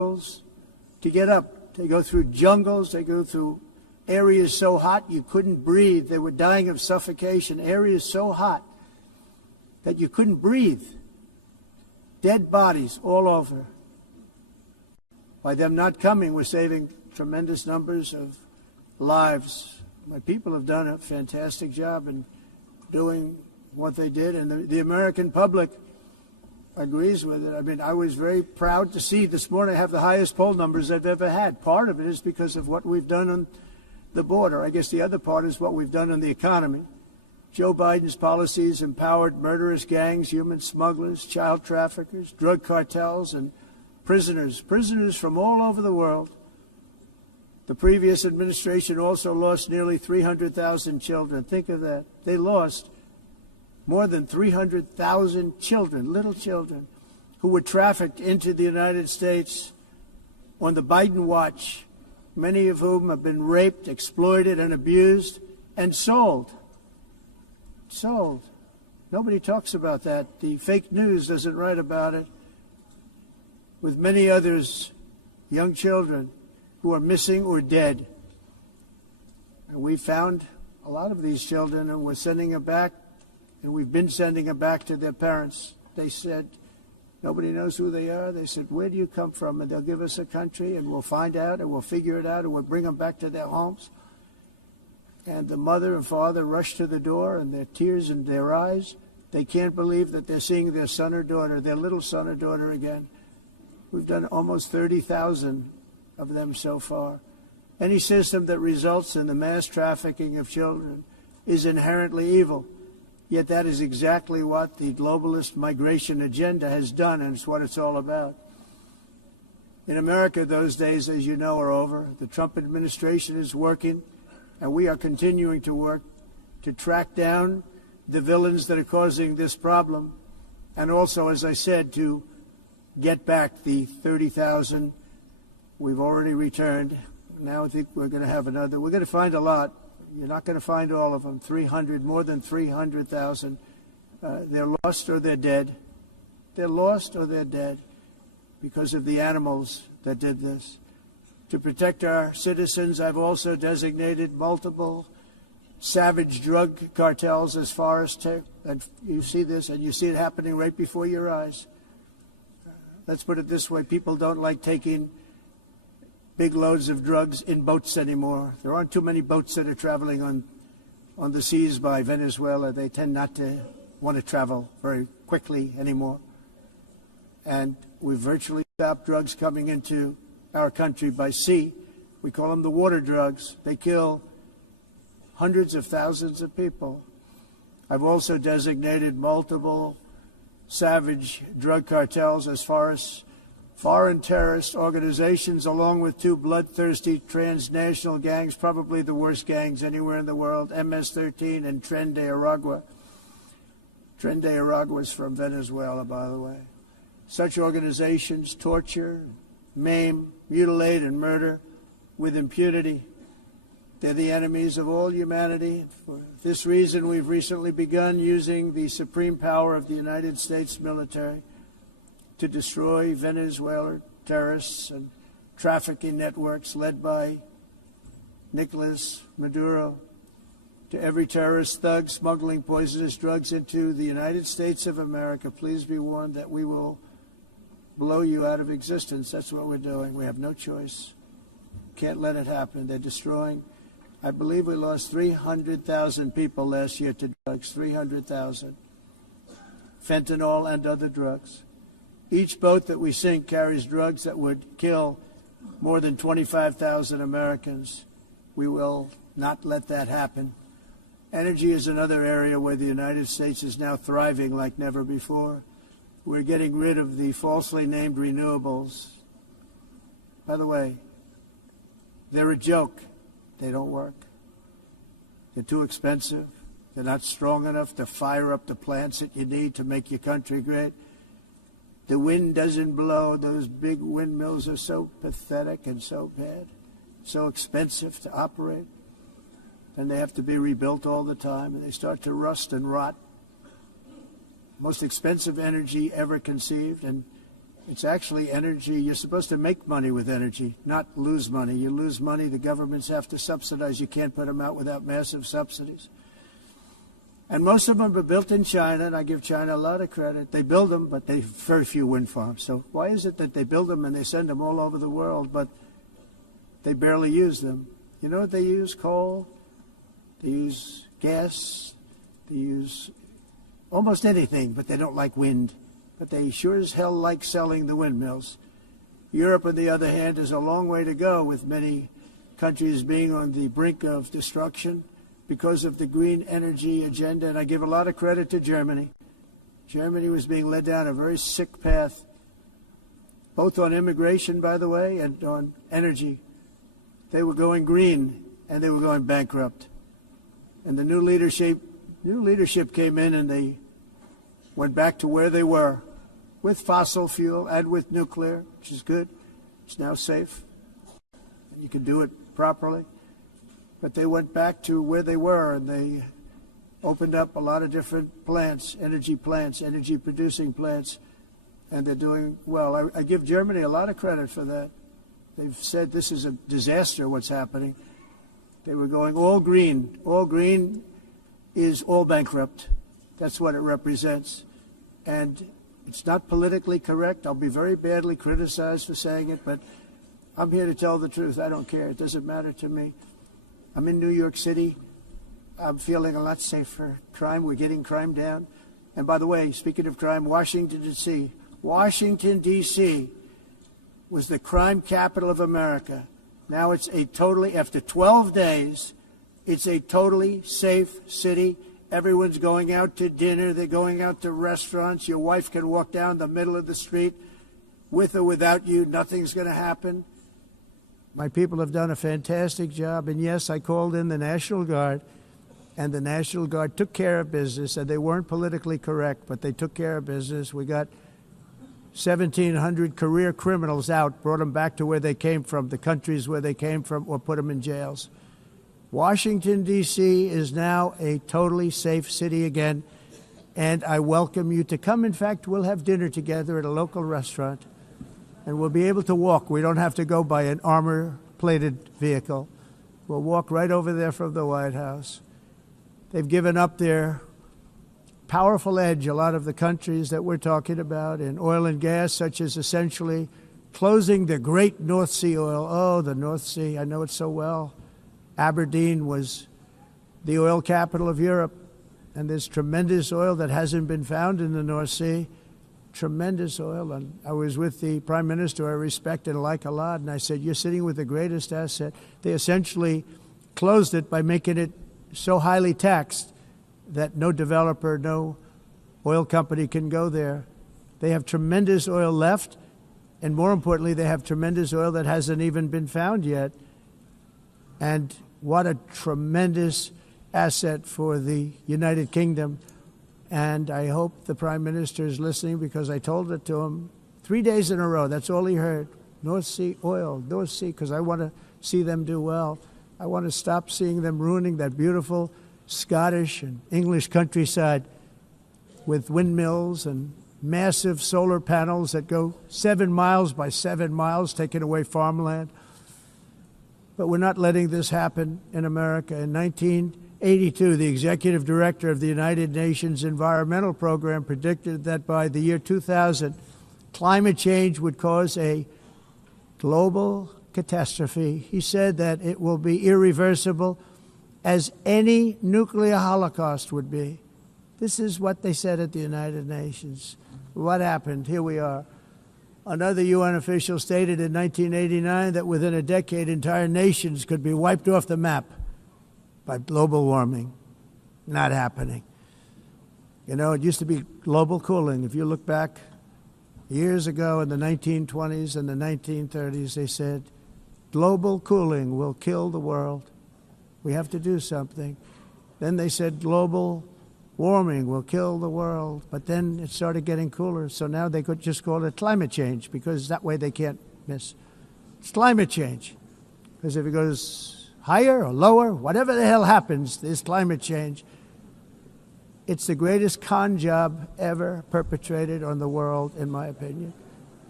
to get up. They go through jungles. They go through areas so hot you couldn't breathe. They were dying of suffocation. Areas so hot that you couldn't breathe. Dead bodies all over. By them not coming, we're saving tremendous numbers of lives. My people have done a fantastic job in doing what they did, and the American public agrees with it. I mean, I was very proud to see this morning I have the highest poll numbers I've ever had. Part of it is because of what we've done on the border. I guess the other part is what we've done on the economy. Joe Biden's policies empowered murderous gangs, human smugglers, child traffickers, drug cartels, and prisoners from all over the world. The previous administration also lost nearly 300,000 children. Think of that. They lost more than 300,000 children, little children, who were trafficked into the United States on the Biden watch, many of whom have been raped, exploited, and abused, and sold. Sold. Nobody talks about that. The fake news doesn't write about it. With many others, young children who are missing or dead. And we found a lot of these children, and we're sending them back, and we've been sending them back to their parents. They said, nobody knows who they are. They said, where do you come from? And they'll give us a country, and we'll find out, and we'll figure it out, and we'll bring them back to their homes. And the mother and father rush to the door, and their tears in their eyes. They can't believe that they're seeing their son or daughter, their little son or daughter again. We've done almost 30,000 of them so far. Any system that results in the mass trafficking of children is inherently evil. Yet that is exactly what the globalist migration agenda has done, and it's what it's all about. In America, those days, as you know, are over. The Trump administration is working, and we are continuing to work to track down the villains that are causing this problem, and also, as I said, to get back the 30,000 we've already returned. Now I think we're going to have another. We're going to find a lot. You're not going to find all of them. 300, more than 300,000. They're lost or they're dead. They're lost or they're dead because of the animals that did this. To protect our citizens, I've also designated multiple savage drug cartels as far as and you see this, and you see it happening right before your eyes. Let's put it this way. People don't like taking big loads of drugs in boats anymore. There aren't too many boats that are traveling on the seas by Venezuela. They tend not to want to travel very quickly anymore. And we've virtually stopped drugs coming into our country by sea. We call them the water drugs. They kill hundreds of thousands of people. I've also designated multiple savage drug cartels as far as foreign terrorist organizations, along with two bloodthirsty transnational gangs, probably the worst gangs anywhere in the world, MS-13 and Tren de Aragua. Tren de Aragua is from Venezuela, by the way. Such organizations torture, maim, mutilate, and murder with impunity. They're the enemies of all humanity. For this reason, we've recently begun using the supreme power of the United States military to destroy Venezuela terrorists and trafficking networks led by Nicolas Maduro. To every terrorist thug smuggling poisonous drugs into the United States of America, please be warned that we will blow you out of existence. That's what we're doing. We have no choice. Can't let it happen. They're destroying. I believe we lost 300,000 people last year to drugs, 300,000. Fentanyl and other drugs. Each boat that we sink carries drugs that would kill more than 25,000 Americans. We will not let that happen. Energy is another area where the United States is now thriving like never before. We're getting rid of the falsely named renewables. By the way, they're a joke. They don't work. They're too expensive. They're not strong enough to fire up the plants that you need to make your country great. The wind doesn't blow. Those big windmills are so pathetic and so bad, so expensive to operate. And they have to be rebuilt all the time, and they start to rust and rot. Most expensive energy ever conceived, and It's actually energy. You're supposed to make money with energy, not lose money. You lose money, the governments have to subsidize. You can't put them out without massive subsidies. And most of them are built in China, and I give China a lot of credit. They build them, but they have very few wind farms. So why is it that they build them and they send them all over the world, but they barely use them? You know what they use? Coal. They use gas. They use almost anything, but they don't like wind. But they sure as hell like selling the windmills. Europe, on the other hand, is a long way to go, with many countries being on the brink of destruction because of the green energy agenda. And I give a lot of credit to Germany. Germany was being led down a very sick path, both on immigration, by the way, and on energy. They were going green, and they were going bankrupt. And the new leadership came in, and they went back to where they were, with fossil fuel and with nuclear, which is good. It's now safe. You can do it properly. But they went back to where they were, and they opened up a lot of different plants, energy-producing plants, and they're doing well. I give Germany a lot of credit for that. They've said this is a disaster, what's happening. They were going all green. All green is all bankrupt. That's what it represents. And it's not politically correct. I'll be very badly criticized for saying it, but I'm here to tell the truth. I don't care. It doesn't matter to me. I'm in New York City. I'm feeling a lot safer. Crime, we're getting crime down. And by the way, speaking of crime, Washington, D.C. was the crime capital of America. Now it's after 12 days, it's a totally safe city. Everyone's going out to dinner. They're going out to restaurants. Your wife can walk down the middle of the street with or without you. Nothing's going to happen. My people have done a fantastic job. And yes, I called in the National Guard, and the National Guard took care of business. And they weren't politically correct, but they took care of business. We got 1,700 career criminals out, brought them back to where they came from, the countries where they came from, or put them in jails. Washington, D.C. is now a totally safe city again, and I welcome you to come. In fact, we'll have dinner together at a local restaurant, and we'll be able to walk. We don't have to go by an armor-plated vehicle. We'll walk right over there from the White House. They've given up their powerful edge, a lot of the countries that we're talking about, in oil and gas, such as essentially closing the great North Sea oil. Oh, the North Sea, I know it so well. Aberdeen was the oil capital of Europe, and there's tremendous oil that hasn't been found in the North Sea, tremendous oil. And I was with the Prime Minister I respect and like a lot, and I said, you're sitting with the greatest asset. They essentially closed it by making it so highly taxed that no developer, no oil company can go there. They have tremendous oil left, and more importantly, they have tremendous oil that hasn't even been found yet. And what a tremendous asset for the United Kingdom. And I hope the Prime Minister is listening, because I told it to him 3 days in a row. That's all he heard. North Sea oil, North Sea, because I want to see them do well. I want to stop seeing them ruining that beautiful Scottish and English countryside with windmills and massive solar panels that go 7 miles by 7 miles, taking away farmland. But we're not letting this happen in America. In 1982, the executive director of the United Nations Environmental Program predicted that by the year 2000, climate change would cause a global catastrophe. He said that it will be irreversible, as any nuclear holocaust would be. This is what they said at the United Nations. What happened? Here we are. Another UN official stated in 1989 that within a decade, entire nations could be wiped off the map by global warming. Not happening. You know, it used to be global cooling. If you look back years ago in the 1920s and the 1930s, they said, global cooling will kill the world. We have to do something. Then they said global warming will kill the world, but then it started getting cooler, so now they could just call it climate change, because that way they can't miss. It's climate change, because if it goes higher or lower, whatever the hell happens, there's climate change. It's the greatest con job ever perpetrated on the world, in my opinion.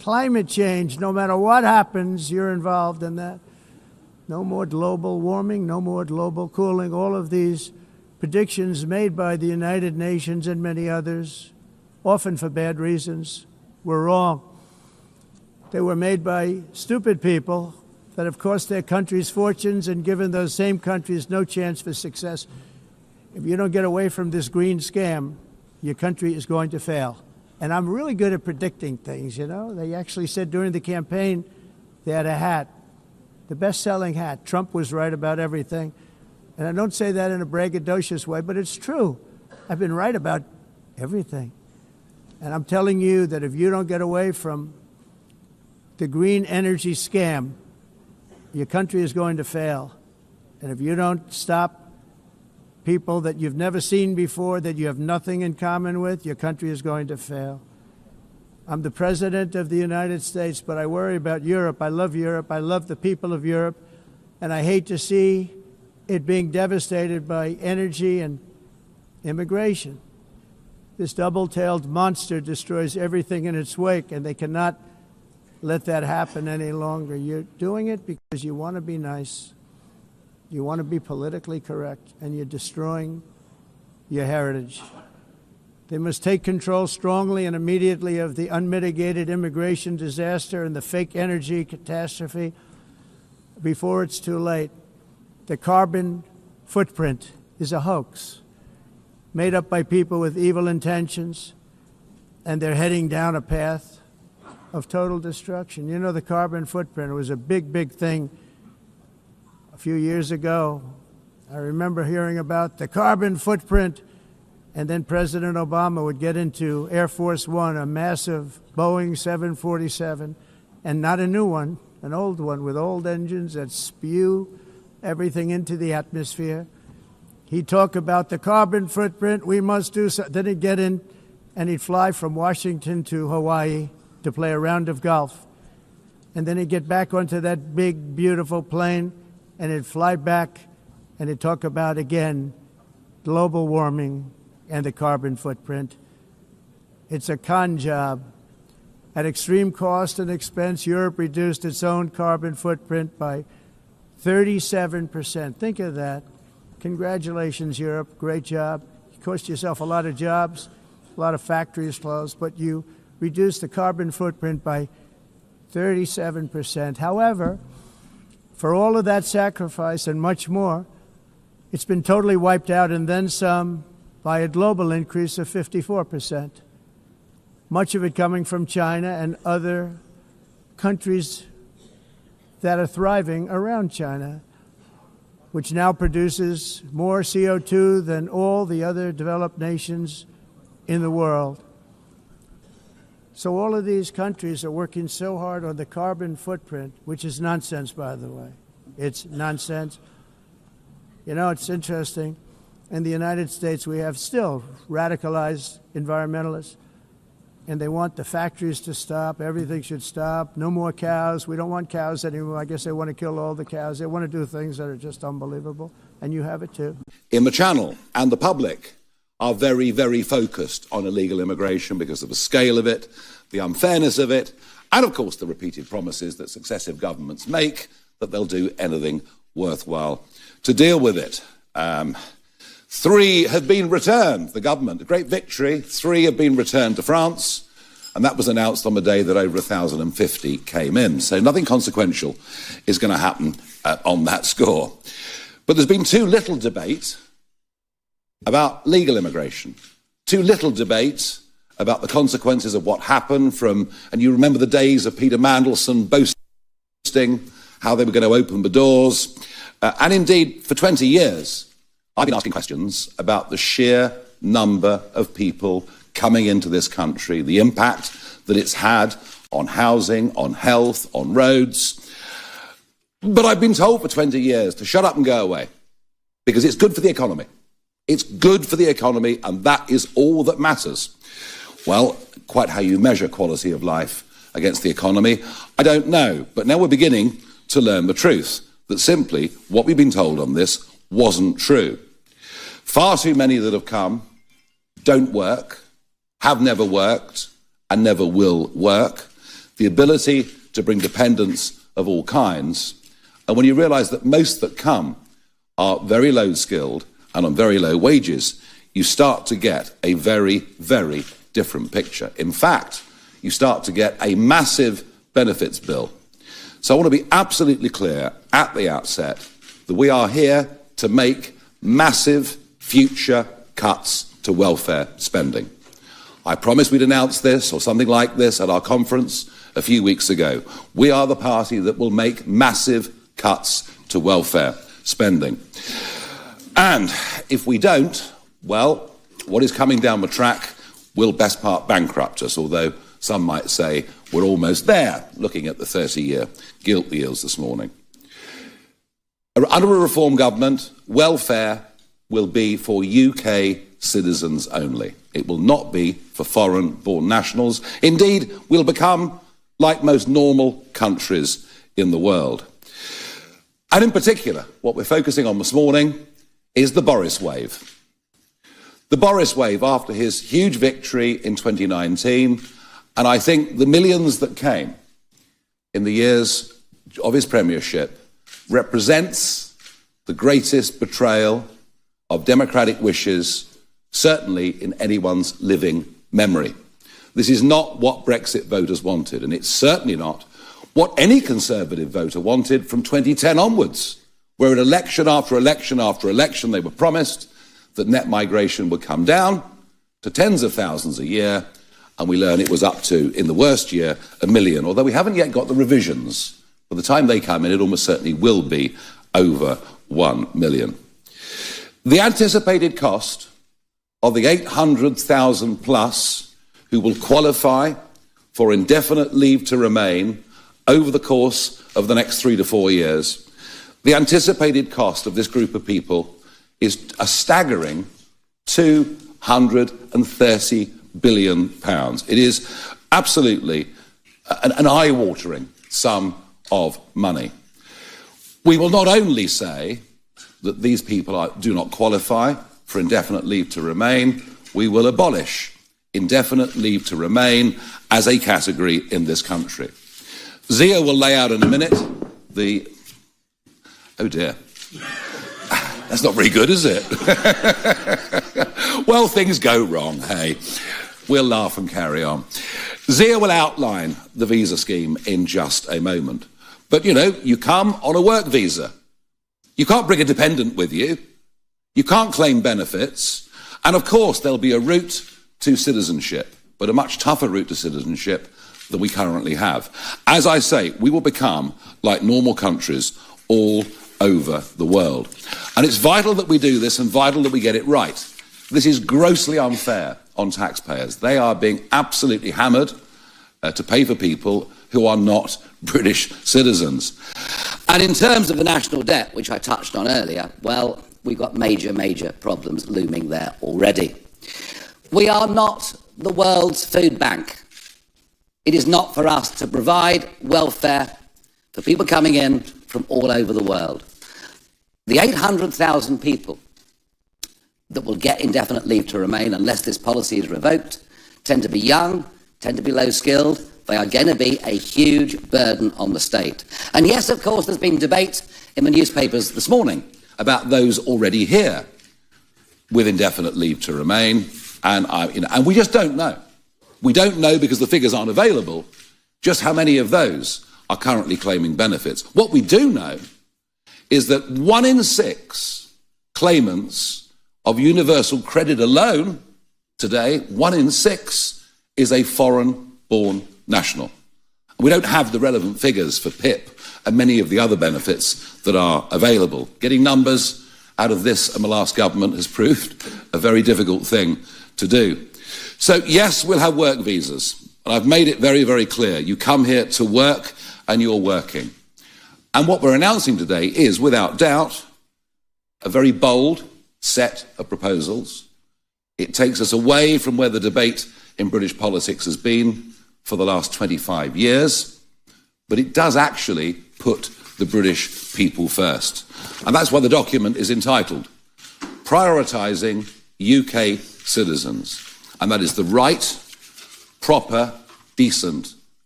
Climate change, no matter what happens, you're involved in that. No more global warming, no more global cooling. All of these predictions made by the United Nations and many others, often for bad reasons, were wrong. They were made by stupid people that have cost their countries fortunes and given those same countries no chance for success. If you don't get away from this green scam, your country is going to fail. And I'm really good at predicting things, you know. They actually said during the campaign they had a hat, the best-selling hat. Trump was right about everything. And I don't say that in a braggadocious way, but it's true. I've been right about everything. And I'm telling you that if you don't get away from the green energy scam, your country is going to fail. And if you don't stop people that you've never seen before, that you have nothing in common with, your country is going to fail. I'm the President of the United States, but I worry about Europe. I love Europe. I love the people of Europe. And I hate to see it being devastated by energy and immigration. This double-tailed monster destroys everything in its wake, and they cannot let that happen any longer. You're doing it because you want to be nice. You want to be politically correct, and you're destroying your heritage. They must take control strongly and immediately of the unmitigated immigration disaster and the fake energy catastrophe before it's too late. The carbon footprint is a hoax made up by people with evil intentions, and they're heading down a path of total destruction. You know, the carbon footprint was a big, big thing a few years ago. I remember hearing about the carbon footprint, and then President Obama would get into Air Force One, a massive Boeing 747, and not a new one, an old one with old engines that spew everything into the atmosphere. He'd talk about the carbon footprint, we must do so. Then he'd get in and he'd fly from Washington to Hawaii to play a round of golf. And then he'd get back onto that big, beautiful plane and he'd fly back and he'd talk about, again, global warming and the carbon footprint. It's a con job. At extreme cost and expense, Europe reduced its own carbon footprint by 37%. Think of that. Congratulations, Europe. Great job. You cost yourself a lot of jobs, a lot of factories closed, but you reduced the carbon footprint by 37%. However, for all of that sacrifice and much more, it's been totally wiped out and then some by a global increase of 54%. Much of it coming from China and other countries that are thriving around China, which now produces more CO2 than all the other developed nations in the world. So all of these countries are working so hard on the carbon footprint, which is nonsense, by the way. It's nonsense. You know, it's interesting. In the United States, we have still radicalized environmentalists, and they want the factories to stop. Everything should stop. No more cows. We don't want cows anymore. I guess they want to kill all the cows. They want to do things that are just unbelievable, and you have it too. In the Channel and the public are very, very focused on illegal immigration because of the scale of it, the unfairness of it, and of course the repeated promises that successive governments make that they'll do anything worthwhile to deal with it. 3 have been returned, the government, a great victory. 3 have been returned to France, and that was announced on the day that over 1,050 came in. So nothing consequential is going to happen on that score. But there's been too little debate about legal immigration, too little debate about the consequences of what happened and you remember the days of Peter Mandelson boasting how they were going to open the doors. And indeed, for 20 years, I've been asking questions about the sheer number of people coming into this country, the impact that it's had on housing, on health, on roads. But I've been told for 20 years to shut up and go away because it's good for the economy. It's good for the economy, and that is all that matters. Well, quite how you measure quality of life against the economy, I don't know. But now we're beginning to learn the truth, that simply what we've been told on this wasn't true. Far too many that have come don't work, have never worked, and never will work. the ability to bring dependents of all kinds. And when you realise that most that come are very low skilled and on very low wages, you start to get a very, very different picture. In fact, you start to get a massive benefits bill. So I want to be absolutely clear at the outset that we are here to make massive future cuts to welfare spending. I promised we'd announce this or something like this at our conference a few weeks ago. We are the party that will make massive cuts to welfare spending. And if we don't, well, what is coming down the track will best part bankrupt us, although some might say we're almost there, looking at the 30-year gilt yields this morning. Under a reform government, welfare will be for UK citizens only. It will not be for foreign-born nationals. Indeed, we'll become like most normal countries in the world. And in particular, what we're focusing on this morning is the Boris wave. The Boris wave after his huge victory in 2019, and I think the millions that came in the years of his premiership represents the greatest betrayal of democratic wishes, certainly in anyone's living memory. This is not what Brexit voters wanted, and it's certainly not what any Conservative voter wanted from 2010 onwards, where in election after election after election they were promised that net migration would come down to tens of thousands a year, and we learn it was up to, in the worst year, 1 million, although we haven't yet got the revisions. By the time they come in, it almost certainly will be over 1 million. The anticipated cost of the 800,000 plus who will qualify for indefinite leave to remain over the course of the next 3 to 4 years, the anticipated cost of this group of people is a staggering £230 billion. It is absolutely an eye-watering sum of money. We will not only say that these people do not qualify for indefinite leave to remain, we will abolish indefinite leave to remain as a category in this country. Zia will lay out in a minute the... Oh dear. That's not very good, is it? Well, things go wrong, hey. We'll laugh and carry on. Zia will outline the visa scheme in just a moment. But, you know, you come on a work visa. You can't bring a dependent with you. You can't claim benefits. And, of course, there'll be a route to citizenship, but a much tougher route to citizenship than we currently have. As I say, we will become like normal countries all over the world. And it's vital that we do this and vital that we get it right. This is grossly unfair on taxpayers. They are being absolutely hammered to pay for people who are not British citizens. And in terms of the national debt, which I touched on earlier, well, we've got major, major problems looming there already. We are not the world's food bank. It is not for us to provide welfare for people coming in from all over the world. The 800,000 people that will get indefinite leave to remain unless this policy is revoked tend to be young, tend to be low-skilled. They are going to be a huge burden on the state. And yes, of course, there's been debate in the newspapers this morning about those already here with indefinite leave to remain. And we just don't know. We don't know, because the figures aren't available, just how many of those are currently claiming benefits. What we do know is that 1 in 6 claimants of universal credit alone today, 1 in 6 is a foreign-born national. We don't have the relevant figures for PIP and many of the other benefits that are available. Getting numbers out of this and the last government has proved a very difficult thing to do. So yes, we'll have work visas. And I've made it very, very clear. You come here to work and you're working. And what we're announcing today is, without doubt, a very bold set of proposals. It takes us away from where the debate in British politics has been for the last 25 years, but it does actually put the British people first. And that's why the document is entitled Prioritising UK Citizens. And that is the right, proper, decent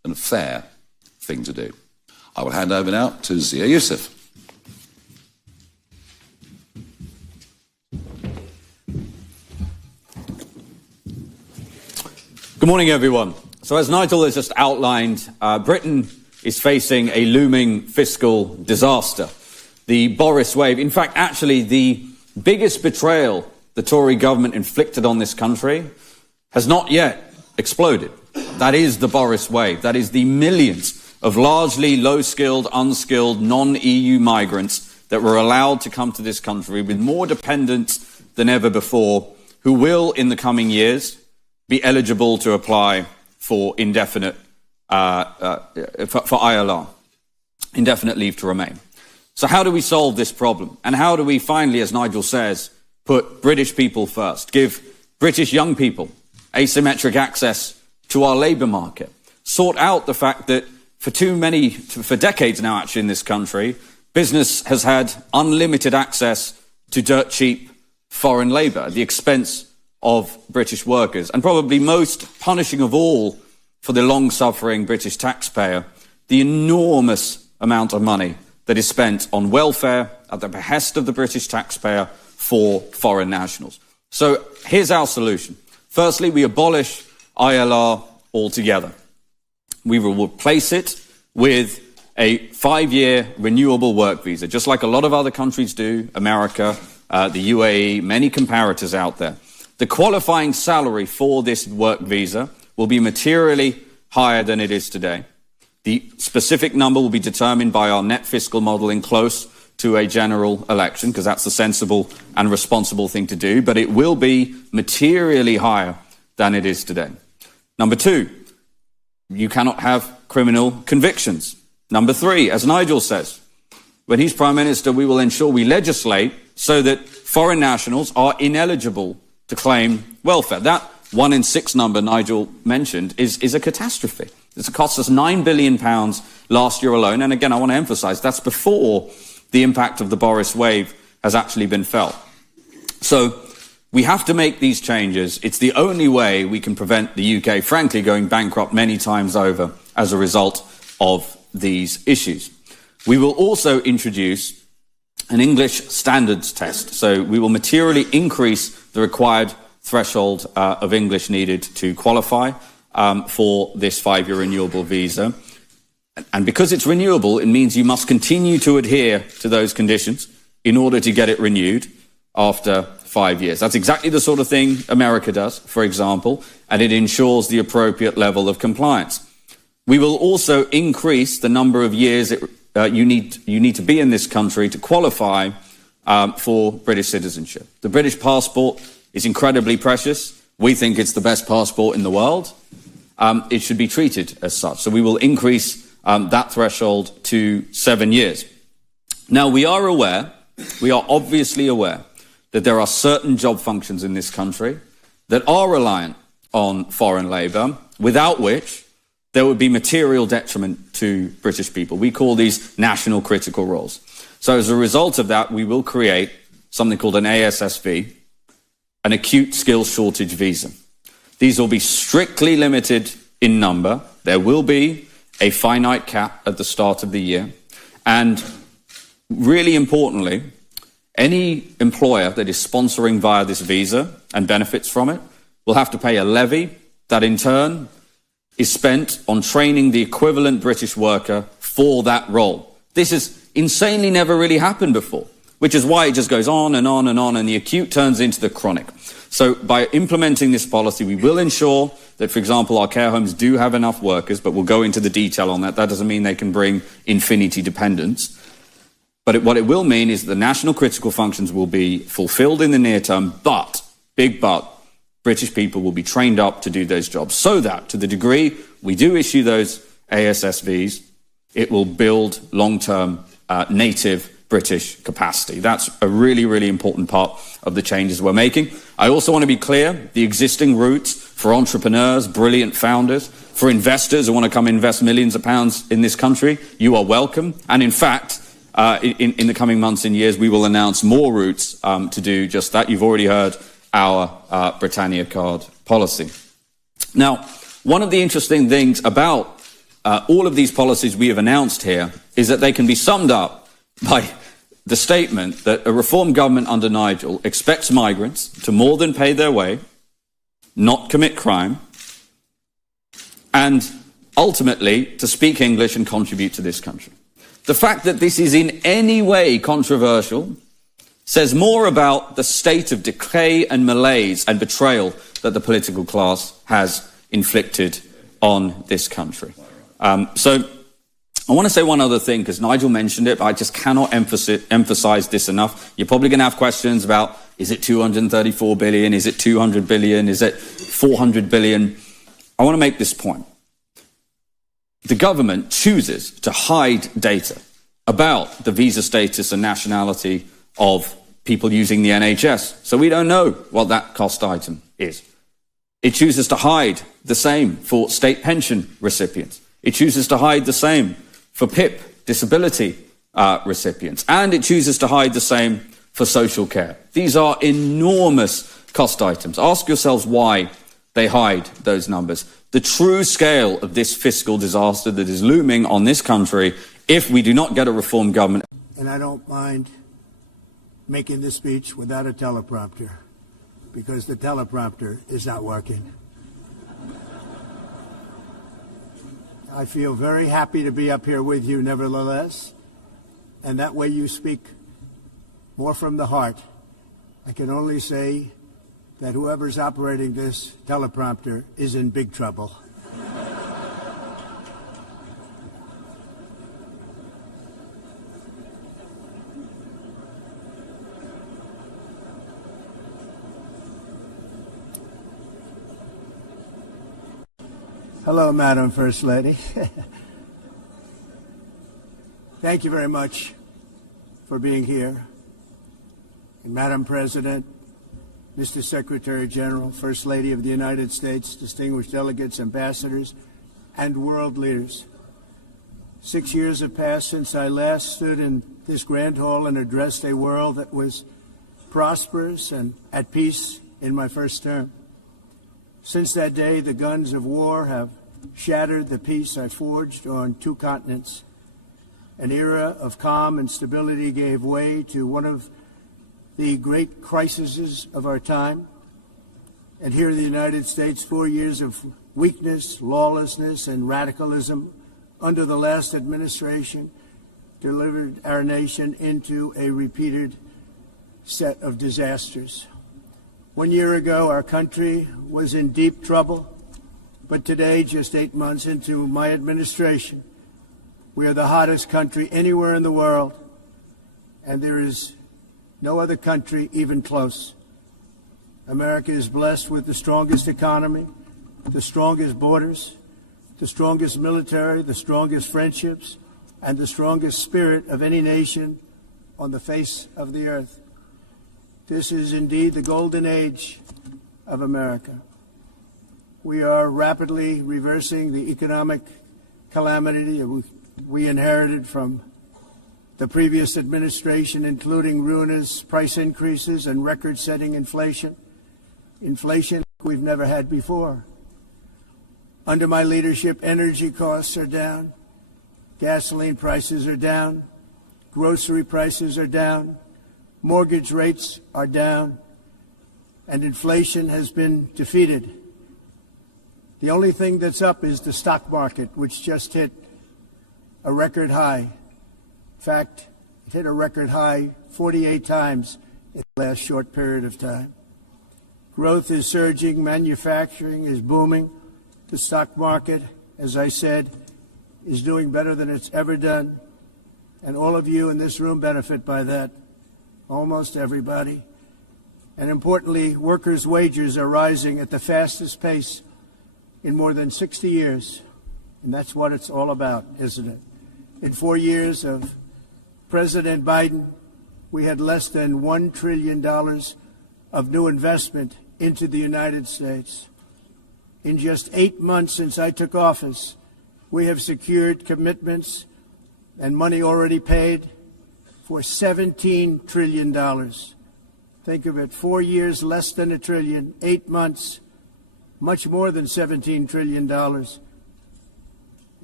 and fair thing to do. I will hand over now to Zia Youssef. Good morning, everyone. So as Nigel has just outlined, Britain is facing a looming fiscal disaster. The Boris wave, in fact, actually the biggest betrayal the Tory government inflicted on this country has not yet exploded. That is the Boris wave. That is the millions of largely low-skilled, unskilled, non-EU migrants that were allowed to come to this country with more dependents than ever before, who will, in the coming years, be eligible to apply for indefinite, for ILR, indefinite leave to remain. So how do we solve this problem? And how do we finally, as Nigel says, put British people first, give British young people asymmetric access to our labour market, sort out the fact that for decades now actually in this country, business has had unlimited access to dirt cheap foreign labour at the expense of British workers, and probably most punishing of all for the long-suffering British taxpayer, the enormous amount of money that is spent on welfare at the behest of the British taxpayer for foreign nationals. So here's our solution. Firstly, we abolish ILR altogether. We will replace it with a 5-year renewable work visa, just like a lot of other countries do, America, the UAE, many comparators out there. The qualifying salary for this work visa will be materially higher than it is today. The specific number will be determined by our net fiscal modelling close to a general election, because that's the sensible and responsible thing to do, but it will be materially higher than it is today. Number 2, you cannot have criminal convictions. Number 3, as Nigel says, when he's Prime Minister, we will ensure we legislate so that foreign nationals are ineligible to claim welfare. That 1 in 6 number Nigel mentioned is a catastrophe. It's cost us £9 billion last year alone. And again, I want to emphasise that's before the impact of the Boris wave has actually been felt. So we have to make these changes. It's the only way we can prevent the UK, frankly, going bankrupt many times over as a result of these issues. We will also introduce an English standards test. So we will materially increase the required threshold of English needed to qualify for this 5-year renewable visa. And because it's renewable, it means you must continue to adhere to those conditions in order to get it renewed after 5 years. That's exactly the sort of thing America does, for example, and it ensures the appropriate level of compliance. We will also increase the number of years you need to be in this country to qualify for British citizenship. The British passport is incredibly precious. We think it's the best passport in the world. It should be treated as such. So we will increase that threshold to 7 years. Now, we are obviously aware that there are certain job functions in this country that are reliant on foreign labour, without which there would be material detriment to British people. We call these national critical roles. So as a result of that, we will create something called an ASSV, an acute skills shortage visa. These will be strictly limited in number. There will be a finite cap at the start of the year. And really importantly, any employer that is sponsoring via this visa and benefits from it will have to pay a levy that in turn is spent on training the equivalent British worker for that role. This has insanely never really happened before, which is why it just goes on and on and on, and the acute turns into the chronic. So by implementing this policy, we will ensure that, for example, our care homes do have enough workers, but we'll go into the detail on that. That doesn't mean they can bring infinity dependence. But what it will mean is the national critical functions will be fulfilled in the near term, but, big but, British people will be trained up to do those jobs, so that, to the degree we do issue those ASSVs, it will build long-term native British capacity. That's a really, really important part of the changes we're making. I also want to be clear, the existing routes for entrepreneurs, brilliant founders, for investors who want to come invest millions of pounds in this country, you are welcome. And in fact, in the coming months and years, we will announce more routes to do just that. You've already heard our Britannia card policy. Now, one of the interesting things about all of these policies we have announced here is that they can be summed up by the statement that a reform government under Nigel expects migrants to more than pay their way, not commit crime, and ultimately to speak English and contribute to this country. The fact that this is in any way controversial says more about the state of decay and malaise and betrayal that the political class has inflicted on this country. So I want to say one other thing, because Nigel mentioned it, but I just cannot emphasize this enough. You're probably going to have questions about, is it 234 billion? Is it 200 billion? Is it 400 billion? I want to make this point. The government chooses to hide data about the visa status and nationality of people using the NHS. So we don't know what that cost item is. It chooses to hide the same for state pension recipients. It chooses to hide the same for PIP, disability recipients. And it chooses to hide the same for social care. These are enormous cost items. Ask yourselves why they hide those numbers. The true scale of this fiscal disaster that is looming on this country if we do not get a reform government. And I don't mind making this speech without a teleprompter, because the teleprompter is not working. I feel very happy to be up here with you nevertheless, and that way you speak more from the heart. I can only say that whoever's operating this teleprompter is in big trouble. Hello, Madam First Lady. Thank you very much for being here. And Madam President, Mr. Secretary General, First Lady of the United States, distinguished delegates, ambassadors, and world leaders. 6 years have passed since I last stood in this grand hall and addressed a world that was prosperous and at peace in my first term. Since that day, the guns of war have shattered the peace I forged on 2 continents. An era of calm and stability gave way to one of the great crises of our time. And here in the United States, 4 years of weakness, lawlessness, and radicalism under the last administration delivered our nation into a repeated set of disasters. 1 year ago, our country was in deep trouble, but today, just 8 months into my administration, we are the hottest country anywhere in the world, and there is no other country even close. America is blessed with the strongest economy, the strongest borders, the strongest military, the strongest friendships, and the strongest spirit of any nation on the face of the earth. This is indeed the golden age of America. We are rapidly reversing the economic calamity we inherited from the previous administration, including ruinous price increases and record-setting inflation we've never had before. Under my leadership, energy costs are down, gasoline prices are down, grocery prices are down, mortgage rates are down, and inflation has been defeated. The only thing that's up is the stock market, which just hit a record high. In fact, it hit a record high 48 times in the last short period of time. Growth is surging, manufacturing is booming. The stock market, as I said, is doing better than it's ever done. And all of you in this room benefit by that, almost everybody. And importantly, workers' wages are rising at the fastest pace in more than 60 years. And that's what it's all about, isn't it? In 4 years of President Biden, we had less than $1 trillion of new investment into the United States. In just 8 months since I took office, we have secured commitments and money already paid for $17 trillion. Think of it, 4 years, less than $1 trillion, 8 months, much more than $17 trillion.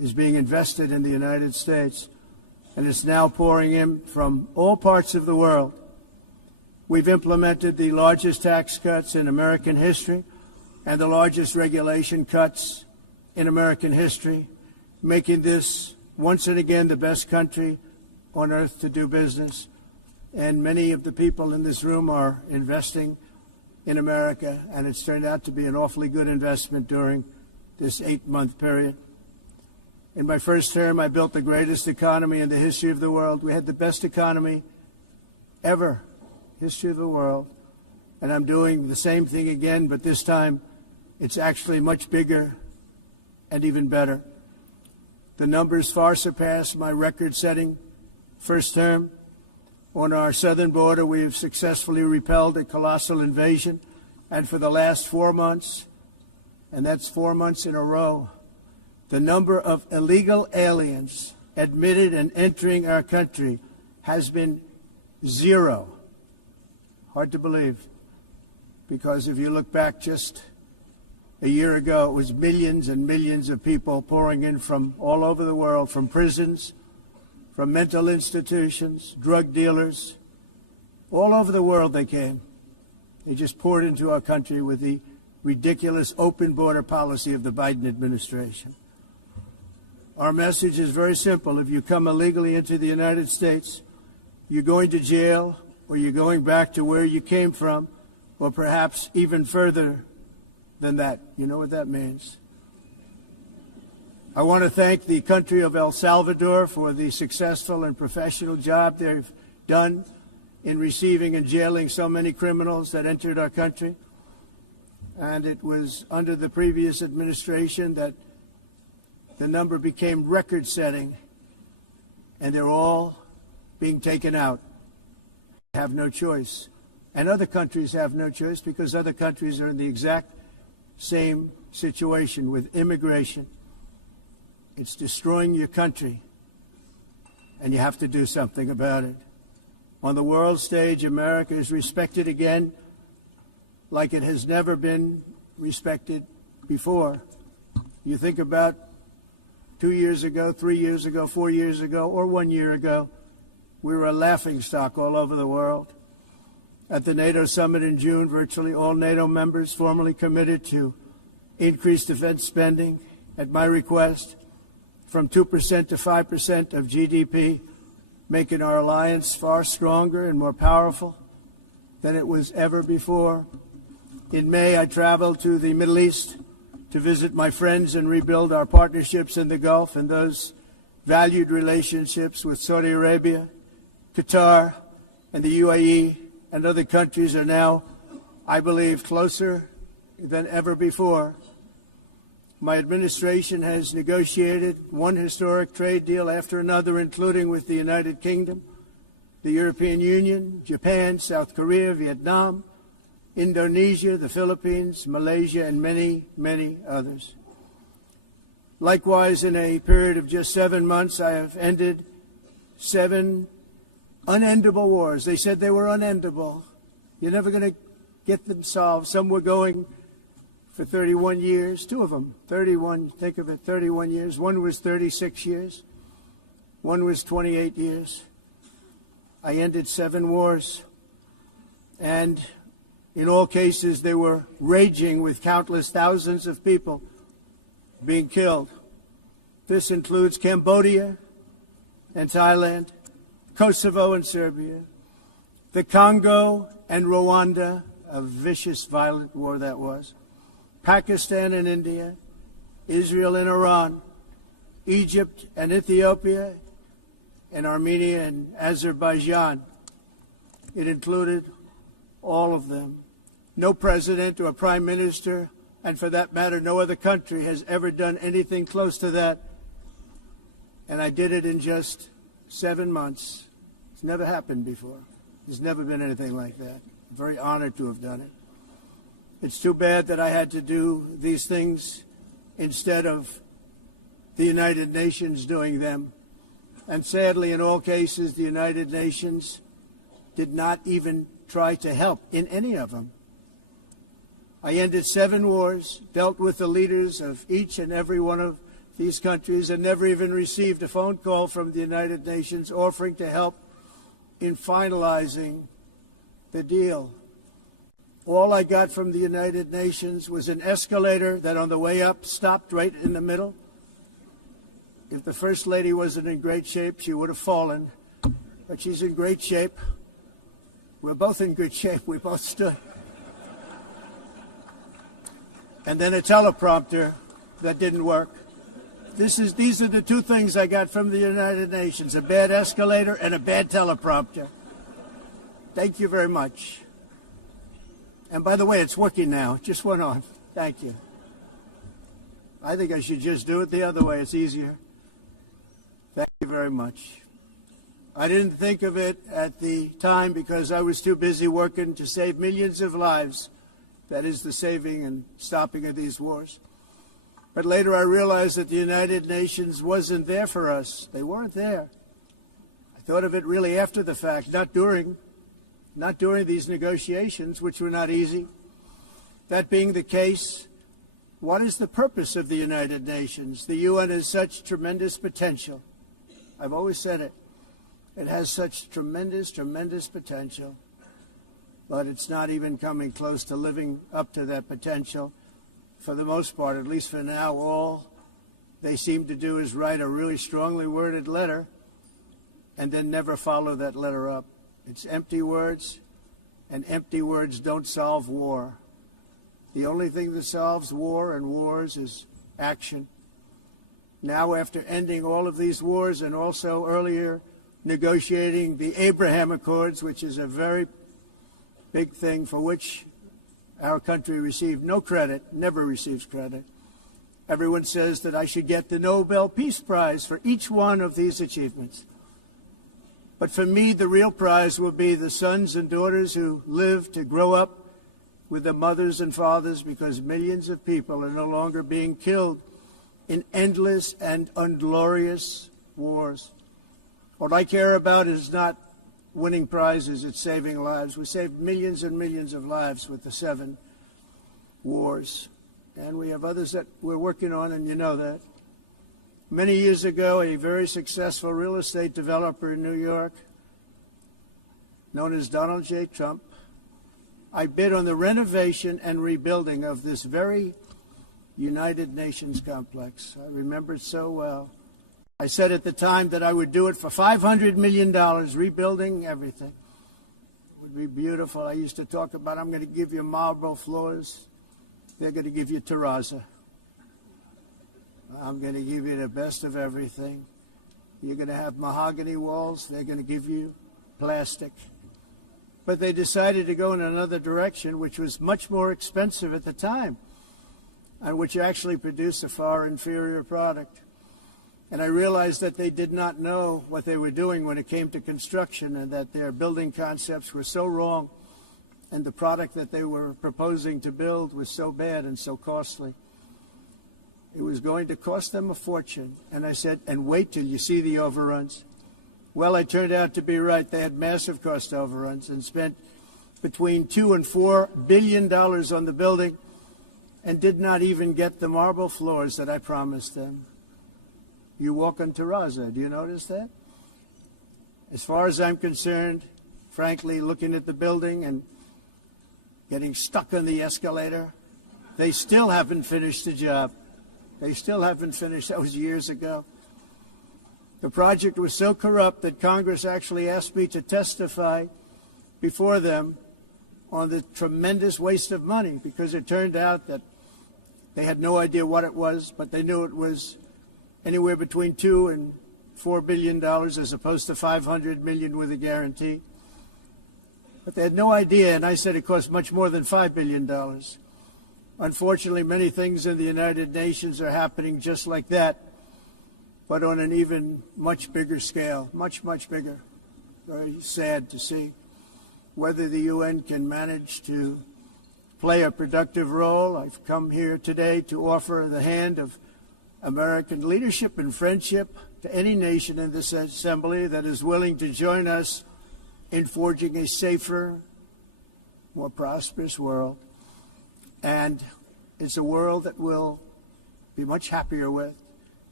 is being invested in the United States, and it's now pouring in from all parts of the world. We've implemented the largest tax cuts in American history and the largest regulation cuts in American history, making this once and again the best country on earth to do business. And many of the people in this room are investing in America, and it's turned out to be an awfully good investment during this 8-month period. In my first term, I built the greatest economy in the history of the world. We had the best economy ever, history of the world. And I'm doing the same thing again, but this time it's actually much bigger and even better. The numbers far surpass my record-setting first term. On our southern border, we have successfully repelled a colossal invasion, and for the last 4 months, and that's 4 months in a row, the number of illegal aliens admitted and entering our country has been 0. Hard to believe, because if you look back just a year ago, it was millions and millions of people pouring in from all over the world, from prisons, from mental institutions, drug dealers. All over the world they came. They just poured into our country with the ridiculous open border policy of the Biden administration. Our message is very simple. If you come illegally into the United States, you're going to jail, or you're going back to where you came from, or perhaps even further than that. You know what that means. I want to thank the country of El Salvador for the successful and professional job they've done in receiving and jailing so many criminals that entered our country. And it was under the previous administration that the number became record-setting, and they're all being taken out. They have no choice. And other countries have no choice, because other countries are in the exact same situation with immigration. It's destroying your country, and you have to do something about it. On the world stage, America is respected again like it has never been respected before. You think about 2 years ago, 3 years ago, 4 years ago, or 1 year ago, we were a laughingstock all over the world. At the NATO summit in June, virtually all NATO members formally committed to increase defense spending at my request from 2% to 5% of GDP, making our alliance far stronger and more powerful than it was ever before. In May, I traveled to the Middle East to visit my friends and rebuild our partnerships in the Gulf and those valued relationships with Saudi Arabia, Qatar, and the UAE, and other countries are now, I believe, closer than ever before. My administration has negotiated one historic trade deal after another, including with the United Kingdom, the European Union, Japan, South Korea, Vietnam, Indonesia, the Philippines, Malaysia, and many, many others. Likewise, in a period of just 7 months, I have ended 7 unendable wars. They said they were unendable. You're never going to get them solved. Some were going for 31 years, 2 of them, 31, think of it, 31 years. One was 36 years. One was 28 years. I ended 7 wars. And in all cases, they were raging with countless thousands of people being killed. This includes Cambodia and Thailand, Kosovo and Serbia, the Congo and Rwanda, a vicious, violent war that was, Pakistan and India, Israel and Iran, Egypt and Ethiopia, and Armenia and Azerbaijan. It included all of them. No president or prime minister, and for that matter, no other country has ever done anything close to that. And I did it in just 7 months. It's never happened before. There's never been anything like that. I'm very honored to have done it. It's too bad that I had to do these things instead of the United Nations doing them. And sadly, in all cases, the United Nations did not even try to help in any of them. I ended 7 wars, dealt with the leaders of each and every one of these countries and never even received a phone call from the United Nations offering to help in finalizing the deal. All I got from the United Nations was an escalator that on the way up stopped right in the middle. If the First Lady wasn't in great shape, she would have fallen. But she's in great shape. We're both in good shape. We both stood. And then a teleprompter that didn't work. These are the two things I got from the United Nations, a bad escalator and a bad teleprompter. Thank you very much. And by the way, it's working now. It just went on. Thank you. I think I should just do it the other way. It's easier. Thank you very much. I didn't think of it at the time because I was too busy working to save millions of lives. That is the saving and stopping of these wars. But later I realized that the United Nations wasn't there for us. They weren't there. I thought of it really after the fact, not during these negotiations, which were not easy. That being the case, what is the purpose of the United Nations? The UN has such tremendous potential. I've always said it. It has such tremendous, tremendous potential, but it's not even coming close to living up to that potential. For the most part, at least for now, all they seem to do is write a really strongly worded letter and then never follow that letter up. It's empty words, and empty words don't solve war. The only thing that solves war and wars is action. Now, after ending all of these wars and also earlier negotiating the Abraham Accords, which is a very big thing for which our country received no credit, never receives credit. Everyone says that I should get the Nobel Peace Prize for each one of these achievements. But for me, the real prize will be the sons and daughters who live to grow up with the mothers and fathers, because millions of people are no longer being killed in endless and unglorious wars. What I care about is not winning prizes, it's saving lives. We saved millions and millions of lives with the 7 wars. And we have others that we're working on, and you know that. Many years ago, a very successful real estate developer in New York, known as Donald J. Trump, I bid on the renovation and rebuilding of this very United Nations complex. I remember it so well. I said at the time that I would do it for $500 million, rebuilding everything. It would be beautiful. I used to talk about, I'm going to give you marble floors. They're going to give you terrazzo. I'm going to give you the best of everything. You're going to have mahogany walls. They're going to give you plastic. But they decided to go in another direction, which was much more expensive at the time, and which actually produced a far inferior product. And I realized that they did not know what they were doing when it came to construction, and that their building concepts were so wrong, and the product that they were proposing to build was so bad and so costly. It was going to cost them a fortune. And I said, and wait till you see the overruns. Well, I turned out to be right. They had massive cost overruns and spent between $2 and $4 billion on the building and did not even get the marble floors that I promised them. You walk on terrazzo. Do you notice that? As far as I'm concerned, frankly, looking at the building and getting stuck on the escalator, they still haven't finished the job. They still haven't finished. That was years ago. The project was so corrupt that Congress actually asked me to testify before them on the tremendous waste of money, because it turned out that they had no idea what it was, but they knew it was anywhere between $2 and $4 billion as opposed to $500 million with a guarantee. But they had no idea, and I said it cost much more than $5 billion. Unfortunately, many things in the United Nations are happening just like that, but on an even much bigger scale, much, much bigger. Very sad to see. Whether the UN can manage to play a productive role, I've come here today to offer the hand of American leadership and friendship to any nation in this assembly that is willing to join us in forging a safer, more prosperous world. And it's a world that we'll be much happier with,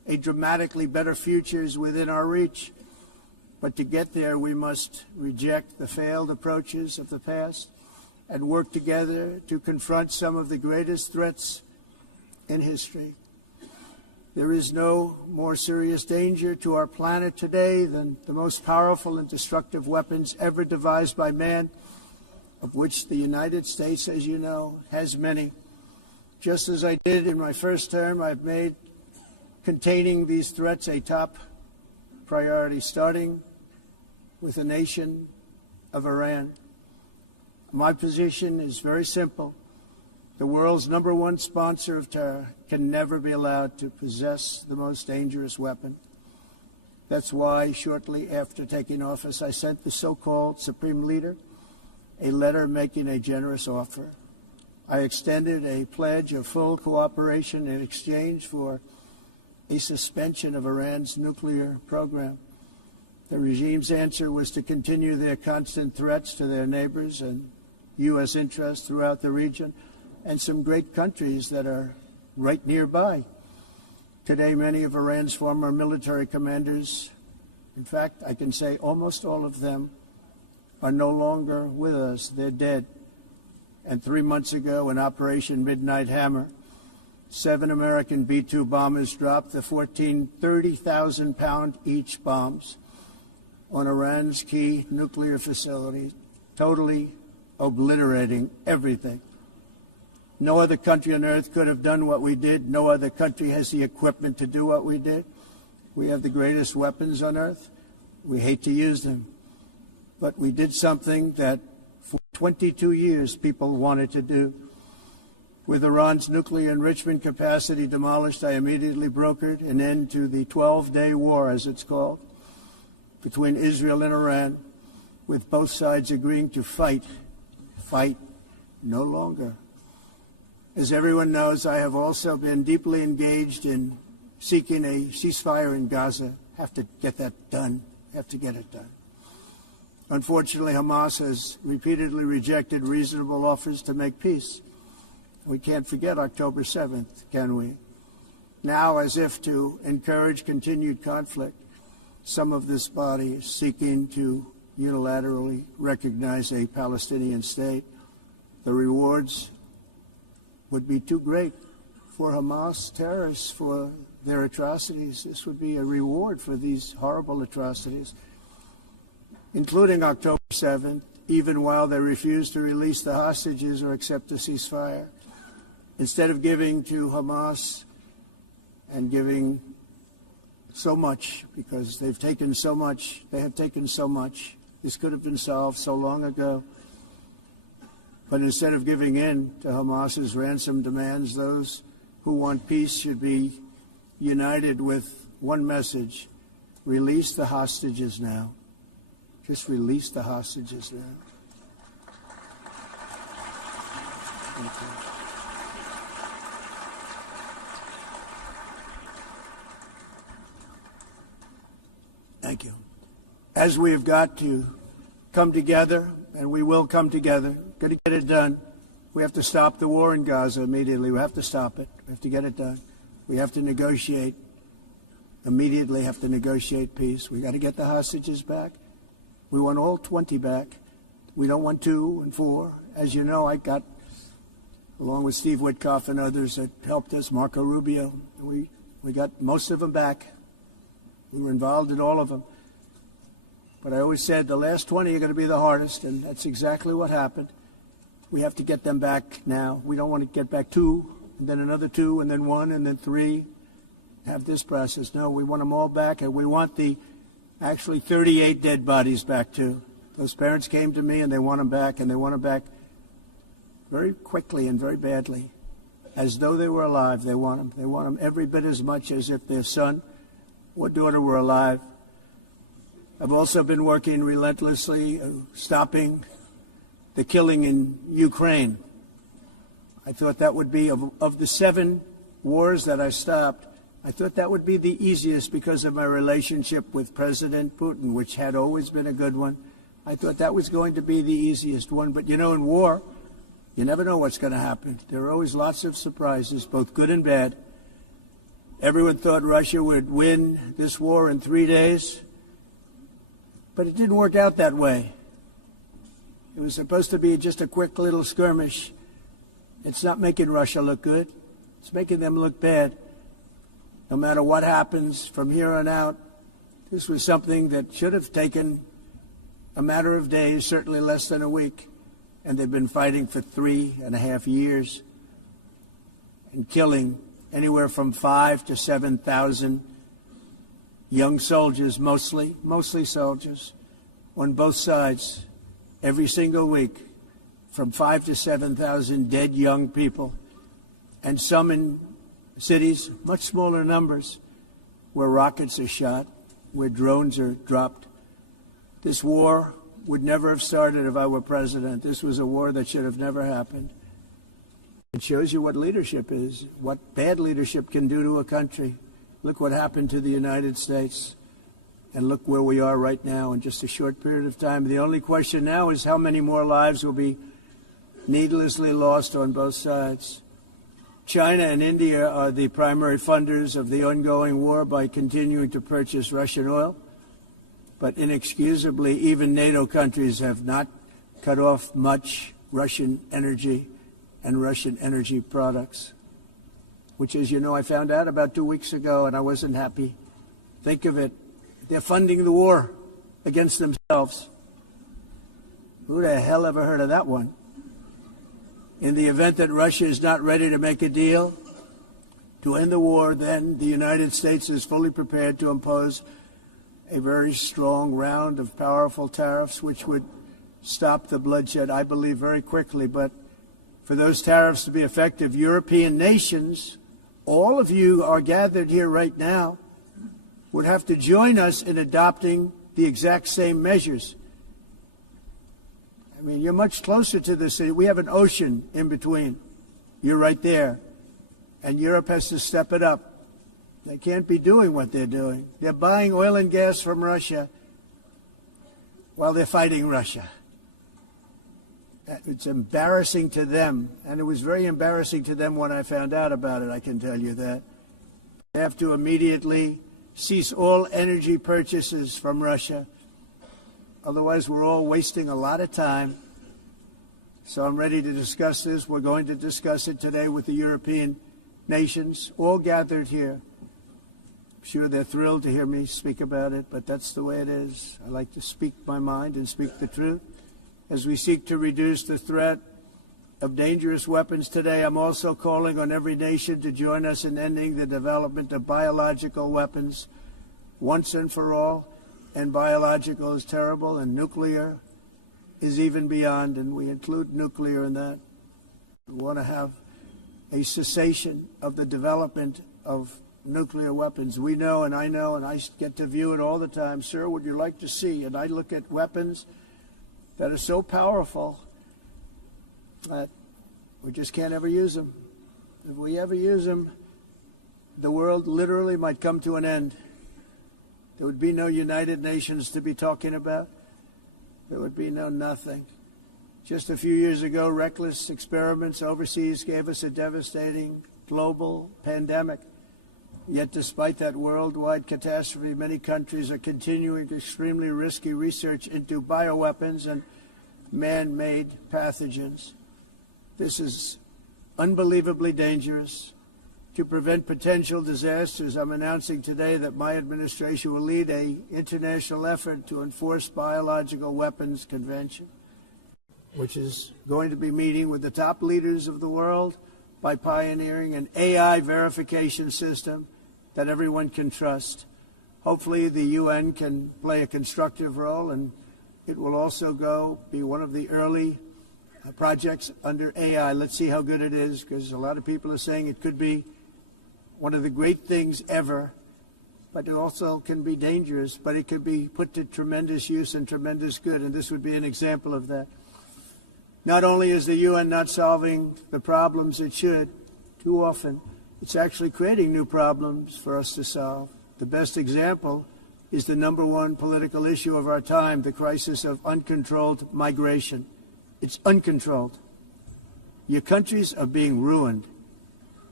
A dramatically better future is within our reach. But to get there, we must reject the failed approaches of the past and work together to confront some of the greatest threats in history. There is no more serious danger to our planet today than the most powerful and destructive weapons ever devised by man, of which the United States, as you know, has many. Just as I did in my first term, I've made containing these threats a top priority, starting with the nation of Iran. My position is very simple. The world's #1 sponsor of terror can never be allowed to possess the most dangerous weapon. That's why, shortly after taking office, I sent the so-called Supreme Leader a letter making a generous offer. I extended a pledge of full cooperation in exchange for a suspension of Iran's nuclear program. The regime's answer was to continue their constant threats to their neighbors and U.S. interests throughout the region and some great countries that are right nearby. Today, many of Iran's former military commanders, in fact, I can say almost all of them, are no longer with us. They're dead. And 3 months ago, in Operation Midnight Hammer, 7 American B-2 bombers dropped the 14 30,000-pound each bombs on Iran's key nuclear facilities, totally obliterating everything. No other country on earth could have done what we did. No other country has the equipment to do what we did. We have the greatest weapons on earth. We hate to use them. But we did something that for 22 years people wanted to do. With Iran's nuclear enrichment capacity demolished, I immediately brokered an end to the 12-day war, as it's called, between Israel and Iran, with both sides agreeing to fight no longer. As everyone knows, I have also been deeply engaged in seeking a ceasefire in Gaza. Have to get that done. Have to get it done. Unfortunately, Hamas has repeatedly rejected reasonable offers to make peace. We can't forget October 7th, can we? Now, as if to encourage continued conflict, some of this body is seeking to unilaterally recognize a Palestinian state. The rewards would be too great for Hamas terrorists for their atrocities. This would be a reward for these horrible atrocities, including October 7th, even while they refuse to release the hostages or accept a ceasefire. Instead of giving to Hamas and giving so much, because they've taken so much, they have taken so much. This could have been solved so long ago. But instead of giving in to Hamas's ransom demands, those who want peace should be united with one message: release the hostages now. Just release the hostages now. Thank you. Thank you. As we have got to come together, and we will come together, got to get it done. We have to stop the war in Gaza immediately. We have to stop it. We have to get it done. We have to negotiate. Immediately have to negotiate peace. We got to get the hostages back. We want all 20 back. We don't want 2 and 4. As you know, I got, along with Steve Witkoff and others that helped us, Marco Rubio, we got most of them back. We were involved in all of them. But I always said the last 20 are going to be the hardest, and that's exactly what happened. We have to get them back now. We don't want to get back 2, and then another 2, and then 1, and then 3. Have this process. No, we want them all back, and we want the actually 38 dead bodies back too. Those parents came to me, and they want them back, and they want them back very quickly and very badly. As though they were alive, they want them. They want them every bit as much as if their son or daughter were alive. I've also been working relentlessly, stopping the killing in Ukraine. I thought that would be, of the 7 wars that I stopped, I thought that would be the easiest because of my relationship with President Putin, which had always been a good one. I thought that was going to be the easiest one. But, you know, in war, you never know what's going to happen. There are always lots of surprises, both good and bad. Everyone thought Russia would win this war in 3 days, but it didn't work out that way. It was supposed to be just a quick little skirmish. It's not making Russia look good. It's making them look bad. No matter what happens from here on out, this was something that should have taken a matter of days, certainly less than a week. And they've been fighting for 3.5 years and killing anywhere from 5,000 to 7,000 young soldiers, mostly soldiers, on both sides, every single week, from 5,000 to 7,000 dead young people, and some in cities, much smaller numbers, where rockets are shot, where drones are dropped. This war would never have started if I were president. This was a war that should have never happened. It shows you what leadership is, what bad leadership can do to a country. Look what happened to the United States, and look where we are right now in just a short period of time. The only question now is how many more lives will be needlessly lost on both sides. China and India are the primary funders of the ongoing war by continuing to purchase Russian oil. But inexcusably, even NATO countries have not cut off much Russian energy and Russian energy products, which, as you know, I found out about 2 weeks ago, and I wasn't happy. Think of it. They're funding the war against themselves. Who the hell ever heard of that one? In the event that Russia is not ready to make a deal to end the war, then the United States is fully prepared to impose a very strong round of powerful tariffs, which would stop the bloodshed, I believe, very quickly. But for those tariffs to be effective, European nations, all of you are gathered here right now, would have to join us in adopting the exact same measures. I mean, you're much closer to the city. We have an ocean in between. You're right there. And Europe has to step it up. They can't be doing what they're doing. They're buying oil and gas from Russia while they're fighting Russia. It's embarrassing to them, and it was very embarrassing to them when I found out about it, I can tell you that. They have to immediately cease all energy purchases from Russia. Otherwise, we're all wasting a lot of time. So I'm ready to discuss this. We're going to discuss it today with the European nations, all gathered here. I'm sure they're thrilled to hear me speak about it, but that's the way it is. I like to speak my mind and speak the truth. As we seek to reduce the threat of dangerous weapons today, I'm also calling on every nation to join us in ending the development of biological weapons once and for all. And biological is terrible, and nuclear is even beyond, and we include nuclear in that. We want to have a cessation of the development of nuclear weapons. We know, and I get to view it all the time. Sir, would you like to see? And I look at weapons that are so powerful that we just can't ever use them. If we ever use them, the world literally might come to an end. There would be no United Nations to be talking about. There would be no nothing. Just a few years ago, reckless experiments overseas gave us a devastating global pandemic. Yet despite that worldwide catastrophe, many countries are continuing extremely risky research into bioweapons and man-made pathogens. This is unbelievably dangerous. To prevent potential disasters, I'm announcing today that my administration will lead an international effort to enforce biological weapons convention, which is going to be meeting with the top leaders of the world by pioneering an AI verification system that everyone can trust. Hopefully the UN can play a constructive role, and it will also be one of the early projects under AI. Let's see how good it is, because a lot of people are saying it could be one of the great things ever, but it also can be dangerous, but it could be put to tremendous use and tremendous good, and this would be an example of that. Not only is the UN not solving the problems it should, too often, it's actually creating new problems for us to solve. The best example is the number one political issue of our time, the crisis of uncontrolled migration. It's uncontrolled. Your countries are being ruined.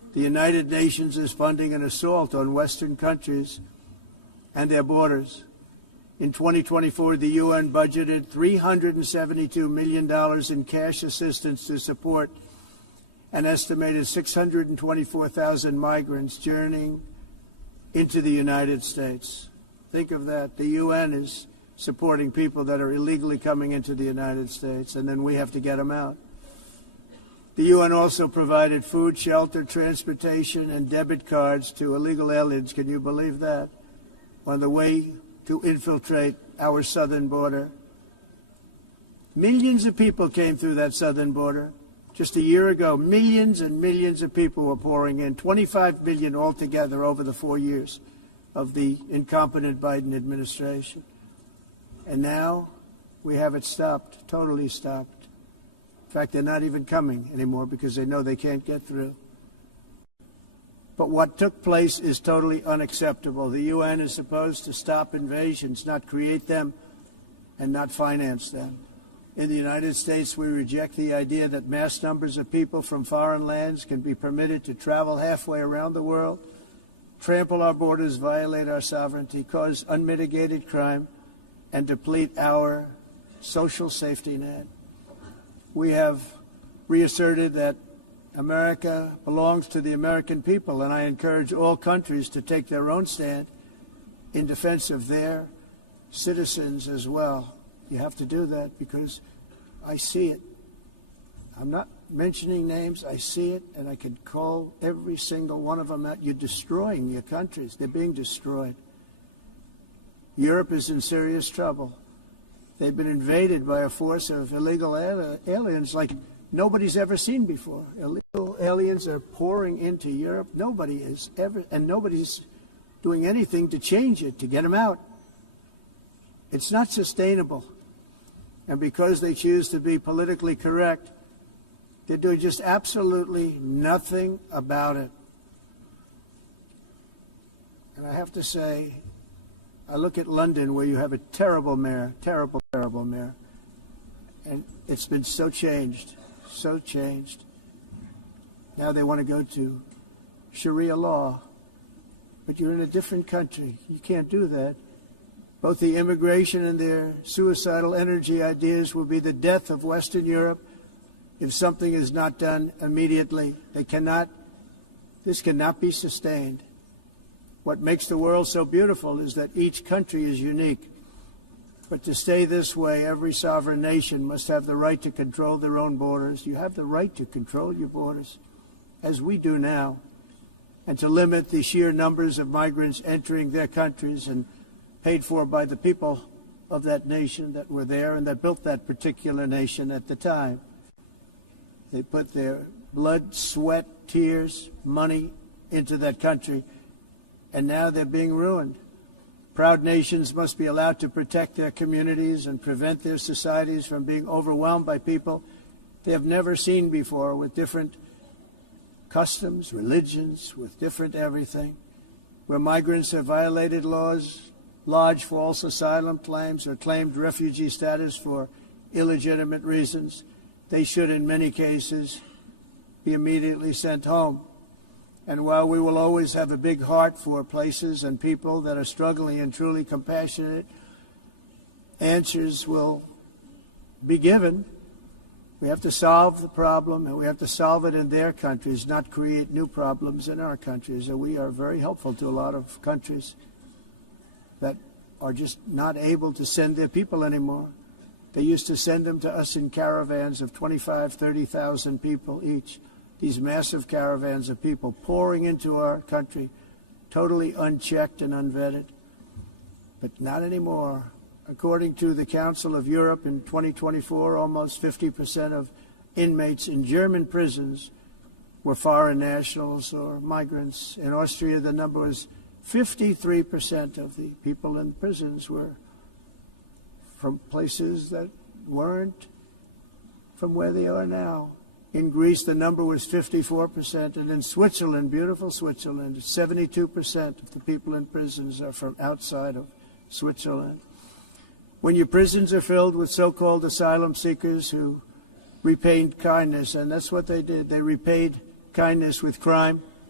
The United Nations is funding an assault on Western countries and their borders. In 2024, the UN budgeted $372 million in cash assistance to support an estimated 624,000 migrants journeying into the United States. Think of that. The UN is supporting people that are illegally coming into the United States, and then we have to get them out. The UN also provided food, shelter, transportation, and debit cards to illegal aliens. Can you believe that? On the way to infiltrate our southern border. Millions of people came through that southern border. Just a year ago, millions and millions of people were pouring in, 25 million altogether over the 4 years of the incompetent Biden administration. And now we have it stopped, totally stopped. In fact, they're not even coming anymore because they know they can't get through. But what took place is totally unacceptable. The UN is supposed to stop invasions, not create them and not finance them. In the United States, we reject the idea that mass numbers of people from foreign lands can be permitted to travel halfway around the world, trample our borders, violate our sovereignty, cause unmitigated crime, and deplete our social safety net. We have reasserted that America belongs to the American people, and I encourage all countries to take their own stand in defense of their citizens as well. You have to do that because I see it. I'm not mentioning names. I see it, and I could call every single one of them out. You're destroying your countries. They're being destroyed. Europe is in serious trouble. They've been invaded by a force of illegal aliens like nobody's ever seen before. Illegal aliens are pouring into Europe. Nobody is ever, and nobody's doing anything to change it, to get them out. It's not sustainable. And because they choose to be politically correct, they're doing just absolutely nothing about it. And I have to say, I look at London where you have a terrible mayor, terrible mayor. And it's been so changed. So changed. Now they want to go to Sharia law. But you're in a different country. You can't do that. Both the immigration and their suicidal energy ideas will be the death of Western Europe if something is not done immediately. This cannot be sustained. What makes the world so beautiful is that each country is unique. But to stay this way, every sovereign nation must have the right to control their own borders. You have the right to control your borders, as we do now, and to limit the sheer numbers of migrants entering their countries and paid for by the people of that nation that were there and that built that particular nation at the time. They put their blood, sweat, tears, money into that country, and now they're being ruined. Proud nations must be allowed to protect their communities and prevent their societies from being overwhelmed by people they have never seen before, with different customs, religions, with different everything. Where migrants have violated laws, lodged false asylum claims, or claimed refugee status for illegitimate reasons, they should, in many cases, be immediately sent home. And while we will always have a big heart for places and people that are struggling and truly compassionate, answers will be given. We have to solve the problem, and we have to solve it in their countries, not create new problems in our countries. And we are very helpful to a lot of countries that are just not able to send their people anymore. They used to send them to us in caravans of 25,000, 30,000 people each. These massive caravans of people pouring into our country, totally unchecked and unvetted. But not anymore. According to the Council of Europe in 2024, almost 50% of inmates in German prisons were foreign nationals or migrants. In Austria, the number was 53% of the people in prisons were from places that weren't from where they are now. In Greece, the number was 54%, and in Switzerland, beautiful Switzerland, 72% of the people in prisons are from outside of Switzerland. When your prisons are filled with so-called asylum seekers who repaid kindness, and that's what they did, they repaid kindness with crime,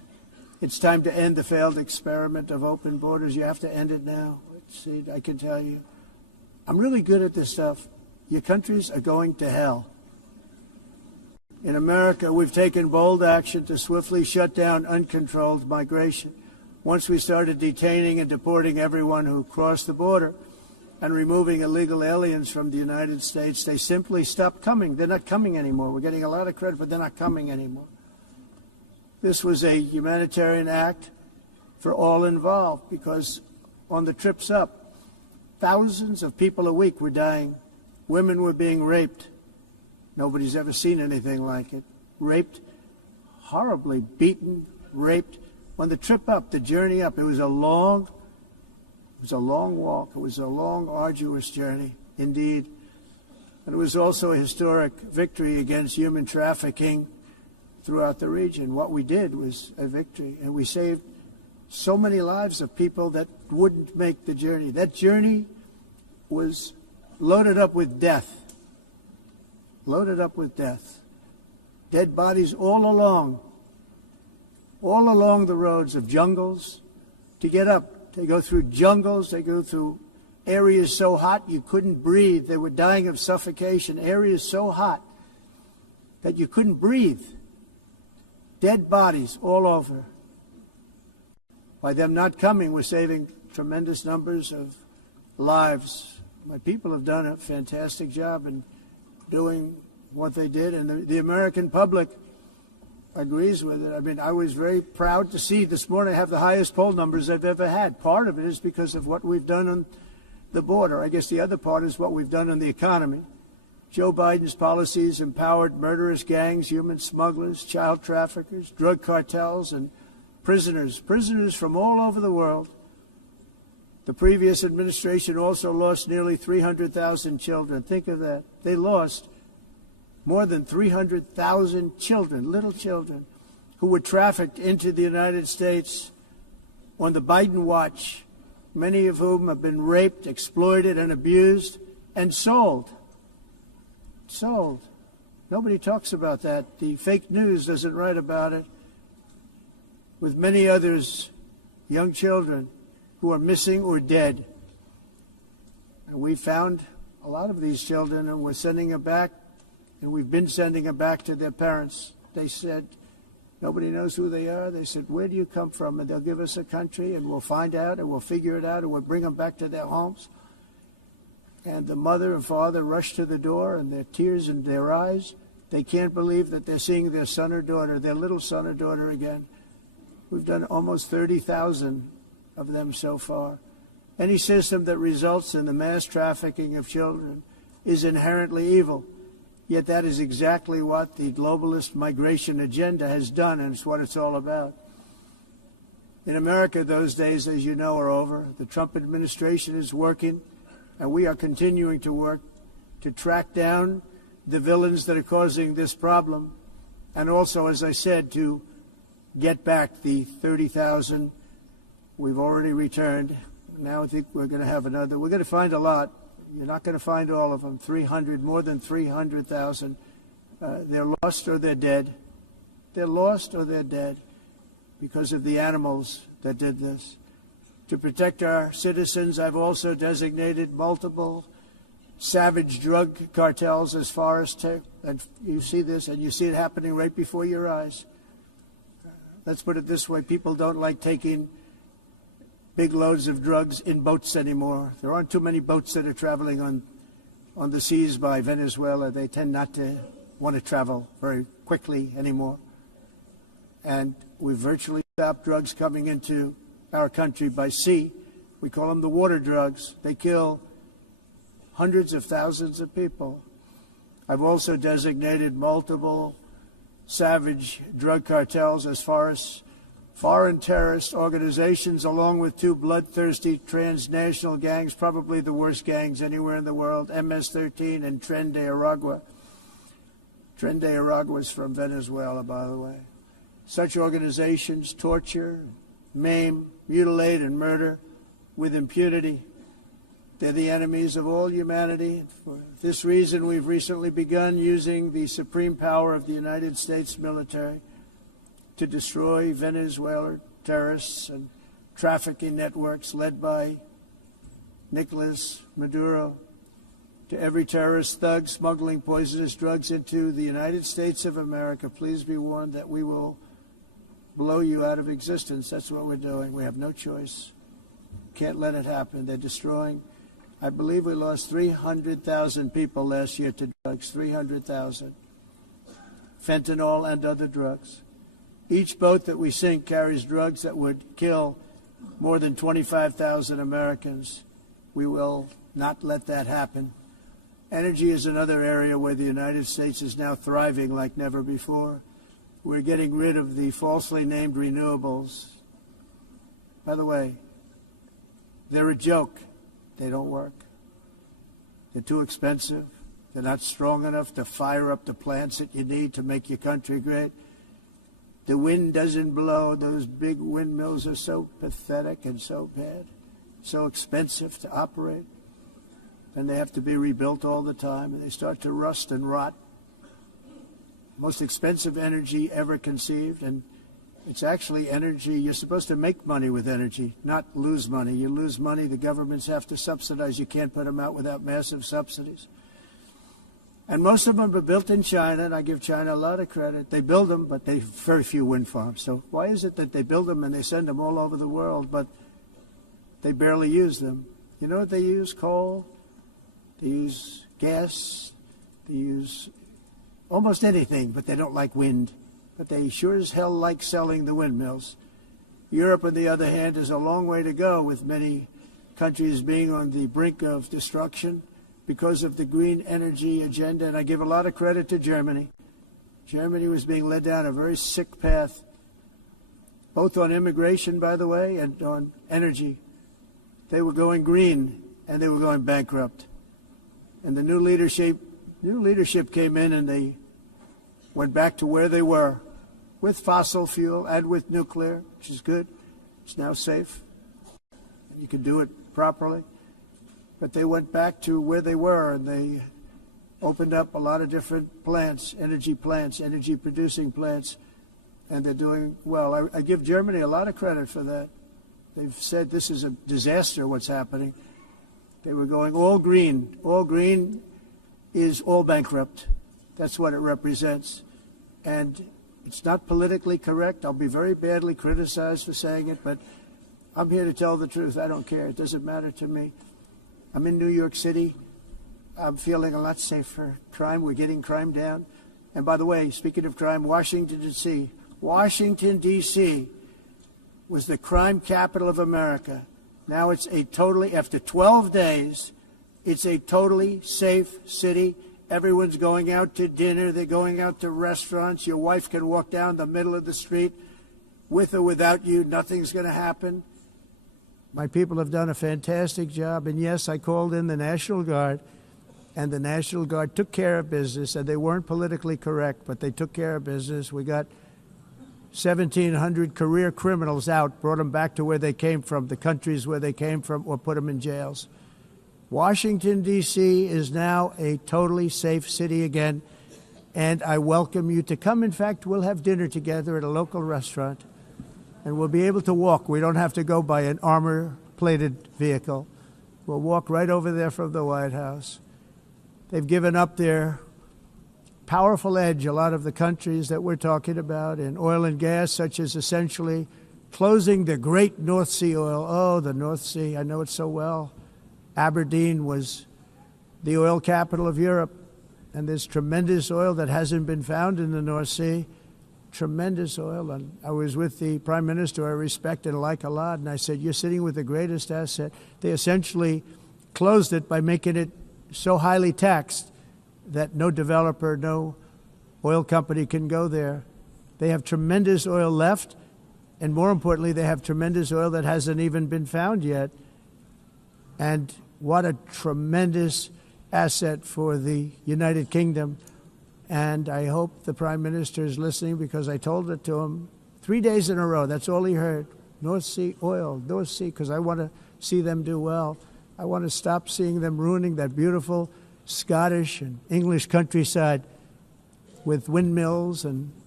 It's time to end the failed experiment of open borders. You have to end it now. See, I can tell you, I'm really good at this stuff. Your countries are going to hell. In America, we've taken bold action to swiftly shut down uncontrolled migration. Once we started detaining and deporting everyone who crossed the border and removing illegal aliens from the United States, they simply stopped coming. They're not coming anymore. We're getting a lot of credit, but they're not coming anymore. This was a humanitarian act for all involved, because on the trips up, thousands of people a week were dying. Women were being raped. Nobody's ever seen anything like it. Raped, horribly beaten, raped. On the trip up, the journey up, it was a long walk. It was a long, arduous journey, indeed. And it was also a historic victory against human trafficking throughout the region. What we did was a victory, and we saved so many lives of people that wouldn't make the journey. That journey was loaded up with death. Loaded up with death. Dead bodies all along the roads of jungles to get up. They go through jungles, they go through areas so hot you couldn't breathe. They were dying of suffocation, areas so hot that you couldn't breathe. Dead bodies all over. By them not coming, we're saving tremendous numbers of lives. My people have done a fantastic job in doing what they did, and the American public agrees with it. I mean, I was very proud to see this morning have the highest poll numbers I've ever had. Part of it is because of what we've done on the border. I guess the other part is what we've done on the economy. Joe Biden's policies empowered murderous gangs, human smugglers, child traffickers, drug cartels, and prisoners from all over the world. The previous administration also lost nearly 300,000 children. Think of that. They lost more than 300,000 children, little children, who were trafficked into the United States on the Biden watch, many of whom have been raped, exploited, and abused, and sold. Sold. Nobody talks about that. The fake news doesn't write about it. With many others, young children who are missing or dead. And we found a lot of these children, and we're sending them back, and we've been sending them back to their parents. They said, nobody knows who they are. They said, where do you come from? And they'll give us a country, and we'll find out, and we'll figure it out, and we'll bring them back to their homes. And the mother and father rush to the door, and their tears in their eyes. They can't believe that they're seeing their son or daughter, their little son or daughter again. We've done almost 30,000 of them so far. Any system that results in the mass trafficking of children is inherently evil. Yet that is exactly what the globalist migration agenda has done, and it's what it's all about. In America, those days, as you know, are over. The Trump administration is working, and we are continuing to work to track down the villains that are causing this problem, and also, as I said, to get back the 30,000 we've already returned. Now I think we're going to have another. We're going to find a lot. You're not going to find all of them. 300, more than 300,000. They're lost or they're dead. They're lost or they're dead because of the animals that did this. To protect our citizens, I've also designated multiple savage drug cartels as far as and you see this, and you see it happening right before your eyes. Let's put it this way. People don't like taking big loads of drugs in boats anymore. There aren't too many boats that are traveling on the seas by Venezuela. They tend not to want to travel very quickly anymore. And we've virtually stopped drugs coming into our country by sea. We call them the water drugs. They kill hundreds of thousands of people. I've also designated multiple savage drug cartels as far as foreign terrorist organizations, along with two bloodthirsty transnational gangs, probably the worst gangs anywhere in the world, MS-13 and Tren de Aragua. Tren de Aragua is from Venezuela, by the way. Such organizations torture, maim, mutilate, and murder with impunity. They're the enemies of all humanity. For this reason, we've recently begun using the supreme power of the United States military to destroy Venezuela terrorists and trafficking networks led by Nicolas Maduro, to every terrorist thug smuggling poisonous drugs into the United States of America, please be warned that we will blow you out of existence. That's what we're doing. We have no choice. Can't let it happen. They're destroying. I believe we lost 300,000 people last year to drugs, 300,000. Fentanyl and other drugs. Each boat that we sink carries drugs that would kill more than 25,000 Americans. We will not let that happen. Energy is another area where the United States is now thriving like never before. We're getting rid of the falsely named renewables. By the way, they're a joke. They don't work. They're too expensive. They're not strong enough to fire up the plants that you need to make your country great. The wind doesn't blow. Those big windmills are so pathetic and so bad, so expensive to operate. And they have to be rebuilt all the time, and they start to rust and rot. Most expensive energy ever conceived, and it's actually energy. You're supposed to make money with energy, not lose money. You lose money, the governments have to subsidize. You can't put them out without massive subsidies. And most of them are built in China, and I give China a lot of credit. They build them, but they have very few wind farms. So why is it that they build them and they send them all over the world, but they barely use them? You know what they use? Coal. They use gas. They use almost anything, but they don't like wind. But they sure as hell like selling the windmills. Europe, on the other hand, is a long way to go, with many countries being on the brink of destruction because of the green energy agenda. And I give a lot of credit to Germany. Germany was being led down a very sick path, both on immigration, by the way, and on energy. They were going green, and they were going bankrupt. And the new leadership came in, and they went back to where they were, with fossil fuel and with nuclear, which is good. It's now safe. You can do it properly. But they went back to where they were, and they opened up a lot of different plants, energy-producing plants, and they're doing well. I give Germany a lot of credit for that. They've said this is a disaster, what's happening. They were going all green. All green is all bankrupt. That's what it represents. And it's not politically correct. I'll be very badly criticized for saying it, but I'm here to tell the truth. I don't care. It doesn't matter to me. I'm in New York City. I'm feeling a lot safer. Crime, we're getting crime down. And by the way, speaking of crime, Washington, D.C. Washington, D.C. was the crime capital of America. Now it's after 12 days, it's a totally safe city. Everyone's going out to dinner. They're going out to restaurants. Your wife can walk down the middle of the street with or without you. Nothing's going to happen. My people have done a fantastic job. And yes, I called in the National Guard, and the National Guard took care of business. And they weren't politically correct, but they took care of business. We got 1,700 career criminals out, brought them back to where they came from, the countries where they came from, or put them in jails. Washington, D.C. is now a totally safe city again, and I welcome you to come. In fact, we'll have dinner together at a local restaurant, and we'll be able to walk. We don't have to go by an armor-plated vehicle. We'll walk right over there from the White House. They've given up their powerful edge, a lot of the countries that we're talking about, in oil and gas, such as essentially closing the great North Sea oil. Oh, the North Sea, I know it so well. Aberdeen was the oil capital of Europe, and there's tremendous oil that hasn't been found in the North Sea. Tremendous oil. And I was with the Prime Minister I respect and like a lot, and I said, you're sitting with the greatest asset. They essentially closed it by making it so highly taxed that no developer, no oil company can go there. They have tremendous oil left, and more importantly, they have tremendous oil that hasn't even been found yet. And what a tremendous asset for the United Kingdom. And I hope the Prime Minister is listening, because I told it to him 3 days in a row. That's all he heard. North Sea oil, North Sea, because I want to see them do well. I want to stop seeing them ruining that beautiful Scottish and English countryside with windmills and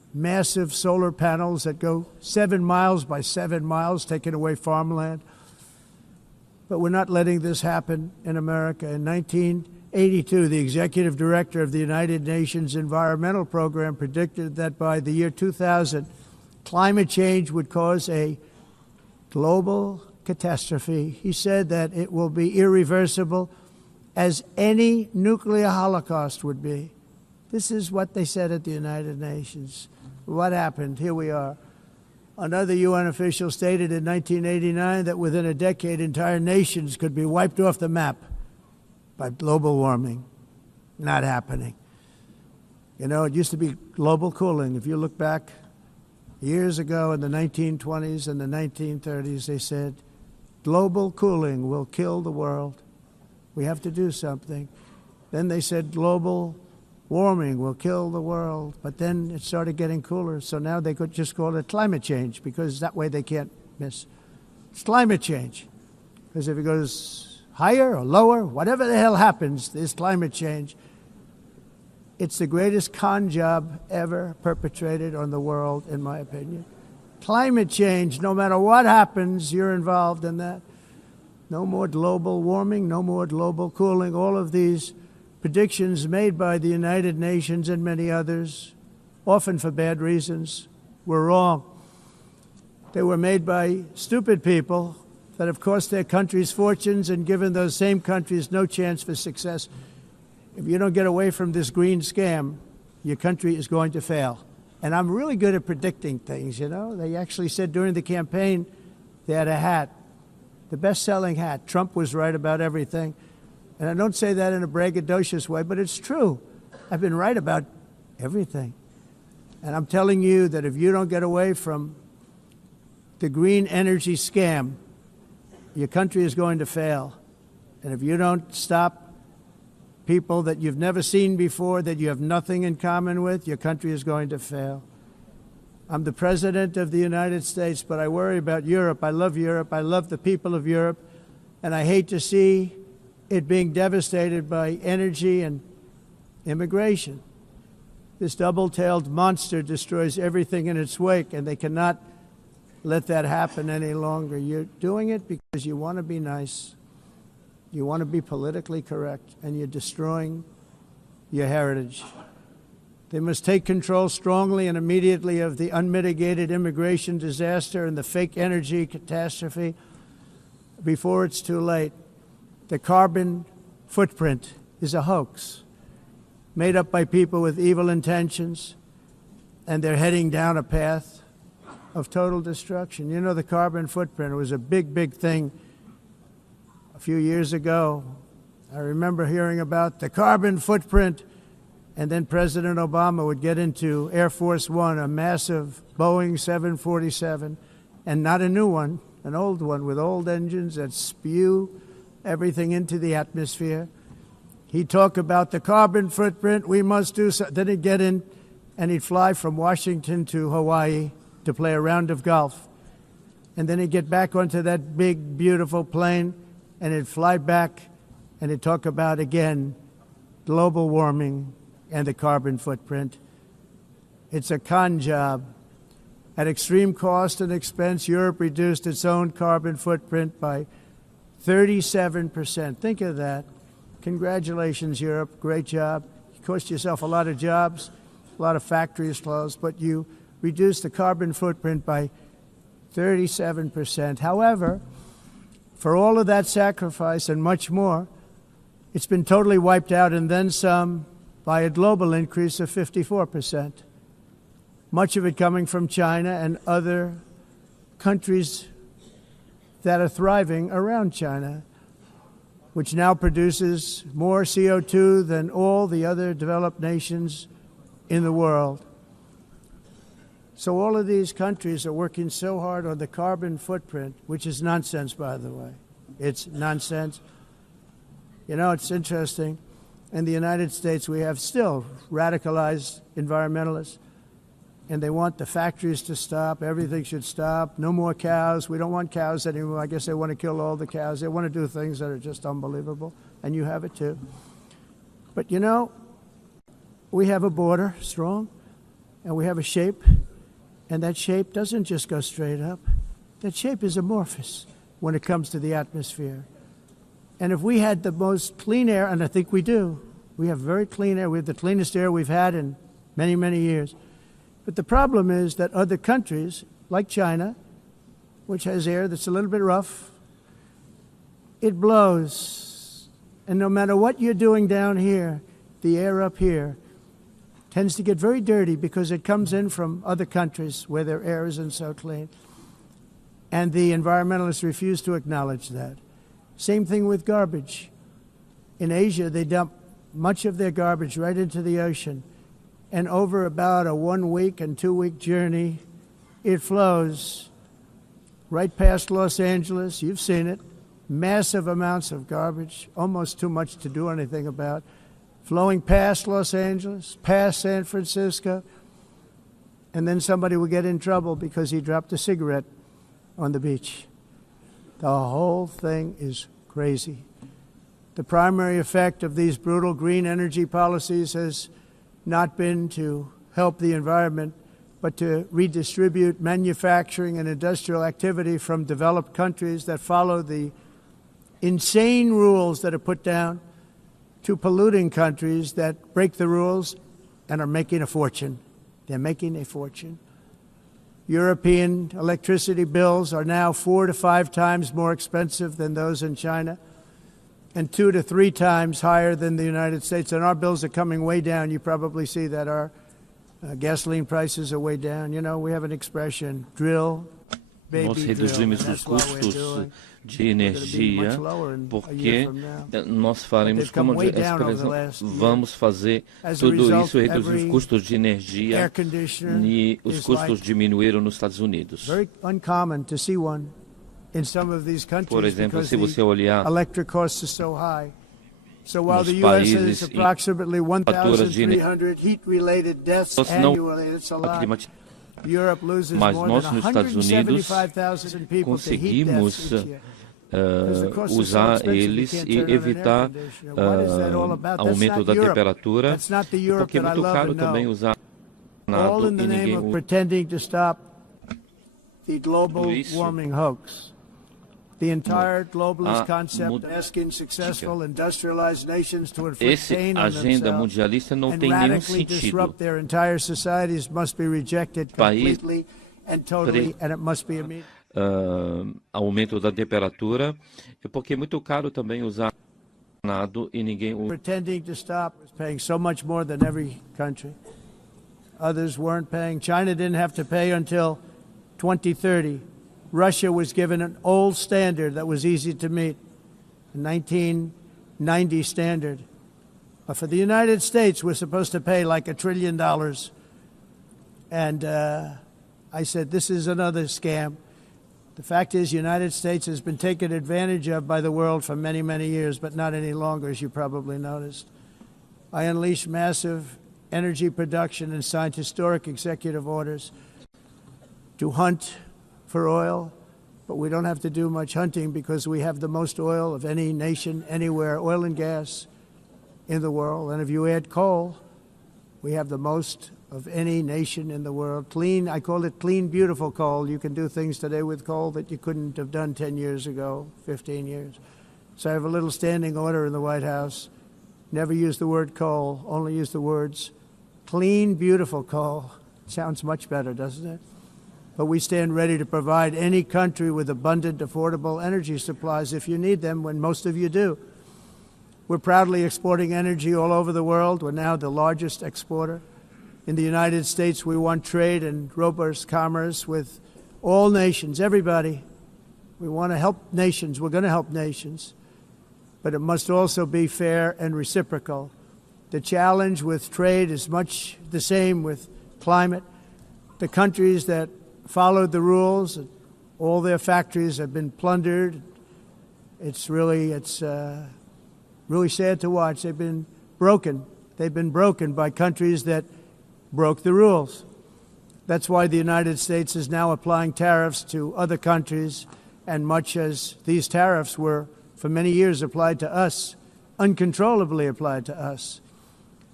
massive solar panels that go 7 miles by 7 miles, taking away farmland. But we're not letting this happen in America. In 1982, the executive director of the United Nations Environmental Program predicted that by the year 2000, climate change would cause a global catastrophe. He said that it will be irreversible, as any nuclear holocaust would be. This is what they said at the United Nations. What happened? Here we are. Another UN official stated in 1989 that within a decade, entire nations could be wiped off the map by global warming. Not happening. You know, it used to be global cooling. If you look back years ago in the 1920s and the 1930s, they said, global cooling will kill the world. We have to do something. Then they said global warming will kill the world. But then it started getting cooler. So now they could just call it climate change, because that way they can't miss. It's climate change. Because if it goes higher or lower, whatever the hell happens, there's climate change. It's the greatest con job ever perpetrated on the world, in my opinion. Climate change, no matter what happens, you're involved in that. No more global warming, no more global cooling. All of these predictions made by the United Nations and many others, often for bad reasons, were wrong. They were made by stupid people that have cost their countries fortunes and given those same countries no chance for success. If you don't get away from this green scam, your country is going to fail. And I'm really good at predicting things, you know. They actually said during the campaign they had a hat, the best-selling hat. Trump was right about everything. And I don't say that in a braggadocious way, but it's true. I've been right about everything. And I'm telling you that if you don't get away from the green energy scam, your country is going to fail. And if you don't stop people that you've never seen before, that you have nothing in common with, your country is going to fail. I'm the President of the United States, but I worry about Europe. I love Europe. I love the people of Europe. And I hate to see it being devastated by energy and immigration. This double-tailed monster destroys everything in its wake, and they cannot let that happen any longer. You're doing it because you want to be nice. You want to be politically correct, and you're destroying your heritage. They must take control strongly and immediately of the unmitigated immigration disaster and the fake energy catastrophe before it's too late. The carbon footprint is a hoax made up by people with evil intentions, and they're heading down a path of total destruction. You know, the carbon footprint, it was a big, big thing a few years ago. I remember hearing about the carbon footprint, and then President Obama would get into Air Force One, a massive Boeing 747, and not a new one, an old one with old engines that spew everything into the atmosphere. He'd talk about the carbon footprint, we must do so. Then he'd get in and he'd fly from Washington to Hawaii to play a round of golf. And then he'd get back onto that big, beautiful plane and he'd fly back and he'd talk about, again, global warming and the carbon footprint. It's a con job. At extreme cost and expense, Europe reduced its own carbon footprint by 37%. Think of that. Congratulations, Europe. Great job. You cost yourself a lot of jobs, a lot of factories closed, but you reduced the carbon footprint by 37%. However, for all of that sacrifice and much more, it's been totally wiped out and then some by a global increase of 54%. Much of it coming from China and other countries that are thriving around China, which now produces more CO2 than all the other developed nations in the world. So all of these countries are working so hard on the carbon footprint, which is nonsense, by the way. It's nonsense. You know, it's interesting. In the United States, we have still radicalized environmentalists, and they want the factories to stop. Everything should stop. No more cows. We don't want cows anymore. I guess they want to kill all the cows. They want to do things that are just unbelievable, and you have it too. But, you know, we have a border strong. and we have a shape, and that shape doesn't just go straight up. That shape is amorphous when it comes to the atmosphere. And if we had the most clean air, and I think we do, we have very clean air. We have the cleanest air we've had in many, many years. But the problem is that other countries, like China, which has air that's a little bit rough, it blows. And no matter what you're doing down here, the air up here tends to get very dirty because it comes in from other countries where their air isn't so clean. And the environmentalists refuse to acknowledge that. Same thing with garbage. In Asia, they dump much of their garbage right into the ocean. And over about a 1 week and 2 week journey, it flows right past Los Angeles. You've seen it. Massive amounts of garbage, almost too much to do anything about, flowing past Los Angeles, past San Francisco, and then somebody will get in trouble because he dropped a cigarette on the beach. The whole thing is crazy. The primary effect of these brutal green energy policies has not been to help the environment, but to redistribute manufacturing and industrial activity from developed countries that follow the insane rules that are put down to polluting countries that break the rules and are making a fortune. They're making a fortune. European electricity bills are now 4 to 5 times more expensive than those in China, and 2 to 3 times higher than the United States. And our bills are coming way down. You probably see that our gasoline prices are way down. You know, we have an expression, drill, baby, Nós drill. reduzimos os custos de energia porque nós faremos como vamos fazer tudo isso, reduzir os custos de energia, e os custos diminuíram nos Estados Unidos. Very uncommon to see one in some of these countries. Por exemplo, se você olhar electric costs are so high. So while the US has approximately 1,300 heat-related deaths annually, it's a lot. Europe loses Mas more nós than nos Estados Unidos 175,000 people to heat deaths conseguimos each year. usar eles e evitar aumento da temperatura, porque é muito caro também usar all in the e name ninguém of pretending to stop the global warming hoax. The entire globalist concept asking successful industrialized nations to inflict pain on agenda themselves mundialista não and tem nenhum radically sentido. disrupt their entire societies must be rejected completely and totally, and it must be immediate. Aumento da temperatura, porque é muito caro também usar nada e ninguém pretending to stop is paying so much more than every country. Others weren't paying. China didn't have to pay until 2030. Russia was given an old standard that was easy to meet, a 1990 standard. But for the United States, we're supposed to pay like $1 trillion. And I said, this is another scam. The fact is, the United States has been taken advantage of by the world for many, many years, but not any longer, as you probably noticed. I unleashed massive energy production and signed historic executive orders to hunt for oil, but we don't have to do much hunting because we have the most oil of any nation anywhere, oil and gas in the world. And if you add coal, we have the most of any nation in the world. Clean, I call it clean, beautiful coal. You can do things today with coal that you couldn't have done 10 years ago, 15 years. So I have a little standing order in the White House. Never use the word coal, only use the words clean, beautiful coal. Sounds much better, doesn't it? But we stand ready to provide any country with abundant, affordable energy supplies if you need them, when most of you do. We're proudly exporting energy all over the world. We're now the largest exporter. In the United States, we want trade and robust commerce with all nations, everybody. We want to help nations. We're going to help nations. But it must also be fair and reciprocal. The challenge with trade is much the same with climate. The countries that followed the rules, all their factories have been plundered. It's really sad to watch. They've been broken. They've been broken by countries that broke the rules. That's why the United States is now applying tariffs to other countries, and much as these tariffs were for many years applied to us, uncontrollably applied to us.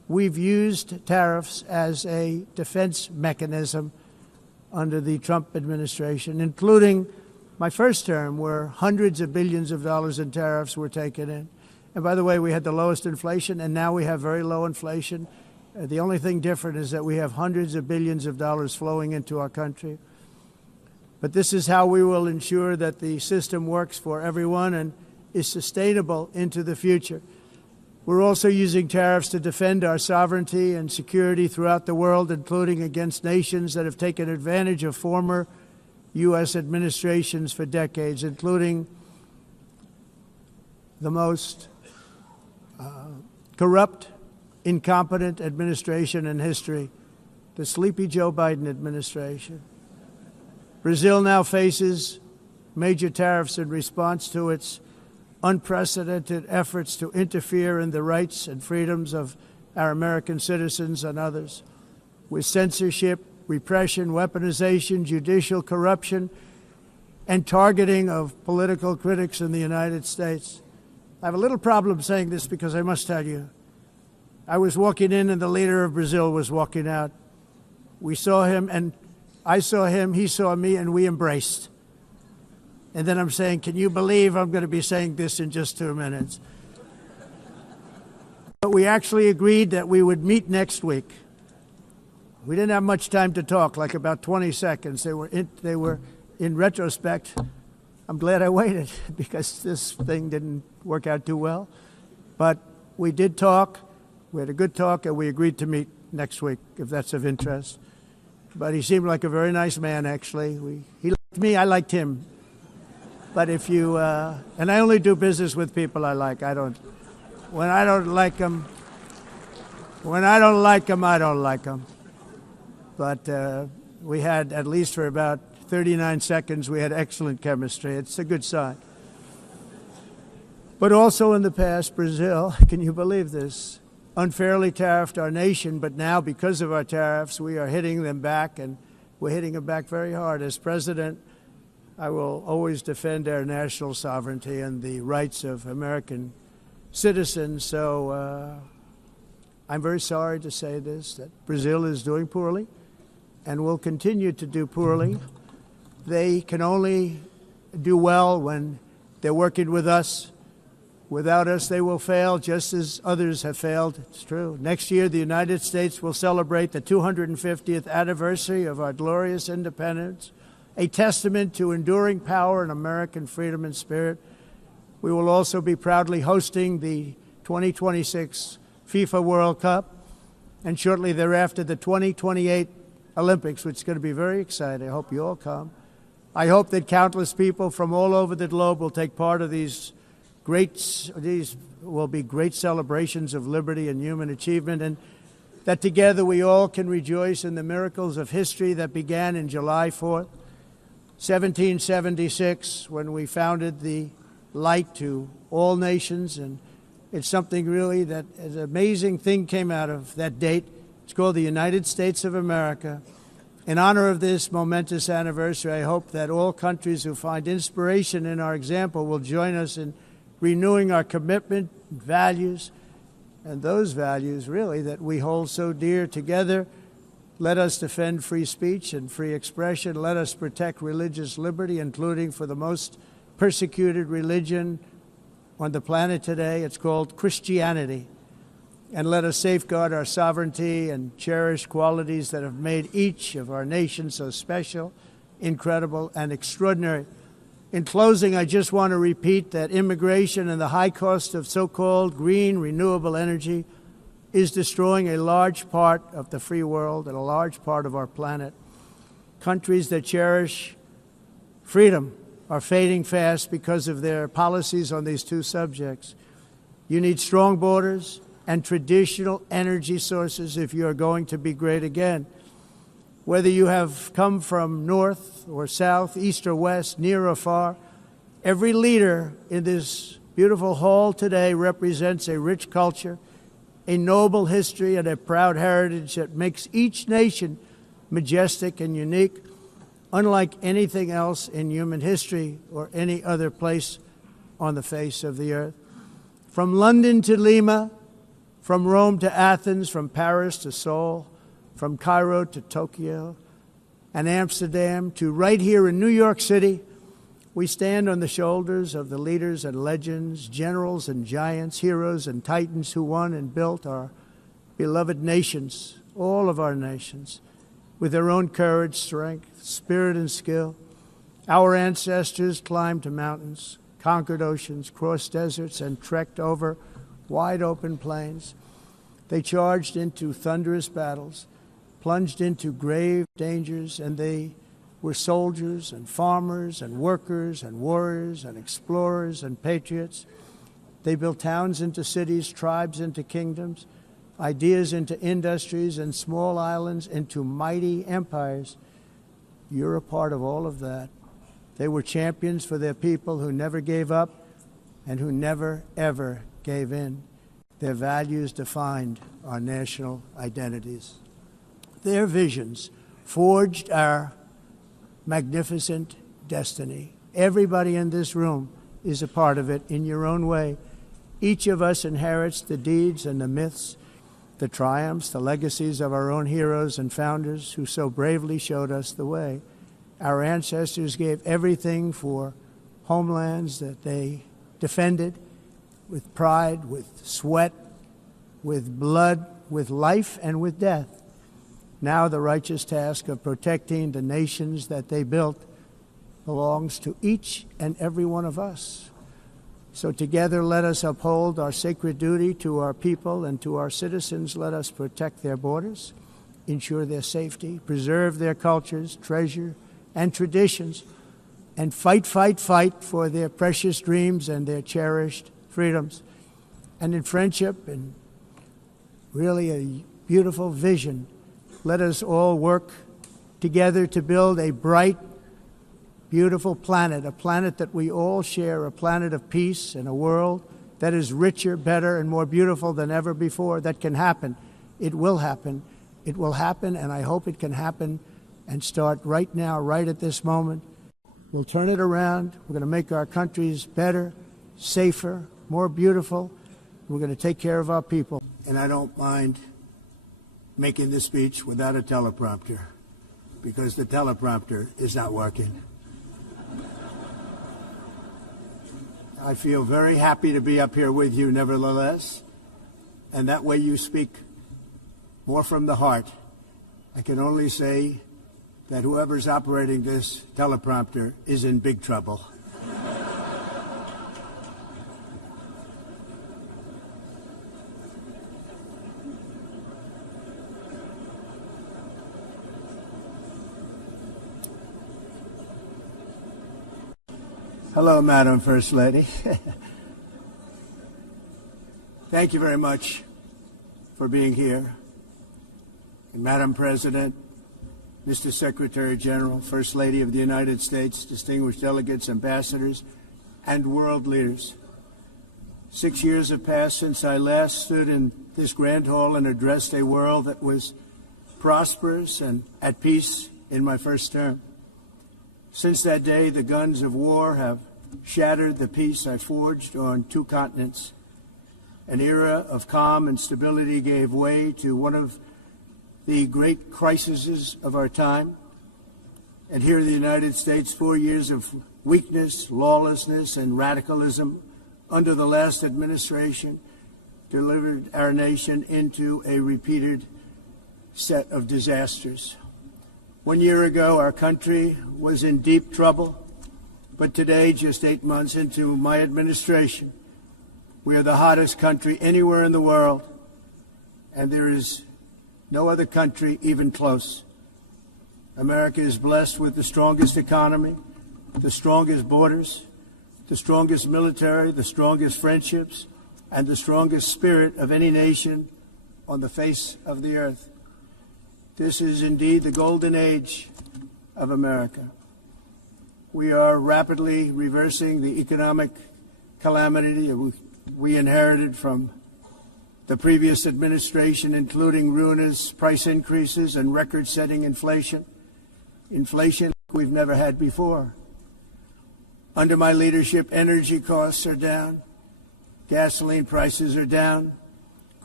we've used tariffs as a defense mechanism under the Trump administration, including my first term, where hundreds of billions of dollars in tariffs were taken in. And by the way, we had the lowest inflation, and now we have very low inflation. The only thing different is that we have hundreds of billions of dollars flowing into our country. But this is how we will ensure that the system works for everyone and is sustainable into the future. We're also using tariffs to defend our sovereignty and security throughout the world, including against nations that have taken advantage of former U.S. administrations for decades, including the most corrupt, incompetent administration in history, the sleepy Joe Biden administration. Brazil now faces major tariffs in response to its unprecedented efforts to interfere in the rights and freedoms of our American citizens and others, with censorship, repression, weaponization, judicial corruption, and targeting of political critics in the United States. I have a little problem saying this because I must tell you, I was walking in and the leader of Brazil was walking out. We saw him and I saw him, he saw me, and we embraced. And then I'm saying, can you believe I'm going to be saying this in just 2 minutes? But we actually agreed that we would meet next week. We didn't have much time to talk, like about 20 seconds. They were in retrospect, I'm glad I waited because this thing didn't work out too well. But we did talk. We had a good talk, and we agreed to meet next week, if that's of interest. But he seemed like a very nice man, actually. He liked me, I liked him. But if you, and I only do business with people I like. When I don't like them, I don't like them. But we had, at least for about 39 seconds, we had excellent chemistry. It's a good sign. But also in the past, Brazil, can you believe this, unfairly tariffed our nation, but now because of our tariffs, we are hitting them back, and we're hitting them back very hard. As president, I will always defend our national sovereignty and the rights of American citizens. So I'm very sorry to say this, that Brazil is doing poorly and will continue to do poorly. They can only do well when they're working with us. Without us, they will fail, just as others have failed. It's true. Next year, the United States will celebrate the 250th anniversary of our glorious independence, a testament to enduring power and American freedom and spirit. We will also be proudly hosting the 2026 FIFA World Cup, and shortly thereafter, the 2028 Olympics, which is going to be very exciting. I hope you all come. I hope that countless people from all over the globe will take part of these will be great celebrations of liberty and human achievement, and that together we all can rejoice in the miracles of history that began in July 4th, 1776, when we founded the light to all nations. And it's something really that an amazing thing came out of that date. It's called the United States of America. In honor of this momentous anniversary, I hope that all countries who find inspiration in our example will join us in renewing our commitment, values, and those values, really, that we hold so dear together. Let us defend free speech and free expression. Let us protect religious liberty, including for the most persecuted religion on the planet today. It's called Christianity. And let us safeguard our sovereignty and cherish qualities that have made each of our nations so special, incredible, and extraordinary. In closing, I just want to repeat that immigration and the high cost of so-called green renewable energy is destroying a large part of the free world and a large part of our planet. Countries that cherish freedom are fading fast because of their policies on these two subjects. You need strong borders and traditional energy sources if you are going to be great again. Whether you have come from north or south, east or west, near or far, every leader in this beautiful hall today represents a rich culture, a noble history, and a proud heritage that makes each nation majestic and unique, unlike anything else in human history or any other place on the face of the earth. From London to Lima, From Rome to Athens, from Paris to Seoul, from Cairo to Tokyo and Amsterdam to right here in New York City, we stand on the shoulders of the leaders and legends, generals and giants, heroes and titans who won and built our beloved nations, all of our nations, with their own courage, strength, spirit, and skill. Our ancestors climbed to mountains, conquered oceans, crossed deserts, and trekked over wide open plains. They charged into thunderous battles, plunged into grave dangers, and they were soldiers and farmers and workers and warriors and explorers and patriots. They built towns into cities, tribes into kingdoms, ideas into industries, and small islands into mighty empires. You're a part of all of that. They were champions for their people who never gave up and who never, ever gave in. Their values defined our national identities. Their visions forged our magnificent destiny. Everybody in this room is a part of it in your own way. Each of us inherits the deeds and the myths, the triumphs, the legacies of our own heroes and founders who so bravely showed us the way. Our ancestors gave everything for homelands that they defended with pride, with sweat, with blood, with life, and with death. Now the righteous task of protecting the nations that they built belongs to each and every one of us. So together let us uphold our sacred duty to our people and to our citizens. Let us protect their borders, ensure their safety, preserve their cultures, treasure, and traditions, and fight, fight, fight for their precious dreams and their cherished freedoms. And in friendship and really a beautiful vision, let us all work together to build a bright, beautiful planet, a planet that we all share, a planet of peace and a world that is richer, better, and more beautiful than ever before. That can happen. It will happen. It will happen, and I hope it can happen and start right now, right at this moment. We'll turn it around. We're going to make our countries better, safer, more beautiful. We're going to take care of our people. And I don't mind making this speech without a teleprompter, because the teleprompter is not working. I feel very happy to be up here with you nevertheless, and that way you speak more from the heart. I can only say that whoever's operating this teleprompter is in big trouble. Hello, Madam First Lady. Thank you very much for being here. And Madam President, Mr. Secretary General, First Lady of the United States, distinguished delegates, ambassadors, and world leaders. 6 years have passed since I last stood in this grand hall and addressed a world that was prosperous and at peace in my first term. Since that day, the guns of war have shattered the peace I forged on 2 continents. An era of calm and stability gave way to one of the great crises of our time. And here in the United States, 4 years of weakness, lawlessness, and radicalism under the last administration delivered our nation into a repeated set of disasters. 1 year ago, our country was in deep trouble, but today, just 8 months into my administration, we are the hottest country anywhere in the world, and there is no other country even close. America is blessed with the strongest economy, the strongest borders, the strongest military, the strongest friendships, and the strongest spirit of any nation on the face of the earth. This is indeed the golden age of America. We are rapidly reversing the economic calamity we inherited from the previous administration, including ruinous price increases and record-setting inflation we've never had before. Under my leadership, energy costs are down, gasoline prices are down,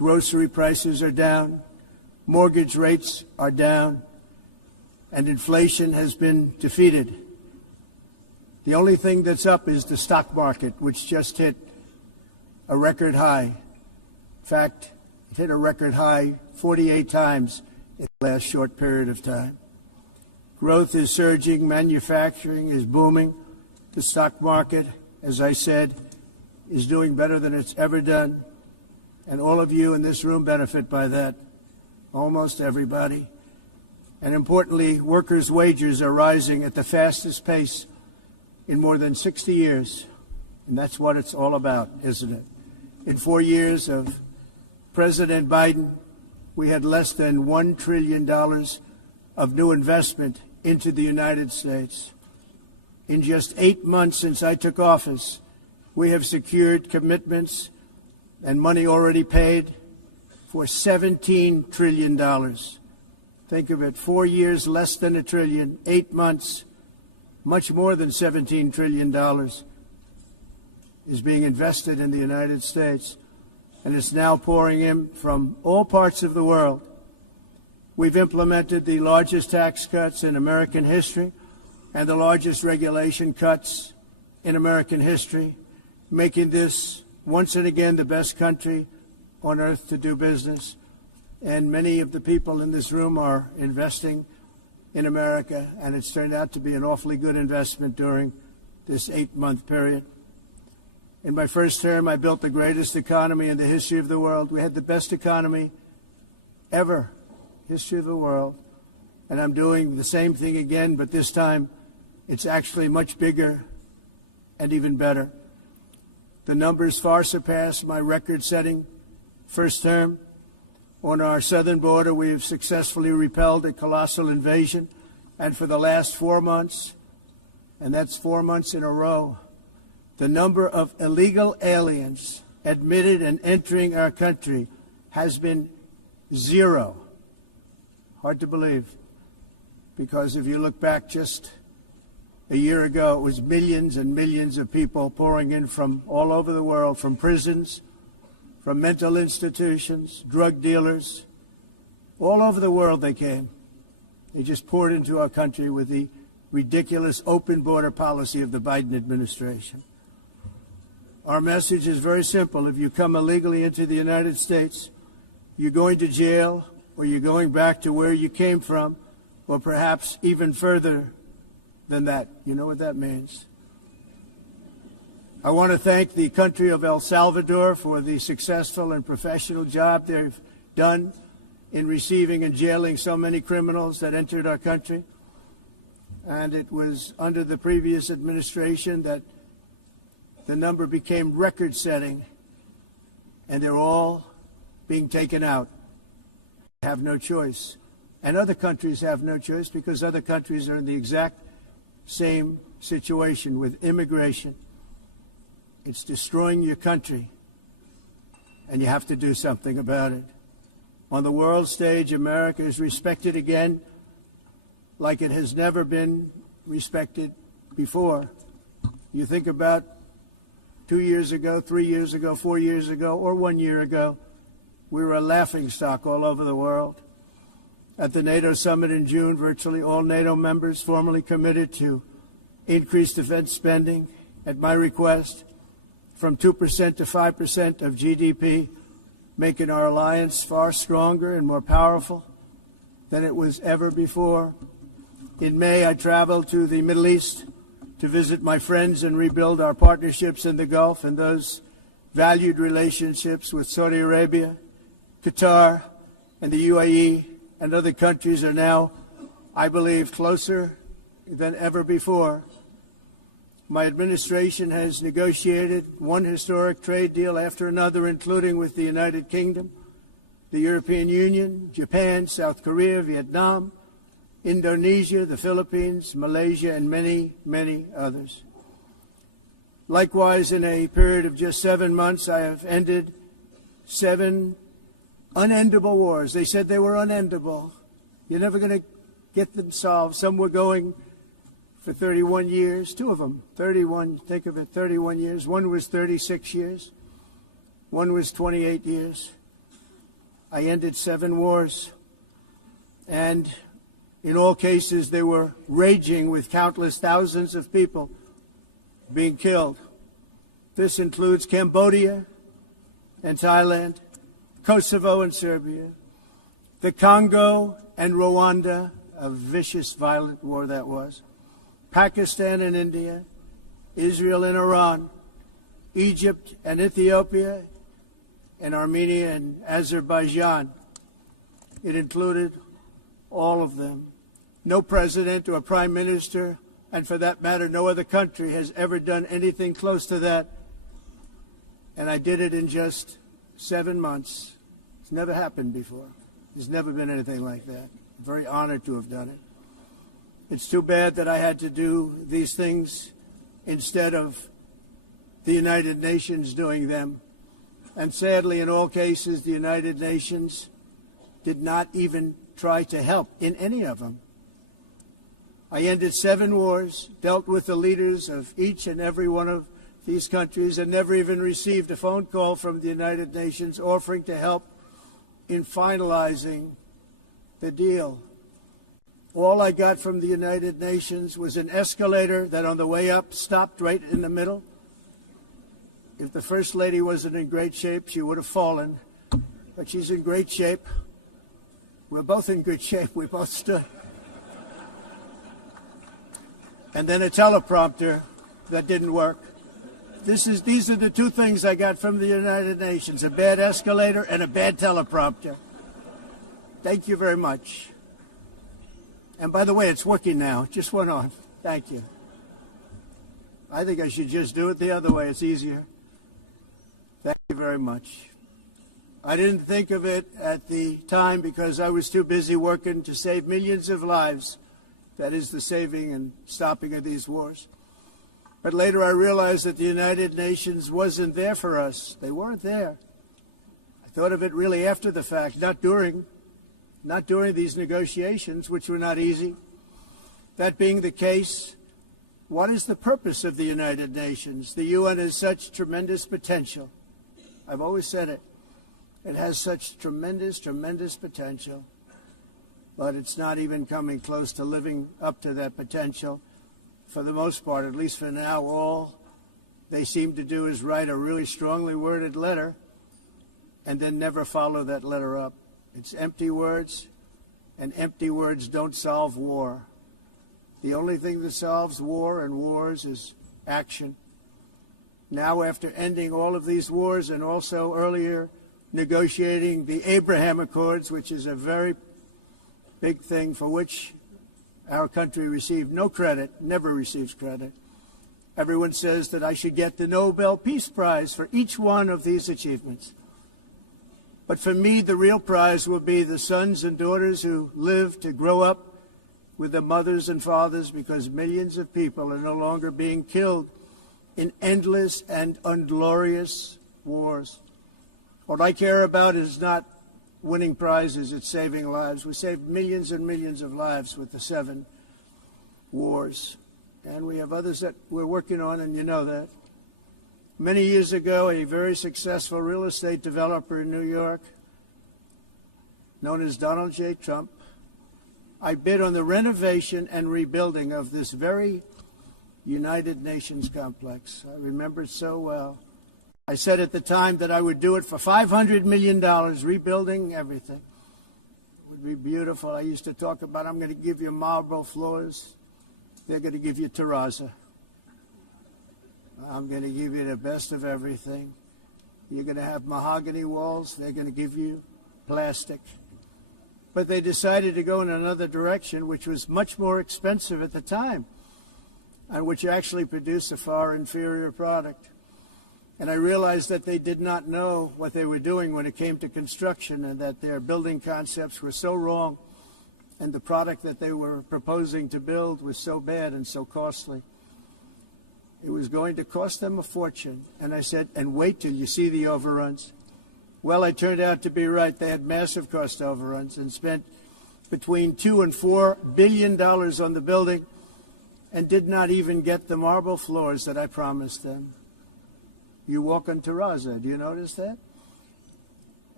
grocery prices are down, mortgage rates are down, and inflation has been defeated. The only thing that's up is the stock market, which just hit a record high. In fact, it hit a record high 48 times in the last short period of time. Growth is surging, manufacturing is booming. The stock market, as I said, is doing better than it's ever done. And all of you in this room benefit by that, almost everybody. And importantly, workers' wages are rising at the fastest pace in more than 60 years. And that's what it's all about, isn't it? In 4 years of President Biden, we had less than $1 trillion of new investment into the United States. In just 8 months since I took office, we have secured commitments and money already paid for $17 trillion. Think of it, 4 years, less than $1 trillion, 8 months, much more than $17 trillion is being invested in the United States, and it's now pouring in from all parts of the world. We've implemented the largest tax cuts in American history and the largest regulation cuts in American history, making this once and again the best country on earth to do business. And many of the people in this room are investing in America, and it's turned out to be an awfully good investment during this 8-month period. In my first term, I built the greatest economy in the history of the world. We had the best economy ever, history of the world. And I'm doing the same thing again, but this time it's actually much bigger and even better. The numbers far surpass my record-setting first term. On our southern border, we have successfully repelled a colossal invasion, and for the last 4 months, and that's 4 months in a row, the number of illegal aliens admitted and entering our country has been 0. Hard to believe, because if you look back just a year ago, it was millions and millions of people pouring in from all over the world, from prisons, from mental institutions, drug dealers. All over the world they came. They just poured into our country with the ridiculous open border policy of the Biden administration. Our message is very simple. If you come illegally into the United States, you're going to jail, or you're going back to where you came from, or perhaps even further than that. You know what that means. I want to thank the country of El Salvador for the successful and professional job they've done in receiving and jailing so many criminals that entered our country. And it was under the previous administration that the number became record-setting, and they're all being taken out. They have no choice. And other countries have no choice, because other countries are in the exact same situation with immigration. It's destroying your country, and you have to do something about it. On the world stage, America is respected again like it has never been respected before. You think about 2 years ago, 3 years ago, 4 years ago, or 1 year ago, we were a laughingstock all over the world. At the NATO summit in June, virtually all NATO members formally committed to increase defense spending at my request from 2% to 5% of GDP, making our alliance far stronger and more powerful than it was ever before. In May, I traveled to the Middle East to visit my friends and rebuild our partnerships in the Gulf and those valued relationships with Saudi Arabia, Qatar, and the UAE, and other countries are now, I believe, closer than ever before. My administration has negotiated one historic trade deal after another, including with the United Kingdom, the European Union, Japan, South Korea, Vietnam, Indonesia, the Philippines, Malaysia, and many, many others. Likewise, in a period of just 7 months, I have ended 7 unendable wars. They said they were unendable. You're never going to get them solved. Some were going for 31 years, 2 of them, 31, think of it, 31 years. One was 36 years. One was 28 years. I ended 7 wars. And in all cases, they were raging with countless thousands of people being killed. This includes Cambodia and Thailand, Kosovo and Serbia, the Congo and Rwanda, a vicious, violent war that was, Pakistan and India, Israel and Iran, Egypt and Ethiopia, and Armenia and Azerbaijan. It included all of them. No president or prime minister, and for that matter, no other country has ever done anything close to that. And I did it in just 7 months. It's never happened before. There's never been anything like that. I'm very honored to have done it. It's too bad that I had to do these things instead of the United Nations doing them. And sadly, in all cases, the United Nations did not even try to help in any of them. I ended 7 wars, dealt with the leaders of each and every one of these countries, and never even received a phone call from the United Nations offering to help in finalizing the deal. All I got from the United Nations was an escalator that on the way up stopped right in the middle. If the First Lady wasn't in great shape, she would have fallen. But she's in great shape. We're both in good shape. We both stood. And then a teleprompter that didn't work. These are the 2 things I got from the United Nations, a bad escalator and a bad teleprompter. Thank you very much. And by the way, it's working now. It just went on. Thank you. I think I should just do it the other way. It's easier. Thank you very much. I didn't think of it at the time because I was too busy working to save millions of lives. That is the saving and stopping of these wars. But later I realized that the United Nations wasn't there for us. They weren't there. I thought of it really after the fact, not during these negotiations, which were not easy. That being the case, what is the purpose of the United Nations? The UN has such tremendous potential. I've always said it. It has such tremendous, tremendous potential. But it's not even coming close to living up to that potential. For the most part, at least for now, all they seem to do is write a really strongly worded letter and then never follow that letter up. It's empty words, and empty words don't solve war. The only thing that solves war and wars is action. Now, after ending all of these wars and also earlier negotiating the Abraham Accords, which is a very big thing for which our country received no credit, never receives credit. Everyone says that I should get the Nobel Peace Prize for each one of these achievements. But for me, the real prize will be the sons and daughters who live to grow up with the mothers and fathers, because millions of people are no longer being killed in endless and unglorious wars. What I care about is not winning prizes, it's saving lives. We saved millions and millions of lives with the 7 wars. And we have others that we're working on, and you know that. Many years ago, a very successful real estate developer in New York, known as Donald J. Trump, I bid on the renovation and rebuilding of this very United Nations complex. I remember it so well. I said at the time that I would do it for $500 million, rebuilding everything. It would be beautiful. I used to talk about, I'm going to give you marble floors. They're going to give you terrazzo. I'm going to give you the best of everything. You're going to have mahogany walls. They're going to give you plastic. But they decided to go in another direction, which was much more expensive at the time, and which actually produced a far inferior product. And I realized that they did not know what they were doing when it came to construction, and that their building concepts were so wrong, and the product that they were proposing to build was so bad and so costly. It was going to cost them a fortune. And I said, and wait till you see the overruns. Well, I turned out to be right. They had massive cost overruns and spent between $2 and $4 billion on the building and did not even get the marble floors that I promised them. You walk on terrazzo. Do you notice that?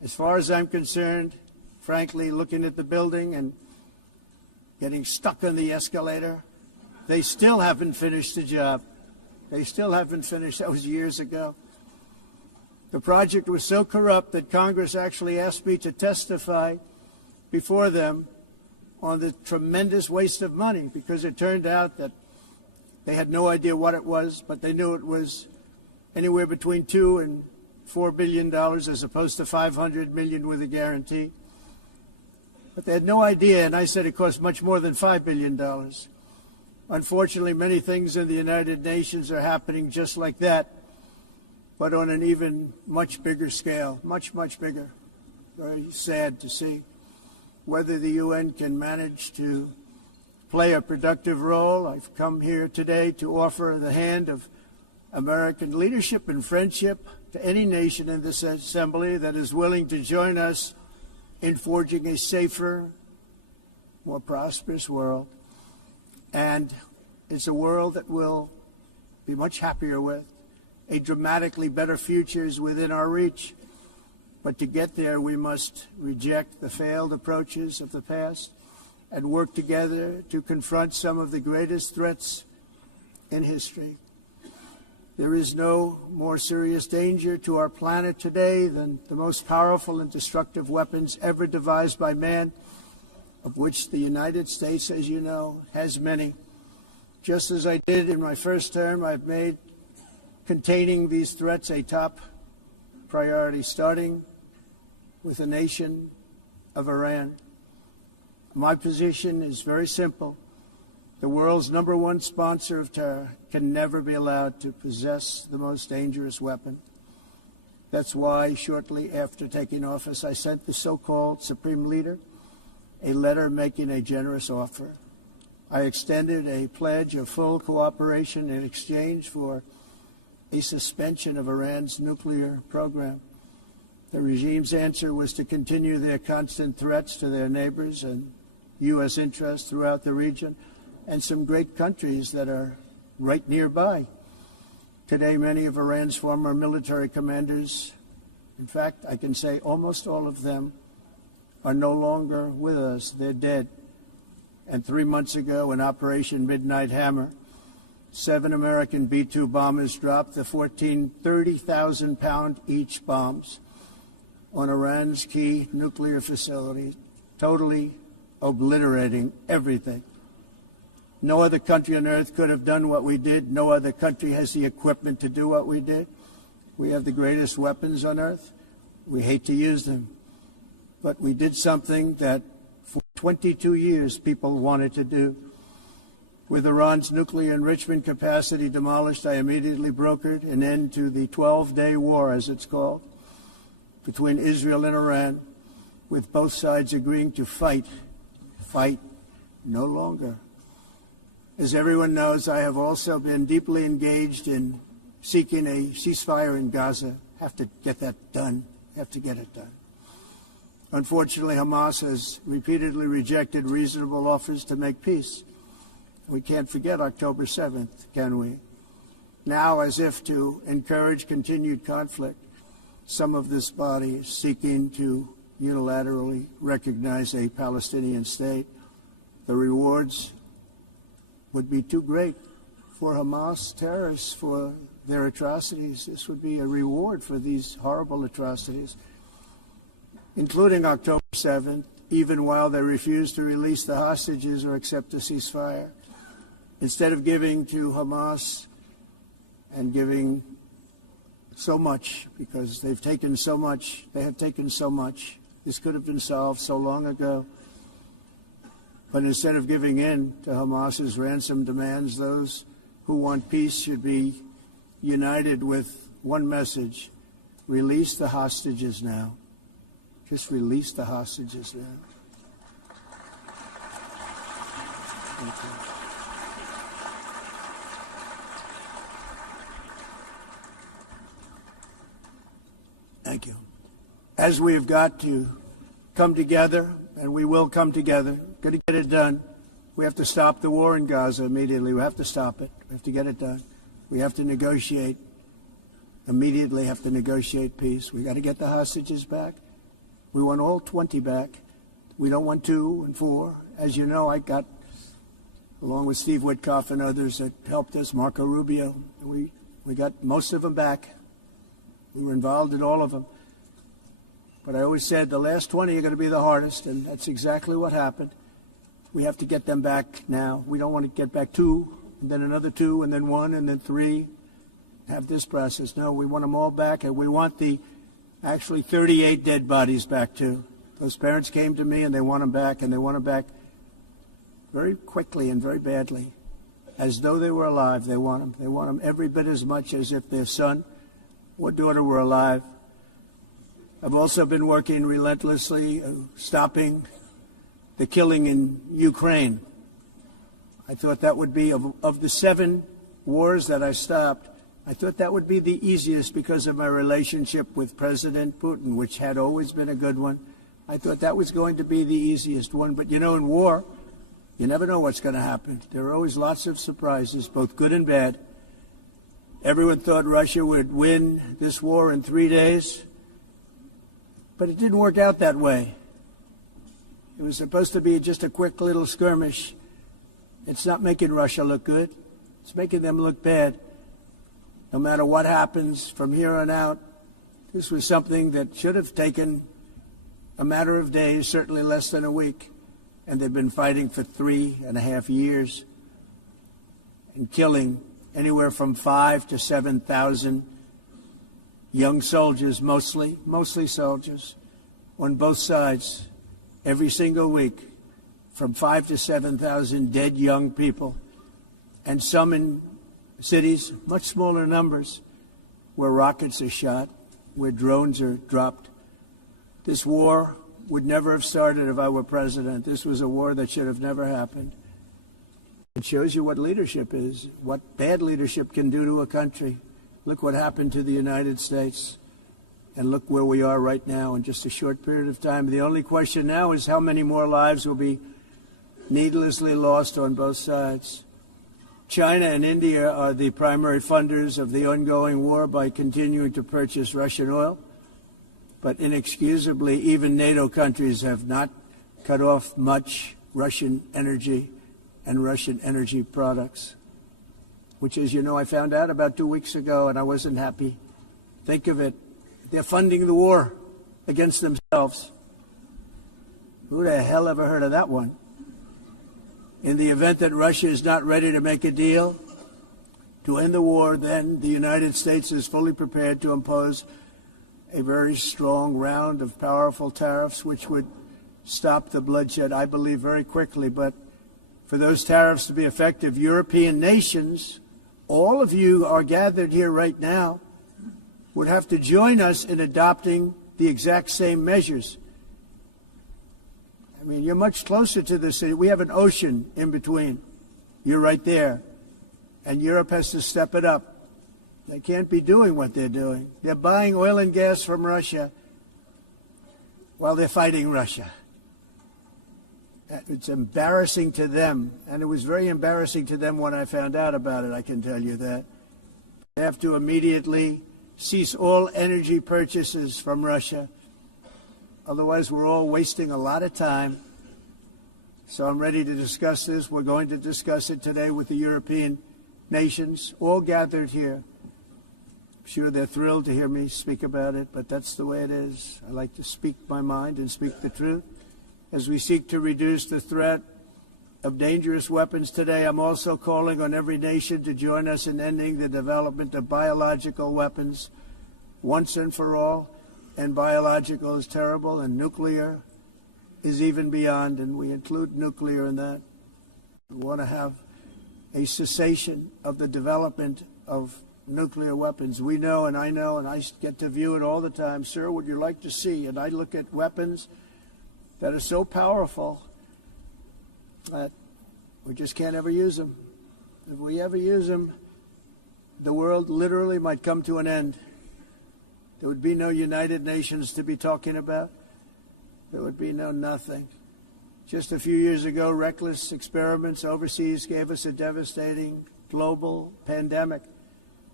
As far as I'm concerned, frankly, looking at the building and getting stuck on the escalator, they still haven't finished the job. They still haven't finished. That was years ago. The project was so corrupt that Congress actually asked me to testify before them on the tremendous waste of money, because it turned out that they had no idea what it was, but they knew it was anywhere between $2 and $4 billion as opposed to $500 million with a guarantee. But they had no idea, and I said it cost much more than $5 billion. Unfortunately, many things in the United Nations are happening just like that, but on an even much bigger scale, much, much bigger. Very sad to see. Whether the UN can manage to play a productive role, I've come here today to offer the hand of American leadership and friendship to any nation in this assembly that is willing to join us in forging a safer, more prosperous world. And it's a world that we'll be much happier with. A dramatically better future is within our reach. But to get there, we must reject the failed approaches of the past and work together to confront some of the greatest threats in history. There is no more serious danger to our planet today than the most powerful and destructive weapons ever devised by man, of which the United States, as you know, has many. Just as I did in my first term, I've made containing these threats a top priority, starting with the nation of Iran. My position is very simple. The world's #1 sponsor of terror can never be allowed to possess the most dangerous weapon. That's why, shortly after taking office, I sent the so-called Supreme Leader a letter making a generous offer. I extended a pledge of full cooperation in exchange for a suspension of Iran's nuclear program. The regime's answer was to continue their constant threats to their neighbors and U.S. interests throughout the region and some great countries that are right nearby. Today, many of Iran's former military commanders, in fact, I can say almost all of them, are no longer with us. They're dead. And 3 months ago, in Operation Midnight Hammer, 7 American B-2 bombers dropped the 14 30,000-pound each bombs on Iran's key nuclear facility, totally obliterating everything. No other country on earth could have done what we did. No other country has the equipment to do what we did. We have the greatest weapons on earth. We hate to use them. But we did something that for 22 years people wanted to do. With Iran's nuclear enrichment capacity demolished, I immediately brokered an end to the 12-day war, as it's called, between Israel and Iran, with both sides agreeing to fight no longer. As everyone knows, I have also been deeply engaged in seeking a ceasefire in Gaza. Have to get that done. Have to get it done. Unfortunately, Hamas has repeatedly rejected reasonable offers to make peace. We can't forget October 7th, can we? Now, as if to encourage continued conflict, some of this body is seeking to unilaterally recognize a Palestinian state. The rewards would be too great for Hamas terrorists for their atrocities. This would be a reward for these horrible atrocities, including October 7th, even while they refuse to release the hostages or accept a ceasefire. Instead of giving to Hamas and giving so much, because they've taken so much, they have taken so much. This could have been solved so long ago. But instead of giving in to Hamas's ransom demands, those who want peace should be united with one message: release the hostages now. Just release the hostages now. Thank you. Thank you. As we have got to come together, and we will come together, going to get it done. We have to stop the war in Gaza immediately. We have to stop it. We have to get it done. We have to negotiate, immediately have to negotiate peace. We got to get the hostages back. We want all 20 back. We don't want 2 and 4. As you know, I got, along with Steve Witkoff and others that helped us, Marco Rubio, we got most of them back. We were involved in all of them. But I always said the last 20 are going to be the hardest, and that's exactly what happened. We have to get them back now. We don't want to get back 2, and then another 2, and then 1, and then 3. Have this process. No, we want them all back, and we want the actually 38 dead bodies back too. Those parents came to me, and they want them back, and they want them back very quickly and very badly. As though they were alive, they want them. They want them every bit as much as if their son or daughter were alive. I've also been working relentlessly, stopping the killing in Ukraine. I thought that would be, of the 7 wars that I stopped, I thought that would be the easiest because of my relationship with President Putin, which had always been a good one. I thought that was going to be the easiest one. But, you know, in war, you never know what's going to happen. There are always lots of surprises, both good and bad. Everyone thought Russia would win this war in 3 days, but it didn't work out that way. It was supposed to be just a quick little skirmish. It's not making Russia look good. It's making them look bad. No matter what happens from here on out, this was something that should have taken a matter of days, certainly less than a week. And they've been fighting for 3.5 years and killing anywhere from 5,000 to 7,000 young soldiers, mostly soldiers, on both sides, every single week, from 5,000 to 7,000 dead young people, and some in cities, much smaller numbers, where rockets are shot, where drones are dropped. This war would never have started if I were president. This was a war that should have never happened. It shows you what leadership is, what bad leadership can do to a country. Look what happened to the United States, and look where we are right now in just a short period of time. The only question now is how many more lives will be needlessly lost on both sides. China and India are the primary funders of the ongoing war by continuing to purchase Russian oil. But inexcusably, even NATO countries have not cut off much Russian energy and Russian energy products, which, as you know, I found out about 2 weeks ago, and I wasn't happy. Think of it. They're funding the war against themselves. Who the hell ever heard of that one? In the event that Russia is not ready to make a deal to end the war, then the United States is fully prepared to impose a very strong round of powerful tariffs, which would stop the bloodshed, I believe, very quickly. But for those tariffs to be effective, European nations, all of you are gathered here right now, would have to join us in adopting the exact same measures. I mean, you're much closer to the city. We have an ocean in between. You're right there. And Europe has to step it up. They can't be doing what they're doing. They're buying oil and gas from Russia while they're fighting Russia. It's embarrassing to them. And it was very embarrassing to them when I found out about it, I can tell you that. They have to immediately cease all energy purchases from Russia. Otherwise, we're all wasting a lot of time. So I'm ready to discuss this. We're going to discuss it today with the European nations, all gathered here. I'm sure they're thrilled to hear me speak about it, but that's the way it is. I like to speak my mind and speak the truth. As we seek to reduce the threat of dangerous weapons today, I'm also calling on every nation to join us in ending the development of biological weapons once and for all. And biological is terrible, and nuclear is even beyond, and we include nuclear in that. We want to have a cessation of the development of nuclear weapons. We know, and I get to view it all the time. Sir, would you like to see? And I look at weapons that are so powerful that we just can't ever use them. If we ever use them, the world literally might come to an end. There would be no United Nations to be talking about. There would be no nothing. Just a few years ago, reckless experiments overseas gave us a devastating global pandemic.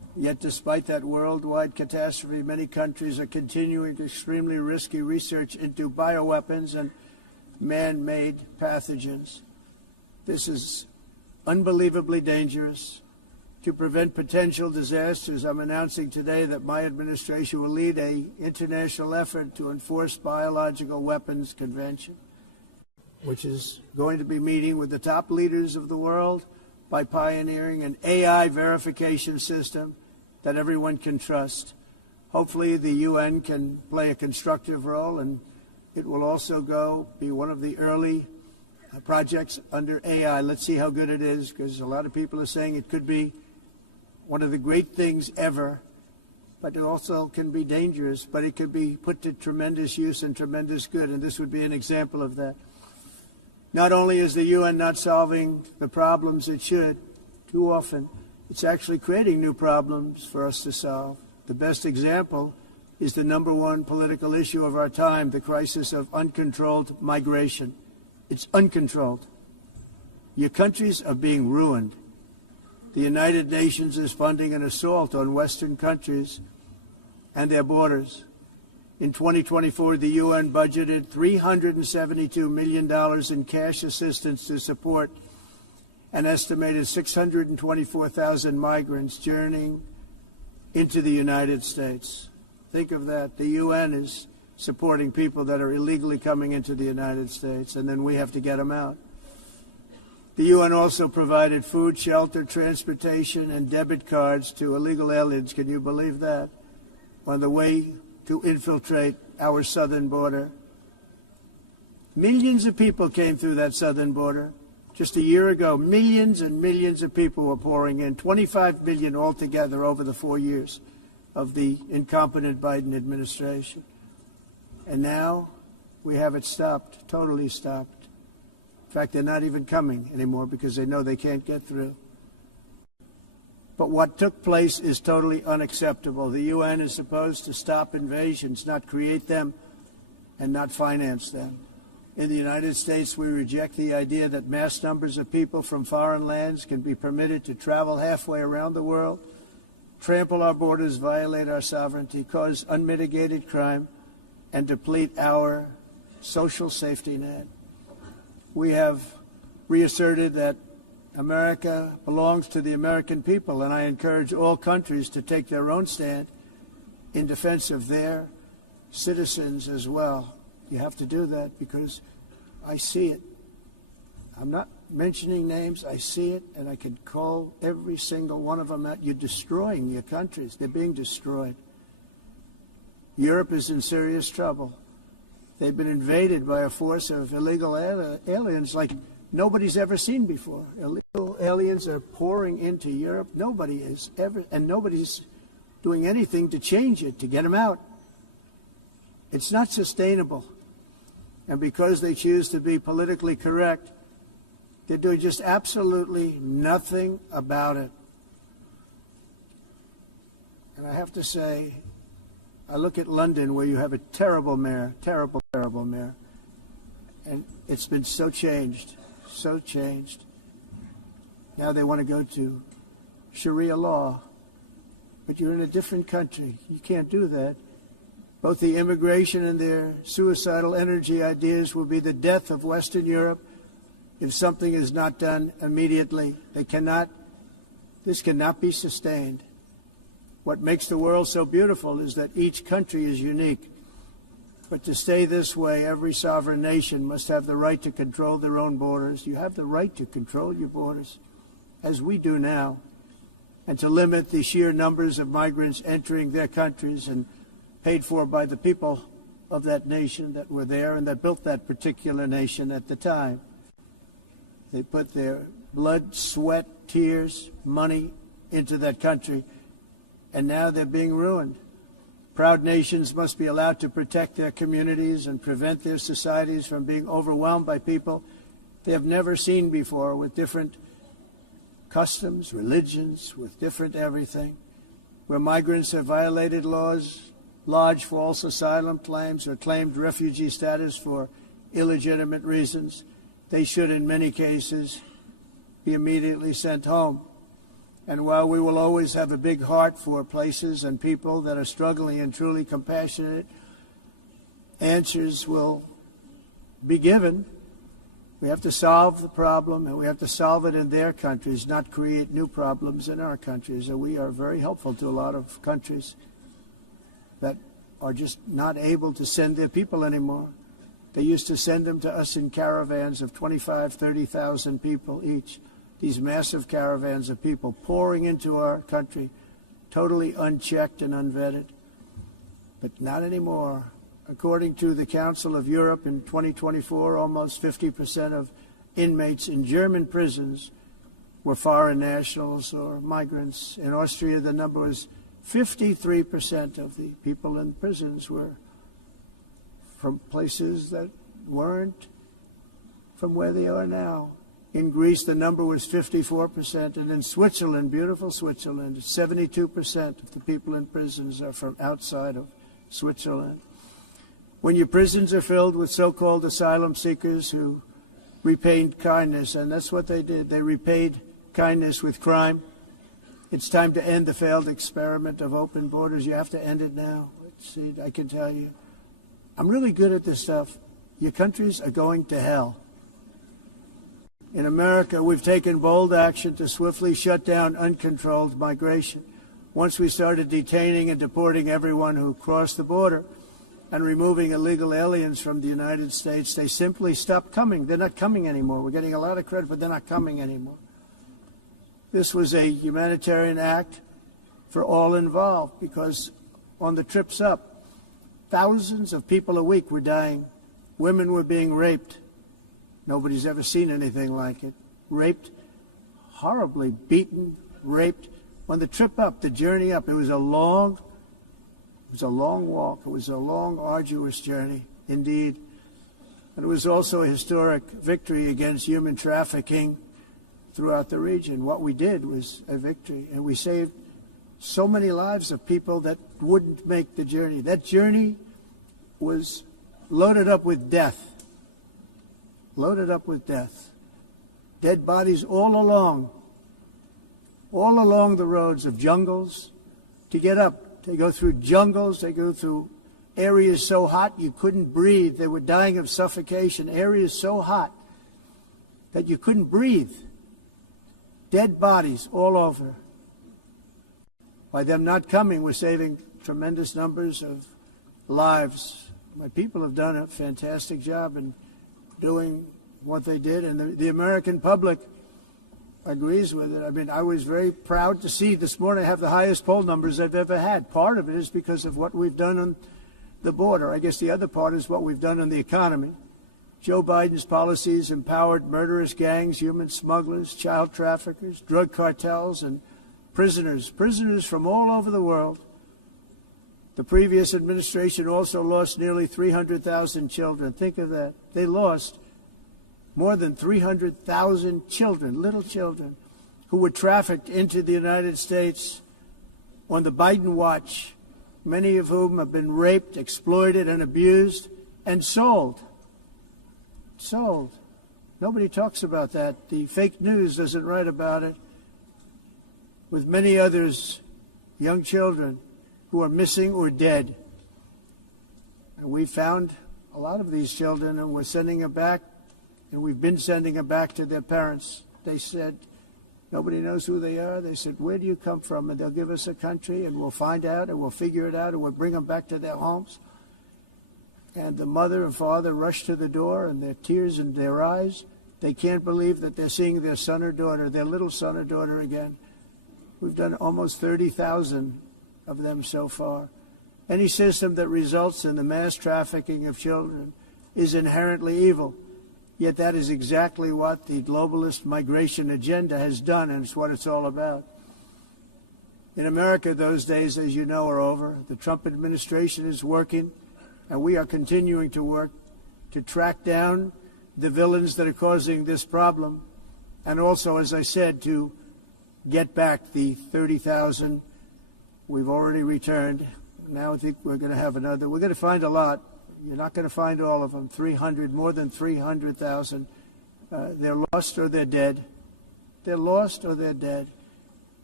Yet despite that worldwide catastrophe, many countries are continuing extremely risky research into bioweapons and man-made pathogens. This is unbelievably dangerous. To prevent potential disasters, I'm announcing today that my administration will lead an international effort to enforce Biological Weapons Convention, which is going to be meeting with the top leaders of the world by pioneering an AI verification system that everyone can trust. Hopefully the UN can play a constructive role, and it will also be one of the early projects under AI. Let's see how good it is, because a lot of people are saying it could be one of the great things ever, but it also can be dangerous, but it could be put to tremendous use and tremendous good, and this would be an example of that. Not only is the UN not solving the problems it should, too often, it's actually creating new problems for us to solve. The best example is the #1 political issue of our time, the crisis of uncontrolled migration. It's uncontrolled. Your countries are being ruined. The United Nations is funding an assault on Western countries and their borders. In 2024, the UN budgeted $372 million in cash assistance to support an estimated 624,000 migrants journeying into the United States. Think of that. The UN is supporting people that are illegally coming into the United States, and then we have to get them out. The UN also provided food, shelter, transportation, and debit cards to illegal aliens. Can you believe that? On the way to infiltrate our southern border. Millions of people came through that southern border. Just a year ago, millions and millions of people were pouring in, 25 million altogether over the 4 years of the incompetent Biden administration. And now we have it stopped, totally stopped. In fact, they're not even coming anymore because they know they can't get through. But what took place is totally unacceptable. The UN is supposed to stop invasions, not create them and not finance them. In the United States, we reject the idea that mass numbers of people from foreign lands can be permitted to travel halfway around the world, trample our borders, violate our sovereignty, cause unmitigated crime, and deplete our social safety net. We have reasserted that America belongs to the American people, and I encourage all countries to take their own stand in defense of their citizens as well. You have to do that because I see it. I'm not mentioning names. I see it, and I could call every single one of them out. You're destroying your countries. They're being destroyed. Europe is in serious trouble. They've been invaded by a force of illegal aliens like nobody's ever seen before. Illegal aliens are pouring into Europe. Nobody is ever, and nobody's doing anything to change it, to get them out. It's not sustainable. And because they choose to be politically correct, they're doing just absolutely nothing about it. And I have to say, I look at London, where you have a terrible mayor, terrible mayor, and it's been so changed. Now they want to go to Sharia law, but you're in a different country. You can't do that. Both the immigration and their suicidal energy ideas will be the death of Western Europe if something is not done immediately. This cannot be sustained. What makes the world so beautiful is that each country is unique. But to stay this way, every sovereign nation must have the right to control their own borders. You have the right to control your borders, as we do now, and to limit the sheer numbers of migrants entering their countries and paid for by the people of that nation that were there and that built that particular nation at the time. They put their blood, sweat, tears, money into that country, and now they're being ruined. Proud nations must be allowed to protect their communities and prevent their societies from being overwhelmed by people they have never seen before, with different customs, religions, with different everything. Where migrants have violated laws, lodged false asylum claims, or claimed refugee status for illegitimate reasons, they should, in many cases, be immediately sent home. And while we will always have a big heart for places and people that are struggling and truly compassionate, answers will be given. We have to solve the problem, and we have to solve it in their countries, not create new problems in our countries. And we are very helpful to a lot of countries that are just not able to send their people anymore. They used to send them to us in caravans of 25,000, 30,000 people each. These massive caravans of people pouring into our country, totally unchecked and unvetted. But not anymore. According to the Council of Europe in 2024, almost 50% of inmates in German prisons were foreign nationals or migrants. In Austria, the number was 53% of the people in prisons were from places that weren't from where they are now. In Greece, the number was 54%, and in Switzerland, beautiful Switzerland, 72% of the people in prisons are from outside of Switzerland. When your prisons are filled with so-called asylum seekers who repaid kindness, and that's what they did, they repaid kindness with crime. It's time to end the failed experiment of open borders. You have to end it now. See, I can tell you, I'm really good at this stuff. Your countries are going to hell. In America, we've taken bold action to swiftly shut down uncontrolled migration. Once we started detaining and deporting everyone who crossed the border and removing illegal aliens from the United States, they simply stopped coming. They're not coming anymore. We're getting a lot of credit, but they're not coming anymore. This was a humanitarian act for all involved, because on the trips up, thousands of people a week were dying. Women were being raped. Nobody's ever seen anything like it. Raped, horribly beaten, raped. On the trip up, the journey up, it was a long walk. It was a long, arduous journey, indeed. And it was also a historic victory against human trafficking throughout the region. What we did was a victory, and we saved so many lives of people that wouldn't make the journey. That journey was loaded up with death. Loaded up with death. Dead bodies all along the roads of jungles to get up. They go through jungles, they go through areas so hot you couldn't breathe. They were dying of suffocation, areas so hot that you couldn't breathe. Dead bodies all over. By them not coming, we're saving tremendous numbers of lives. My people have done a fantastic job in doing what they did, and the American public agrees with it. I mean, I was very proud to see this morning I have the highest poll numbers I've ever had. Part of it is because of what we've done on the border. I guess the other part is what we've done on the economy. Joe Biden's policies empowered murderous gangs, human smugglers, child traffickers, drug cartels, and prisoners from all over the world. The previous administration also lost nearly 300,000 children. Think of that. They lost more than 300,000 children, little children, who were trafficked into the United States on the Biden watch, many of whom have been raped, exploited, and abused, and sold. Sold. Nobody talks about that. The fake news doesn't write about it. With many others, young children who are missing or dead. And we found a lot of these children, and we're sending them back, and we've been sending them back to their parents. They said, nobody knows who they are. They said, where do you come from? And they'll give us a country, and we'll find out, and we'll figure it out, and we'll bring them back to their homes. And the mother and father rush to the door, and their tears in their eyes. They can't believe that they're seeing their son or daughter, their little son or daughter again. We've done almost 30,000 of them so far. Any system that results in the mass trafficking of children is inherently evil. Yet that is exactly what the globalist migration agenda has done, and it's what it's all about. In America, those days, as you know, are over. The Trump administration is working, and we are continuing to work to track down the villains that are causing this problem, and also, as I said, to get back the 30,000 we've already returned. Now I think we're going to have another. We're going to find a lot. You're not going to find all of them. More than 300,000. They're lost or they're dead. They're lost or they're dead.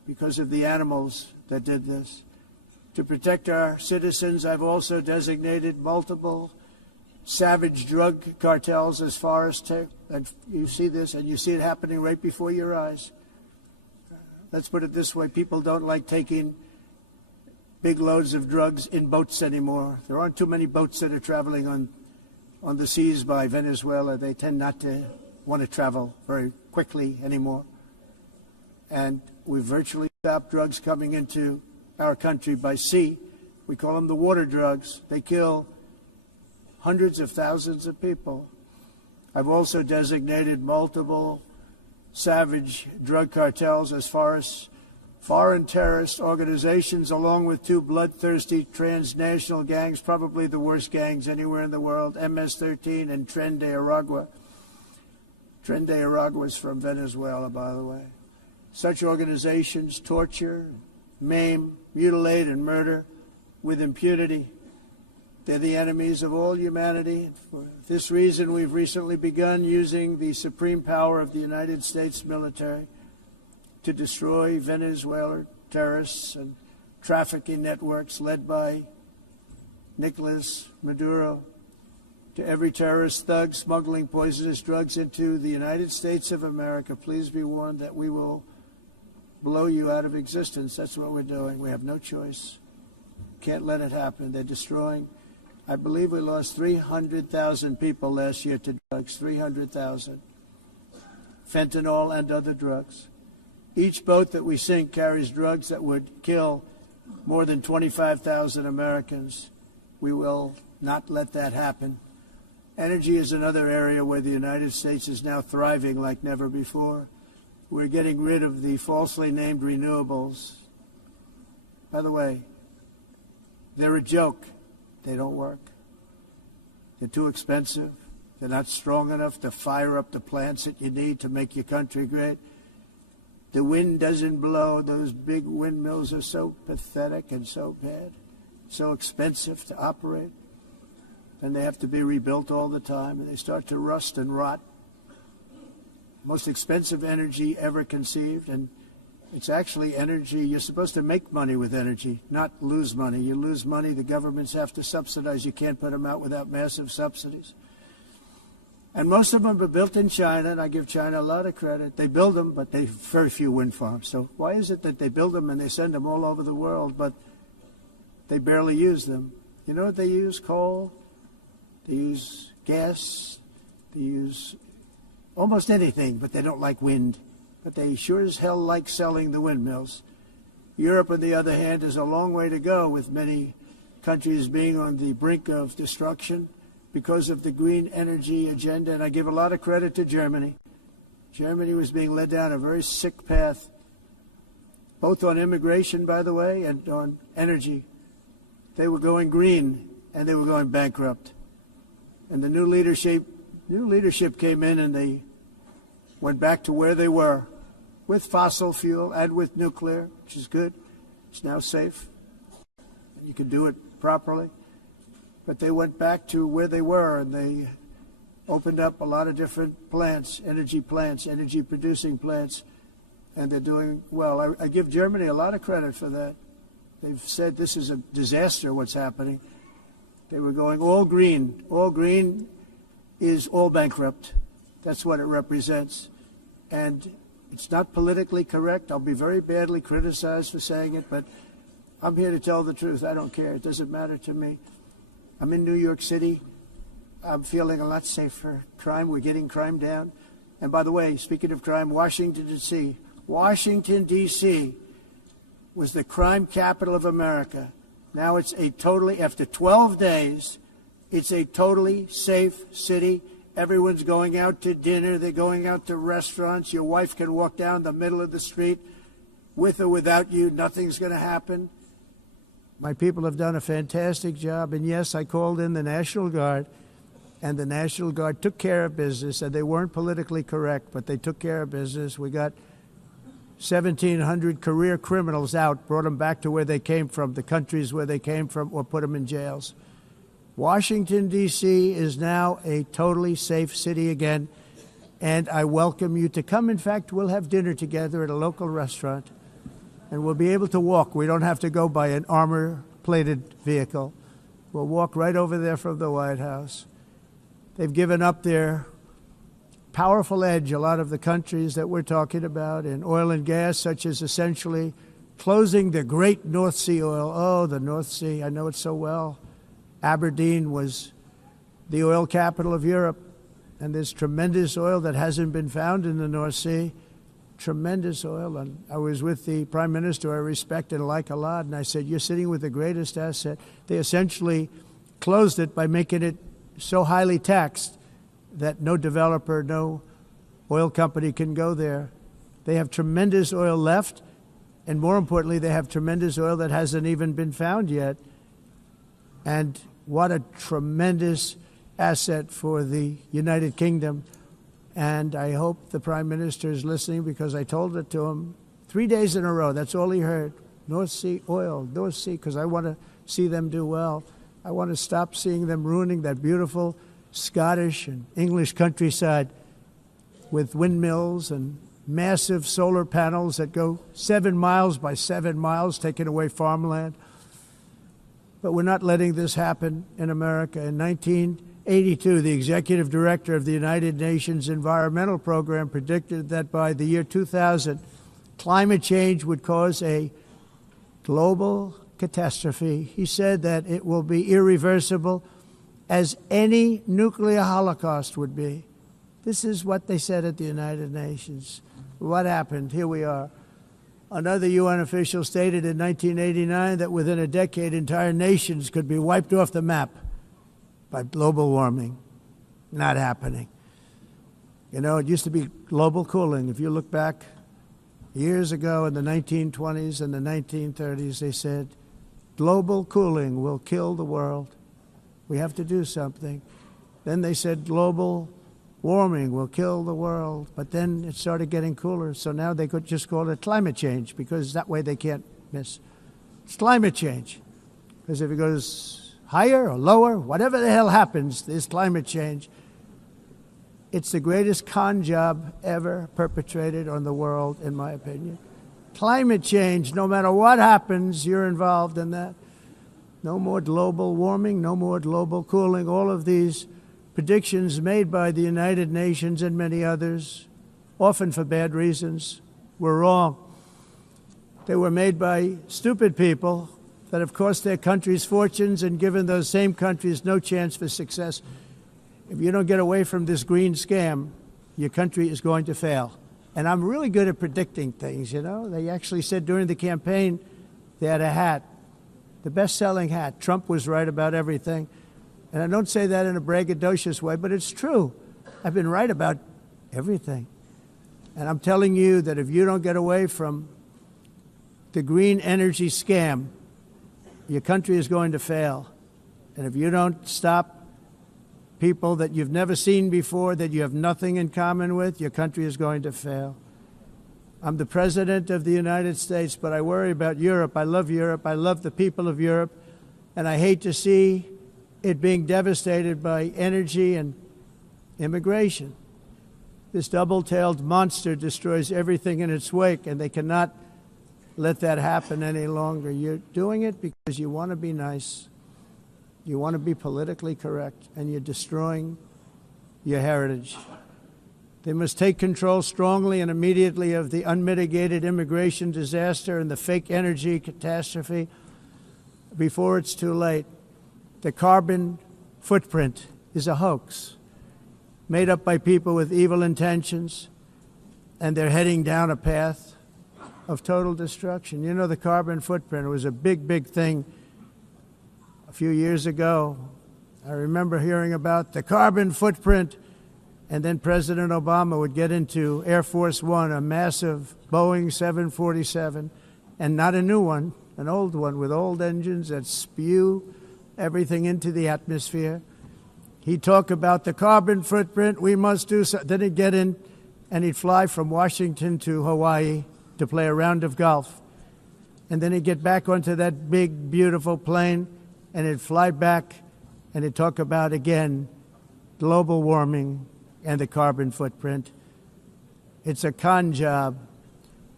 because of the animals that did this. To protect our citizens, I've also designated multiple savage drug cartels as far as and you see this, and you see it happening right before your eyes. Let's put it this way, people don't like taking big loads of drugs in boats anymore. There aren't too many boats that are traveling on the seas by Venezuela. They tend not to want to travel very quickly anymore. And we've virtually stopped drugs coming into our country by sea. We call them the water drugs. They kill hundreds of thousands of people. I've also designated multiple savage drug cartels as far as foreign terrorist organizations, along with two bloodthirsty transnational gangs, probably the worst gangs anywhere in the world, MS-13 and Tren de Aragua. Tren de Aragua is from Venezuela, by the way. Such organizations torture, maim, mutilate, and murder with impunity. They're the enemies of all humanity. For this reason, we've recently begun using the supreme power of the United States military to destroy Venezuelan terrorists and trafficking networks led by Nicolas Maduro. To every terrorist thug smuggling poisonous drugs into the United States of America, please be warned that we will blow you out of existence. That's what we're doing. We have no choice. Can't let it happen. They're destroying. I believe we lost 300,000 people last year to drugs, 300,000. Fentanyl and other drugs. Each boat that we sink carries drugs that would kill more than 25,000 Americans. We will not let that happen. Energy is another area where the United States is now thriving like never before. We're getting rid of the falsely named renewables. By the way, they're a joke. They don't work. They're too expensive. They're not strong enough to fire up the plants that you need to make your country great. The wind doesn't blow. Those big windmills are so pathetic and so bad, so expensive to operate. And they have to be rebuilt all the time, and they start to rust and rot. Most expensive energy ever conceived, and it's actually energy. You're supposed to make money with energy, not lose money. You lose money, the governments have to subsidize. You can't put them out without massive subsidies. And most of them are built in China, and I give China a lot of credit. They build them, but they have very few wind farms. So why is it that they build them and they send them all over the world, but they barely use them? You know what they use? Coal. They use gas. They use almost anything, but they don't like wind. But they sure as hell like selling the windmills. Europe, on the other hand, is a long way to go, with many countries being on the brink of destruction because of the green energy agenda. And I give a lot of credit to Germany. Germany was being led down a very sick path, both on immigration, by the way, and on energy. They were going green, and they were going bankrupt. And the new leadership came in, and they went back to where they were, with fossil fuel and with nuclear, which is good. It's now safe. You can do it properly. But they went back to where they were, and they opened up a lot of different plants, energy-producing plants, and they're doing well. I give Germany a lot of credit for that. They've said this is a disaster, what's happening. They were going all green. All green is all bankrupt. That's what it represents. And it's not politically correct. I'll be very badly criticized for saying it, but I'm here to tell the truth. I don't care. It doesn't matter to me. I'm in New York City. I'm feeling a lot safer. Crime, we're getting crime down. And by the way, speaking of crime, Washington, D.C. was the crime capital of America. Now it's after 12 days, it's a totally safe city. Everyone's going out to dinner. They're going out to restaurants. Your wife can walk down the middle of the street with or without you. Nothing's going to happen. My people have done a fantastic job. And yes, I called in the National Guard, and the National Guard took care of business, and they weren't politically correct, but they took care of business. We got 1,700 career criminals out, brought them back to where they came from, the countries where they came from, or put them in jails. Washington, D.C. is now a totally safe city again, and I welcome you to come. In fact, we'll have dinner together at a local restaurant. and we'll be able to walk. We don't have to go by an armor-plated vehicle. We'll walk right over there from the White House. They've given up their powerful edge, a lot of the countries that we're talking about, in oil and gas, such as essentially closing the great North Sea oil. Oh, the North Sea, I know it so well. Aberdeen was the oil capital of Europe, and there's tremendous oil that hasn't been found in the North Sea. Tremendous oil. And I was with the Prime Minister I respect and like a lot, and I said, you're sitting with the greatest asset. They essentially closed it by making it so highly taxed that no developer, no oil company can go there. They have tremendous oil left, and more importantly, they have tremendous oil that hasn't even been found yet. And what a tremendous asset for the United Kingdom. And I hope the Prime Minister is listening, because I told it to him 3 days in a row. That's all he heard. North Sea oil, North Sea, because I want to see them do well. I want to stop seeing them ruining that beautiful Scottish and English countryside with windmills and massive solar panels that go 7 miles by 7 miles, taking away farmland. But we're not letting this happen in America. In 1982, the executive director of the United Nations Environmental Program predicted that by the year 2000, climate change would cause a global catastrophe. He said that it will be irreversible, as any nuclear holocaust would be. This is what they said at the United Nations. What happened? Here we are. Another UN official stated in 1989 that within a decade, entire nations could be wiped off the map by global warming. Not happening. You know, it used to be global cooling. If you look back years ago in the 1920s and the 1930s, they said, global cooling will kill the world. We have to do something. Then they said global warming will kill the world. But then it started getting cooler. So now they could just call it climate change, because that way they can't miss. It's climate change. Because if it goes higher or lower, whatever the hell happens, there's climate change. It's the greatest con job ever perpetrated on the world, in my opinion. Climate change, no matter what happens, you're involved in that. No more global warming, no more global cooling. All of these predictions made by the United Nations and many others, often for bad reasons, were wrong. They were made by stupid people that have cost their countries fortunes and given those same countries no chance for success. If you don't get away from this green scam, your country is going to fail. And I'm really good at predicting things, you know. They actually said during the campaign they had a hat, the best-selling hat. Trump was right about everything. And I don't say that in a braggadocious way, but it's true. I've been right about everything. And I'm telling you that if you don't get away from the green energy scam, your country is going to fail. And if you don't stop people that you've never seen before, that you have nothing in common with, your country is going to fail. I'm the President of the United States, but I worry about Europe. I love Europe. I love the people of Europe. And I hate to see it being devastated by energy and immigration. This double-tailed monster destroys everything in its wake, and they cannot let that happen any longer. You're doing it because you want to be nice. You want to be politically correct, and you're destroying your heritage. They must take control strongly and immediately of the unmitigated immigration disaster and the fake energy catastrophe before it's too late. The carbon footprint is a hoax made up by people with evil intentions, and they're heading down a path of total destruction. You know, the carbon footprint, it was a big, big thing a few years ago. I remember hearing about the carbon footprint, and then President Obama would get into Air Force One, a massive Boeing 747, and not a new one, an old one with old engines that spew everything into the atmosphere. He'd talk about the carbon footprint, we must do so. Then he'd get in and he'd fly from Washington to Hawaii to play a round of golf. And then he'd get back onto that big, beautiful plane and he'd fly back and he'd talk about, again, global warming and the carbon footprint. It's a con job.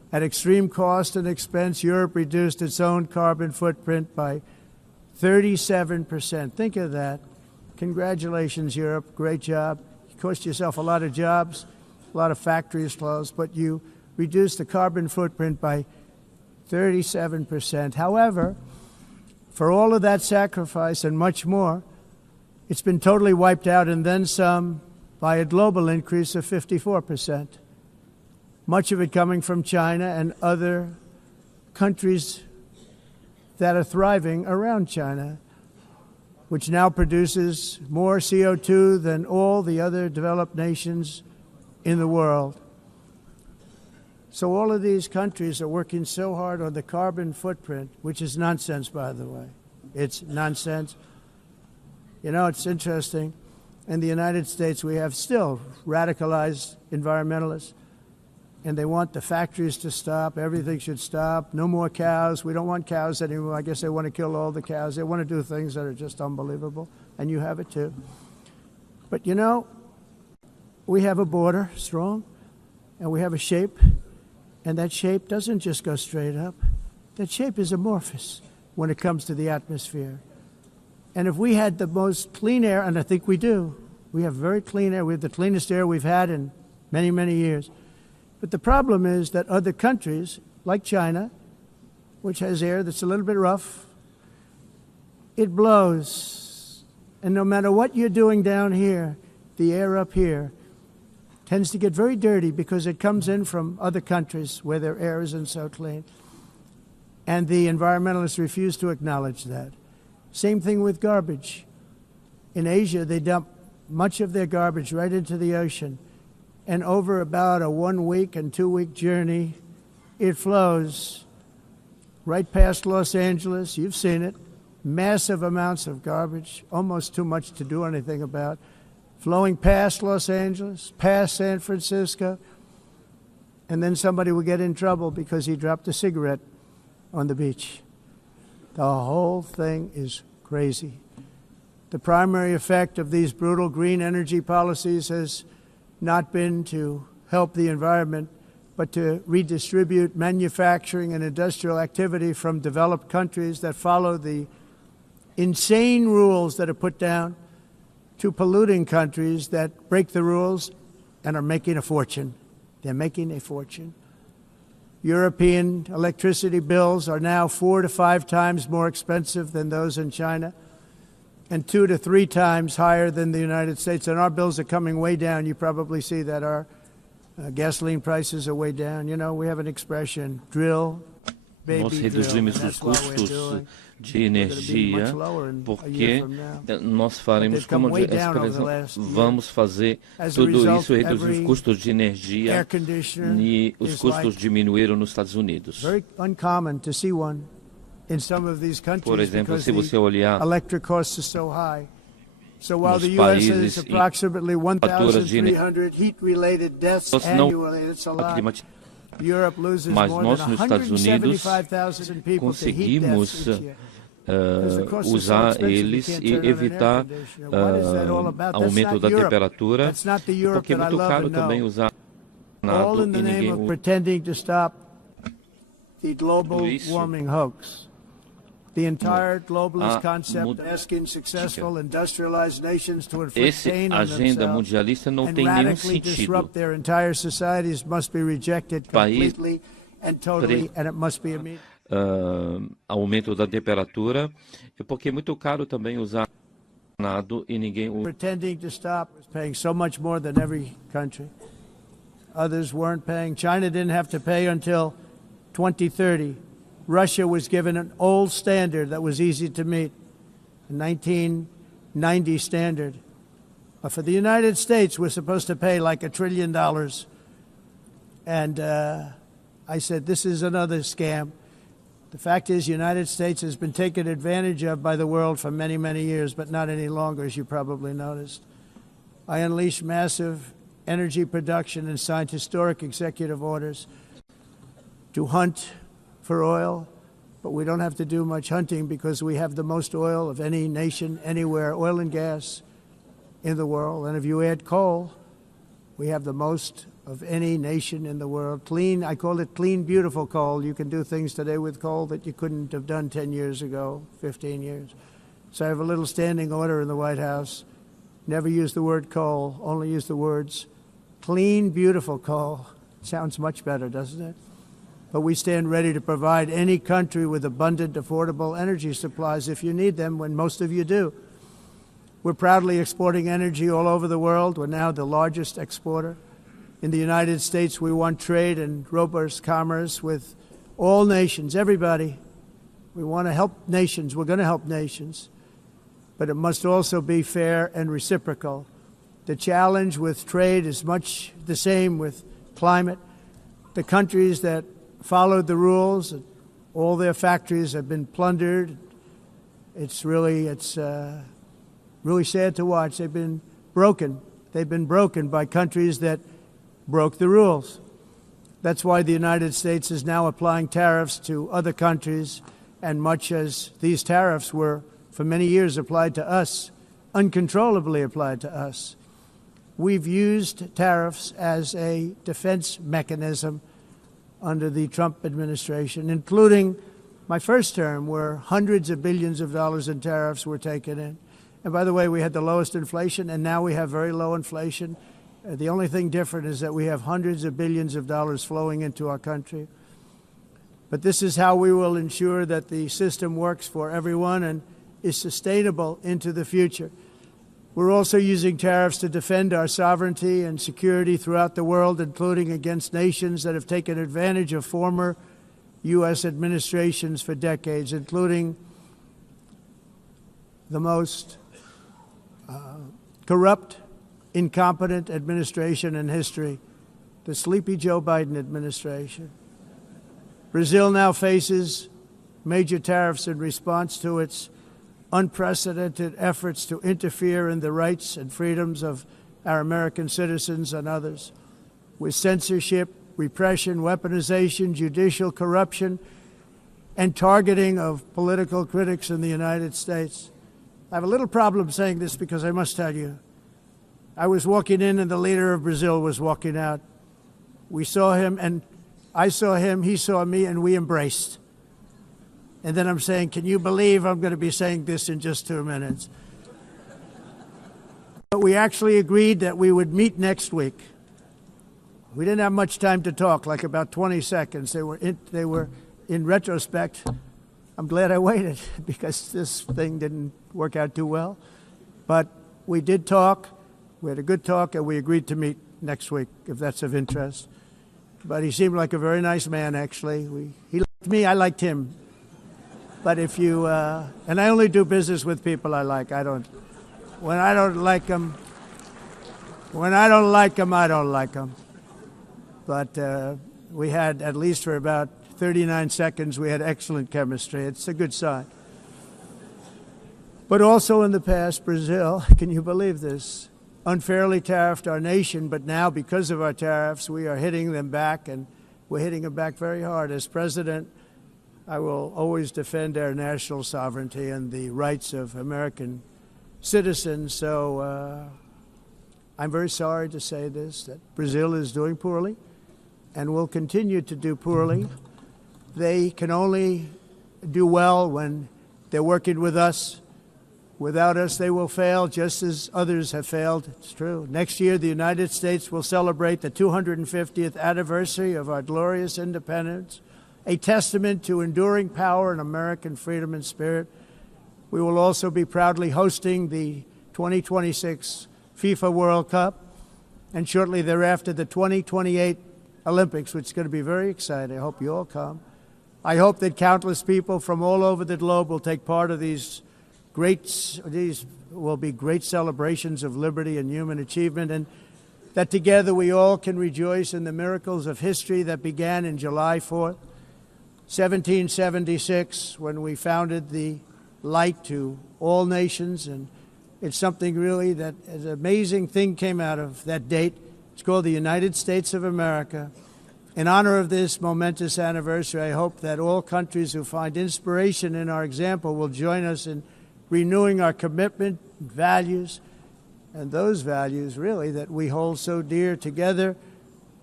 At extreme cost and expense, Europe reduced its own carbon footprint by 37%. Think of that. Congratulations, Europe. Great job. You cost yourself a lot of jobs, a lot of factories closed, but you reduced the carbon footprint by 37%. However, for all of that sacrifice and much more, it's been totally wiped out and then some by a global increase of 54%. Much of it coming from China and other countries that are thriving around China, which now produces more CO2 than all the other developed nations in the world. So all of these countries are working so hard on the carbon footprint, which is nonsense, by the way. It's nonsense. You know, it's interesting. In the United States, we have still radicalized environmentalists, and they want the factories to stop. Everything should stop. No more cows. We don't want cows anymore. I guess they want to kill all the cows. They want to do things that are just unbelievable, and you have it too. But, you know, we have a border, strong, and we have a shape, and that shape doesn't just go straight up. That shape is amorphous when it comes to the atmosphere. And if we had the most clean air, and I think we do, we have very clean air. We have the cleanest air we've had in many, many years. But the problem is that other countries, like China, which has air that's a little bit rough, it blows. And no matter what you're doing down here, the air up here tends to get very dirty because it comes in from other countries where their air isn't so clean. And the environmentalists refuse to acknowledge that. Same thing with garbage. In Asia, they dump much of their garbage right into the ocean. And over about a 1 week and 2 week journey, it flows right past Los Angeles. You've seen it. Massive amounts of garbage, almost too much to do anything about, flowing past Los Angeles, past San Francisco. And then somebody will get in trouble because he dropped a cigarette on the beach. The whole thing is crazy. The primary effect of these brutal green energy policies has not been to help the environment, but to redistribute manufacturing and industrial activity from developed countries that follow the insane rules that are put down to polluting countries that break the rules and are making a fortune. They're making a fortune. European electricity bills are now 4 to 5 times more expensive than those in China, and 2 to 3 times higher than the United States. And our bills are coming way down. You probably see that our gasoline prices are way down. You know, we have an expression, drill, baby, nós drill. reduzimos os custos de energia porque nós faremos, como a expressão, vamos fazer tudo isso, reduzir os custos de energia, e os custos diminuíram nos Estados Unidos. Por exemplo, se você olhar nos países em faturas de energia, mas nós nos Estados Unidos conseguimos usar eles e evitar aumento da temperatura, porque é muito caro também usar nada e ninguém usa isso. The entire globalist concept asking successful industrialized nations to inflict pain on themselves and radically disrupt their entire societies must be rejected completely and totally, and it must be immediate. Aumento da temperatura, porque é muito caro também usar nada e ninguém usa. Pretending to stop was paying so much more than every country. Others weren't paying. China didn't have to pay until 2030. Russia was given an old standard that was easy to meet, a 1990 standard. But for the United States, we're supposed to pay like $1 trillion. And I said, this is another scam. The fact is, the United States has been taken advantage of by the world for many, many years, but not any longer, as you probably noticed. I unleashed massive energy production and signed historic executive orders to hunt for oil, but we don't have to do much hunting because we have the most oil of any nation anywhere, oil and gas in the world. And if you add coal, we have the most of any nation in the world. Clean, I call it clean, beautiful coal. You can do things today with coal that you couldn't have done 10 years ago, 15 years. So I have a little standing order in the White House. Never use the word coal, only use the words clean, beautiful coal. Sounds much better, doesn't it? But we stand ready to provide any country with abundant, affordable energy supplies if you need them, when most of you do. We're proudly exporting energy all over the world. We're now the largest exporter. In the United States, we want trade and robust commerce with all nations, everybody. We want to help nations. We're going to help nations. But it must also be fair and reciprocal. The challenge with trade is much the same with climate. The countries that followed the rules, all their factories have been plundered. It's really sad to watch. They've been broken. They've been broken by countries that broke the rules. That's why the United States is now applying tariffs to other countries, and much as these tariffs were for many years applied to us, uncontrollably applied to us. We've used tariffs as a defense mechanism under the Trump administration, including my first term, where hundreds of billions of dollars in tariffs were taken in. And by the way, we had the lowest inflation, and now we have very low inflation. The only thing different is that we have hundreds of billions of dollars flowing into our country. But this is how we will ensure that the system works for everyone and is sustainable into the future. We're also using tariffs to defend our sovereignty and security throughout the world, including against nations that have taken advantage of former U.S. administrations for decades, including the most corrupt, incompetent administration in history, the sleepy Joe Biden administration. Brazil now faces major tariffs in response to its unprecedented efforts to interfere in the rights and freedoms of our American citizens and others, with censorship, repression, weaponization, judicial corruption, and targeting of political critics in the United States. I have a little problem saying this because I must tell you, I was walking in and the leader of Brazil was walking out. We saw him, and I saw him, he saw me, and we embraced. And then I'm saying, can you believe I'm going to be saying this in just 2 minutes? But we actually agreed that we would meet next week. We didn't have much time to talk, like about 20 seconds. They were in retrospect, I'm glad I waited because this thing didn't work out too well. But we did talk. We had a good talk, and we agreed to meet next week, if that's of interest. But he seemed like a very nice man, actually. He liked me, I liked him. But if you, and I only do business with people I like. When I don't like them, I don't like them. But we had, at least for about 39 seconds, we had excellent chemistry. It's a good sign. But also in the past, Brazil, can you believe this, unfairly tariffed our nation, but now because of our tariffs, we are hitting them back, and we're hitting them back very hard. As president, I will always defend our national sovereignty and the rights of American citizens. So I'm very sorry to say this, that Brazil is doing poorly and will continue to do poorly. They can only do well when they're working with us. Without us, they will fail, just as others have failed. It's true. Next year, the United States will celebrate the 250th anniversary of our glorious independence, a testament to enduring power and American freedom and spirit. We will also be proudly hosting the 2026 FIFA World Cup, and shortly thereafter, the 2028 Olympics, which is going to be very exciting. I hope you all come. I hope that countless people from all over the globe will take part of these will be great celebrations of liberty and human achievement, and that together we all can rejoice in the miracles of history that began in July 4th, 1776, when we founded the light to all nations. And it's something really that an amazing thing came out of that date. It's called the United States of America. In honor of this momentous anniversary, I hope that all countries who find inspiration in our example will join us in renewing our commitment, values, and those values really that we hold so dear together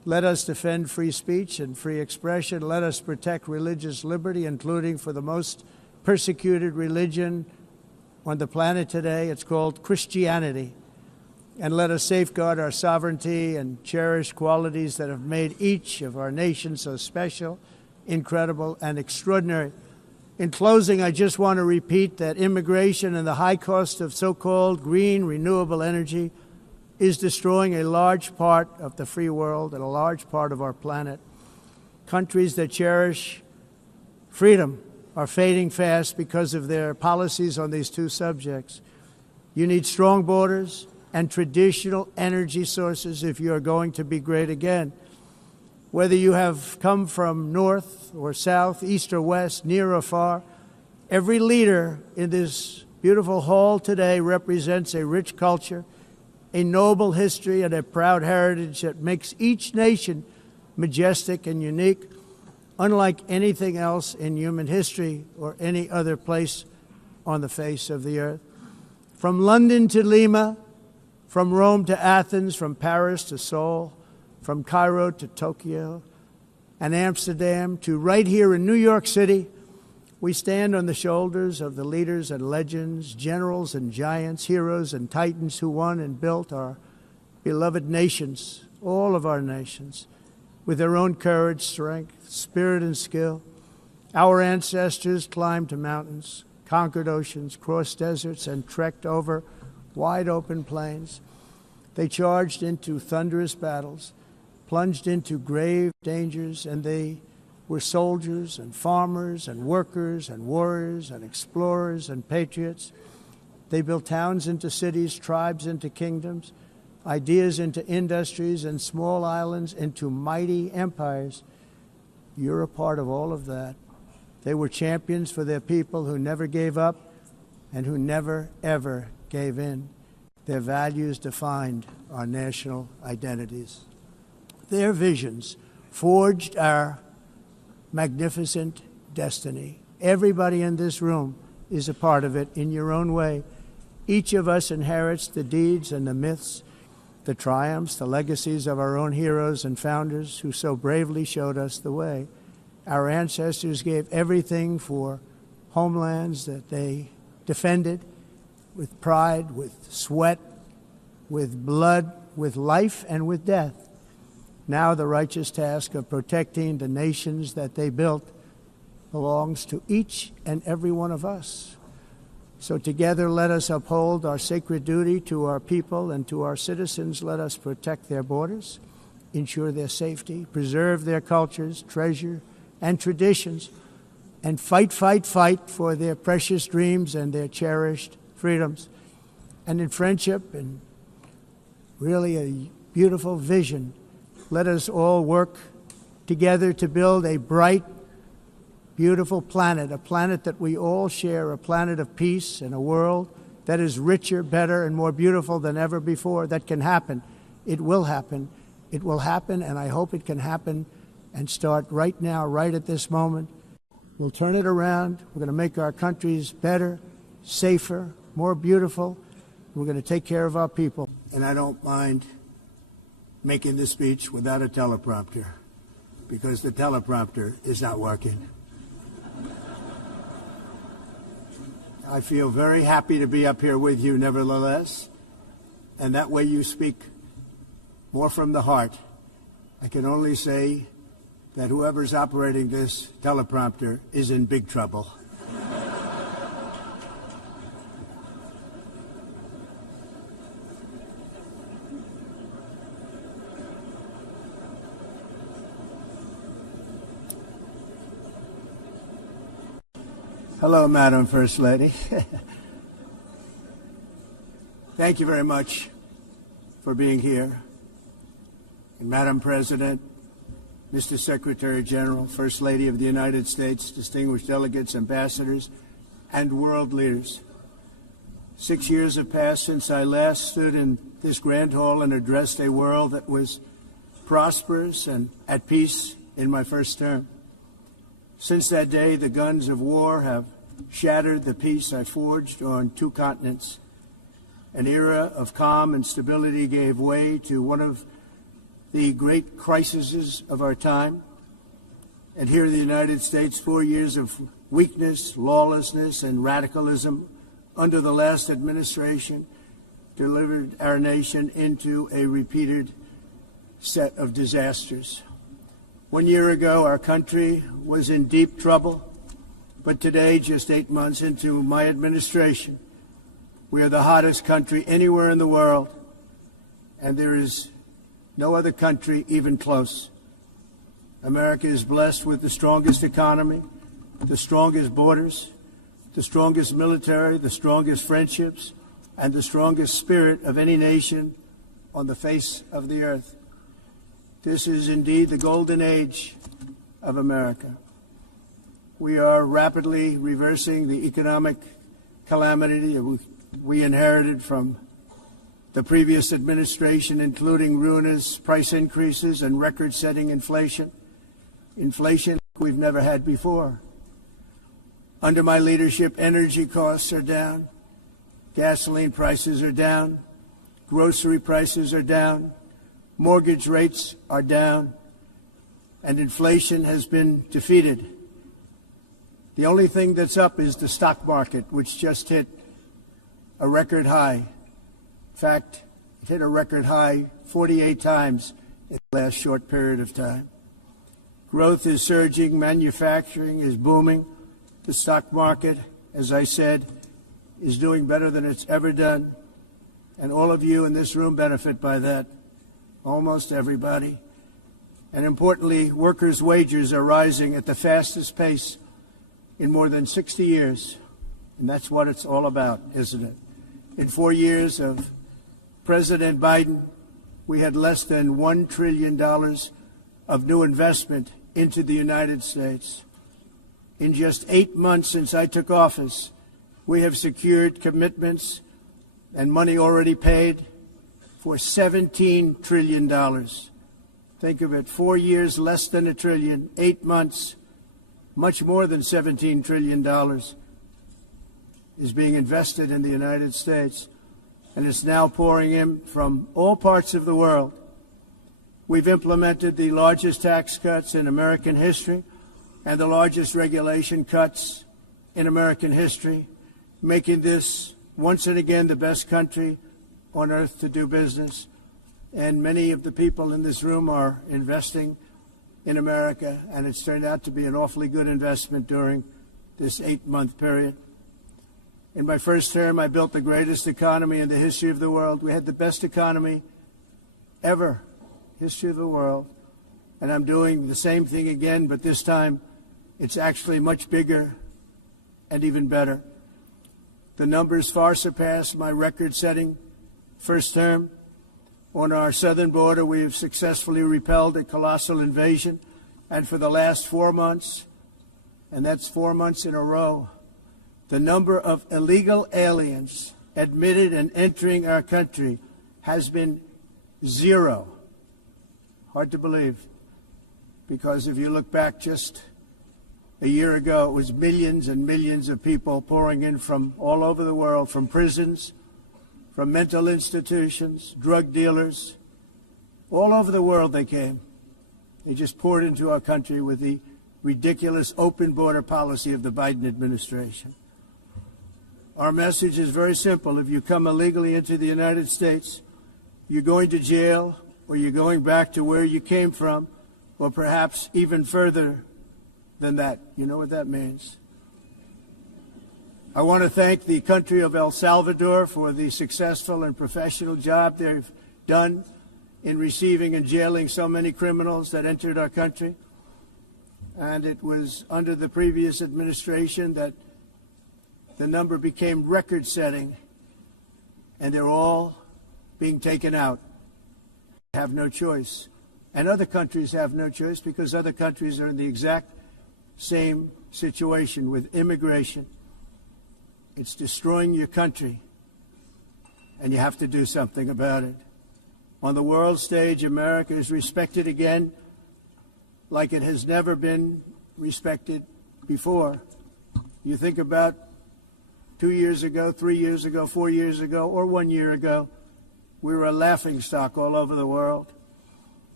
Let us defend free speech and free expression. Let us protect religious liberty, including for the most persecuted religion on the planet today. It's called Christianity. And let us safeguard our sovereignty and cherish qualities that have made each of our nations so special, incredible, and extraordinary. In closing, I just want to repeat that immigration and the high cost of so-called green renewable energy is destroying a large part of the free world and a large part of our planet. Countries that cherish freedom are fading fast because of their policies on these two subjects. You need strong borders and traditional energy sources if you are going to be great again. Whether you have come from north or south, east or west, near or far, every leader in this beautiful hall today represents a rich culture, a noble history, and a proud heritage that makes each nation majestic and unique, unlike anything else in human history or any other place on the face of the earth. From London to Lima, from Rome to Athens, from Paris to Seoul, from Cairo to Tokyo and Amsterdam to right here in New York City, we stand on the shoulders of the leaders and legends, generals and giants, heroes and titans who won and built our beloved nations, all of our nations, with their own courage, strength, spirit, and skill. Our ancestors climbed mountains, conquered oceans, crossed deserts, and trekked over wide open plains. They charged into thunderous battles, plunged into grave dangers, and they were soldiers and farmers and workers and warriors and explorers and patriots. They built towns into cities, tribes into kingdoms, ideas into industries, and small islands into mighty empires. You're a part of all of that. They were champions for their people who never gave up and who never, ever gave in. Their values defined our national identities. Their visions forged our magnificent destiny. Everybody in this room is a part of it in your own way. Each of us inherits the deeds and the myths, the triumphs, the legacies of our own heroes and founders who so bravely showed us the way. Our ancestors gave everything for homelands that they defended with pride, with sweat, with blood, with life, and with death. Now the righteous task of protecting the nations that they built belongs to each and every one of us. So together let us uphold our sacred duty to our people and to our citizens. Let us protect their borders, ensure their safety, preserve their cultures, treasure, and traditions, and fight for their precious dreams and their cherished freedoms. And in friendship and really a beautiful vision, let us all work together to build a bright, beautiful planet, a planet that we all share, a planet of peace and a world that is richer, better, and more beautiful than ever before. That can happen. It will happen. It will happen, and I hope it can happen and start right now, right at this moment. We'll turn it around. We're going to make our countries better, safer, more beautiful. We're going to take care of our people. And I don't mind making this speech without a teleprompter, because the teleprompter is not working. I feel very happy to be up here with you nevertheless, and that way you speak more from the heart. I can only say that whoever's operating this teleprompter is in big trouble. Hello, Madam First Lady. Thank you very much for being here. And Madam President, Mr. Secretary General, First Lady of the United States, distinguished delegates, ambassadors, and world leaders. 6 years have passed since I last stood in this grand hall and addressed a world that was prosperous and at peace in my first term. Since that day, the guns of war have shattered the peace I forged on 2 continents. An era of calm and stability gave way to one of the great crises of our time. And here in the United States, 4 years of weakness, lawlessness, and radicalism under the last administration delivered our nation into a repeated set of disasters. 1 year ago, our country was in deep trouble, but today, just 8 months into my administration, we are the hottest country anywhere in the world, and there is no other country even close. America is blessed with the strongest economy, the strongest borders, the strongest military, the strongest friendships, and the strongest spirit of any nation on the face of the earth. This is indeed the golden age of America. We are rapidly reversing the economic calamity that we inherited from the previous administration, including ruinous price increases and record-setting inflation we've never had before. Under my leadership, energy costs are down, gasoline prices are down, grocery prices are down, mortgage rates are down, and inflation has been defeated. The only thing that's up is the stock market, which just hit a record high. In fact, it hit a record high 48 times in the last short period of time. Growth is surging, manufacturing is booming. The stock market, as I said, is doing better than it's ever done. And all of you in this room benefit by that, almost everybody. And importantly, workers' wages are rising at the fastest pace in more than 60 years. And that's what it's all about, isn't it? In 4 years of President Biden, we had less than $1 trillion of new investment into the United States. In just 8 months since I took office, we have secured commitments and money already paid for $17 trillion. Think of it, 4 years, less than $1 trillion, 8 months, much more than $17 trillion is being invested in the United States, and it's now pouring in from all parts of the world. We've implemented the largest tax cuts in American history and the largest regulation cuts in American history, making this once and again the best country on earth to do business. And many of the people in this room are investing in America, and it's turned out to be an awfully good investment during this 8-month period. In my first term, I built the greatest economy in the history of the world. We had the best economy ever, history of the world. And I'm doing the same thing again, but this time it's actually much bigger and even better. The numbers far surpass my record-setting first term. On our southern border, we have successfully repelled a colossal invasion. And for the last 4 months, and that's 4 months in a row, the number of illegal aliens admitted and entering our country has been 0. Hard to believe, because if you look back just a year ago, it was millions and millions of people pouring in from all over the world, from prisons, from mental institutions, drug dealers. All over the world they came. They just poured into our country with the ridiculous open border policy of the Biden administration. Our message is very simple. If you come illegally into the United States, you're going to jail, or you're going back to where you came from, or perhaps even further than that. You know what that means. I want to thank the country of El Salvador for the successful and professional job they've done in receiving and jailing so many criminals that entered our country. And it was under the previous administration that the number became record-setting, and they're all being taken out. They have no choice. And other countries have no choice, because other countries are in the exact same situation with immigration. It's destroying your country, and you have to do something about it. On the world stage, America is respected again like it has never been respected before. You think about 2 years ago, 3 years ago, 4 years ago, or 1 year ago, we were a laughingstock all over the world.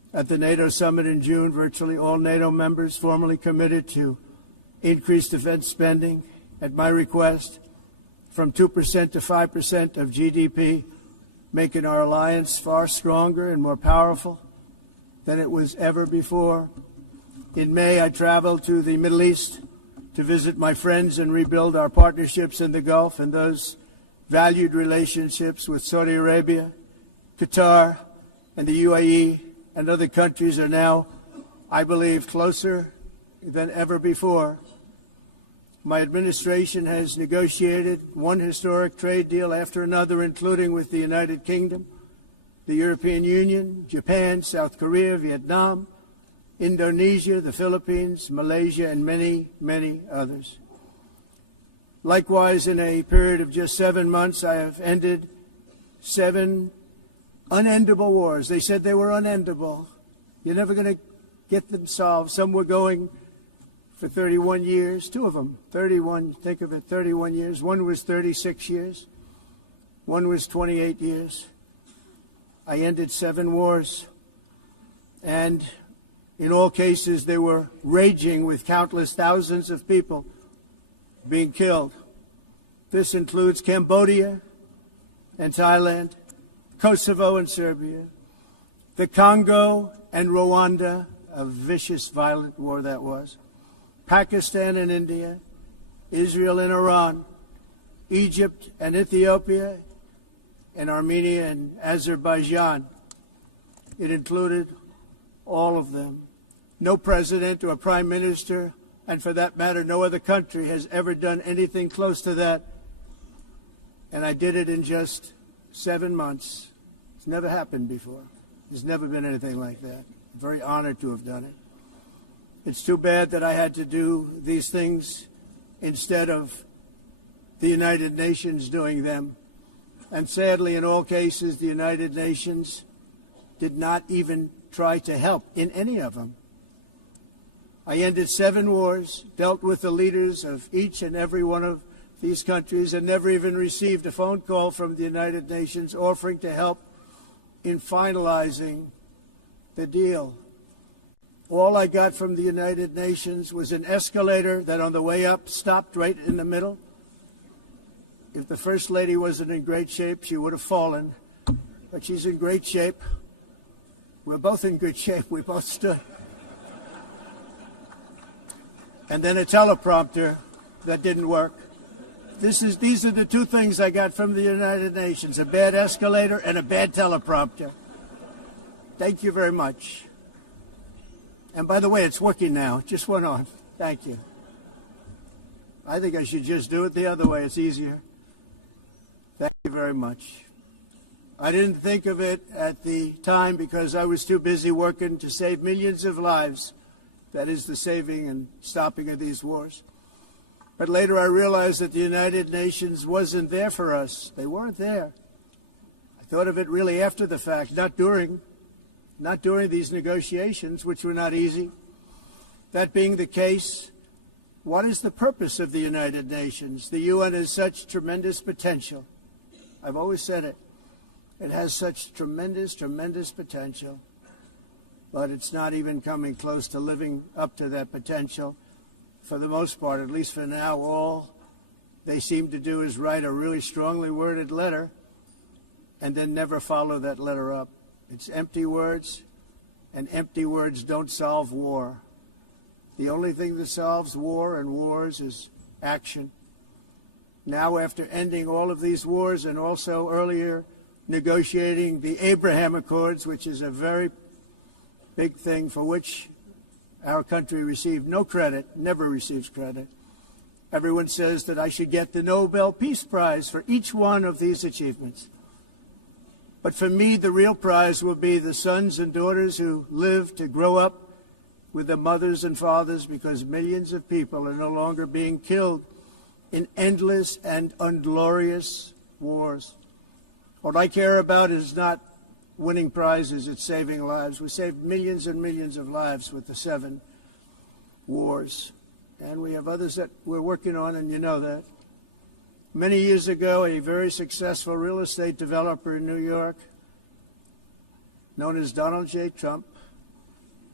At the NATO summit in June, virtually all NATO members formally committed to increase defense spending at my request from 2% to 5% of GDP, making our alliance far stronger and more powerful than it was ever before. In May, I traveled to the Middle East to visit my friends and rebuild our partnerships in the Gulf, and those valued relationships with Saudi Arabia, Qatar, and the UAE and other countries are now, I believe, closer than ever before. My administration has negotiated one historic trade deal after another, including with the United Kingdom, the European Union, Japan, South Korea, Vietnam, Indonesia, the Philippines, Malaysia, and many, many others. Likewise, in a period of just 7 months, I have ended 7 unendable wars. They said they were unendable. You're never going to get them solved. Some were going for 31 years, 2 of them, 31, think of it, 31 years. One was 36 years. One was 28 years. I ended 7 wars. And in all cases, they were raging with countless thousands of people being killed. This includes Cambodia and Thailand, Kosovo and Serbia, the Congo and Rwanda, a vicious, violent war that was, Pakistan and India, Israel and Iran, Egypt and Ethiopia, and Armenia and Azerbaijan. It included all of them. No president or prime minister, and for that matter, no other country has ever done anything close to that. And I did it in just 7 months. It's never happened before. There's never been anything like that. I'm very honored to have done it. It's too bad that I had to do these things instead of the United Nations doing them. And sadly, in all cases, the United Nations did not even try to help in any of them. I ended 7 wars, dealt with the leaders of each and every one of these countries, and never even received a phone call from the United Nations offering to help in finalizing the deal. All I got from the United Nations was an escalator that on the way up stopped right in the middle. If the First Lady wasn't in great shape, she would have fallen. But she's in great shape. We're both in good shape. We both stood. And then a teleprompter that didn't work. These are the 2 things I got from the United Nations, a bad escalator and a bad teleprompter. Thank you very much. And by the way, it's working now. It just went on. Thank you. I think I should just do it the other way. It's easier. Thank you very much. I didn't think of it at the time because I was too busy working to save millions of lives. That is the saving and stopping of these wars. But later I realized that the United Nations wasn't there for us. They weren't there. I thought of it really after the fact, not during these negotiations, which were not easy. That being the case, what is the purpose of the United Nations? The UN has such tremendous potential. I've always said it. It has such tremendous, tremendous potential. But it's not even coming close to living up to that potential. For the most part, at least for now, all they seem to do is write a really strongly worded letter and then never follow that letter up. It's empty words, and empty words don't solve war. The only thing that solves war and wars is action. Now, after ending all of these wars and also earlier negotiating the Abraham Accords, which is a very big thing for which our country received no credit, never receives credit. Everyone says that I should get the Nobel Peace Prize for each one of these achievements. But for me, the real prize will be the sons and daughters who live to grow up with their mothers and fathers, because millions of people are no longer being killed in endless and unglorious wars. What I care about is not winning prizes, it's saving lives. We saved millions and millions of lives with the 7 wars. And we have others that we're working on, and you know that. Many years ago, a very successful real estate developer in New York, known as Donald J. Trump,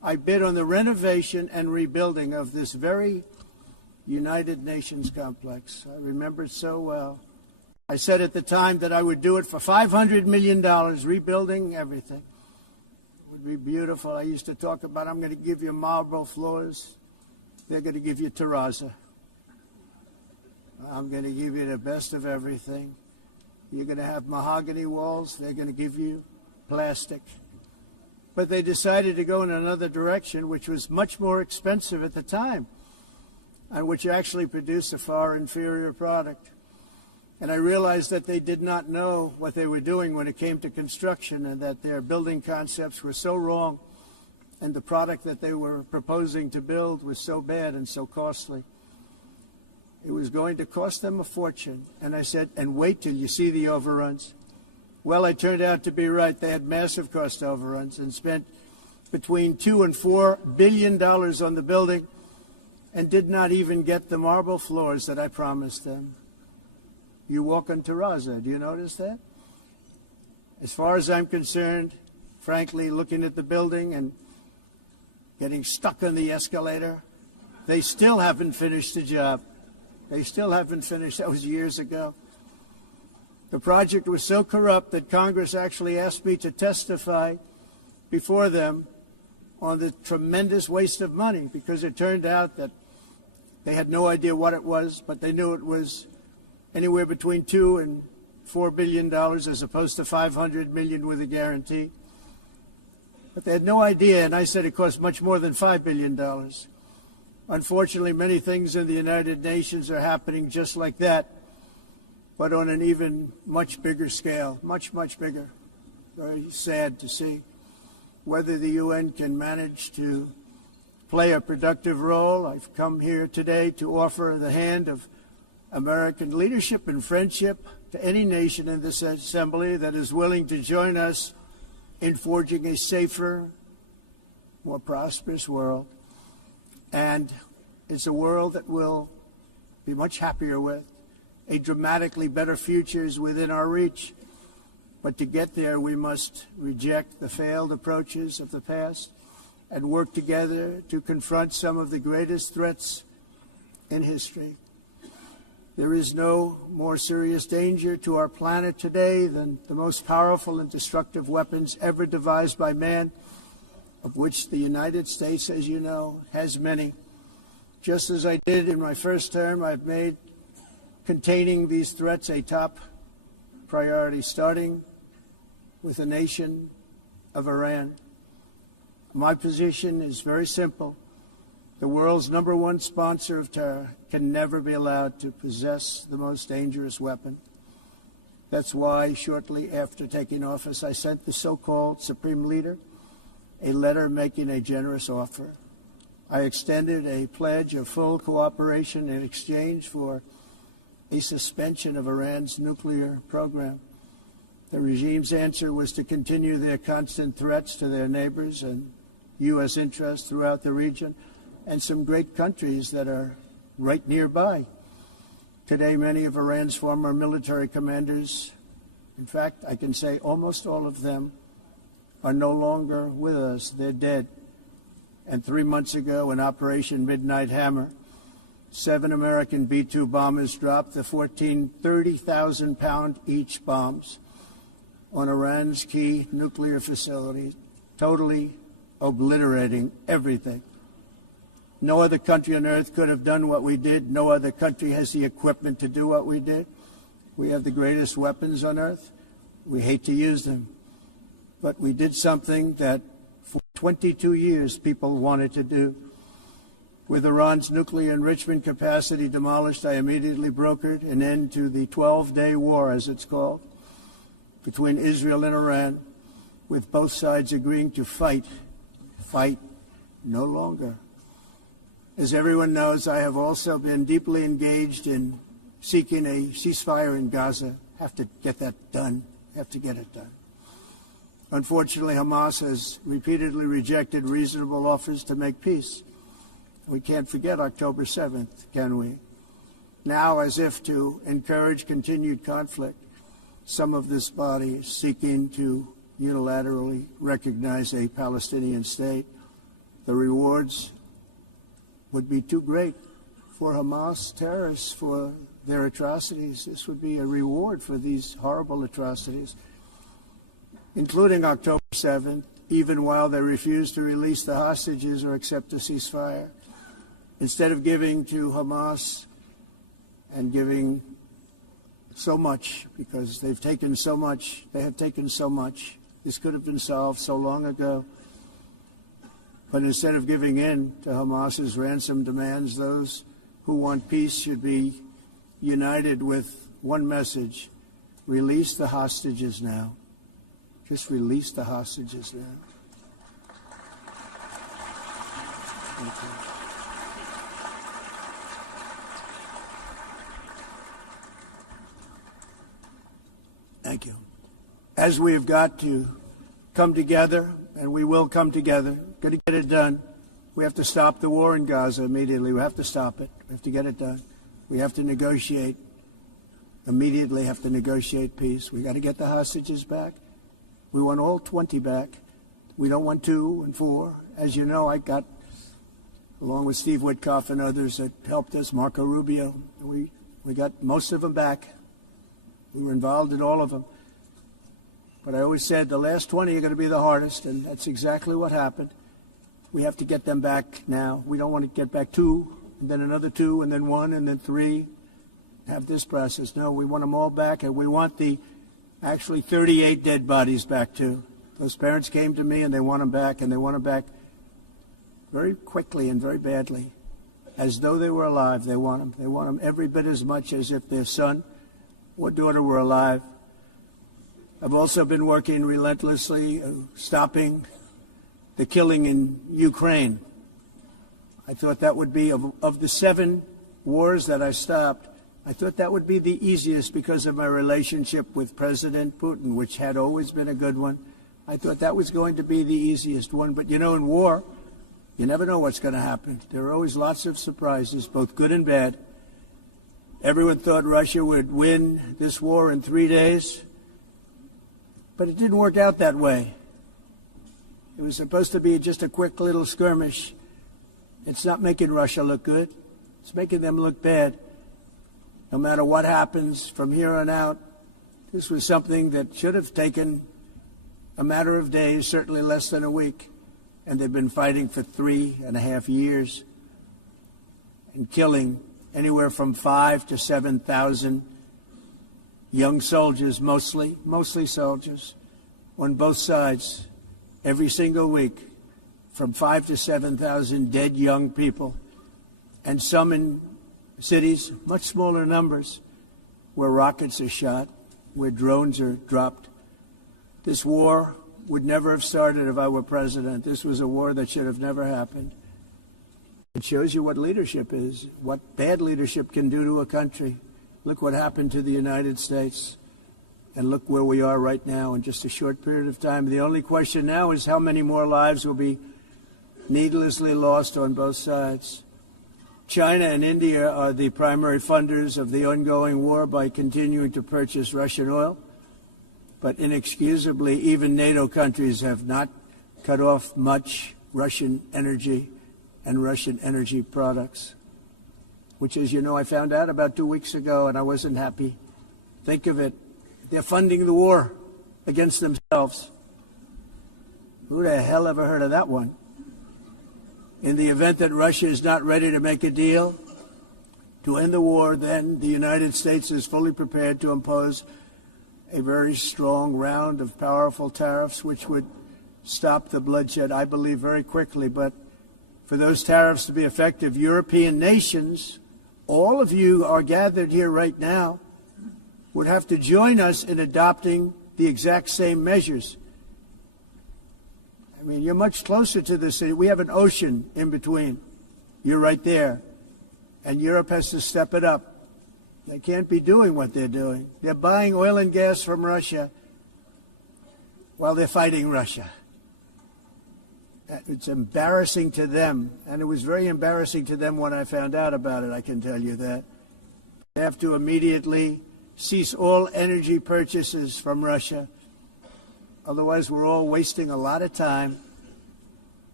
I bid on the renovation and rebuilding of this very United Nations complex. I remember it so well. I said at the time that I would do it for $500 million, rebuilding everything. It would be beautiful. I used to talk about, I'm going to give you marble floors. They're going to give you terrazzo. I'm going to give you the best of everything. You're going to have mahogany walls. They're going to give you plastic. But they decided to go in another direction, which was much more expensive at the time, and which actually produced a far inferior product. And I realized that they did not know what they were doing when it came to construction, and that their building concepts were so wrong, and the product that they were proposing to build was so bad and so costly. It was going to cost them a fortune. And I said, and wait till you see the overruns. Well, I turned out to be right. They had massive cost overruns and spent between $2 and $4 billion on the building and did not even get the marble floors that I promised them. You walk on terrazzo. Do you notice that? As far as I'm concerned, frankly, looking at the building and getting stuck on the escalator, they still haven't finished the job. They still haven't finished. That was years ago. The project was so corrupt that Congress actually asked me to testify before them on the tremendous waste of money, because it turned out that they had no idea what it was, but they knew it was anywhere between $2 and $4 billion as opposed to $500 million with a guarantee. But they had no idea, and I said it cost much more than $5 billion. Unfortunately, many things in the United Nations are happening just like that, but on an even much bigger scale, much, much bigger. Very sad to see. Whether the UN can manage to play a productive role, I've come here today to offer the hand of American leadership and friendship to any nation in this assembly that is willing to join us in forging a safer, more prosperous world. And it's a world that we'll be much happier with. A dramatically better future is within our reach. But to get there, we must reject the failed approaches of the past and work together to confront some of the greatest threats in history. There is no more serious danger to our planet today than the most powerful and destructive weapons ever devised by man, of which the United States, as you know, has many. Just as I did in my first term, I've made containing these threats a top priority, starting with the nation of Iran. My position is very simple. The world's #1 sponsor of terror can never be allowed to possess the most dangerous weapon. That's why, shortly after taking office, I sent the so-called Supreme Leader a letter making a generous offer. I extended a pledge of full cooperation in exchange for a suspension of Iran's nuclear program. The regime's answer was to continue their constant threats to their neighbors and U.S. interests throughout the region, and some great countries that are right nearby. Today, many of Iran's former military commanders, in fact, I can say almost all of them, are no longer with us. They're dead. And 3 months ago, in Operation Midnight Hammer, 7 American B-2 bombers dropped the 14 30,000-pound each bombs on Iran's key nuclear facilities, totally obliterating everything. No other country on earth could have done what we did. No other country has the equipment to do what we did. We have the greatest weapons on earth. We hate to use them. But we did something that for 22 years people wanted to do. With Iran's nuclear enrichment capacity demolished, I immediately brokered an end to the 12-day war, as it's called, between Israel and Iran, with both sides agreeing to fight no longer. As everyone knows, I have also been deeply engaged in seeking a ceasefire in Gaza. Have to get that done. Have to get it done. Unfortunately, Hamas has repeatedly rejected reasonable offers to make peace. We can't forget October 7th, can we? Now, as if to encourage continued conflict, some of this body is seeking to unilaterally recognize a Palestinian state. the rewards would be too great for Hamas terrorists for their atrocities. This would be a reward for these horrible atrocities, including October 7th, even while they refuse to release the hostages or accept a ceasefire. Instead of giving to Hamas and giving so much, because they've taken so much, they have taken so much. This could have been solved so long ago. But instead of giving in to Hamas's ransom demands, those who want peace should be united with one message: release the hostages now. Just release the hostages now. Thank you. Thank you. As we have got to come together, and we will come together, got to get it done. We have to stop the war in Gaza immediately. We have to stop it. We have to get it done. We have to negotiate. Immediately have to negotiate peace. We got to get the hostages back. We want all 20 back. We don't want 2 and 4. As you know, I got, along with Steve Witkoff and others that helped us, Marco Rubio, we got most of them back. We were involved in all of them. But I always said the last 20 are going to be the hardest, and that's exactly what happened. We have to get them back now. We don't want to get back 2, and then another 2, and then 1, and then 3. Have this process. No, we want them all back, and we want the actually 38 dead bodies back too. Those parents came to me, and they want them back, and they want them back very quickly and very badly, as though they were alive. They want them. They want them every bit as much as if their son or daughter were alive. I've also been working relentlessly, stopping the killing in Ukraine. I thought that would be, of the 7 wars that I stopped, I thought that would be the easiest because of my relationship with President Putin, which had always been a good one. I thought that was going to be the easiest one. But, you know, in war, you never know what's going to happen. There are always lots of surprises, both good and bad. Everyone thought Russia would win this war in 3 days, but it didn't work out that way. It was supposed to be just a quick little skirmish. It's not making Russia look good. It's making them look bad. No matter what happens from here on out, this was something that should have taken a matter of days, certainly less than a week. And they've been fighting for 3.5 years and killing anywhere from 5,000 to 7,000 young soldiers, mostly soldiers, on both sides, every single week, from 5,000 to 7,000 dead young people, and some in cities, much smaller numbers, where rockets are shot, where drones are dropped. This war would never have started if I were president. This was a war that should have never happened. It shows you what leadership is, what bad leadership can do to a country. Look what happened to the United States, and look where we are right now in just a short period of time. The only question now is how many more lives will be needlessly lost on both sides. China and India are the primary funders of the ongoing war by continuing to purchase Russian oil. But inexcusably, even NATO countries have not cut off much Russian energy and Russian energy products, which, as you know, I found out about 2 weeks ago, and I wasn't happy. Think of it. They're funding the war against themselves. Who the hell ever heard of that one? In the event that Russia is not ready to make a deal to end the war, then the United States is fully prepared to impose a very strong round of powerful tariffs, which would stop the bloodshed, I believe, very quickly. But for those tariffs to be effective, European nations, all of you are gathered here right now, would have to join us in adopting the exact same measures. I mean, you're much closer to the city. We have an ocean in between. You're right there. And Europe has to step it up. They can't be doing what they're doing. They're buying oil and gas from Russia while they're fighting Russia. It's embarrassing to them, and it was very embarrassing to them when I found out about it, I can tell you that. They have to immediately cease all energy purchases from Russia. Otherwise, we're all wasting a lot of time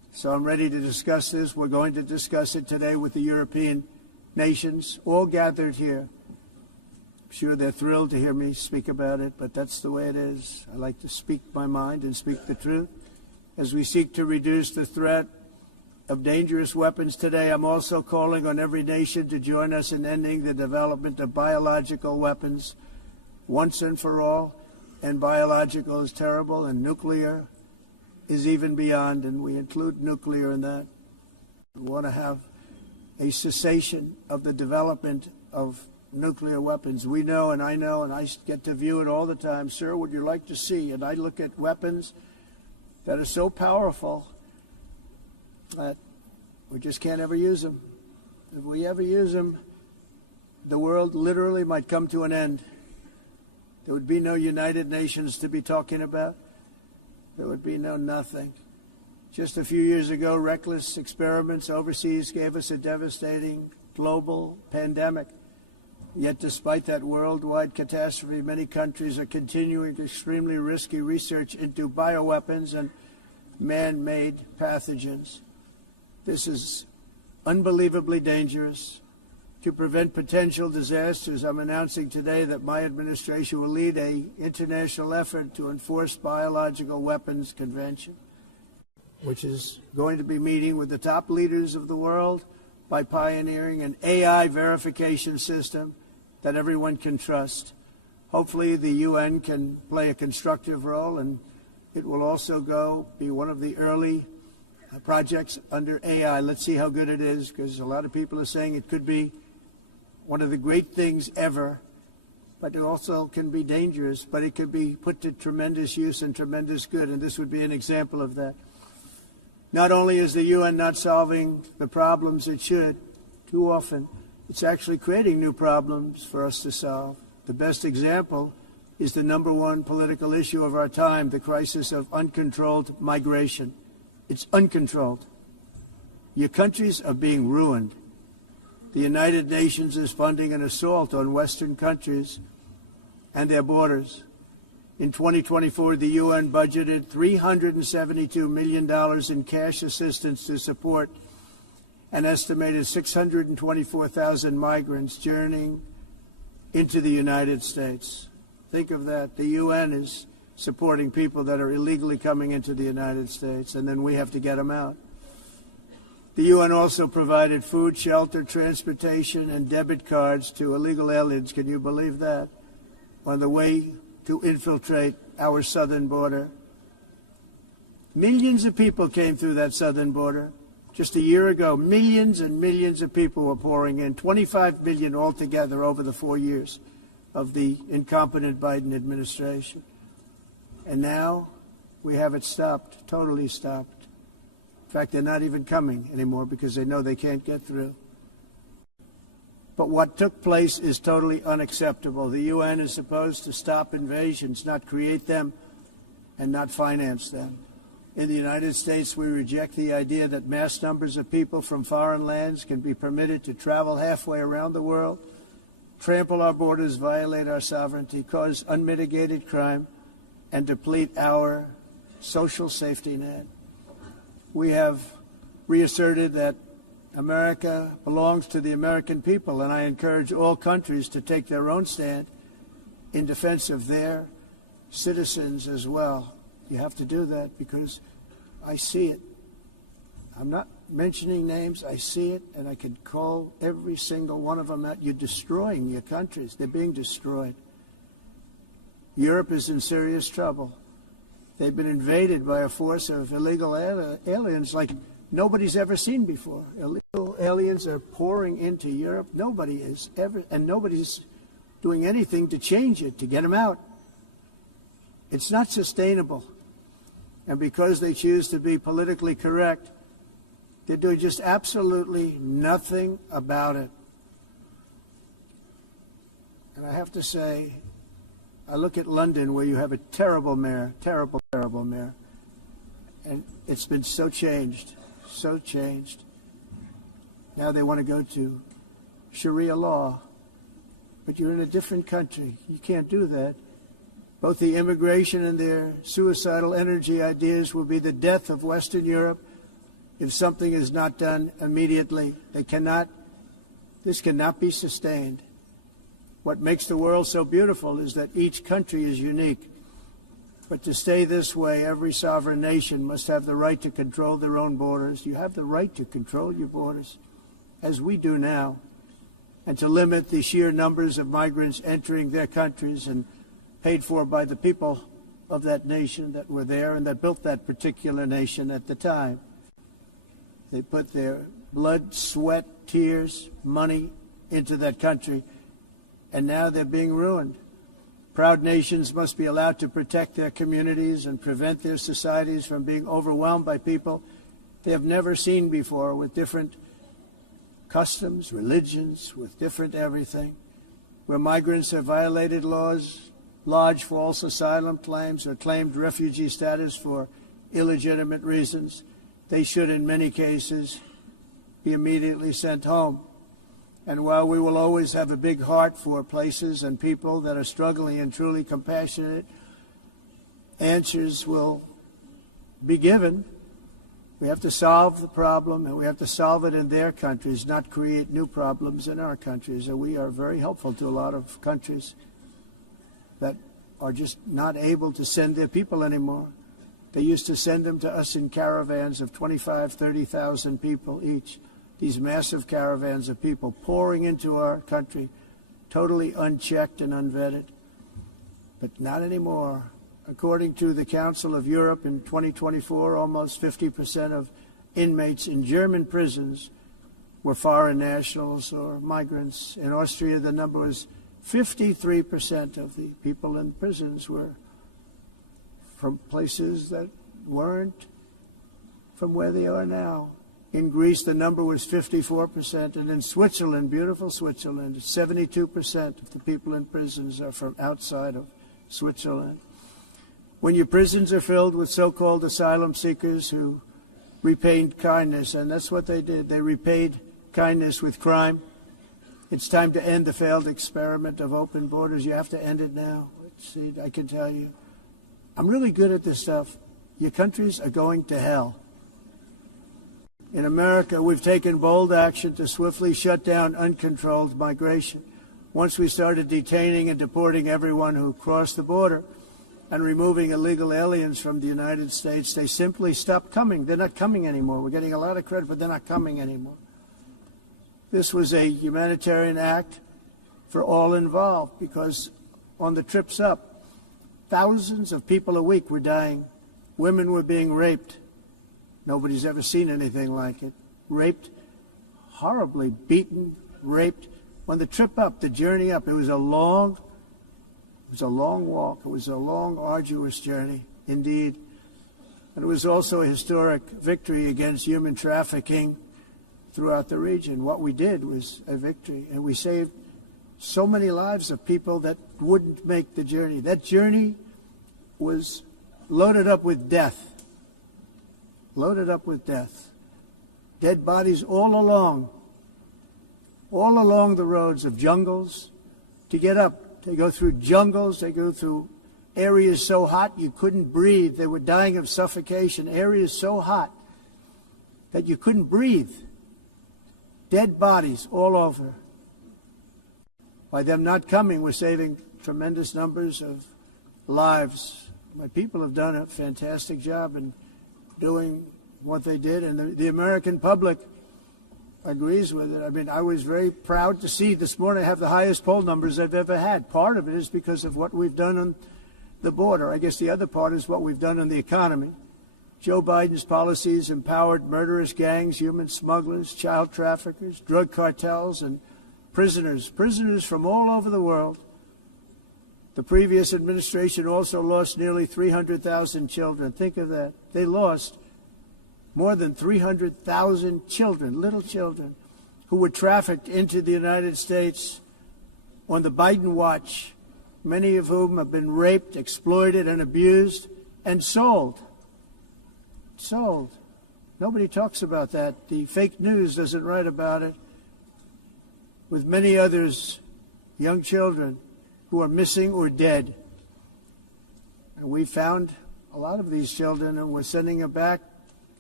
So I'm ready to discuss this. We're going to discuss it today with the European nations, all gathered here. I'm sure they're thrilled to hear me speak about it, but that's the way it is. I like to speak my mind and speak the truth. As we seek to reduce the threat of dangerous weapons today, I'm also calling on every nation to join us in ending the development of biological weapons once and for all. And biological is terrible, and nuclear is even beyond, and we include nuclear in that. We want to have a cessation of the development of nuclear weapons. We know, and I get to view it all the time. Sir, would you like to see? And I look at weapons that are so powerful that we just can't ever use them. If we ever use them, the world literally might come to an end. There would be no United Nations to be talking about. There would be no nothing. Just a few years ago, reckless experiments overseas gave us a devastating global pandemic. Yet despite that worldwide catastrophe, many countries are continuing extremely risky research into bioweapons and man-made pathogens. This is unbelievably dangerous. To prevent potential disasters, I'm announcing today that my administration will lead an international effort to enforce biological weapons convention, which is going to be meeting with the top leaders of the world by pioneering an AI verification system that everyone can trust. Hopefully the UN can play a constructive role, and it will also be one of the early projects under AI. Let's see how good it is, because a lot of people are saying it could be one of the great things ever, but it also can be dangerous, but it could be put to tremendous use and tremendous good, and this would be an example of that. Not only is the UN not solving the problems it should, too often, it's actually creating new problems for us to solve. The best example is the #1 political issue of our time, the crisis of uncontrolled migration. It's uncontrolled. Your countries are being ruined. The United Nations is funding an assault on Western countries and their borders. In 2024, the UN budgeted $372 million in cash assistance to support an estimated 624,000 migrants journeying into the United States. Think of that. The UN is supporting people that are illegally coming into the United States, and then we have to get them out. The UN also provided food, shelter, transportation, and debit cards to illegal aliens. Can you believe that? On the way to infiltrate our southern border. Millions of people came through that southern border. Just a year ago, millions and millions of people were pouring in, 25 million altogether over the 4 years of the incompetent Biden administration. And now we have it stopped, totally stopped. In fact, they're not even coming anymore because they know they can't get through. But what took place is totally unacceptable. The UN is supposed to stop invasions, not create them and not finance them. In the United States, we reject the idea that mass numbers of people from foreign lands can be permitted to travel halfway around the world, trample our borders, violate our sovereignty, cause unmitigated crime, and deplete our social safety net. We have reasserted that America belongs to the American people, and I encourage all countries to take their own stand in defense of their citizens as well. You have to do that because I see it. I'm not mentioning names. I see it, and I can call every single one of them out. You're destroying your countries. They're being destroyed. Europe is in serious trouble. They've been invaded by a force of illegal aliens like nobody's ever seen before. Illegal aliens are pouring into Europe. Nobody is ever, and nobody's doing anything to change it, to get them out. It's not sustainable. And because they choose to be politically correct, they're doing just absolutely nothing about it. And I have to say, I look at London, where you have a terrible mayor, terrible mayor, and it's been so changed. Now they want to go to Sharia law, but you're in a different country. You can't do that. Both the immigration and their suicidal energy ideas will be the death of Western Europe if something is not done immediately. This cannot be sustained. What makes the world so beautiful is that each country is unique. But to stay this way, every sovereign nation must have the right to control their own borders. You have the right to control your borders, as we do now, and to limit the sheer numbers of migrants entering their countries and paid for by the people of that nation that were there and that built that particular nation at the time. They put their blood, sweat, tears, money into that country, and now they're being ruined. Proud nations must be allowed to protect their communities and prevent their societies from being overwhelmed by people they have never seen before, with different customs, religions, with different everything. Where migrants have violated laws, lodged false asylum claims, or claimed refugee status for illegitimate reasons, they should, in many cases, be immediately sent home. And while we will always have a big heart for places and people that are struggling and truly compassionate, answers will be given. We have to solve the problem, and we have to solve it in their countries, not create new problems in our countries. And we are very helpful to a lot of countries that are just not able to send their people anymore. They used to send them to us in caravans of 25,000, 30,000 people each. These massive caravans of people pouring into our country, totally unchecked and unvetted. But not anymore. According to the Council of Europe, in 2024, almost 50% of inmates in German prisons were foreign nationals or migrants. In Austria, the number was 53% of the people in prisons were from places that weren't from where they are now. In Greece, the number was 54%, and in Switzerland, beautiful Switzerland, 72% of the people in prisons are from outside of Switzerland. When your prisons are filled with so-called asylum seekers who repaid kindness, and that's what they did, they repaid kindness with crime, it's time to end the failed experiment of open borders. You have to end it now. Let's see, I can tell you, I'm really good at this stuff. Your countries are going to hell. In America, we've taken bold action to swiftly shut down uncontrolled migration. Once we started detaining and deporting everyone who crossed the border and removing illegal aliens from the United States, they simply stopped coming. They're not coming anymore. We're getting a lot of credit, but they're not coming anymore. This was a humanitarian act for all involved, because on the trips up, thousands of people a week were dying. Women were being raped. Nobody's ever seen anything like it. Raped, horribly beaten, raped. On the trip up, the journey up, it was a long walk. It was a long, arduous journey, indeed. And it was also a historic victory against human trafficking throughout the region. What we did was a victory, and we saved so many lives of people that wouldn't make the journey. That journey was loaded up with death. Loaded up with death. Dead bodies all along the roads of jungles to get up. They go through jungles, they go through areas so hot you couldn't breathe. They were dying of suffocation, areas so hot that you couldn't breathe. Dead bodies all over. By them not coming, we're saving tremendous numbers of lives. My people have done a fantastic job in doing what they did, and the American public agrees with it. I mean, I was very proud to see this morning I have the highest poll numbers I've ever had. Part of it is because of what we've done on the border. I guess the other part is what we've done on the economy. Joe Biden's policies empowered murderous gangs, human smugglers, child traffickers, drug cartels, and prisoners from all over the world. The previous administration also lost nearly 300,000 children. Think of that. They lost more than 300,000 children, little children, who were trafficked into the United States on the Biden watch, many of whom have been raped, exploited, and abused, and sold. Sold. Nobody talks about that. The fake news doesn't write about it. With many others, young children who are missing or dead. And we found a lot of these children, and we're sending them back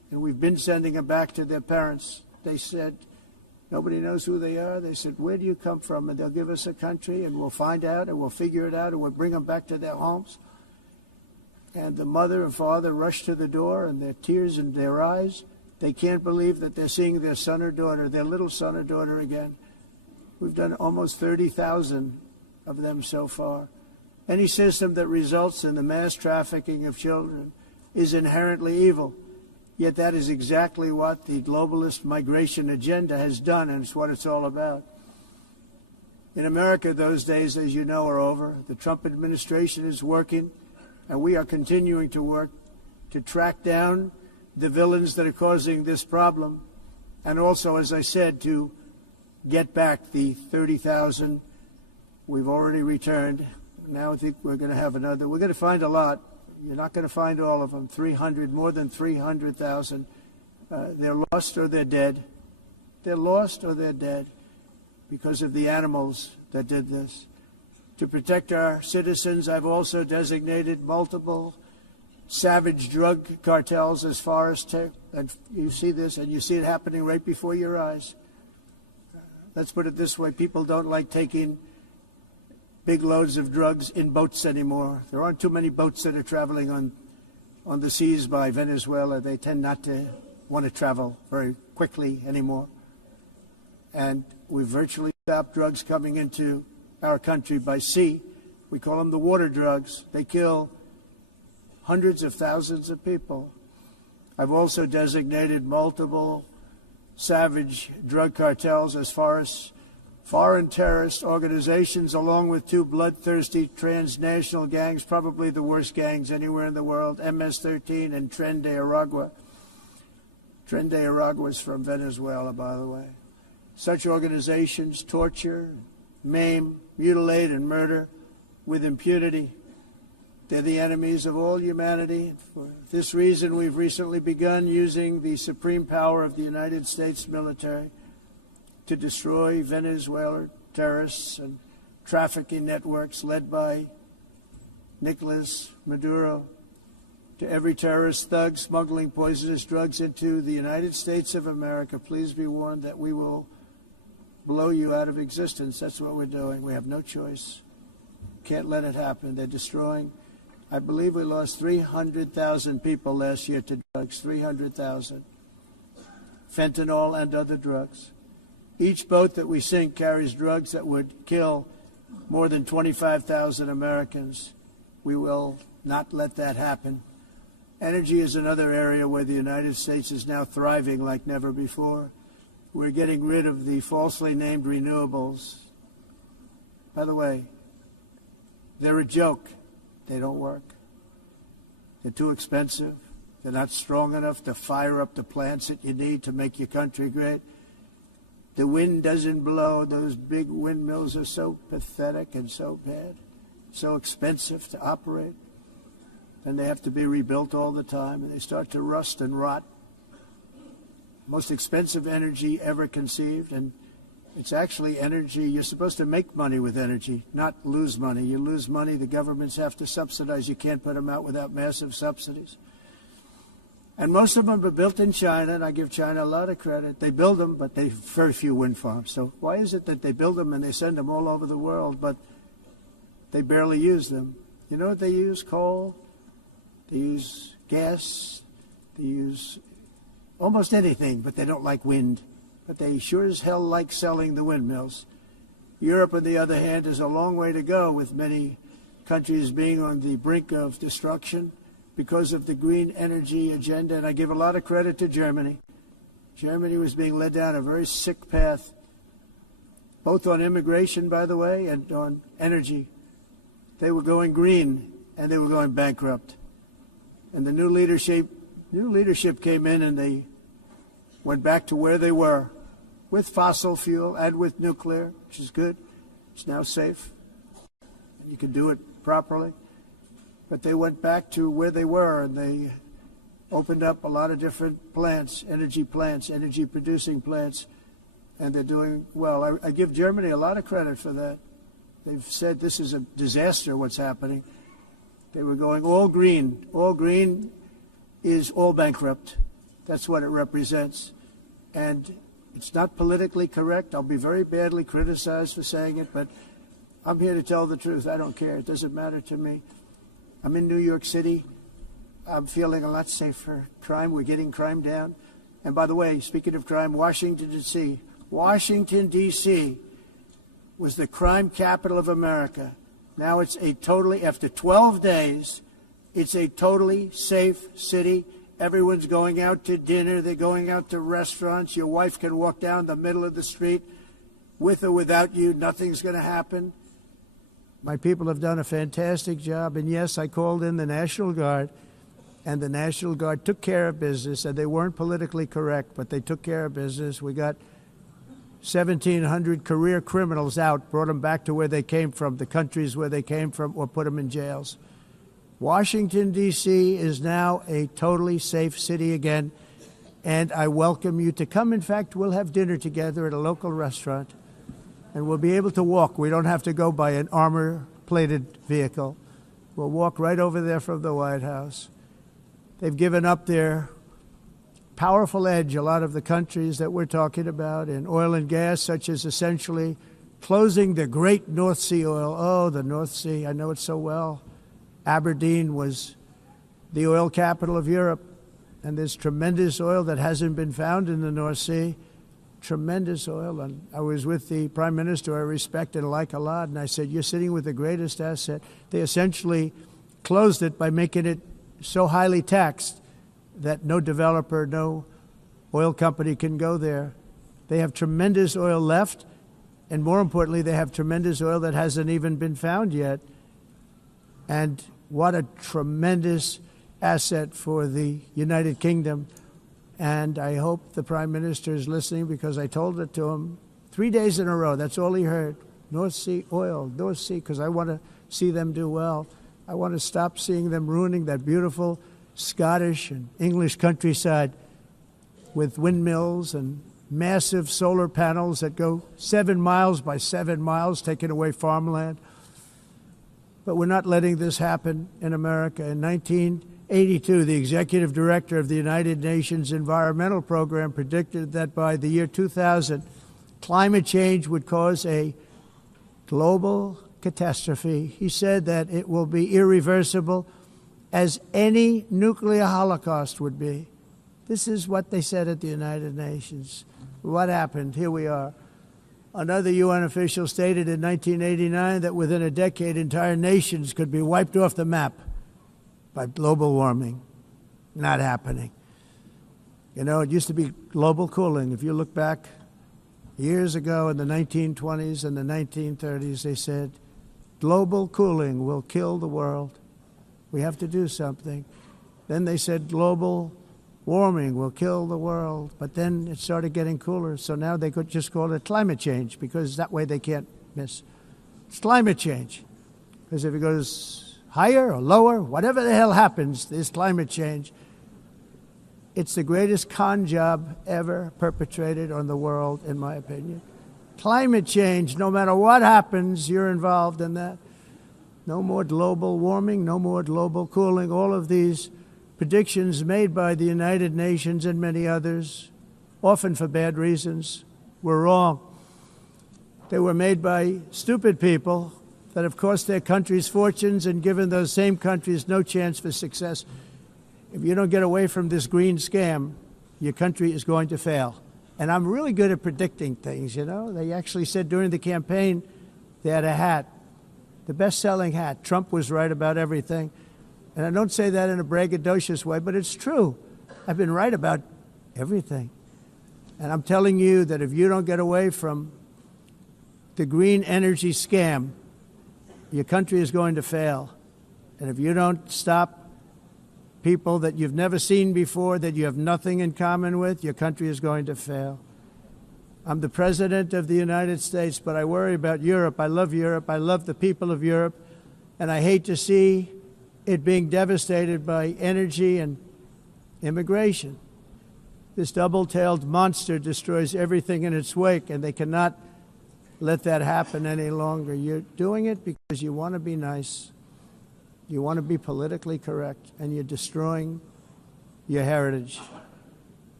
And we've been sending them back to their parents. They said, nobody knows who they are. They said, where do you come from? And they'll give us a country, and we'll find out, and we'll figure it out, and we'll bring them back to their homes. And the mother and father rush to the door, and their tears in their eyes. They can't believe that they're seeing their son or daughter, their little son or daughter again. We've done almost 30,000 of them so far. Any system that results in the mass trafficking of children is inherently evil. Yet that is exactly what the globalist migration agenda has done, and it's what it's all about. In America, those days, as you know, are over. The Trump administration is working, and we are continuing to work to track down the villains that are causing this problem, and also, as I said, to get back the 30,000 we've already returned. Now I think we're going to have another. We're going to find a lot. You're not going to find all of them. 300, more than 300,000. They're lost or they're dead. They're lost or they're dead because of the animals that did this. To protect our citizens, I've also designated multiple savage drug cartels as far as and you see this, and you see it happening right before your eyes. Let's put it this way. People don't like taking big loads of drugs in boats anymore. There aren't too many boats that are traveling on the seas by Venezuela. They tend not to want to travel very quickly anymore. And we've virtually stopped drugs coming into our country by sea. We call them the water drugs. They kill hundreds of thousands of people. I've also designated multiple savage drug cartels as far as foreign terrorist organizations, along with two bloodthirsty transnational gangs, probably the worst gangs anywhere in the world, MS-13 and Tren de Aragua. Tren de Aragua is from Venezuela, by the way. Such organizations torture, maim, mutilate, and murder with impunity. They're the enemies of all humanity. For this reason, we've recently begun using the supreme power of the United States military to destroy Venezuela terrorists and trafficking networks led by Nicolas Maduro. To every terrorist thug smuggling poisonous drugs into the United States of America, please be warned that we will blow you out of existence. That's what we're doing. We have no choice. Can't let it happen. They're destroying. I believe we lost 300,000 people last year to drugs, 300,000. Fentanyl and other drugs. Each boat that we sink carries drugs that would kill more than 25,000 Americans. We will not let that happen. Energy is another area where the United States is now thriving like never before. We're getting rid of the falsely named renewables. By the way, they're a joke. They don't work. They're too expensive. They're not strong enough to fire up the plants that you need to make your country great. The wind doesn't blow. Those big windmills are so pathetic and so bad, so expensive to operate. And they have to be rebuilt all the time, and they start to rust and rot. Most expensive energy ever conceived, and it's actually energy. You're supposed to make money with energy, not lose money. You lose money, the governments have to subsidize. You can't put them out without massive subsidies. And most of them are built in China, and I give China a lot of credit. They build them, but they have very few wind farms. So why is it that they build them and they send them all over the world, but they barely use them? You know what they use? Coal. They use gas. They use almost anything, but they don't like wind. But they sure as hell like selling the windmills. Europe, on the other hand, is a long way to go, with many countries being on the brink of destruction because of the green energy agenda. And I give a lot of credit to Germany. Germany was being led down a very sick path, both on immigration, by the way, and on energy. They were going green, and they were going bankrupt. And the new leadership came in, and they went back to where they were, with fossil fuel and with nuclear, which is good. It's now safe. You can do it properly. But they went back to where they were, and they opened up a lot of different plants, energy-producing plants, and they're doing well. I give Germany a lot of credit for that. They've said this is a disaster, what's happening. They were going all green. All green is all bankrupt. That's what it represents. And it's not politically correct. I'll be very badly criticized for saying it, but I'm here to tell the truth. I don't care. It doesn't matter to me. I'm in New York City. I'm feeling a lot safer. Crime, we're getting crime down. And by the way, speaking of crime, Washington, D.C. Washington, D.C. was the crime capital of America. Now it's after 12 days, it's a totally safe city. Everyone's going out to dinner. They're going out to restaurants. Your wife can walk down the middle of the street with or without you. Nothing's going to happen. My people have done a fantastic job. And yes, I called in the National Guard, and the National Guard took care of business, and they weren't politically correct, but they took care of business. We got 1,700 career criminals out, brought them back to where they came from, the countries where they came from, or put them in jails. Washington, D.C. is now a totally safe city again, and I welcome you to come. In fact, we'll have dinner together at a local restaurant, and we'll be able to walk. We don't have to go by an armor-plated vehicle. We'll walk right over there from the White House. They've given up their powerful edge, a lot of the countries that we're talking about, in oil and gas, such as essentially closing the great North Sea oil. Oh, the North Sea, I know it so well. Aberdeen was the oil capital of Europe, and there's tremendous oil that hasn't been found in the North Sea. Tremendous oil. And I was with the Prime Minister I respect and like a lot, and I said, you're sitting with the greatest asset. They essentially closed it by making it so highly taxed that no developer, no oil company can go there. They have tremendous oil left, and more importantly, they have tremendous oil that hasn't even been found yet. And what a tremendous asset for the United Kingdom. And I hope the Prime Minister is listening, because I told it to him 3 days in a row. That's all he heard. North Sea oil, North Sea, because I want to see them do well. I want to stop seeing them ruining that beautiful Scottish and English countryside with windmills and massive solar panels that go 7 miles by 7 miles, taking away farmland. But we're not letting this happen in America. In 1982, the executive director of the United Nations Environmental Program predicted that by the year 2000, climate change would cause a global catastrophe. He said that it will be irreversible, as any nuclear holocaust would be. This is what they said at the United Nations. What happened? Here we are. Another UN official stated in 1989 that within a decade, entire nations could be wiped off the map by global warming. Not happening. You know, it used to be global cooling. If you look back years ago in the 1920s and the 1930s, they said, global cooling will kill the world. We have to do something. Then they said global warming will kill the world. But then it started getting cooler. So now they could just call it climate change, because that way they can't miss. It's climate change. Because if it goes higher or lower, whatever the hell happens, there's climate change. It's the greatest con job ever perpetrated on the world, in my opinion. Climate change, no matter what happens, you're involved in that. No more global warming, no more global cooling. All of these predictions made by the United Nations and many others, often for bad reasons, were wrong. They were made by stupid people that have cost their countries fortunes and given those same countries no chance for success. If you don't get away from this green scam, your country is going to fail. And I'm really good at predicting things, you know. They actually said during the campaign they had a hat, the best-selling hat. Trump was right about everything. And I don't say that in a braggadocious way, but it's true. I've been right about everything. And I'm telling you that if you don't get away from the green energy scam, your country is going to fail. And if you don't stop people that you've never seen before, that you have nothing in common with, your country is going to fail. I'm the President of the United States, but I worry about Europe. I love Europe. I love the people of Europe. And I hate to see it being devastated by energy and immigration. This double-tailed monster destroys everything in its wake, and they cannot let that happen any longer. You're doing it because you want to be nice. You want to be politically correct, and you're destroying your heritage.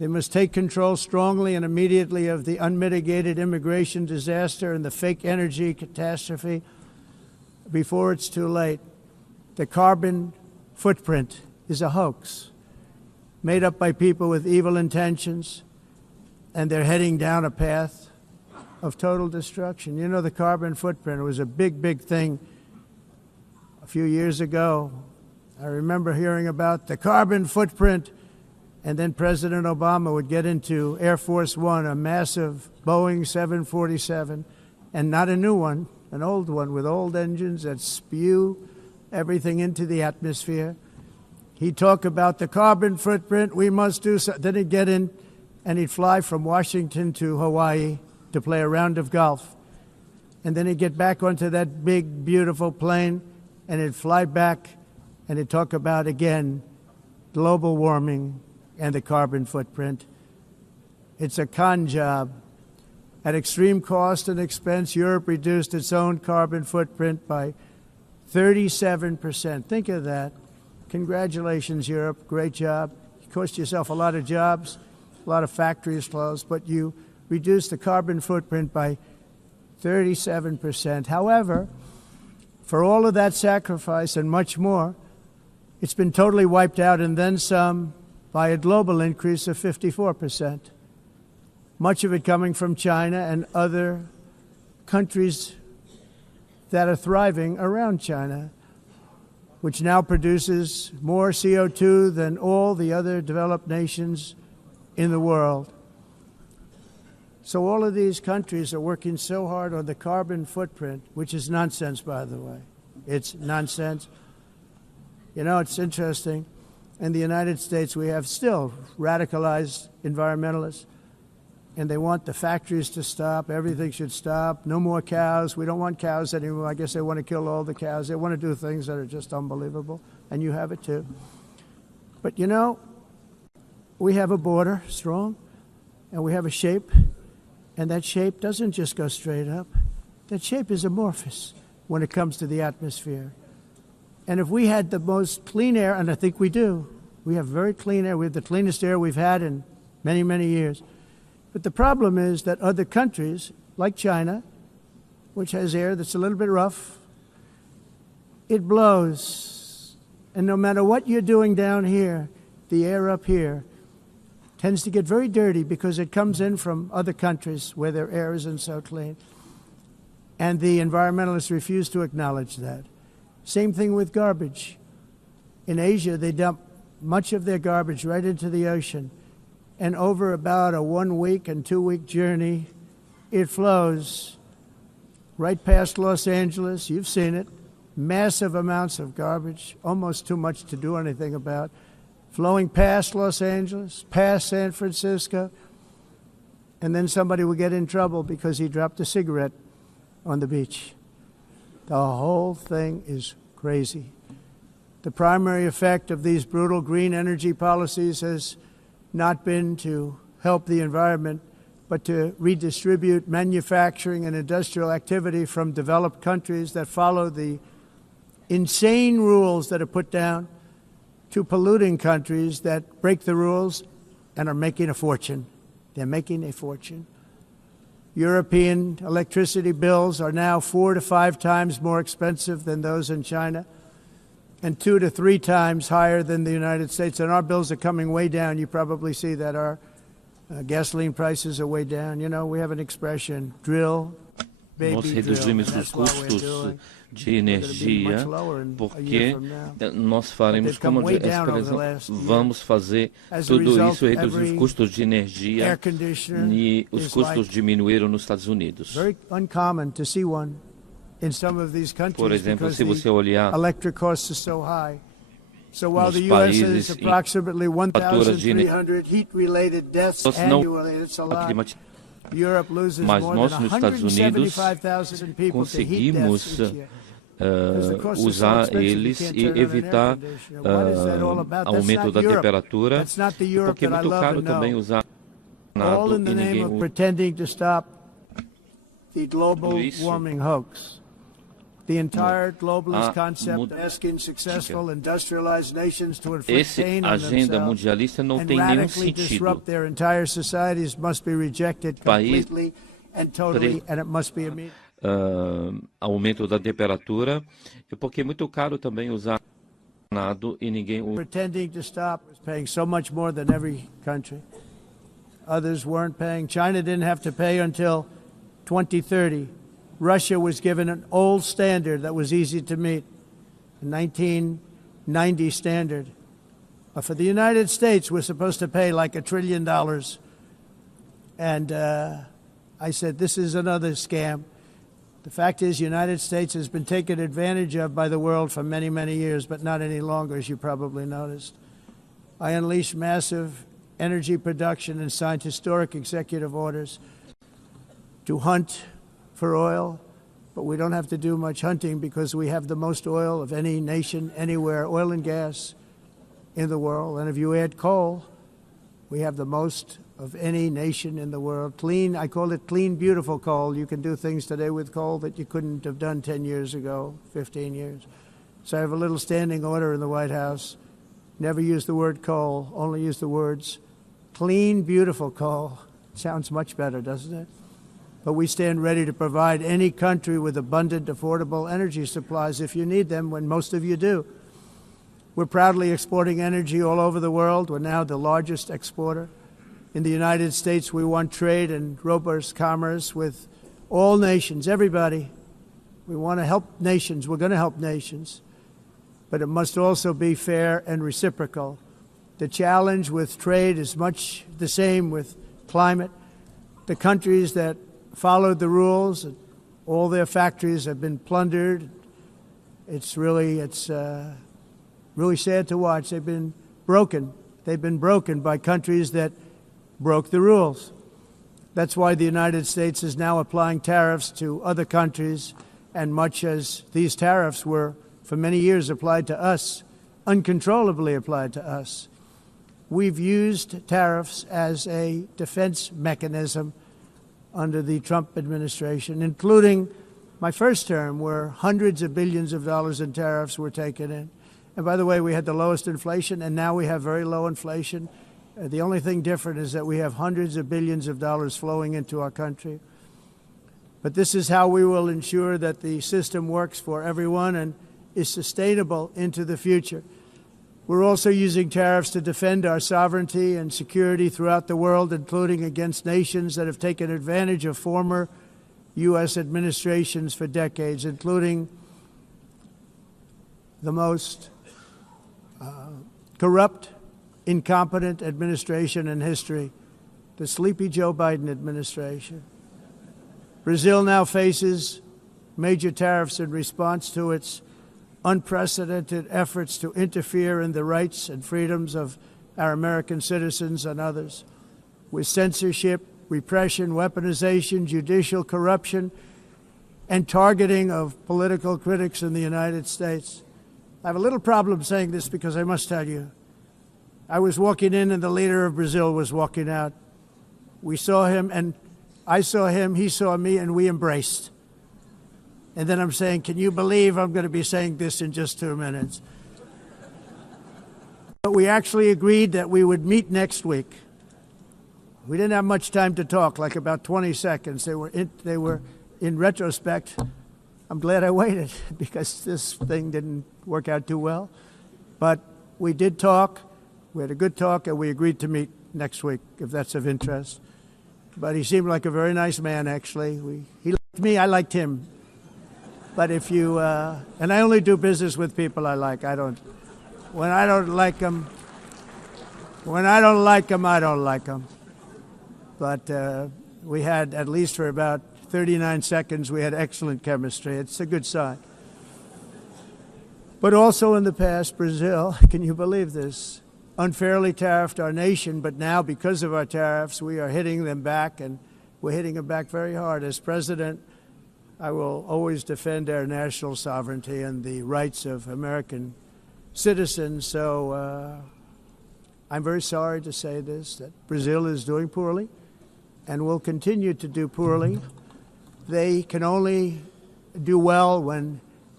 They must take control strongly and immediately of the unmitigated immigration disaster and the fake energy catastrophe before it's too late. The carbon footprint is a hoax made up by people with evil intentions, and they're heading down a path of total destruction. You know, the carbon footprint was a big, big thing a few years ago. I remember hearing about the carbon footprint, and then President Obama would get into Air Force One, a massive Boeing 747, and not a new one, an old one with old engines that spew everything into the atmosphere. He'd talk about the carbon footprint, we must do so. Then he'd get in and he'd fly from Washington to Hawaii to play a round of golf. And then he'd get back onto that big, beautiful plane and he'd fly back and he'd talk about, again, global warming and the carbon footprint. It's a con job. At extreme cost and expense, Europe reduced its own carbon footprint by 37%. Think of that. Congratulations, Europe. Great job. You cost yourself a lot of jobs, a lot of factories closed, but you reduced the carbon footprint by 37%. However, for all of that sacrifice and much more, it's been totally wiped out and then some by a global increase of 54%. Much of it coming from China and other countries that are thriving around China, which now produces more CO2 than all the other developed nations in the world. So all of these countries are working so hard on the carbon footprint, which is nonsense, by the way. It's nonsense. You know, it's interesting. In the United States, we have still radicalized environmentalists, and they want the factories to stop. Everything should stop. No more cows. We don't want cows anymore. I guess they want to kill all the cows. They want to do things that are just unbelievable, and you have it too. But you know, we have a border, strong, and we have a shape, and that shape doesn't just go straight up. That shape is amorphous when it comes to the atmosphere. And if we had the most clean air, and I think we do, we have very clean air. We have the cleanest air we've had in many, many years. But the problem is that other countries, like China, which has air that's a little bit rough, it blows. And no matter what you're doing down here, the air up here tends to get very dirty because it comes in from other countries where their air isn't so clean. And the environmentalists refuse to acknowledge that. Same thing with garbage. In Asia, they dump much of their garbage right into the ocean. And over about a 1 week and 2 week journey, it flows right past Los Angeles. You've seen it. Massive amounts of garbage, almost too much to do anything about, flowing past Los Angeles, past San Francisco. And then somebody will get in trouble because he dropped a cigarette on the beach. The whole thing is crazy. The primary effect of these brutal green energy policies has not been to help the environment, but to redistribute manufacturing and industrial activity from developed countries that follow the insane rules that are put down to polluting countries that break the rules and are making a fortune. They're making a fortune. European electricity bills are now 4 to 5 times more expensive than those in China, and 2 to 3 times higher than the United States. And our bills are coming way down. You probably see that our gasoline prices are way down. You know, we have an expression, drill, baby, Nós drill. reduzimos os custos de energia porque nós faremos, como essa expressão, vamos fazer tudo isso, reduzir os custos de energia e os custos diminuíram nos Estados Unidos. Very uncommon to see one. In some of these countries, por exemplo, because se você olhar electric costs are so high. So while nos the U.S. países has approximately 1,300 heat-related deaths annually, it's a lot. Europe loses Mas more nós than nos Estados Unidos 175,000 people to heat deaths conseguimos each year. usar eles e evitar aumento da temperatura, porque é muito caro também usar all in the e name ninguém of pretending to stop the global warming hoax. The entire globalist concept asking successful industrialized nations to inflict pain on agenda themselves mundialista não and tem nenhum radically sentido. disrupt their entire societies must be rejected completely and totally, and it must be immediate. Aumento da temperatura, e porque é muito caro também usar nado e ninguém usa. Pretending to stop was paying so much more than every country. Others weren't paying. China didn't have to pay until 2030. Russia was given an old standard that was easy to meet, a 1990 standard. For the United States, we're supposed to pay like $1 trillion. And I said, this is another scam. The fact is, the United States has been taken advantage of by the world for many, many years, but not any longer, as you probably noticed. I unleashed massive energy production and signed historic executive orders to hunt for oil, but we don't have to do much hunting because we have the most oil of any nation anywhere, oil and gas in the world. And if you add coal, we have the most of any nation in the world. Clean, I call it clean, beautiful coal. You can do things today with coal that you couldn't have done 10 years ago, 15 years. So I have a little standing order in the White House. Never use the word coal, only use the words clean, beautiful coal. Sounds much better, doesn't it? But we stand ready to provide any country with abundant, affordable energy supplies if you need them, when most of you do. We're proudly exporting energy all over the world. We're now the largest exporter. In the United States, we want trade and robust commerce with all nations, everybody. We want to help nations. We're going to help nations. But it must also be fair and reciprocal. The challenge with trade is much the same with climate. The countries that followed the rules, all their factories have been plundered. It's really sad to watch. They've been broken. They've been broken by countries that broke the rules. That's why the United States is now applying tariffs to other countries, and much as these tariffs were for many years applied to us, uncontrollably applied to us. We've used tariffs as a defense mechanism under the Trump administration, including my first term, where hundreds of billions of dollars in tariffs were taken in. And by the way, we had the lowest inflation, and now we have very low inflation. The only thing different is that we have hundreds of billions of dollars flowing into our country. But this is how we will ensure that the system works for everyone and is sustainable into the future. We're also using tariffs to defend our sovereignty and security throughout the world, including against nations that have taken advantage of former U.S. administrations for decades, including the most corrupt, incompetent administration in history, the sleepy Joe Biden administration. Brazil now faces major tariffs in response to its unprecedented efforts to interfere in the rights and freedoms of our American citizens and others, with censorship, repression, weaponization, judicial corruption, and targeting of political critics in the United States. I have a little problem saying this because I must tell you, I was walking in and the leader of Brazil was walking out. We saw him, and I saw him, he saw me, and we embraced. And then I'm saying, can you believe I'm going to be saying this in just 2 minutes? But we actually agreed that we would meet next week. We didn't have much time to talk, like about 20 seconds. They were in retrospect, I'm glad I waited because this thing didn't work out too well. But we did talk. We had a good talk, and we agreed to meet next week, if that's of interest. But he seemed like a very nice man, actually. He liked me, I liked him. But if you, and I only do business with people I like. When I don't like them, I don't like them. But we had, at least for about 39 seconds, we had excellent chemistry. It's a good sign. But also in the past, Brazil, can you believe this, unfairly tariffed our nation, but now because of our tariffs, we are hitting them back, and we're hitting them back very hard. As president, I will always defend our national sovereignty and the rights of American citizens. So I'm very sorry to say this, that Brazil is doing poorly and will continue to do poorly. They can only do well when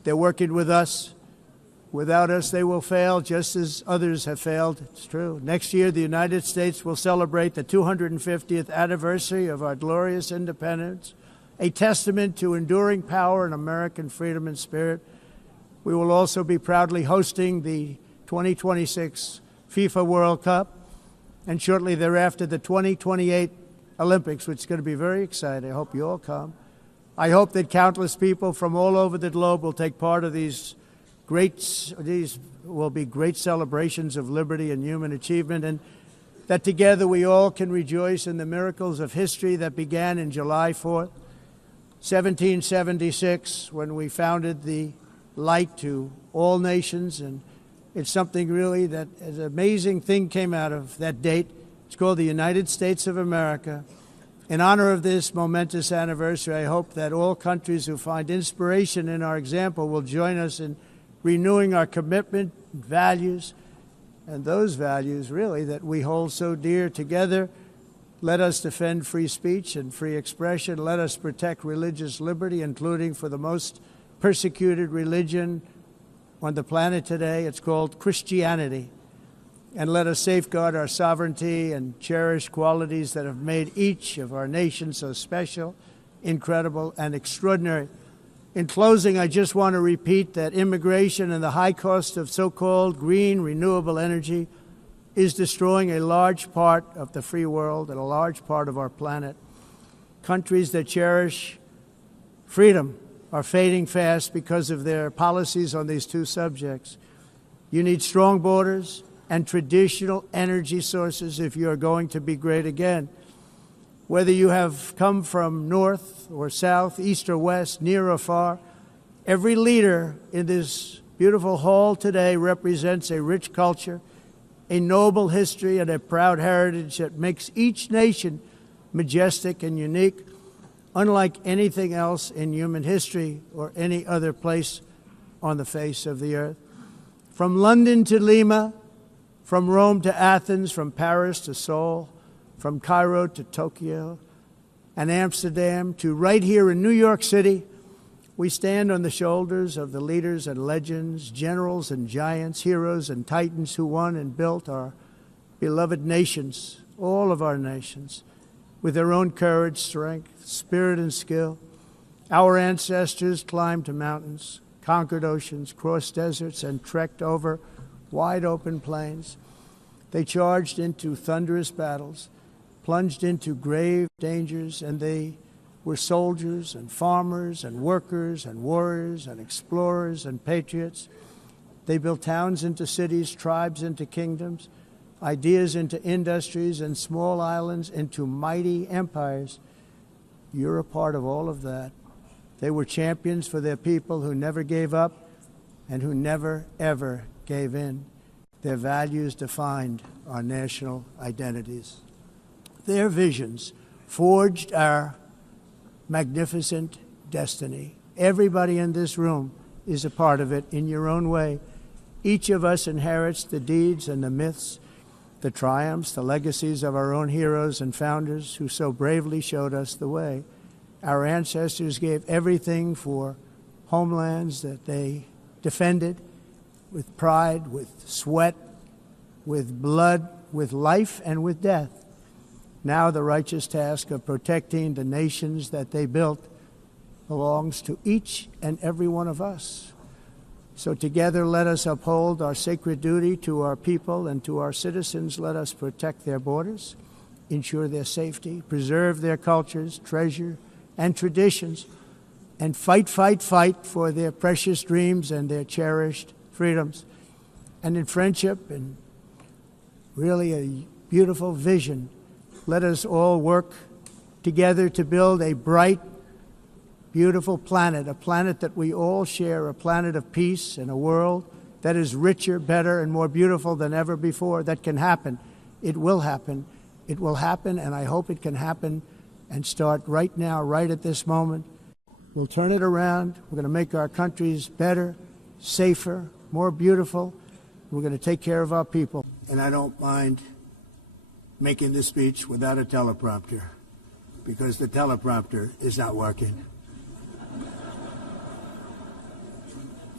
They're working with us. Without us, they will fail, just as others have failed. It's true. Next year, the United States will celebrate the 250th anniversary of our glorious independence, a testament to enduring power and American freedom and spirit. We will also be proudly hosting the 2026 FIFA World Cup, and shortly thereafter, the 2028 Olympics, which is going to be very exciting. I hope you all come. I hope that countless people from all over the globe will take part of these will be great celebrations of liberty and human achievement, and that together we all can rejoice in the miracles of history that began in July 4th, 1776, when we founded the light to all nations. And it's something really that an amazing thing came out of that date. It's called the United States of America. In honor of this momentous anniversary, I hope that all countries who find inspiration in our example will join us in renewing our commitment, values, and those values really that we hold so dear. Together, let us defend free speech and free expression. Let us protect religious liberty, including for the most persecuted religion on the planet today. It's called Christianity. And let us safeguard our sovereignty and cherish qualities that have made each of our nations so special, incredible, and extraordinary. In closing, I just want to repeat that immigration and the high cost of so-called green renewable energy is destroying a large part of the free world and a large part of our planet. Countries that cherish freedom are fading fast because of their policies on these two subjects. You need strong borders and traditional energy sources if you are going to be great again. Whether you have come from north or south, east or west, near or far, every leader in this beautiful hall today represents a rich culture, a noble history, and a proud heritage that makes each nation majestic and unique, unlike anything else in human history or any other place on the face of the earth. From London to Lima, from Rome to Athens, from Paris to Seoul, from Cairo to Tokyo and Amsterdam to right here in New York City, we stand on the shoulders of the leaders and legends, generals and giants, heroes and titans who won and built our beloved nations, all of our nations, with their own courage, strength, spirit, and skill. Our ancestors climbed to mountains, conquered oceans, crossed deserts, and trekked over wide open plains. They charged into thunderous battles, plunged into grave dangers, and they were soldiers and farmers and workers and warriors and explorers and patriots. They built towns into cities, tribes into kingdoms, ideas into industries, and small islands into mighty empires. You're a part of all of that. They were champions for their people who never gave up and who never, ever gave in. Their values defined our national identities. Their visions forged our magnificent destiny. Everybody in this room is a part of it in your own way. Each of us inherits the deeds and the myths, the triumphs, the legacies of our own heroes and founders who so bravely showed us the way. Our ancestors gave everything for homelands that they defended with pride, with sweat, with blood, with life, and with death. Now the righteous task of protecting the nations that they built belongs to each and every one of us. So together let us uphold our sacred duty to our people and to our citizens. Let us protect their borders, ensure their safety, preserve their cultures, treasure, and traditions, and fight, fight, fight for their precious dreams and their cherished freedoms. And in friendship and really a beautiful vision, let us all work together to build a bright, beautiful planet, a planet that we all share, a planet of peace and a world that is richer, better, and more beautiful than ever before. That can happen. It will happen. It will happen, and I hope it can happen and start right now, right at this moment. We'll turn it around. We're going to make our countries better, safer, more beautiful. We're going to take care of our people. And I don't mind making this speech without a teleprompter, because the teleprompter is not working.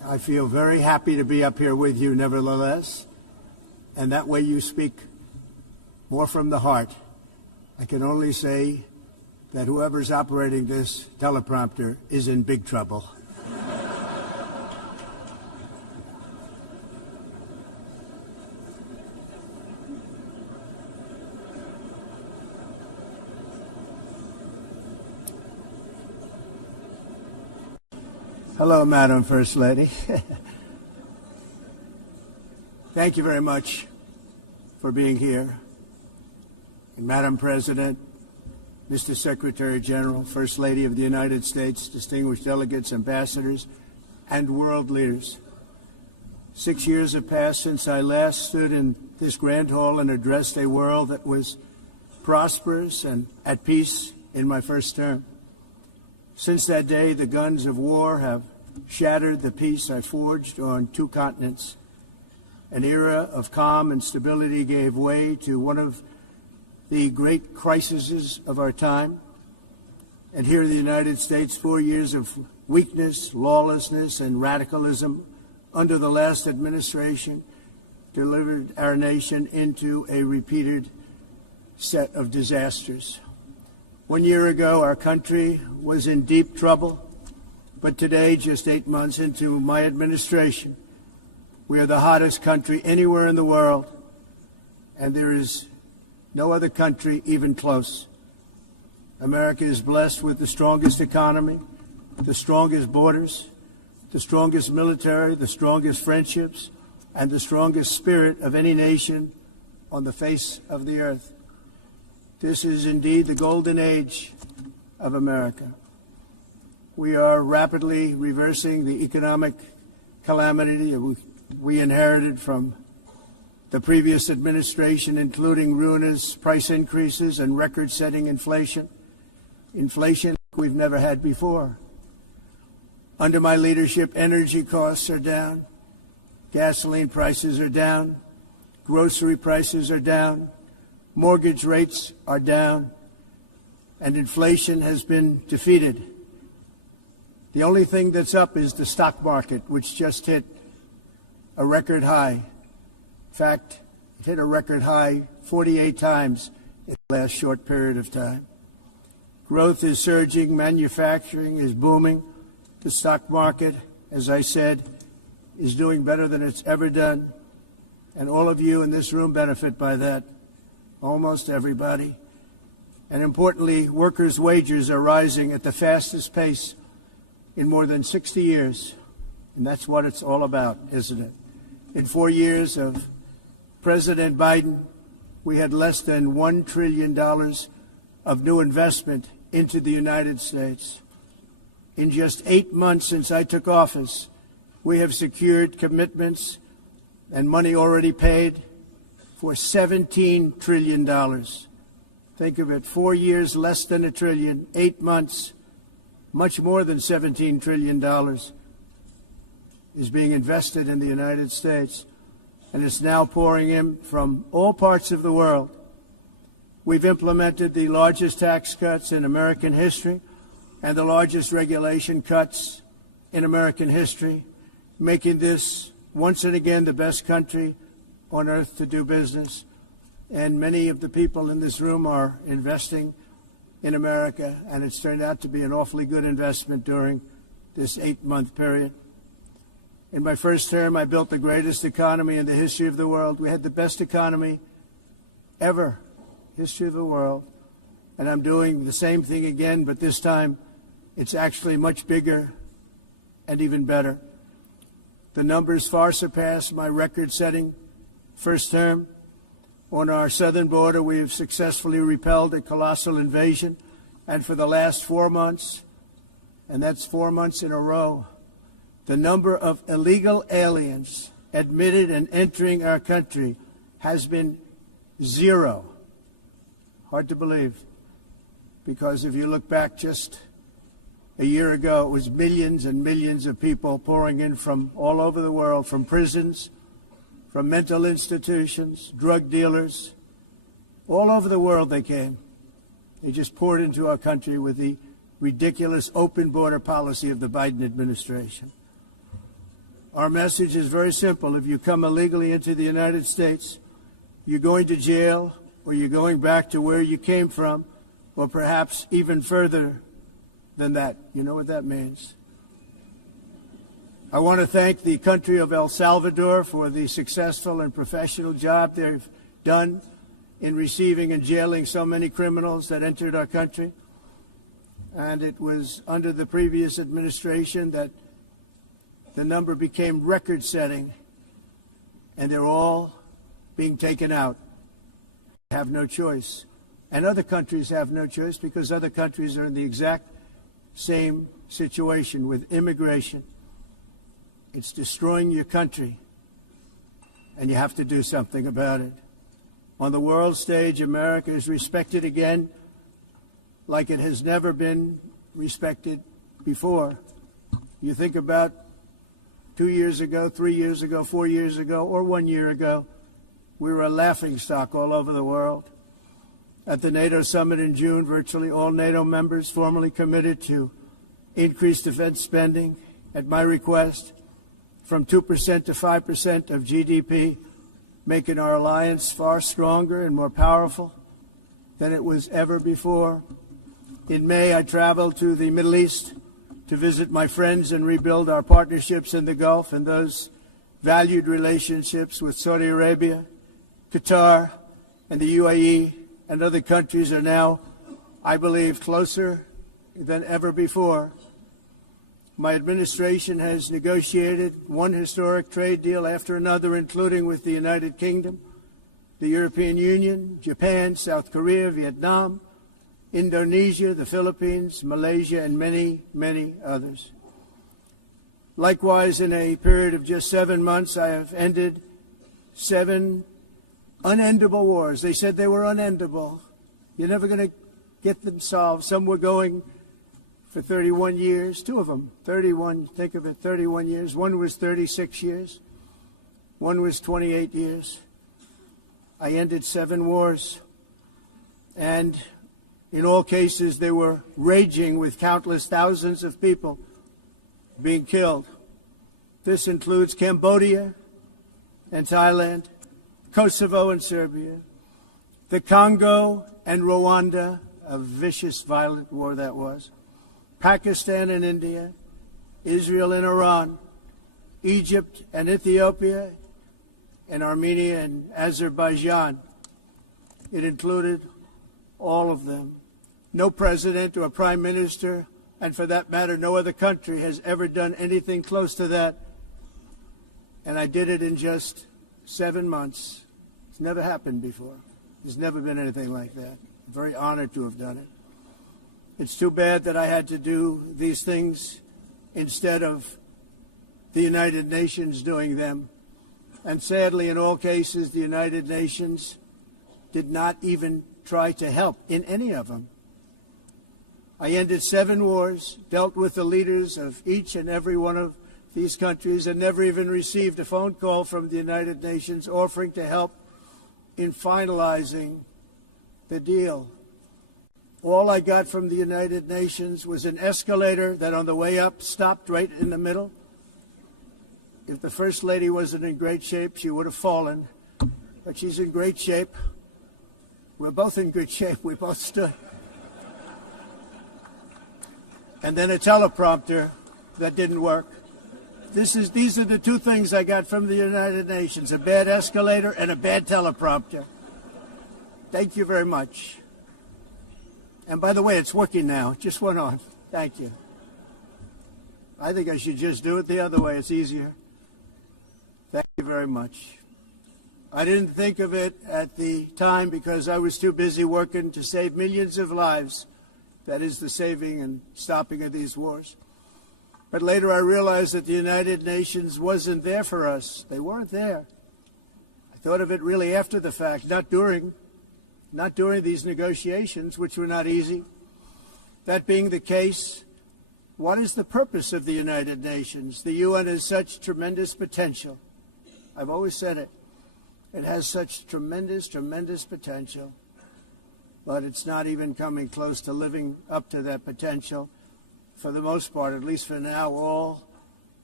I feel very happy to be up here with you nevertheless, and that way you speak more from the heart. I can only say that whoever's operating this teleprompter is in big trouble. Hello, Madam First Lady. Thank you very much for being here. And Madam President, Mr. Secretary General, First Lady of the United States, distinguished delegates, ambassadors, and world leaders. 6 years have passed since I last stood in this grand hall and addressed a world that was prosperous and at peace in my first term. Since that day, the guns of war have shattered the peace I forged on 2 continents. An era of calm and stability gave way to one of the great crises of our time. And here in the United States, 4 years of weakness, lawlessness, and radicalism under the last administration delivered our nation into a repeated set of disasters. 1 year ago, our country was in deep trouble, but today, just 8 months into my administration, we are the hottest country anywhere in the world, and there is no other country even close. America is blessed with the strongest economy, the strongest borders, the strongest military, the strongest friendships, and the strongest spirit of any nation on the face of the earth. This is indeed the golden age of America. We are rapidly reversing the economic calamity that we inherited from the previous administration, including ruinous price increases and record-setting inflation. Inflation we've never had before. Under my leadership, energy costs are down, gasoline prices are down, grocery prices are down, mortgage rates are down, and inflation has been defeated. The only thing that's up is the stock market, which just hit a record high. In fact, it hit a record high 48 times in the last short period of time. Growth is surging, manufacturing is booming. The stock market, as I said, is doing better than it's ever done. And all of you in this room benefit by that. Almost everybody. And importantly, workers' wages are rising at the fastest pace in more than 60 years. And that's what it's all about, isn't it? In 4 years of President Biden, we had less than $1 trillion of new investment into the United States. In just 8 months since I took office, we have secured commitments and money already paid for $17 trillion. Think of it, 4 years, less than $1 trillion, 8 months, much more than $17 trillion is being invested in the United States, and it's now pouring in from all parts of the world. We've implemented the largest tax cuts in American history and the largest regulation cuts in American history, making this once and again the best country on earth to do business. And many of the people in this room are investing in America, and it's turned out to be an awfully good investment during this 8-month period. In my first term, I built the greatest economy in the history of the world. We had the best economy ever, history of the world. And I'm doing the same thing again, but this time it's actually much bigger and even better. The numbers far surpass my record-setting first term. On our southern border, we have successfully repelled a colossal invasion. And for the last 4 months, and that's 4 months in a row, the number of illegal aliens admitted and entering our country has been 0. Hard to believe, because if you look back just a year ago, it was millions and millions of people pouring in from all over the world, from prisons, from mental institutions, drug dealers. All over the world they came. They just poured into our country with the ridiculous open border policy of the Biden administration. Our message is very simple. If you come illegally into the United States, you're going to jail, or you're going back to where you came from, or perhaps even further than that. You know what that means. I want to thank the country of El Salvador for the successful and professional job they've done in receiving and jailing so many criminals that entered our country. And it was under the previous administration that the number became record-setting, and they're all being taken out. They have no choice. And other countries have no choice because other countries are in the exact same situation with immigration. It's destroying your country, and you have to do something about it. On the world stage, America is respected again like it has never been respected before. You think about 2 years ago, 3 years ago, 4 years ago, or 1 year ago, we were a laughingstock all over the world. At the NATO summit in June, virtually all NATO members formally committed to increase defense spending at my request from 2% to 5% of GDP, making our alliance far stronger and more powerful than it was ever before. In May, I traveled to the Middle East to visit my friends and rebuild our partnerships in the Gulf and those valued relationships with Saudi Arabia, Qatar, and the UAE and other countries are now, I believe, closer than ever before. My administration has negotiated one historic trade deal after another, including with the United Kingdom, the European Union, Japan, South Korea, Vietnam, Indonesia, the Philippines, Malaysia, and many, many others. Likewise, in a period of just 7 months, I have ended 7 unendable wars. They said they were unendable. You're never going to get them solved. Some were going for 31 years, 2 of them, 31, think of it, 31 years. One was 36 years. One was 28 years. I ended 7 wars. And in all cases, they were raging with countless thousands of people being killed. This includes Cambodia and Thailand, Kosovo and Serbia, the Congo and Rwanda, a vicious, violent war that was, Pakistan and India, Israel and Iran, Egypt and Ethiopia, and Armenia and Azerbaijan. It included all of them. No president or prime minister, and for that matter, no other country has ever done anything close to that. And I did it in just 7 months. It's never happened before. There's never been anything like that. I'm very honored to have done it. It's too bad that I had to do these things instead of the United Nations doing them. And sadly, in all cases, the United Nations did not even try to help in any of them. I ended 7 wars, dealt with the leaders of each and every one of these countries, and never even received a phone call from the United Nations offering to help in finalizing the deal. All I got from the United Nations was an escalator that on the way up stopped right in the middle. If the First Lady wasn't in great shape, she would have fallen. But she's in great shape. We're both in good shape. We both stood. And then a teleprompter that didn't work. These are the 2 things I got from the United Nations, a bad escalator and a bad teleprompter. Thank you very much. And by the way, it's working now. It just went on. Thank you. I think I should just do it the other way. It's easier. Thank you very much. I didn't think of it at the time because I was too busy working to save millions of lives. That is the saving and stopping of these wars. But later I realized that the United Nations wasn't there for us. They weren't there. I thought of it really after the fact, not during these negotiations, which were not easy. That being the case, what is the purpose of the United Nations? The UN has such tremendous potential. I've always said it. It has such tremendous, tremendous potential, but it's not even coming close to living up to that potential. For the most part, at least for now, all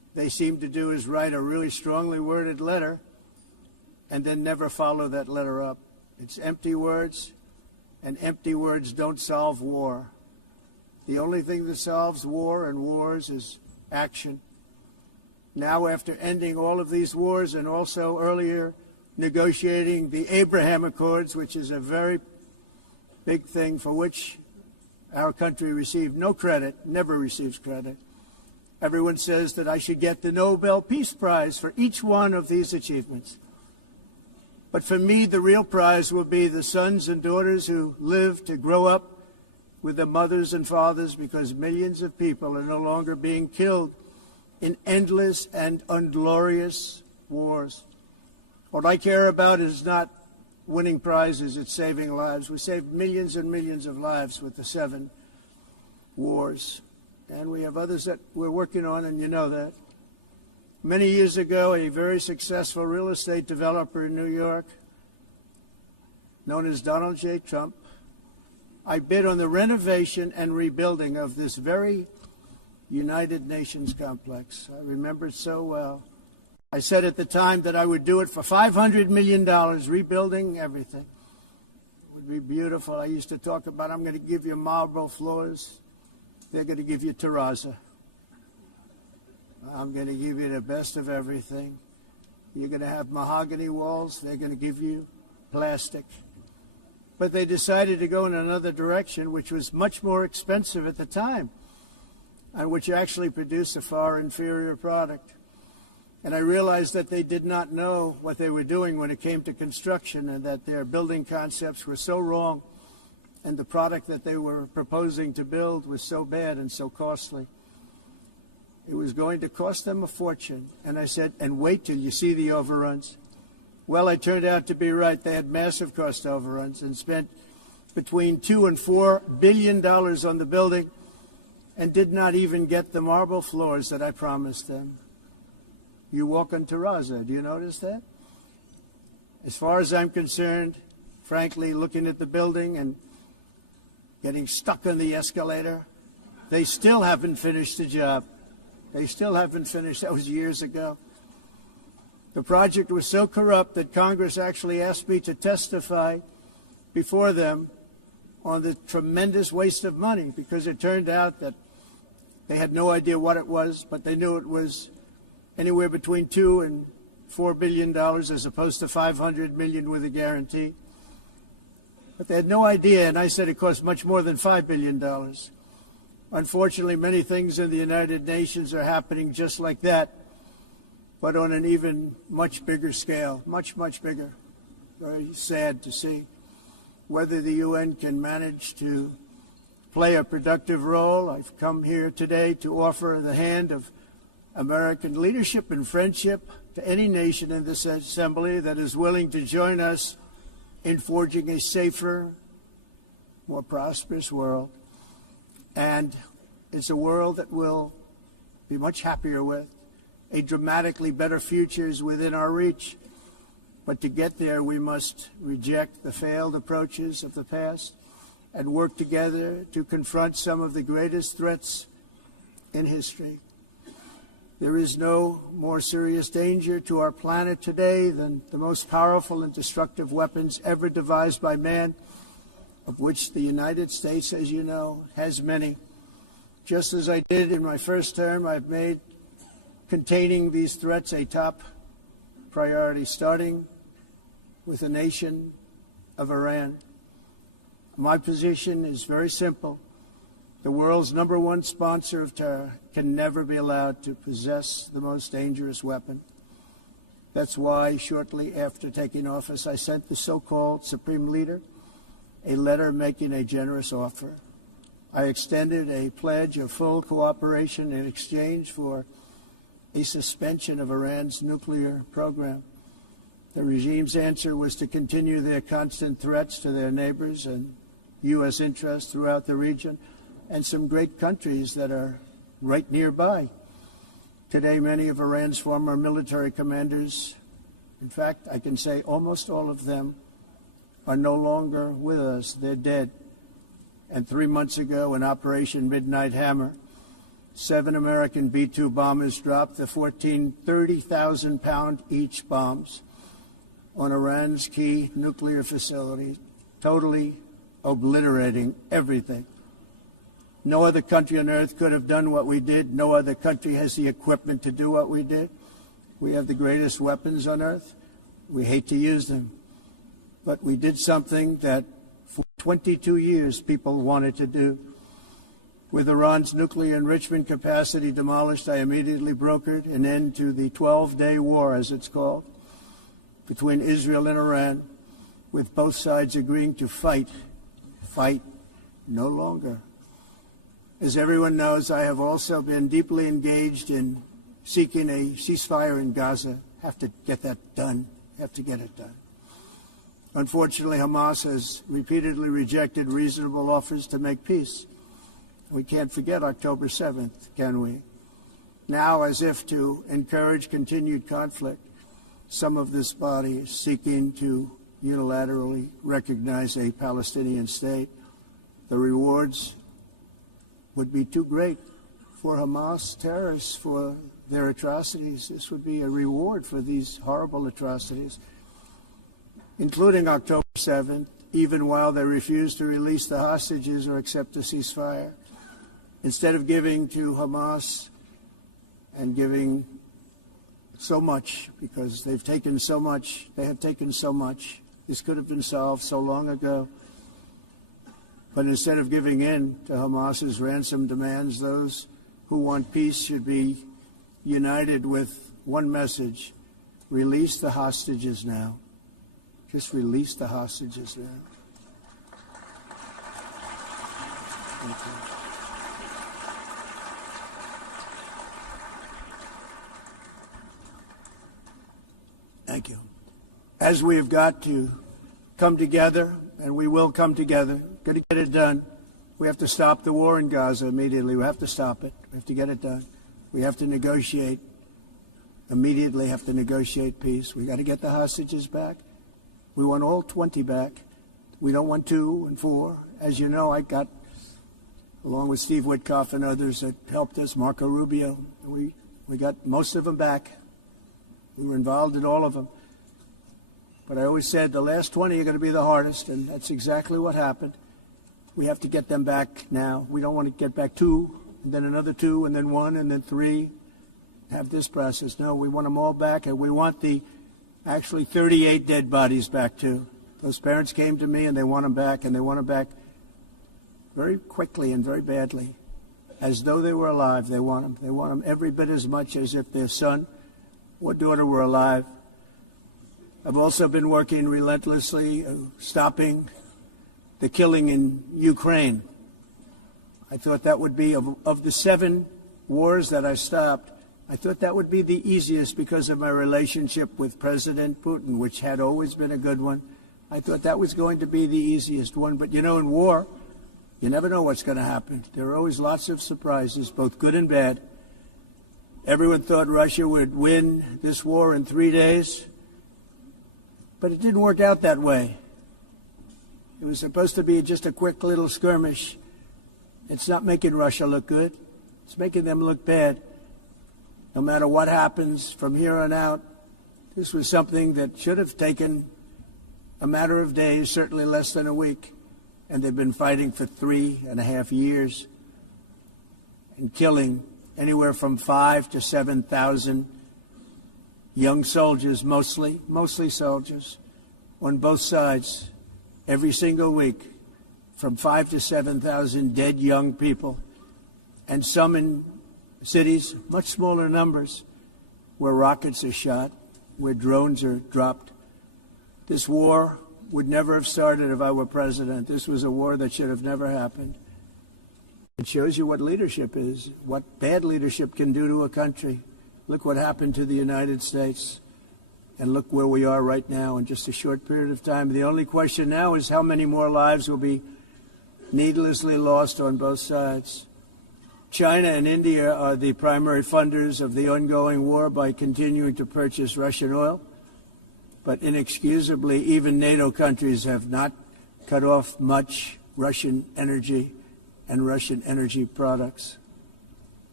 they seem to do is write a really strongly worded letter and then never follow that letter up. It's empty words, and empty words don't solve war. The only thing that solves war and wars is action. Now, after ending all of these wars and also earlier negotiating the Abraham Accords, which is a very big thing for which our country received no credit, never receives credit. Everyone says that I should get the Nobel Peace Prize for each one of these achievements. But for me, the real prize will be the sons and daughters who live to grow up with their mothers and fathers, because millions of people are no longer being killed in endless and unglorious wars. What I care about is not winning prizes, it's saving lives. We saved millions and millions of lives with the 7 wars. And we have others that we're working on, and you know that. Many years ago, a very successful real estate developer in New York, known as Donald J. Trump, I bid on the renovation and rebuilding of this very United Nations complex. I remember it so well. I said at the time that I would do it for $500 million, rebuilding everything. It would be beautiful. I used to talk about, I'm going to give you marble floors. They're going to give you terrazzo. I'm going to give you the best of everything. You're going to have mahogany walls. They're going to give you plastic. But they decided to go in another direction, which was much more expensive at the time, and which actually produced a far inferior product. And I realized that they did not know what they were doing when it came to construction, and that their building concepts were so wrong, and the product that they were proposing to build was so bad and so costly. It was going to cost them a fortune. And I said, and wait till you see the overruns. Well, I turned out to be right. They had massive cost overruns and spent between $2 and $4 billion on the building and did not even get the marble floors that I promised them. You walk on terrazzo. Do you notice that? As far as I'm concerned, frankly, looking at the building and getting stuck on the escalator, they still haven't finished the job. They still haven't finished. That was years ago. The project was so corrupt that Congress actually asked me to testify before them on the tremendous waste of money, because it turned out that they had no idea what it was, but they knew it was anywhere between $2 and $4 billion as opposed to $500 million with a guarantee. But they had no idea, and I said it cost much more than $5 billion. Unfortunately, many things in the United Nations are happening just like that, but on an even much bigger scale, much, much bigger. Very sad to see. Whether the UN can manage to play a productive role, I've come here today to offer the hand of American leadership and friendship to any nation in this assembly that is willing to join us in forging a safer, more prosperous world. And it's a world that we'll be much happier with. A dramatically better future is within our reach. But to get there, we must reject the failed approaches of the past and work together to confront some of the greatest threats in history. There is no more serious danger to our planet today than the most powerful and destructive weapons ever devised by man, of which the United States, as you know, has many. Just as I did in my first term, I've made containing these threats a top priority, starting with the nation of Iran. My position is very simple. The world's #1 sponsor of terror can never be allowed to possess the most dangerous weapon. That's why, shortly after taking office, I sent the so-called Supreme Leader a letter making a generous offer. I extended a pledge of full cooperation in exchange for a suspension of Iran's nuclear program. The regime's answer was to continue their constant threats to their neighbors and U.S. interests throughout the region, and some great countries that are right nearby. Today, many of Iran's former military commanders, in fact, I can say almost all of them, are no longer with us. They're dead. And 3 months ago, in Operation Midnight Hammer, 7 American B-2 bombers dropped the 14 30,000-pound each bombs on Iran's key nuclear facility, totally obliterating everything. No other country on earth could have done what we did. No other country has the equipment to do what we did. We have the greatest weapons on earth. We hate to use them. But we did something that for 22 years people wanted to do. With Iran's nuclear enrichment capacity demolished, I immediately brokered an end to the 12-day war, as it's called, between Israel and Iran, with both sides agreeing to fight no longer. As everyone knows, I have also been deeply engaged in seeking a ceasefire in Gaza. Have to get that done. Have to get it done. Unfortunately, Hamas has repeatedly rejected reasonable offers to make peace. We can't forget October 7th, can we? Now, as if to encourage continued conflict, some of this body is seeking to unilaterally recognize a Palestinian state. The rewards would be too great for Hamas terrorists for their atrocities. This would be a reward for these horrible atrocities, including October 7th, even while they refuse to release the hostages or accept a ceasefire. Instead of giving to Hamas and giving so much, because they've taken so much, they have taken so much. This could have been solved so long ago. But instead of giving in to Hamas's ransom demands, those who want peace should be united with one message: release the hostages now. Just release the hostages now. Thank you. Thank you. As we have got to come together, and we will come together, got to get it done. We have to stop the war in Gaza immediately. We have to stop it. We have to get it done. We have to negotiate, immediately have to negotiate peace. We got to get the hostages back. We want all 20 back. We don't want 2 and 4. As you know, I got, along with Steve Witkoff and others that helped us, Marco Rubio, we got most of them back. We were involved in all of them. But I always said the last 20 are going to be the hardest, and that's exactly what happened. We have to get them back now. We don't want to get back 2, and then another 2, and then 1, and then 3. Have this process. No, we want them all back, and we want the actually 38 dead bodies back too. Those parents came to me, and they want them back, and they want them back very quickly and very badly, as though they were alive. They want them. They want them every bit as much as if their son or daughter were alive. I've also been working relentlessly, stopping the killing in Ukraine. I thought that would be, of the 7 wars that I stopped, I thought that would be the easiest because of my relationship with President Putin, which had always been a good one. I thought that was going to be the easiest one. But, you know, in war, you never know what's going to happen. There are always lots of surprises, both good and bad. Everyone thought Russia would win this war in 3 days, but it didn't work out that way. It was supposed to be just a quick little skirmish. It's not making Russia look good. It's making them look bad. No matter what happens from here on out, this was something that should have taken a matter of days, certainly less than a week. And they've been fighting for 3.5 years and killing anywhere from 5,000 to 7,000 young soldiers, mostly soldiers, on both sides, every single week, from 5,000 to 7,000 dead young people, and some in cities, much smaller numbers, where rockets are shot, where drones are dropped. This war would never have started if I were president. This was a war that should have never happened. It shows you what leadership is, what bad leadership can do to a country. Look what happened to the United States, and look where we are right now in just a short period of time. The only question now is how many more lives will be needlessly lost on both sides. China and India are the primary funders of the ongoing war by continuing to purchase Russian oil. But inexcusably, even NATO countries have not cut off much Russian energy and Russian energy products.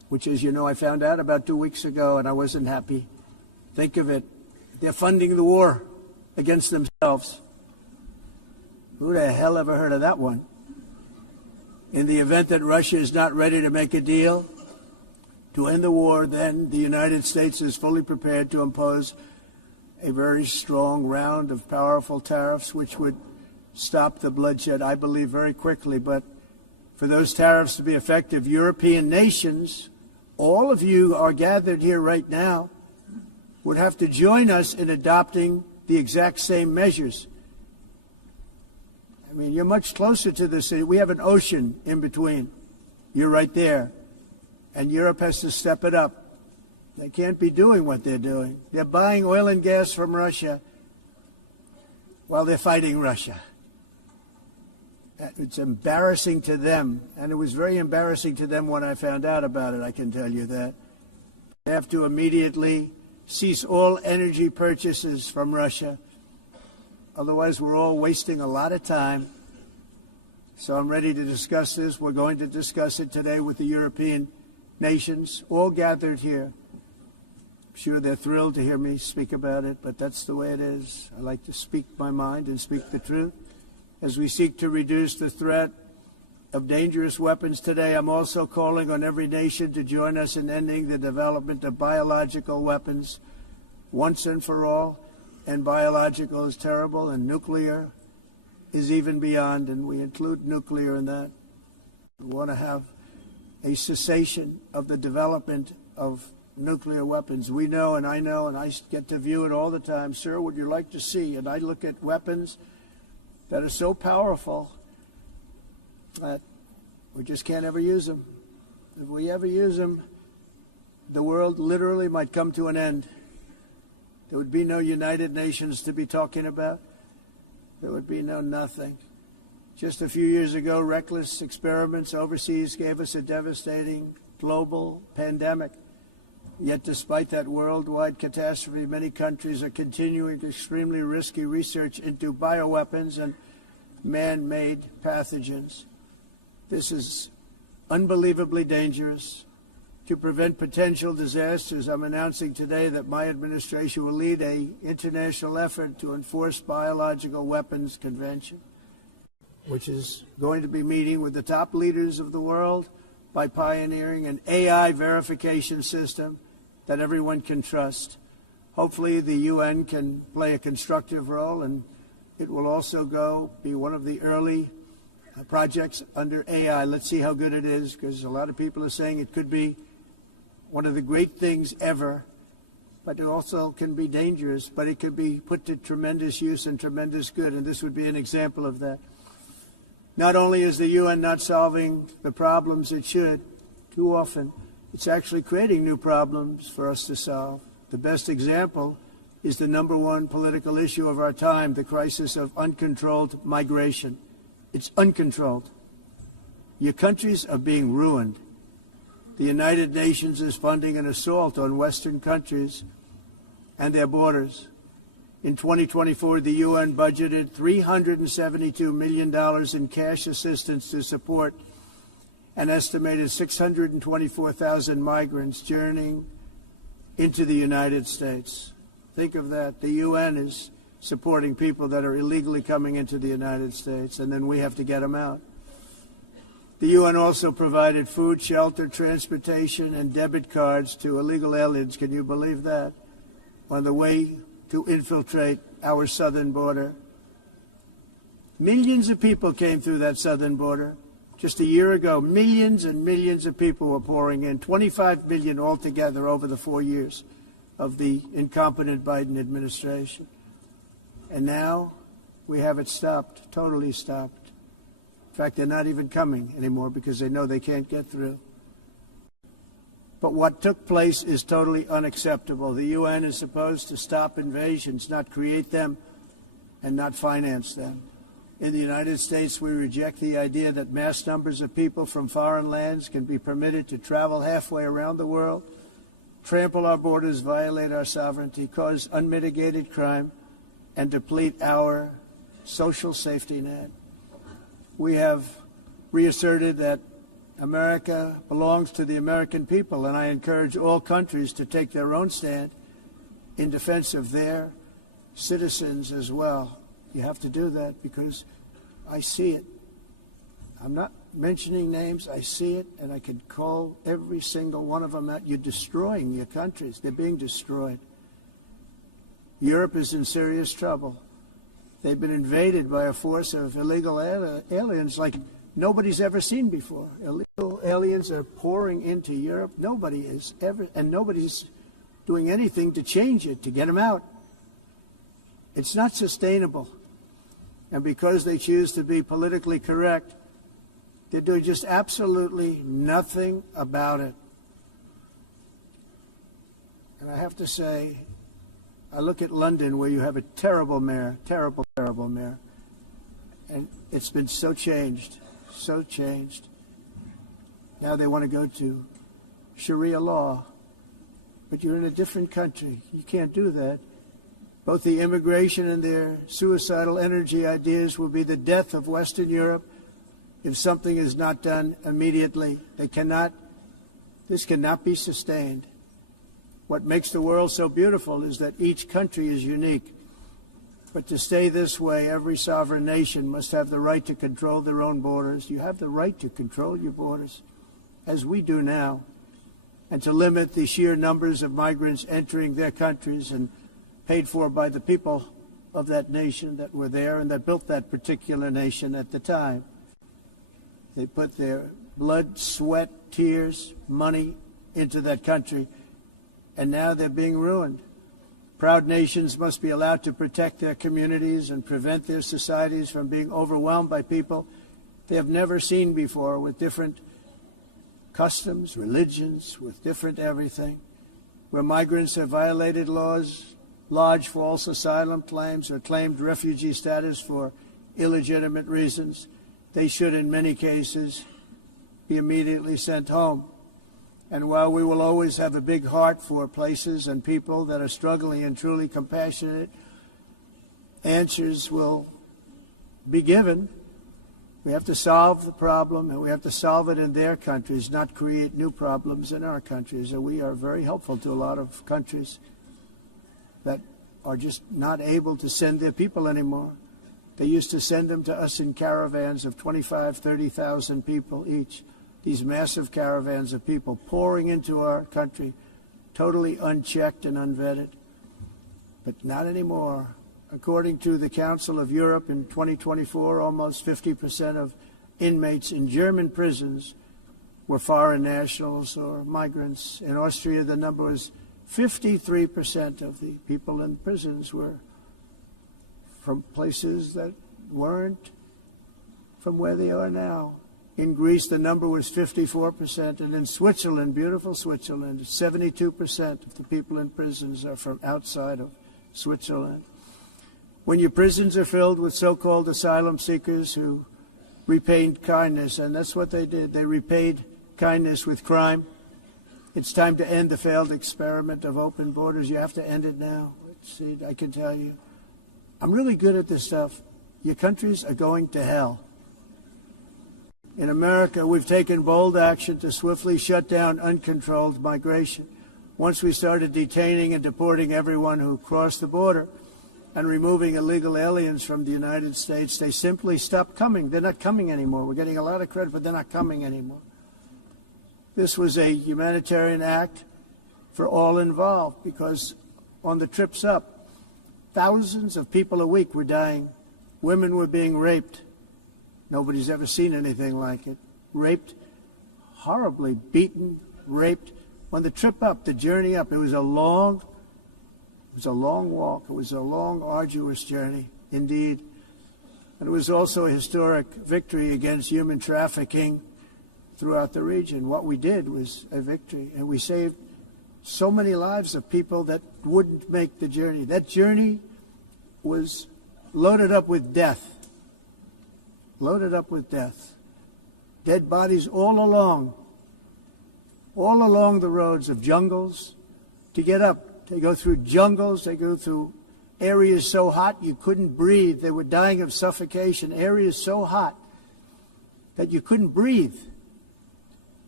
which, as you know, I found out about 2 weeks ago, and I wasn't happy. Think of it. They're funding the war against themselves. Who the hell ever heard of that one? In the event that Russia is not ready to make a deal to end the war, then the United States is fully prepared to impose a very strong round of powerful tariffs, which would stop the bloodshed, I believe, very quickly. But for those tariffs to be effective, European nations, all of you are gathered here right now, would have to join us in adopting the exact same measures. I mean, you're much closer to the city. We have an ocean in between. You're right there. And Europe has to step it up. They can't be doing what they're doing. They're buying oil and gas from Russia while they're fighting Russia. It's embarrassing to them, and it was very embarrassing to them when I found out about it, I can tell you that. They have to immediately cease all energy purchases from Russia. Otherwise, we're all wasting a lot of time. So I'm ready to discuss this. We're going to discuss it today with the European nations, all gathered here. I'm sure they're thrilled to hear me speak about it, but that's the way it is. I like to speak my mind and speak the truth. As we seek to reduce the threat of dangerous weapons today, I'm also calling on every nation to join us in ending the development of biological weapons once and for all. And biological is terrible, and nuclear is even beyond, and we include nuclear in that. We want to have a cessation of the development of nuclear weapons. We know, and I get to view it all the time. Sir, would you like to see? And I look at weapons that are so powerful that we just can't ever use them. If we ever use them, the world literally might come to an end. There would be no United Nations to be talking about. There would be no nothing. Just a few years ago, reckless experiments overseas gave us a devastating global pandemic. Yet despite that worldwide catastrophe, many countries are continuing extremely risky research into bioweapons and man-made pathogens. This is unbelievably dangerous. To prevent potential disasters, I'm announcing today that my administration will lead an international effort to enforce Biological Weapons Convention, which is going to be meeting with the top leaders of the world by pioneering an AI verification system that everyone can trust. Hopefully the UN can play a constructive role, and it will also be one of the early projects under AI. Let's see how good it is, because a lot of people are saying it could be one of the great things ever, but it also can be dangerous, but it could be put to tremendous use and tremendous good, and this would be an example of that. Not only is the UN not solving the problems it should, too often, it's actually creating new problems for us to solve. The best example is the number one political issue of our time, the crisis of uncontrolled migration. It's uncontrolled. Your countries are being ruined. The United Nations is funding an assault on Western countries and their borders. In 2024, the UN budgeted $372 million in cash assistance to support an estimated 624,000 migrants journeying into the United States. Think of that. The UN is supporting people that are illegally coming into the United States, and then we have to get them out. The UN also provided food, shelter, transportation, and debit cards to illegal aliens. Can you believe that? On the way to infiltrate our southern border. Millions of people came through that southern border. Just a year ago, millions and millions of people were pouring in, 25 million altogether over the 4 years of the incompetent Biden administration. And now we have it stopped, totally stopped. In fact, they're not even coming anymore because they know they can't get through. But what took place is totally unacceptable. The UN is supposed to stop invasions, not create them and not finance them. In the United States, we reject the idea that mass numbers of people from foreign lands can be permitted to travel halfway around the world, trample our borders, violate our sovereignty, cause unmitigated crime, and deplete our social safety net. We have reasserted that America belongs to the American people, and I encourage all countries to take their own stand in defense of their citizens as well. You have to do that because I see it. I'm not mentioning names. I see it, and I could call every single one of them out. You're destroying your countries. They're being destroyed. Europe is in serious trouble. They've been invaded by a force of illegal aliens like nobody's ever seen before. Illegal aliens are pouring into Europe. Nobody is ever, and nobody's doing anything to change it, to get them out. It's not sustainable. And because they choose to be politically correct, they're doing just absolutely nothing about it. And I have to say, I look at London where you have a terrible mayor, terrible mayor. And it's been so changed, so changed. Now they want to go to Sharia law. But you're in a different country. You can't do that. Both the immigration and their suicidal energy ideas will be the death of Western Europe if something is not done immediately. This cannot be sustained. What makes the world so beautiful is that each country is unique. But to stay this way, every sovereign nation must have the right to control their own borders. You have the right to control your borders, as we do now, and to limit the sheer numbers of migrants entering their countries and paid for by the people of that nation that were there and that built that particular nation at the time. They put their blood, sweat, tears, money into that country, and now they're being ruined. Proud nations must be allowed to protect their communities and prevent their societies from being overwhelmed by people they have never seen before, with different customs, religions, with different everything. Where migrants have violated laws, lodged false asylum claims, or claimed refugee status for illegitimate reasons, they should, in many cases, be immediately sent home. And while we will always have a big heart for places and people that are struggling and truly compassionate, answers will be given. We have to solve the problem, and we have to solve it in their countries, not create new problems in our countries. And we are very helpful to a lot of countries that are just not able to send their people anymore. They used to send them to us in caravans of 25,000, 30,000 people each. These massive caravans of people pouring into our country, totally unchecked and unvetted. But not anymore. According to the Council of Europe in 2024, almost 50% of inmates in German prisons were foreign nationals or migrants. In Austria, the number was 53% of the people in prisons were from places that weren't from where they are now. In Greece, the number was 54%, and in Switzerland, beautiful Switzerland, 72% of the people in prisons are from outside of Switzerland. When your prisons are filled with so-called asylum seekers who repaid kindness, and that's what they did, they repaid kindness with crime, it's time to end the failed experiment of open borders. You have to end it now. See, I can tell you, I'm really good at this stuff. Your countries are going to hell. In America, we've taken bold action to swiftly shut down uncontrolled migration. Once we started detaining and deporting everyone who crossed the border and removing illegal aliens from the United States, they simply stopped coming. They're not coming anymore. We're getting a lot of credit, but they're not coming anymore. This was a humanitarian act for all involved, because on the trips up, thousands of people a week were dying. Women were being raped. Nobody's ever seen anything like it. Raped, horribly beaten, raped. On the trip up, the journey up, it was a long walk. It was a long, arduous journey, indeed. And it was also a historic victory against human trafficking throughout the region. What we did was a victory, and we saved so many lives of people that wouldn't make the journey. That journey was loaded up with death. Loaded up with death. Dead bodies all along the roads of jungles to get up. They go through jungles, they go through areas so hot you couldn't breathe. They were dying of suffocation, areas so hot that you couldn't breathe.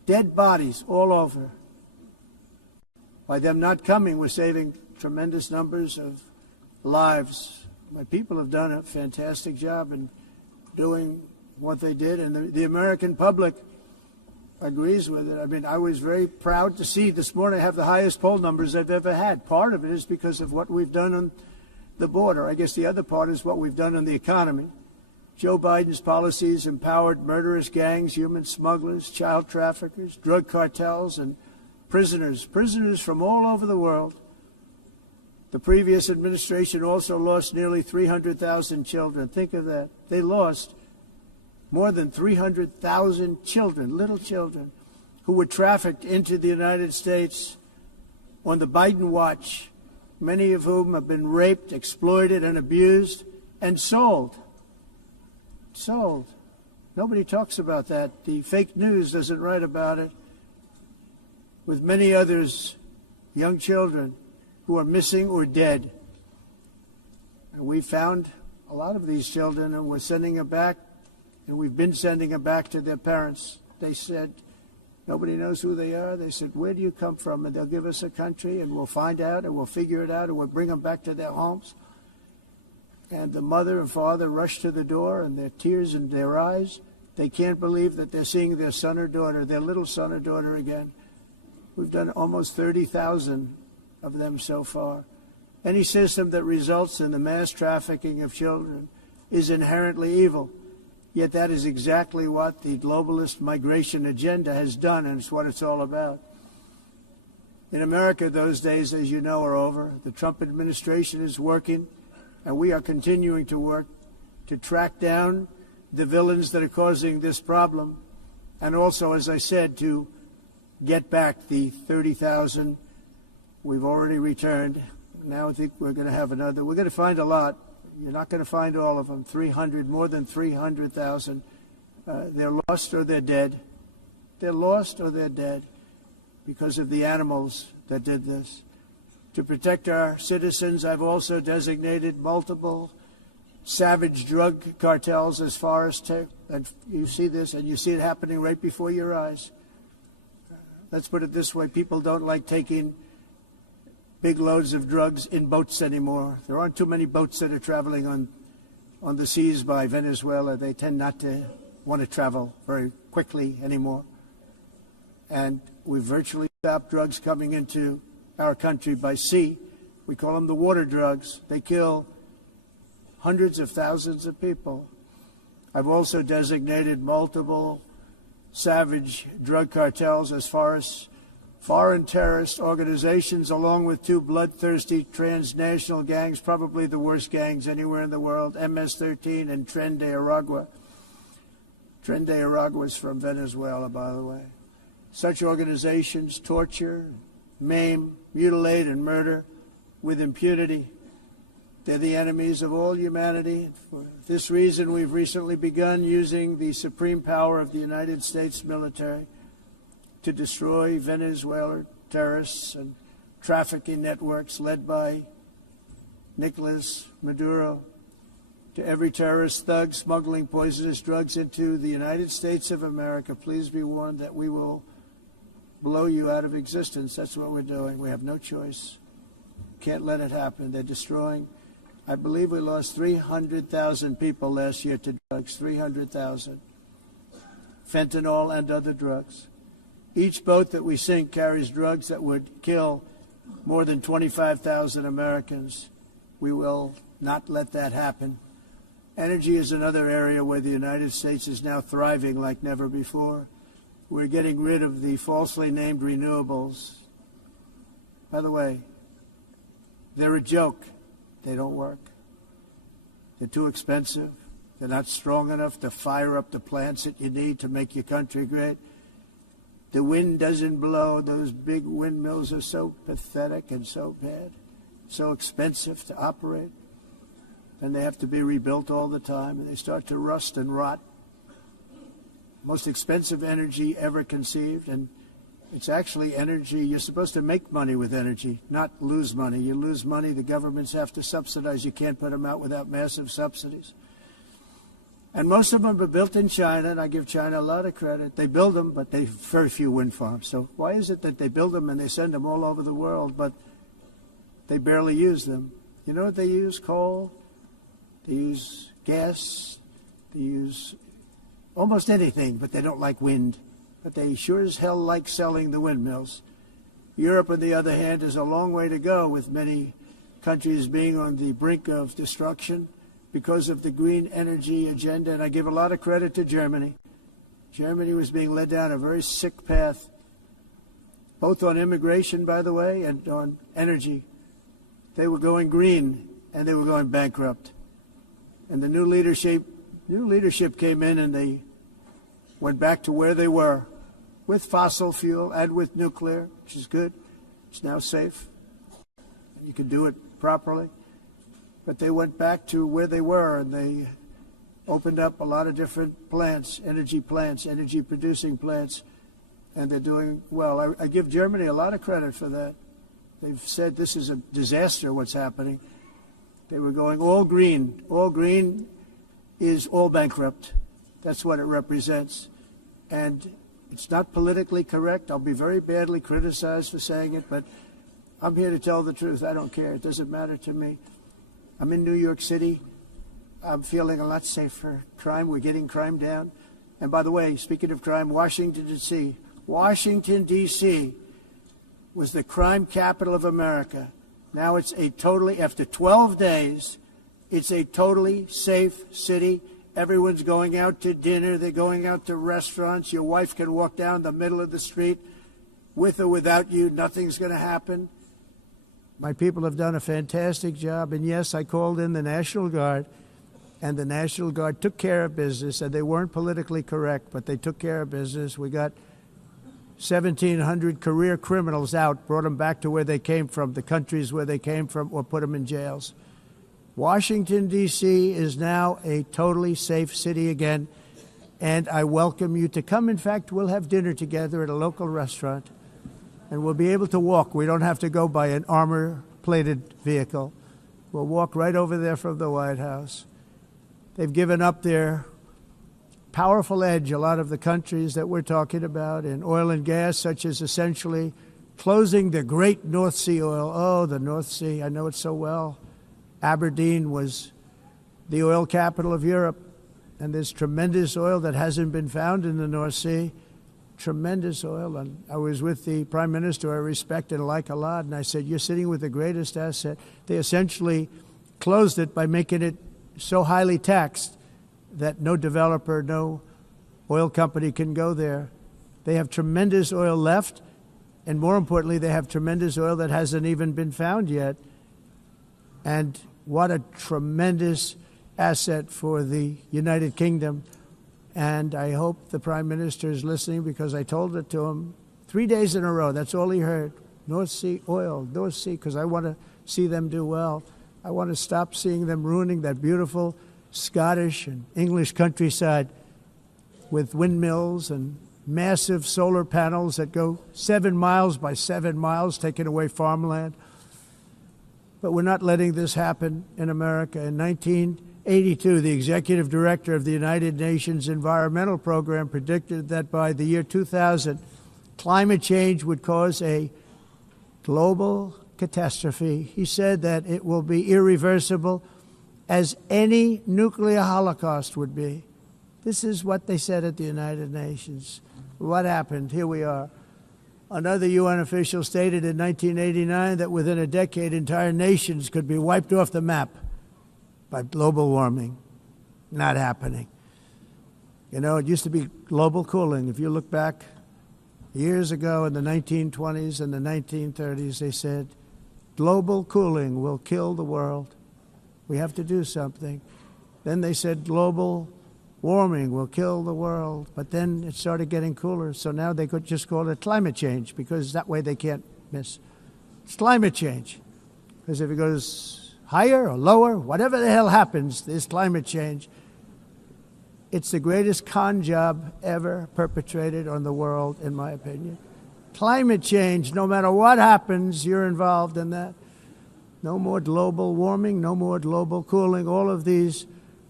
dead bodies all over. By them not coming, we're saving tremendous numbers of lives. My people have done a fantastic job in doing what they did, and the American public agrees with it. I mean, I was very proud to see this morning I have the highest poll numbers I've ever had. Part of it is because of what we've done on the border. I guess the other part is what we've done on the economy. Joe Biden's policies empowered murderous gangs, human smugglers, child traffickers, drug cartels, and prisoners from all over the world. The previous administration also lost nearly 300,000 children. Think of that. They lost more than 300,000 children, little children, who were trafficked into the United States on the Biden watch, many of whom have been raped, exploited, and abused, and sold. Sold. Nobody talks about that. The fake news doesn't write about it. With many others, young children who are missing or dead. And we found a lot of these children, and we're sending them back. And we've been sending them back to their parents. They said, nobody knows who they are. They said, where do you come from? And they'll give us a country, and we'll find out, and we'll figure it out, and we'll bring them back to their homes. And the mother and father rush to the door, and their tears in their eyes. They can't believe that they're seeing their son or daughter, their little son or daughter again. We've done almost 30,000 of them so far. Any system that results in the mass trafficking of children is inherently evil. Yet that is exactly what the globalist migration agenda has done, and it's what it's all about. In America, those days, as you know, are over. The Trump administration is working, and we are continuing to work to track down the villains that are causing this problem, and also, as I said, to get back the 30,000 we've already returned. Now I think we're going to have another. We're going to find a lot. You're not going to find all of them. 300, more than 300,000. They're lost or they're dead. They're lost or they're dead because of the animals that did this. To protect our citizens, I've also designated multiple savage drug cartels as far as and you see this, and you see it happening right before your eyes. Let's put it this way. People don't like taking big loads of drugs in boats anymore. There aren't too many boats that are traveling on the seas by Venezuela. They tend not to want to travel very quickly anymore. And we've virtually stopped drugs coming into our country by sea. We call them the water drugs. They kill hundreds of thousands of people. I've also designated multiple savage drug cartels as far as foreign terrorist organizations, along with two bloodthirsty transnational gangs, probably the worst gangs anywhere in the world, MS-13 and Tren de Aragua. Tren de Aragua is from Venezuela, by the way. Such organizations torture, maim, mutilate, and murder with impunity. They're the enemies of all humanity. For this reason, we've recently begun using the supreme power of the United States military to destroy Venezuelan terrorists and trafficking networks led by Nicolas Maduro. To every terrorist thug smuggling poisonous drugs into the United States of America, please be warned that we will blow you out of existence. That's what we're doing. We have no choice. Can't let it happen. They're destroying. I believe we lost 300,000 people last year to drugs, 300,000. Fentanyl and other drugs. Each boat that we sink carries drugs that would kill more than 25,000 Americans. We will not let that happen. Energy is another area where the United States is now thriving like never before. We're getting rid of the falsely named renewables. By the way, they're a joke. They don't work. They're too expensive. They're not strong enough to fire up the plants that you need to make your country great. The wind doesn't blow. Those big windmills are so pathetic and so bad, so expensive to operate. And they have to be rebuilt all the time, and they start to rust and rot. Most expensive energy ever conceived, and it's actually energy. You're supposed to make money with energy, not lose money. You lose money, the governments have to subsidize. You can't put them out without massive subsidies. And most of them are built in China, and I give China a lot of credit. They build them, but they have very few wind farms. So why is it that they build them and they send them all over the world, but they barely use them? You know what they use? Coal. They use gas. They use almost anything, but they don't like wind. But they sure as hell like selling the windmills. Europe, on the other hand, is a long way to go, with many countries being on the brink of destruction because of the green energy agenda. And I give a lot of credit to Germany. Germany was being led down a very sick path, both on immigration, by the way, and on energy. They were going green, and they were going bankrupt. And the new leadership came in, and they went back to where they were, with fossil fuel and with nuclear, which is good. It's now safe. You can do it properly. But they went back to where they were, and they opened up a lot of different plants, energy-producing plants, and they're doing well. I give Germany a lot of credit for that. They've said this is a disaster, what's happening. They were going all green. All green is all bankrupt. That's what it represents. And it's not politically correct. I'll be very badly criticized for saying it, but I'm here to tell the truth. I don't care. It doesn't matter to me. I'm in New York City. I'm feeling a lot safer. Crime, we're getting crime down. And by the way, speaking of crime, Washington, D.C. was the crime capital of America. Now it's after 12 days, it's a totally safe city. Everyone's going out to dinner. They're going out to restaurants. Your wife can walk down the middle of the street with or without you. Nothing's going to happen. My people have done a fantastic job. And yes, I called in the National Guard, and the National Guard took care of business, and they weren't politically correct, but they took care of business. We got 1,700 career criminals out, brought them back to where they came from, the countries where they came from, or put them in jails. Washington, D.C. is now a totally safe city again, and I welcome you to come. In fact, we'll have dinner together at a local restaurant, and we'll be able to walk. We don't have to go by an armor-plated vehicle. We'll walk right over there from the White House. They've given up their powerful edge, a lot of the countries that we're talking about, in oil and gas, such as essentially closing the great North Sea oil. Oh, the North Sea, I know it so well. Aberdeen was the oil capital of Europe, and there's tremendous oil that hasn't been found in the North Sea. Tremendous oil. And I was with the Prime Minister I respect and like a lot, and I said, you're sitting with the greatest asset. They essentially closed it by making it so highly taxed that no developer, no oil company can go there. They have tremendous oil left, and more importantly, they have tremendous oil that hasn't even been found yet. And what a tremendous asset for the United Kingdom. And I hope the Prime Minister is listening, because I told it to him 3 days in a row. That's all he heard. North Sea oil, North Sea, because I want to see them do well. I want to stop seeing them ruining that beautiful Scottish and English countryside with windmills and massive solar panels that go 7 miles by 7 miles, taking away farmland. But we're not letting this happen in America. In 1982, the executive director of the United Nations Environmental Program predicted that by the year 2000, climate change would cause a global catastrophe. He said that it will be irreversible, as any nuclear holocaust would be. This is what they said at the United Nations. What happened? Here we are. Another UN official stated in 1989 that within a decade, entire nations could be wiped off the map by global warming. Not happening. You know, it used to be global cooling. If you look back years ago in the 1920s and the 1930s, they said, global cooling will kill the world. We have to do something. Then they said global warming will kill the world. But then it started getting cooler. So now they could just call it climate change, because that way they can't miss. It's climate change. Because if it goes higher or lower, whatever the hell happens, there's climate change. It's the greatest con job ever perpetrated on the world, in my opinion. Climate change, no matter what happens, you're involved in that. No more global warming, no more global cooling. All of these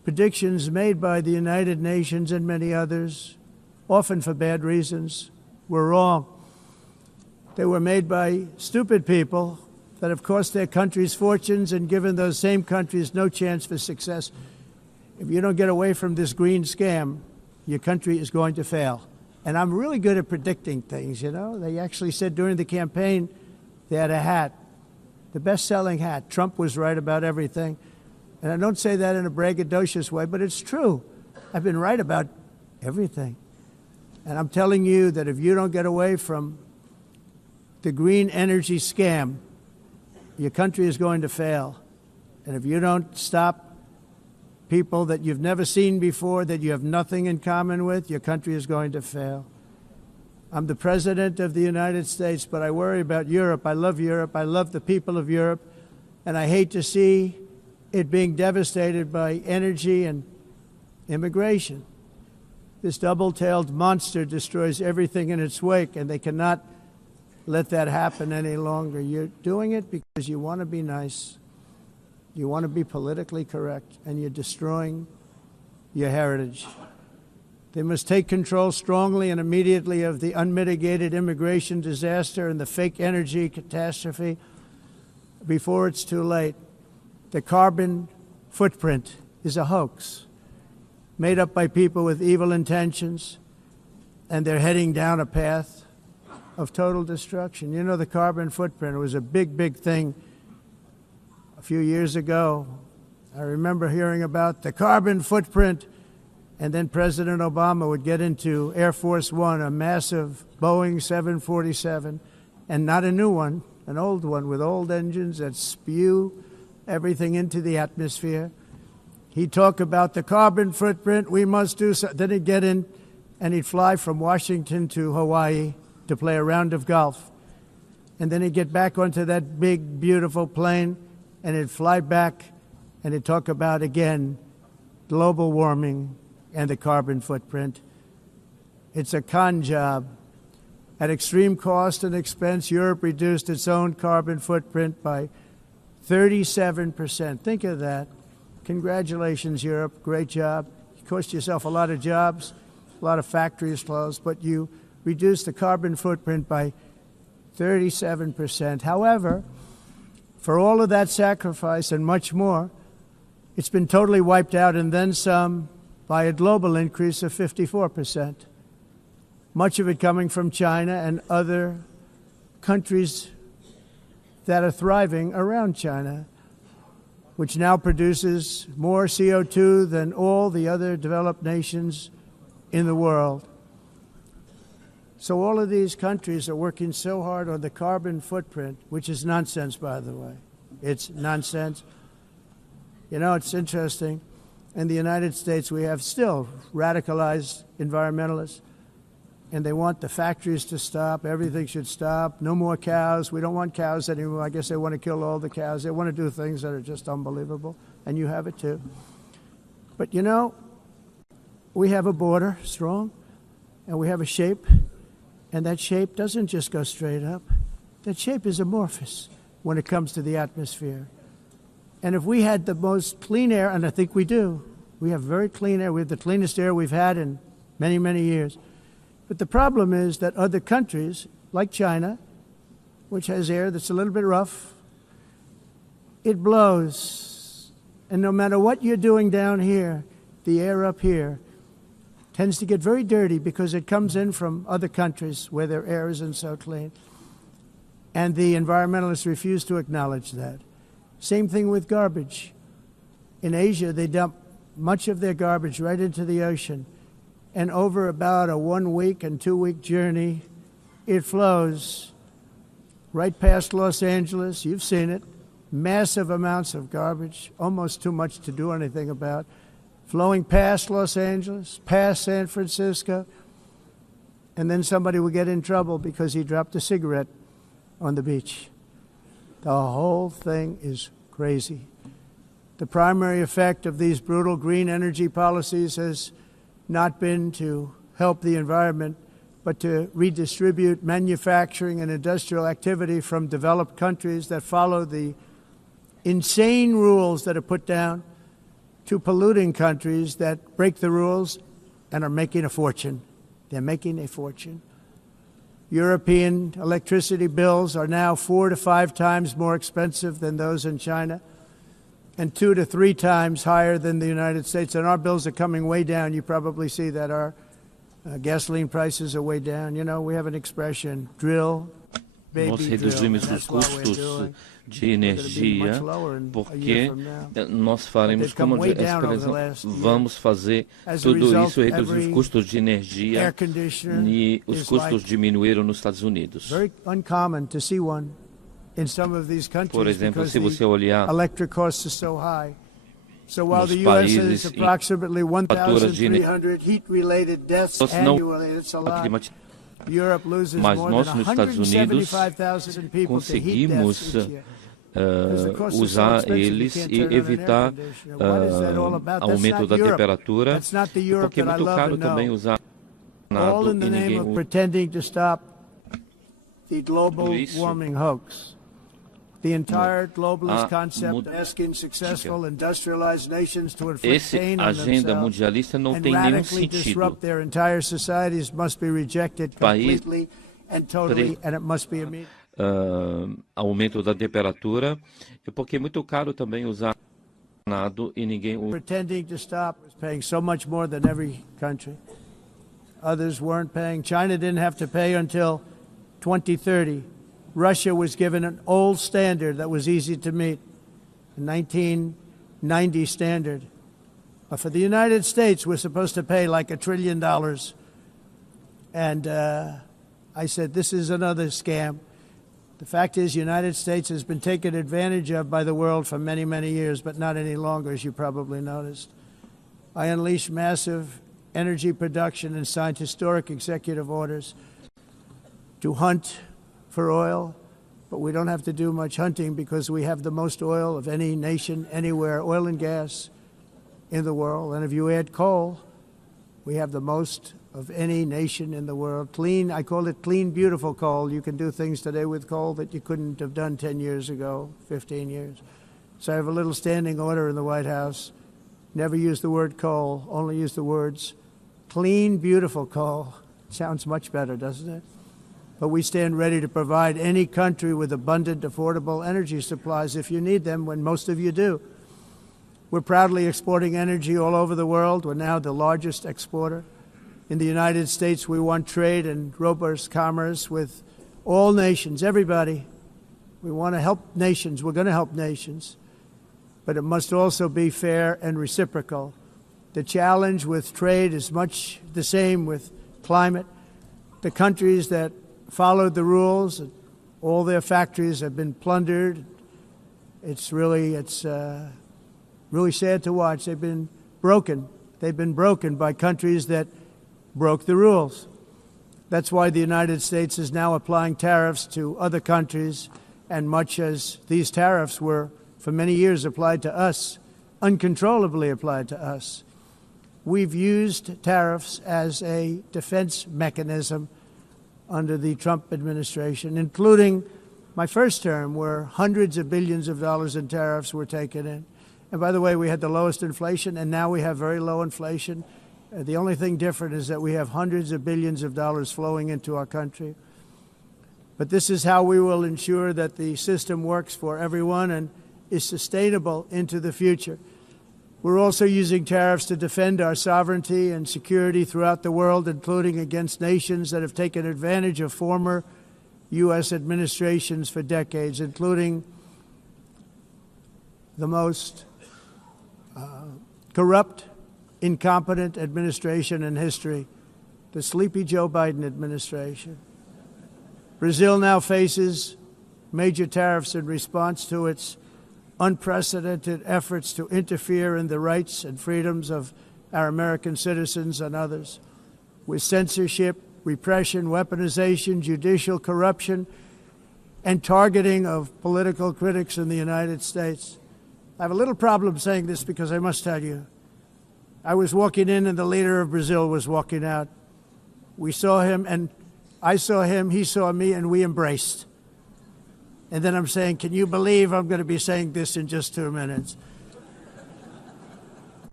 predictions made by the United Nations and many others, often for bad reasons, were wrong. They were made by stupid people that have cost their countries fortunes and given those same countries no chance for success. If you don't get away from this green scam, your country is going to fail. And I'm really good at predicting things, you know. They actually said during the campaign they had a hat, the best-selling hat. Trump was right about everything. And I don't say that in a braggadocious way, but it's true. I've been right about everything. And I'm telling you that if you don't get away from the green energy scam, your country is going to fail. And if you don't stop people that you've never seen before, that you have nothing in common with, your country is going to fail. I'm the President of the United States, but I worry about Europe. I love Europe. I love the people of Europe. And I hate to see it being devastated by energy and immigration. This double-tailed monster destroys everything in its wake, and they cannot let that happen any longer. You're doing it because you want to be nice. You want to be politically correct, and you're destroying your heritage. They must take control strongly and immediately of the unmitigated immigration disaster and the fake energy catastrophe before it's too late. The carbon footprint is a hoax made up by people with evil intentions, and they're heading down a path of total destruction. You know, the carbon footprint was a big, big thing a few years ago. I remember hearing about the carbon footprint, and then President Obama would get into Air Force One, a massive Boeing 747, and not a new one, an old one with old engines that spew everything into the atmosphere. He'd talk about the carbon footprint, we must do so. Then he'd get in and he'd fly from Washington to Hawaii to play a round of golf. And then he'd get back onto that big, beautiful plane and he'd fly back and he'd talk about, again, global warming and the carbon footprint. It's a con job. At extreme cost and expense, Europe reduced its own carbon footprint by 37%. Think of that. Congratulations, Europe. Great job. You cost yourself a lot of jobs, a lot of factories closed, but you reduced the carbon footprint by 37%. However, for all of that sacrifice and much more, it's been totally wiped out and then some by a global increase of 54%. Much of it coming from China and other countries that are thriving around China, which now produces more CO2 than all the other developed nations in the world. So all of these countries are working so hard on the carbon footprint, which is nonsense, by the way. It's nonsense. You know, it's interesting. In the United States, we have still radicalized environmentalists, and they want the factories to stop. Everything should stop. No more cows. We don't want cows anymore. I guess they want to kill all the cows. They want to do things that are just unbelievable, and you have it too. But, you know, we have a border, strong, and we have a shape, and that shape doesn't just go straight up. That shape is amorphous when it comes to the atmosphere. And if we had the most clean air, and I think we do, we have very clean air. We have the cleanest air we've had in many, many years. But the problem is that other countries, like China, which has air that's a little bit rough, it blows. And no matter what you're doing down here, the air up here tends to get very dirty because it comes in from other countries where their air isn't so clean. And the environmentalists refuse to acknowledge that. Same thing with garbage. In Asia, they dump much of their garbage right into the ocean. And over about a 1 week and 2 week journey, it flows right past Los Angeles. You've seen it. Massive amounts of garbage, almost too much to do anything about, flowing past Los Angeles, past San Francisco, and then somebody will get in trouble because he dropped a cigarette on the beach. The whole thing is crazy. The primary effect of these brutal green energy policies has not been to help the environment, but to redistribute manufacturing and industrial activity from developed countries that follow the insane rules that are put down to polluting countries that break the rules and are making a fortune. They're making a fortune. European electricity bills are now 4 to 5 times more expensive than those in China, and 2 to 3 times higher than the United States. And our bills are coming way down. You probably see that our gasoline prices are way down. You know, we have an expression, drill, baby Nós drill. reduzimos And os that's what we're custos doing. de energia porque nós faremos, como a expressão, vamos fazer tudo isso, reduzir os custos de energia, e os custos diminuíram nos Estados Unidos. Por exemplo, se você olhar nos países em faturas de energia mas nós nos Estados Unidos conseguimos usar eles e evitar aumento da temperatura, porque é muito caro também usar nada e ninguém usa isso. The entire globalist concept asking successful industrialized nations to inflict pain on agenda themselves mundialista não and tem nenhum radically sentido. disrupt their entire societies must be rejected completely and totally, and it must be immediate. Aumento da temperatura, porque é muito caro também usar nada e ninguém usa. Pretending to stop was paying so much more than every country. Others weren't paying. China didn't have to pay until 2030. Russia was given an old standard that was easy to meet, a 1990 standard. But for the United States, we're supposed to pay like $1 trillion. And I said, this is another scam. The fact is, the United States has been taken advantage of by the world for many, many years, but not any longer, as you probably noticed. I unleashed massive energy production and signed historic executive orders to hunt for oil, but we don't have to do much hunting because we have the most oil of any nation anywhere, oil and gas in the world. And if you add coal, we have the most of any nation in the world. Clean, I call it clean, beautiful coal. You can do things today with coal that you couldn't have done 10 years ago, 15 years. So I have a little standing order in the White House. Never use the word coal, only use the words clean, beautiful coal. Sounds much better, doesn't it? But we stand ready to provide any country with abundant, affordable energy supplies if you need them, when most of you do. We're proudly exporting energy all over the world. We're now the largest exporter. In the United States, we want trade and robust commerce with all nations, everybody. We want to help nations. We're going to help nations. But it must also be fair and reciprocal. The challenge with trade is much the same with climate. The countries that followed the rules, all their factories have been plundered. It's really sad to watch. They've been broken. They've been broken by countries that broke the rules. That's why the United States is now applying tariffs to other countries, and much as these tariffs were for many years applied to us, uncontrollably applied to us. We've used tariffs as a defense mechanism under the Trump administration, including my first term, where hundreds of billions of dollars in tariffs were taken in. And by the way, we had the lowest inflation, and now we have very low inflation. The only thing different is that we have hundreds of billions of dollars flowing into our country. But this is how we will ensure that the system works for everyone and is sustainable into the future. We're also using tariffs to defend our sovereignty and security throughout the world, including against nations that have taken advantage of former U.S. administrations for decades, including the most corrupt, incompetent administration in history, the sleepy Joe Biden administration. Brazil now faces major tariffs in response to its unprecedented efforts to interfere in the rights and freedoms of our American citizens and others, with censorship, repression, weaponization, judicial corruption, and targeting of political critics in the United States. I have a little problem saying this because I must tell you, I was walking in and the leader of Brazil was walking out. We saw him, and I saw him, he saw me, and we embraced. And then I'm saying, can you believe I'm going to be saying this in just 2 minutes?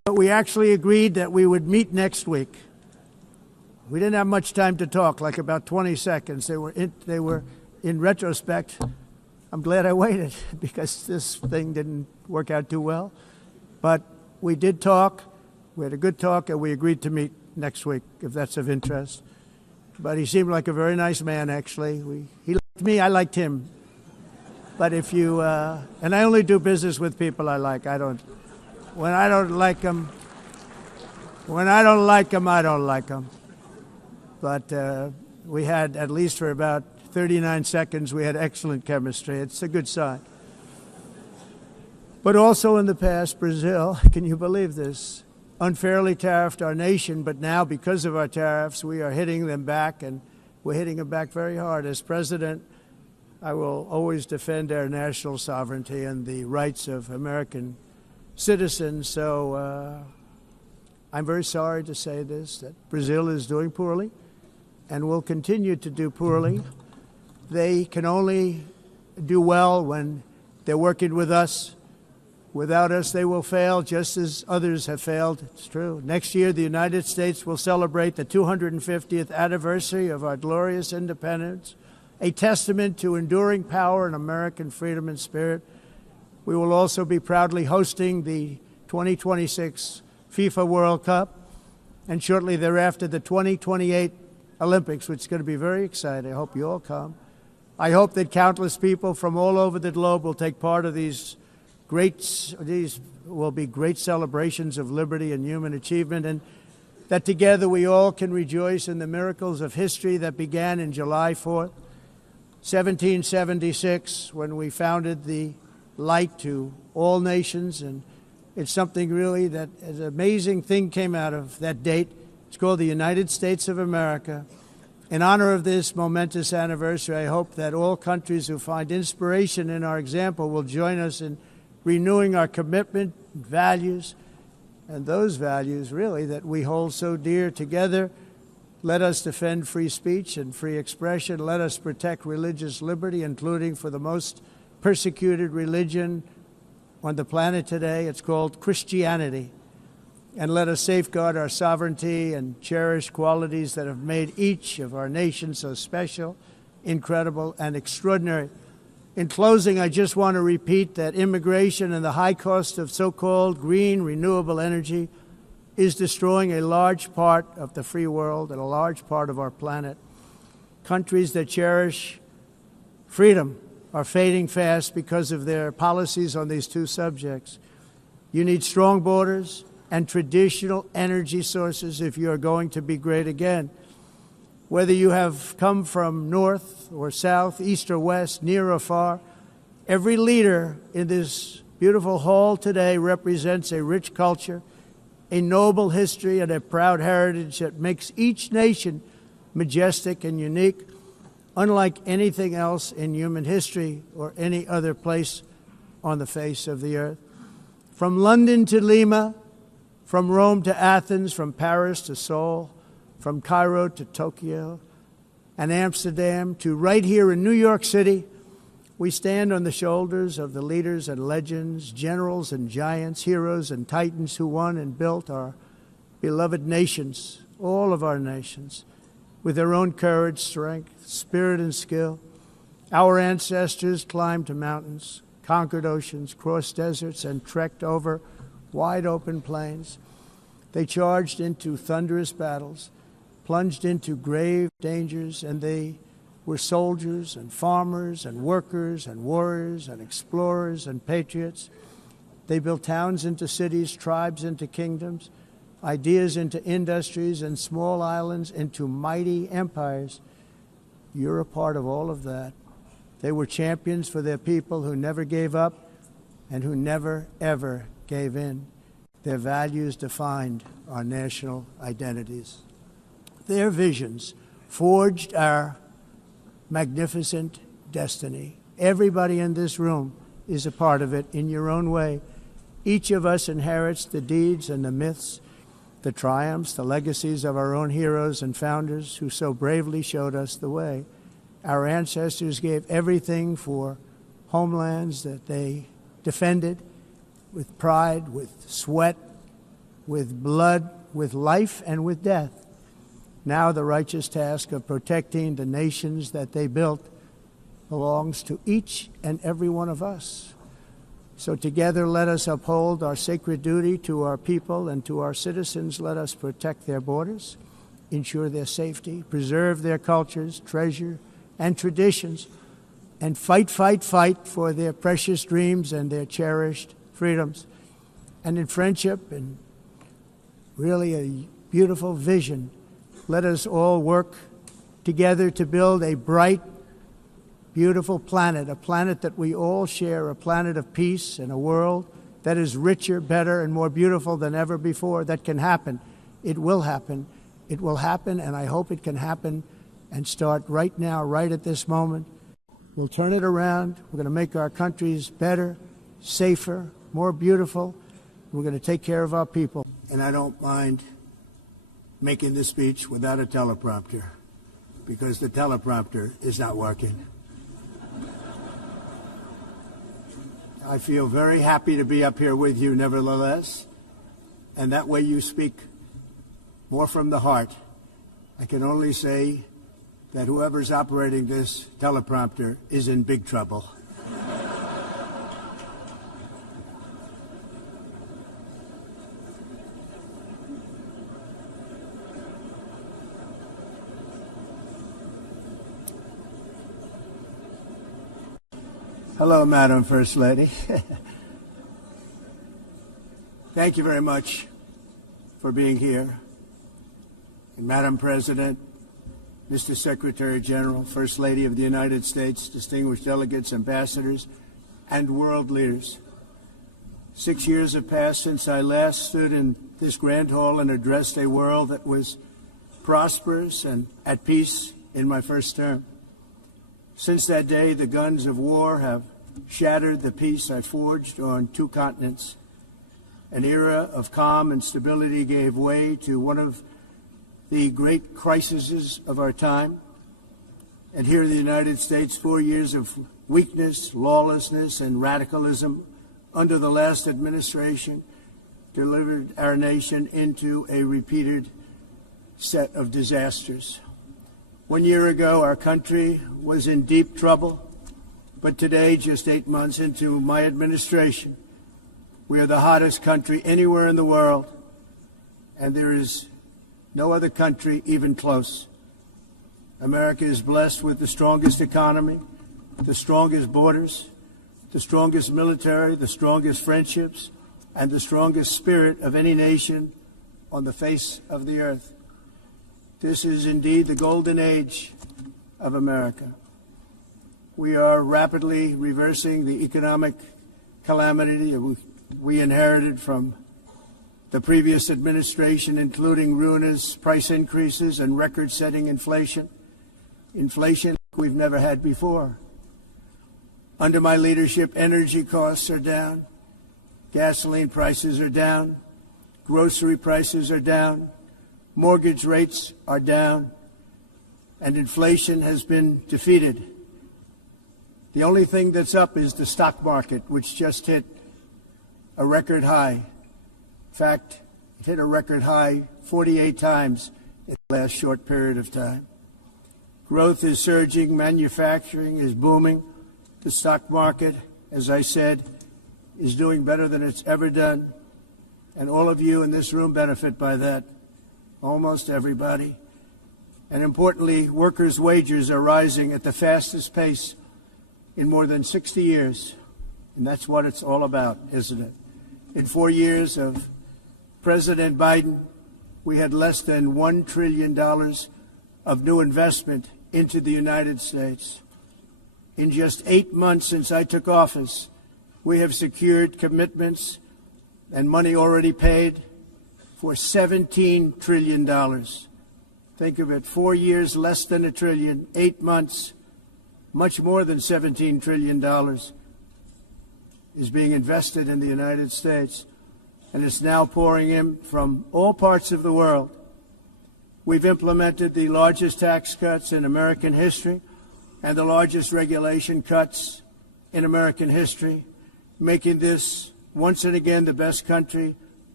But we actually agreed that we would meet next week. We didn't have much time to talk, like about 20 seconds. They were in retrospect, I'm glad I waited because this thing didn't work out too well. But we did talk. We had a good talk, and we agreed to meet next week, if that's of interest. But he seemed like a very nice man, actually. He liked me, I liked him. But if you, and I only do business with people I like. When I don't like them, I don't like them. But we had, at least for about 39 seconds, we had excellent chemistry. It's a good sign. But also in the past, Brazil, can you believe this, unfairly tariffed our nation, but now because of our tariffs, we are hitting them back, and we're hitting them back very hard. As president, I will always defend our national sovereignty and the rights of American citizens. So I'm very sorry to say this, that Brazil is doing poorly and will continue to do poorly. They can only do well when they're working with us. Without us, they will fail, just as others have failed. It's true. Next year, the United States will celebrate the 250th anniversary of our glorious independence, a testament to enduring power and American freedom and spirit. We will also be proudly hosting the 2026 FIFA World Cup, and shortly thereafter, the 2028 Olympics, which is going to be very exciting. I hope you all come. I hope that countless people from all over the globe will take part of these will be great celebrations of liberty and human achievement, and that together we all can rejoice in the miracles of history that began in July 4th, 1776, when we founded the light to all nations. And it's something really that an amazing thing came out of that date. It's called the United States of America. In honor of this momentous anniversary, I hope that all countries who find inspiration in our example will join us in renewing our commitment, values, and those values, really, that we hold so dear together. Let us defend free speech and free expression. Let us protect religious liberty, including for the most persecuted religion on the planet today. It's called Christianity. And let us safeguard our sovereignty and cherish qualities that have made each of our nations so special, incredible, and extraordinary. In closing, I just want to repeat that immigration and the high cost of so-called green renewable energy is destroying a large part of the free world and a large part of our planet. Countries that cherish freedom are fading fast because of their policies on these two subjects. You need strong borders and traditional energy sources if you are going to be great again. Whether you have come from north or south, east or west, near or far, every leader in this beautiful hall today represents a rich culture, a noble history, and a proud heritage that makes each nation majestic and unique, unlike anything else in human history or any other place on the face of the earth. From London to Lima, from Rome to Athens, from Paris to Seoul, from Cairo to Tokyo and Amsterdam to right here in New York City, we stand on the shoulders of the leaders and legends, generals and giants, heroes and titans who won and built our beloved nations, all of our nations, with their own courage, strength, spirit, and skill. Our ancestors climbed mountains, conquered oceans, crossed deserts, and trekked over wide open plains. They charged into thunderous battles, plunged into grave dangers, and they were soldiers and farmers and workers and warriors and explorers and patriots. They built towns into cities, tribes into kingdoms, ideas into industries, and small islands into mighty empires. You're a part of all of that. They were champions for their people who never gave up and who never, ever gave in. Their values defined our national identities. Their visions forged our magnificent destiny. Everybody in this room is a part of it in your own way. Each of us inherits the deeds and the myths, the triumphs, the legacies of our own heroes and founders who so bravely showed us the way. Our ancestors gave everything for homelands that they defended with pride, with sweat, with blood, with life, and with death. Now the righteous task of protecting the nations that they built belongs to each and every one of us. So together let us uphold our sacred duty to our people and to our citizens. Let us protect their borders, ensure their safety, preserve their cultures, treasure, and traditions, and fight for their precious dreams and their cherished freedoms. And in friendship and really a beautiful vision, let us all work together to build a bright, beautiful planet, a planet that we all share, a planet of peace and a world that is richer, better, and more beautiful than ever before. That can happen. It will happen. It will happen, and I hope it can happen and start right now, right at this moment. We'll turn it around. We're going to make our countries better, safer, more beautiful. We're going to take care of our people. And I don't mind making this speech without a teleprompter, because the teleprompter is not working. I feel very happy to be up here with you, nevertheless, and that way you speak more from the heart. I can only say that whoever's operating this teleprompter is in big trouble. Hello, Madam First Lady. Thank you very much for being here. And Madam President, Mr. Secretary General, First Lady of the United States, distinguished delegates, ambassadors, and world leaders. 6 years have passed since I last stood in this grand hall and addressed a world that was prosperous and at peace in my first term. Since that day, the guns of war have shattered the peace I forged on 2 continents. An era of calm and stability gave way to one of the great crises of our time. And here in the United States, 4 years of weakness, lawlessness, and radicalism under the last administration delivered our nation into a repeated set of disasters. 1 year ago, our country was in deep trouble, but today, just 8 months into my administration, we are the hottest country anywhere in the world, and there is no other country even close. America is blessed with the strongest economy, the strongest borders, the strongest military, the strongest friendships, and the strongest spirit of any nation on the face of the earth. This is indeed the golden age of America. We are rapidly reversing the economic calamity we inherited from the previous administration, including ruinous price increases and record-setting inflation we've never had before. Under my leadership, energy costs are down, gasoline prices are down, grocery prices are down, mortgage rates are down, and inflation has been defeated. The only thing that's up is the stock market, which just hit a record high. In fact, it hit a record high 48 times in the last short period of time. Growth is surging, manufacturing is booming. The stock market, as I said, is doing better than it's ever done. And all of you in this room benefit by that. Almost everybody. And importantly, workers' wages are rising at the fastest pace in more than 60 years. And that's what it's all about, isn't it? In 4 years of President Biden, we had less than $1 trillion of new investment into the United States. In just 8 months since I took office, we have secured commitments and money already paid for $17 trillion. Think of it, 4 years, less than $1 trillion, 8 months, much more than $17 trillion is being invested in the United States, and it's now pouring in from all parts of the world. We've implemented the largest tax cuts in American history and the largest regulation cuts in American history, making this once and again the best country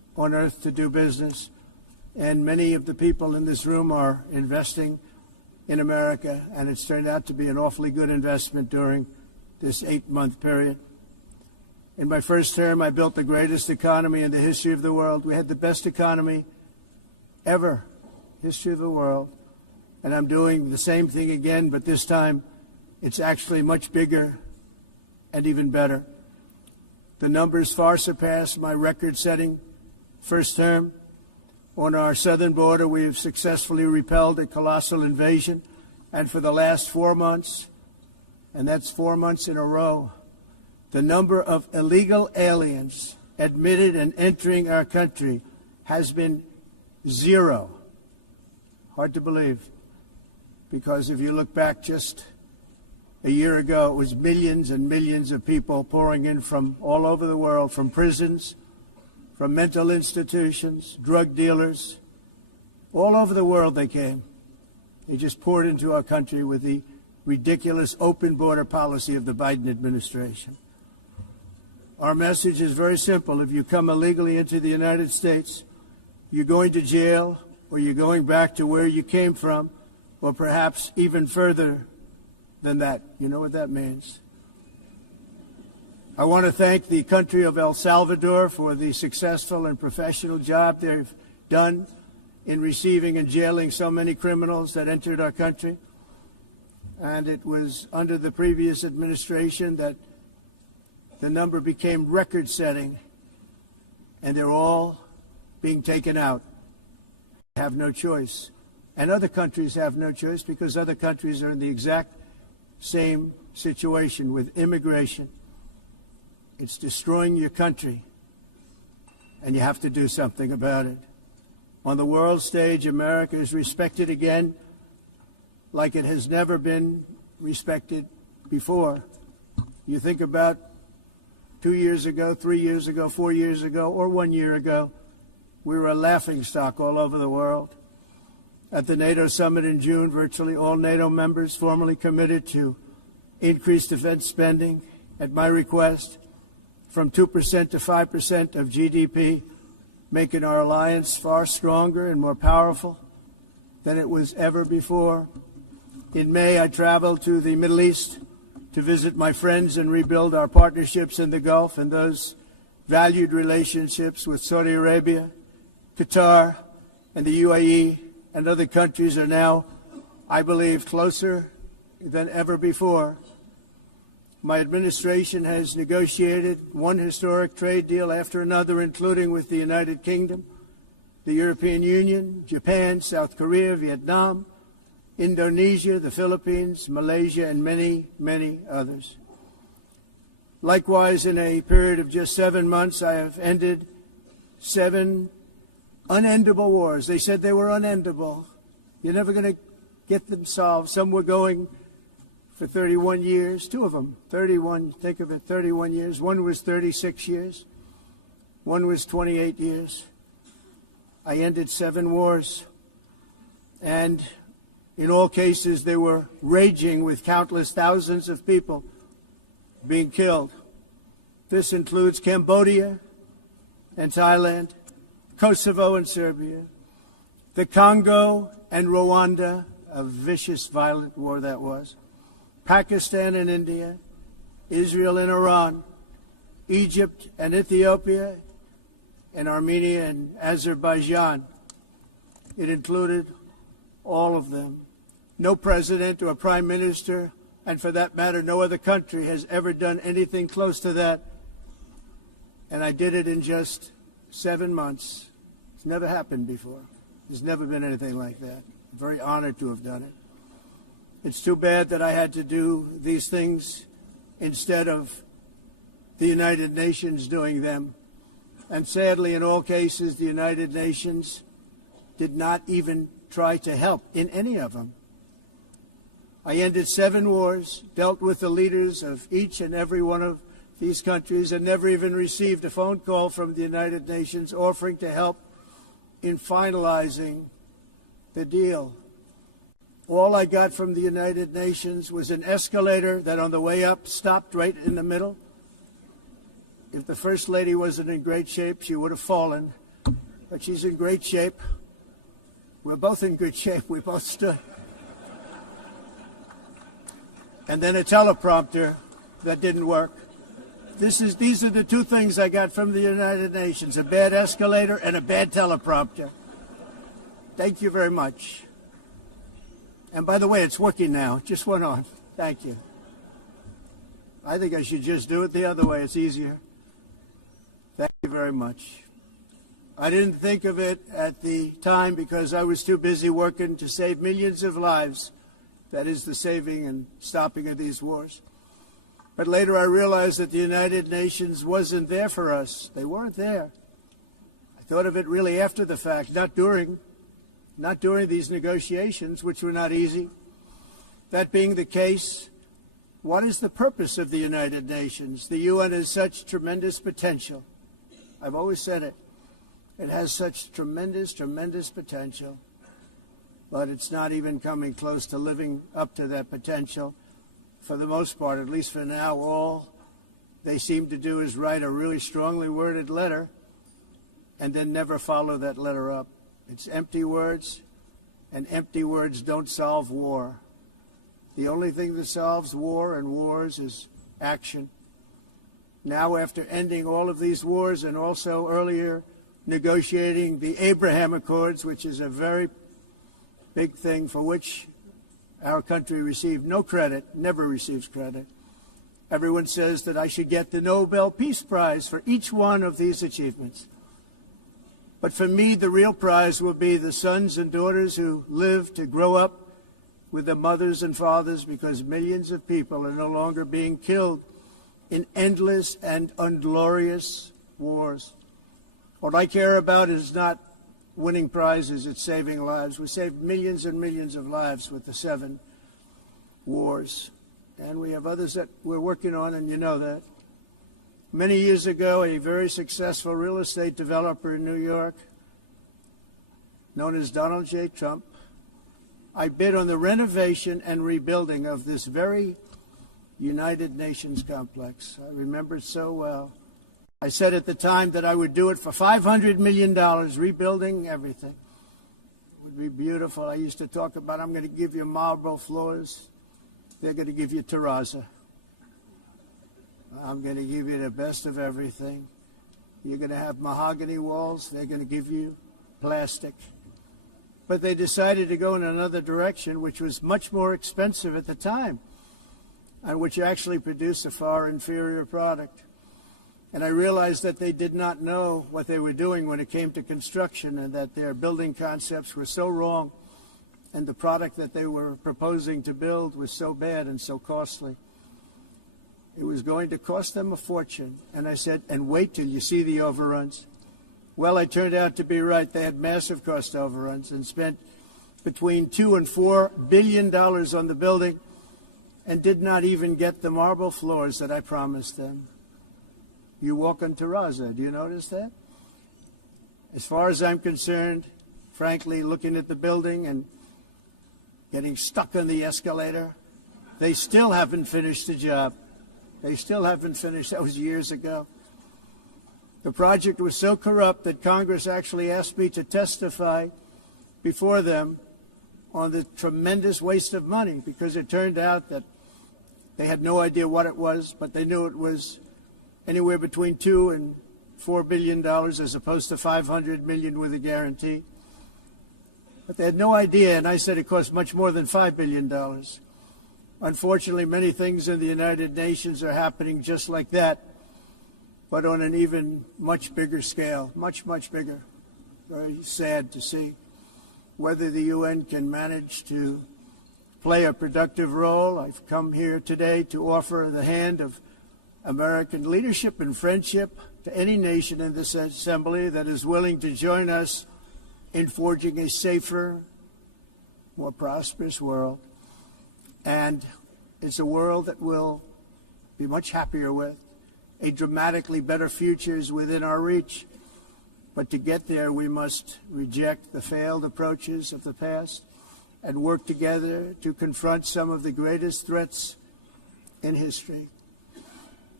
on earth to do business, and many of the people in this room are investing in America, and it's turned out to be an awfully good investment during this 8-month period. In my first term, I built the greatest economy in the history of the world. We had the best economy ever, history of the world, and I'm doing the same thing again, but this time it's actually much bigger and even better. The numbers far surpass my record-setting first term. On our southern border, we have successfully repelled a colossal invasion, and for the last 4 months, and that's 4 months in a row, the number of illegal aliens admitted and entering our country has been 0. Hard to believe, because if you look back just a year ago, it was millions and millions of people pouring in from all over the world, from prisons, from mental institutions, drug dealers. All over the world they came. They just poured into our country with the ridiculous open border policy of the Biden administration. Our message is very simple. If you come illegally into the United States, you're going to jail, or you're going back to where you came from, or perhaps even further than that. You know what that means. I want to thank the country of El Salvador for the successful and professional job they've done in receiving and jailing so many criminals that entered our country. And it was under the previous administration that the number became record-setting, and they're all being taken out. They have no choice. And other countries have no choice, because other countries are in the exact same situation with immigration. It's destroying your country, and you have to do something about it. On the world stage, America is respected again like it has never been respected before. You think about 2 years ago, 3 years ago, 4 years ago, or 1 year ago, we were a laughingstock all over the world. At the NATO summit in June, virtually all NATO members formally committed to increase defense spending at my request from 2% to 5% of GDP, making our alliance far stronger and more powerful than it was ever before. In May, I traveled to the Middle East to visit my friends and rebuild our partnerships in the Gulf and those valued relationships with Saudi Arabia, Qatar, and the UAE, and other countries are now, I believe, closer than ever before. My administration has negotiated one historic trade deal after another, including with the United Kingdom, the European Union, Japan, South Korea, Vietnam, Indonesia, the Philippines, Malaysia, and many, many others. Likewise, in a period of just 7 months, I have ended 7 unendable wars. They said they were unendable. You're never going to get them solved. Some were going for 31 years, 2 of them, 31, think of it, 31 years. One was 36 years. One was 28 years. I ended 7 wars. And in all cases, they were raging with countless thousands of people being killed. This includes Cambodia and Thailand, Kosovo and Serbia, the Congo and Rwanda, a vicious, violent war that was, Pakistan and India, Israel and Iran, Egypt and Ethiopia, and Armenia and Azerbaijan. It included all of them. No president or prime minister, and for that matter, no other country has ever done anything close to that. And I did it in just 7 months. It's never happened before. There's never been anything like that. I'm very honored to have done it. It's too bad that I had to do these things instead of the United Nations doing them. And sadly, in all cases, the United Nations did not even try to help in any of them. I ended 7 wars, dealt with the leaders of each and every one of these countries, and never even received a phone call from the United Nations offering to help in finalizing the deal. All I got from the United Nations was an escalator that on the way up stopped right in the middle. If the First Lady wasn't in great shape, she would have fallen. but she's in great shape. We're both in good shape. We both stood. And then a teleprompter that didn't work. These are the two things I got from the United Nations, a bad escalator and a bad teleprompter. Thank you very much. And by the way, it's working now. It just went on. Thank you. I think I should just do it the other way. It's easier. Thank you very much. I didn't think of it at the time because I was too busy working to save millions of lives. That is the saving and stopping of these wars. But later I realized that the United Nations wasn't there for us. They weren't there. I thought of it really after the fact, not during these negotiations, which were not easy. That being the case, what is the purpose of the United Nations? The UN has such tremendous potential. I've always said it. It has such tremendous, tremendous potential. But it's not even coming close to living up to that potential. For the most part, at least for now, all they seem to do is write a really strongly worded letter and then never follow that letter up. It's empty words, and empty words don't solve war. The only thing that solves war and wars is action. Now, after ending all of these wars and also earlier negotiating the Abraham Accords, which is a very big thing for which our country received no credit, never receives credit. Everyone says that I should get the Nobel Peace Prize for each one of these achievements. But for me, the real prize will be the sons and daughters who live to grow up with their mothers and fathers, because millions of people are no longer being killed in endless and unglorious wars. What I care about is not winning prizes, it's saving lives. We saved millions and millions of lives with the 7 wars. And we have others that we're working on, and you know that. Many years ago, a very successful real estate developer in New York, known as Donald J. Trump, I bid on the renovation and rebuilding of this very United Nations complex. I remember it so well. I said at the time that I would do it for $500 million, rebuilding everything. It would be beautiful. I used to talk about, I'm going to give you marble floors. They're going to give you terrazzo. I'm going to give you the best of everything. You're going to have mahogany walls. They're going to give you plastic. But they decided to go in another direction, which was much more expensive at the time, and which actually produced a far inferior product. And I realized that they did not know what they were doing when it came to construction, and that their building concepts were so wrong, and the product that they were proposing to build was so bad and so costly. It was going to cost them a fortune. And I said, and wait till you see the overruns. Well, I turned out to be right. They had massive cost overruns and spent between $2 and $4 billion on the building and did not even get the marble floors that I promised them. You walk on terrazzo. Do you notice that? As far as I'm concerned, frankly, looking at the building and getting stuck on the escalator, they still haven't finished the job. They still haven't finished. That was years ago. The project was so corrupt that Congress actually asked me to testify before them on the tremendous waste of money, because it turned out that they had no idea what it was, but they knew it was anywhere between $2 and $4 billion as opposed to $500 million with a guarantee. But they had no idea, and I said it cost much more than $5 billion. Unfortunately, many things in the United Nations are happening just like that, but on an even much bigger scale, much, much bigger. Very sad to see. Whether the UN can manage to play a productive role, I've come here today to offer the hand of American leadership and friendship to any nation in this assembly that is willing to join us in forging a safer, more prosperous world. And it's a world that we'll be much happier with. A dramatically better future is within our reach. But to get there, we must reject the failed approaches of the past and work together to confront some of the greatest threats in history.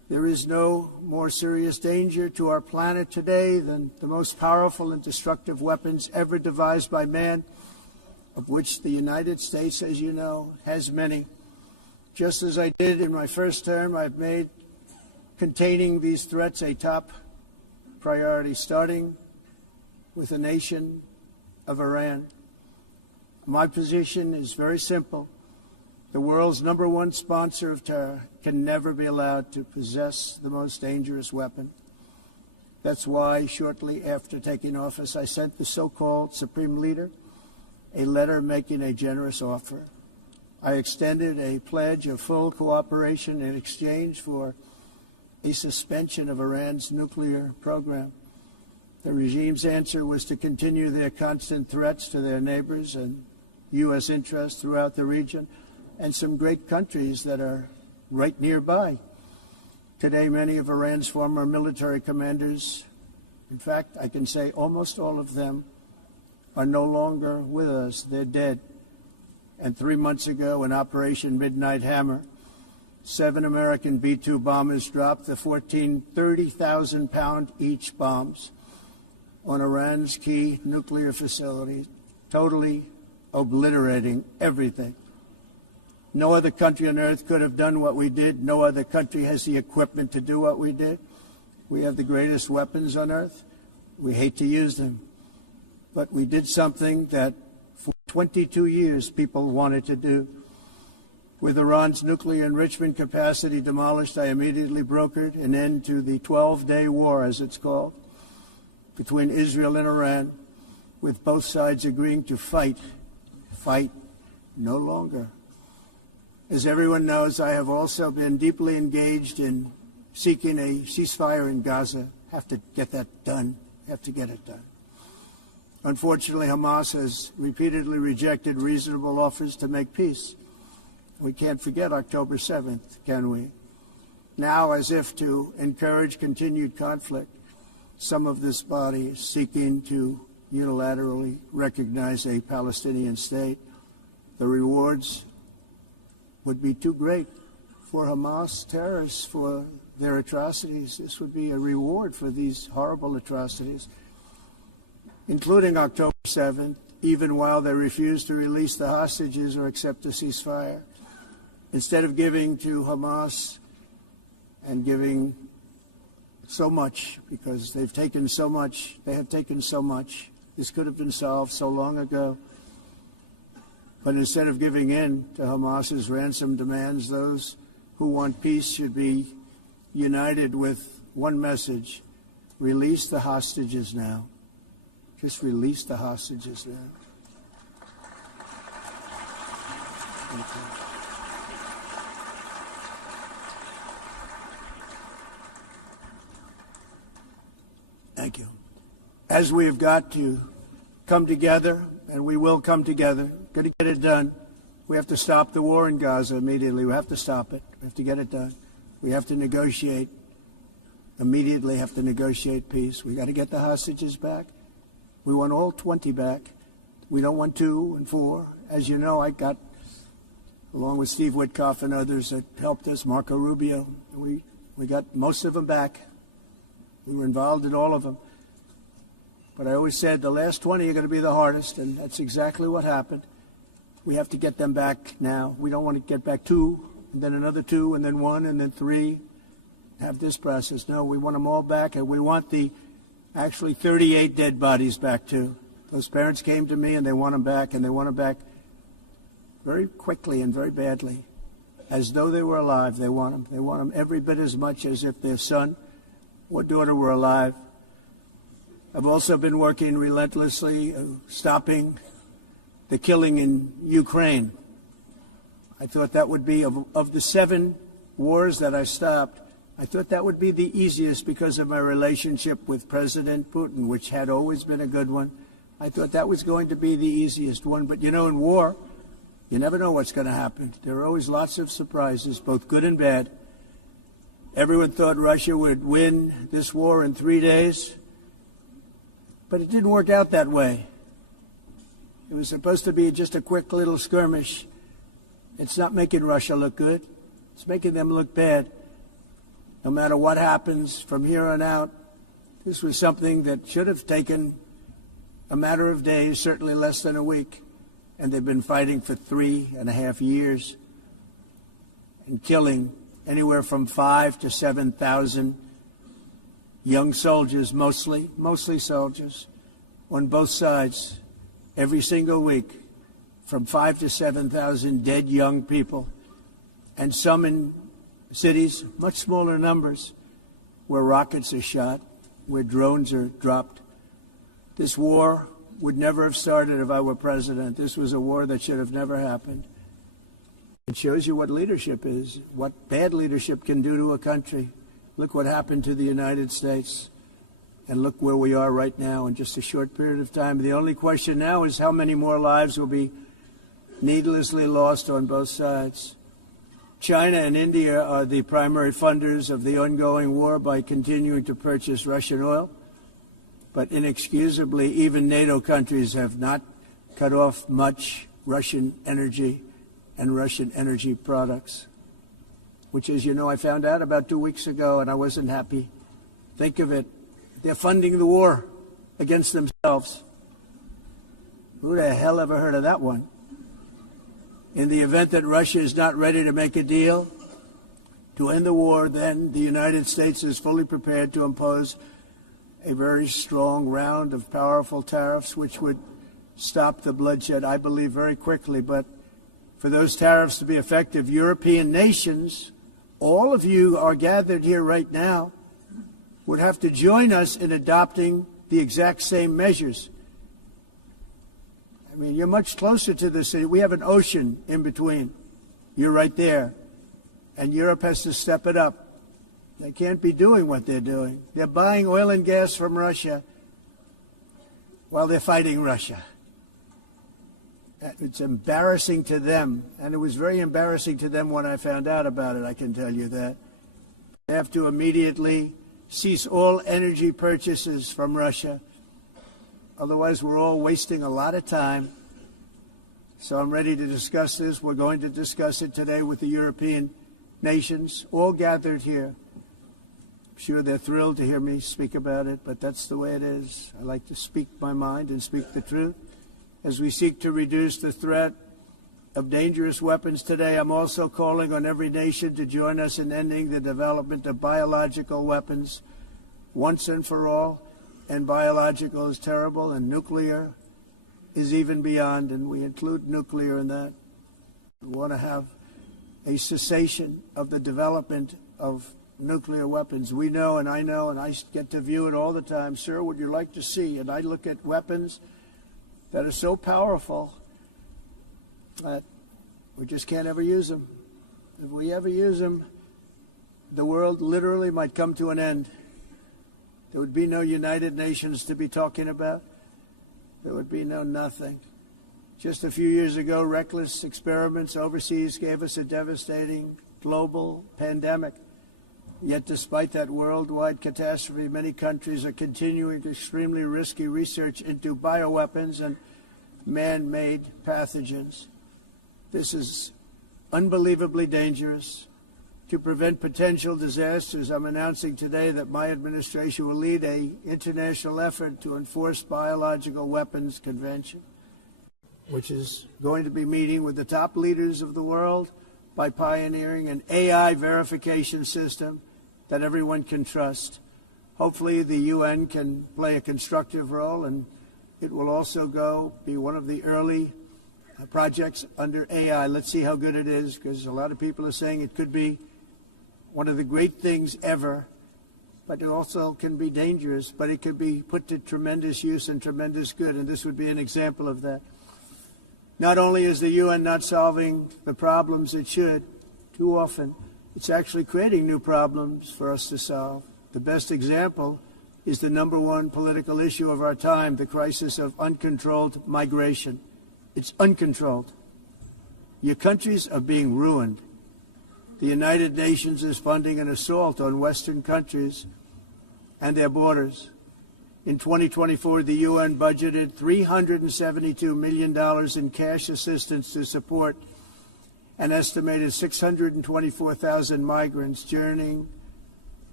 There is no more serious danger to our planet today than the most powerful and destructive weapons ever devised by man, of which the United States, as you know, has many. Just as I did in my first term, I've made containing these threats a top priority, starting with the nation of Iran. My position is very simple. The world's #1 sponsor of terror can never be allowed to possess the most dangerous weapon. That's why, shortly after taking office, I sent the so-called Supreme Leader a letter making a generous offer. I extended a pledge of full cooperation in exchange for a suspension of Iran's nuclear program. The regime's answer was to continue their constant threats to their neighbors and U.S. interests throughout the region, and some great countries that are right nearby. Today, many of Iran's former military commanders, in fact, I can say almost all of them, are no longer with us. They're dead. And 3 months ago, in Operation Midnight Hammer, 7 American B-2 bombers dropped the 14 30,000-pound each bombs on Iran's key nuclear facilities, totally obliterating everything. No other country on earth could have done what we did. No other country has the equipment to do what we did. We have the greatest weapons on earth. We hate to use them. But we did something that for 22 years people wanted to do. With Iran's nuclear enrichment capacity demolished, I immediately brokered an end to the 12-day war, as it's called, between Israel and Iran, with both sides agreeing to fight no longer. As everyone knows, I have also been deeply engaged in seeking a ceasefire in Gaza. Have to get that done. Have to get it done. Unfortunately, Hamas has repeatedly rejected reasonable offers to make peace. We can't forget October 7th, can we? Now, as if to encourage continued conflict, some of this body is seeking to unilaterally recognize a Palestinian state. The rewards would be too great for Hamas terrorists for their atrocities. This would be a reward for these horrible atrocities, including October 7th, even while they refuse to release the hostages or accept a ceasefire. Instead of giving to Hamas and giving so much, because they've taken so much, they have taken so much. This could have been solved so long ago. But instead of giving in to Hamas's ransom demands, those who want peace should be united with one message: release the hostages now. Just release the hostages now. Thank you. Thank you. As we have got to come together, and we will come together, got to get it done. We have to stop the war in Gaza immediately. We have to stop it. We have to get it done. We have to negotiate. Immediately have to negotiate peace. We got to get the hostages back. We want all 20 back. We don't want 2 and 4. As you know, I got, along with Steve Witkoff and others that helped us, Marco Rubio, we got most of them back. We were involved in all of them. But I always said the last 20 are going to be the hardest, and that's exactly what happened. We have to get them back now. We don't want to get back 2, and then another 2, and then 1, and then 3. Have this process. No, we want them all back, and we want the actually 38 dead bodies back too. Those parents came to me, and they want them back, and they want them back very quickly and very badly, as though they were alive. They want them. They want them every bit as much as if their son or daughter were alive. I've also been working relentlessly, stopping the killing in Ukraine. I thought that would be, of the 7 wars that I stopped, I thought that would be the easiest because of my relationship with President Putin, which had always been a good one. I thought that was going to be the easiest one. But, you know, in war, you never know what's going to happen. There are always lots of surprises, both good and bad. Everyone thought Russia would win this war in 3 days. But it didn't work out that way. It was supposed to be just a quick little skirmish. It's not making Russia look good. It's making them look bad. No matter what happens from here on out, this was something that should have taken a matter of days, certainly less than a week. And they've been fighting for 3.5 years and killing anywhere from 5,000 to 7,000 young soldiers, mostly soldiers, on both sides, every single week, from 5,000 to 7,000 dead young people, and some in cities, much smaller numbers, where rockets are shot, where drones are dropped. This war would never have started if I were president. This was a war that should have never happened. It shows you what leadership is, what bad leadership can do to a country. Look what happened to the United States, and look where we are right now in just a short period of time. The only question now is how many more lives will be needlessly lost on both sides. China and India are the primary funders of the ongoing war by continuing to purchase Russian oil. But inexcusably, even NATO countries have not cut off much Russian energy and Russian energy products, which, as you know, I found out about 2 weeks ago, and I wasn't happy. Think of it. They're funding the war against themselves. Who the hell ever heard of that one? In the event that Russia is not ready to make a deal to end the war, then the United States is fully prepared to impose a very strong round of powerful tariffs, which would stop the bloodshed, I believe, very quickly. But for those tariffs to be effective, European nations, all of you are gathered here right now, would have to join us in adopting the exact same measures. I mean, you're much closer to the city. We have an ocean in between. You're right there. And Europe has to step it up. They can't be doing what they're doing. They're buying oil and gas from Russia while they're fighting Russia. It's embarrassing to them, and it was very embarrassing to them when I found out about it, I can tell you that. They have to immediately cease all energy purchases from Russia. Otherwise, we're all wasting a lot of time. So I'm ready to discuss this. We're going to discuss it today with the European nations, all gathered here. I'm sure they're thrilled to hear me speak about it, but that's the way it is. I like to speak my mind and speak the truth. As we seek to reduce the threat of dangerous weapons today, I'm also calling on every nation to join us in ending the development of biological weapons once and for all. And biological is terrible, and nuclear is even beyond, and we include nuclear in that. We want to have a cessation of the development of nuclear weapons. We know, and I get to view it all the time. Sir, would you like to see? And I look at weapons that are so powerful that we just can't ever use them. If we ever use them, the world literally might come to an end. There would be no United Nations to be talking about. There would be no nothing. Just a few years ago, reckless experiments overseas gave us a devastating global pandemic. Yet despite that worldwide catastrophe, many countries are continuing extremely risky research into bioweapons and man-made pathogens. This is unbelievably dangerous. To prevent potential disasters, I'm announcing today that my administration will lead an international effort to enforce biological weapons convention, which is going to be meeting with the top leaders of the world by pioneering an AI verification system that everyone can trust. Hopefully the UN can play a constructive role, and it will also be one of the early projects under AI. Let's see how good it is, because a lot of people are saying it could be one of the great things ever, but it also can be dangerous, but it could be put to tremendous use and tremendous good, and this would be an example of that. Not only is the UN not solving the problems it should, too often, it's actually creating new problems for us to solve. The best example is the number one political issue of our time, the crisis of uncontrolled migration. It's uncontrolled. Your countries are being ruined. The United Nations is funding an assault on Western countries and their borders. In 2024, the UN budgeted $372 million in cash assistance to support an estimated 624,000 migrants journeying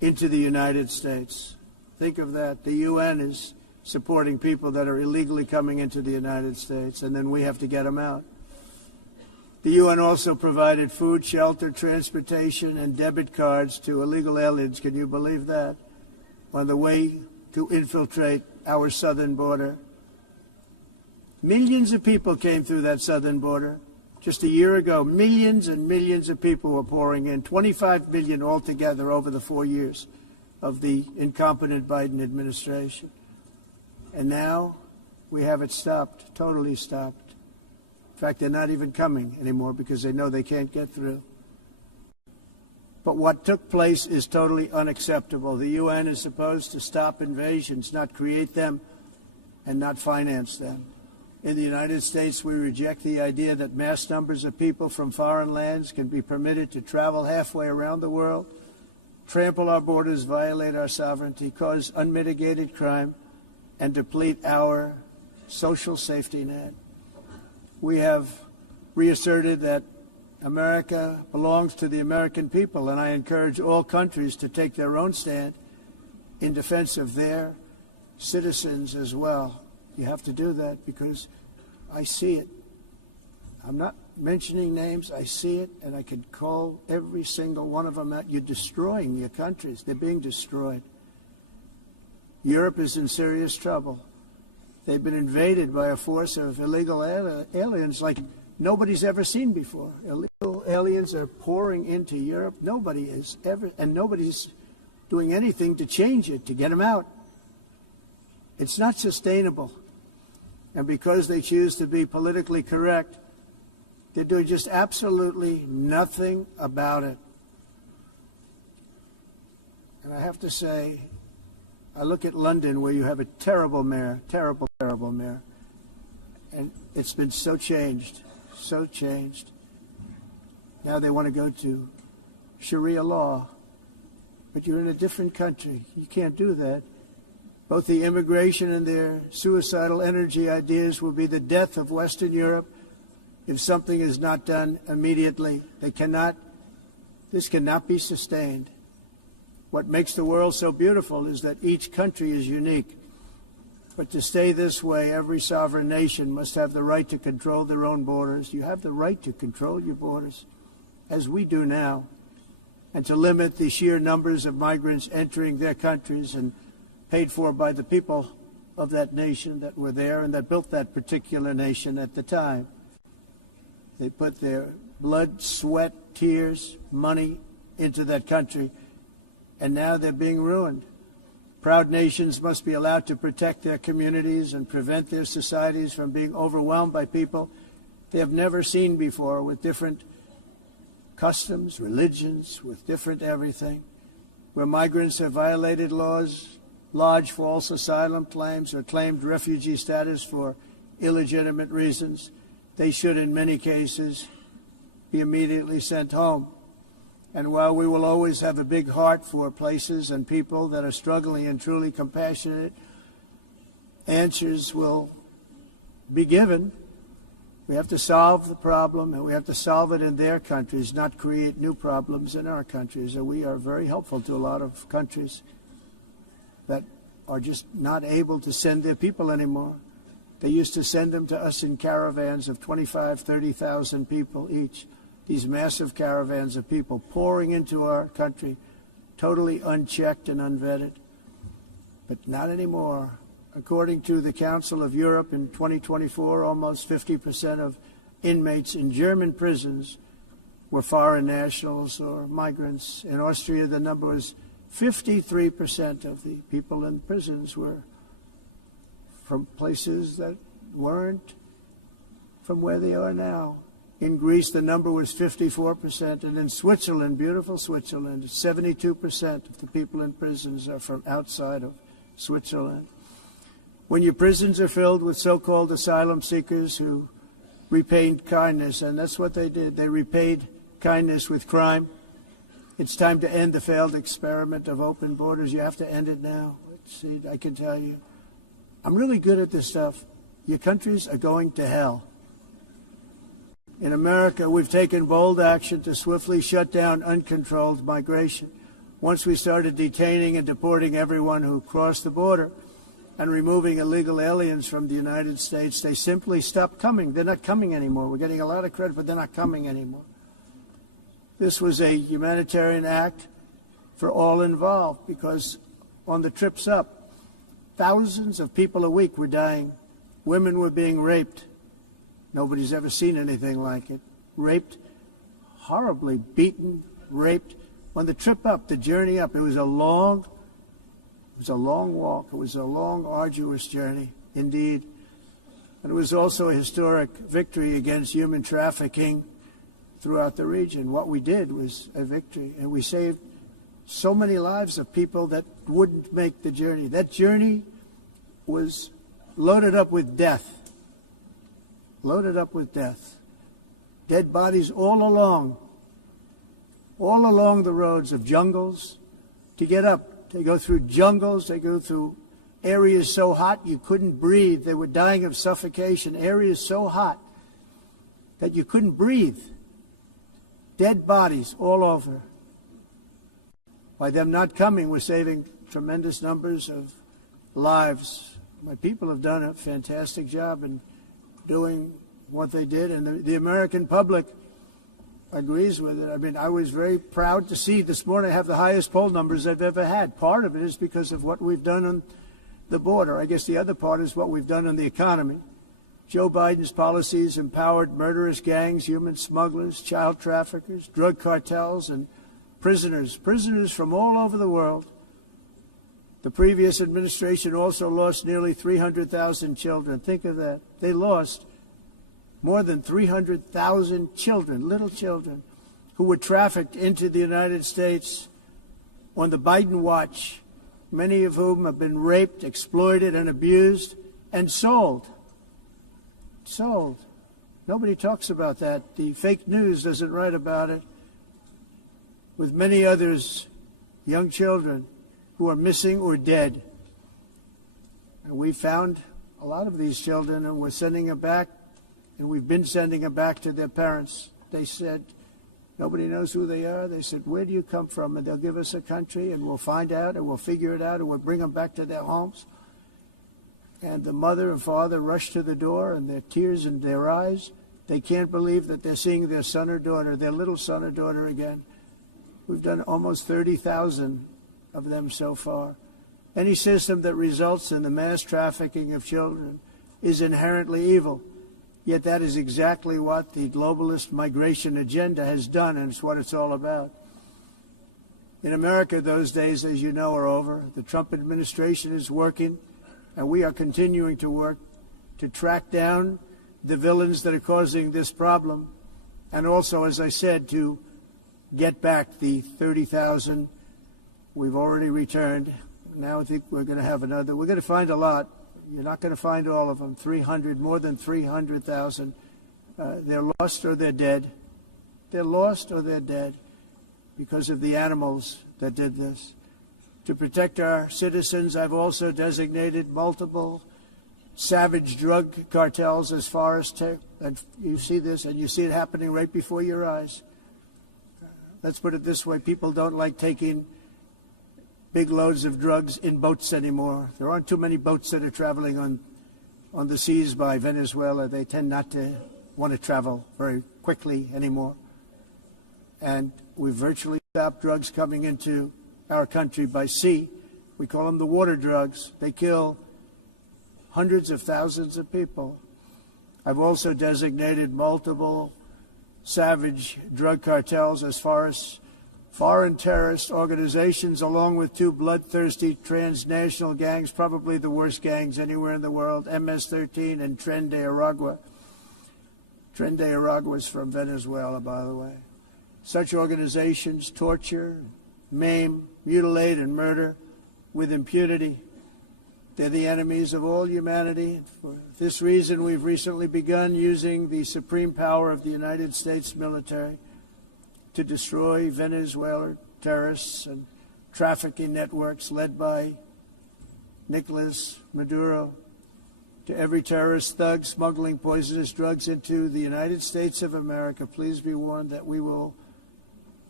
into the United States. Think of that. The UN is supporting people that are illegally coming into the United States, and then we have to get them out. The UN also provided food, shelter, transportation, and debit cards to illegal aliens. Can you believe that? On the way to infiltrate our southern border. Millions of people came through that southern border. Just a year ago, millions and millions of people were pouring in, 25 million altogether over the 4 years of the incompetent Biden administration. And now we have it stopped, totally stopped. In fact, they're not even coming anymore because they know they can't get through. But what took place is totally unacceptable. The UN is supposed to stop invasions, not create them and not finance them. In the United States, we reject the idea that mass numbers of people from foreign lands can be permitted to travel halfway around the world, trample our borders, violate our sovereignty, cause unmitigated crime, and deplete our social safety net. We have reasserted that America belongs to the American people, and I encourage all countries to take their own stand in defense of their citizens as well. You have to do that because I see it. I'm not mentioning names. I see it, and I could call every single one of them out. You're destroying your countries. They're being destroyed. Europe is in serious trouble. They've been invaded by a force of illegal aliens like nobody's ever seen before. Illegal aliens are pouring into Europe. Nobody is ever, and nobody's doing anything to change it, to get them out. It's not sustainable. And because they choose to be politically correct, they're doing just absolutely nothing about it. And I have to say, I look at London where you have a terrible mayor, terrible mayor. And it's been so changed, so changed. Now they want to go to Sharia law. But you're in a different country. You can't do that. Both the immigration and their suicidal energy ideas will be the death of Western Europe if something is not done immediately. This cannot be sustained. What makes the world so beautiful is that each country is unique. But to stay this way, every sovereign nation must have the right to control their own borders. You have the right to control your borders, as we do now, and to limit the sheer numbers of migrants entering their countries and paid for by the people of that nation that were there and that built that particular nation at the time. They put their blood, sweat, tears, money into that country, and now they're being ruined. Proud nations must be allowed to protect their communities and prevent their societies from being overwhelmed by people they have never seen before, with different customs, religions, with different everything. Where migrants have violated laws, lodged false asylum claims, or claimed refugee status for illegitimate reasons, they should, in many cases, be immediately sent home. And while we will always have a big heart for places and people that are struggling and truly compassionate, answers will be given. We have to solve the problem, and we have to solve it in their countries, not create new problems in our countries. And we are very helpful to a lot of countries that are just not able to send their people anymore. They used to send them to us in caravans of 25,000, 30,000 people each. These massive caravans of people pouring into our country, totally unchecked and unvetted. But not anymore. According to the Council of Europe in 2024, almost 50% of inmates in German prisons were foreign nationals or migrants. In Austria, the number was 53% of the people in prisons were from places that weren't from where they are now. In Greece, the number was 54%, and in Switzerland, beautiful Switzerland, 72% of the people in prisons are from outside of Switzerland. When your prisons are filled with so-called asylum seekers who repaid kindness, and that's what they did, they repaid kindness with crime, it's time to end the failed experiment of open borders. You have to end it now. See, I can tell you, I'm really good at this stuff. Your countries are going to hell. In America, we've taken bold action to swiftly shut down uncontrolled migration. once we started detaining and deporting everyone who crossed the border and removing illegal aliens from the United States, they simply stopped coming. They're not coming anymore. We're getting a lot of credit, but they're not coming anymore. This was a humanitarian act for all involved, because on the trips up, thousands of people a week were dying. Women were being raped. Nobody's ever seen anything like it. Raped, horribly beaten, raped. On the trip up, the journey up, it was a long walk. It was a long, arduous journey, indeed. And it was also a historic victory against human trafficking throughout the region. What we did was a victory, and we saved so many lives of people that wouldn't make the journey. That journey was loaded up with death. Loaded up with death. Dead bodies all along the roads of jungles to get up. They go through jungles, they go through areas so hot you couldn't breathe. They were dying of suffocation, areas so hot that you couldn't breathe. Dead bodies all over. By them not coming, we're saving tremendous numbers of lives. My people have done a fantastic job in doing what they did, and the American public agrees with it. I mean, I was very proud to see this morning I have the highest poll numbers I've ever had. Part of it is because of what we've done on the border. I guess the other part is what we've done on the economy. Joe Biden's policies empowered murderous gangs, human smugglers, child traffickers, drug cartels, and prisoners from all over the world. The previous administration also lost nearly 300,000 children. Think of that. They lost more than 300,000 children, little children, who were trafficked into the United States on the Biden watch, many of whom have been raped, exploited, and abused, and sold. Sold. Nobody talks about that. The fake news doesn't write about it. With many others, young children who are missing or dead. And we found a lot of these children, and we're sending them back, and we've been sending them back to their parents. They said, nobody knows who they are. They said, where do you come from? And they'll give us a country, and we'll find out, and we'll figure it out, and we'll bring them back to their homes. And the mother and father rush to the door, and their tears in their eyes. They can't believe that they're seeing their son or daughter, their little son or daughter again. We've done almost 30,000 of them so far. Any system that results in the mass trafficking of children is inherently evil. Yet that is exactly what the globalist migration agenda has done, and it's what it's all about. In America, those days, as you know, are over. The Trump administration is working, and we are continuing to work to track down the villains that are causing this problem, and also, as I said, to get back the 30,000 we've already returned. Now I think we're going to have another. We're going to find a lot. You're not going to find all of them. 300, more than 300,000. They're lost or they're dead. They're lost or they're dead because of the animals that did this. To protect our citizens, I've also designated multiple savage drug cartels as far as and you see this, and you see it happening right before your eyes. Let's put it this way. People don't like taking big loads of drugs in boats anymore. There aren't too many boats that are traveling on the seas by Venezuela. They tend not to want to travel very quickly anymore. And we've virtually stopped drugs coming into our country by sea. We call them the water drugs. They kill hundreds of thousands of people. I've also designated multiple savage drug cartels as far as foreign terrorist organizations, along with two bloodthirsty transnational gangs, probably the worst gangs anywhere in the world, MS-13 and Tren de Aragua. Tren de Aragua is from Venezuela, by the way. Such organizations torture, maim, mutilate, and murder with impunity. They're the enemies of all humanity. For this reason, we've recently begun using the supreme power of the United States military to destroy Venezuelan terrorists and trafficking networks led by Nicolas Maduro. To every terrorist thug smuggling poisonous drugs into the United States of America, please be warned that we will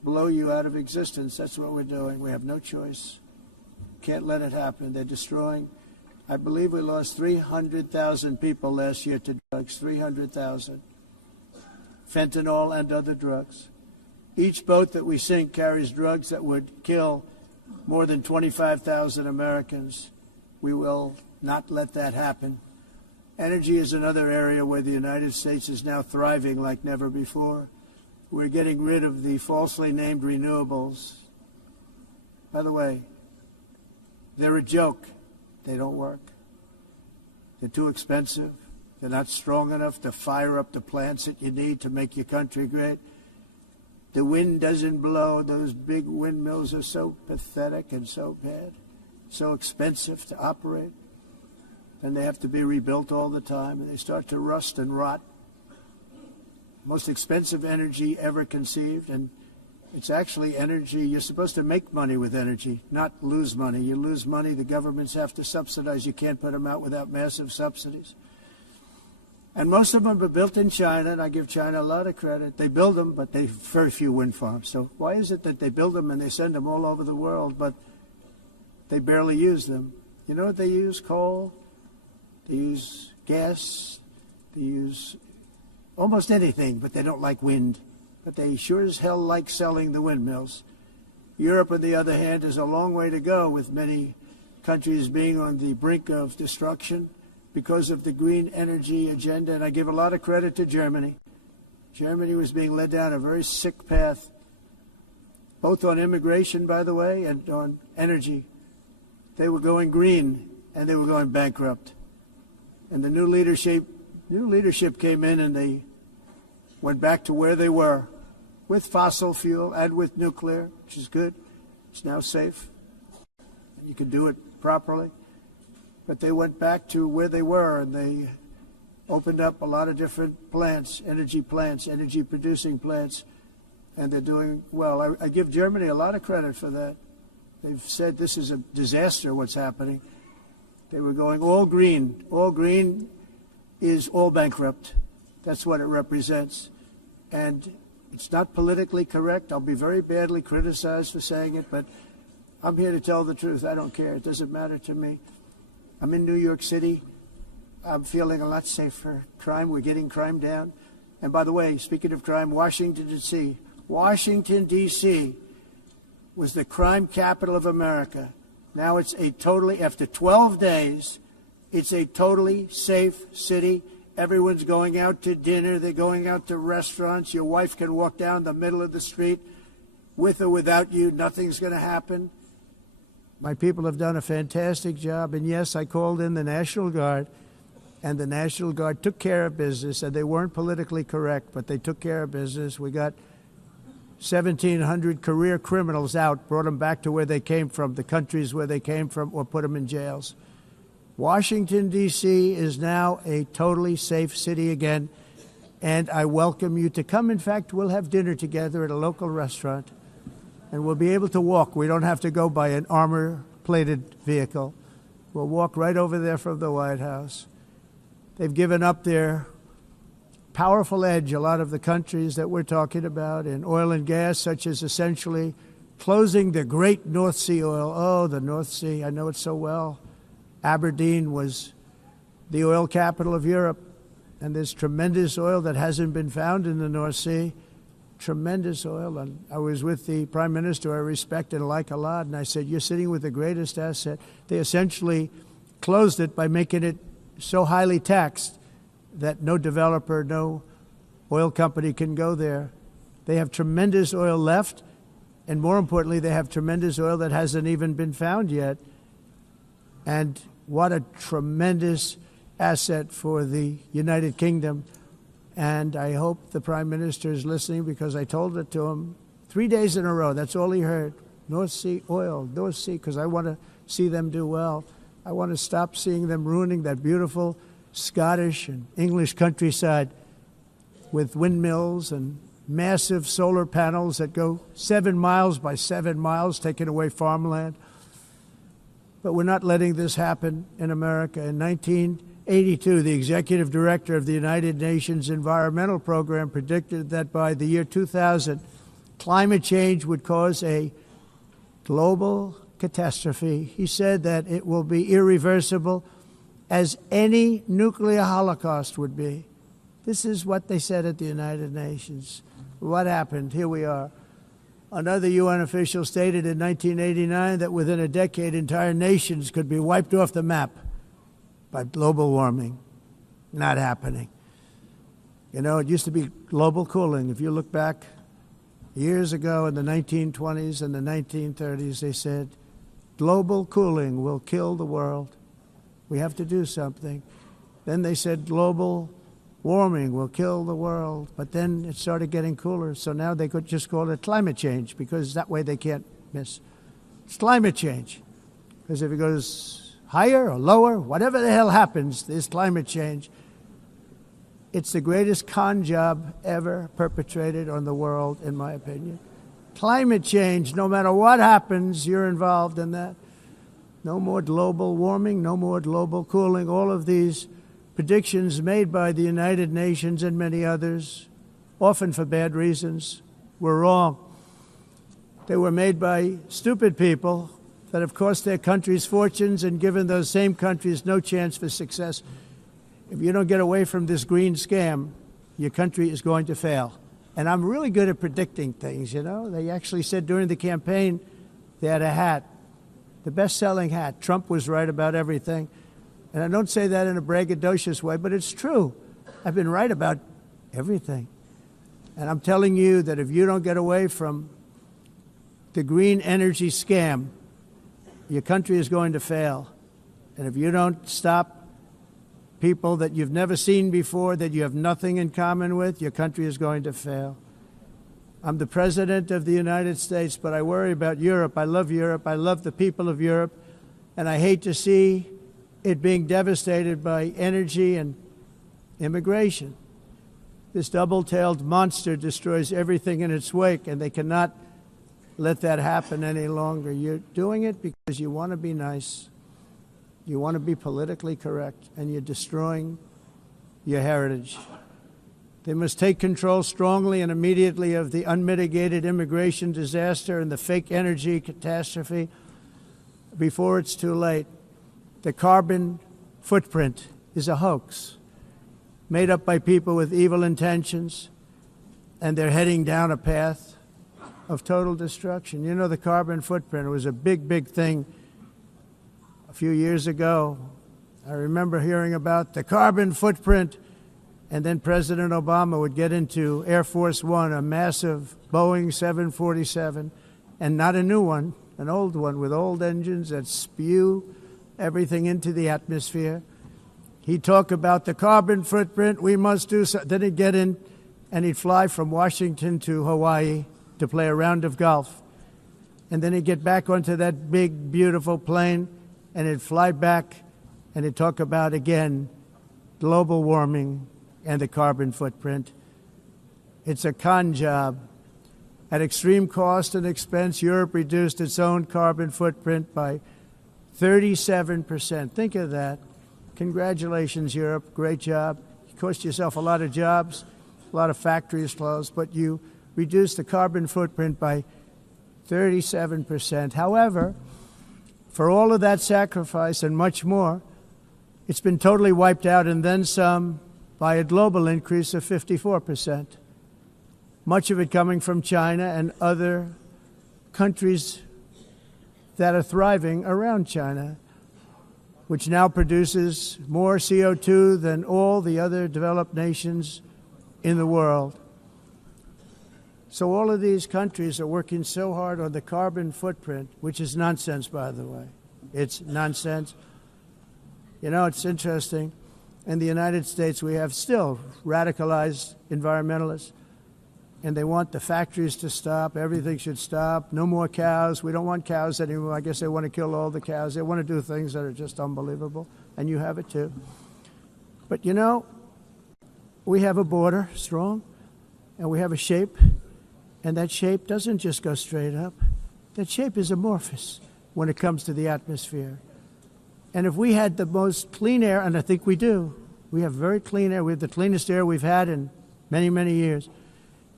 blow you out of existence. That's what we're doing. We have no choice. Can't let it happen. They're destroying. I believe we lost 300,000 people last year to drugs, 300,000. Fentanyl and other drugs. Each boat that we sink carries drugs that would kill more than 25,000 Americans. We will not let that happen. Energy is another area where the United States is now thriving like never before. We're getting rid of the falsely named renewables. By the way, they're a joke. They don't work. They're too expensive. They're not strong enough to fire up the plants that you need to make your country great. The wind doesn't blow. Those big windmills are so pathetic and so bad, so expensive to operate. And they have to be rebuilt all the time, and they start to rust and rot. Most expensive energy ever conceived, and it's actually energy. You're supposed to make money with energy, not lose money. You lose money, the governments have to subsidize. You can't put them out without massive subsidies. And most of them are built in China, and I give China a lot of credit. They build them, but they have very few wind farms. So why is it that they build them and they send them all over the world, but they barely use them? You know what they use? Coal. They use gas. They use almost anything, but they don't like wind. But they sure as hell like selling the windmills. Europe, on the other hand, is a long way to go, with many countries being on the brink of destruction because of the green energy agenda. And I give a lot of credit to Germany. Germany was being led down a very sick path, both on immigration, by the way, and on energy. They were going green, and they were going bankrupt. And the new leadership came in, and they went back to where they were, with fossil fuel and with nuclear, which is good. It's now safe. You can do it properly. But they went back to where they were, and they opened up a lot of different plants, energy-producing plants, and they're doing well. I give Germany a lot of credit for that. They've said this is a disaster, what's happening. They were going all green. All green is all bankrupt. That's what it represents. And it's not politically correct. I'll be very badly criticized for saying it, but I'm here to tell the truth. I don't care. It doesn't matter to me. I'm in New York City. I'm feeling a lot safer. Crime, we're getting crime down. And by the way, speaking of crime, Washington, D.C. Washington, D.C. was the crime capital of America. Now it's after 12 days, it's a totally safe city. Everyone's going out to dinner. They're going out to restaurants. Your wife can walk down the middle of the street with or without you. Nothing's going to happen. My people have done a fantastic job. And yes, I called in the National Guard, and the National Guard took care of business, and they weren't politically correct, but they took care of business. We got 1,700 career criminals out, brought them back to where they came from, the countries where they came from, or put them in jails. Washington, D.C. is now a totally safe city again, and I welcome you to come. In fact, we'll have dinner together at a local restaurant, and we'll be able to walk. We don't have to go by an armor-plated vehicle. We'll walk right over there from the White House. They've given up their powerful edge, a lot of the countries that we're talking about, in oil and gas, such as essentially closing the great North Sea oil. Oh, the North Sea, I know it so well. Aberdeen was the oil capital of Europe, and there's tremendous oil that hasn't been found in the North Sea. Tremendous oil. And I was with the Prime Minister I respect and like a lot, and I said, you're sitting with the greatest asset. They essentially closed it by making it so highly taxed that no developer, no oil company can go there. They have tremendous oil left, and more importantly, they have tremendous oil that hasn't even been found yet. And what a tremendous asset for the United Kingdom. And I hope the Prime Minister is listening, because I told it to him 3 days in a row. That's all he heard. North Sea oil, North Sea, because I want to see them do well. I want to stop seeing them ruining that beautiful Scottish and English countryside with windmills and massive solar panels that go 7 miles by 7 miles, taking away farmland. But we're not letting this happen in America. In 1982, the executive director of the United Nations Environmental Program predicted that by the year 2000, climate change would cause a global catastrophe. He said that it will be irreversible, as any nuclear holocaust would be. This is what they said at the United Nations. What happened? Here we are. Another UN official stated in 1989 that within a decade, entire nations could be wiped off the map by global warming. Not happening. You know, it used to be global cooling. If you look back years ago in the 1920s and the 1930s, they said, global cooling will kill the world. We have to do something. Then they said global warming will kill the world. But then it started getting cooler. So now they could just call it climate change, because that way they can't miss. It's climate change. Because if it goes higher or lower, whatever the hell happens, there's climate change. It's the greatest con job ever perpetrated on the world, in my opinion. Climate change, no matter what happens, you're involved in that. No more global warming, no more global cooling. All of these predictions made by the United Nations and many others, often for bad reasons, were wrong. They were made by stupid people that have cost their countries fortunes and given those same countries no chance for success. If you don't get away from this green scam, your country is going to fail. And I'm really good at predicting things, you know. They actually said during the campaign they had a hat, the best-selling hat. Trump was right about everything. And I don't say that in a braggadocious way, but it's true. I've been right about everything. And I'm telling you that if you don't get away from the green energy scam, your country is going to fail. And if you don't stop people that you've never seen before, that you have nothing in common with, your country is going to fail. I'm the President of the United States, but I worry about Europe. I love Europe. I love the people of Europe. And I hate to see it being devastated by energy and immigration. This double-tailed monster destroys everything in its wake, and they cannot let that happen any longer. You're doing it because you want to be nice. You want to be politically correct, and you're destroying your heritage. They must take control strongly and immediately of the unmitigated immigration disaster and the fake energy catastrophe before it's too late. The carbon footprint is a hoax made up by people with evil intentions, and they're heading down a path of total destruction. You know, the carbon footprint was a big, big thing a few years ago. I remember hearing about the carbon footprint, and then President Obama would get into Air Force One, a massive Boeing 747, and not a new one, an old one with old engines that spew everything into the atmosphere. He'd talk about the carbon footprint, we must do so. Then he'd get in and he'd fly from Washington to Hawaii to play a round of golf. And then he'd get back onto that big, beautiful plane and he'd fly back and he'd talk about, again, global warming and the carbon footprint. It's a con job. At extreme cost and expense, Europe reduced its own carbon footprint by 37%. Think of that. Congratulations, Europe. Great job. You cost yourself a lot of jobs, a lot of factories closed, but you reduced the carbon footprint by 37%. However, for all of that sacrifice and much more, it's been totally wiped out and then some by a global increase of 54%. Much of it coming from China and other countries that are thriving around China, which now produces more CO2 than all the other developed nations in the world. So all of these countries are working so hard on the carbon footprint, which is nonsense, by the way. It's nonsense. You know, it's interesting. In the United States, we have still radicalized environmentalists, and they want the factories to stop. Everything should stop. No more cows. We don't want cows anymore. I guess they want to kill all the cows. They want to do things that are just unbelievable, and you have it too. But you know, we have a border, strong, and we have a shape, and that shape doesn't just go straight up. That shape is amorphous when it comes to the atmosphere. And if we had the most clean air, and I think we do, we have very clean air. We have the cleanest air we've had in many, many years.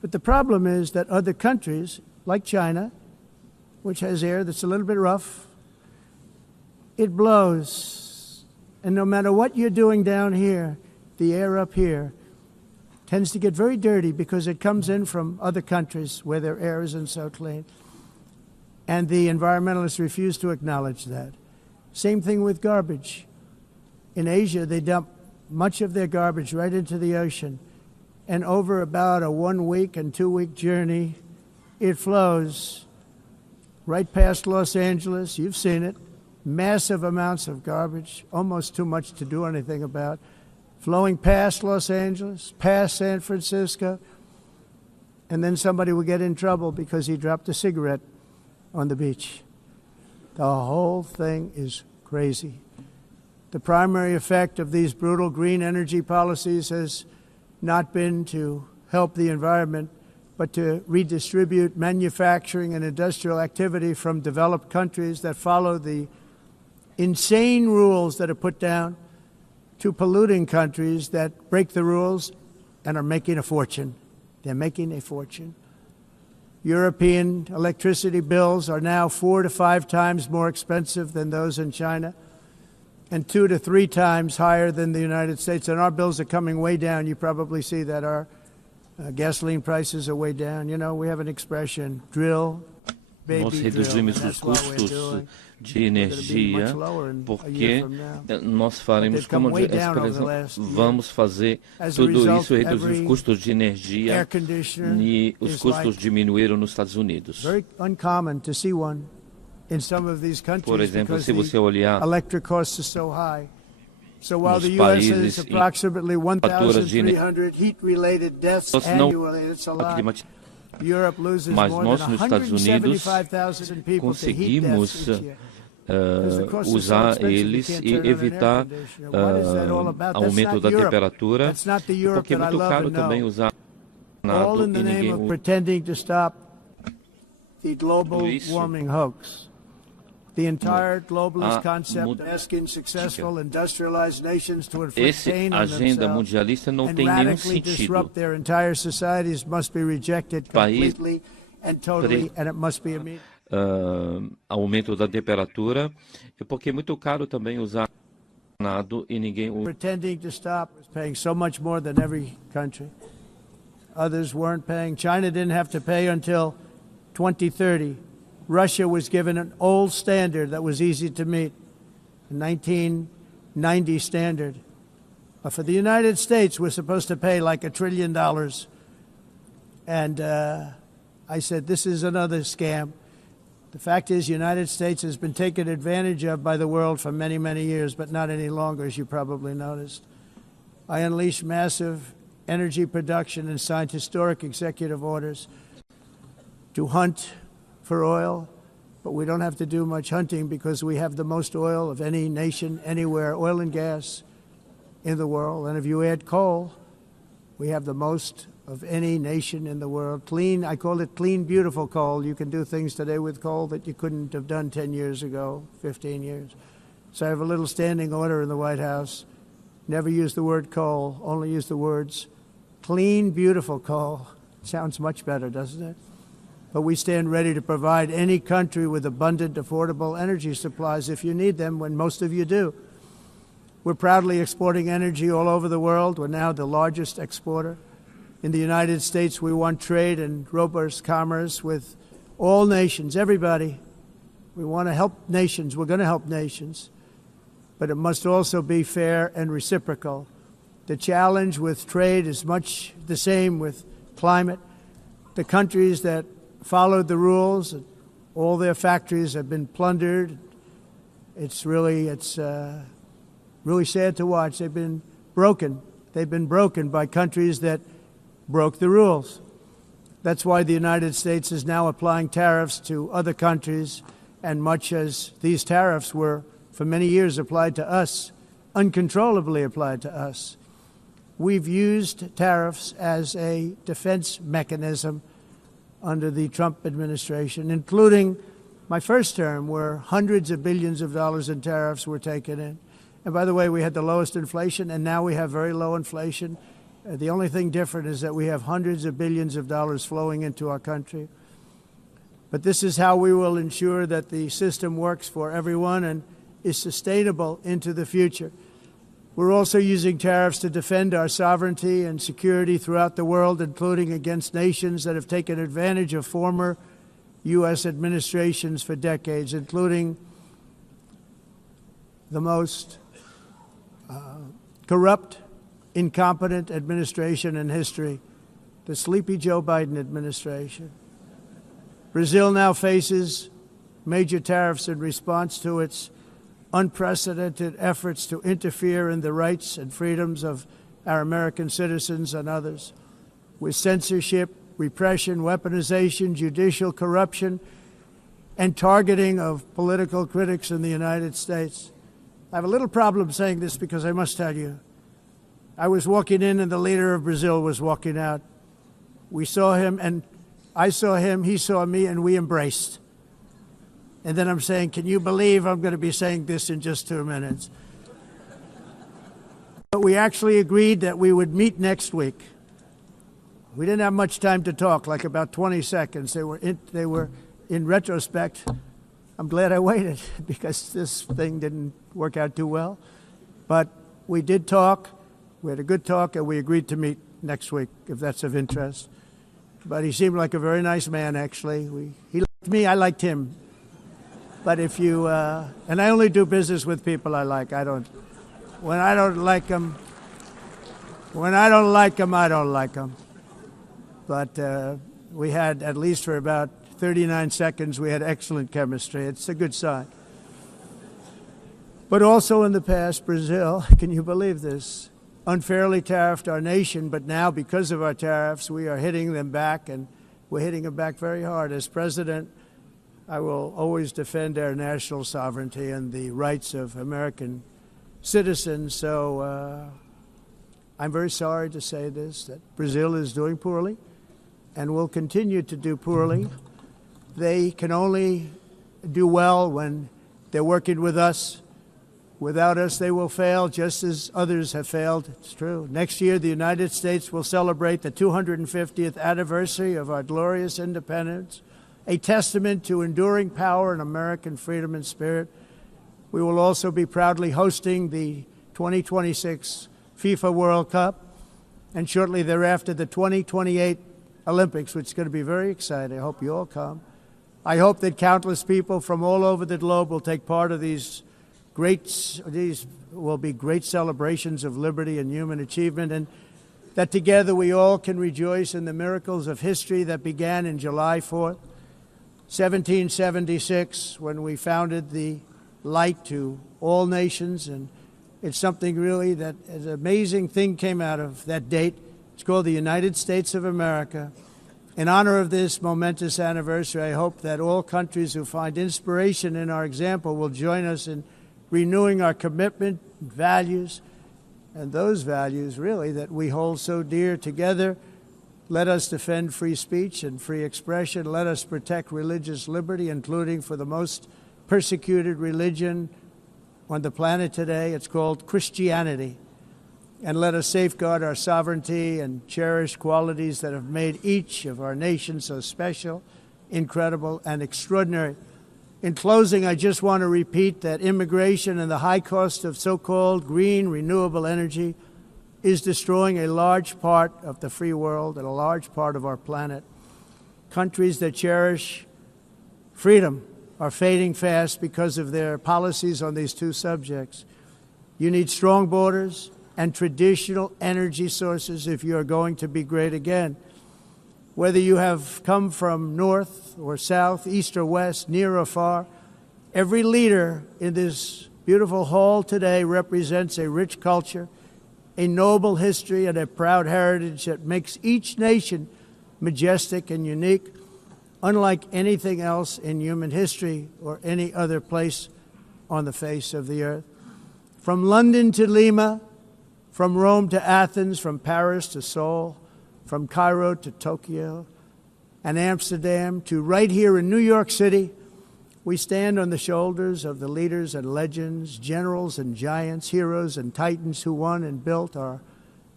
But the problem is that other countries, like China, which has air that's a little bit rough, it blows. And no matter what you're doing down here, the air up here tends to get very dirty because it comes in from other countries where their air isn't so clean. And the environmentalists refuse to acknowledge that. Same thing with garbage. In Asia, they dump much of their garbage right into the ocean. And over about a 1 week and 2 week journey, it flows right past Los Angeles. You've seen it. Massive amounts of garbage, almost too much to do anything about, flowing past Los Angeles, past San Francisco, and then somebody will get in trouble because he dropped a cigarette on the beach. The whole thing is crazy. The primary effect of these brutal green energy policies has not been to help the environment, but to redistribute manufacturing and industrial activity from developed countries that follow the insane rules that are put down to polluting countries that break the rules and are making a fortune. They're making a fortune. European electricity bills are now 4 to 5 times more expensive than those in China and 2 to 3 times higher than the United States. And our bills are coming way down. You probably see that our gasoline prices are way down. You know, we have an expression, drill, baby, Nós reduzimos os custos de energia porque nós faremos, como a expressão, vamos fazer tudo isso, reduzir os custos de energia e os custos diminuíram nos Estados Unidos. Por exemplo, se você olhar nos países e faturas de mas nós nos Estados Unidos conseguimos usar eles e evitar aumento da temperatura, porque é muito caro também usar nada e ninguém usa isso. The entire globalist concept asking successful industrialized nations to inflict pain on themselves and radically disrupt their entire societies must be rejected completely and totally, and it must be immediate. Aumento da temperatura, porque é muito caro também usar nada e ninguém usa. Pretending to stop paying so much more than every country. Others weren't paying. China didn't have to pay until 2030. Russia was given an old standard that was easy to meet, a 1990 standard. But for the United States, we're supposed to pay like $1 trillion. And I said, this is another scam. The fact is, the United States has been taken advantage of by the world for many, many years, but not any longer, as you probably noticed. I unleashed massive energy production and signed historic executive orders to hunt for oil, but we don't have to do much hunting because we have the most oil of any nation anywhere, oil and gas in the world. And if you add coal, we have the most of any nation in the world. Clean, I call it clean, beautiful coal. You can do things today with coal that you couldn't have done 10 years ago, 15 years. So I have a little standing order in the White House. Never use the word coal, only use the words clean, beautiful coal. Sounds much better, doesn't it? But we stand ready to provide any country with abundant, affordable energy supplies if you need them, when most of you do. We're proudly exporting energy all over the world. We're now the largest exporter. In the United States, we want trade and robust commerce with all nations, everybody. We want to help nations. We're going to help nations. But it must also be fair and reciprocal. The challenge with trade is much the same with climate. The countries that followed the rules, all their factories have been plundered. It's really sad to watch. They've been broken. They've been broken by countries that broke the rules. That's why the United States is now applying tariffs to other countries, and much as these tariffs were for many years applied to us, uncontrollably applied to us. We've used tariffs as a defense mechanism under the Trump administration, including my first term, where hundreds of billions of dollars in tariffs were taken in. And by the way, we had the lowest inflation, and now we have very low inflation. The only thing different is that we have hundreds of billions of dollars flowing into our country. But this is how we will ensure that the system works for everyone and is sustainable into the future. We're also using tariffs to defend our sovereignty and security throughout the world, including against nations that have taken advantage of former U.S. administrations for decades, including the most corrupt, incompetent administration in history, the sleepy Joe Biden administration. Brazil now faces major tariffs in response to its unprecedented efforts to interfere in the rights and freedoms of our American citizens and others, with censorship, repression, weaponization, judicial corruption, and targeting of political critics in the United States. I have a little problem saying this because I must tell you, I was walking in and the leader of Brazil was walking out. We saw him and I saw him, he saw me, and we embraced. And then I'm saying, can you believe I'm going to be saying this in just 2 minutes? But we actually agreed that we would meet next week. We didn't have much time to talk, like about 20 seconds. They were in retrospect, I'm glad I waited because this thing didn't work out too well. But we did talk, we had a good talk, and we agreed to meet next week, if that's of interest. But he seemed like a very nice man, actually. He liked me, I liked him. But if you, and I only do business with people I like. When I don't like them, I don't like them. But we had, at least for about 39 seconds, we had excellent chemistry. It's a good sign. But also in the past, Brazil, can you believe this, unfairly tariffed our nation, but now because of our tariffs, we are hitting them back, and we're hitting them back very hard. As president, I will always defend our national sovereignty and the rights of American citizens. So I'm very sorry to say this, that Brazil is doing poorly and will continue to do poorly. They can only do well when they're working with us. Without us, they will fail, just as others have failed. It's true. Next year, the United States will celebrate the 250th anniversary of our glorious independence, a testament to enduring power and American freedom and spirit. We will also be proudly hosting the 2026 FIFA World Cup, and shortly thereafter the 2028 Olympics, which is going to be very exciting. I hope you all come. I hope that countless people from all over the globe will take part of these will be great celebrations of liberty and human achievement, and that together we all can rejoice in the miracles of history that began in July 4th, 1776, when we founded the light to all nations. And it's something really that an amazing thing came out of that date. It's called the United States of America. In honor of this momentous anniversary, I hope that all countries who find inspiration in our example will join us in renewing our commitment, values, and those values really that we hold so dear together. Let us defend free speech and free expression. Let us protect religious liberty, including for the most persecuted religion on the planet today. It's called Christianity. And let us safeguard our sovereignty and cherish qualities that have made each of our nations so special, incredible, and extraordinary. In closing, I just want to repeat that immigration and the high cost of so-called green renewable energy is destroying a large part of the free world and a large part of our planet. Countries that cherish freedom are fading fast because of their policies on these two subjects. You need strong borders and traditional energy sources if you are going to be great again. Whether you have come from north or south, east or west, near or far, every leader in this beautiful hall today represents a rich culture, a noble history, and a proud heritage that makes each nation majestic and unique, unlike anything else in human history or any other place on the face of the earth. From London to Lima, from Rome to Athens, from Paris to Seoul, from Cairo to Tokyo and Amsterdam to right here in New York City, we stand on the shoulders of the leaders and legends, generals and giants, heroes and titans who won and built our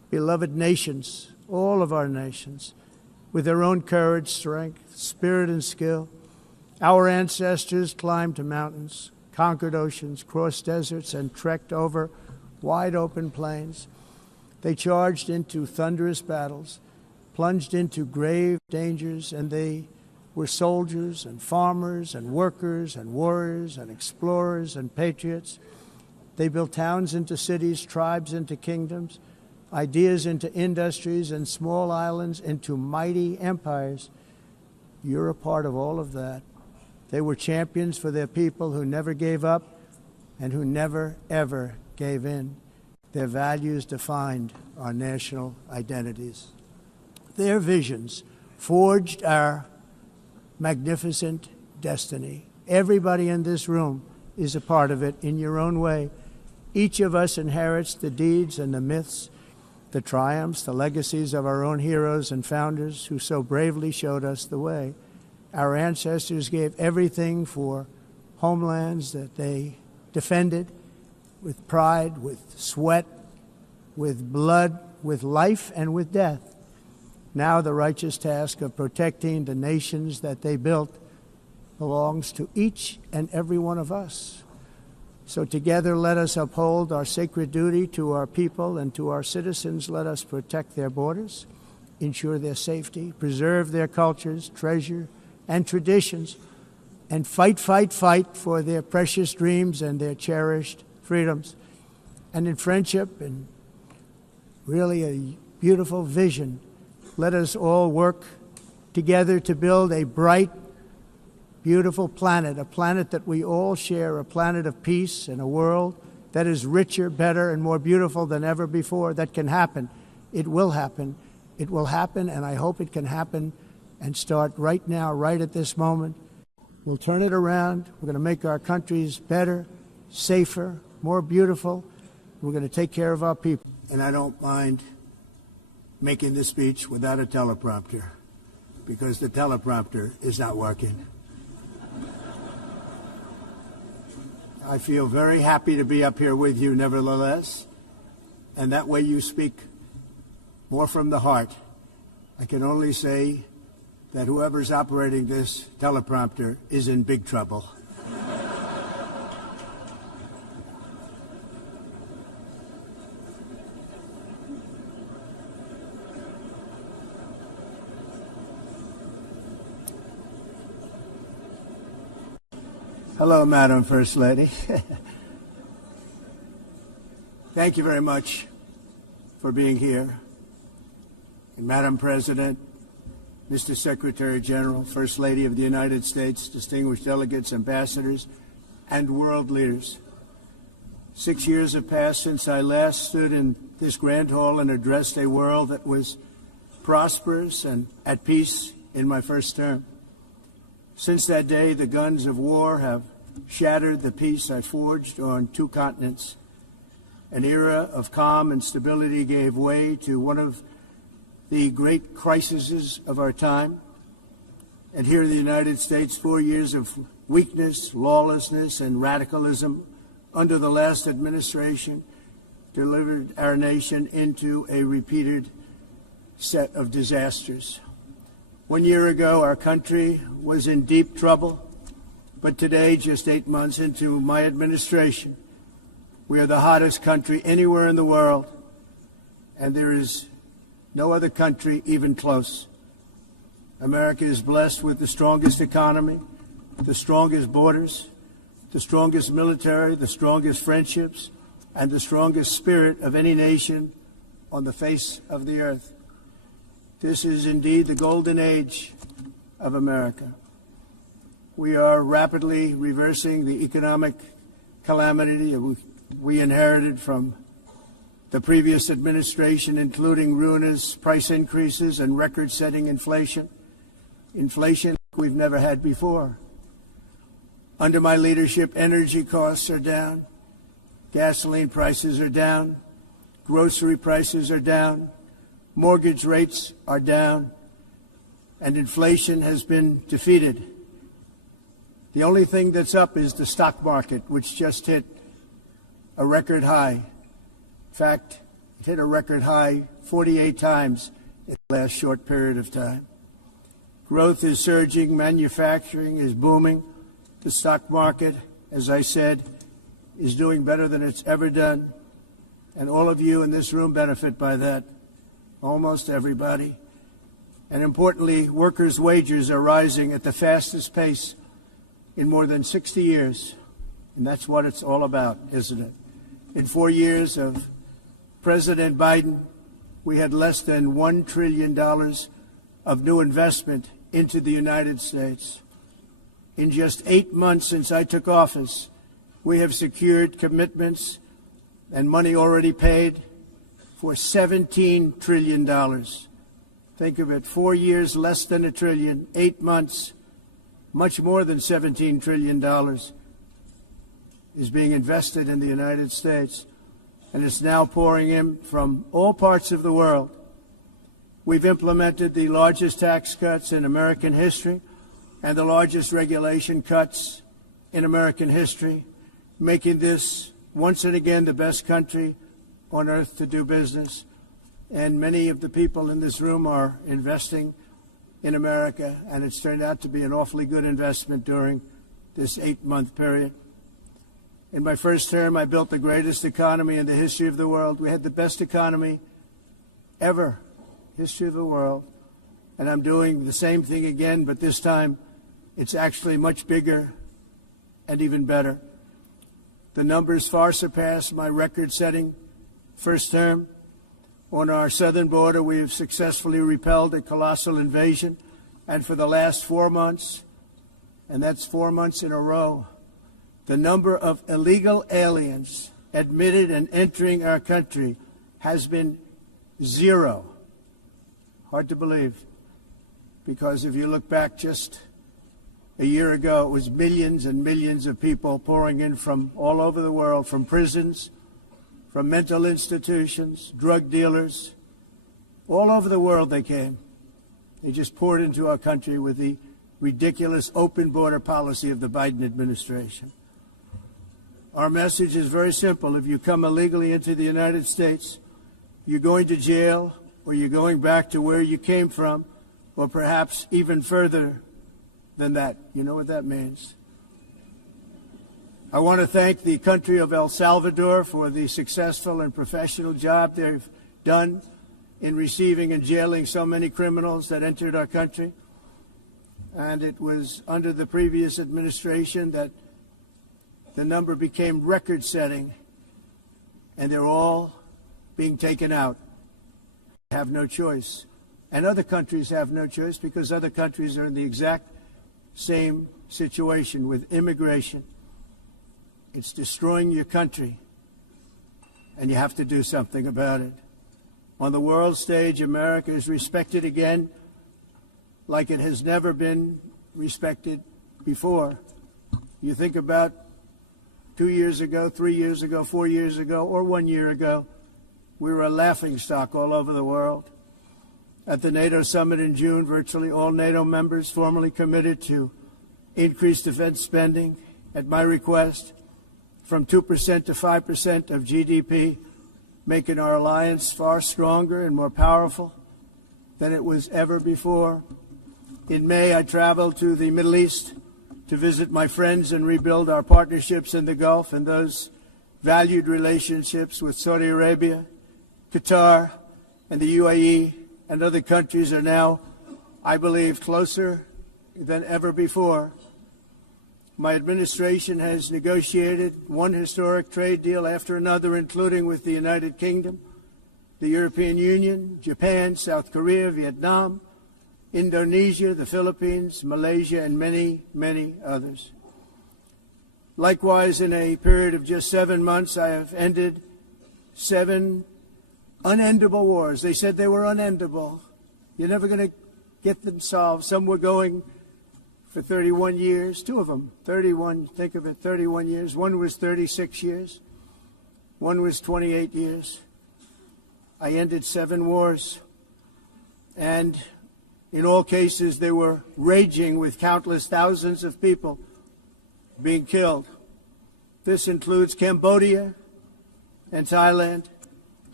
beloved nations, all of our nations, with their own courage, strength, spirit, and skill. Our ancestors climbed mountains, conquered oceans, crossed deserts, and trekked over wide-open plains. They charged into thunderous battles, plunged into grave dangers, and they were soldiers and farmers and workers and warriors and explorers and patriots. They built towns into cities, tribes into kingdoms, ideas into industries, and small islands into mighty empires. You're a part of all of that. They were champions for their people who never gave up and who never, ever gave in. Their values defined our national identities. Their visions forged our magnificent destiny. Everybody in this room is a part of it in your own way. Each of us inherits the deeds and the myths, the triumphs, the legacies of our own heroes and founders who so bravely showed us the way. Our ancestors gave everything for homelands that they defended with pride, with sweat, with blood, with life, and with death. Now the righteous task of protecting the nations that they built belongs to each and every one of us. So together let us uphold our sacred duty to our people and to our citizens. Let us protect their borders, ensure their safety, preserve their cultures, treasure, and traditions, and fight for their precious dreams and their cherished freedoms. And in friendship and really a beautiful vision, let us all work together to build a bright, beautiful planet, a planet that we all share, a planet of peace and a world that is richer, better, and more beautiful than ever before. That can happen. It will happen. It will happen, and I hope it can happen and start right now, right at this moment. We'll turn it around. We're going to make our countries better, safer, more beautiful. We're going to take care of our people. And I don't mind making this speech without a teleprompter, because the teleprompter is not working. I feel very happy to be up here with you, nevertheless, and that way you speak more from the heart. I can only say that whoever's operating this teleprompter is in big trouble. Hello, Madam First Lady. Thank you very much for being here. And Madam President, Mr. Secretary General, First Lady of the United States, distinguished delegates, ambassadors, and world leaders. 6 years have passed since I last stood in this grand hall and addressed a world that was prosperous and at peace in my first term. Since that day, the guns of war have shattered the peace I forged on 2 continents. An era of calm and stability gave way to one of the great crises of our time. And here in the United States, 4 years of weakness, lawlessness, and radicalism under the last administration delivered our nation into a repeated set of disasters. 1 year ago, our country was in deep trouble, but today, just 8 months into my administration, we are the hottest country anywhere in the world, and there is no other country even close. America is blessed with the strongest economy, the strongest borders, the strongest military, the strongest friendships, and the strongest spirit of any nation on the face of the earth. This is indeed the golden age of America. We are rapidly reversing the economic calamity we inherited from the previous administration, including ruinous price increases and record-setting inflation we've never had before. Under my leadership, energy costs are down, gasoline prices are down, grocery prices are down, mortgage rates are down, and inflation has been defeated. The only thing that's up is the stock market, which just hit a record high. In fact, It hit a record high 48 times in the last short period of time. Growth is surging, manufacturing is booming, the stock market, as I said, is doing better than it's ever done, and all of you in this room benefit by that, almost everybody. And importantly, workers' wages are rising at the fastest pace in more than 60 years, and that's what it's all about, isn't it? In 4 years of President Biden, we had less than $1 trillion of new investment into the United States. In just 8 months since I took office, we have secured commitments and money already paid for $17 trillion. Think of it, 4 years, less than $1 trillion, 8 months, much more than $17 trillion is being invested in the United States, and it's now pouring in from all parts of the world. We've implemented the largest tax cuts in American history and the largest regulation cuts in American history, making this once and again the best country on earth to do business. And many of the people in this room are investing in America, and it's turned out to be an awfully good investment during this 8-month period. In my first term, I built the greatest economy in the history of the world. We had the best economy ever, history of the world. And I'm doing the same thing again, but this time it's actually much bigger and even better. The numbers far surpass my record-setting first term. On our southern border, we have successfully repelled a colossal invasion, and for the last 4 months, and that's 4 months in a row, the number of illegal aliens admitted and entering our country has been 0. Hard to believe, because if you look back just a year ago, it was millions and millions of people pouring in from all over the world, from prisons, from mental institutions, drug dealers, all over the world they came. They just poured into our country with the ridiculous open border policy of the Biden administration. Our message is very simple. If you come illegally into the United States, you're going to jail, or you're going back to where you came from, or perhaps even further than that. You know what that means. I want to thank the country of El Salvador for the successful and professional job they've done in receiving and jailing so many criminals that entered our country. And it was under the previous administration that the number became record-setting, and they're all being taken out. They have no choice. And other countries have no choice, because other countries are in the exact same situation with immigration. It's destroying your country, and you have to do something about it. On the world stage, America is respected again like it has never been respected before. You think about 2 years ago, 3 years ago, 4 years ago, or 1 year ago, we were a laughingstock all over the world. At the NATO summit in June, virtually all NATO members formally committed to increase defense spending at my request from 2% to 5% of GDP, making our alliance far stronger and more powerful than it was ever before. In May, I traveled to the Middle East to visit my friends and rebuild our partnerships in the Gulf and those valued relationships with Saudi Arabia, Qatar, and the UAE, and other countries are now, I believe, closer than ever before. My administration has negotiated one historic trade deal after another, including with the United Kingdom, the European Union, Japan, South Korea, Vietnam, Indonesia, the Philippines, Malaysia, and many, many others. Likewise, in a period of just 7 months, I have ended 7 unendable wars. They said they were unendable. You're never going to get them solved. Some were going for 31 years, 2 of them, 31, think of it, 31 years. One was 36 years. One was 28 years. I ended 7 wars. And in all cases, they were raging with countless thousands of people being killed. This includes Cambodia and Thailand,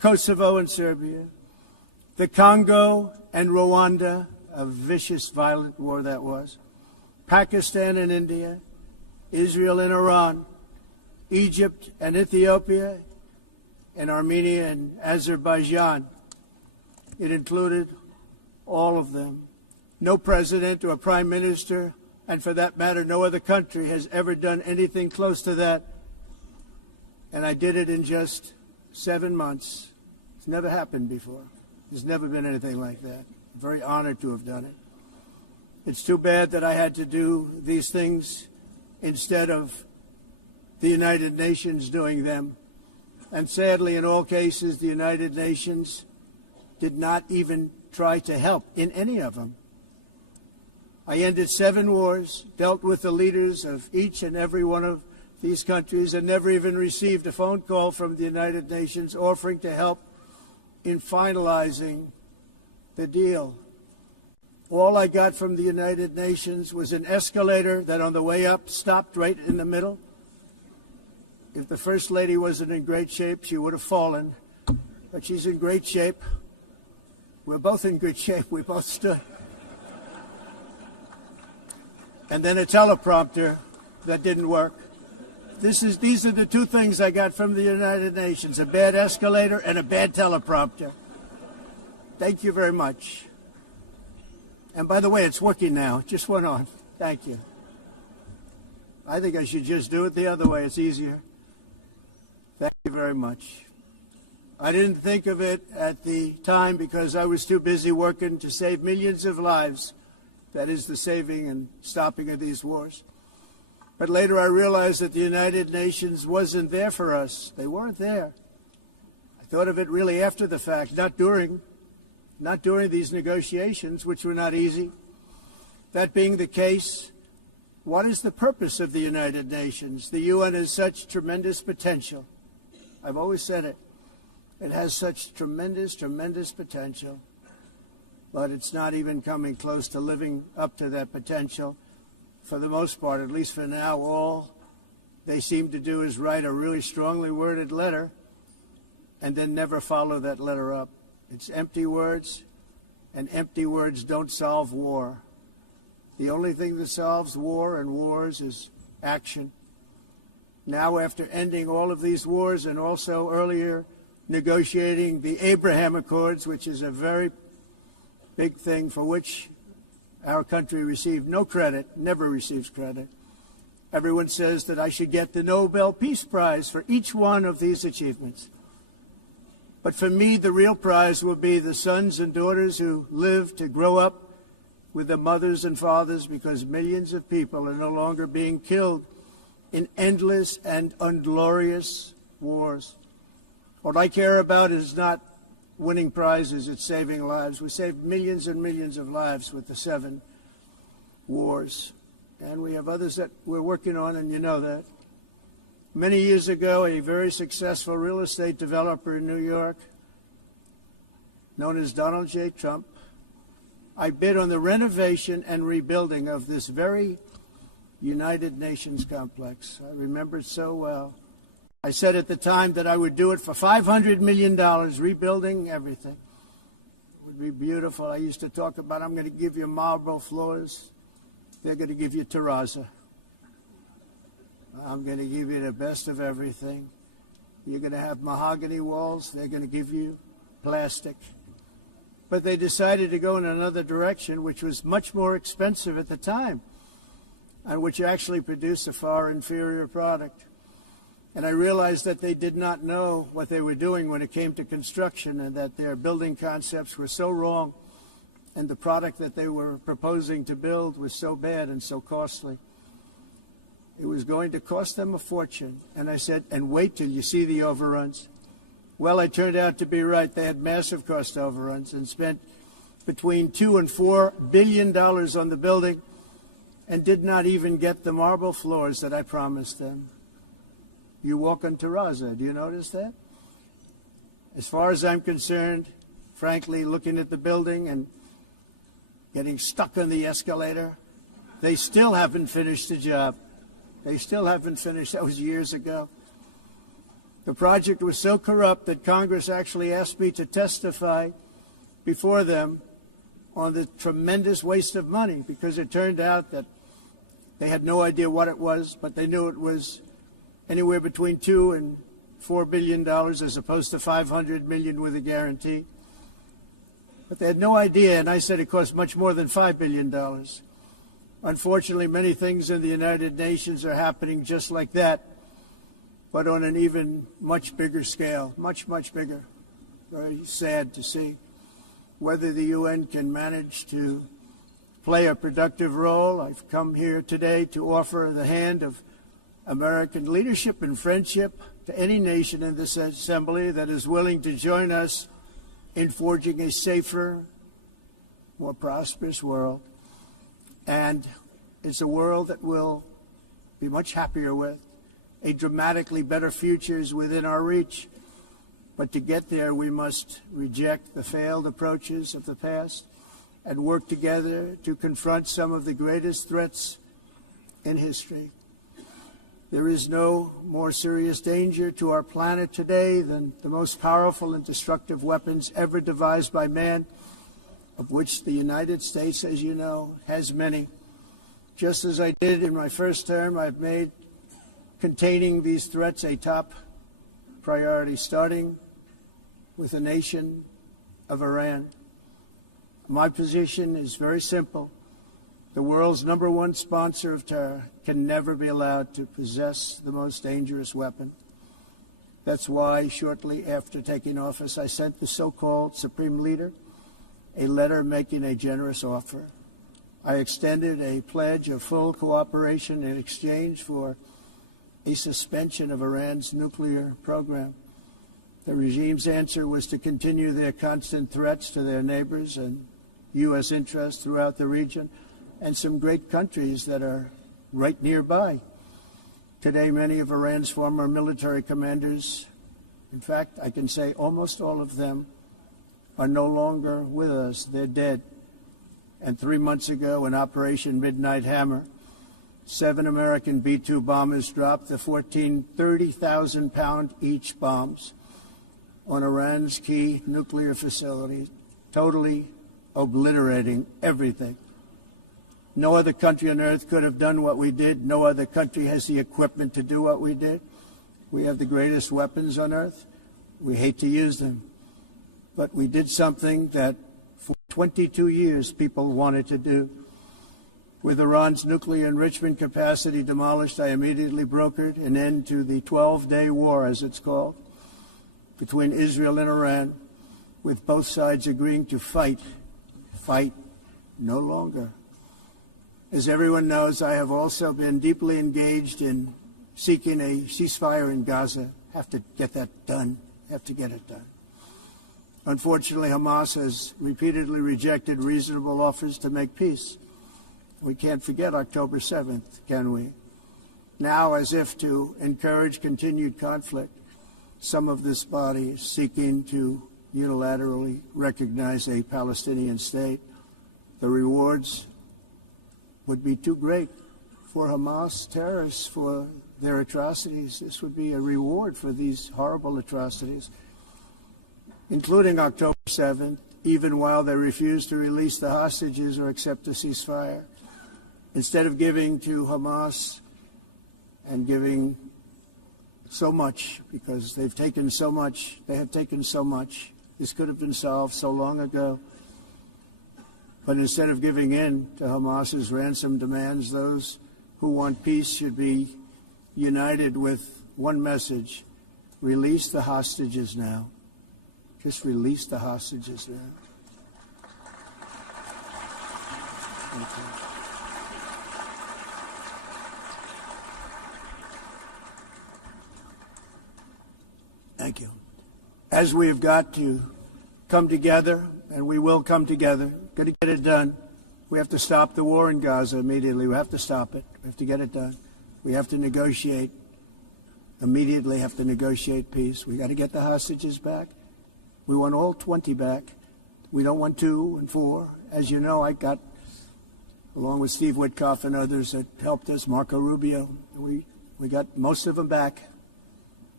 Kosovo and Serbia, the Congo and Rwanda, a vicious, violent war that was, Pakistan and India, Israel and Iran, Egypt and Ethiopia, and Armenia and Azerbaijan. It included all of them. No president or prime minister, and for that matter, no other country has ever done anything close to that. And I did it in just 7 months. It's never happened before. There's never been anything like that. I'm very honored to have done it. It's too bad that I had to do these things instead of the United Nations doing them. And sadly, in all cases, the United Nations did not even try to help in any of them. I ended 7 wars, dealt with the leaders of each and every one of these countries, and never even received a phone call from the United Nations offering to help in finalizing the deal. All I got from the United Nations was an escalator that on the way up stopped right in the middle. If the First Lady wasn't in great shape, she would have fallen. But she's in great shape. We're both in good shape. We both stood. And then a teleprompter that didn't work. These are the 2 things I got from the United Nations, a bad escalator and a bad teleprompter. Thank you very much. And by the way, it's working now. It just went on. Thank you. I think I should just do it the other way. It's easier. Thank you very much. I didn't think of it at the time because I was too busy working to save millions of lives. That is the saving and stopping of these wars. But later I realized that the United Nations wasn't there for us. They weren't there. I thought of it really after the fact, not during these negotiations, which were not easy. That being the case, what is the purpose of the United Nations? The UN has such tremendous potential. I've always said it. It has such tremendous, tremendous potential. But it's not even coming close to living up to that potential. For the most part, at least for now, all they seem to do is write a really strongly worded letter and then never follow that letter up. It's empty words, and empty words don't solve war. The only thing that solves war and wars is action. Now, after ending all of these wars and also earlier negotiating the Abraham Accords, which is a very big thing for which our country received no credit, never receives credit. Everyone says that I should get the Nobel Peace Prize for each one of these achievements. But for me, the real prize will be the sons and daughters who live to grow up with the mothers and fathers, because millions of people are no longer being killed in endless and unglorious wars. What I care about is not winning prizes, it's saving lives. We saved millions and millions of lives with the 7 wars. And we have others that we're working on, and you know that. Many years ago, a very successful real estate developer in New York, known as Donald J. Trump, I bid on the renovation and rebuilding of this very United Nations complex. I remember it so well. I said at the time that I would do it for $500 million, rebuilding everything. It would be beautiful. I used to talk about, I'm going to give you marble floors. They're going to give you terrazzo. I'm going to give you the best of everything. You're going to have mahogany walls. They're going to give you plastic. But they decided to go in another direction, which was much more expensive at the time, and which actually produced a far inferior product. And I realized that they did not know what they were doing when it came to construction, and that their building concepts were so wrong, and the product that they were proposing to build was so bad and so costly. It was going to cost them a fortune. And I said, and wait till you see the overruns. Well, I turned out to be right. They had massive cost overruns and spent between $2 and $4 billion on the building and did not even get the marble floors that I promised them. You walk on terrazzo. Do you notice that? As far as I'm concerned, frankly, looking at the building and getting stuck on the escalator, they still haven't finished the job. They still haven't finished. That was years ago. The project was so corrupt that Congress actually asked me to testify before them on the tremendous waste of money, because it turned out that they had no idea what it was, but they knew it was anywhere between $2 and $4 billion as opposed to $500 million with a guarantee. But they had no idea, and I said it cost much more than $5 billion. Unfortunately, many things in the United Nations are happening just like that, but on an even much bigger scale, much, much bigger. Very sad to see. Whether the UN can manage to play a productive role, I've come here today to offer the hand of American leadership and friendship to any nation in this assembly that is willing to join us in forging a safer, more prosperous world. And it's a world that we'll be much happier with. A dramatically better future is within our reach. But to get there, we must reject the failed approaches of the past and work together to confront some of the greatest threats in history. There is no more serious danger to our planet today than the most powerful and destructive weapons ever devised by man, of which the United States, as you know, has many. Just as I did in my first term, I've made containing these threats a top priority, starting with the nation of Iran. My position is very simple. The world's #1 sponsor of terror can never be allowed to possess the most dangerous weapon. That's why, shortly after taking office, I sent the so-called Supreme Leader a letter making a generous offer. I extended a pledge of full cooperation in exchange for a suspension of Iran's nuclear program. The regime's answer was to continue their constant threats to their neighbors and U.S. interests throughout the region, and some great countries that are right nearby. Today, many of Iran's former military commanders, in fact, I can say almost all of them, are no longer with us. They're dead. And 3 months ago, in Operation Midnight Hammer, 7 American B-2 bombers dropped the 14 30,000-pound each bombs on Iran's key nuclear facilities, totally obliterating everything. No other country on earth could have done what we did. No other country has the equipment to do what we did. We have the greatest weapons on earth. We hate to use them. But we did something that for 22 years people wanted to do. With Iran's nuclear enrichment capacity demolished, I immediately brokered an end to the 12-day war, as it's called, between Israel and Iran, with both sides agreeing to fight no longer. As everyone knows, I have also been deeply engaged in seeking a ceasefire in Gaza. Have to get that done. Have to get it done. Unfortunately, Hamas has repeatedly rejected reasonable offers to make peace. We can't forget October 7th, can we? Now, as if to encourage continued conflict, some of this body is seeking to unilaterally recognize a Palestinian state. The rewards would be too great for Hamas terrorists for their atrocities. This would be a reward for these horrible atrocities, including October 7th, even while they refuse to release the hostages or accept a ceasefire. Instead of giving to Hamas and giving so much, because they've taken so much, they have taken so much. This could have been solved so long ago. But instead of giving in to Hamas's ransom demands, those who want peace should be united with one message: release the hostages now. Just release the hostages now. Thank you. Thank you. As we have got to come together, and we will come together, got to get it done. We have to stop the war in Gaza immediately. We have to stop it. We have to get it done. We have to negotiate. Immediately have to negotiate peace. We got to get the hostages back. We want all 20 back. We don't want 2 and 4. As you know, I got, along with Steve Witkoff and others that helped us, Marco Rubio, we got most of them back.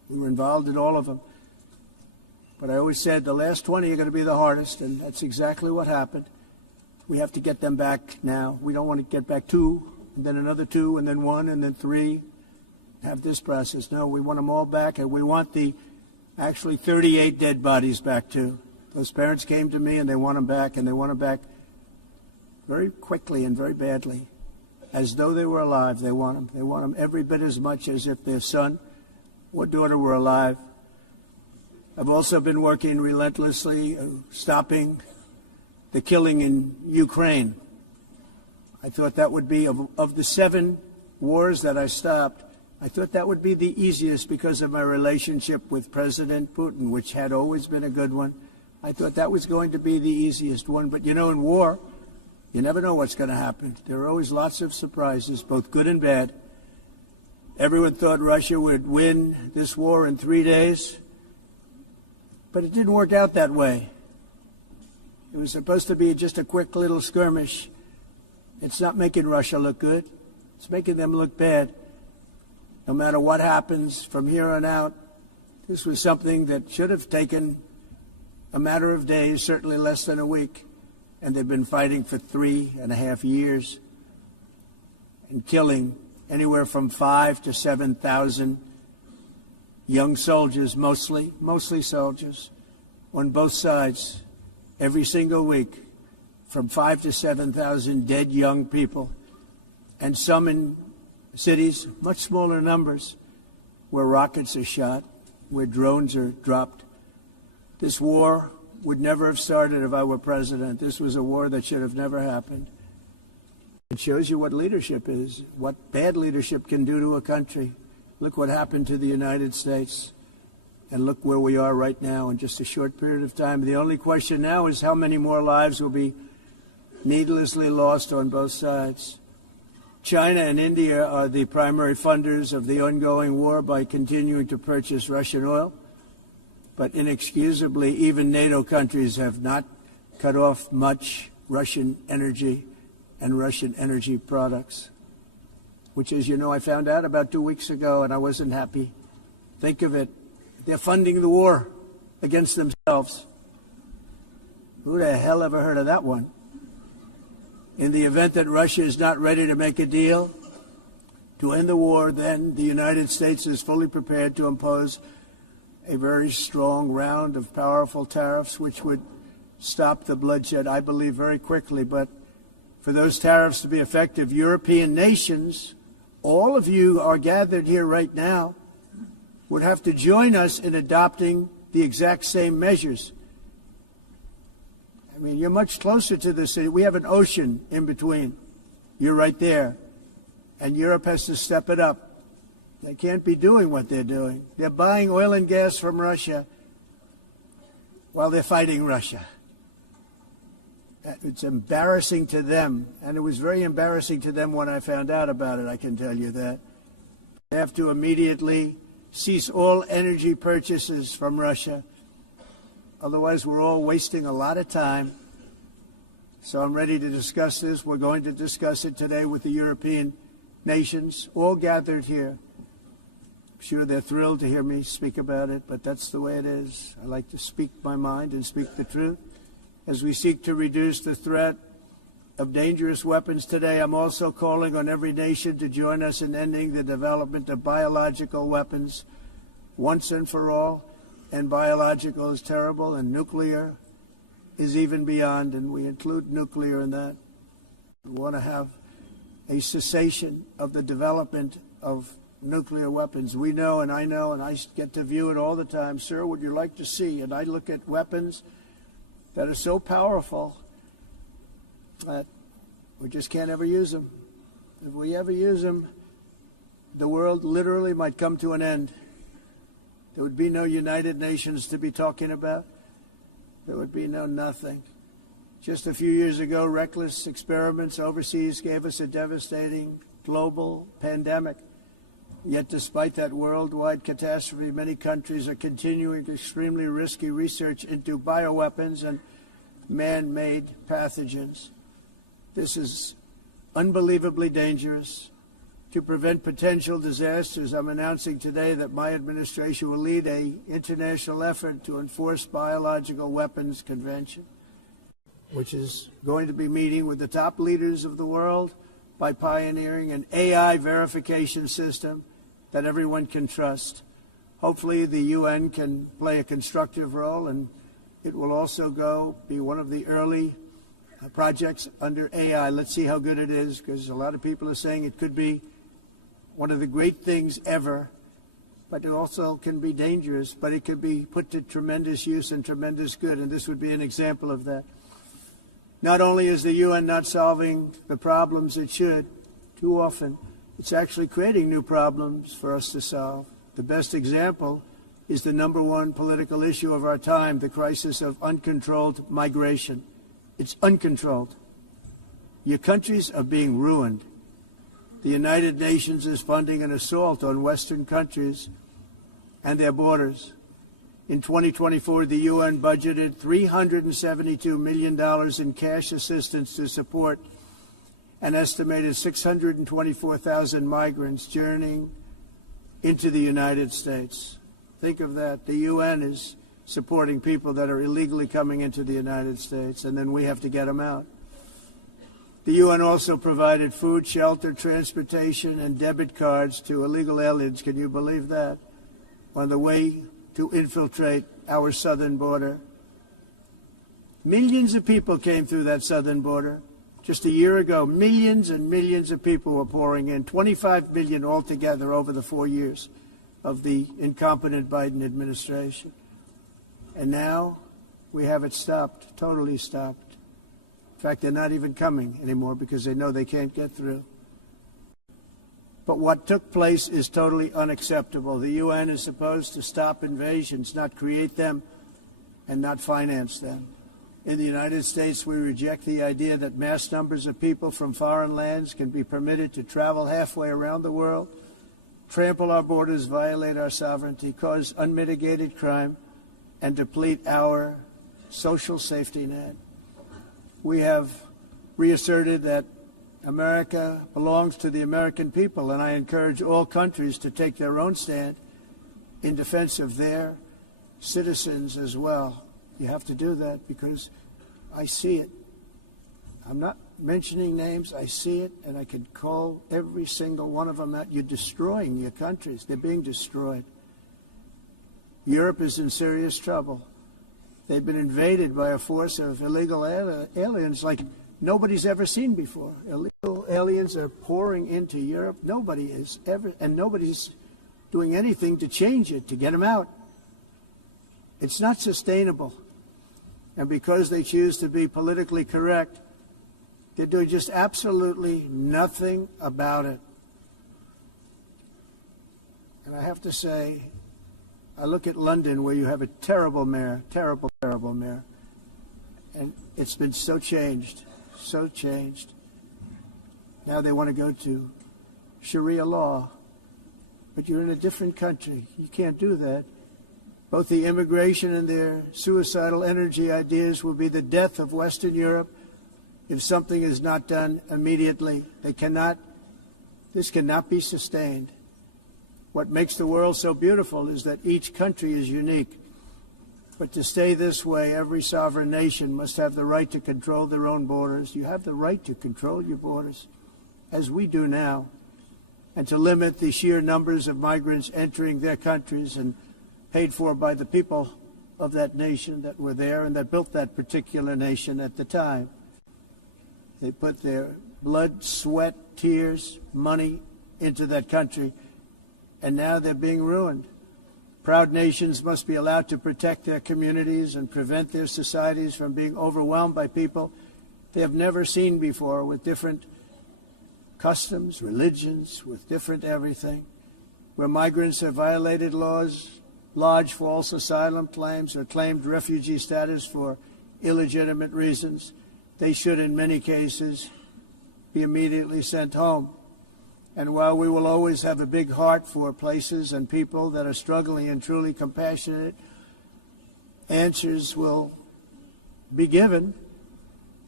We were involved in all of them. But I always said the last 20 are going to be the hardest, and that's exactly what happened. We have to get them back now. We don't want to get back 2, and then another 2, and then 1, and then 3. Have this process. No, we want them all back, and we want the actually 38 dead bodies back too. Those parents came to me, and they want them back, and they want them back very quickly and very badly. As though they were alive, they want them. They want them every bit as much as if their son or daughter were alive. I've also been working relentlessly, stopping the killing in Ukraine. I thought that would be, of the 7 wars that I stopped, I thought that would be the easiest because of my relationship with President Putin, which had always been a good one. I thought that was going to be the easiest one. But, you know, in war, you never know what's going to happen. There are always lots of surprises, both good and bad. Everyone thought Russia would win this war in 3 days, but it didn't work out that way. It was supposed to be just a quick little skirmish. It's not making Russia look good. It's making them look bad. No matter what happens from here on out, this was something that should have taken a matter of days, certainly less than a week. And they've been fighting for 3.5 years and killing anywhere from 5,000 to 7,000 young soldiers, mostly soldiers, on both sides, every single week, from 5,000 to 7,000 dead young people, and some in cities, much smaller numbers, where rockets are shot, where drones are dropped. This war would never have started if I were president. This was a war that should have never happened. It shows you what leadership is, what bad leadership can do to a country. Look what happened to the United States, and look where we are right now in just a short period of time. The only question now is how many more lives will be needlessly lost on both sides. China and India are the primary funders of the ongoing war by continuing to purchase Russian oil. But inexcusably, even NATO countries have not cut off much Russian energy and Russian energy products, which, as you know, I found out about 2 weeks ago, and I wasn't happy. Think of it. They're funding the war against themselves. Who the hell ever heard of that one? In the event that Russia is not ready to make a deal to end the war, then the United States is fully prepared to impose a very strong round of powerful tariffs, which would stop the bloodshed, I believe, very quickly. But for those tariffs to be effective, European nations, all of you are gathered here right now, would have to join us in adopting the exact same measures. I mean, you're much closer to the city. We have an ocean in between. You're right there. And Europe has to step it up. They can't be doing what they're doing. They're buying oil and gas from Russia while they're fighting Russia. It's embarrassing to them. And it was very embarrassing to them when I found out about it, I can tell you that. They have to immediately cease all energy purchases from Russia. Otherwise, we're all wasting a lot of time. So I'm ready to discuss this. We're going to discuss it today with the European nations, all gathered here. I'm sure they're thrilled to hear me speak about it, but that's the way it is. I like to speak my mind and speak the truth. As we seek to reduce the threat of dangerous weapons today, I'm also calling on every nation to join us in ending the development of biological weapons once and for all. And biological is terrible, and nuclear is even beyond, and we include nuclear in that. We want to have a cessation of the development of nuclear weapons. We know, and I get to view it all the time. Sir, would you like to see? And I look at weapons that are so powerful that we just can't ever use them. If we ever use them, the world literally might come to an end. There would be no United Nations to be talking about. There would be no nothing. Just a few years ago, reckless experiments overseas gave us a devastating global pandemic. Yet despite that worldwide catastrophe, many countries are continuing extremely risky research into bioweapons and man-made pathogens. This is unbelievably dangerous to prevent potential disasters, I'm announcing today that my administration will lead an international effort to enforce Biological Weapons Convention, which is going to be meeting with the top leaders of the world by pioneering an AI verification system that everyone can trust. Hopefully the UN can play a constructive role, and it will also be one of the early projects under AI. Let's see how good it is, because a lot of people are saying it could be one of the great things ever, but it also can be dangerous, but it could be put to tremendous use and tremendous good, and this would be an example of that. Not only is the UN not solving the problems it should, too often, it's actually creating new problems for us to solve. The best example is the number one political issue of our time, the crisis of uncontrolled migration. It's uncontrolled. Your countries are being ruined. The United Nations is funding an assault on Western countries and their borders. In 2024, the UN budgeted $372 million in cash assistance to support an estimated 624,000 migrants journeying into the United States. Think of that. The UN is supporting people that are illegally coming into the United States, and then we have to get them out. The UN also provided food, shelter, transportation, and debit cards to illegal aliens. Can you believe that? On the way to infiltrate our southern border. Millions of people came through that southern border. Just a year ago, millions and millions of people were pouring in, 25 million altogether over the 4 years of the incompetent Biden administration. And now we have it stopped, totally stopped. In fact, they're not even coming anymore because they know they can't get through. But what took place is totally unacceptable. The UN is supposed to stop invasions, not create them and not finance them. In the United States, we reject the idea that mass numbers of people from foreign lands can be permitted to travel halfway around the world, trample our borders, violate our sovereignty, cause unmitigated crime, and deplete our social safety net. We have reasserted that America belongs to the American people, and I encourage all countries to take their own stand in defense of their citizens as well. You have to do that because I see it. I'm not mentioning names. I see it, and I could call every single one of them out. You're destroying your countries. They're being destroyed. Europe is in serious trouble. They've been invaded by a force of illegal aliens like nobody's ever seen before. Illegal aliens are pouring into Europe. Nobody is ever, and nobody's doing anything to change it, to get them out. It's not sustainable. And because they choose to be politically correct, they're doing just absolutely nothing about it. And I have to say, I look at London, where you have a terrible mayor, terrible mayor, and it's been so changed. Now they want to go to Sharia law, but you're in a different country. You can't do that. Both the immigration and their suicidal energy ideas will be the death of Western Europe if something is not done immediately. This cannot be sustained. What makes the world so beautiful is that each country is unique. But to stay this way, every sovereign nation must have the right to control their own borders. You have the right to control your borders, as we do now, and to limit the sheer numbers of migrants entering their countries and paid for by the people of that nation that were there and that built that particular nation at the time. They put their blood, sweat, tears, money into that country, and now they're being ruined. Proud nations must be allowed to protect their communities and prevent their societies from being overwhelmed by people they have never seen before, with different customs, religions, with different everything. Where migrants have violated laws, lodged false asylum claims, or claimed refugee status for illegitimate reasons, they should, in many cases, be immediately sent home. And while we will always have a big heart for places and people that are struggling and truly compassionate, answers will be given.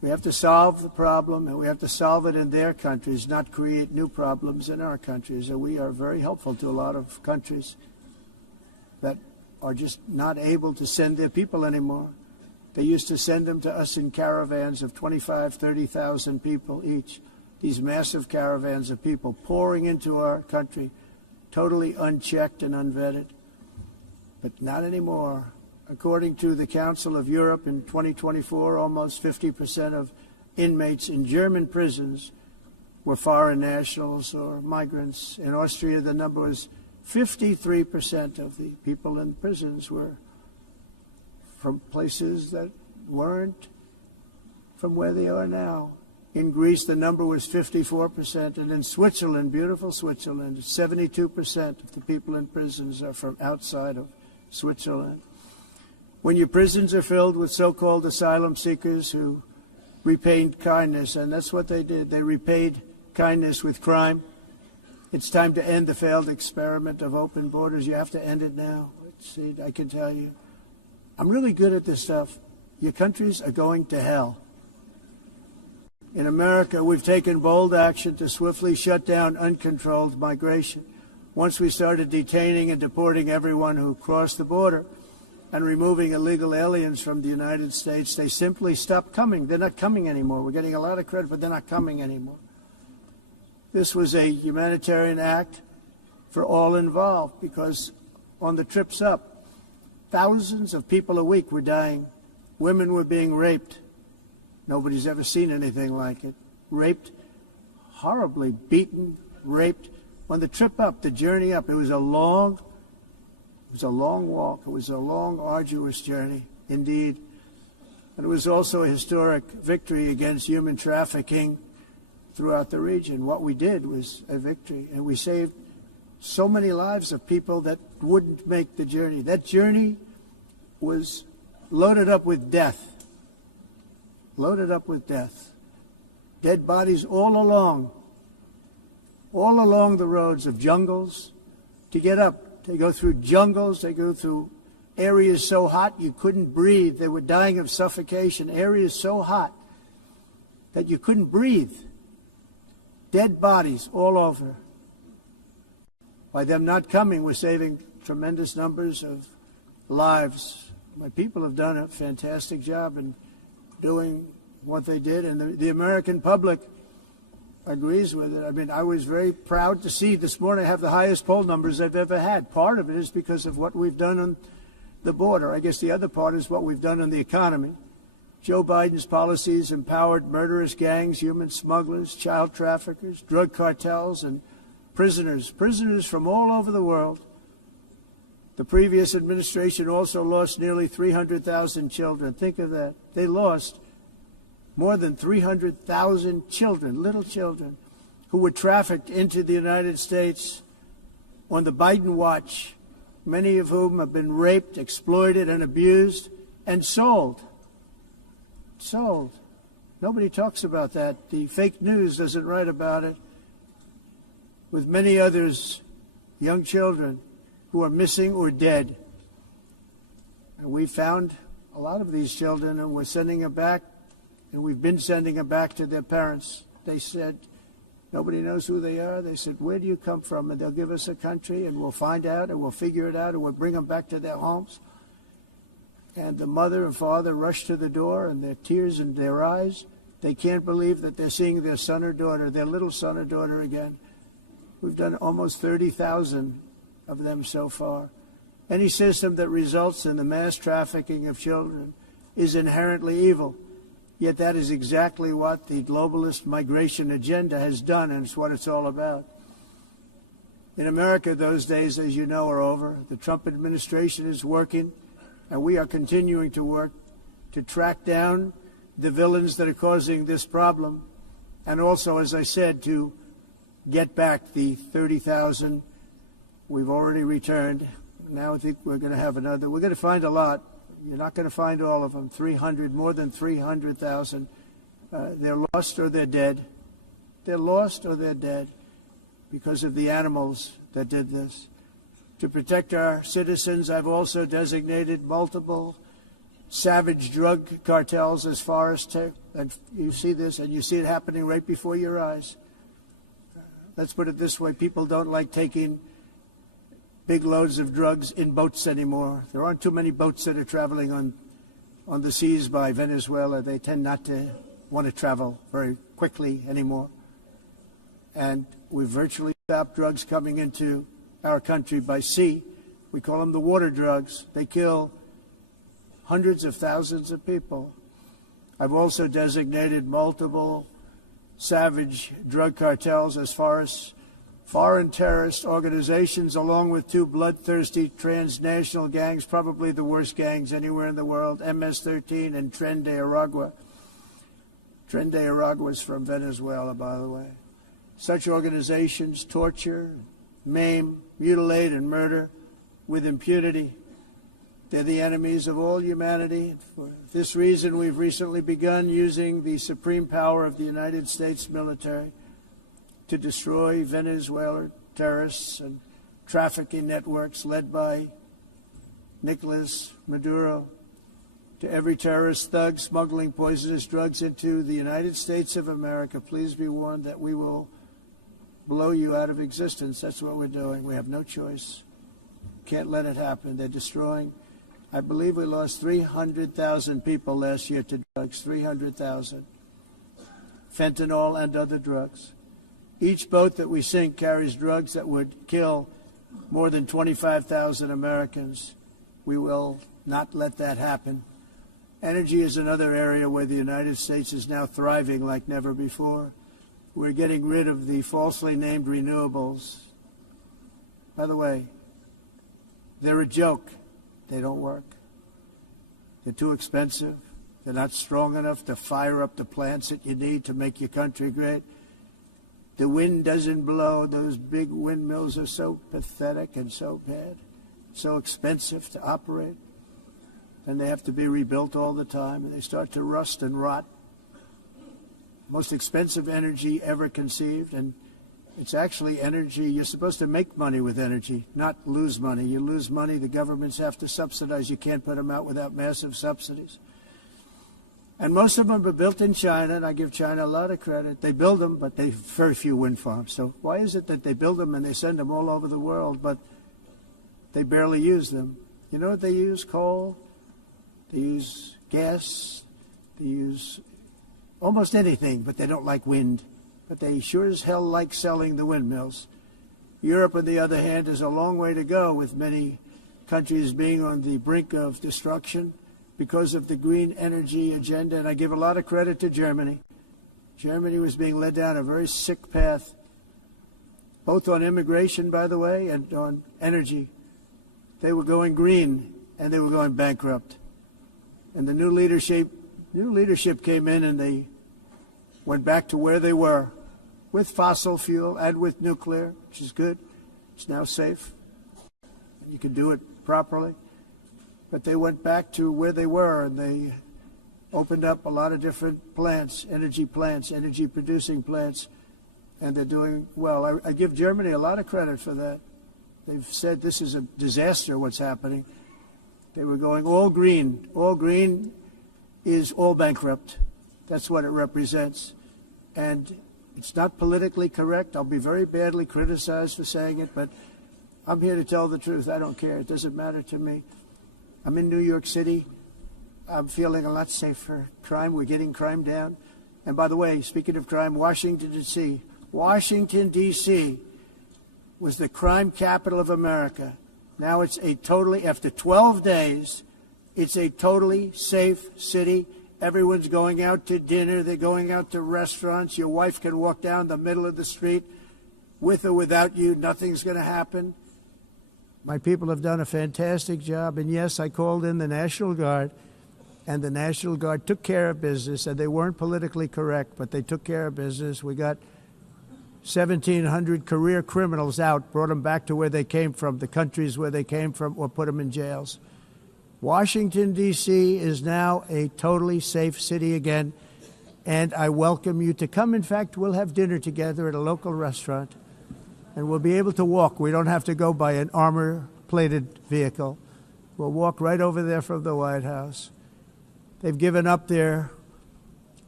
We have to solve the problem, and we have to solve it in their countries, not create new problems in our countries. And we are very helpful to a lot of countries that are just not able to send their people anymore. They used to send them to us in caravans of 25, 30,000 people each. These massive caravans of people pouring into our country, totally unchecked and unvetted. But not anymore. According to the Council of Europe in 2024, almost 50% of inmates in German prisons were foreign nationals or migrants. In Austria, the number was 53% of the people in prisons were from places that weren't from where they are now. In Greece, the number was 54%, and in Switzerland, beautiful Switzerland, 72% of the people in prisons are from outside of Switzerland. When your prisons are filled with so-called asylum seekers who repaid kindness, and that's what they did, they repaid kindness with crime. It's time to end the failed experiment of open borders. You have to end it now. See, I can tell you, I'm really good at this stuff. Your countries are going to hell. In America, we've taken bold action to swiftly shut down uncontrolled migration. Once we started detaining and deporting everyone who crossed the border and removing illegal aliens from the United States, they simply stopped coming. They're not coming anymore. We're getting a lot of credit, but they're not coming anymore. This was a humanitarian act for all involved, because on the trips up, thousands of people a week were dying. Women were being raped. Nobody's ever seen anything like it. Raped, horribly beaten, raped. On the trip up, the journey up, it was a long walk. It was a long, arduous journey, indeed. And it was also a historic victory against human trafficking throughout the region. What we did was a victory, and we saved so many lives of people that wouldn't make the journey. That journey was loaded up with death. Loaded up with death. Dead bodies all along the roads of jungles to get up. They go through jungles, they go through areas so hot you couldn't breathe. They were dying of suffocation, areas so hot that you couldn't breathe. Dead bodies all over. By them not coming, we're saving tremendous numbers of lives. My people have done a fantastic job in doing what they did, and the American public agrees with it. I mean, I was very proud to see this morning I have the highest poll numbers I've ever had. Part of it is because of what we've done on the border. I guess the other part is what we've done on the economy. Joe Biden's policies empowered murderous gangs, human smugglers, child traffickers, drug cartels, and prisoners from all over the world. The previous administration also lost nearly 300,000 children. Think of that. They lost more than 300,000 children, little children, who were trafficked into the United States on the Biden watch, many of whom have been raped, exploited, and abused, and sold. Sold. Nobody talks about that. The fake news doesn't write about it. With many others, young children who are missing or dead. And we found a lot of these children, and we're sending them back, and we've been sending them back to their parents. They said, nobody knows who they are. They said, where do you come from? And they'll give us a country, and we'll find out, and we'll figure it out, and we'll bring them back to their homes. And the mother and father rush to the door, and their tears in their eyes. They can't believe that they're seeing their son or daughter, their little son or daughter again. We've done almost 30,000 of them so far. Any system that results in the mass trafficking of children is inherently evil. Yet that is exactly what the globalist migration agenda has done, and it's what it's all about. In America, those days, as you know, are over. The Trump administration is working, and we are continuing to work to track down the villains that are causing this problem, and also, as I said, to get back the 30,000 we've already returned. Now I think we're going to have another. We're going to find a lot. You're not going to find all of them. 300, more than 300,000. They're lost or they're dead. They're lost or they're dead because of the animals that did this. To protect our citizens, I've also designated multiple savage drug cartels as far And you see this, and you see it happening right before your eyes. Let's put it this way. People don't like taking big loads of drugs in boats anymore. There aren't too many boats that are traveling on the seas by Venezuela. They tend not to want to travel very quickly anymore. And we've virtually stopped drugs coming into our country by sea. We call them the water drugs. They kill hundreds of thousands of people. I've also designated multiple savage drug cartels as far as foreign terrorist organizations, along with two bloodthirsty transnational gangs, probably the worst gangs anywhere in the world, MS-13 and Tren de Aragua. Tren de Aragua is from Venezuela, by the way. Such organizations torture, maim, mutilate, and murder with impunity. They're the enemies of all humanity. For this reason, we've recently begun using the supreme power of the United States military to destroy Venezuelan terrorists and trafficking networks led by Nicolas Maduro. To every terrorist thug smuggling poisonous drugs into the United States of America, please be warned that we will blow you out of existence. That's what we're doing. We have no choice. Can't let it happen. They're destroying. I believe we lost 300,000 people last year to drugs, 300,000. Fentanyl and other drugs. Each boat that we sink carries drugs that would kill more than 25,000 Americans. We will not let that happen. Energy is another area where the United States is now thriving like never before. We're getting rid of the falsely named renewables. By the way, they're a joke. They don't work. They're too expensive. They're not strong enough to fire up the plants that you need to make your country great. The wind doesn't blow. Those big windmills are so pathetic and so bad, so expensive to operate. And they have to be rebuilt all the time, and they start to rust and rot. Most expensive energy ever conceived, and it's actually energy. You're supposed to make money with energy, not lose money. You lose money, the governments have to subsidize. You can't put them out without massive subsidies. And most of them are built in China, and I give China a lot of credit. They build them, but they have very few wind farms. So why is it that they build them and they send them all over the world, but they barely use them? You know what they use? Coal. They use gas. They use almost anything, but they don't like wind. But they sure as hell like selling the windmills. Europe, on the other hand, is a long way to go, with many countries being on the brink of destruction because of the green energy agenda. And I give a lot of credit to Germany. Germany was being led down a very sick path, both on immigration, by the way, and on energy. They were going green, and they were going bankrupt. And the new leadership came in, and they went back to where they were, with fossil fuel and with nuclear, which is good. It's now safe. You can do it properly. But they went back to where they were, and they opened up a lot of different plants, energy-producing plants, and they're doing well. I give Germany a lot of credit for that. They've said this is a disaster, what's happening. They were going all green. All green is all bankrupt. That's what it represents. And it's not politically correct. I'll be very badly criticized for saying it, but I'm here to tell the truth. I don't care. It doesn't matter to me. I'm in New York City. I'm feeling a lot safer. Crime, we're getting crime down. And by the way, speaking of crime, Washington, D.C. Washington, D.C. was the crime capital of America. Now it's after 12 days, it's a totally safe city. Everyone's going out to dinner. They're going out to restaurants. Your wife can walk down the middle of the street with or without you. Nothing's going to happen. My people have done a fantastic job. And yes, I called in the National Guard, and the National Guard took care of business, and they weren't politically correct, but they took care of business. We got 1,700 career criminals out, brought them back to where they came from, the countries where they came from, or put them in jails. Washington, D.C. is now a totally safe city again, and I welcome you to come. In fact, we'll have dinner together at a local restaurant, and we'll be able to walk. We don't have to go by an armor-plated vehicle. We'll walk right over there from the White House. They've given up their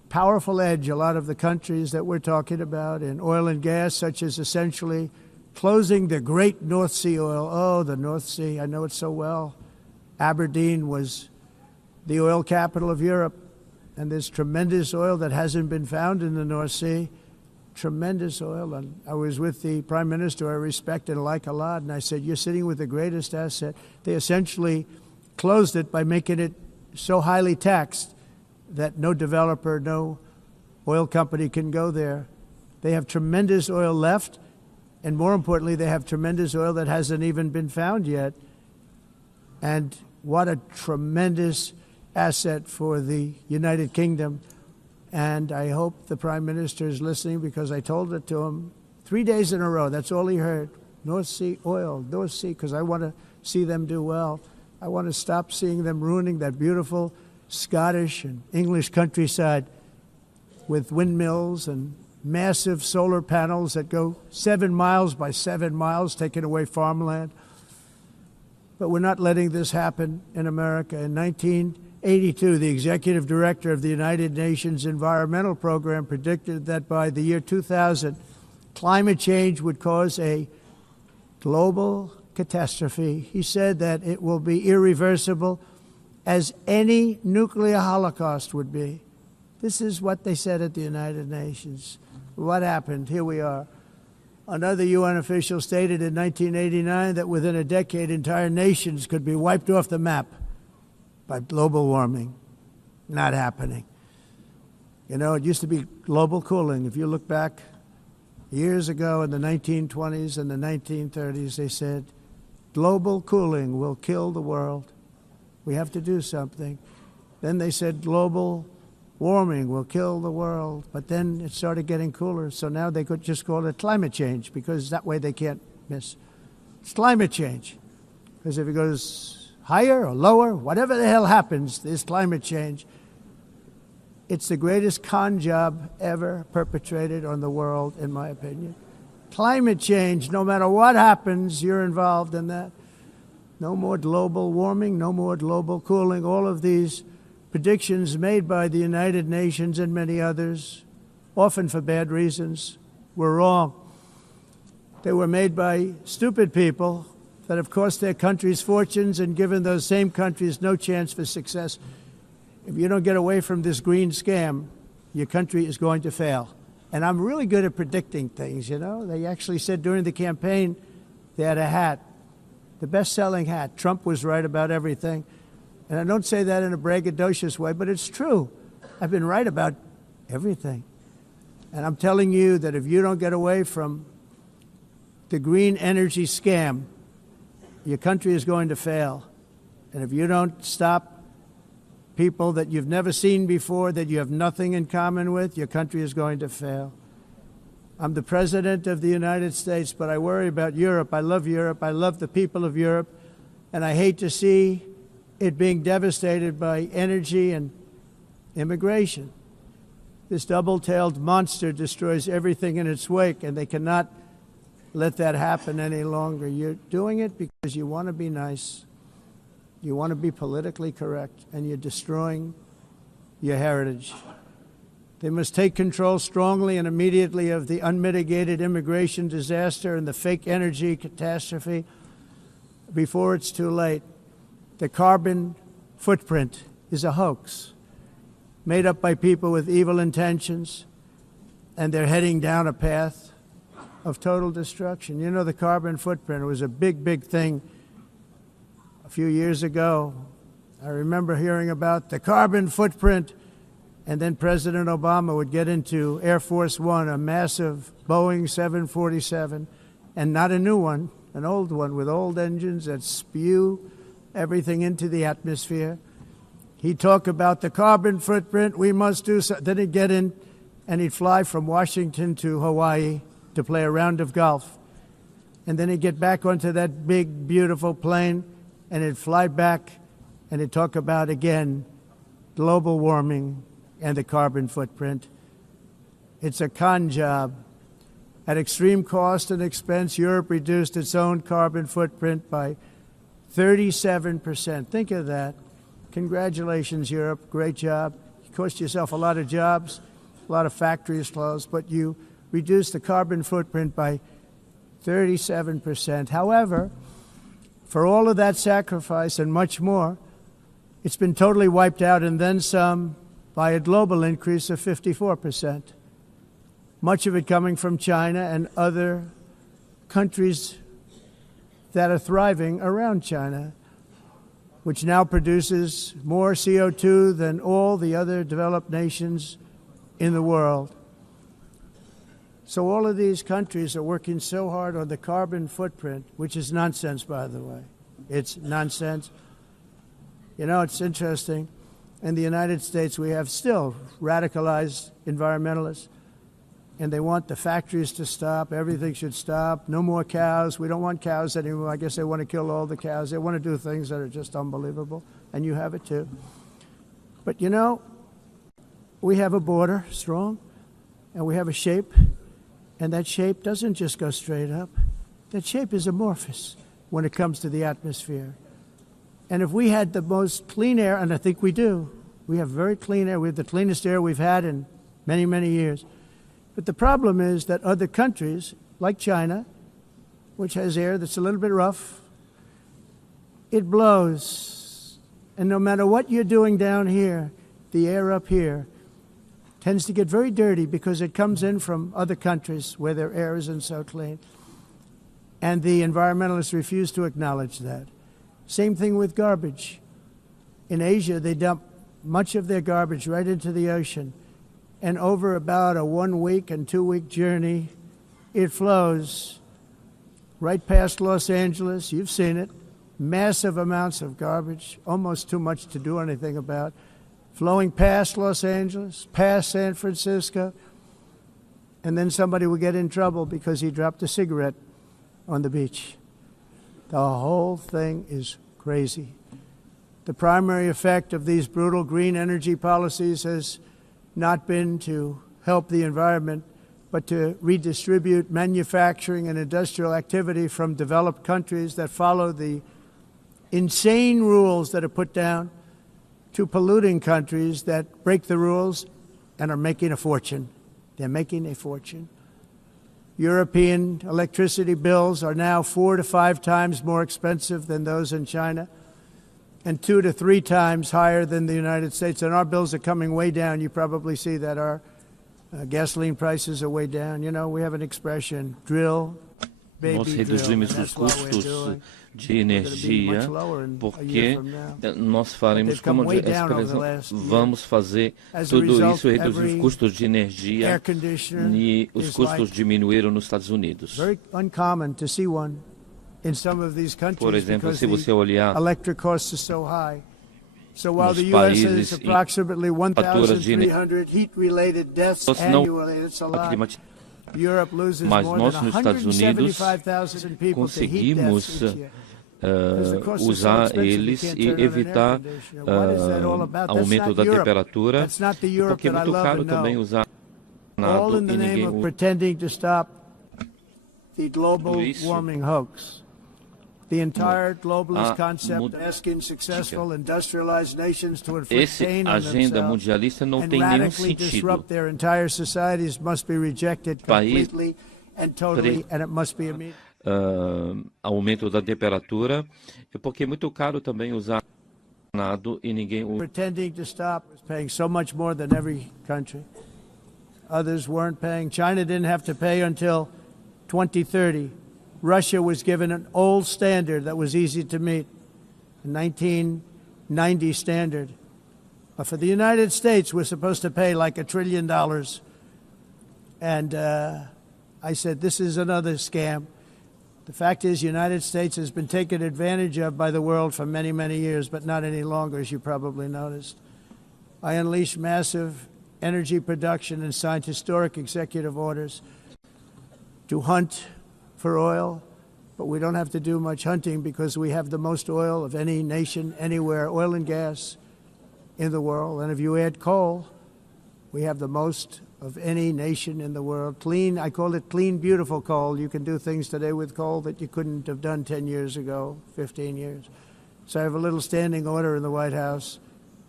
powerful edge a lot of the countries that we're talking about in oil and gas, such as essentially closing the great North Sea oil. Oh, the North Sea, I know it so well. Aberdeen was the oil capital of Europe, and there's tremendous oil that hasn't been found in the North Sea. Tremendous oil. And I was with the Prime Minister I respect and like a lot, and I said, you're sitting with the greatest asset. They essentially closed it by making it so highly taxed that no developer, no oil company can go there. They have tremendous oil left, and more importantly, they have tremendous oil that hasn't even been found yet. And what a tremendous asset for the United Kingdom. And I hope the Prime Minister is listening, because I told it to him 3 days in a row. That's all he heard. North Sea oil, North Sea, because I want to see them do well. I want to stop seeing them ruining that beautiful Scottish and English countryside with windmills and massive solar panels that go 7 miles by 7 miles, taking away farmland. But we're not letting this happen in America. In 1982, the executive director of the United Nations Environmental Program predicted that by the year 2000, climate change would cause a global catastrophe. He said that it will be irreversible, as any nuclear holocaust would be. This is what they said at the United Nations. What happened? Here we are. Another UN official stated in 1989 that within a decade, entire nations could be wiped off the map by global warming. Not happening. You know, it used to be global cooling. If you look back years ago in the 1920s and the 1930s, they said, global cooling will kill the world. We have to do something. Then they said global warming will kill the world. But then it started getting cooler. So now they could just call it climate change, because that way they can't miss. It's climate change. Because if it goes higher or lower, whatever the hell happens, there's climate change. It's the greatest con job ever perpetrated on the world, in my opinion. Climate change, no matter what happens, you're involved in that. No more global warming, no more global cooling. All of these predictions made by the United Nations and many others, often for bad reasons, were wrong. They were made by stupid people that have cost their countries fortunes and given those same countries no chance for success. If you don't get away from this green scam, your country is going to fail. And I'm really good at predicting things, you know. They actually said during the campaign they had a hat, the best-selling hat. Trump was right about everything. And I don't say that in a braggadocious way, but it's true. I've been right about everything. And I'm telling you that if you don't get away from the green energy scam, your country is going to fail. And if you don't stop people that you've never seen before, that you have nothing in common with, your country is going to fail. I'm the President of the United States, but I worry about Europe. I love Europe. I love the people of Europe. And I hate to see it being devastated by energy and immigration. This double-tailed monster destroys everything in its wake, and they cannot let that happen any longer. You're doing it because you want to be nice. You want to be politically correct, and you're destroying your heritage. They must take control strongly and immediately of the unmitigated immigration disaster and the fake energy catastrophe before it's too late. The carbon footprint is a hoax made up by people with evil intentions, and they're heading down a path of total destruction. You know, the carbon footprint was a big, big thing a few years ago. I remember hearing about the carbon footprint, and then President Obama would get into Air Force One, a massive Boeing 747, and not a new one, an old one with old engines that spew everything into the atmosphere. He'd talk about the carbon footprint, we must do so. Then he'd get in and he'd fly from Washington to Hawaii to play a round of golf. And then he'd get back onto that big, beautiful plane and he'd fly back and he'd talk about, again, global warming and the carbon footprint. It's a con job. At extreme cost and expense, Europe reduced its own carbon footprint by 37%. Think of that. Congratulations, Europe. Great job. cost yourself a lot of jobs, a lot of factories closed, but you reduce the carbon footprint by 37%. However, for all of that sacrifice and much more, it's been totally wiped out and then some by a global increase of 54%. Much of it coming from China and other countries that are thriving around China, which now produces more CO2 than all the other developed nations in the world. So all of these countries are working so hard on the carbon footprint, which is nonsense, by the way. It's nonsense. You know, it's interesting. In the United States, we have still radicalized environmentalists, and they want the factories to stop. Everything should stop. No more cows. We don't want cows anymore. I guess they want to kill all the cows. They want to do things that are just unbelievable, and you have it too. But, you know, we have a border, strong, and we have a shape, and that shape doesn't just go straight up. That shape is amorphous when it comes to the atmosphere. And if we had the most clean air, and I think we do, we have very clean air. We have the cleanest air we've had in many, many years. But the problem is that other countries, like China, which has air that's a little bit rough, it blows. And no matter what you're doing down here, the air up here tends to get very dirty because it comes in from other countries where their air isn't so clean. And the environmentalists refuse to acknowledge that. Same thing with garbage. In Asia, they dump much of their garbage right into the ocean. And over about a 1 week and 2 week journey, it flows right past Los Angeles. You've seen it. Massive amounts of garbage, almost too much to do anything about, flowing past Los Angeles, past San Francisco, and then somebody will get in trouble because he dropped a cigarette on the beach. The whole thing is crazy. The primary effect of these brutal green energy policies has not been to help the environment, but to redistribute manufacturing and industrial activity from developed countries that follow the insane rules that are put down to polluting countries that break the rules and are making a fortune. They're making a fortune. European electricity bills are now 4 to 5 times more expensive than those in China, and 2 to 3 times higher than the United States. And our bills are coming way down. You probably see that our gasoline prices are way down. You know, we have an expression, drill, baby, Nós drill. reduzimos os custos de energia porque nós faremos como vamos fazer tudo isso e reduzir os custos de energia e os custos diminuíram nos Estados Unidos. Very uncommon to see one in some of these countries. Por exemplo, se você olhar electric costs are so high. So while nos the US países has approximately 1,300 heat-related deaths annually, it's a lot. Europe loses Mas more nós than nos Estados Unidos 175,000 people to heat conseguimos deaths each year. usar eles e evitar aumento da temperatura, porque é muito caro também usar all in the e name ninguém of pretending to stop the global warming hoax. The entire globalist concept of asking successful industrialized nations to inflict pain on agenda themselves mundialista não and tem nenhum radically sentido. disrupt their entire societies must be rejected completely and totally, and it must be immediate. Aumento da temperatura, porque é muito caro também usar nada e ninguém pretending to stop paying so much more than every country. Others weren't paying. China didn't have to pay until 2030. Russia was given an old standard that was easy to meet, a 1990 standard. But for the United States, we're supposed to pay like $1 trillion. And I said, this is another scam. The fact is, the United States has been taken advantage of by the world for many, many years, but not any longer, as you probably noticed. I unleashed massive energy production and signed historic executive orders to hunt for oil, but we don't have to do much hunting because we have the most oil of any nation anywhere, oil and gas in the world. And if you add coal, we have the most of any nation in the world. Clean, I call it clean, beautiful coal. You can do things today with coal that you couldn't have done 10 years ago, 15 years. So I have a little standing order in the White House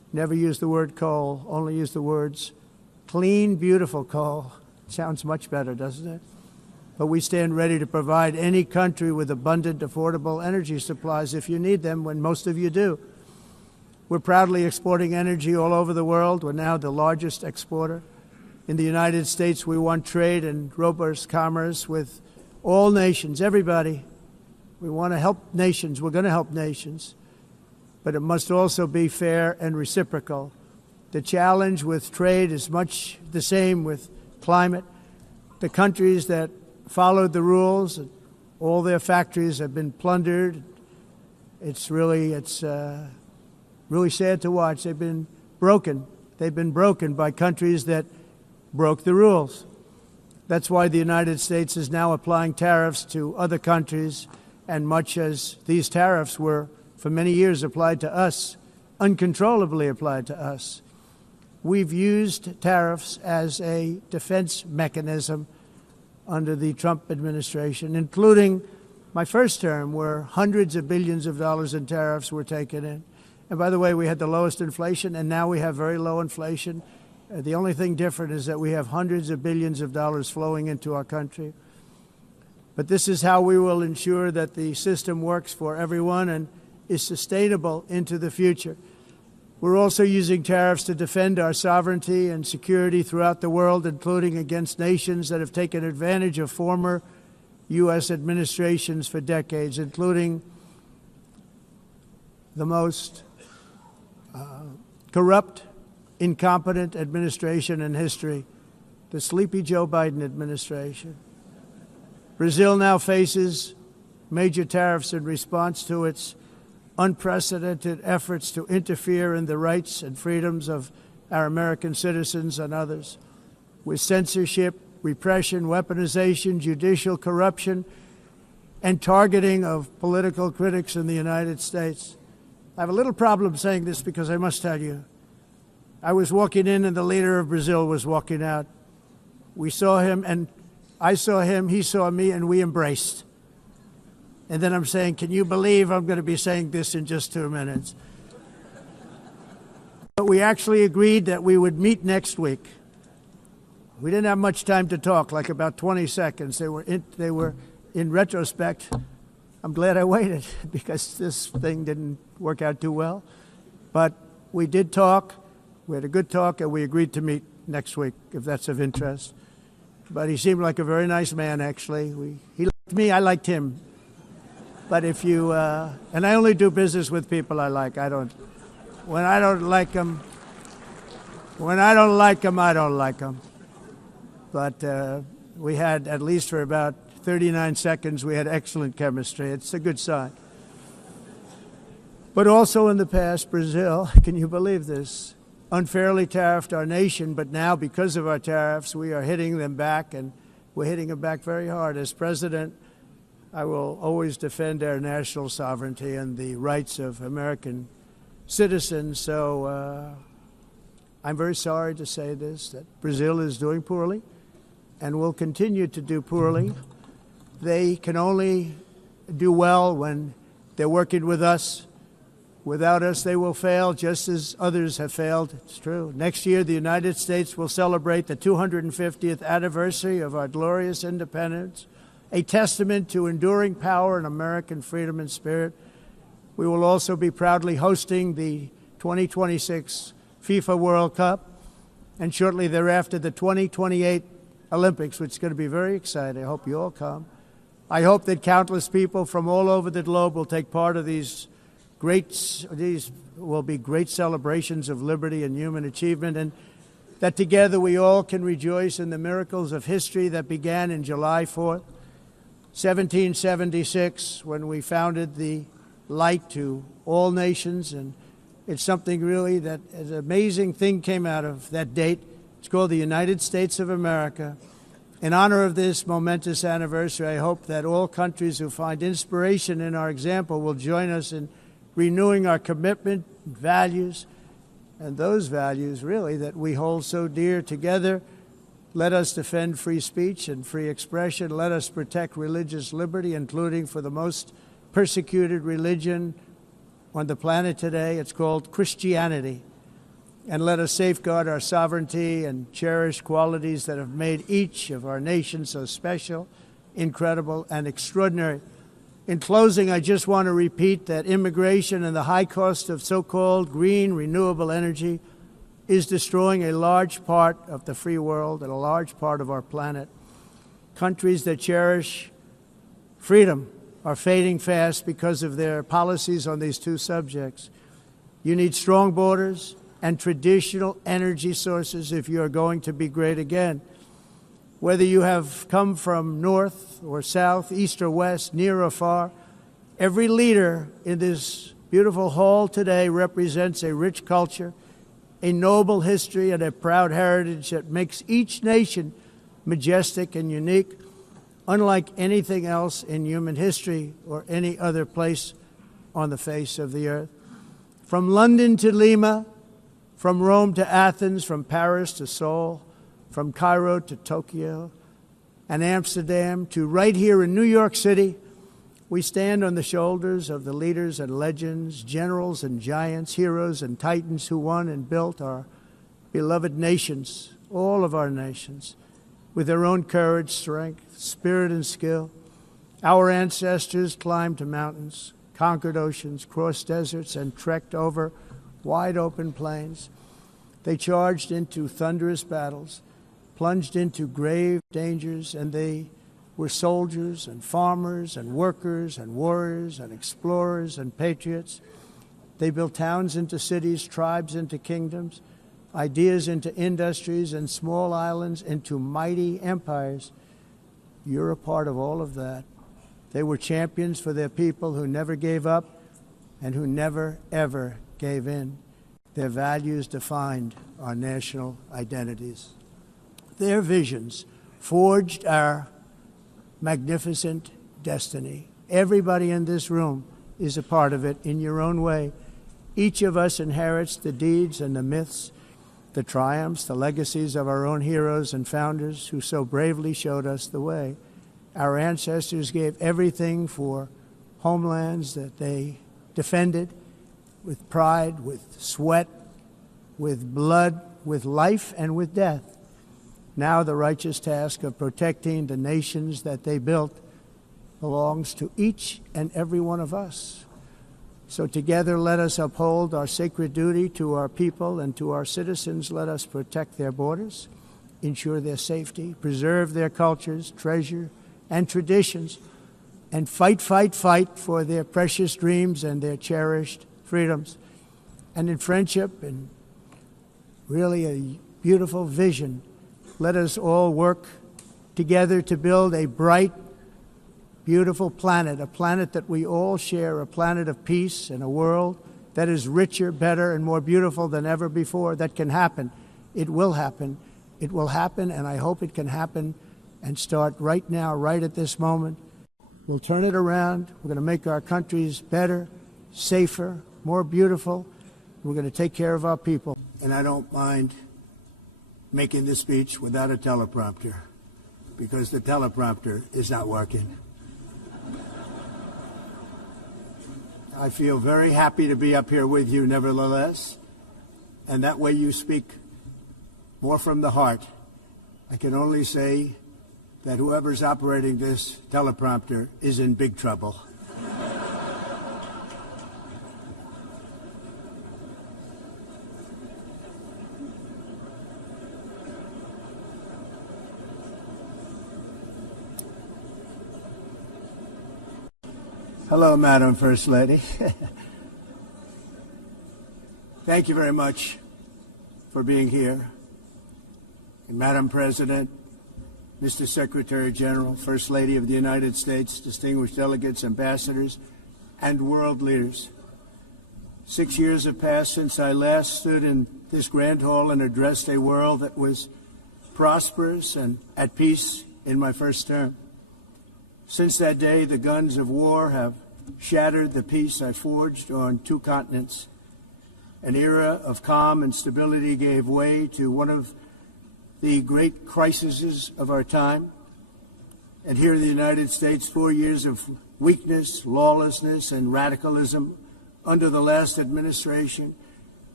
Never use the word coal, only use the words clean, beautiful coal. Sounds much better, doesn't it? But we stand ready to provide any country with abundant, affordable energy supplies if you need them, when most of you do. We're proudly exporting energy all over the world. We're now the largest exporter. In the United States, we want trade and robust commerce with all nations, everybody. We want to help nations. We're going to help nations. But it must also be fair and reciprocal. The challenge with trade is much the same with climate. The countries that followed the rules, all their factories have been plundered. It's really sad to watch. They've been broken. They've been broken by countries that broke the rules. That's why the United States is now applying tariffs to other countries, and much as these tariffs were for many years applied to us, uncontrollably applied to us. We've used tariffs as a defense mechanism under the Trump administration, including my first term, where hundreds of billions of dollars in tariffs were taken in. And by the way, we had the lowest inflation, and now we have very low inflation. The only thing different is that we have hundreds of billions of dollars flowing into our country. But this is how we will ensure that the system works for everyone and is sustainable into the future. We're also using tariffs to defend our sovereignty and security throughout the world, including against nations that have taken advantage of former U.S. administrations for decades, including the most corrupt, incompetent administration in history, the sleepy Joe Biden administration. Brazil now faces major tariffs in response to its unprecedented efforts to interfere in the rights and freedoms of our American citizens and others, with censorship, repression, weaponization, judicial corruption, and targeting of political critics in the United States. I have a little problem saying this because I must tell you, I was walking in and the leader of Brazil was walking out. We saw him and I saw him, he saw me, and we embraced. And then I'm saying, can you believe I'm going to be saying this in just 2 minutes? But we actually agreed that we would meet next week. We didn't have much time to talk, like about 20 seconds. They were in retrospect, I'm glad I waited because this thing didn't work out too well. But we did talk. We had a good talk, and we agreed to meet next week, if that's of interest. But he seemed like a very nice man, actually. He liked me, I liked him. But if you, and I only do business with people I like. When I don't like them, I don't like them. But we had, at least for about 39 seconds, we had excellent chemistry. It's a good sign. But also in the past, Brazil, can you believe this, unfairly tariffed our nation, but now because of our tariffs, we are hitting them back, and we're hitting them back very hard. As president, I will always defend our national sovereignty and the rights of American citizens. So I'm very sorry to say this, that Brazil is doing poorly and will continue to do poorly. They can only do well when they're working with us. Without us, they will fail, just as others have failed. It's true. Next year, the United States will celebrate the 250th anniversary of our glorious independence, a testament to enduring power and American freedom and spirit. We will also be proudly hosting the 2026 FIFA World Cup, and shortly thereafter, the 2028 Olympics, which is going to be very exciting. I hope you all come. I hope that countless people from all over the globe will take part of these will be great celebrations of liberty and human achievement, and that together we all can rejoice in the miracles of history that began in July 4th, 1776, when we founded the light to all nations. And it's something really that an amazing thing came out of that date. It's called the United States of America. In honor of this momentous anniversary, I hope that all countries who find inspiration in our example will join us in renewing our commitment, values, and those values, really, that we hold so dear together. Let us defend free speech and free expression. Let us protect religious liberty, including for the most persecuted religion on the planet today. It's called Christianity. And let us safeguard our sovereignty and cherish qualities that have made each of our nations so special, incredible, and extraordinary. In closing, I just want to repeat that immigration and the high cost of so-called green renewable energy is destroying a large part of the free world and a large part of our planet. Countries that cherish freedom are fading fast because of their policies on these two subjects. You need strong borders and traditional energy sources if you are going to be great again. Whether you have come from north or south, east or west, near or far, every leader in this beautiful hall today represents a rich culture, a noble history, and a proud heritage that makes each nation majestic and unique, unlike anything else in human history or any other place on the face of the earth. From London to Lima, from Rome to Athens, from Paris to Seoul, from Cairo to Tokyo and Amsterdam to right here in New York City, we stand on the shoulders of the leaders and legends, generals and giants, heroes and titans who won and built our beloved nations, all of our nations, with their own courage, strength, spirit, and skill. Our ancestors climbed mountains, conquered oceans, crossed deserts, and trekked over wide-open plains. They charged into thunderous battles, plunged into grave dangers, and they were soldiers and farmers and workers and warriors and explorers and patriots. They built towns into cities, tribes into kingdoms, ideas into industries, and small islands into mighty empires. You're a part of all of that. They were champions for their people who never gave up and who never, ever gave in. Their values defined our national identities. Their visions forged our magnificent destiny. Everybody in this room is a part of it in your own way. Each of us inherits the deeds and the myths, the triumphs, the legacies of our own heroes and founders who so bravely showed us the way. Our ancestors gave everything for homelands that they defended with pride, with sweat, with blood, with life, and with death. Now the righteous task of protecting the nations that they built belongs to each and every one of us. So together let us uphold our sacred duty to our people and to our citizens. Let us protect their borders, ensure their safety, preserve their cultures, treasure, and traditions, and fight, fight, fight for their precious dreams and their cherished freedoms. And in friendship and really a beautiful vision, let us all work together to build a bright, beautiful planet, a planet that we all share, a planet of peace and a world that is richer, better, and more beautiful than ever before. That can happen. It will happen. It will happen, and I hope it can happen and start right now, right at this moment. We'll turn it around. We're going to make our countries better, safer, more beautiful. We're going to take care of our people. And I don't mind making this speech without a teleprompter, because the teleprompter is not working. I feel very happy to be up here with you nevertheless, and that way you speak more from the heart. I can only say that whoever's operating this teleprompter is in big trouble. Hello, Madam First Lady. Thank you very much for being here. And Madam President, Mr. Secretary General, First Lady of the United States, distinguished delegates, ambassadors, and world leaders. 6 years have passed since I last stood in this grand hall and addressed a world that was prosperous and at peace in my first term. Since that day, the guns of war have shattered the peace I forged on 2 continents. An era of calm and stability gave way to one of the great crises of our time. And here in the United States, 4 years of weakness, lawlessness, and radicalism under the last administration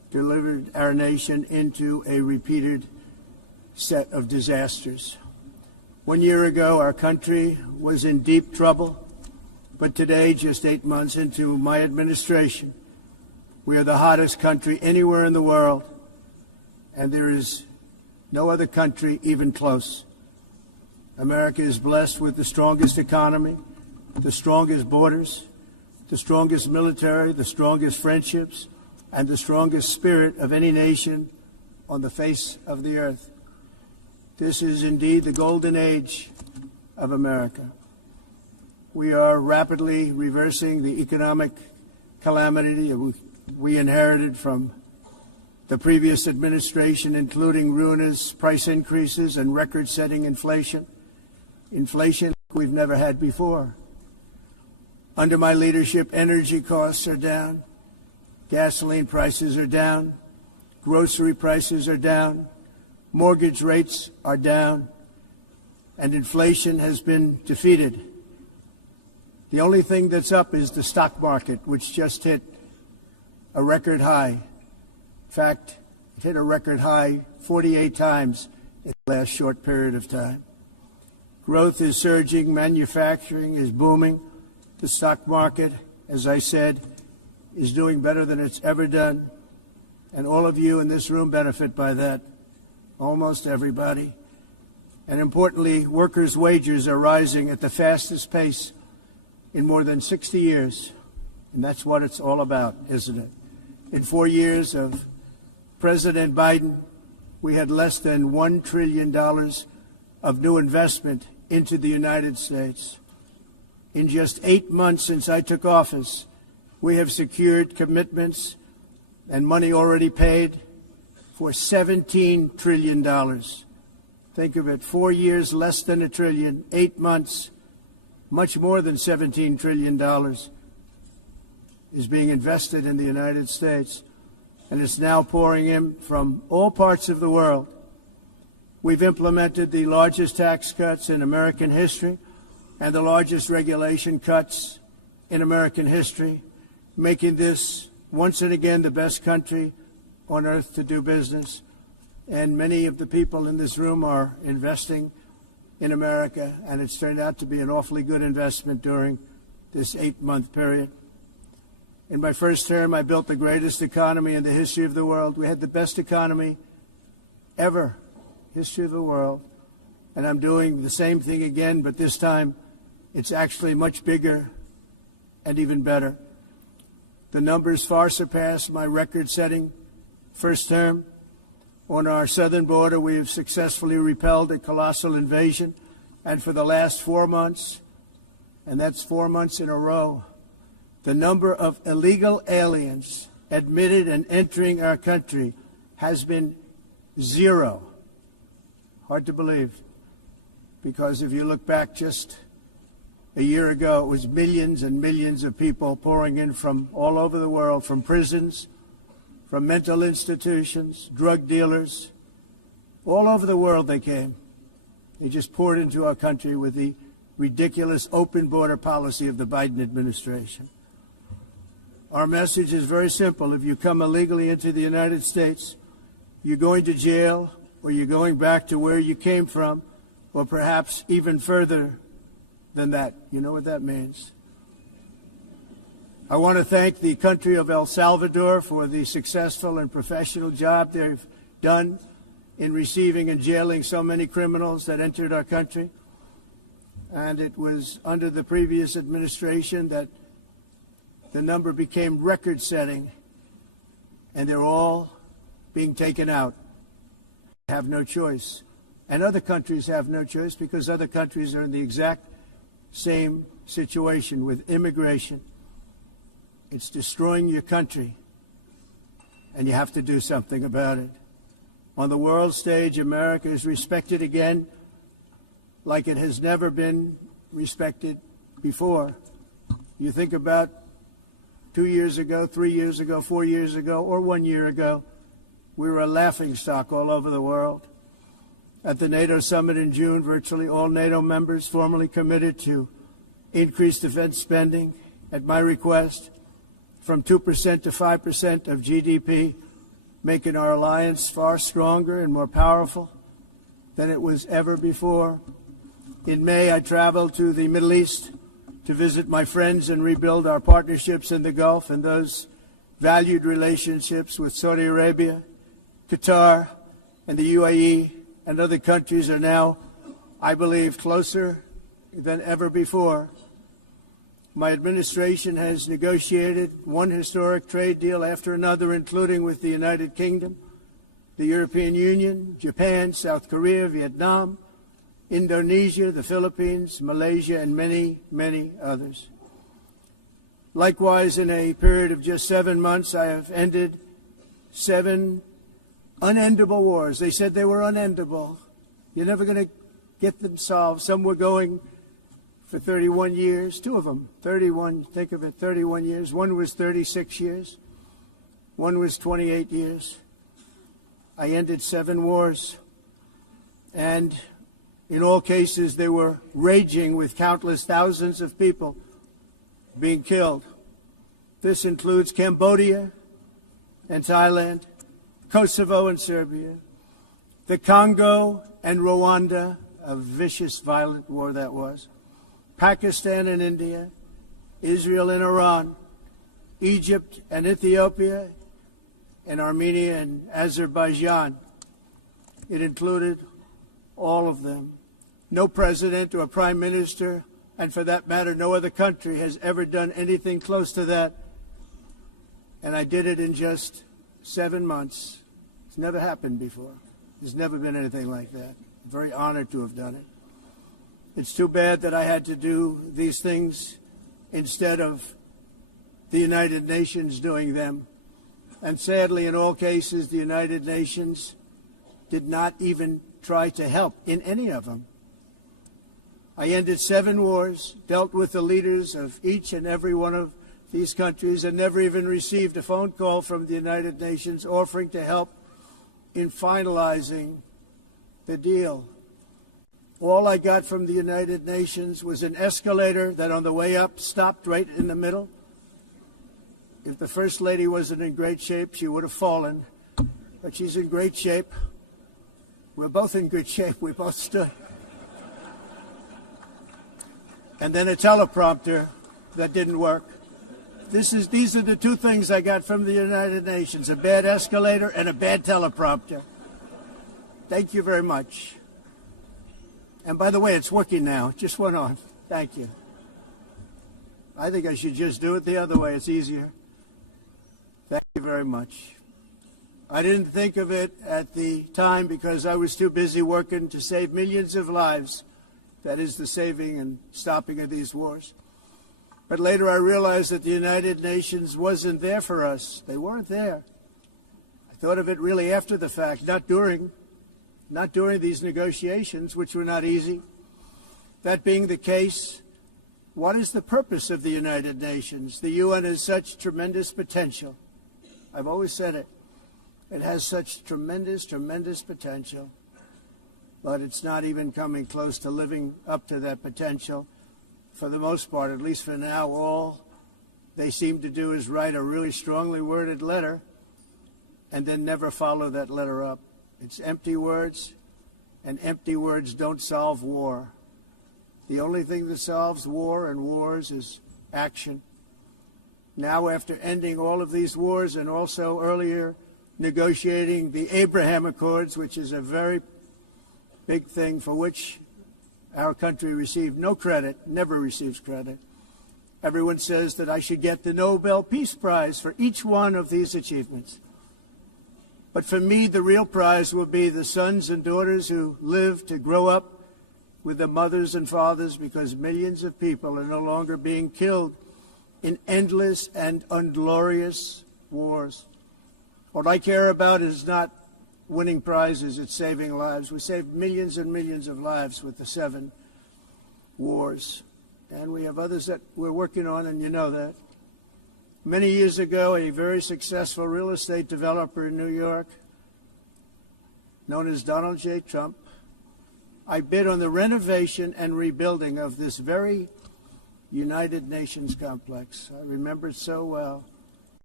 delivered our nation into a repeated set of disasters. 1 year ago, our country was in deep trouble, but today, just 8 months into my administration, we are the hottest country anywhere in the world, and there is no other country even close. America is blessed with the strongest economy, the strongest borders, the strongest military, the strongest friendships, and the strongest spirit of any nation on the face of the earth. This is indeed the golden age of America. We are rapidly reversing the economic calamity we inherited from the previous administration, including ruinous price increases and record-setting inflation we've never had before. Under my leadership, energy costs are down, gasoline prices are down, grocery prices are down, mortgage rates are down, and inflation has been defeated. The only thing that's up is the stock market, which just hit a record high. In fact, it hit a record high 48 times in the last short period of time. Growth is surging, manufacturing is booming. The stock market, as I said, is doing better than it's ever done. And all of you in this room benefit by that, almost everybody. And importantly, workers' wages are rising at the fastest pace in more than 60 years. And that's what it's all about, isn't it? In 4 years of President Biden, we had less than $1 trillion of new investment into the United States. In just 8 months since I took office, we have secured commitments and money already paid for $17 trillion. Think of it, 4 years, less than $1 trillion, 8 months, much more than $17 trillion is being invested in the United States, and it's now pouring in from all parts of the world. We've implemented the largest tax cuts in American history and the largest regulation cuts in American history, making this once and again the best country on earth to do business. And many of the people in this room are investing in America, and it's turned out to be an awfully good investment during this 8-month period. In my first term, I built the greatest economy in the history of the world. We had the best economy ever, history of the world. And I'm doing the same thing again, but this time it's actually much bigger and even better. The numbers far surpass my record-setting first term. On our southern border, we have successfully repelled a colossal invasion. And for the last 4 months, and that's 4 months in a row, the number of illegal aliens admitted and entering our country has been 0. Hard to believe, because if you look back just a year ago, it was millions and millions of people pouring in from all over the world, from prisons, from mental institutions, drug dealers. All over the world they came. They just poured into our country with the ridiculous open border policy of the Biden administration. Our message is very simple. If you come illegally into the United States, you're going to jail, or you're going back to where you came from, or perhaps even further than that. You know what that means. I want to thank the country of El Salvador for the successful and professional job they've done in receiving and jailing so many criminals that entered our country. And it was under the previous administration that the number became record-setting, and they're all being taken out. They have no choice. And other countries have no choice, because other countries are in the exact same situation with immigration. It's destroying your country, and you have to do something about it. On the world stage, America is respected again like it has never been respected before. You think about 2 years ago, 3 years ago, 4 years ago, or 1 year ago, we were a laughingstock all over the world. At the NATO summit in June, virtually all NATO members formally committed to increase defense spending at my request from 2% to 5% of GDP making our alliance far stronger and more powerful than it was ever before. In May, I traveled to the Middle East to visit my friends and rebuild our partnerships in the Gulf and those valued relationships with Saudi Arabia, Qatar, and the UAE and other countries are now, I believe, closer than ever before. My administration has negotiated one historic trade deal after another, including with the United Kingdom, the European Union, Japan, South Korea, Vietnam, Indonesia, the Philippines, Malaysia, and many, many others. Likewise, in a period of just 7 months, I have ended 7 unendable wars. They said they were unendable. You're never going to get them solved. Some were going for 31 years, 2 of them, 31, think of it, 31 years. One was 36 years. One was 28 years. I ended 7 wars. And in all cases, they were raging with countless thousands of people being killed. This includes Cambodia and Thailand, Kosovo and Serbia, the Congo and Rwanda, a vicious, violent war that was, Pakistan and India, Israel and Iran, Egypt and Ethiopia, and Armenia and Azerbaijan. It included all of them. No president or prime minister, and for that matter, no other country has ever done anything close to that. And I did it in just 7 months. It's never happened before. There's never been anything like that. I'm very honored to have done it. It's too bad that I had to do these things instead of the United Nations doing them. And sadly, in all cases, the United Nations did not even try to help in any of them. I ended 7 wars, dealt with the leaders of each and every one of these countries, and never even received a phone call from the United Nations offering to help in finalizing the deal. All I got from the United Nations was an escalator that on the way up stopped right in the middle. If the First Lady wasn't in great shape, she would have fallen. But she's in great shape. We're both in good shape. We both stood. And then a teleprompter that didn't work. These are the 2 things I got from the United Nations, a bad escalator and a bad teleprompter. Thank you very much. And by the way, it's working now. It just went on. Thank you. I think I should just do it the other way. It's easier. Thank you very much. I didn't think of it at the time because I was too busy working to save millions of lives. That is the saving and stopping of these wars. But later I realized that the United Nations wasn't there for us. They weren't there. I thought of it really after the fact, not during these negotiations, which were not easy. That being the case, what is the purpose of the United Nations? The UN has such tremendous potential. I've always said it. It has such tremendous, tremendous potential. But it's not even coming close to living up to that potential. For the most part, at least for now, all they seem to do is write a really strongly worded letter and then never follow that letter up. It's empty words, and empty words don't solve war. The only thing that solves war and wars is action. Now, after ending all of these wars and also earlier negotiating the Abraham Accords, which is a very big thing for which our country received no credit, never receives credit. Everyone says that I should get the Nobel Peace Prize for each one of these achievements. But for me, the real prize will be the sons and daughters who live to grow up with the mothers and fathers, because millions of people are no longer being killed in endless and unglorious wars. What I care about is not winning prizes, it's saving lives. We saved millions and millions of lives with the 7 wars. And we have others that we're working on, and you know that. Many years ago, a very successful real estate developer in New York, known as Donald J. Trump, I bid on the renovation and rebuilding of this very United Nations complex. I remember it so well.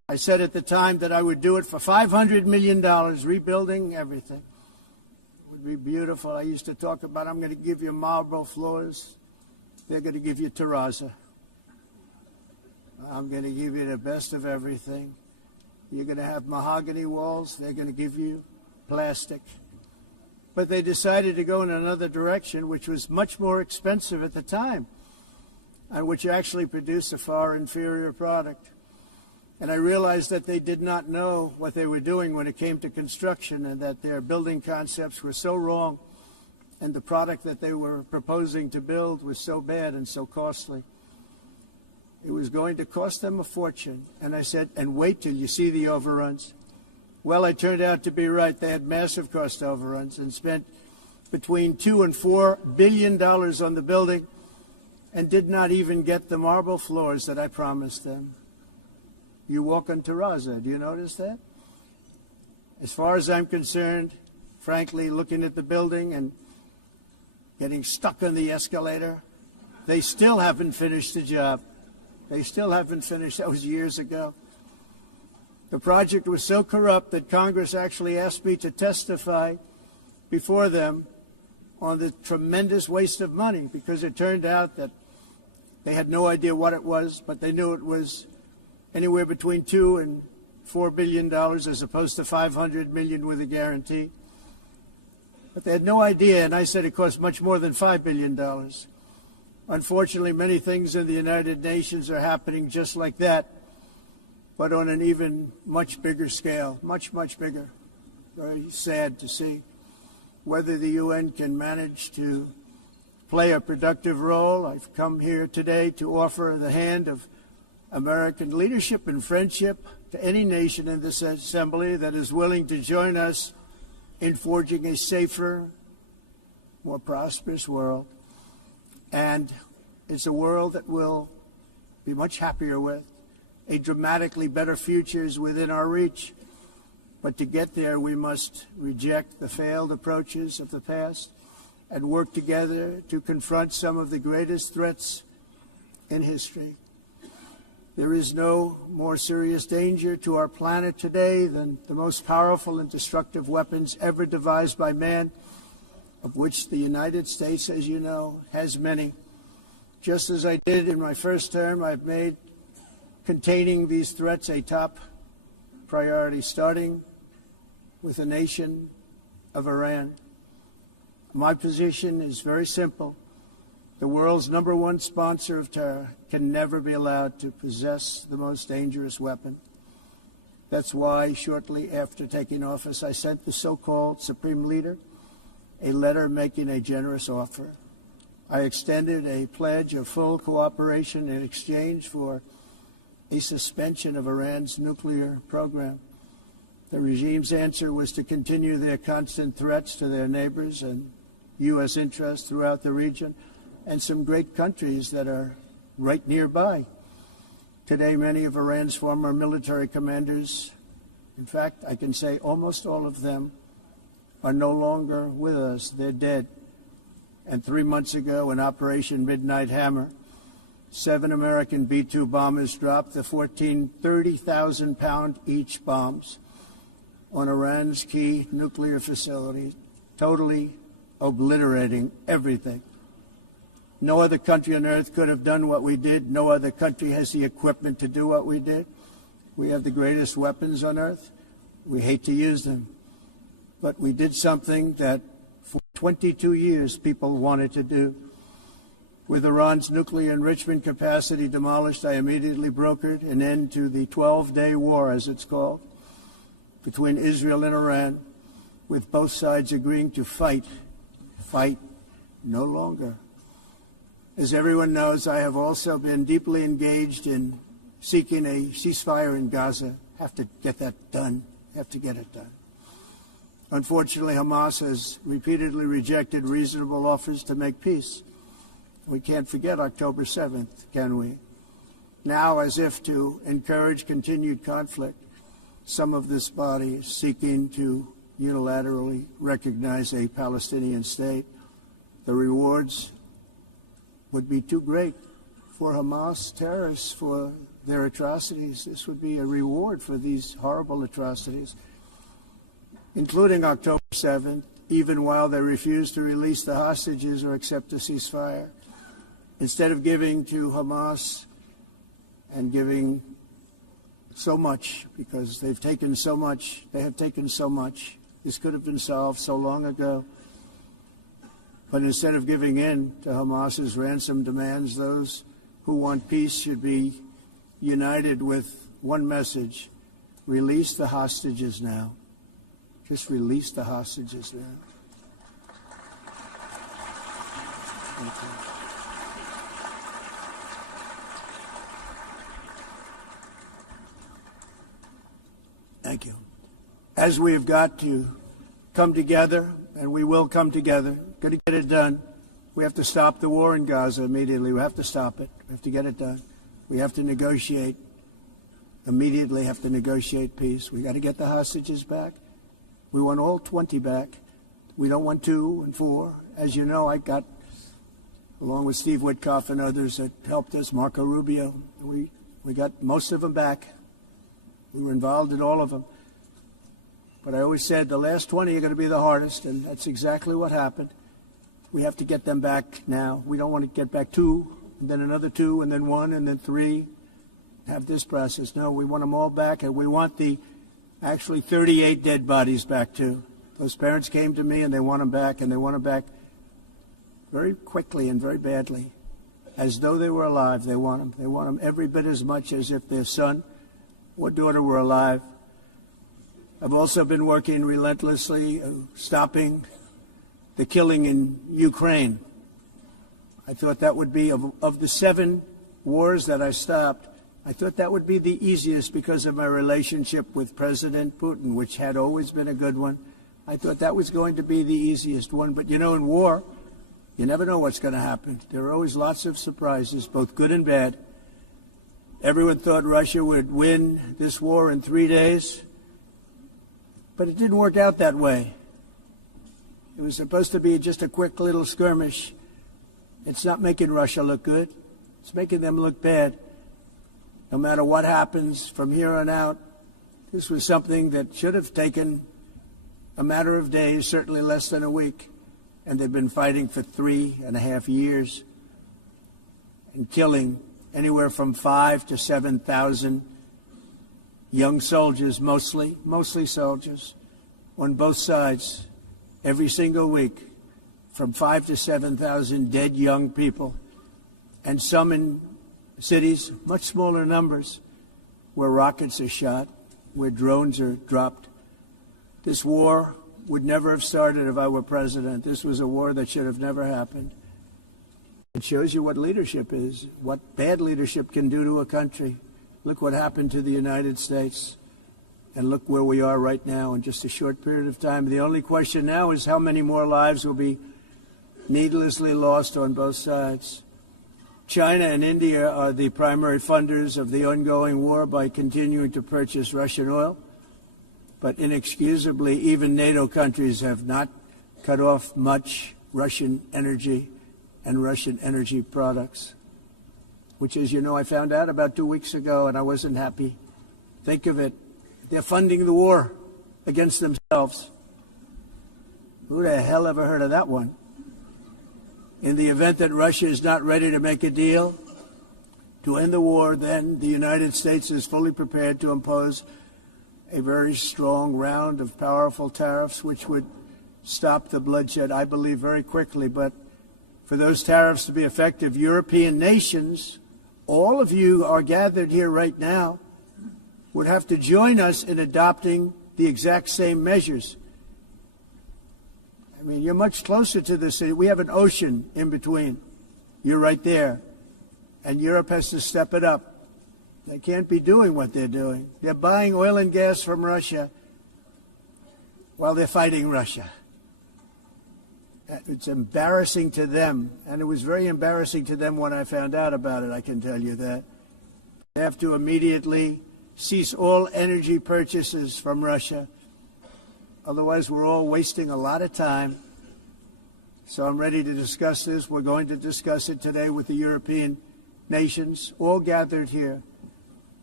I said at the time that I would do it for $500 million, rebuilding everything. It would be beautiful. I used to talk about, I'm going to give you marble floors. They're going to give you terrazzo. I'm going to give you the best of everything. You're going to have mahogany walls. They're going to give you plastic. But they decided to go in another direction, which was much more expensive at the time, and which actually produced a far inferior product. And I realized that they did not know what they were doing when it came to construction, and that their building concepts were so wrong, and the product that they were proposing to build was so bad and so costly. It was going to cost them a fortune. And I said, and wait till you see the overruns. Well, I turned out to be right. They had massive cost overruns and spent between $2 and $4 billion on the building and did not even get the marble floors that I promised them. You walk on terrazzo. Do you notice that? As far as I'm concerned, frankly, looking at the building and getting stuck on the escalator, they still haven't finished the job. They still haven't finished. That was years ago. The project was so corrupt that Congress actually asked me to testify before them on the tremendous waste of money, because it turned out that they had no idea what it was, but they knew it was anywhere between $2 and $4 billion as opposed to $500 million with a guarantee. But they had no idea, and I said it cost much more than $5 billion. Unfortunately, many things in the United Nations are happening just like that, but on an even much bigger scale, much, much bigger. Very sad to see. Whether the UN can manage to play a productive role, I've come here today to offer the hand of American leadership and friendship to any nation in this assembly that is willing to join us in forging a safer, more prosperous world. And it's a world that we'll be much happier with. A dramatically better future is within our reach. But to get there, we must reject the failed approaches of the past and work together to confront some of the greatest threats in history. There is no more serious danger to our planet today than the most powerful and destructive weapons ever devised by man, of which the United States, as you know, has many. Just as I did in my first term, I've made containing these threats a top priority, starting with the nation of Iran. My position is very simple. The world's #1 sponsor of terror can never be allowed to possess the most dangerous weapon. That's why, shortly after taking office, I sent the so-called Supreme Leader a letter making a generous offer. I extended a pledge of full cooperation in exchange for a suspension of Iran's nuclear program. The regime's answer was to continue their constant threats to their neighbors and U.S. interests throughout the region and some great countries that are right nearby. Today, many of Iran's former military commanders, in fact, I can say almost all of them, are no longer with us. They're dead. And 3 months ago, in Operation Midnight Hammer, 7 American B-2 bombers dropped the 14 30,000-pound each bombs on Iran's key nuclear facility, totally obliterating everything. No other country on earth could have done what we did. No other country has the equipment to do what we did. We have the greatest weapons on earth. We hate to use them. But we did something that for 22 years people wanted to do. With Iran's nuclear enrichment capacity demolished, I immediately brokered an end to the 12-day war, as it's called, between Israel and Iran, with both sides agreeing to fight no longer. As everyone knows, I have also been deeply engaged in seeking a ceasefire in Gaza. Have to get that done. Have to get it done. Unfortunately, Hamas has repeatedly rejected reasonable offers to make peace. We can't forget October 7th, can we? Now, as if to encourage continued conflict, some of this body is seeking to unilaterally recognize a Palestinian state. The rewards would be too great for Hamas terrorists, for their atrocities. This would be a reward for these horrible atrocities, including October 7th, even while they refuse to release the hostages or accept a ceasefire. Instead of giving to Hamas and giving so much, because they've taken so much, they have taken so much. This could have been solved so long ago. But instead of giving in to Hamas's ransom demands, those who want peace should be united with one message: release the hostages now. Just release the hostages now. Thank you. Thank you. As we have got to come together, and we will come together, got to get it done. We have to stop the war in Gaza immediately. We have to stop it. We have to get it done. We have to negotiate. Immediately have to negotiate peace. We got to get the hostages back. We want all 20 back. We don't want 2 and 4. As you know, I got, along with Steve Witkoff and others that helped us, Marco Rubio, we got most of them back. We were involved in all of them. But I always said the last 20 are going to be the hardest, and that's exactly what happened. We have to get them back now. We don't want to get back 2, and then another 2, and then 1, and then 3. Have this process. No, we want them all back, and we want the actually 38 dead bodies back too. Those parents came to me, and they want them back, and they want them back very quickly and very badly, as though they were alive. They want them. They want them every bit as much as if their son or daughter were alive. I've also been working relentlessly, stopping the killing in Ukraine. I thought that would be, of the 7 wars that I stopped, I thought that would be the easiest because of my relationship with President Putin, which had always been a good one. I thought that was going to be the easiest one. But, you know, in war, you never know what's going to happen. There are always lots of surprises, both good and bad. Everyone thought Russia would win this war in 3 days, but it didn't work out that way. It was supposed to be just a quick little skirmish. It's not making Russia look good. It's making them look bad. No matter what happens from here on out, this was something that should have taken a matter of days, certainly less than a week. And they've been fighting for 3.5 years and killing anywhere from 5,000 to 7,000 young soldiers, mostly soldiers, on both sides, every single week, from 5,000 to 7,000 dead young people, and some in cities, much smaller numbers, where rockets are shot, where drones are dropped. This war would never have started if I were president. This was a war that should have never happened. It shows you what leadership is, what bad leadership can do to a country. Look what happened to the United States, and look where we are right now in just a short period of time. The only question now is how many more lives will be needlessly lost on both sides. China and India are the primary funders of the ongoing war by continuing to purchase Russian oil. But inexcusably, even NATO countries have not cut off much Russian energy and Russian energy products, which, as you know, I found out about 2 weeks ago, and I wasn't happy. Think of it. They're funding the war against themselves. Who the hell ever heard of that one? In the event that Russia is not ready to make a deal to end the war, then the United States is fully prepared to impose a very strong round of powerful tariffs, which would stop the bloodshed, I believe, very quickly. But for those tariffs to be effective, European nations, all of you are gathered here right now, would have to join us in adopting the exact same measures. I mean, you're much closer to the city. We have an ocean in between. You're right there. And Europe has to step it up. They can't be doing what they're doing. They're buying oil and gas from Russia while they're fighting Russia. It's embarrassing to them, and it was very embarrassing to them when I found out about it, I can tell you that. They have to immediately cease all energy purchases from Russia. Otherwise, we're all wasting a lot of time. So I'm ready to discuss this. We're going to discuss it today with the European nations, all gathered here.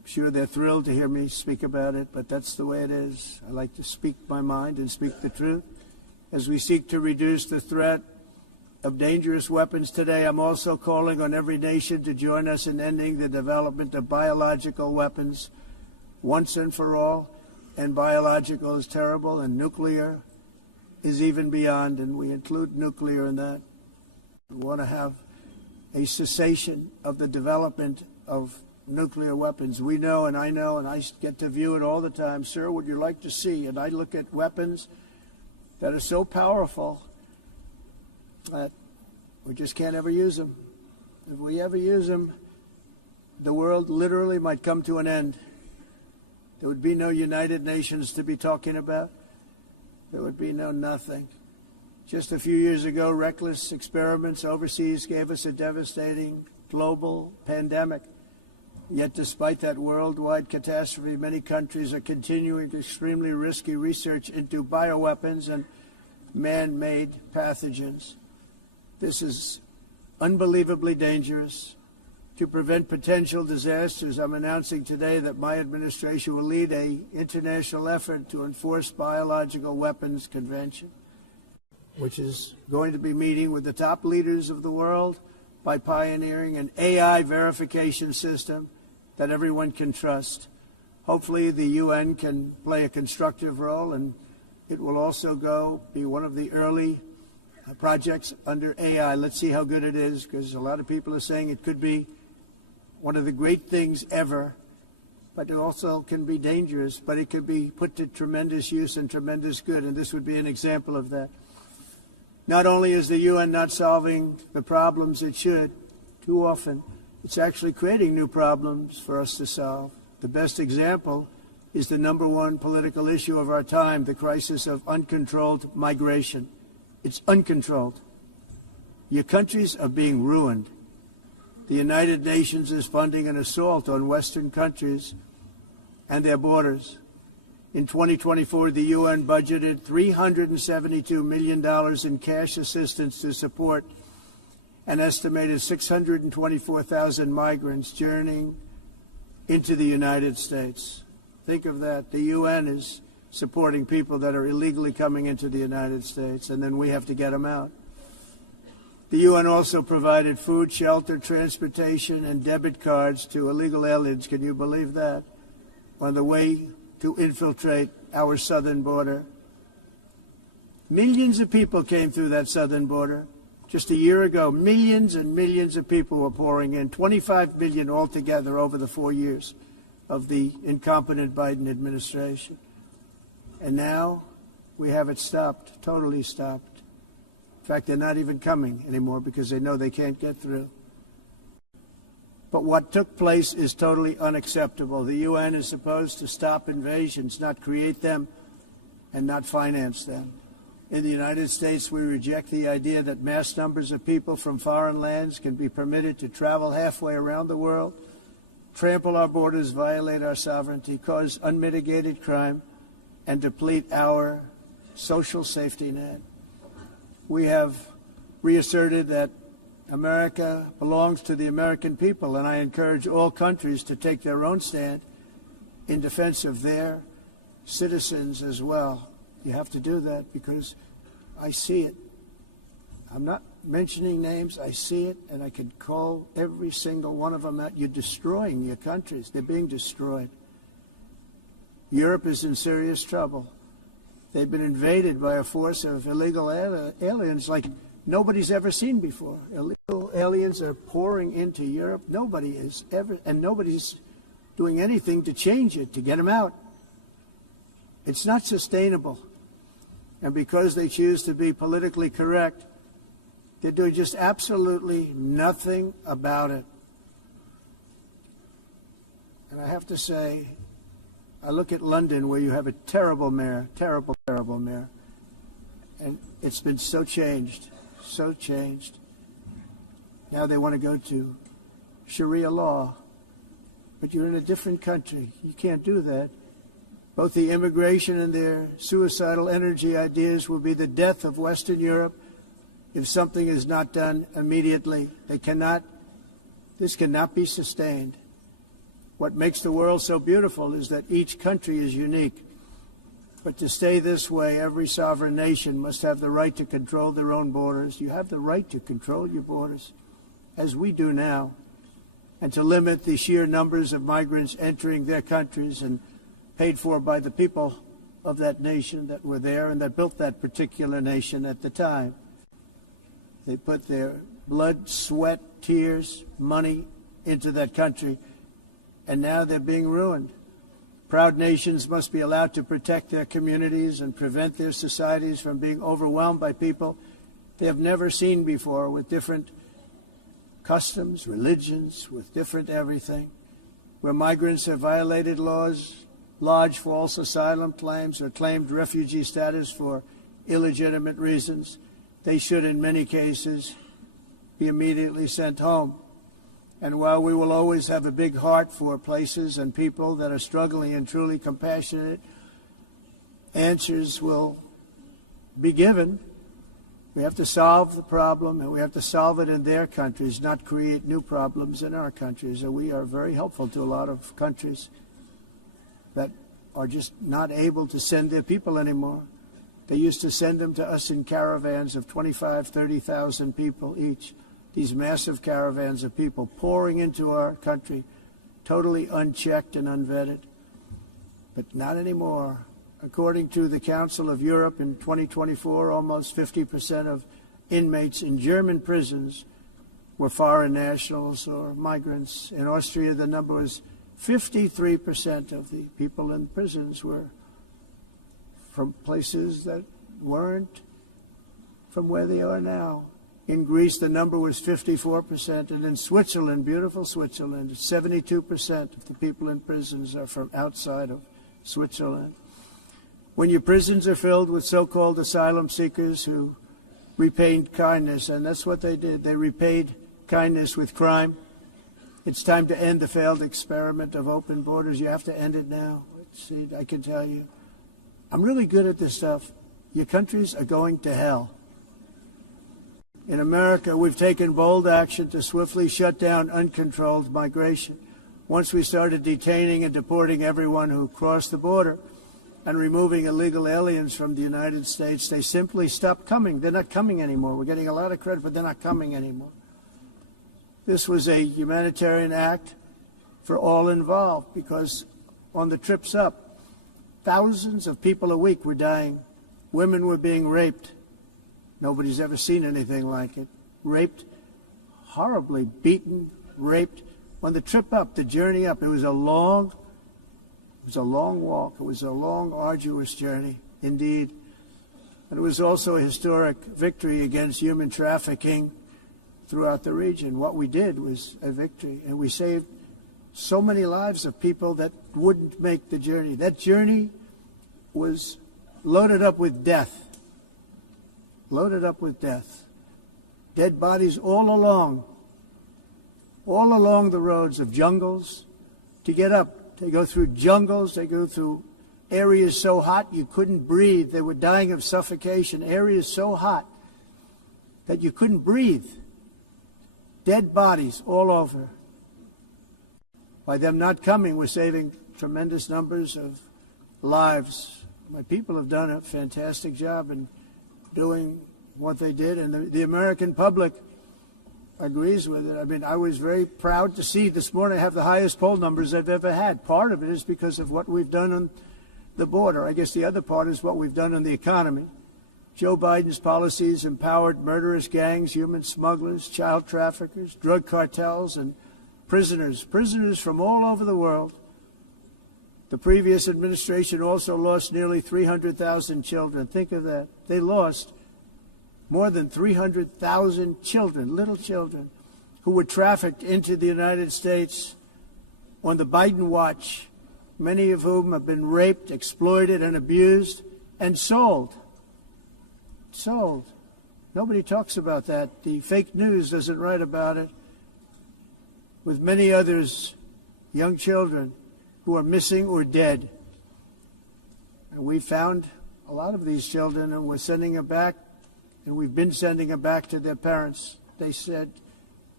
I'm sure they're thrilled to hear me speak about it, but that's the way it is. I like to speak my mind and speak the truth. As we seek to reduce the threat of dangerous weapons today, I'm also calling on every nation to join us in ending the development of biological weapons once and for all. And biological is terrible, and nuclear is even beyond, and we include nuclear in that. We want to have a cessation of the development of nuclear weapons. We know, and I get to view it all the time. Sir, would you like to see? And I look at weapons that are so powerful that we just can't ever use them. If we ever use them, the world literally might come to an end. There would be no United Nations to be talking about. There would be no nothing. Just a few years ago, reckless experiments overseas gave us a devastating global pandemic. Yet despite that worldwide catastrophe, many countries are continuing extremely risky research into bioweapons and man-made pathogens. This is unbelievably dangerous. To prevent potential disasters, I'm announcing today that my administration will lead an international effort to enforce Biological Weapons Convention, which is going to be meeting with the top leaders of the world by pioneering an AI verification system that everyone can trust. Hopefully the UN can play a constructive role, and it will also be one of the early projects under AI. Let's see how good it is, because a lot of people are saying it could be one of the great things ever, but it also can be dangerous, but it could be put to tremendous use and tremendous good, and this would be an example of that. Not only is the UN not solving the problems it should, too often, it's actually creating new problems for us to solve. The best example is the number one political issue of our time, the crisis of uncontrolled migration. It's uncontrolled. Your countries are being ruined. The United Nations is funding an assault on Western countries and their borders. In 2024, the UN budgeted $372 million in cash assistance to support an estimated 624,000 migrants journeying into the United States. Think of that. The UN is supporting people that are illegally coming into the United States, and then we have to get them out. The UN also provided food, shelter, transportation, and debit cards to illegal aliens. Can you believe that? On the way to infiltrate our southern border. Millions of people came through that southern border. Just a year ago, millions and millions of people were pouring in, 25 million altogether over the 4 years of the incompetent Biden administration. And now we have it stopped, totally stopped. In fact, they're not even coming anymore because they know they can't get through. But what took place is totally unacceptable. The UN is supposed to stop invasions, not create them and not finance them. In the United States, we reject the idea that mass numbers of people from foreign lands can be permitted to travel halfway around the world, trample our borders, violate our sovereignty, cause unmitigated crime, and deplete our social safety net. We have reasserted that America belongs to the American people, and I encourage all countries to take their own stand in defense of their citizens as well. You have to do that because I see it. I'm not mentioning names. I see it, and I could call every single one of them out. You're destroying your countries. They're being destroyed. Europe is in serious trouble. They've been invaded by a force of illegal aliens like nobody's ever seen before. Illegal aliens are pouring into Europe. Nobody is ever, and nobody's doing anything to change it, to get them out. It's not sustainable. And because they choose to be politically correct, they're doing just absolutely nothing about it. And I have to say, I look at London, where you have a terrible mayor, terrible mayor, and it's been so changed. Now they want to go to Sharia law, but you're in a different country. You can't do that. Both the immigration and their suicidal energy ideas will be the death of Western Europe if something is not done immediately. This cannot be sustained. What makes the world so beautiful is that each country is unique. But to stay this way, every sovereign nation must have the right to control their own borders. You have the right to control your borders, as we do now, and to limit the sheer numbers of migrants entering their countries and paid for by the people of that nation that were there and that built that particular nation at the time. They put their blood, sweat, tears, money into that country, and now they're being ruined. Proud nations must be allowed to protect their communities and prevent their societies from being overwhelmed by people they have never seen before, with different customs, religions, with different everything. Where migrants have violated laws, lodged false asylum claims, or claimed refugee status for illegitimate reasons, they should, in many cases, be immediately sent home. And while we will always have a big heart for places and people that are struggling and truly compassionate, answers will be given. We have to solve the problem, and we have to solve it in their countries, not create new problems in our countries. And we are very helpful to a lot of countries that are just not able to send their people anymore. They used to send them to us in caravans of 25,000, 30,000 people each. These massive caravans of people pouring into our country, totally unchecked and unvetted. But not anymore. According to the Council of Europe, in 2024, almost 50% of inmates in German prisons were foreign nationals or migrants. In Austria, the number was 53% of the people in prisons were from places that weren't from where they are now. In Greece, the number was 54%, and in Switzerland, beautiful Switzerland, 72% of the people in prisons are from outside of Switzerland. When your prisons are filled with so-called asylum seekers who repaid kindness, and that's what they did, they repaid kindness with crime, it's time to end the failed experiment of open borders. You have to end it now. See, I can tell you, I'm really good at this stuff. Your countries are going to hell. In America, we've taken bold action to swiftly shut down uncontrolled migration. Once we started detaining and deporting everyone who crossed the border and removing illegal aliens from the United States, they simply stopped coming. They're not coming anymore. We're getting a lot of credit, but they're not coming anymore. This was a humanitarian act for all involved, because on the trips up, thousands of people a week were dying. Women were being raped. Nobody's ever seen anything like it. Raped, horribly beaten, raped. On the trip up, the journey up, it was a long walk. It was a long, arduous journey, indeed. And it was also a historic victory against human trafficking throughout the region. What we did was a victory, and we saved so many lives of people that wouldn't make the journey. That journey was loaded up with death. Loaded up with death. Dead bodies all along the roads of jungles to get up. They go through jungles, they go through areas so hot you couldn't breathe. They were dying of suffocation, areas so hot that you couldn't breathe. Dead bodies all over. By them not coming, we're saving tremendous numbers of lives. My people have done a fantastic job in doing what they did, and the American public agrees with it. I mean, I was very proud to see this morning I have the highest poll numbers I've ever had. Part of it is because of what we've done on the border. I guess the other part is what we've done on the economy. Joe Biden's policies empowered murderous gangs, human smugglers, child traffickers, drug cartels, and prisoners from all over the world. The previous administration also lost nearly 300,000 children. Think of that. They lost more than 300,000 children, little children, who were trafficked into the United States on the Biden watch, many of whom have been raped, exploited, and abused, and sold. Sold. Nobody talks about that. The fake news doesn't write about it. With many others, young children who are missing or dead. And we found a lot of these children, and we're sending them back, and we've been sending them back to their parents. They said,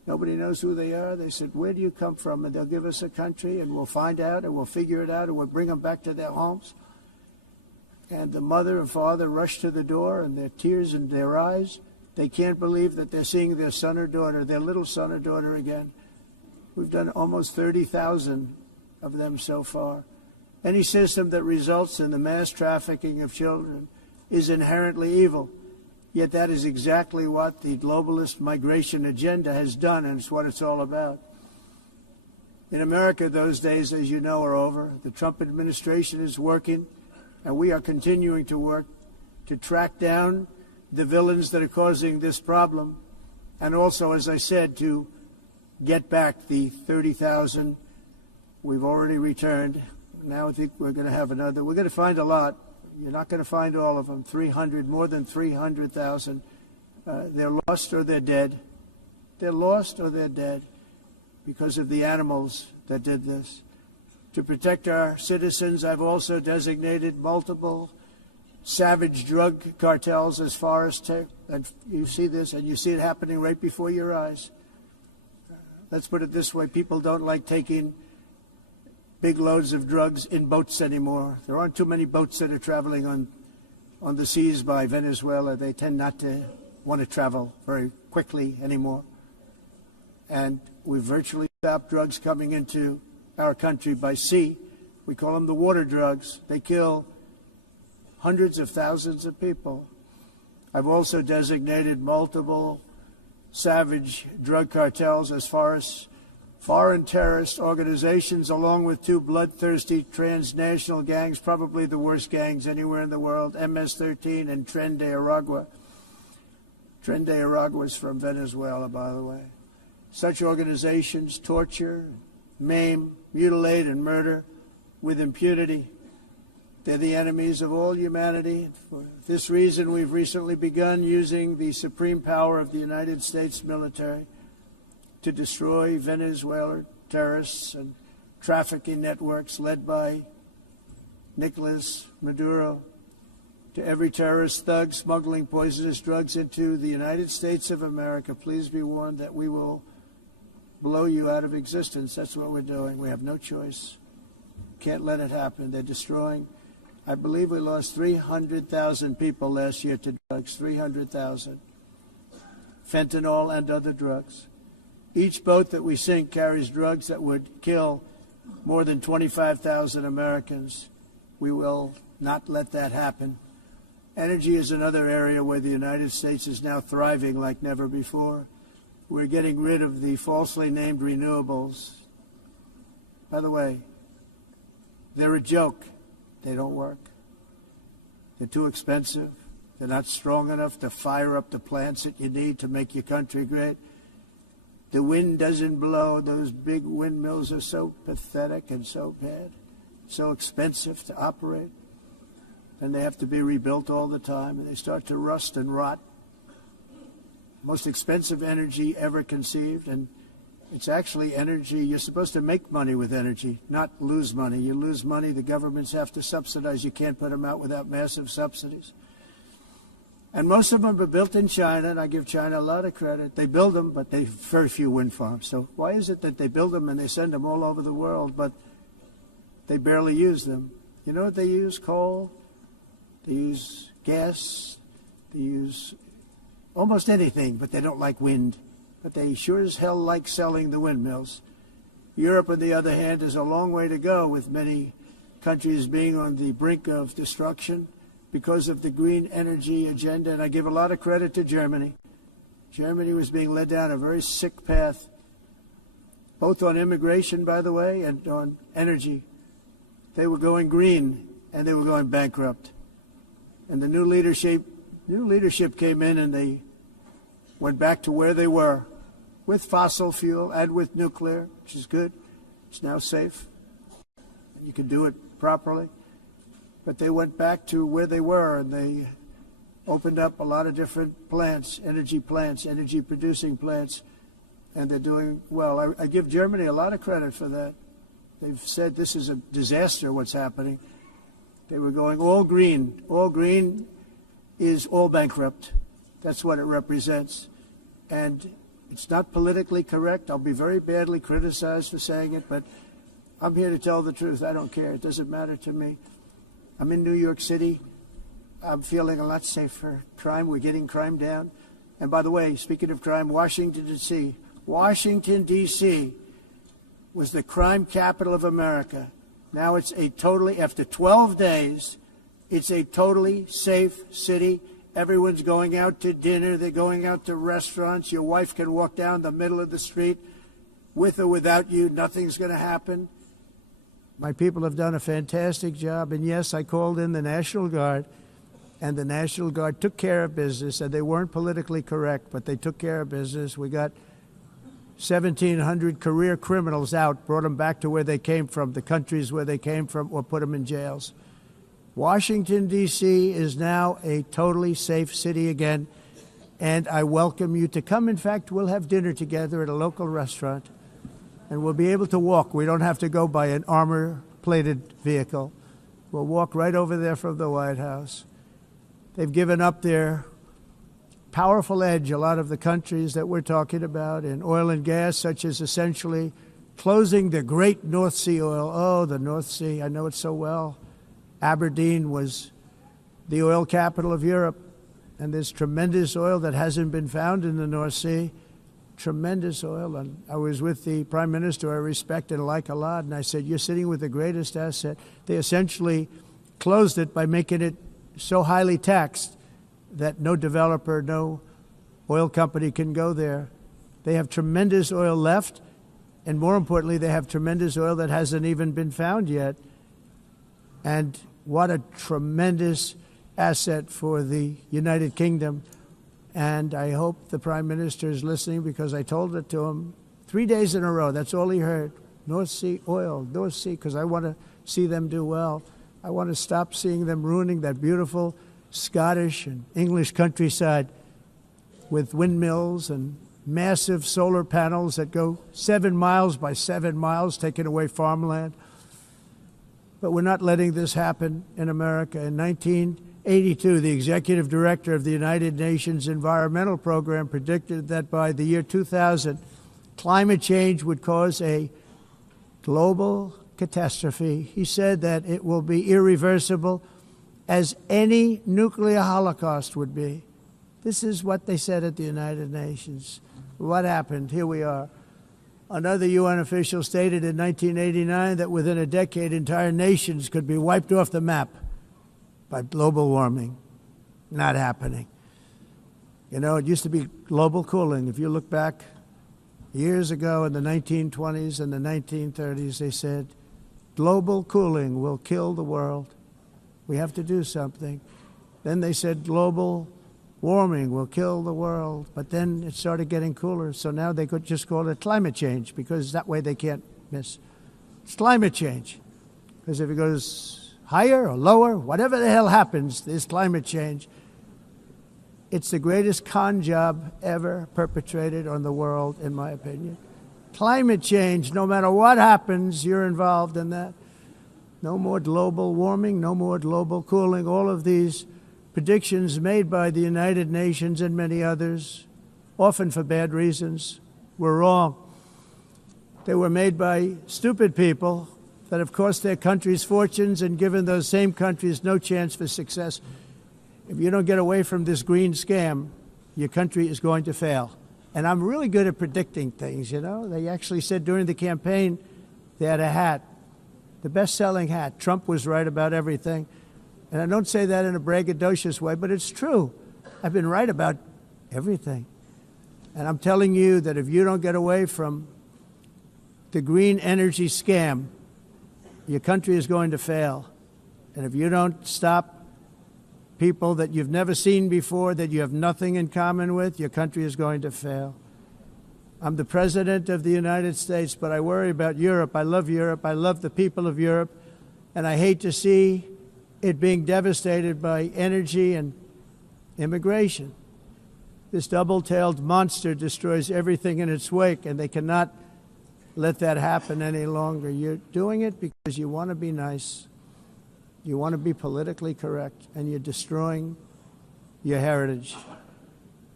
Nobody knows who they are. They said, where do you come from? And they'll give us a country, and we'll find out, and we'll figure it out, and we'll bring them back to their homes. And the mother and father rush to the door, and their tears in their eyes. They can't believe that they're seeing their son or daughter, their little son or daughter again. We've done almost 30,000 of them so far. Any system that results in the mass trafficking of children is inherently evil. Yet that is exactly what the globalist migration agenda has done, and it's what it's all about. In America, those days, as you know, are over. The Trump administration is working, and we are continuing to work to track down the villains that are causing this problem, and also, as I said, to get back the 30,000 we've already returned. Now I think we're going to have another. We're going to find a lot. You're not going to find all of them. 300, more than 300,000. They're lost or they're dead. They're lost or they're dead because of the animals that did this. To protect our citizens, I've also designated multiple savage drug cartels as far as and you see this, and you see it happening right before your eyes. Let's put it this way. People don't like taking big loads of drugs in boats anymore. There aren't too many boats that are traveling on the seas by Venezuela. They tend not to want to travel very quickly anymore. And we've virtually stopped drugs coming into our country by sea. We call them the water drugs. They kill hundreds of thousands of people. I've also designated multiple savage drug cartels as far as foreign terrorist organizations, along with two bloodthirsty transnational gangs, probably the worst gangs anywhere in the world, MS-13 and Tren de Aragua. Tren de Aragua is from Venezuela, by the way. Such organizations torture, maim, mutilate, and murder with impunity. They're the enemies of all humanity. For this reason, we've recently begun using the supreme power of the United States military to destroy Venezuelan terrorists and trafficking networks led by Nicolas Maduro, to every terrorist thug smuggling poisonous drugs into the United States of America. Please be warned that we will blow you out of existence. That's what we're doing. We have no choice. Can't let it happen. They're destroying. I believe we lost 300,000 people last year to drugs, 300,000. Fentanyl and other drugs. Each boat that we sink carries drugs that would kill more than 25,000 Americans. We will not let that happen. Energy is another area where the United States is now thriving like never before. We're getting rid of the falsely named renewables. By the way, they're a joke. They don't work. They're too expensive. They're not strong enough to fire up the plants that you need to make your country great. The wind doesn't blow. Those big windmills are so pathetic and so bad, so expensive to operate. And they have to be rebuilt all the time, and they start to rust and rot. Most expensive energy ever conceived, and it's actually energy. You're supposed to make money with energy, not lose money. You lose money, the governments have to subsidize. You can't put them out without massive subsidies. And most of them are built in China, and I give China a lot of credit. They build them, but they have very few wind farms. So why is it that they build them and they send them all over the world, but they barely use them? You know what they use? Coal. They use gas. They use almost anything, but they don't like wind. But they sure as hell like selling the windmills. Europe, on the other hand, is a long way to go, with many countries being on the brink of destruction because of the green energy agenda. And I give a lot of credit to Germany. Germany was being led down a very sick path, both on immigration, by the way, and on energy. They were going green, and they were going bankrupt. And the new leadership came in, and they went back to where they were, with fossil fuel and with nuclear, which is good. It's now safe. You can do it properly. But they went back to where they were, and they opened up a lot of different plants, energy-producing plants, and they're doing well. I give Germany a lot of credit for that. They've said this is a disaster, what's happening. They were going all green. All green is all bankrupt. That's what it represents. And It's not politically correct. I'll be very badly criticized for saying it, but I'm here to tell the truth. I don't care. It doesn't matter to me. I'm in New York City. I'm feeling a lot safer. Crime, we're getting crime down. And by the way, speaking of crime, Washington, D.C. Washington, D.C. was the crime capital of America. Now it's a totally, after 12 days, it's a totally safe city. Everyone's going out to dinner. They're going out to restaurants. Your wife can walk down the middle of the street with or without you. Nothing's going to happen. My people have done a fantastic job. And yes, I called in the National Guard, and the National Guard took care of business. And they weren't politically correct, but they took care of business. We got 1,700 career criminals out, brought them back to where they came from, the countries where they came from, or put them in jails. Washington, D.C. is now a totally safe city again, and I welcome you to come. In fact, we'll have dinner together at a local restaurant, and we'll be able to walk. We don't have to go by an armor-plated vehicle. We'll walk right over there from the White House. They've given up their powerful edge, a lot of the countries that we're talking about, in oil and gas, such as essentially closing the great North Sea oil. Oh, the North Sea, I know it so well. Aberdeen was the oil capital of Europe, and there's tremendous oil that hasn't been found in the North Sea. Tremendous oil. And I was with the Prime Minister I respect and like a lot, and I said, you're sitting with the greatest asset. They essentially closed it by making it so highly taxed that no developer, no oil company can go there. They have tremendous oil left, and more importantly, they have tremendous oil that hasn't even been found yet. And what a tremendous asset for the United Kingdom. And I hope the Prime Minister is listening, because I told it to him 3 days in a row. That's all he heard. North Sea oil, North Sea, because I want to see them do well. I want to stop seeing them ruining that beautiful Scottish and English countryside with windmills and massive solar panels that go 7 miles by 7 miles, taking away farmland. But we're not letting this happen in America. In 1982, the executive director of the United Nations Environmental Program predicted that by the year 2000, climate change would cause a global catastrophe. He said that it will be irreversible, as any nuclear holocaust would be. This is what they said at the United Nations. What happened? Here we are. Another UN official stated in 1989 that within a decade, entire nations could be wiped off the map by global warming. Not happening. You know, it used to be global cooling. If you look back years ago in the 1920s and the 1930s, they said, global cooling will kill the world. We have to do something. Then they said global warming will kill the world, but then it started getting cooler, so now they could just call it climate change, because that way they can't miss. It's climate change, because if it goes higher or lower, whatever the hell happens, there's climate change. It's the greatest con job ever perpetrated on the world, in my opinion. Climate change, no matter what happens, you're involved in that. No more global warming, no more global cooling. All of these predictions made by the United Nations and many others, often for bad reasons, were wrong. They were made by stupid people that have cost their countries fortunes and given those same countries no chance for success. If you don't get away from this green scam, your country is going to fail. And I'm really good at predicting things, you know. They actually said during the campaign they had a hat, the best-selling hat. Trump was right about everything. And I don't say that in a braggadocious way, but it's true. I've been right about everything. And I'm telling you that if you don't get away from the green energy scam, your country is going to fail. And if you don't stop people that you've never seen before, that you have nothing in common with, your country is going to fail. I'm the President of the United States, but I worry about Europe. I love Europe. I love the people of Europe. And I hate to see it being devastated by energy and immigration. This double-tailed monster destroys everything in its wake, and they cannot let that happen any longer. You're doing it because you want to be nice. You want to be politically correct, and you're destroying your heritage.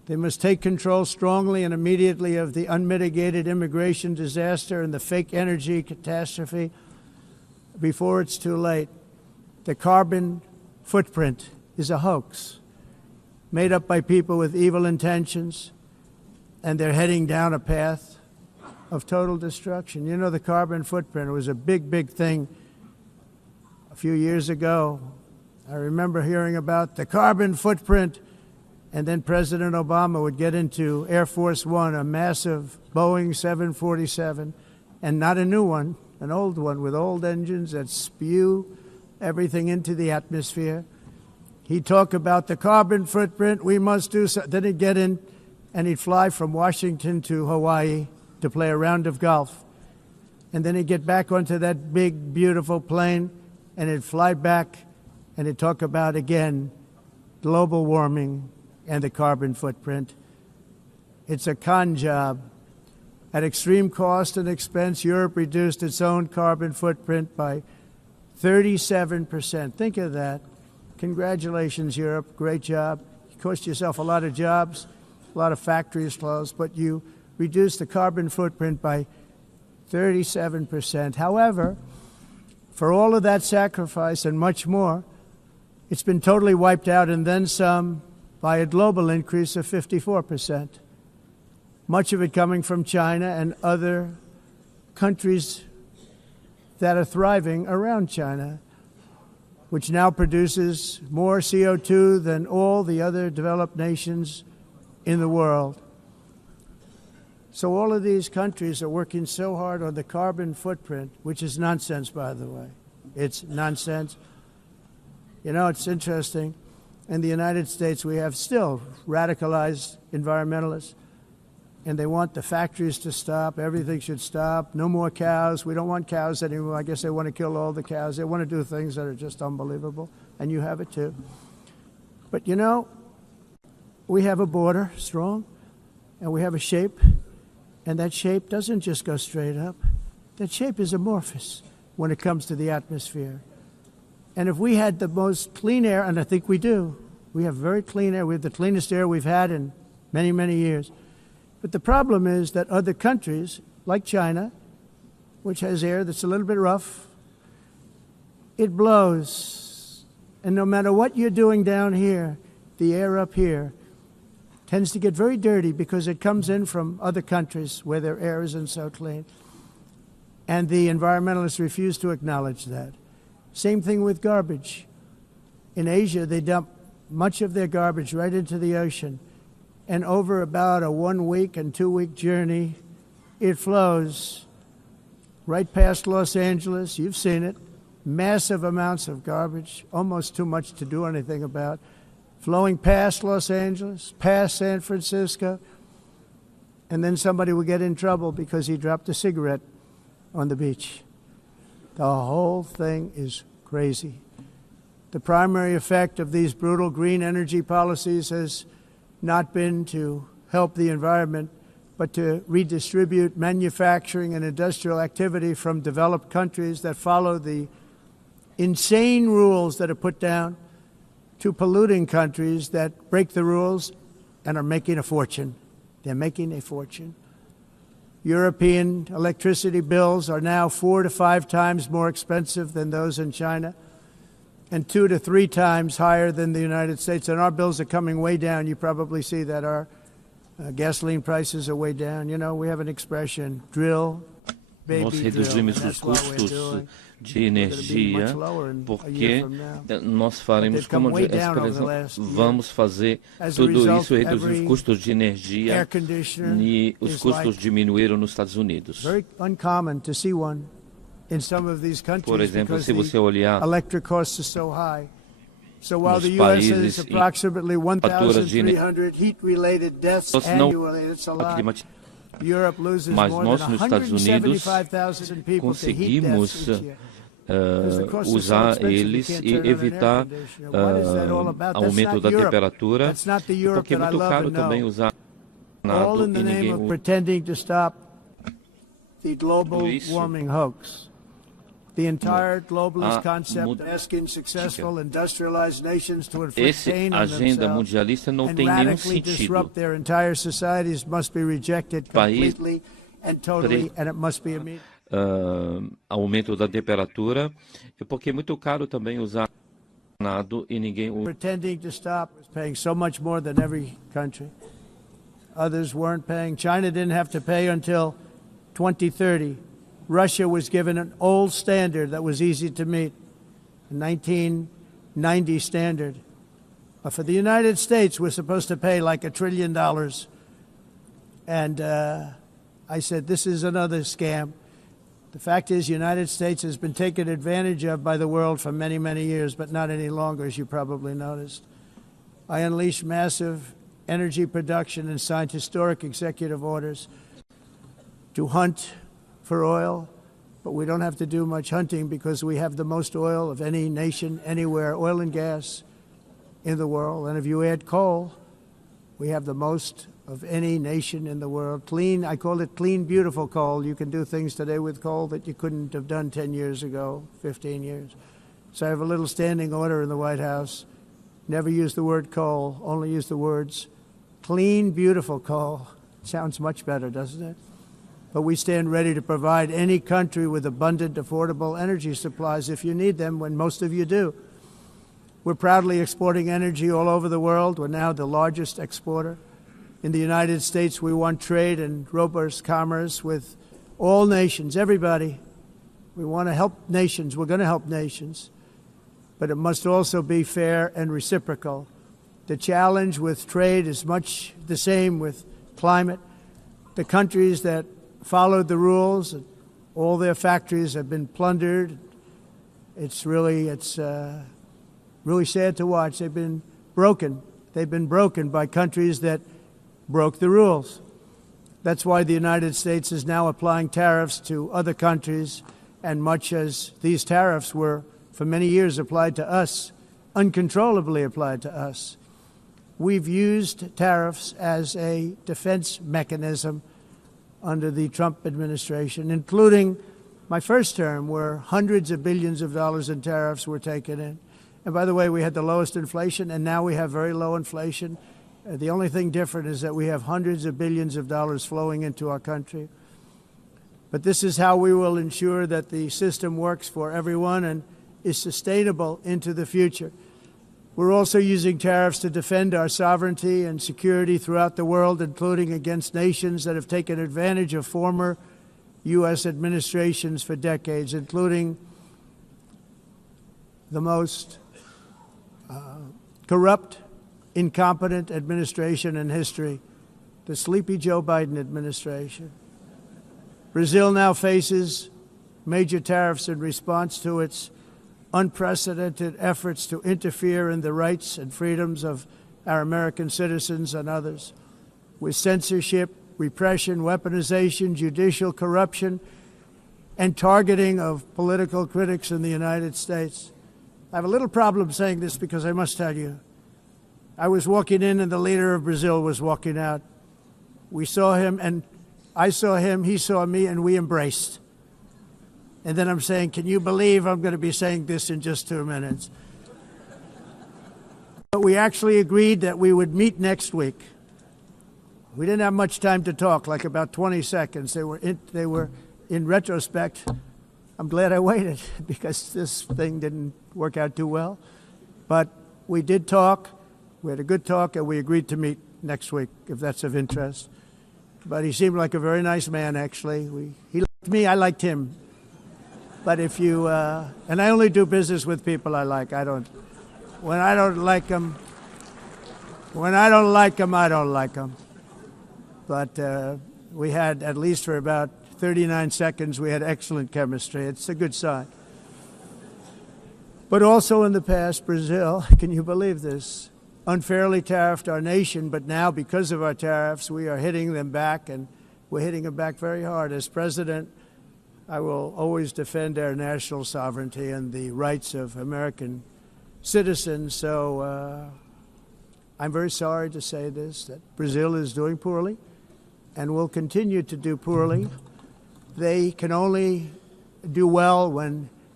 They must take control strongly and immediately of the unmitigated immigration disaster and the fake energy catastrophe before it's too late. The carbon footprint is a hoax made up by people with evil intentions, and they're heading down a path of total destruction. You know, the carbon footprint was a big, big thing a few years ago. I remember hearing about the carbon footprint, and then President Obama would get into Air Force One, a massive Boeing 747, and not a new one, an old one with old engines that spew everything into the atmosphere. He'd talk about the carbon footprint, we must do so. Then he'd get in and he'd fly from Washington to Hawaii to play a round of golf. And then he'd get back onto that big, beautiful plane and he'd fly back and he'd talk about, again, global warming and the carbon footprint. It's a con job. At extreme cost and expense, Europe reduced its own carbon footprint by 37%. Think of that. Congratulations, Europe. Great job. You cost yourself a lot of jobs, a lot of factories closed, but you reduced the carbon footprint by 37%. However, for all of that sacrifice and much more, it's been totally wiped out and then some by a global increase of 54%. Much of it coming from China and other countries that are thriving around China, which now produces more CO2 than all the other developed nations in the world. So all of these countries are working so hard on the carbon footprint, which is nonsense, by the way. It's nonsense. You know, it's interesting. In the United States, we have still radicalized environmentalists, and they want the factories to stop. Everything should stop. No more cows. We don't want cows anymore. I guess they want to kill all the cows. They want to do things that are just unbelievable, and you have it too. But you know, we have a border, strong, and we have a shape, and that shape doesn't just go straight up. That shape is amorphous when it comes to the atmosphere. And if we had the most clean air, and I think we do, we have very clean air. We have the cleanest air we've had in many, many years. But the problem is that other countries, like China, which has air that's a little bit rough, it blows. And no matter what you're doing down here, the air up here tends to get very dirty because it comes in from other countries where their air isn't so clean. And the environmentalists refuse to acknowledge that. Same thing with garbage. In Asia, they dump much of their garbage right into the ocean. And over about a 1 week and 2 week journey, it flows right past Los Angeles. You've seen it. Massive amounts of garbage, almost too much to do anything about, flowing past Los Angeles, past San Francisco. And then somebody will get in trouble because he dropped a cigarette on the beach. The whole thing is crazy. The primary effect of these brutal green energy policies has not been to help the environment, but to redistribute manufacturing and industrial activity from developed countries that follow the insane rules that are put down to polluting countries that break the rules and are making a fortune. They're making a fortune. European electricity bills are now 4 to 5 times more expensive than those in China, and 2 to 3 times higher than the United States. And our bills are coming way down. You probably see that our gasoline prices are way down. You know, we have an expression, drill, baby, Nós reduzimos os custos de energia porque nós faremos, como a expressão, vamos fazer tudo isso, reduzir os custos de energia, e os custos diminuíram nos Estados Unidos. Por exemplo, se você olhar nos países em faturas de mas nós nos Estados Unidos conseguimos usar eles e evitar aumento da temperatura, porque é muito caro também usar nada e ninguém usa. The entire globalist concept asking successful industrialized nations to inflict pain on agenda themselves mundialista não and tem nenhum radically sentido. disrupt their entire societies must be rejected completely and totally, and it must be immediate. Aumento da temperatura, porque é muito caro também usar nado e ninguém usa. Pretending to stop was paying so much more than every country. Others weren't paying. China didn't have to pay until 2030. Russia was given an old standard that was easy to meet, a 1990 standard. But for the United States, we're supposed to pay like $1 trillion. And I said, this is another scam. The fact is, the United States has been taken advantage of by the world for many, many years, but not any longer, as you probably noticed. I unleashed massive energy production and signed historic executive orders to hunt for oil, but we don't have to do much hunting because we have the most oil of any nation anywhere, oil and gas in the world. And if you add coal, we have the most of any nation in the world. Clean, I call it clean, beautiful coal. You can do things today with coal that you couldn't have done 10 years ago, 15 years. So I have a little standing order in the White House. Never use the word coal, only use the words clean, beautiful coal. Sounds much better, doesn't it? But we stand ready to provide any country with abundant, affordable energy supplies if you need them, when most of you do. We're proudly exporting energy all over the world. We're now the largest exporter. In the United States, we want trade and robust commerce with all nations, everybody. We want to help nations. We're going to help nations. But it must also be fair and reciprocal. The challenge with trade is much the same with climate. The countries that followed the rules, all their factories have been plundered. It's really sad to watch. They've been broken. They've been broken by countries that broke the rules. That's why the United States is now applying tariffs to other countries, and much as these tariffs were for many years applied to us, uncontrollably applied to us. We've used tariffs as a defense mechanism under the Trump administration, including my first term, where hundreds of billions of dollars in tariffs were taken in. And by the way, we had the lowest inflation, and now we have very low inflation. The only thing different is that we have hundreds of billions of dollars flowing into our country. But this is how we will ensure that the system works for everyone and is sustainable into the future. We're also using tariffs to defend our sovereignty and security throughout the world, including against nations that have taken advantage of former U.S. administrations for decades, including the most corrupt, incompetent administration in history, the sleepy Joe Biden administration. Brazil now faces major tariffs in response to its unprecedented efforts to interfere in the rights and freedoms of our American citizens and others, with censorship, repression, weaponization, judicial corruption, and targeting of political critics in the United States. I have a little problem saying this because I must tell you, I was walking in and the leader of Brazil was walking out. We saw him and I saw him, he saw me, and we embraced. And then I'm saying, can you believe I'm going to be saying this in just 2 minutes? But we actually agreed that we would meet next week. We didn't have much time to talk, like about 20 seconds. They were in retrospect, I'm glad I waited because this thing didn't work out too well. But we did talk. We had a good talk, and we agreed to meet next week, if that's of interest. But he seemed like a very nice man, actually. He liked me, I liked him. But if you, and I only do business with people I like. When I don't like them, I don't like them. But we had, at least for about 39 seconds, we had excellent chemistry. It's a good sign. But also in the past, Brazil, can you believe this, unfairly tariffed our nation, but now because of our tariffs, we are hitting them back, and we're hitting them back very hard. As president, I will always defend our national sovereignty and the rights of American citizens. So I'm very sorry to say this, that Brazil is doing poorly and will continue to do poorly. They can only do well when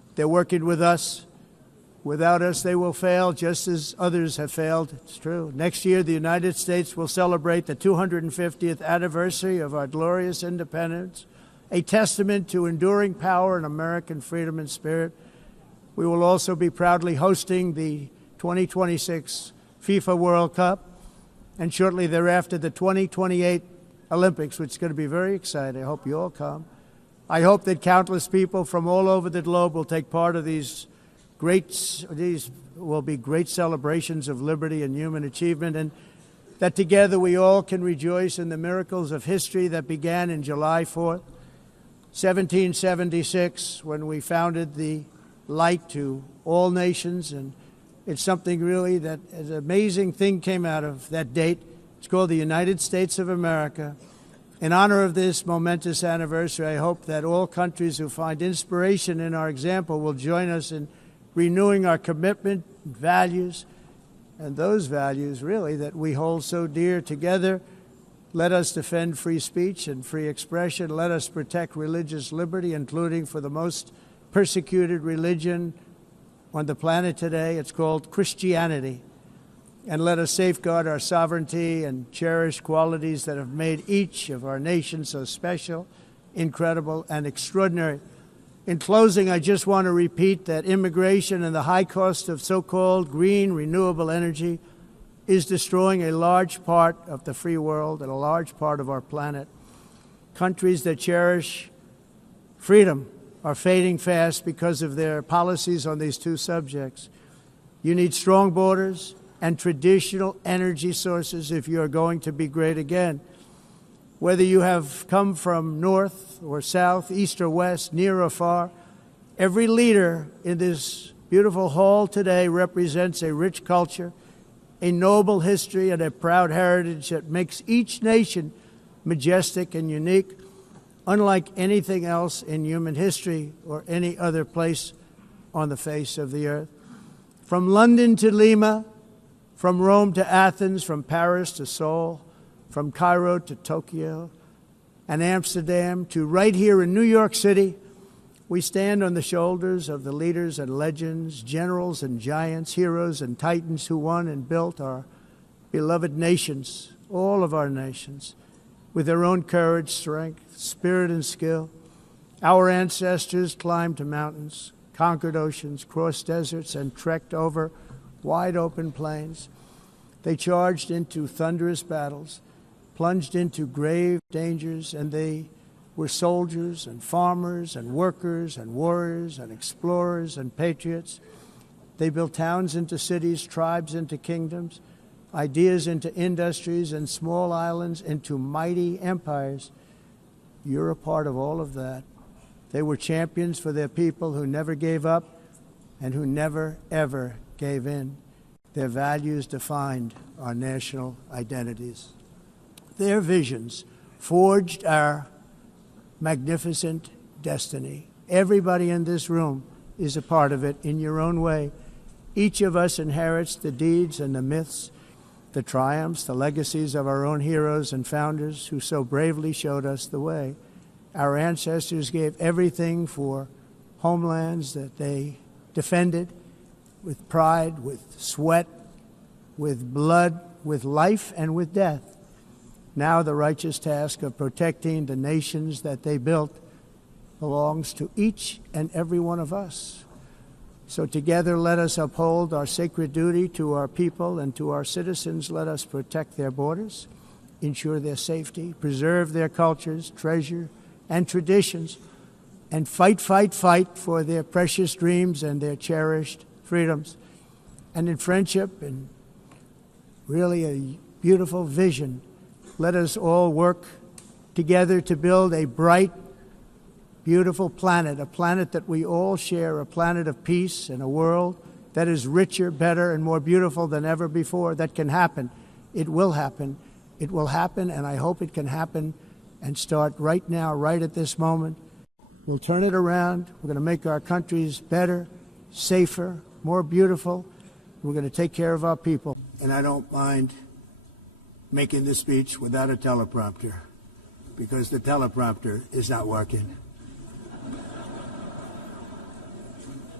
They're working with us. Without us, they will fail, just as others have failed. It's true. Next year, the United States will celebrate the 250th anniversary of our glorious independence, a testament to enduring power and American freedom and spirit. We will also be proudly hosting the 2026 FIFA World Cup, and shortly thereafter, the 2028 Olympics, which is going to be very exciting. I hope you all come. I hope that countless people from all over the globe will take part of these will be great celebrations of liberty and human achievement, and that together we all can rejoice in the miracles of history that began in July 4th, 1776, when we founded the light to all nations. And it's something really that an amazing thing came out of that date. It's called the United States of America. In honor of this momentous anniversary, I hope that all countries who find inspiration in our example will join us in renewing our commitment, values, and those values, really, that we hold so dear. Together, let us defend free speech and free expression. Let us protect religious liberty, including for the most persecuted religion on the planet today. It's called Christianity. And let us safeguard our sovereignty and cherish qualities that have made each of our nations so special, incredible, and extraordinary. In closing, I just want to repeat that immigration and the high cost of so-called green renewable energy is destroying a large part of the free world and a large part of our planet. Countries that cherish freedom are fading fast because of their policies on these two subjects. You need strong borders and traditional energy sources if you are going to be great again. Whether you have come from north or south, east or west, near or far, every leader in this beautiful hall today represents a rich culture, a noble history, and a proud heritage that makes each nation majestic and unique, unlike anything else in human history or any other place on the face of the earth. From London to Lima, from Rome to Athens, from Paris to Seoul, from Cairo to Tokyo and Amsterdam to right here in New York City, we stand on the shoulders of the leaders and legends, generals and giants, heroes and titans who won and built our beloved nations, all of our nations, with their own courage, strength, spirit, and skill. Our ancestors climbed to mountains, conquered oceans, crossed deserts, and trekked over wide open plains. They charged into thunderous battles, plunged into grave dangers, and they were soldiers and farmers and workers and warriors and explorers and patriots. They built towns into cities, tribes into kingdoms, ideas into industries, and small islands into mighty empires. You're a part of all of that. They were champions for their people who never gave up and who never, ever gave in. Their values defined our national identities. Their visions forged our magnificent destiny. Everybody in this room is a part of it in your own way. Each of us inherits the deeds and the myths, the triumphs, the legacies of our own heroes and founders who so bravely showed us the way. Our ancestors gave everything for homelands that they defended with pride, with sweat, with blood, with life, and with death. Now the righteous task of protecting the nations that they built belongs to each and every one of us. So together let us uphold our sacred duty to our people and to our citizens. Let us protect their borders, ensure their safety, preserve their cultures, treasure, and traditions, and fight, fight, fight for their precious dreams and their cherished freedoms. And in friendship and really a beautiful vision, let us all work together to build a bright, beautiful planet, a planet that we all share, a planet of peace and a world that is richer, better, and more beautiful than ever before. That can happen. It will happen. It will happen, and I hope it can happen and start right now, right at this moment. We'll turn it around. We're going to make our countries better, safer, more beautiful. We're going to take care of our people. And I don't mind making this speech without a teleprompter, because the teleprompter is not working.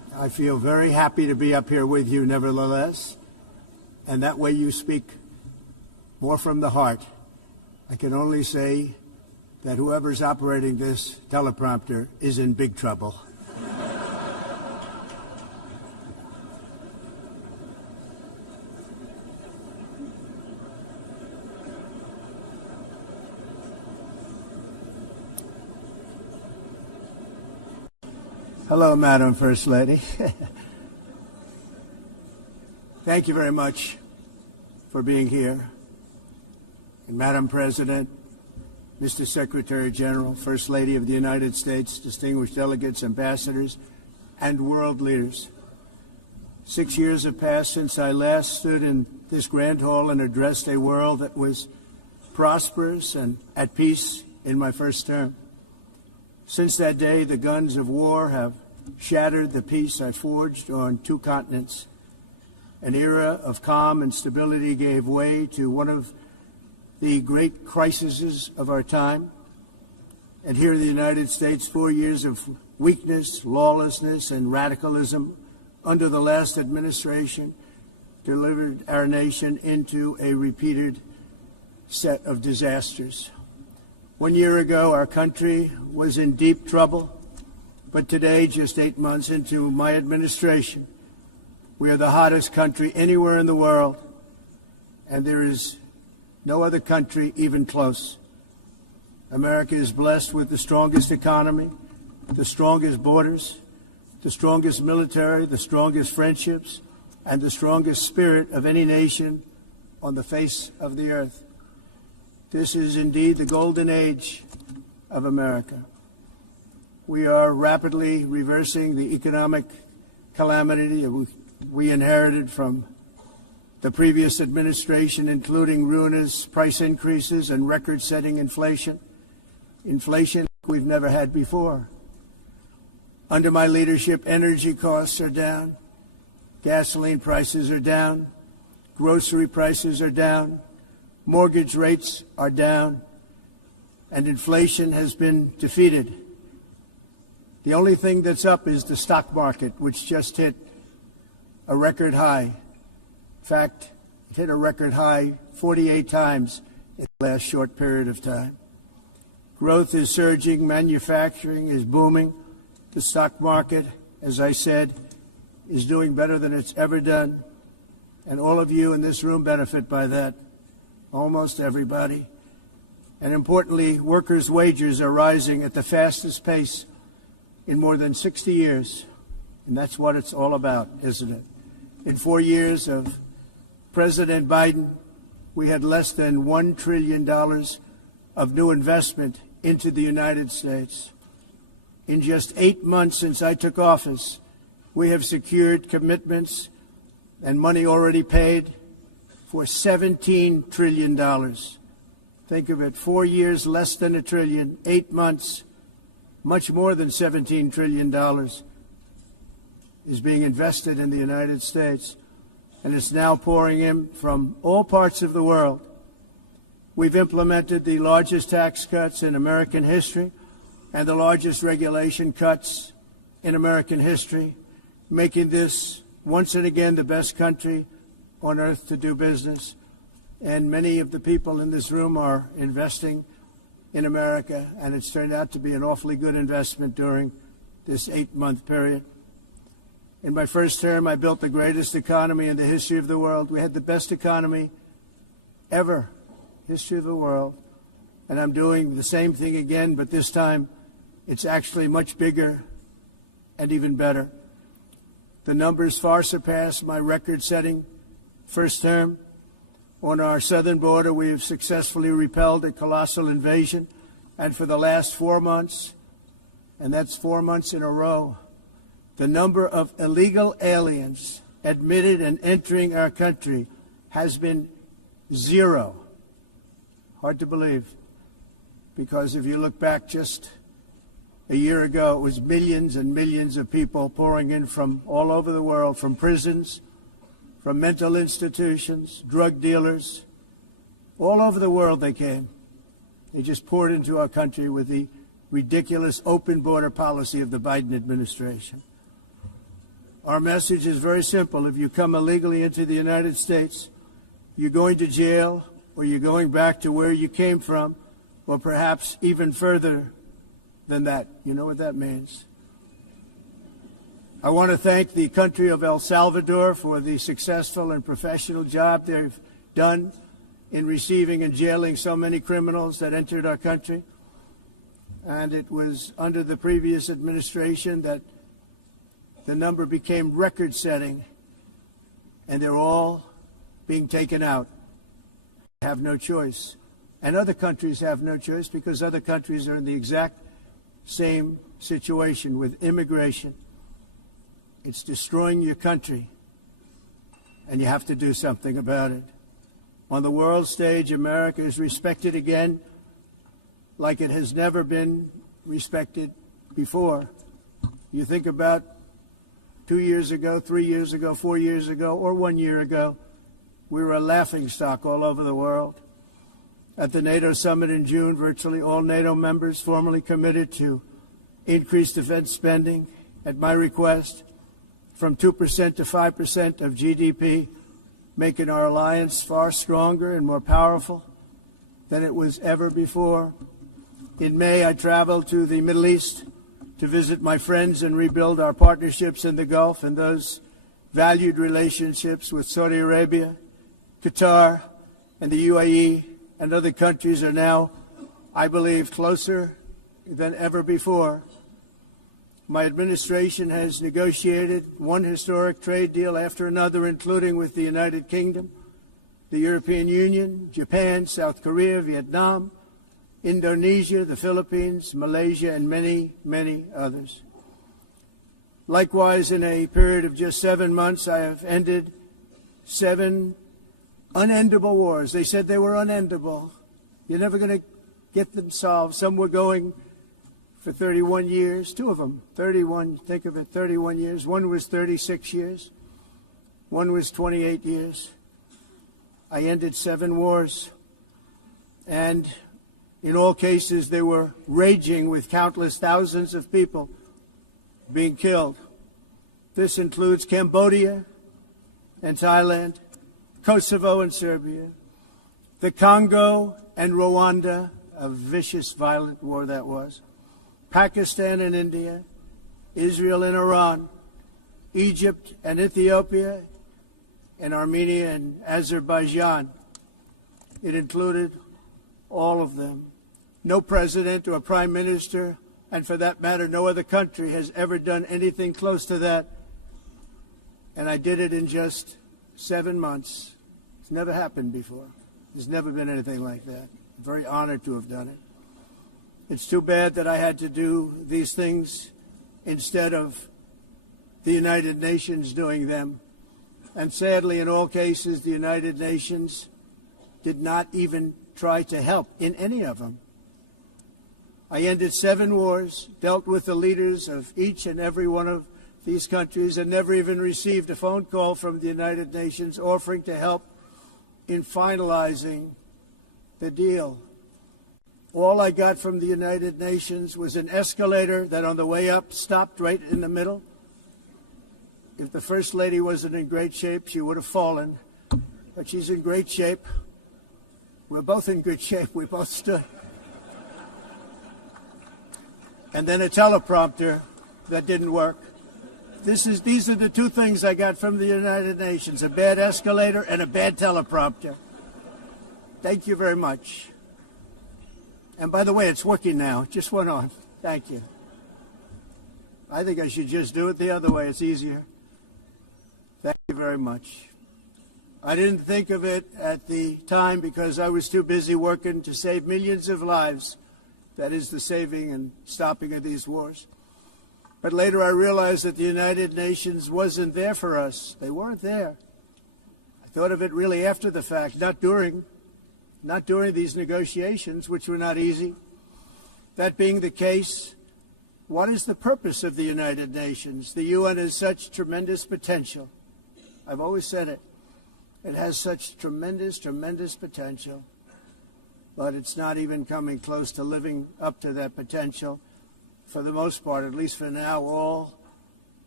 I feel very happy to be up here with you nevertheless, and that way you speak more from the heart. I can only say that whoever's operating this teleprompter is in big trouble. Hello, Madam First Lady. Thank you very much for being here. And Madam President, Mr. Secretary General, First Lady of the United States, distinguished delegates, ambassadors, and world leaders. 6 years have passed since I last stood in this grand hall and addressed a world that was prosperous and at peace in my first term. Since that day, the guns of war have shattered the peace I forged on 2 continents. An era of calm and stability gave way to one of the great crises of our time. And here in the United States, 4 years of weakness, lawlessness, and radicalism under the last administration delivered our nation into a repeated set of disasters. 1 year ago, our country was in deep trouble, but today, just 8 months into my administration, we are the hottest country anywhere in the world, and there is no other country even close. America is blessed with the strongest economy, the strongest borders, the strongest military, the strongest friendships, and the strongest spirit of any nation on the face of the earth. This is indeed the golden age of America. We are rapidly reversing the economic calamity we inherited from the previous administration, including ruinous price increases and record-setting inflation. Inflation we've never had before. Under my leadership, energy costs are down, gasoline prices are down, grocery prices are down, mortgage rates are down, and inflation has been defeated. The only thing that's up is the stock market, which just hit a record high. In fact, it hit a record high 48 times in the last short period of time. Growth is surging, manufacturing is booming. The stock market, as I said, is doing better than it's ever done. And all of you in this room benefit by that, almost everybody. And importantly, workers' wages are rising at the fastest pace in more than 60 years. And that's what it's all about, isn't it? In 4 years of President Biden, we had less than $1 trillion of new investment into the United States. In just 8 months since I took office, we have secured commitments and money already paid for $17 trillion. Think of it, 4 years, less than $1 trillion, 8 months, much more than $17 trillion is being invested in the United States, and it's now pouring in from all parts of the world. We've implemented the largest tax cuts in American history and the largest regulation cuts in American history, making this once and again the best country on earth to do business. And many of the people in this room are investing in America, and it's turned out to be an awfully good investment during this 8-month period. In my first term, I built the greatest economy in the history of the world. We had the best economy ever, history of the world. And I'm doing the same thing again, but this time it's actually much bigger and even better. The numbers far surpass my record-setting first term. On our southern border, we have successfully repelled a colossal invasion, and for the last 4 months, and that's 4 months in a row, the number of illegal aliens admitted and entering our country has been 0. Hard to believe, because if you look back just a year ago, it was millions and millions of people pouring in from all over the world, from prisons, from mental institutions, drug dealers. All over the world they came. They just poured into our country with the ridiculous open border policy of the Biden administration. Our message is very simple. If you come illegally into the United States, you're going to jail, or you're going back to where you came from, or perhaps even further than that. You know what that means. I want to thank the country of El Salvador for the successful and professional job they've done in receiving and jailing so many criminals that entered our country. And it was under the previous administration that the number became record-setting, and they're all being taken out. They have no choice. And other countries have no choice because other countries are in the exact same situation with immigration. It's destroying your country, and you have to do something about it. On the world stage, America is respected again like it has never been respected before. You think about 2 years ago, 3 years ago, 4 years ago, or 1 year ago, we were a laughingstock all over the world. At the NATO summit in June, virtually all NATO members formally committed to increase defense spending at my request from 2% to 5% of GDP, making our alliance far stronger and more powerful than it was ever before. In May, I traveled to the Middle East to visit my friends and rebuild our partnerships in the Gulf and those valued relationships with Saudi Arabia, Qatar, and the UAE and other countries are now, I believe, closer than ever before. My administration has negotiated one historic trade deal after another, including with the United Kingdom, the European Union, Japan, South Korea, Vietnam, Indonesia, the Philippines, Malaysia, and many, many others. Likewise, in a period of just 7 months, I have ended 7 unendable wars. They said they were unendable. You're never going to get them solved. Some were going for 31 years, 2 of them, 31, think of it, 31 years. One was 36 years. One was 28 years. I ended 7 wars. And in all cases, they were raging with countless thousands of people being killed. This includes Cambodia and Thailand, Kosovo and Serbia, the Congo and Rwanda, a vicious, violent war that was, Pakistan and India, Israel and Iran, Egypt and Ethiopia, and Armenia and Azerbaijan. It included all of them. No president or prime minister, and for that matter, no other country has ever done anything close to that. And I did it in just 7 months. It's never happened before. There's never been anything like that. I'm very honored to have done it. It's too bad that I had to do these things instead of the United Nations doing them. And sadly, in all cases, the United Nations did not even try to help in any of them. I ended 7 wars, dealt with the leaders of each and every one of these countries, and never even received a phone call from the United Nations offering to help in finalizing the deal. All I got from the United Nations was an escalator that on the way up stopped right in the middle. If the First Lady wasn't in great shape, she would have fallen. But she's in great shape. We're both in good shape. We both stood. And then a teleprompter that didn't work. These are the 2 things I got from the United Nations, a bad escalator and a bad teleprompter. Thank you very much. And by the way, it's working now. It just went on. Thank you. I think I should just do it the other way. It's easier. Thank you very much. I didn't think of it at the time because I was too busy working to save millions of lives. That is the saving and stopping of these wars. But later I realized that the United Nations wasn't there for us. They weren't there. I thought of it really after the fact, not during these negotiations, which were not easy. That being the case, what is the purpose of the United Nations? The UN has such tremendous potential. I've always said it. It has such tremendous, tremendous potential. But it's not even coming close to living up to that potential. For the most part, at least for now, all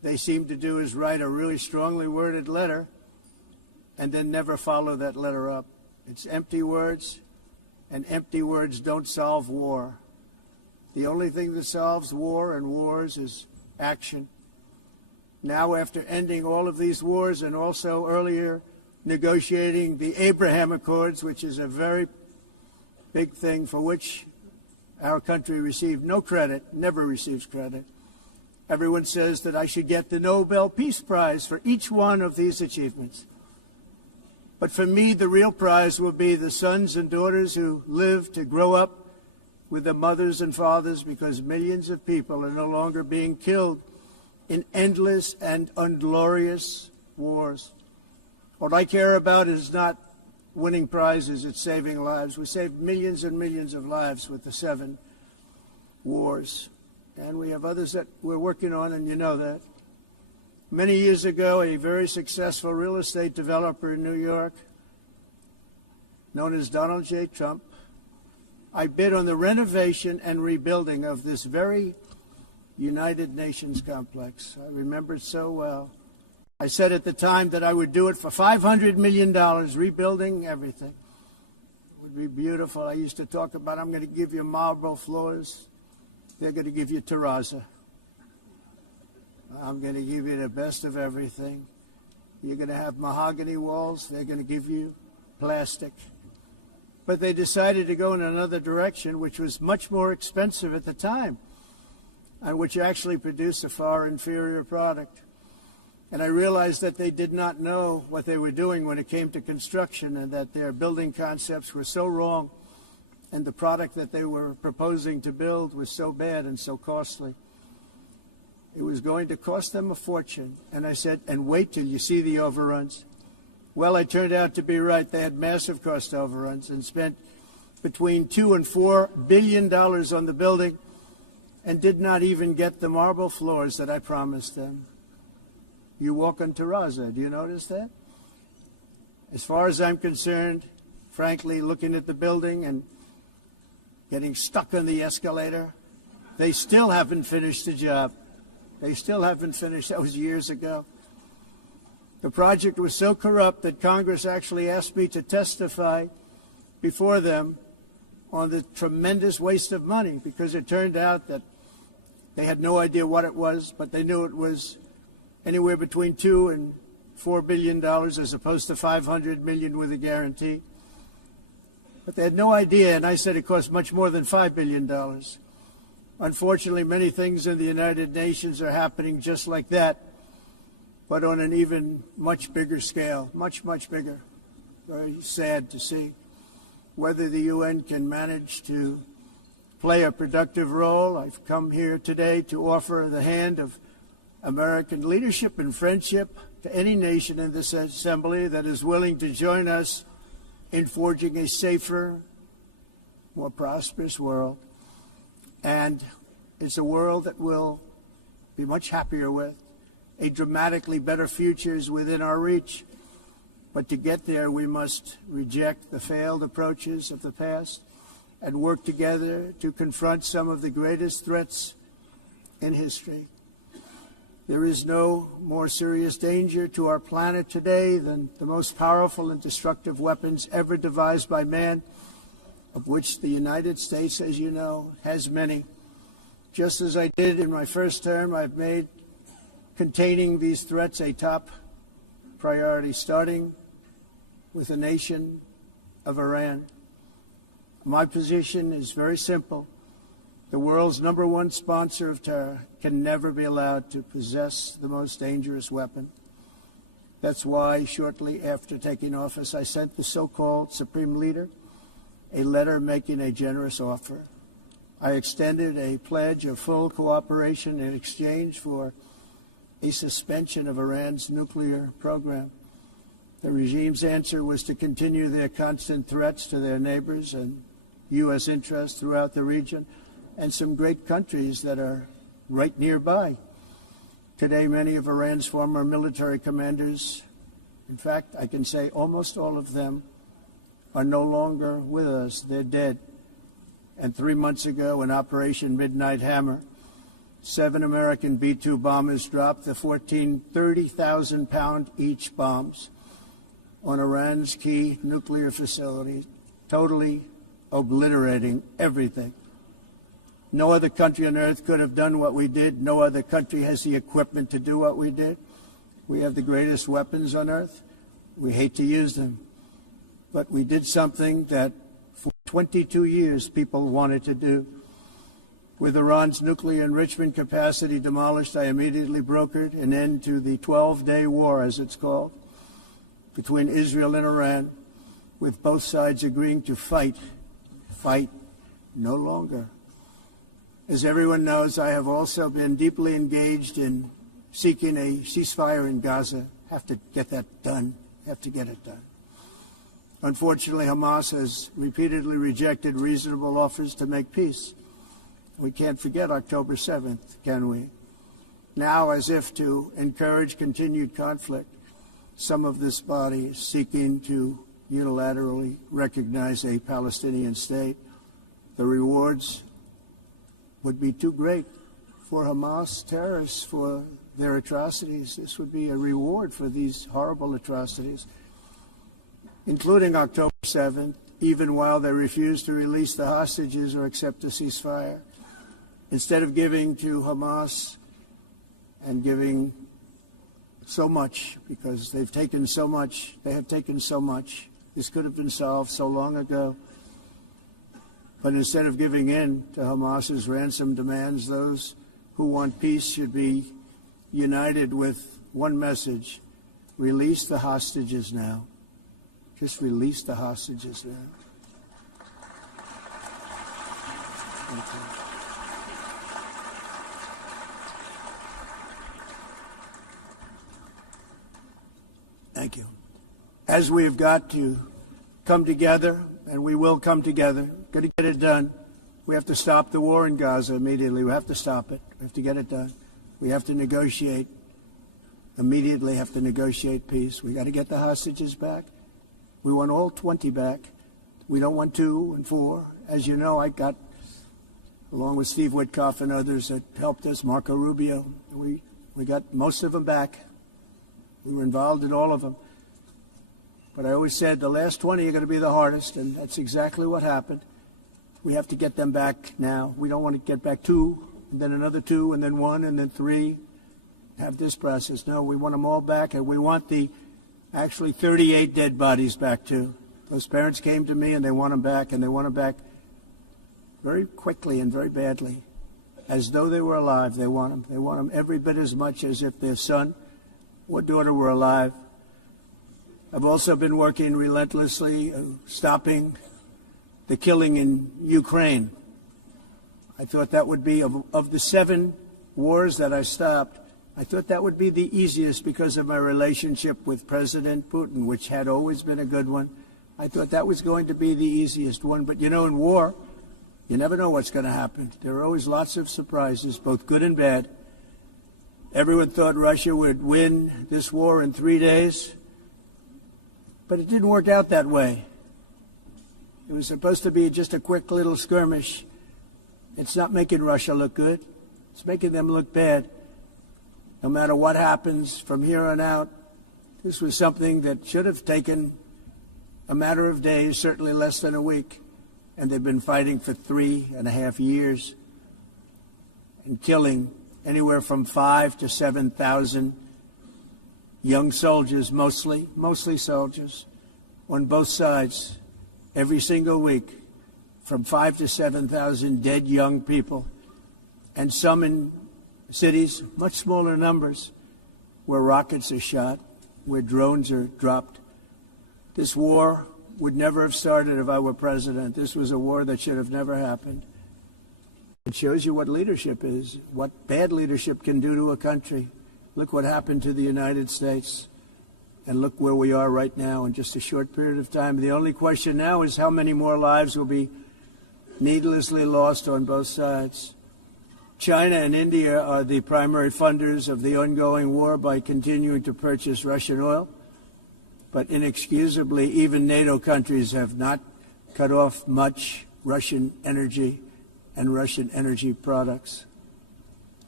they seem to do is write a really strongly worded letter and then never follow that letter up. It's empty words, and empty words don't solve war. The only thing that solves war and wars is action. Now, after ending all of these wars and also earlier negotiating the Abraham Accords, which is a very big thing for which our country received no credit, never receives credit. Everyone says that I should get the Nobel Peace Prize for each one of these achievements. But for me, the real prize will be the sons and daughters who live to grow up with their mothers and fathers, because millions of people are no longer being killed in endless and unglorious wars. What I care about is not winning prizes, it's saving lives. We saved millions and millions of lives with the 7 wars. And we have others that we're working on, and you know that. Many years ago, a very successful real estate developer in New York, known as Donald J. Trump, I bid on the renovation and rebuilding of this very United Nations complex. I remember it so well. I said at the time that I would do it for $500 million, rebuilding everything. It would be beautiful. I used to talk about, I'm going to give you marble floors. They're going to give you terrazzo. I'm going to give you the best of everything. You're going to have mahogany walls. They're going to give you plastic. But they decided to go in another direction, which was much more expensive at the time, and which actually produced a far inferior product. And I realized that they did not know what they were doing when it came to construction, and that their building concepts were so wrong, and the product that they were proposing to build was so bad and so costly. It was going to cost them a fortune. And I said, and wait till you see the overruns. Well, I turned out to be right. They had massive cost overruns and spent between $2 and $4 billion on the building and did not even get the marble floors that I promised them. You walk on terrazzo. Do you notice that? As far as I'm concerned, frankly, looking at the building and getting stuck on the escalator, they still haven't finished the job. They still haven't finished. That was years ago. The project was so corrupt that Congress actually asked me to testify before them on the tremendous waste of money, because it turned out that they had no idea what it was, but they knew it was anywhere between $2 and $4 billion as opposed to $500 million with a guarantee. But they had no idea, and I said it cost much more than $5 billion. Unfortunately, many things in the United Nations are happening just like that, but on an even much bigger scale, much, much bigger. Very sad to see. Whether the UN can manage to play a productive role, I've come here today to offer the hand of American leadership and friendship to any nation in this assembly that is willing to join us in forging a safer, more prosperous world. And it's a world that we'll be much happier with. A dramatically better future is within our reach. But to get there, we must reject the failed approaches of the past and work together to confront some of the greatest threats in history. There is no more serious danger to our planet today than the most powerful and destructive weapons ever devised by man, of which the United States, as you know, has many. Just as I did in my first term, I've made containing these threats a top priority, starting with the nation of Iran. My position is very simple. The world's #1 sponsor of terror can never be allowed to possess the most dangerous weapon. That's why, shortly after taking office, I sent the so-called Supreme Leader a letter making a generous offer. I extended a pledge of full cooperation in exchange for a suspension of Iran's nuclear program. The regime's answer was to continue their constant threats to their neighbors and U.S. interests throughout the region and some great countries that are right nearby. Today, many of Iran's former military commanders, in fact, I can say almost all of them, are no longer with us. They're dead. And 3 months ago, in Operation Midnight Hammer, 7 American B-2 bombers dropped the 30,000-pound each bombs on Iran's key nuclear facility, totally obliterating everything. No other country on earth could have done what we did. No other country has the equipment to do what we did. We have the greatest weapons on earth. We hate to use them. But we did something that for 22 years people wanted to do. With Iran's nuclear enrichment capacity demolished, I immediately brokered an end to the 12-day war, as it's called, between Israel and Iran, with both sides agreeing to fight no longer. As everyone knows, I have also been deeply engaged in seeking a ceasefire in Gaza. Have to get that done. Have to get it done. Unfortunately, Hamas has repeatedly rejected reasonable offers to make peace. We can't forget October 7th, can we? Now, as if to encourage continued conflict, some of this body is seeking to unilaterally recognize a Palestinian state. The rewards would be too great for Hamas terrorists for their atrocities. This would be a reward for these horrible atrocities, including October 7th, even while they refuse to release the hostages or accept a ceasefire. Instead of giving to Hamas and giving so much, because they've taken so much, they have taken so much. This could have been solved so long ago. But instead of giving in to Hamas's ransom demands, those who want peace should be united with one message: release the hostages now. Just release the hostages now. Thank you. Thank you. As we have got to come together, and we will come together, got to get it done. We have to stop the war in Gaza immediately. We have to stop it. We have to get it done. We have to negotiate, immediately have to negotiate peace. We got to get the hostages back. We want all 20 back. We don't want 2 and 4. As you know, I got, along with Steve Witkoff and others that helped us, Marco Rubio, we got most of them back. We were involved in all of them. But I always said the last 20 are going to be the hardest, and that's exactly what happened. We have to get them back now. We don't want to get back 2, and then another 2, and then 1, and then 3. Have this process. No, we want them all back, and we want the actually 38 dead bodies back too. Those parents came to me, and they want them back, and they want them back very quickly and very badly, as though they were alive. They want them. They want them every bit as much as if their son or daughter were alive. I've also been working relentlessly, stopping the killing in Ukraine. I thought that would be, of the 7 wars that I stopped, I thought that would be the easiest because of my relationship with President Putin, which had always been a good one. I thought that was going to be the easiest one. But, you know, in war, you never know what's going to happen. There are always lots of surprises, both good and bad. Everyone thought Russia would win this war in 3 days, but it didn't work out that way. It was supposed to be just a quick little skirmish. It's not making Russia look good. It's making them look bad. No matter what happens from here on out, this was something that should have taken a matter of days, certainly less than a week. And they've been fighting for 3.5 years and killing anywhere from 5,000 to 7,000 young soldiers, mostly soldiers, on both sides, every single week, from 5,000 to 7,000 dead young people, and some in cities, much smaller numbers, where rockets are shot, where drones are dropped. This war would never have started if I were president. This was a war that should have never happened. It shows you what leadership is, what bad leadership can do to a country. Look what happened to the United States, and look where we are right now in just a short period of time. The only question now is how many more lives will be needlessly lost on both sides. China and India are the primary funders of the ongoing war by continuing to purchase Russian oil. But inexcusably, even NATO countries have not cut off much Russian energy and Russian energy products.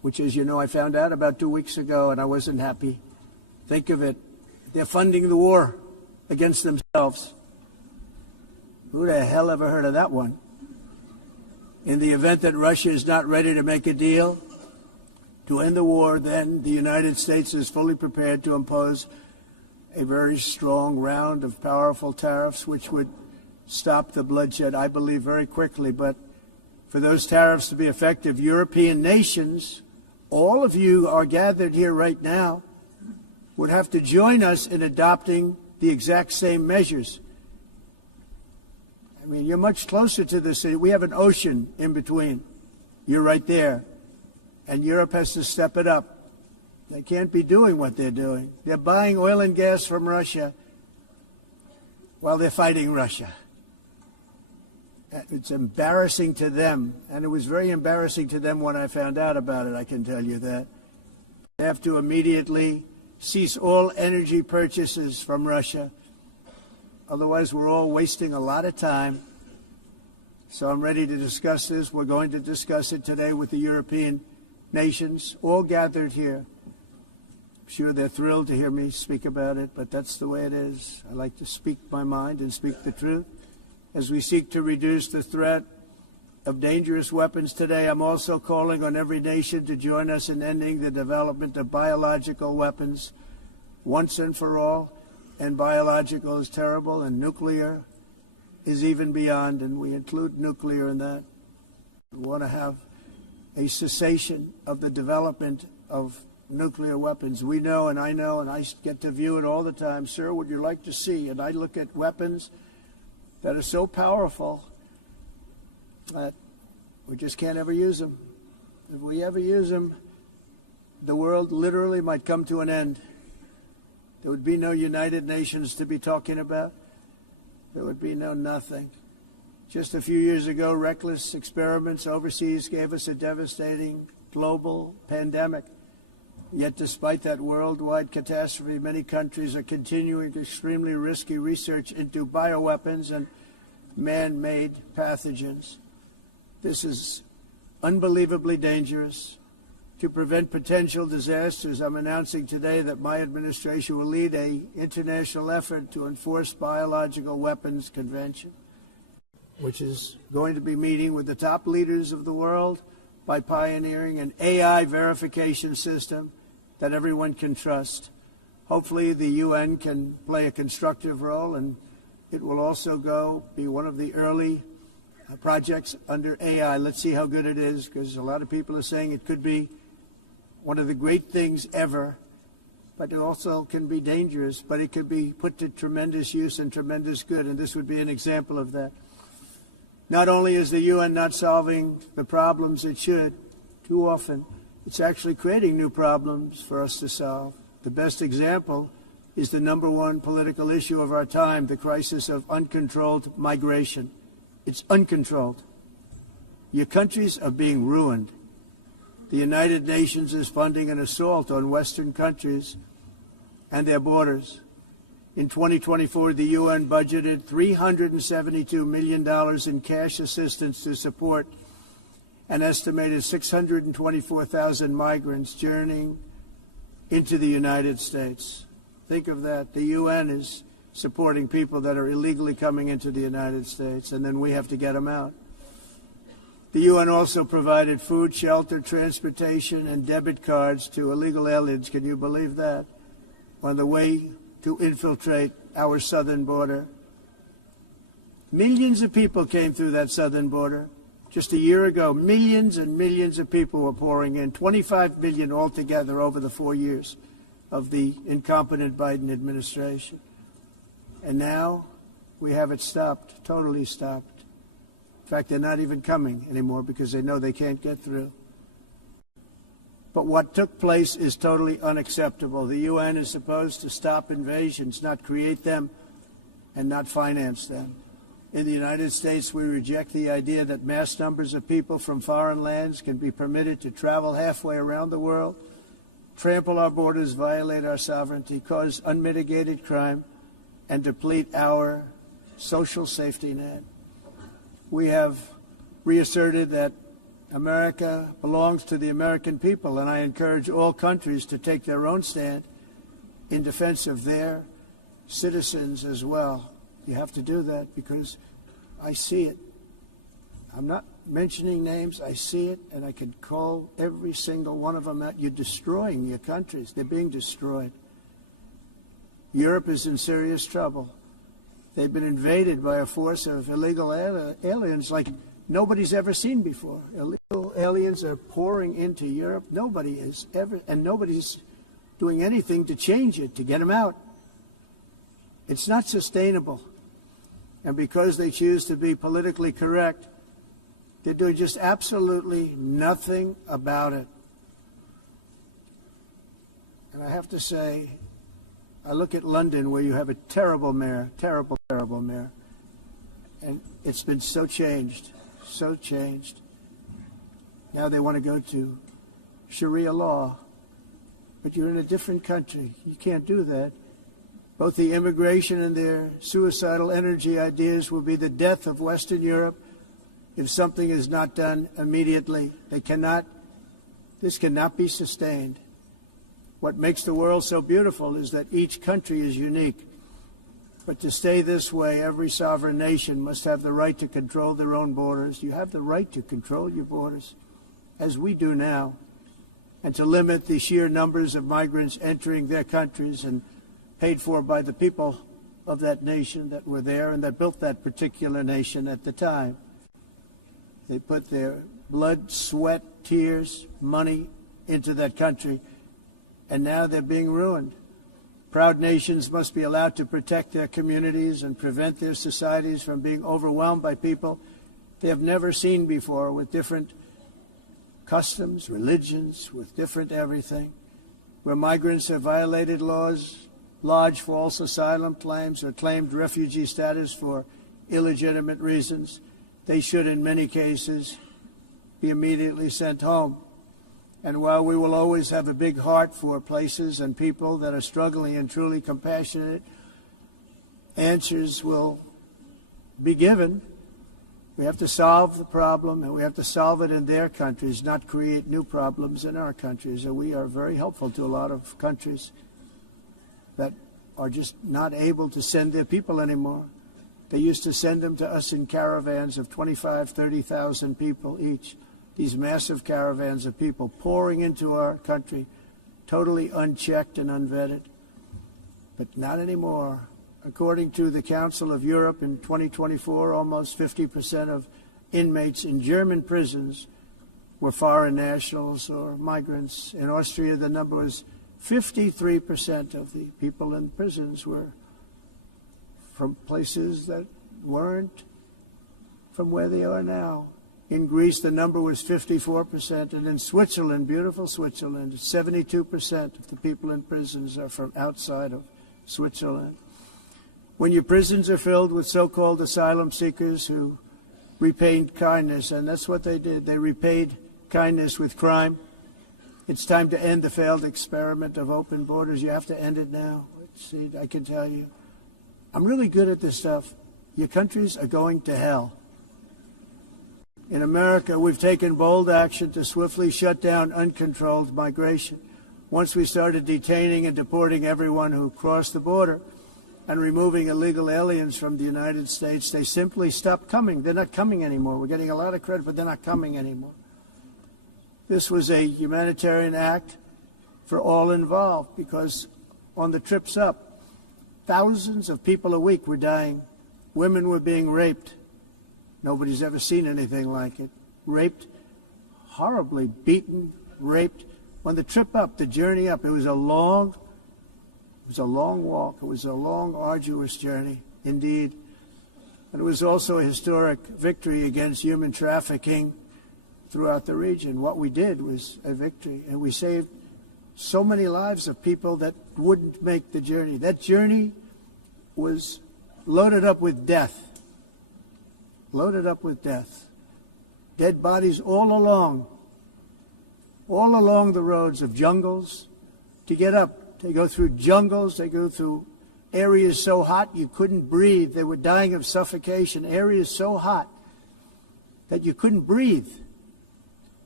which, as you know, I found out about 2 weeks ago, and I wasn't happy. Think of it. They're funding the war against themselves. Who the hell ever heard of that one? In the event that Russia is not ready to make a deal to end the war, then the United States is fully prepared to impose a very strong round of powerful tariffs, which would stop the bloodshed, I believe, very quickly. But for those tariffs to be effective, European nations, all of you are gathered here right now, would have to join us in adopting the exact same measures. I mean, you're much closer to the city. We have an ocean in between. You're right there. And Europe has to step it up. They can't be doing what they're doing. They're buying oil and gas from Russia while they're fighting Russia. It's embarrassing to them. And it was very embarrassing to them when I found out about it, I can tell you that. They have to immediately cease all energy purchases from Russia. Otherwise, we're all wasting a lot of time. So I'm ready to discuss this. We're going to discuss it today with the European nations, all gathered here. I'm sure they're thrilled to hear me speak about it, but that's the way it is. I like to speak my mind and speak the truth. As we seek to reduce the threat of dangerous weapons today, I'm also calling on every nation to join us in ending the development of biological weapons once and for all. And biological is terrible, and nuclear is even beyond, and we include nuclear in that. We want to have a cessation of the development of nuclear weapons. We know, and I get to view it all the time. Sir, would you like to see? And I look at weapons that are so powerful that we just can't ever use them. If we ever use them, the world literally might come to an end. There would be no United Nations to be talking about. There would be no nothing. Just a few years ago, reckless experiments overseas gave us a devastating global pandemic. Yet despite that worldwide catastrophe, many countries are continuing extremely risky research into bioweapons and man-made pathogens. This is unbelievably dangerous. To prevent potential disasters, I'm announcing today that my administration will lead an international effort to enforce biological weapons convention, which is going to be meeting with the top leaders of the world by pioneering an AI verification system that everyone can trust. Hopefully the UN can play a constructive role, and it will also be one of the early projects under AI. Let's see how good it is, because a lot of people are saying it could be one of the great things ever, but it also can be dangerous, but it could be put to tremendous use and tremendous good, and this would be an example of that. Not only is the UN not solving the problems it should, too often, it's actually creating new problems for us to solve. The best example is the number one political issue of our time, the crisis of uncontrolled migration. It's uncontrolled. Your countries are being ruined. The United Nations is funding an assault on Western countries and their borders. In 2024, the UN budgeted $372 million in cash assistance to support an estimated 624,000 migrants journeying into the United States. Think of that. The UN is supporting people that are illegally coming into the United States, and then we have to get them out. The UN also provided food, shelter, transportation, and debit cards to illegal aliens. Can you believe that? On the way to infiltrate our southern border. Millions of people came through that southern border. Just a year ago, millions and millions of people were pouring in, 25 million altogether over the 4 years of the incompetent Biden administration. And now we have it stopped, totally stopped. In fact, they're not even coming anymore because they know they can't get through. But what took place is totally unacceptable. The UN is supposed to stop invasions, not create them and not finance them. In the United States, we reject the idea that mass numbers of people from foreign lands can be permitted to travel halfway around the world, trample our borders, violate our sovereignty, cause unmitigated crime, and deplete our social safety net. We have reasserted that America belongs to the American people, and I encourage all countries to take their own stand in defense of their citizens as well. You have to do that because I see it. I'm not mentioning names. I see it, and I could call every single one of them out. You're destroying your countries. They're being destroyed. Europe is in serious trouble. They've been invaded by a force of illegal aliens like nobody's ever seen before. Illegal aliens are pouring into Europe. Nobody is ever, and nobody's doing anything to change it, to get them out. It's not sustainable. And because they choose to be politically correct, they're doing just absolutely nothing about it. And I have to say, I look at London, where you have a terrible mayor, terrible mayor, and it's been so changed, so changed. Now they want to go to Sharia law, but you're in a different country. You can't do that. Both the immigration and their suicidal energy ideas will be the death of Western Europe if something is not done immediately. This cannot be sustained. What makes the world so beautiful is that each country is unique. But to stay this way, every sovereign nation must have the right to control their own borders. You have the right to control your borders, as we do now, and to limit the sheer numbers of migrants entering their countries and paid for by the people of that nation that were there and that built that particular nation at the time. They put their blood, sweat, tears, money into that country, and now they're being ruined. Proud nations must be allowed to protect their communities and prevent their societies from being overwhelmed by people they have never seen before, with different customs, religions, with different everything. Where migrants have violated laws, lodged false asylum claims, or claimed refugee status for illegitimate reasons, they should, in many cases, be immediately sent home. And while we will always have a big heart for places and people that are struggling and truly compassionate, answers will be given. We have to solve the problem, and we have to solve it in their countries, not create new problems in our countries. And we are very helpful to a lot of countries that are just not able to send their people anymore. They used to send them to us in caravans of 25,000, 30,000 people each. These massive caravans of people pouring into our country, totally unchecked and unvetted. But not anymore. According to the Council of Europe, in 2024, almost 50% of inmates in German prisons were foreign nationals or migrants. In Austria, the number was 53% of the people in prisons were from places that weren't from where they are now. In Greece, the number was 54%, and in Switzerland, beautiful Switzerland, 72% of the people in prisons are from outside of Switzerland. When your prisons are filled with so-called asylum seekers who repaid kindness, and that's what they did, they repaid kindness with crime, it's time to end the failed experiment of open borders. You have to end it now. See, I can tell you, I'm really good at this stuff. Your countries are going to hell. In America, we've taken bold action to swiftly shut down uncontrolled migration. Once we started detaining and deporting everyone who crossed the border and removing illegal aliens from the United States, they simply stopped coming. They're not coming anymore. We're getting a lot of credit, but they're not coming anymore. This was a humanitarian act for all involved, because on the trips up, thousands of people a week were dying. Women were being raped. Nobody's ever seen anything like it. Raped, horribly beaten, raped. On the trip up, the journey up, it was a long walk. It was a long, arduous journey, indeed. And it was also a historic victory against human trafficking throughout the region. What we did was a victory, and we saved so many lives of people that wouldn't make the journey. That journey was loaded up with death. Loaded up with death. Dead bodies all along the roads of jungles. To get up, they go through jungles, they go through areas so hot you couldn't breathe. They were dying of suffocation, areas so hot that you couldn't breathe.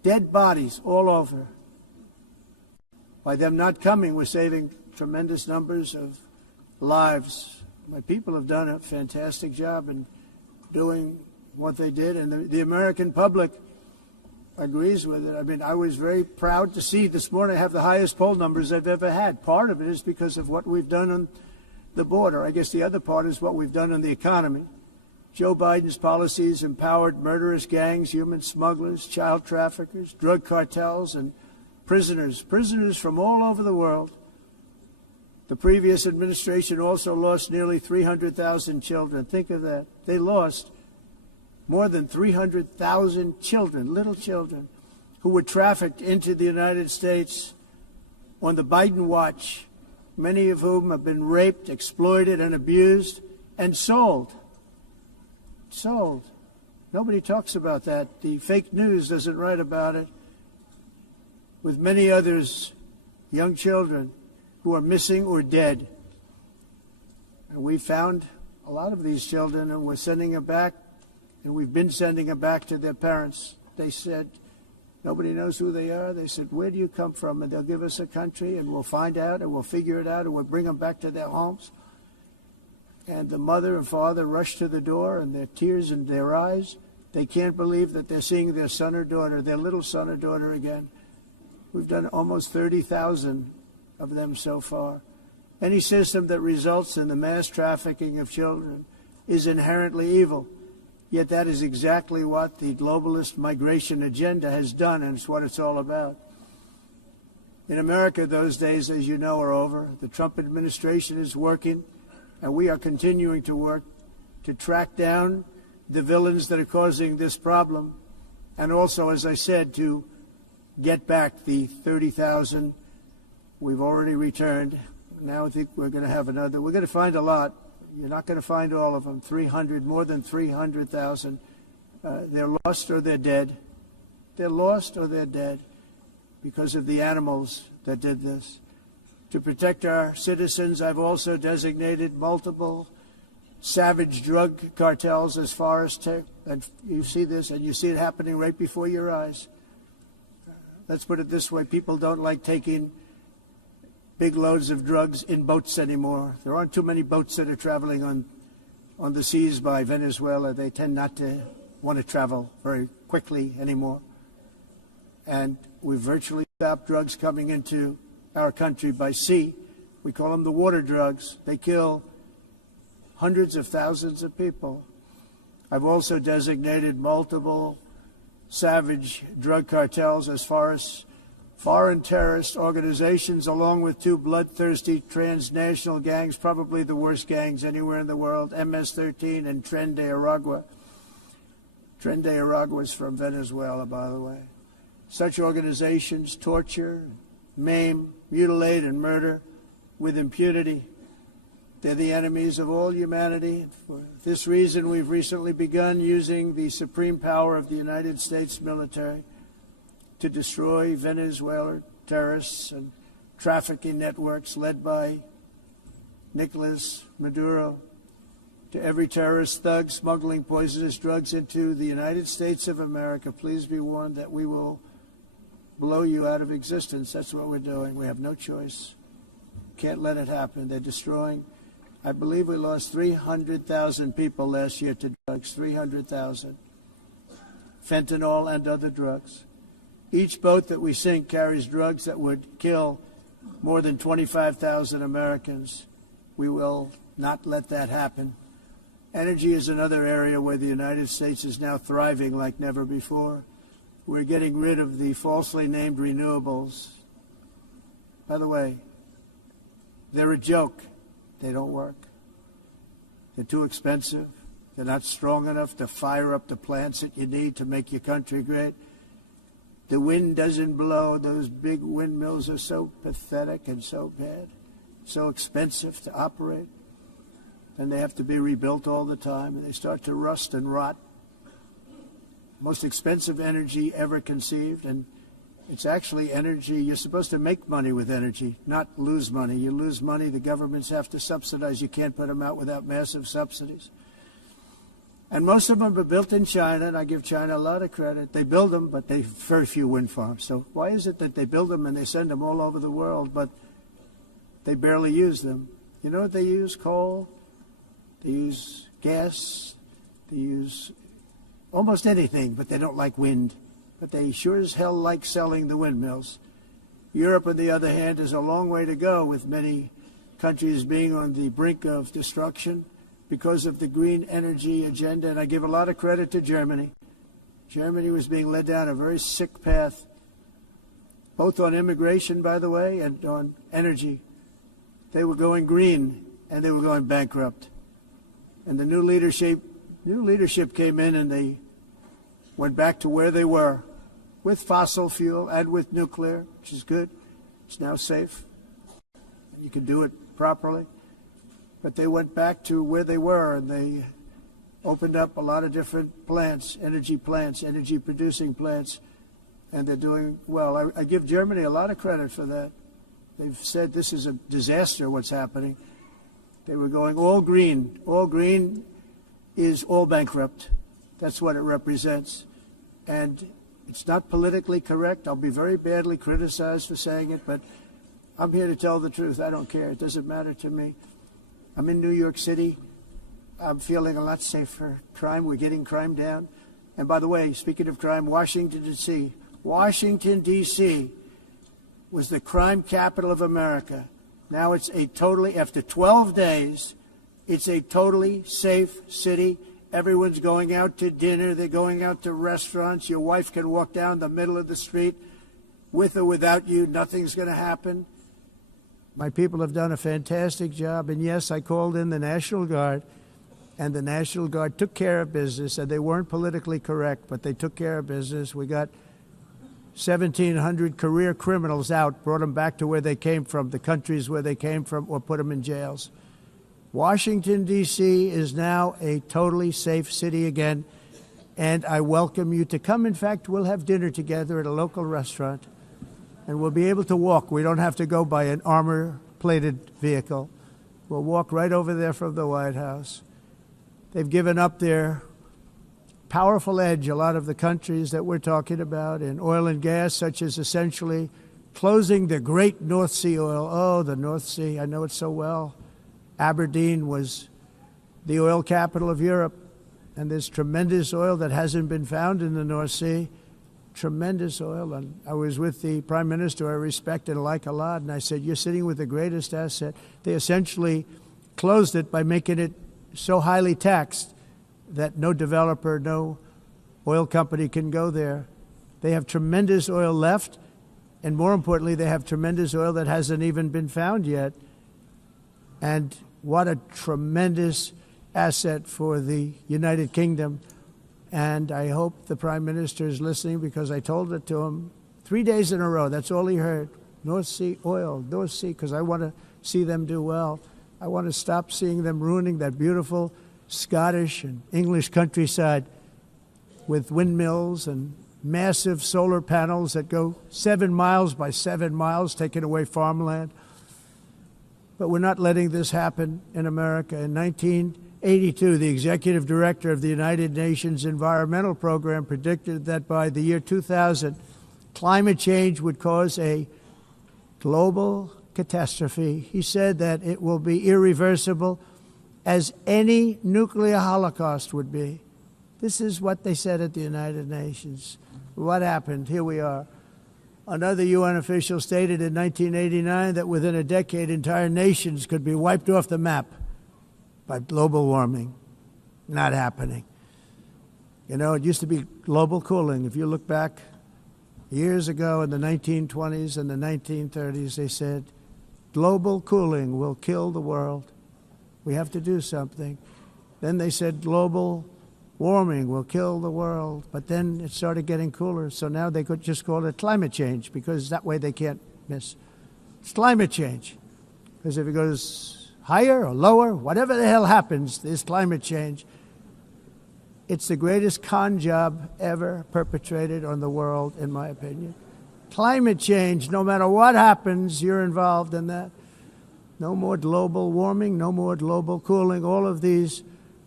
dead bodies all over. By them not coming, we're saving tremendous numbers of lives. My people have done a fantastic job in doing what they did, and the American public agrees with it. I mean, I was very proud to see this morning I have the highest poll numbers I've ever had. Part of it is because of what we've done on the border. I guess the other part is what we've done on the economy. Joe Biden's policies empowered murderous gangs, human smugglers, child traffickers, drug cartels, and prisoners from all over the world. The previous administration also lost nearly 300,000 children. Think of that. They lost more than 300,000 children, little children, who were trafficked into the United States on the Biden watch, many of whom have been raped, exploited, and abused, and sold. Sold. Nobody talks about that. The fake news doesn't write about it. With many others, young children who are missing or dead. And we found a lot of these children, and we're sending them back, and we've been sending them back to their parents. They said, nobody knows who they are. They said, where do you come from? And they'll give us a country, and we'll find out, and we'll figure it out, and we'll bring them back to their homes. And the mother and father rush to the door, and their tears in their eyes. They can't believe that they're seeing their son or daughter, their little son or daughter again. We've done almost 30,000 of them so far. Any system that results in the mass trafficking of children is inherently evil. Yet that is exactly what the globalist migration agenda has done, and it's what it's all about. In America, those days, as you know, are over. The Trump administration is working, and we are continuing to work to track down the villains that are causing this problem, and also, as I said, to get back the 30,000 we've already returned. Now I think we're going to have another. We're going to find a lot. You're not going to find all of them. 300, more than 300,000. They're lost or they're dead. They're lost or they're dead because of the animals that did this. To protect our citizens, I've also designated multiple savage drug cartels as far as and you see this, and you see it happening right before your eyes. Let's put it this way. People don't like taking big loads of drugs in boats anymore. There aren't too many boats that are traveling on the seas by Venezuela. They tend not to want to travel very quickly anymore. And we've virtually stopped drugs coming into our country by sea. We call them the water drugs. They kill hundreds of thousands of people. I've also designated multiple savage drug cartels as far as foreign terrorist organizations, along with two bloodthirsty transnational gangs, probably the worst gangs anywhere in the world, MS-13 and Tren de Aragua. Tren de Aragua is from Venezuela, by the way. Such organizations torture, maim, mutilate, and murder with impunity. They're the enemies of all humanity. For this reason, we've recently begun using the supreme power of the United States military to destroy Venezuelan terrorists and trafficking networks led by Nicolas Maduro. To every terrorist thug smuggling poisonous drugs into the United States of America, please be warned that we will blow you out of existence. That's what we're doing. We have no choice. Can't let it happen. They're destroying. I believe we lost 300,000 people last year to drugs, 300,000. Fentanyl and other drugs. Each boat that we sink carries drugs that would kill more than 25,000 Americans. We will not let that happen. Energy is another area where the United States is now thriving like never before. We're getting rid of the falsely named renewables. By the way, they're a joke. They don't work. They're too expensive. They're not strong enough to fire up the plants that you need to make your country great. The wind doesn't blow. Those big windmills are so pathetic and so bad, so expensive to operate. And they have to be rebuilt all the time, and they start to rust and rot. Most expensive energy ever conceived, and it's actually energy. You're supposed to make money with energy, not lose money. You lose money, the governments have to subsidize. You can't put them out without massive subsidies. And most of them are built in China, and I give China a lot of credit. They build them, but they have very few wind farms. So why is it that they build them and they send them all over the world, but they barely use them? You know what they use? Coal. They use gas. They use almost anything, but they don't like wind. But they sure as hell like selling the windmills. Europe, on the other hand, is a long way to go, with many countries being on the brink of destruction because of the green energy agenda. And I give a lot of credit to Germany. Germany was being led down a very sick path, both on immigration, by the way, and on energy. They were going green, and they were going bankrupt. And the new leadership came in, and they went back to where they were, with fossil fuel and with nuclear, which is good. It's now safe. You can do it properly. But they went back to where they were, and they opened up a lot of different plants, energy-producing plants, and they're doing well. I give Germany a lot of credit for that. They've said this is a disaster, what's happening. They were going all green. All green is all bankrupt. That's what it represents. And it's not politically correct. I'll be very badly criticized for saying it, but I'm here to tell the truth. I don't care. It doesn't matter to me. I'm in New York City. I'm feeling a lot safer. Crime, we're getting crime down. And by the way, speaking of crime, Washington, D.C. was the crime capital of America. Now it's after 12 days, it's a totally safe city. Everyone's going out to dinner. They're going out to restaurants. Your wife can walk down the middle of the street with or without you. Nothing's going to happen. My people have done a fantastic job. And yes, I called in the National Guard, and the National Guard took care of business. And they weren't politically correct, but they took care of business. We got 1,700 career criminals out, brought them back to where they came from, the countries where they came from, or put them in jails. Washington, D.C. is now a totally safe city again, and I welcome you to come. In fact, we'll have dinner together at a local restaurant, and we'll be able to walk. We don't have to go by an armor-plated vehicle. We'll walk right over there from the White House. They've given up their powerful edge, a lot of the countries that we're talking about, in oil and gas, such as essentially closing the great North Sea oil. Oh, the North Sea, I know it so well. Aberdeen was the oil capital of Europe, and there's tremendous oil that hasn't been found in the North Sea, tremendous oil. And I was with the Prime Minister I respect and like a lot, and I said, you're sitting with the greatest asset. They essentially closed it by making it so highly taxed that no developer, no oil company can go there. They have tremendous oil left, and more importantly, they have tremendous oil that hasn't even been found yet. And what a tremendous asset for the United Kingdom. And I hope the Prime Minister is listening, because I told it to him 3 days in a row. That's all he heard. North Sea oil, North Sea, because I want to see them do well. I want to stop seeing them ruining that beautiful Scottish and English countryside with windmills and massive solar panels that go 7 miles by 7 miles, taking away farmland. But we're not letting this happen in America. In 1982, the executive director of the United Nations Environmental Program predicted that by the year 2000, climate change would cause a global catastrophe. He said that it will be irreversible, as any nuclear holocaust would be. This is what they said at the United Nations. What happened? Here we are. Another UN official stated in 1989 that within a decade, entire nations could be wiped off the map by global warming. Not happening. You know, it used to be global cooling. If you look back years ago in the 1920s and the 1930s, they said, global cooling will kill the world. We have to do something. Then they said global warming will kill the world, but then it started getting cooler, so now they could just call it climate change, because that way they can't miss. It's climate change, because if it goes higher or lower, whatever the hell happens, there's climate change. It's the greatest con job ever perpetrated on the world, in my opinion. Climate change, no matter what happens, you're involved in that. No more global warming, no more global cooling. All of these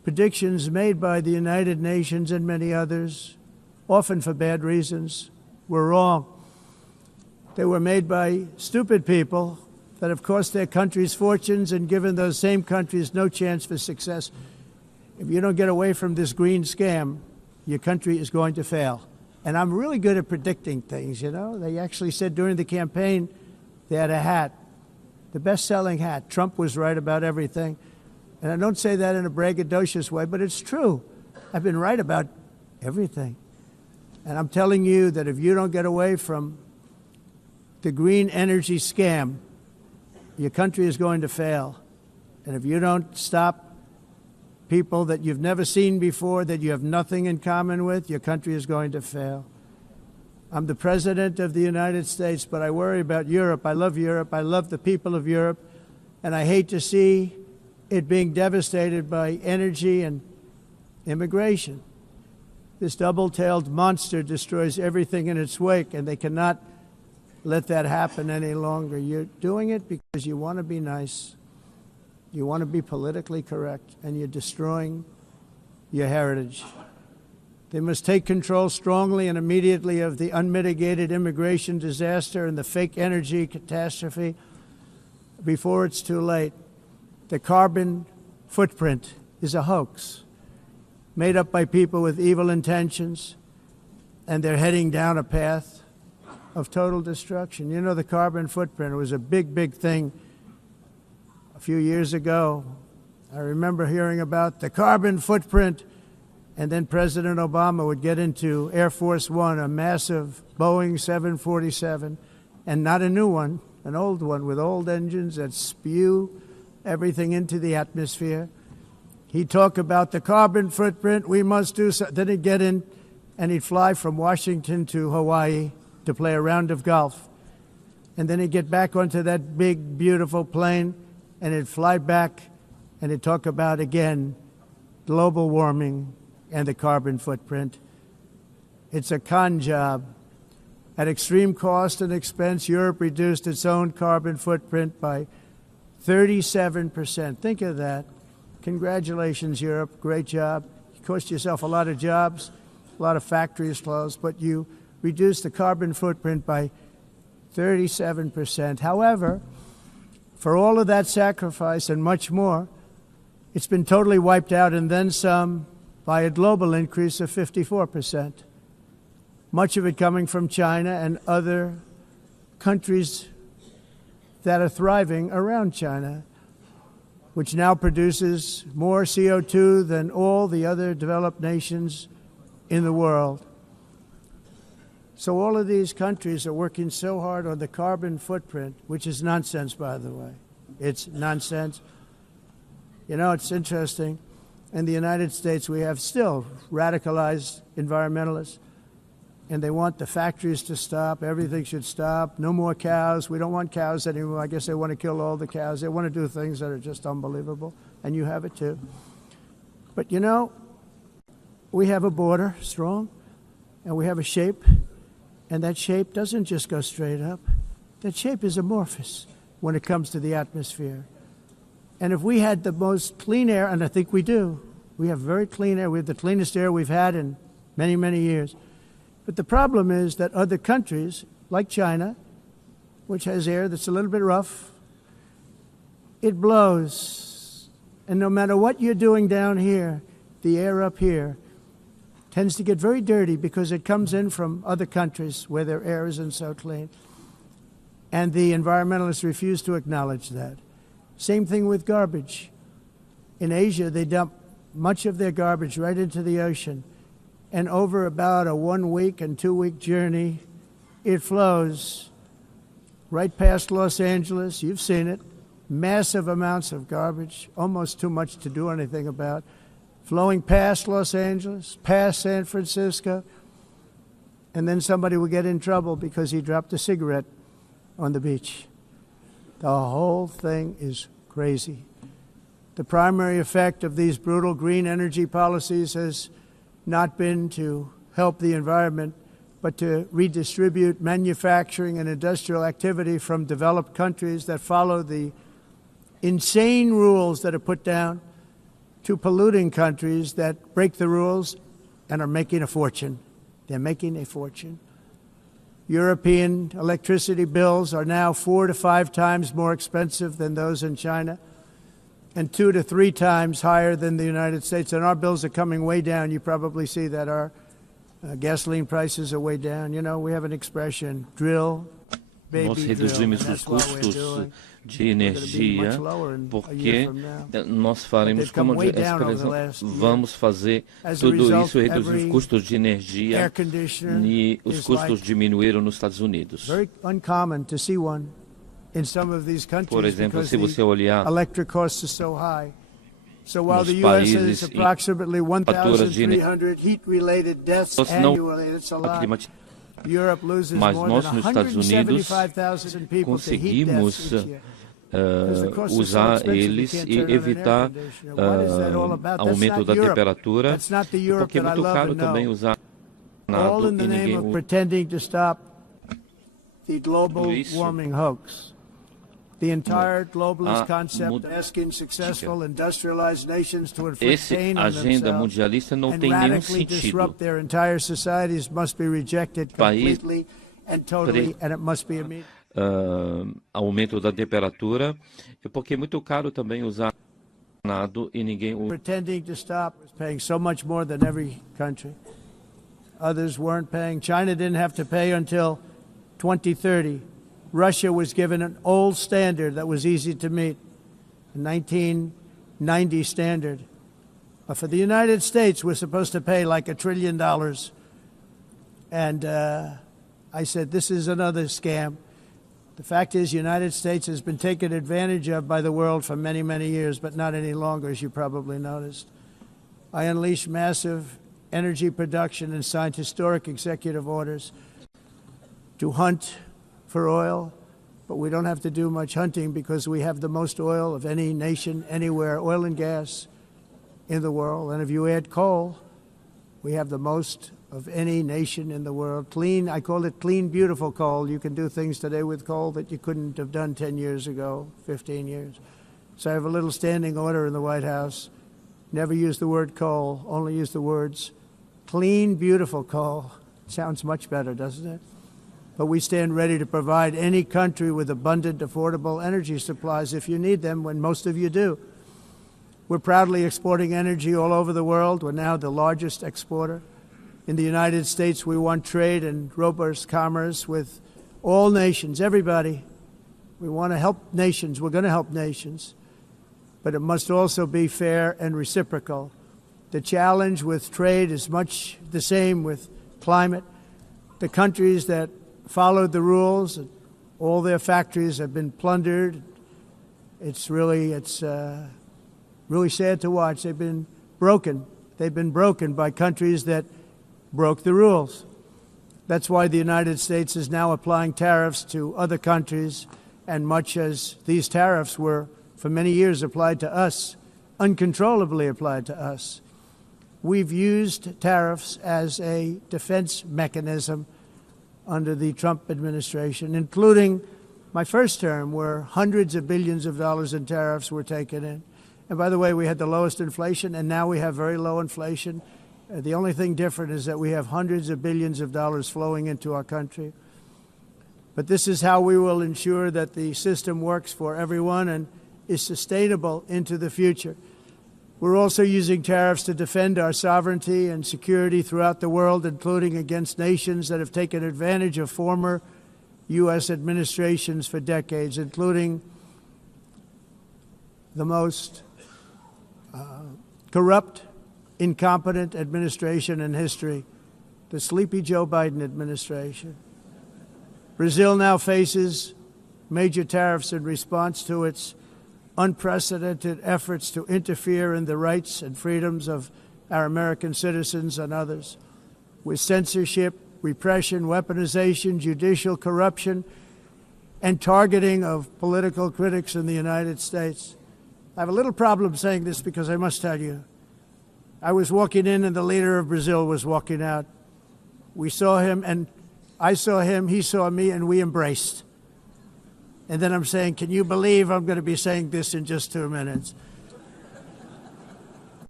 predictions made by the United Nations and many others, often for bad reasons, were wrong. They were made by stupid people that have cost their countries fortunes and given those same countries no chance for success. If you don't get away from this green scam, your country is going to fail. And I'm really good at predicting things, you know. They actually said during the campaign they had a hat, the best-selling hat. Trump was right about everything. And I don't say that in a braggadocious way, but it's true. I've been right about everything. And I'm telling you that if you don't get away from the green energy scam, your country is going to fail. And if you don't stop people that you've never seen before, that you have nothing in common with, your country is going to fail. I'm the President of the United States, but I worry about Europe. I love Europe. I love the people of Europe. And I hate to see it being devastated by energy and immigration. This double-tailed monster destroys everything in its wake, and they cannot let that happen any longer. You're doing it because you want to be nice. You want to be politically correct, and you're destroying your heritage. They must take control strongly and immediately of the unmitigated immigration disaster and the fake energy catastrophe before it's too late. The carbon footprint is a hoax made up by people with evil intentions, and they're heading down a path of total destruction. You know, the carbon footprint was a big, big thing a few years ago. I remember hearing about the carbon footprint, and then President Obama would get into Air Force One, a massive Boeing 747, and not a new one, an old one with old engines that spew everything into the atmosphere. He'd talk about the carbon footprint, we must do so. Then he'd get in and he'd fly from Washington to Hawaii to play a round of golf. And then he'd get back onto that big, beautiful plane and he'd fly back and he'd talk about, again, global warming and the carbon footprint. It's a con job. At extreme cost and expense, Europe reduced its own carbon footprint by 37%. Think of that. Congratulations, Europe. Great job. You cost yourself a lot of jobs, a lot of factories closed, but you reduced the carbon footprint by 37%. However, for all of that sacrifice and much more, it's been totally wiped out and then some by a global increase of 54%. Much of it coming from China and other countries that are thriving around China, which now produces more CO2 than all the other developed nations in the world. So all of these countries are working so hard on the carbon footprint, which is nonsense, by the way. It's nonsense. You know, it's interesting. In the United States, we have still radicalized environmentalists, and they want the factories to stop. Everything should stop. No more cows. We don't want cows anymore. I guess they want to kill all the cows. They want to do things that are just unbelievable, and you have it too. But you know, we have a border, strong, and we have a shape, and that shape doesn't just go straight up. That shape is amorphous when it comes to the atmosphere. And if we had the most clean air, and I think we do, we have very clean air. We have the cleanest air we've had in many, many years. But the problem is that other countries, like China, which has air that's a little bit rough, it blows. And no matter what you're doing down here, the air up here tends to get very dirty because it comes in from other countries where their air isn't so clean. And the environmentalists refuse to acknowledge that. Same thing with garbage. In Asia, they dump much of their garbage right into the ocean. And over about a 1 week and 2 week journey, it flows right past Los Angeles. You've seen it. Massive amounts of garbage, almost too much to do anything about, flowing past Los Angeles, past San Francisco, and then somebody will get in trouble because he dropped a cigarette on the beach. The whole thing is crazy. The primary effect of these brutal green energy policies has not been to help the environment, but to redistribute manufacturing and industrial activity from developed countries that follow the insane rules that are put down to polluting countries that break the rules and are making a fortune. They're making a fortune. European electricity bills are now 4 to 5 times more expensive than those in China and 2 to 3 times higher than the United States. And our bills are coming way down. You probably see that our gasoline prices are way down. You know, we have an expression, drill, Nós baby, drill. reduzimos And os that's what we're custos doing. de energia porque nós faremos, como a expressão, vamos fazer tudo isso, reduzir os custos de energia e os custos diminuíram nos Estados Unidos. Por exemplo, se você olhar nos países em fatura de energia, mas nós nos Estados Unidos conseguimos usar eles e evitar aumento da temperatura, porque é muito caro também usar nada e ninguém usa isso. The entire globalist concept asking successful industrialized nations to inflict pain on themselves and radically disrupt their entire societies must be rejected completely and totally, and it must be immediate. Aumento da temperatura, porque é muito caro também usar nada e ninguém usa. Pretending to stop was paying so much more than every country. Others weren't paying. China didn't have to pay until 2030. Russia was given an old standard that was easy to meet, a 1990 standard. But for the United States, we're supposed to pay like $1 trillion. And I said, this is another scam. The fact is, the United States has been taken advantage of by the world for many, many years, but not any longer, as you probably noticed. I unleashed massive energy production and signed historic executive orders to hunt for oil, but we don't have to do much hunting because we have the most oil of any nation anywhere, oil and gas in the world. And if you add coal, we have the most of any nation in the world. Clean, I call it clean, beautiful coal. You can do things today with coal that you couldn't have done 10 years ago, 15 years. So I have a little standing order in the White House. Never use the word coal, only use the words clean, beautiful coal. Sounds much better, doesn't it? But we stand ready to provide any country with abundant, affordable energy supplies if you need them, when most of you do. We're proudly exporting energy all over the world. We're now the largest exporter. In the United States, we want trade and robust commerce with all nations, everybody. We want to help nations. We're going to help nations. But it must also be fair and reciprocal. The challenge with trade is much the same with climate. The countries that followed the rules, all their factories have been plundered. It's really sad to watch. They've been broken. They've been broken by countries that broke the rules. That's why the United States is now applying tariffs to other countries, and much as these tariffs were for many years applied to us, uncontrollably applied to us. We've used tariffs as a defense mechanism under the Trump administration, including my first term, where hundreds of billions of dollars in tariffs were taken in. And by the way, we had the lowest inflation, and now we have very low inflation. The only thing different is that we have hundreds of billions of dollars flowing into our country. But this is how we will ensure that the system works for everyone and is sustainable into the future. We're also using tariffs to defend our sovereignty and security throughout the world, including against nations that have taken advantage of former U.S. administrations for decades, including the most corrupt, incompetent administration in history, the sleepy Joe Biden administration. Brazil now faces major tariffs in response to its unprecedented efforts to interfere in the rights and freedoms of our American citizens and others, with censorship, repression, weaponization, judicial corruption, and targeting of political critics in the United States. I have a little problem saying this because I must tell you, I was walking in and the leader of Brazil was walking out. We saw him, and I saw him, he saw me, and we embraced. And then I'm saying, can you believe I'm going to be saying this in just 2 minutes?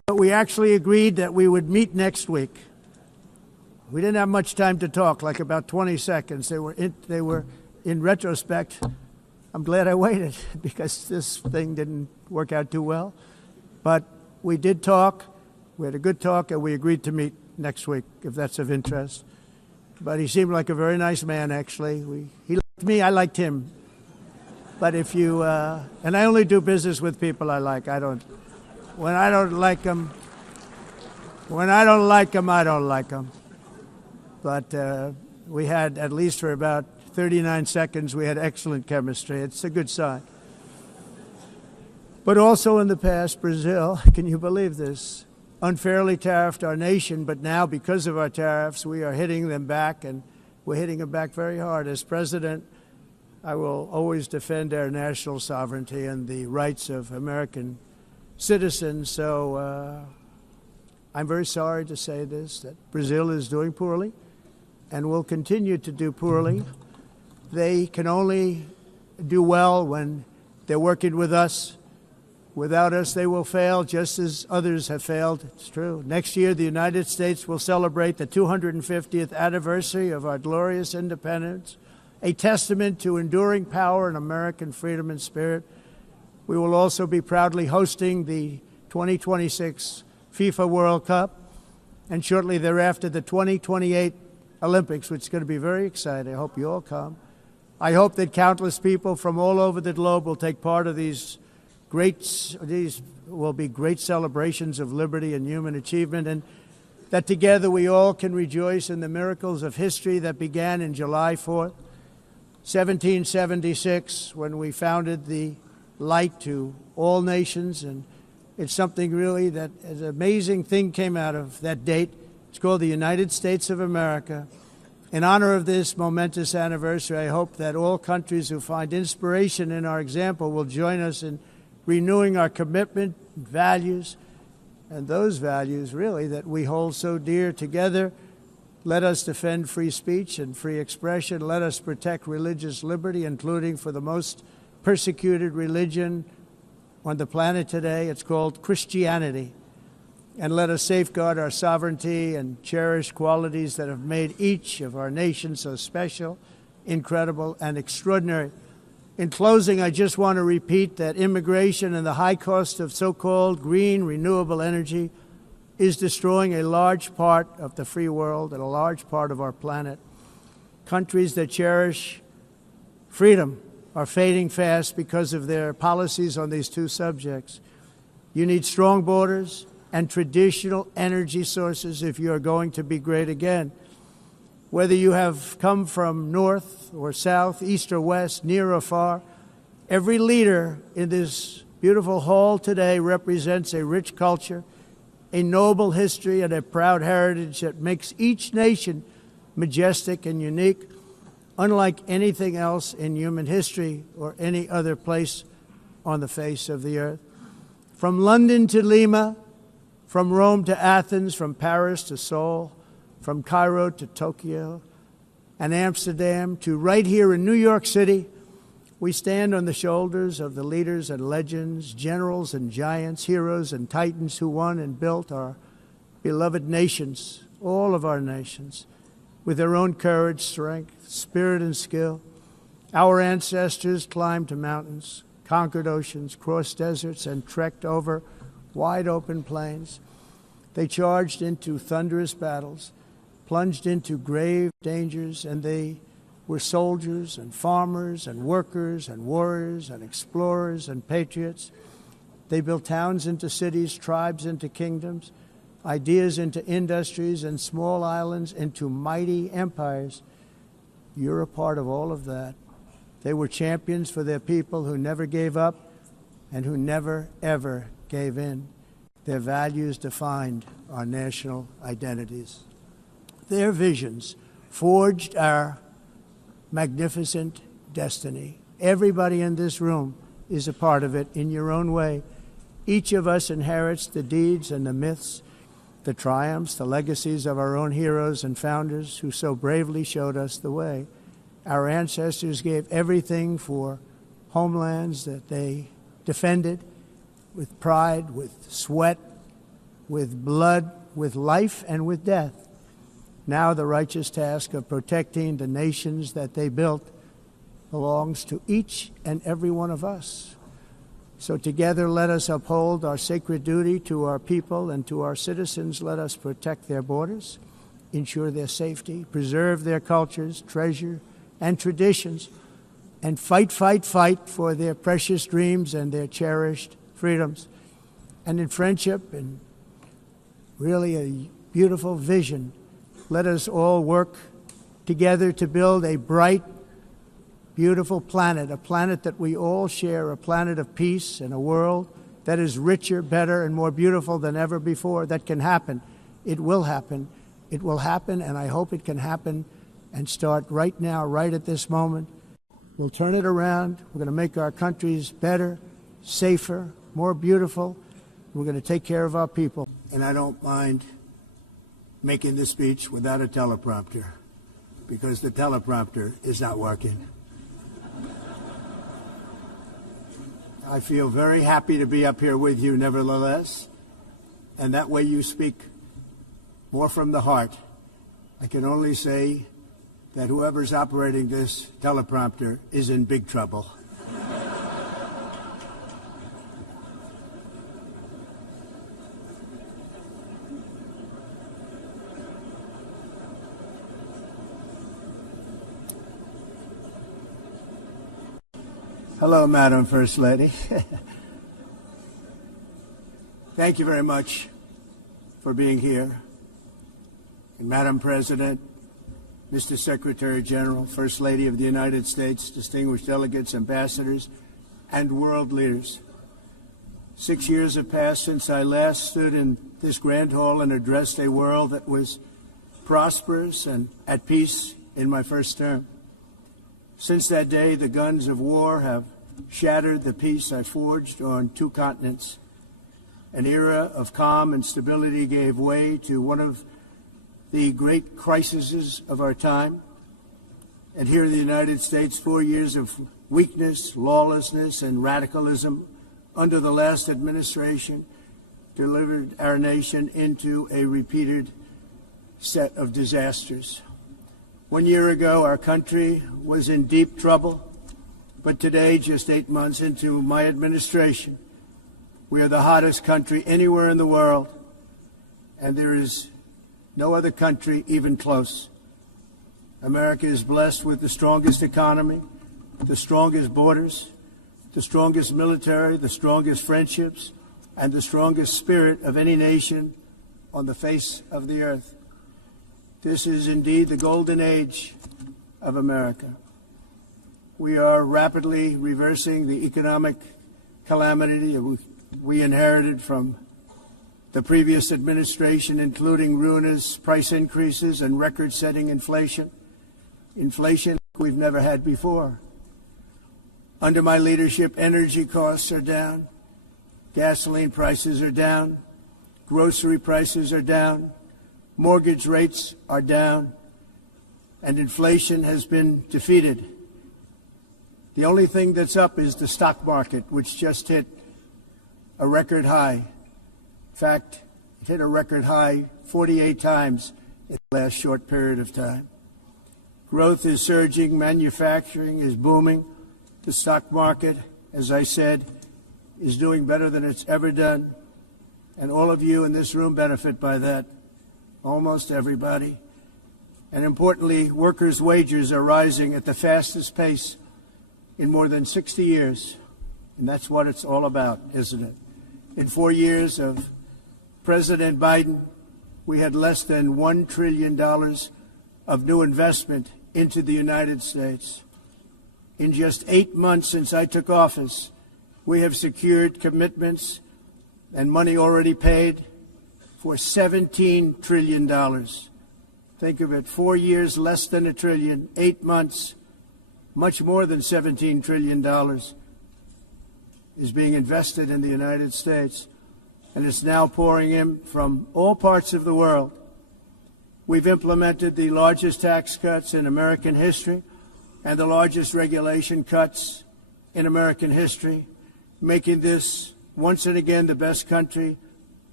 But we actually agreed that we would meet next week. We didn't have much time to talk, like about 20 seconds. They were in retrospect, I'm glad I waited because this thing didn't work out too well. But we did talk. We had a good talk, and we agreed to meet next week, if that's of interest. But he seemed like a very nice man, actually. He liked me, I liked him. But if you, and I only do business with people I like. When I don't like them, I don't like them. But we had, at least for about 39 seconds, we had excellent chemistry. It's a good sign. But also in the past, Brazil, can you believe this, unfairly tariffed our nation, but now because of our tariffs, we are hitting them back, and we're hitting them back very hard. As president, I will always defend our national sovereignty and the rights of American citizens. So I'm very sorry to say this, that Brazil is doing poorly and will continue to do poorly. They can only do well when they're working with us. Without us, they will fail, just as others have failed. It's true. Next year, the United States will celebrate the 250th anniversary of our glorious independence, a testament to enduring power and American freedom and spirit. We will also be proudly hosting the 2026 FIFA World Cup, and shortly thereafter, the 2028 Olympics, which is going to be very exciting. I hope you all come. I hope that countless people from all over the globe will take part of these will be great celebrations of liberty and human achievement, and that together we all can rejoice in the miracles of history that began in July 4th, 1776, when we founded the light to all nations. And it's something really that an amazing thing came out of that date. It's called the United States of America. In honor of this momentous anniversary, I hope that all countries who find inspiration in our example will join us in renewing our commitment, values, and those values really that we hold so dear together. Let us defend free speech and free expression. Let us protect religious liberty, including for the most persecuted religion on the planet today. It's called Christianity. And let us safeguard our sovereignty and cherish qualities that have made each of our nations so special, incredible, and extraordinary. In closing, I just want to repeat that immigration and the high cost of so-called green renewable energy is destroying a large part of the free world and a large part of our planet. Countries that cherish freedom are fading fast because of their policies on these two subjects. You need strong borders and traditional energy sources if you are going to be great again. Whether you have come from north or south, east or west, near or far, every leader in this beautiful hall today represents a rich culture, a noble history, and a proud heritage that makes each nation majestic and unique, unlike anything else in human history or any other place on the face of the earth. From London to Lima, from Rome to Athens, from Paris to Seoul, from Cairo to Tokyo and Amsterdam to right here in New York City, we stand on the shoulders of the leaders and legends, generals and giants, heroes and titans who won and built our beloved nations, all of our nations, with their own courage, strength, spirit, and skill. Our ancestors climbed to mountains, conquered oceans, crossed deserts, and trekked over wide open plains. They charged into thunderous battles, plunged into grave dangers, and they were soldiers and farmers and workers and warriors and explorers and patriots. They built towns into cities, tribes into kingdoms, ideas into industries, and small islands into mighty empires. You're a part of all of that. They were champions for their people who never gave up and who never, ever gave in. Their values defined our national identities. Their visions forged our magnificent destiny. Everybody in this room is a part of it in your own way. Each of us inherits the deeds and the myths, the triumphs, the legacies of our own heroes and founders who so bravely showed us the way. Our ancestors gave everything for homelands that they defended with pride, with sweat, with blood, with life, and with death. Now the righteous task of protecting the nations that they built belongs to each and every one of us. So together let us uphold our sacred duty to our people and to our citizens. Let us protect their borders, ensure their safety, preserve their cultures, treasure, and traditions, and fight for their precious dreams and their cherished freedoms. And in friendship and really a beautiful vision, let us all work together to build a bright, beautiful planet, a planet that we all share, a planet of peace and a world that is richer, better, and more beautiful than ever before. That can happen. It will happen. It will happen, and I hope it can happen and start right now, right at this moment. We'll turn it around. We're going to make our countries better, safer, more beautiful. We're going to take care of our people. And I don't mind making this speech without a teleprompter, because the teleprompter is not working. I feel very happy to be up here with you, nevertheless, and that way you speak more from the heart. I can only say that whoever's operating this teleprompter is in big trouble. Hello, Madam First Lady. Thank you very much for being here. And Madam President, Mr. Secretary General, First Lady of the United States, distinguished delegates, ambassadors, and world leaders. 6 years have passed since I last stood in this grand hall and addressed a world that was prosperous and at peace in my first term. Since that day, the guns of war have shattered the peace I forged on 2 continents. An era of calm and stability gave way to one of the great crises of our time. And here in the United States, 4 years of weakness, lawlessness, and radicalism under the last administration delivered our nation into a repeated set of disasters. 1 year ago, our country was in deep trouble, but today, just 8 months into my administration, we are the hottest country anywhere in the world, and there is no other country even close. America is blessed with the strongest economy, the strongest borders, the strongest military, the strongest friendships, and the strongest spirit of any nation on the face of the earth. This is indeed the golden age of America. We are rapidly reversing the economic calamity we inherited from the previous administration, including ruinous price increases and record-setting inflation we've never had before. Under my leadership, energy costs are down, gasoline prices are down, grocery prices are down, mortgage rates are down, and inflation has been defeated. The only thing that's up is the stock market, which just hit a record high. In fact, it hit a record high 48 times in the last short period of time. Growth is surging, manufacturing is booming. The stock market, as I said, is doing better than it's ever done. And all of you in this room benefit by that, almost everybody. And importantly, workers' wages are rising at the fastest pace in more than 60 years. And that's what it's all about, isn't it? In 4 years of President Biden, we had less than $1 trillion of new investment into the United States. In just 8 months since I took office, we have secured commitments and money already paid for $17 trillion. Think of it, 4 years, less than $1 trillion, 8 months, much more than $17 trillion is being invested in the United States, and it's now pouring in from all parts of the world. We've implemented the largest tax cuts in American history and the largest regulation cuts in American history, making this once and again the best country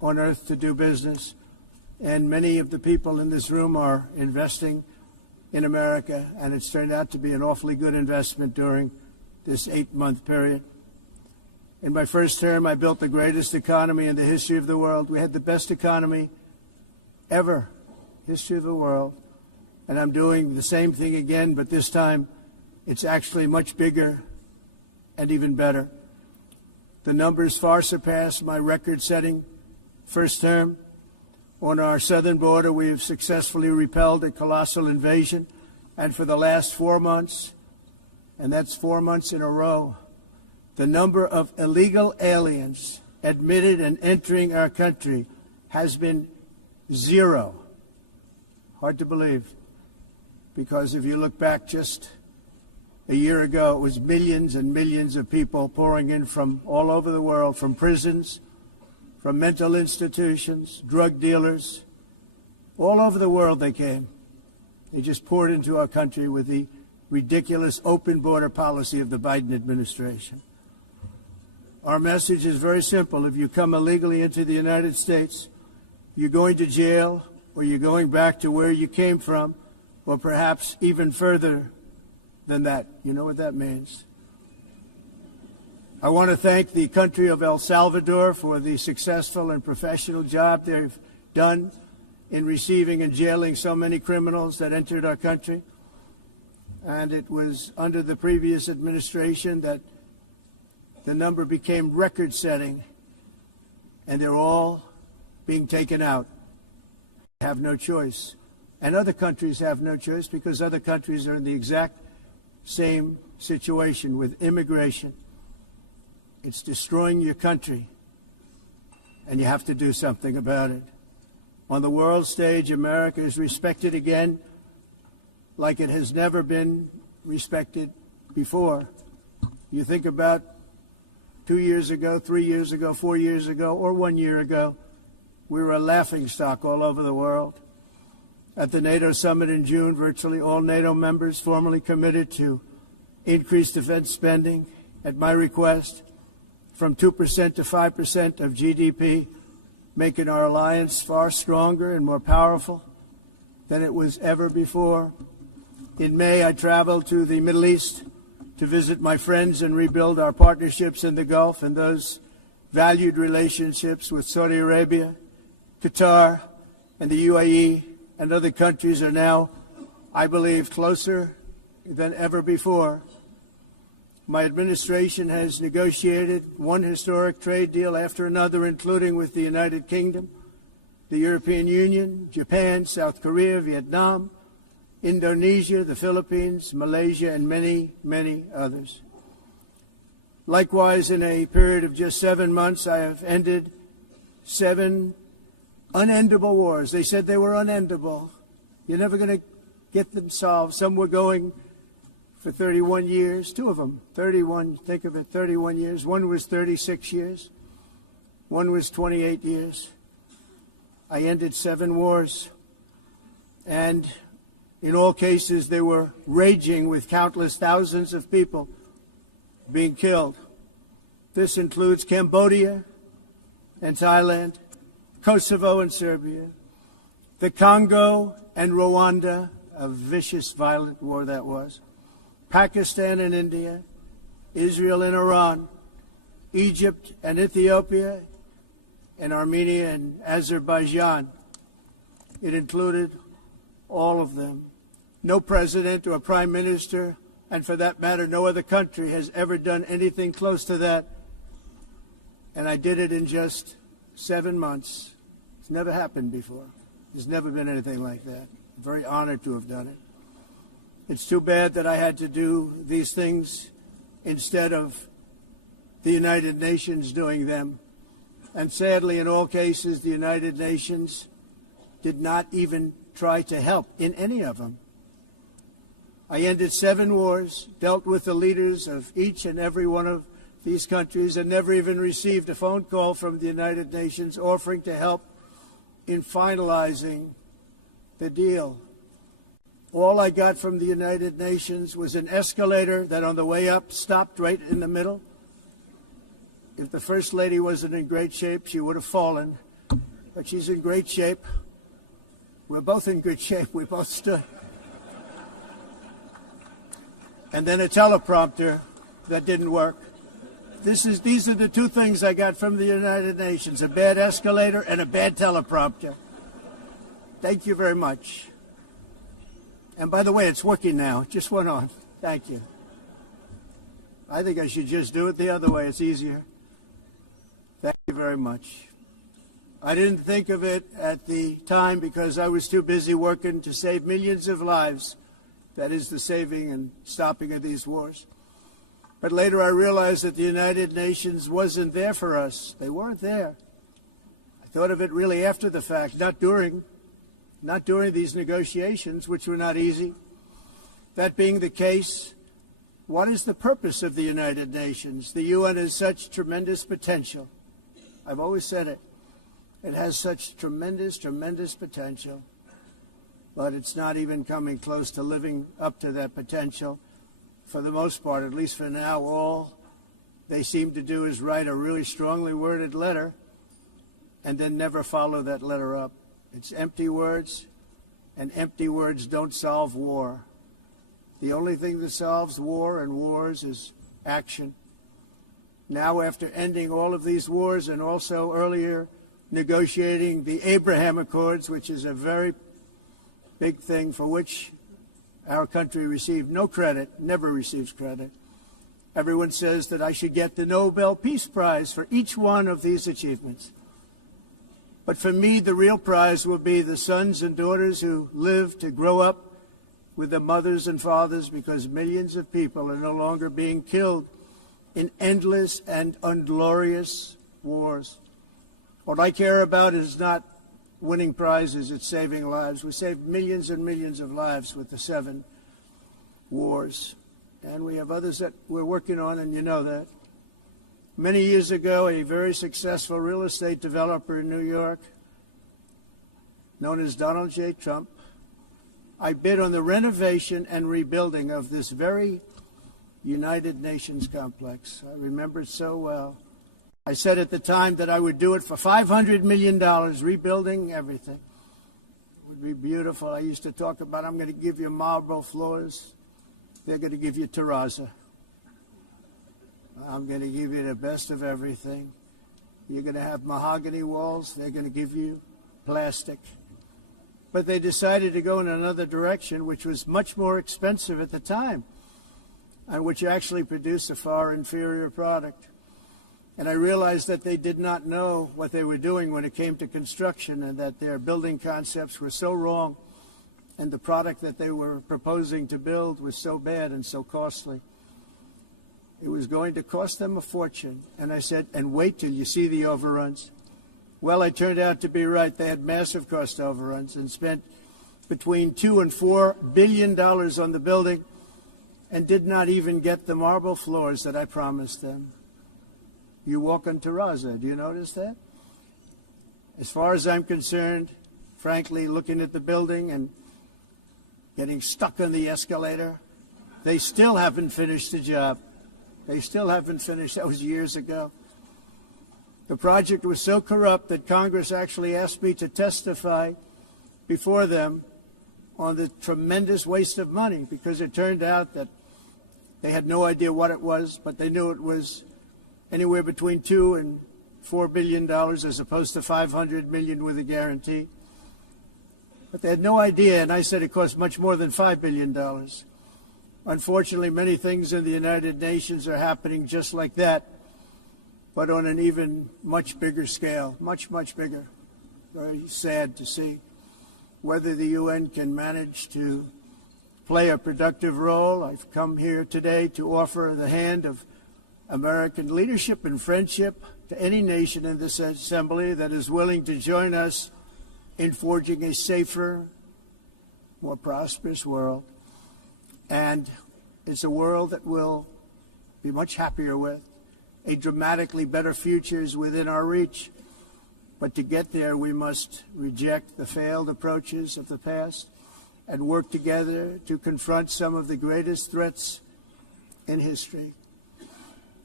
on earth to do business. And many of the people in this room are investing in America, and it's turned out to be an awfully good investment during this 8-month period. In my first term, I built the greatest economy in the history of the world. We had the best economy ever, history of the world. And I'm doing the same thing again, but this time it's actually much bigger and even better. The numbers far surpass my record-setting first term. On our southern border, we have successfully repelled a colossal invasion, and for the last 4 months, and that's 4 months in a row, the number of illegal aliens admitted and entering our country has been 0. Hard to believe, because if you look back just a year ago, it was millions and millions of people pouring in from all over the world, from prisons, from mental institutions, drug dealers, all over the world they came. They just poured into our country with the ridiculous open border policy of the Biden administration. Our message is very simple. If you come illegally into the United States, you're going to jail, or you're going back to where you came from, or perhaps even further than that. You know what that means. I want to thank the country of El Salvador for the successful and professional job they've done in receiving and jailing so many criminals that entered our country. And it was under the previous administration that the number became record-setting, and they're all being taken out. They have no choice. And other countries have no choice, because other countries are in the exact same situation with immigration. It's destroying your country, and you have to do something about it. On the world stage, America is respected again like it has never been respected before. You think about 2 years ago, 3 years ago, 4 years ago, or 1 year ago, we were a laughingstock all over the world. At the NATO summit in June, virtually all NATO members formally committed to increase defense spending at my request from 2% to 5% of GDP, making our alliance far stronger and more powerful than it was ever before. In May, I traveled to the Middle East to visit my friends and rebuild our partnerships in the Gulf and those valued relationships with Saudi Arabia, Qatar, and the UAE, and other countries are now, I believe, closer than ever before. My administration has negotiated one historic trade deal after another, including with the United Kingdom, the European Union, Japan, South Korea, Vietnam, Indonesia, the Philippines, Malaysia, and many, many others. Likewise, in a period of just 7 months, I have ended 7 unendable wars. They said they were unendable. You're never going to get them solved. Some were going for 31 years, 2 of them, 31, think of it, 31 years. One was 36 years. One was 28 years. I ended 7 wars. And in all cases, they were raging with countless thousands of people being killed. This includes Cambodia and Thailand, Kosovo and Serbia, the Congo and Rwanda, a vicious, violent war that was, Pakistan and India, Israel and Iran, Egypt and Ethiopia, and Armenia and Azerbaijan. It included all of them. No president or prime minister, and for that matter, no other country has ever done anything close to that. And I did it in just 7 months. It's never happened before. There's never been anything like that. I'm very honored to have done it. It's too bad that I had to do these things instead of the United Nations doing them. And sadly, in all cases, the United Nations did not even try to help in any of them. I ended 7 wars, dealt with the leaders of each and every one of these countries, and never even received a phone call from the United Nations offering to help in finalizing the deal. All I got from the United Nations was an escalator that on the way up stopped right in the middle. If the First Lady wasn't in great shape, she would have fallen. but she's in great shape. We're both in good shape. We both stood. And then a teleprompter that didn't work. These are the two things I got from the United Nations, a bad escalator and a bad teleprompter. Thank you very much. And by the way, it's working now. It just went on. Thank you. I think I should just do it the other way. It's easier. Thank you very much. I didn't think of it at the time because I was too busy working to save millions of lives. That is the saving and stopping of these wars. But later I realized that the United Nations wasn't there for us. They weren't there. I thought of it really after the fact, not during these negotiations, which were not easy. That being the case, what is the purpose of the United Nations? The UN has such tremendous potential. I've always said it. It has such tremendous, tremendous potential, but it's not even coming close to living up to that potential. For the most part, at least for now, all they seem to do is write a really strongly worded letter and then never follow that letter up. It's empty words, and empty words don't solve war. The only thing that solves war and wars is action. Now, after ending all of these wars and also earlier negotiating the Abraham Accords, which is a very big thing for which our country received no credit, never receives credit. Everyone says that I should get the Nobel Peace Prize for each one of these achievements. But for me, the real prize will be the sons and daughters who live to grow up with their mothers and fathers, because millions of people are no longer being killed in endless and unglorious wars. What I care about is not winning prizes, it's saving lives. We saved millions and millions of lives with the 7 wars. And we have others that we're working on, and you know that. Many years ago, a very successful real estate developer in New York, known as Donald J. Trump, I bid on the renovation and rebuilding of this very United Nations complex. I remember it so well. I said at the time that I would do it for $500 million, rebuilding everything. It would be beautiful. I used to talk about, I'm going to give you marble floors. They're going to give you terrazzo. I'm going to give you the best of everything. You're going to have mahogany walls. They're going to give you plastic. But they decided to go in another direction, which was much more expensive at the time, and which actually produced a far inferior product. And I realized that they did not know what they were doing when it came to construction, and that their building concepts were so wrong, and the product that they were proposing to build was so bad and so costly. It was going to cost them a fortune. And I said, and wait till you see the overruns. Well, I turned out to be right. They had massive cost overruns and spent between $2 and $4 billion on the building and did not even get the marble floors that I promised them. You walk on terrazzo. Do you notice that? As far as I'm concerned, frankly, looking at the building and getting stuck on the escalator, they still haven't finished the job. They still haven't finished. That was years ago. The project was so corrupt that Congress actually asked me to testify before them on the tremendous waste of money, because it turned out that they had no idea what it was, but they knew it was anywhere between $2 and $4 billion as opposed to $500 million with a guarantee. But they had no idea, and I said it cost much more than $5 billion. Unfortunately, many things in the United Nations are happening just like that, but on an even much bigger scale, much, much bigger. Very sad to see. Whether the UN can manage to play a productive role, I've come here today to offer the hand of American leadership and friendship to any nation in this assembly that is willing to join us in forging a safer, more prosperous world. And it's a world that we'll be much happier with. A dramatically better future is within our reach. But to get there, we must reject the failed approaches of the past and work together to confront some of the greatest threats in history.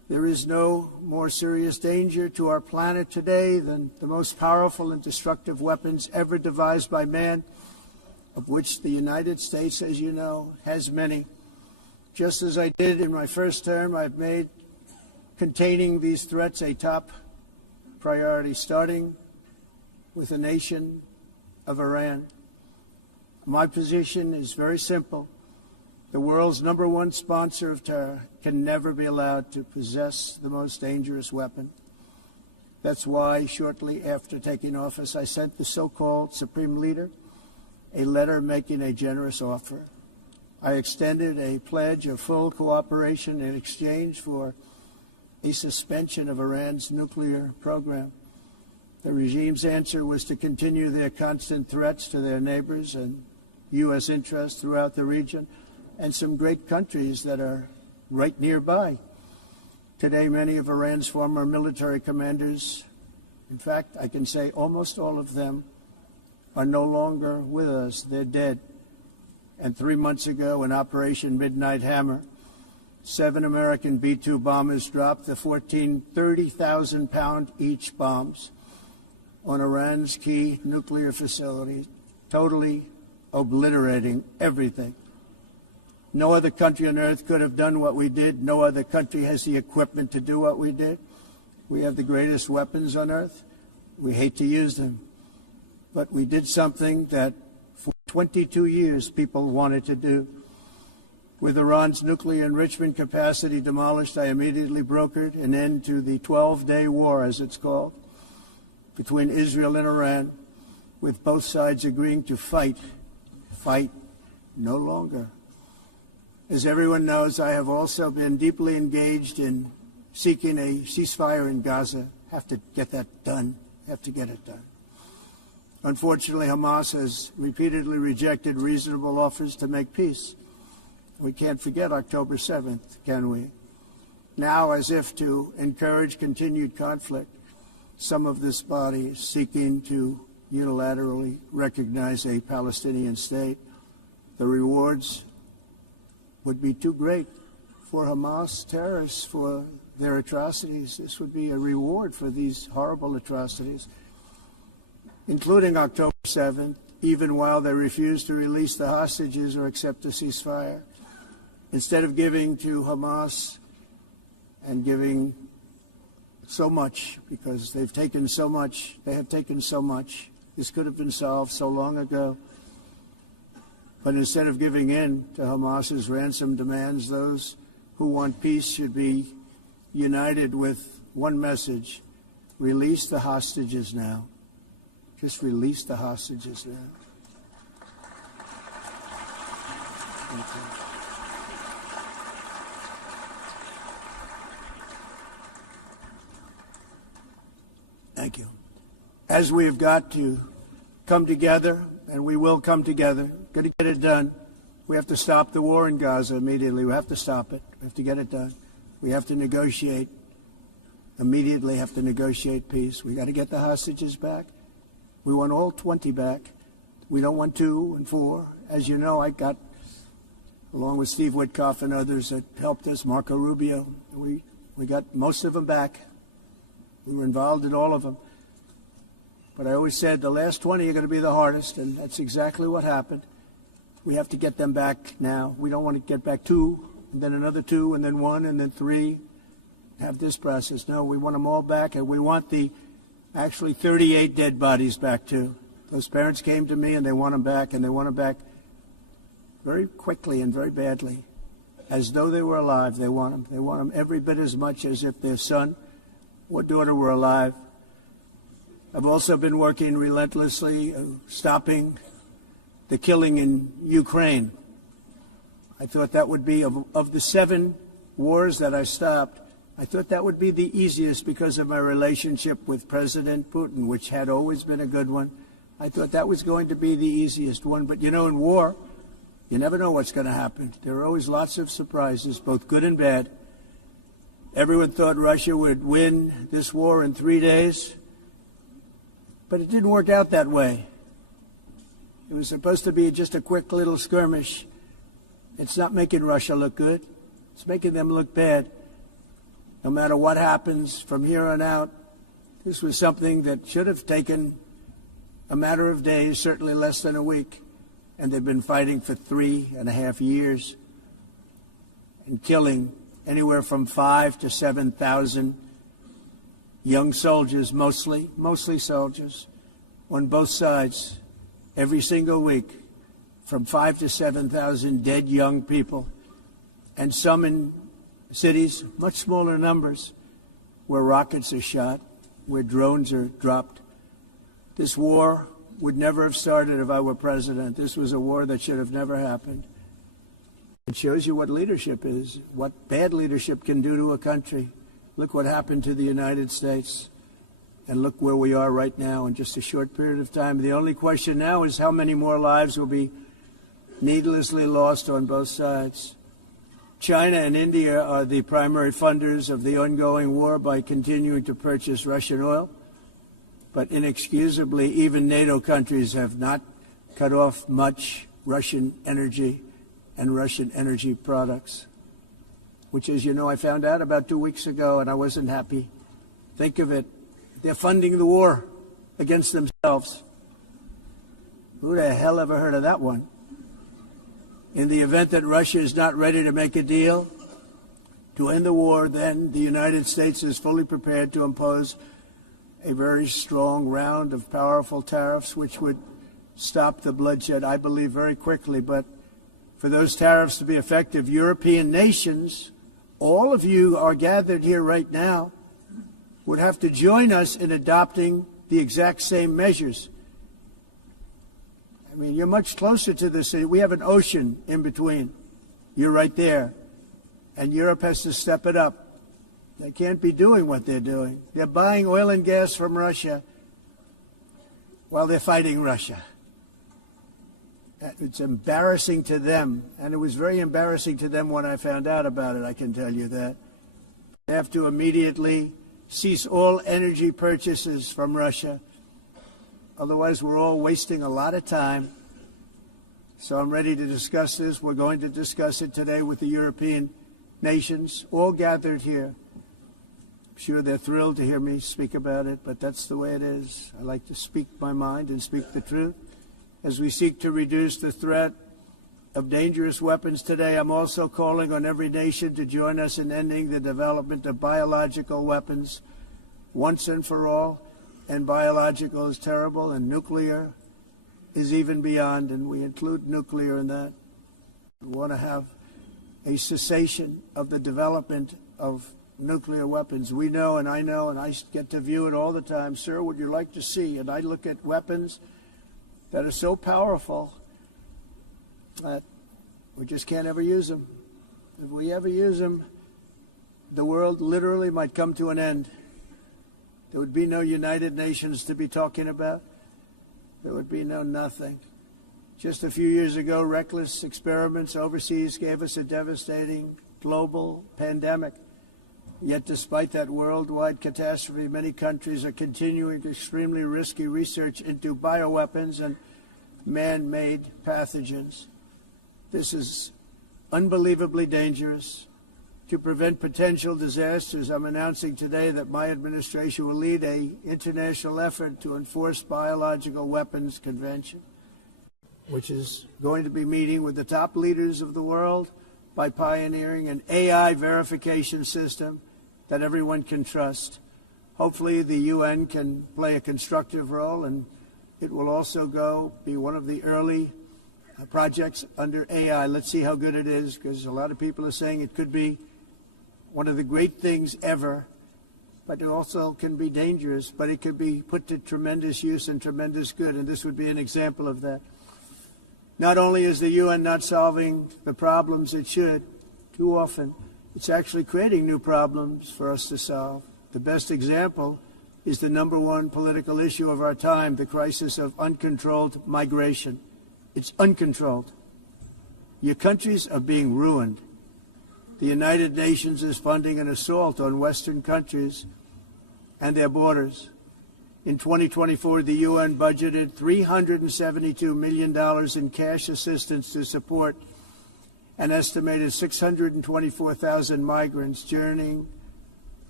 There is no more serious danger to our planet today than the most powerful and destructive weapons ever devised by man, of which the United States, as you know, has many. Just as I did in my first term, I've made containing these threats a top priority, starting with the nation of Iran. My position is very simple. The world's #1 sponsor of terror can never be allowed to possess the most dangerous weapon. That's why, shortly after taking office, I sent the so-called Supreme Leader a letter making a generous offer. I extended a pledge of full cooperation in exchange for a suspension of Iran's nuclear program. The regime's answer was to continue their constant threats to their neighbors and U.S. interests throughout the region, and some great countries that are right nearby. Today, many of Iran's former military commanders, in fact, I can say almost all of them, are no longer with us. They're dead. And 3 months ago, in Operation Midnight Hammer, 7 American B-2 bombers dropped the 14 30,000-pound each bombs on Iran's key nuclear facilities, totally obliterating everything. No other country on earth could have done what we did. No other country has the equipment to do what we did. We have the greatest weapons on earth. We hate to use them. But we did something that for 22 years people wanted to do. With Iran's nuclear enrichment capacity demolished, I immediately brokered an end to the 12-day war, as it's called, between Israel and Iran, with both sides agreeing to fight no longer. As everyone knows, I have also been deeply engaged in seeking a ceasefire in Gaza. Have to get that done. Have to get it done. Unfortunately, Hamas has repeatedly rejected reasonable offers to make peace. We can't forget October 7th, can we? Now, as if to encourage continued conflict, some of this body is seeking to unilaterally recognize a Palestinian state. The rewards would be too great for Hamas terrorists for their atrocities. This would be a reward for these horrible atrocities, including October 7th, even while they refuse to release the hostages or accept a ceasefire. Instead of giving to Hamas and giving so much, because they've taken so much, they have taken so much. This could have been solved so long ago. But instead of giving in to Hamas's ransom demands, those who want peace should be united with one message: release the hostages now. Just release the hostages now. Thank you. Thank you. As we have got to come together, and we will come together, got to get it done. We have to stop the war in Gaza immediately. We have to stop it. We have to get it done. We have to negotiate. Immediately have to negotiate peace. We got to get the hostages back. We want all 20 back. We don't want 2 and 4. As you know, I got, along with Steve Witkoff and others that helped us, Marco Rubio, we got most of them back. We were involved in all of them. But I always said the last 20 are going to be the hardest, and that's exactly what happened. We have to get them back now. We don't want to get back 2, and then another 2, and then 1, and then 3. Have this process. No, we want them all back, and we want the actually 38 dead bodies back too. Those parents came to me, and they want them back, and they want them back very quickly and very badly, as though they were alive. They want them. They want them every bit as much as if their son or daughter were alive. I've also been working relentlessly, stopping the killing in Ukraine. I thought that would be, of the 7 wars that I stopped, I thought that would be the easiest because of my relationship with President Putin, which had always been a good one. I thought that was going to be the easiest one. But, you know, in war, you never know what's going to happen. There are always lots of surprises, both good and bad. Everyone thought Russia would win this war in 3 days, but it didn't work out that way. It was supposed to be just a quick little skirmish. It's not making Russia look good. It's making them look bad. no matter what happens from here on out, this was something that should have taken a matter of days, certainly less than a week. And they've been fighting for 3.5 years and killing anywhere from 5,000 to 7,000 young soldiers, mostly soldiers, on both sides, every single week, from 5,000 to 7,000 dead young people, and some in cities, much smaller numbers, where rockets are shot, where drones are dropped. This war would never have started if I were president. This was a war that should have never happened. It shows you what leadership is, what bad leadership can do to a country. Look what happened to the United States, and look where we are right now in just a short period of time. The only question now is how many more lives will be needlessly lost on both sides. China and India are the primary funders of the ongoing war by continuing to purchase Russian oil. But inexcusably, even NATO countries have not cut off much Russian energy and Russian energy products, which, as you know, I found out about 2 weeks ago, and I wasn't happy. Think of it. They're funding the war against themselves. Who the hell ever heard of that one? In the event that Russia is not ready to make a deal to end the war, then the United States is fully prepared to impose a very strong round of powerful tariffs, which would stop the bloodshed, I believe, very quickly. But for those tariffs to be effective, European nations, all of you are gathered here right now, would have to join us in adopting the exact same measures. I mean, you're much closer to this. We have an ocean in between. You're right there. And Europe has to step it up. They can't be doing what they're doing. They're buying oil and gas from Russia while they're fighting Russia. It's embarrassing to them, and it was very embarrassing to them when I found out about it, I can tell you that. They have to immediately cease all energy purchases from Russia. Otherwise, we're all wasting a lot of time. So I'm ready to discuss this. We're going to discuss it today with the European nations, all gathered here. I'm sure they're thrilled to hear me speak about it, but that's the way it is. I like to speak my mind and speak the truth. As we seek to reduce the threat of dangerous weapons today, I'm also calling on every nation to join us in ending the development of biological weapons once and for all. And biological is terrible, and nuclear is even beyond, and we include nuclear in that. We want to have a cessation of the development of nuclear weapons. We know, and I get to view it all the time. Sir, would you like to see? And I look at weapons that are so powerful that we just can't ever use them. If we ever use them, the world literally might come to an end. There would be no United Nations to be talking about. There would be no nothing. Just a few years ago, reckless experiments overseas gave us a devastating global pandemic. Yet despite that worldwide catastrophe, many countries are continuing extremely risky research into bioweapons and man-made pathogens. This is unbelievably dangerous. To prevent potential disasters, I'm announcing today that my administration will lead an international effort to enforce Biological Weapons Convention, which is going to be meeting with the top leaders of the world by pioneering an AI verification system that everyone can trust. Hopefully the UN can play a constructive role, and it will also be one of the early projects under AI. Let's see how good it is, because a lot of people are saying it could be one of the great things ever, but it also can be dangerous, but it could be put to tremendous use and tremendous good, and this would be an example of that. Not only is the UN not solving the problems it should, too often, it's actually creating new problems for us to solve. The best example is the number one political issue of our time, the crisis of uncontrolled migration. It's uncontrolled. Your countries are being ruined. The United Nations is funding an assault on Western countries and their borders. In 2024, the UN budgeted $372 million in cash assistance to support an estimated 624,000 migrants journeying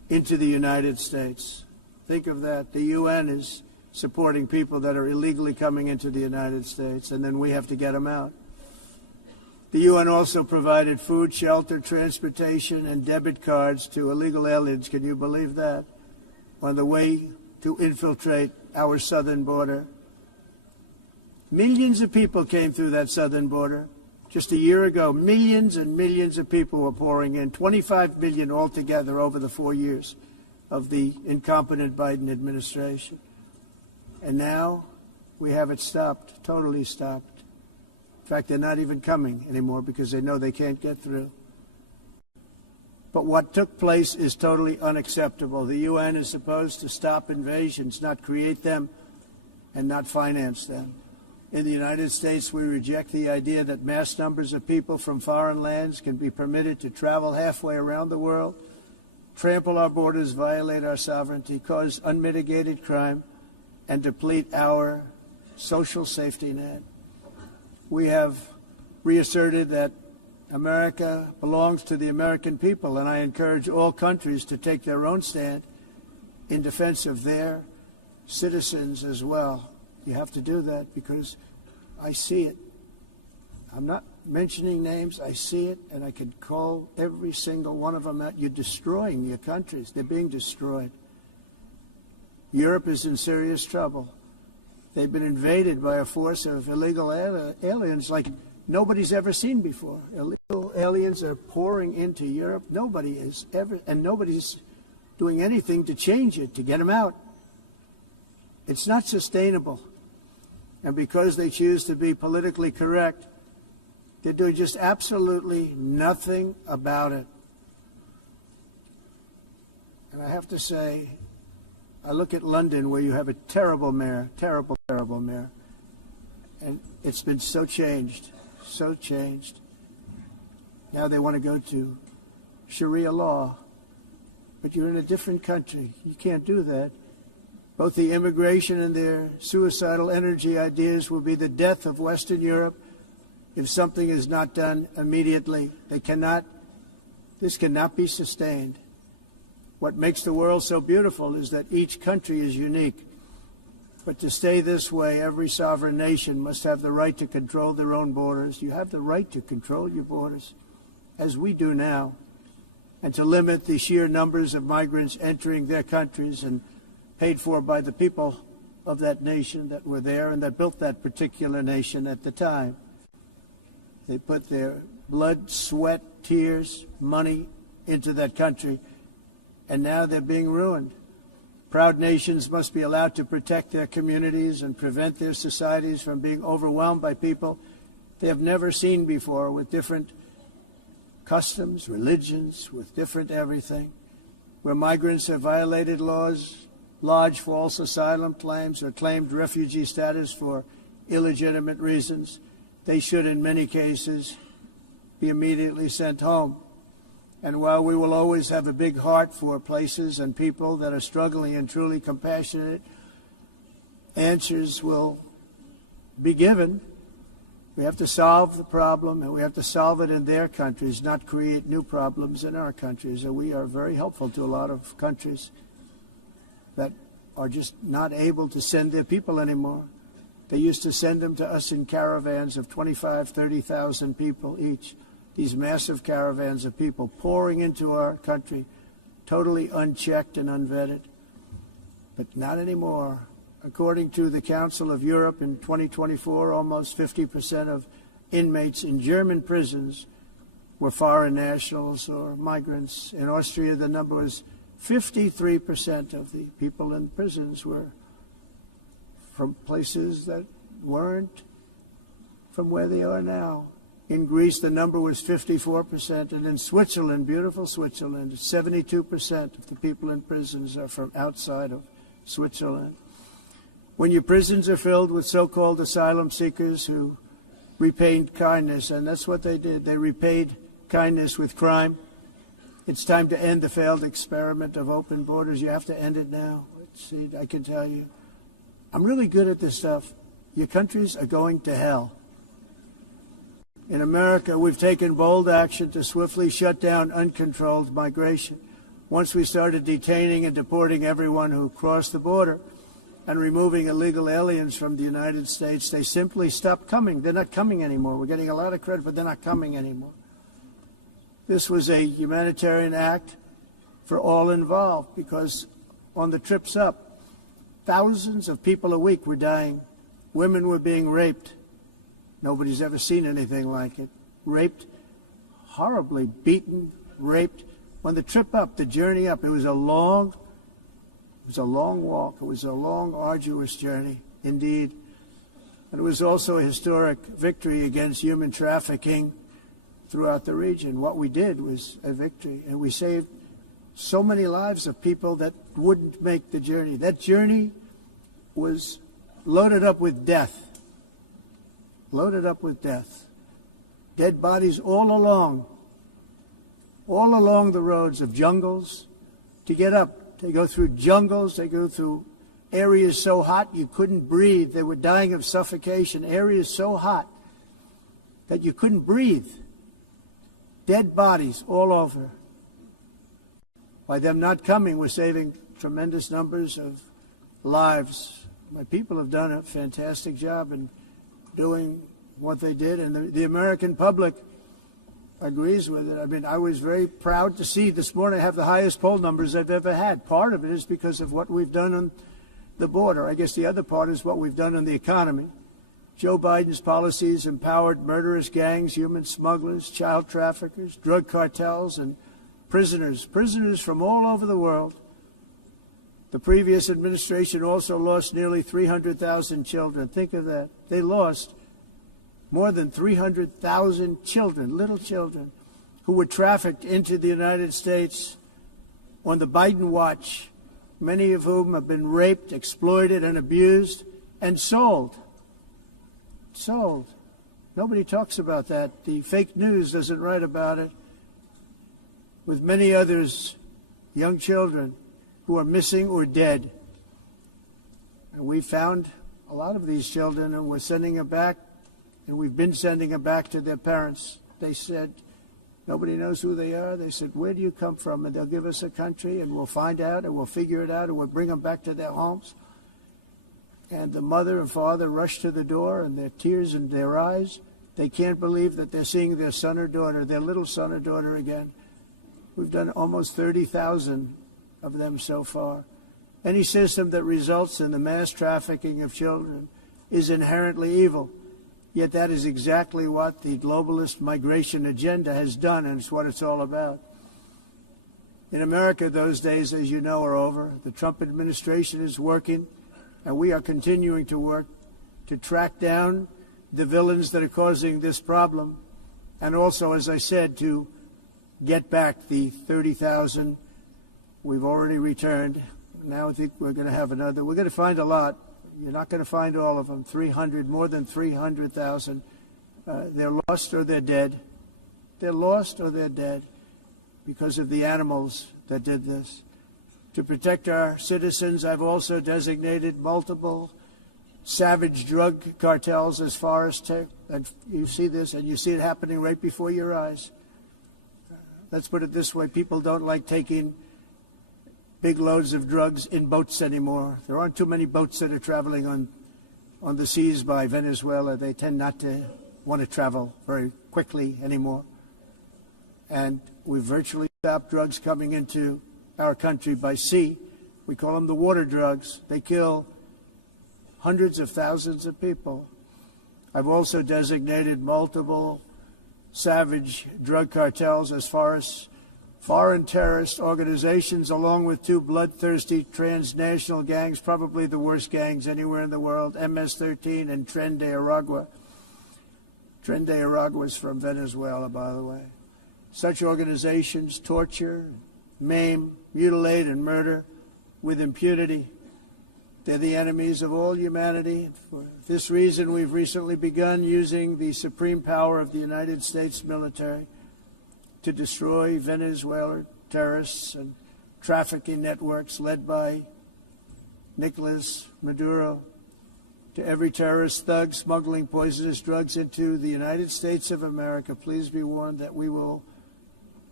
into the United States. Think of that. The UN is supporting people that are illegally coming into the United States, and then we have to get them out. The UN also provided food, shelter, transportation, and debit cards to illegal aliens. Can you believe that? On the way to infiltrate our southern border. Millions of people came through that southern border. Just a year ago, millions and millions of people were pouring in, 25 million altogether over the 4 years of the incompetent Biden administration. And now we have it stopped, totally stopped. In fact, they're not even coming anymore because they know they can't get through. But what took place is totally unacceptable. The UN is supposed to stop invasions, not create them and not finance them. In the United States, we reject the idea that mass numbers of people from foreign lands can be permitted to travel halfway around the world, trample our borders, violate our sovereignty, cause unmitigated crime, and deplete our social safety net. We have reasserted that America belongs to the American people, and I encourage all countries to take their own stand in defense of their citizens as well. You have to do that because I see it. I'm not mentioning names. I see it, and I could call every single one of them out. You're destroying your countries. They're being destroyed. Europe is in serious trouble. They've been invaded by a force of illegal aliens like nobody's ever seen before. Illegal aliens are pouring into Europe. Nobody is ever, and nobody's doing anything to change it, to get them out. It's not sustainable. And because they choose to be politically correct, they're doing just absolutely nothing about it. And I have to say, I look at London where you have a terrible mayor, terrible mayor. And it's been so changed, so changed. Now they want to go to Sharia law. But you're in a different country. You can't do that. Both the immigration and their suicidal energy ideas will be the death of Western Europe if something is not done immediately. This cannot be sustained. What makes the world so beautiful is that each country is unique. But to stay this way, every sovereign nation must have the right to control their own borders. You have the right to control your borders, as we do now, and to limit the sheer numbers of migrants entering their countries and paid for by the people of that nation that were there and that built that particular nation at the time. They put their blood, sweat, tears, money into that country, and now they're being ruined. Proud nations must be allowed to protect their communities and prevent their societies from being overwhelmed by people they have never seen before, with different customs, religions, with different everything. Where migrants have violated laws, lodged false asylum claims, or claimed refugee status for illegitimate reasons, they should, in many cases, be immediately sent home. And while we will always have a big heart for places and people that are struggling and truly compassionate, answers will be given. We have to solve the problem, and we have to solve it in their countries, not create new problems in our countries. And we are very helpful to a lot of countries that are just not able to send their people anymore. They used to send them to us in caravans of 25,000, 30,000 people each. These massive caravans of people pouring into our country, totally unchecked and unvetted. But not anymore. According to the Council of Europe in 2024, almost 50% of inmates in German prisons were foreign nationals or migrants. In Austria, the number was 53% of the people in prisons were from places that weren't from where they are now. In Greece, the number was 54%, and in Switzerland, beautiful Switzerland, 72% of the people in prisons are from outside of Switzerland. When your prisons are filled with so-called asylum seekers who repaid kindness, and that's what they did, they repaid kindness with crime, it's time to end the failed experiment of open borders. You have to end it now. See, I can tell you, I'm really good at this stuff. Your countries are going to hell. In America, we've taken bold action to swiftly shut down uncontrolled migration. once we started detaining and deporting everyone who crossed the border and removing illegal aliens from the United States, they simply stopped coming. They're not coming anymore. We're getting a lot of credit, but they're not coming anymore. This was a humanitarian act for all involved, because on the trips up, thousands of people a week were dying. Women were being raped. Nobody's ever seen anything like it. Raped, horribly beaten, raped. On the trip up, the journey up, it was a long walk. It was a long, arduous journey, indeed. And it was also a historic victory against human trafficking throughout the region. What we did was a victory, and we saved so many lives of people that wouldn't make the journey. That journey was loaded up with death. Loaded up with death. Dead bodies all along the roads of jungles to get up. They go through jungles, they go through areas so hot you couldn't breathe. They were dying of suffocation, areas so hot that you couldn't breathe. Dead bodies all over. By them not coming, we're saving tremendous numbers of lives. My people have done a fantastic job in doing what they did, and the American public agrees with it. I mean, I was very proud to see this morning I have the highest poll numbers I've ever had. Part of it is because of what we've done on the border. I guess the other part is what we've done on the economy. Joe Biden's policies empowered murderous gangs, human smugglers, child traffickers, drug cartels, and prisoners from all over the world. The previous administration also lost nearly 300,000 children. Think of that. They lost more than 300,000 children, little children, who were trafficked into the United States on the Biden watch, many of whom have been raped, exploited, and abused, and sold. Sold. Nobody talks about that. The fake news doesn't write about it. With many others, young children who are missing or dead. And we found a lot of these children, and we're sending them back, and we've been sending them back to their parents. They said, nobody knows who they are. They said, where do you come from? And they'll give us a country, and we'll find out, and we'll figure it out, and we'll bring them back to their homes. And the mother and father rush to the door, and their tears in their eyes. They can't believe that they're seeing their son or daughter, their little son or daughter again. We've done almost 30,000 of them so far. Any system that results in the mass trafficking of children is inherently evil. Yet that is exactly what the globalist migration agenda has done, and it's what it's all about. In America, those days, as you know, are over. The Trump administration is working, and we are continuing to work to track down the villains that are causing this problem, and also, as I said, to get back the 30,000 we've already returned. Now I think we're going to have another. We're going to find a lot. You're not going to find all of them. 300, more than 300,000. They're lost or they're dead. They're lost or they're dead because of the animals that did this. To protect our citizens, I've also designated multiple savage drug cartels as far as and you see this, and you see it happening right before your eyes. Let's put it this way. People don't like taking big loads of drugs in boats anymore. There aren't too many boats that are traveling on the seas by Venezuela. They tend not to want to travel very quickly anymore. And we've virtually stopped drugs coming into our country by sea. We call them the water drugs. They kill hundreds of thousands of people. I've also designated multiple savage drug cartels as far as foreign terrorist organizations, along with two bloodthirsty transnational gangs, probably the worst gangs anywhere in the world, MS-13 and Tren de Aragua. Tren de Aragua is from Venezuela, by the way. Such organizations torture, maim, mutilate, and murder with impunity. They're the enemies of all humanity. For this reason, we've recently begun using the supreme power of the United States military to destroy Venezuelan terrorists and trafficking networks led by Nicolas Maduro. To every terrorist thug smuggling poisonous drugs into the United States of America, please be warned that we will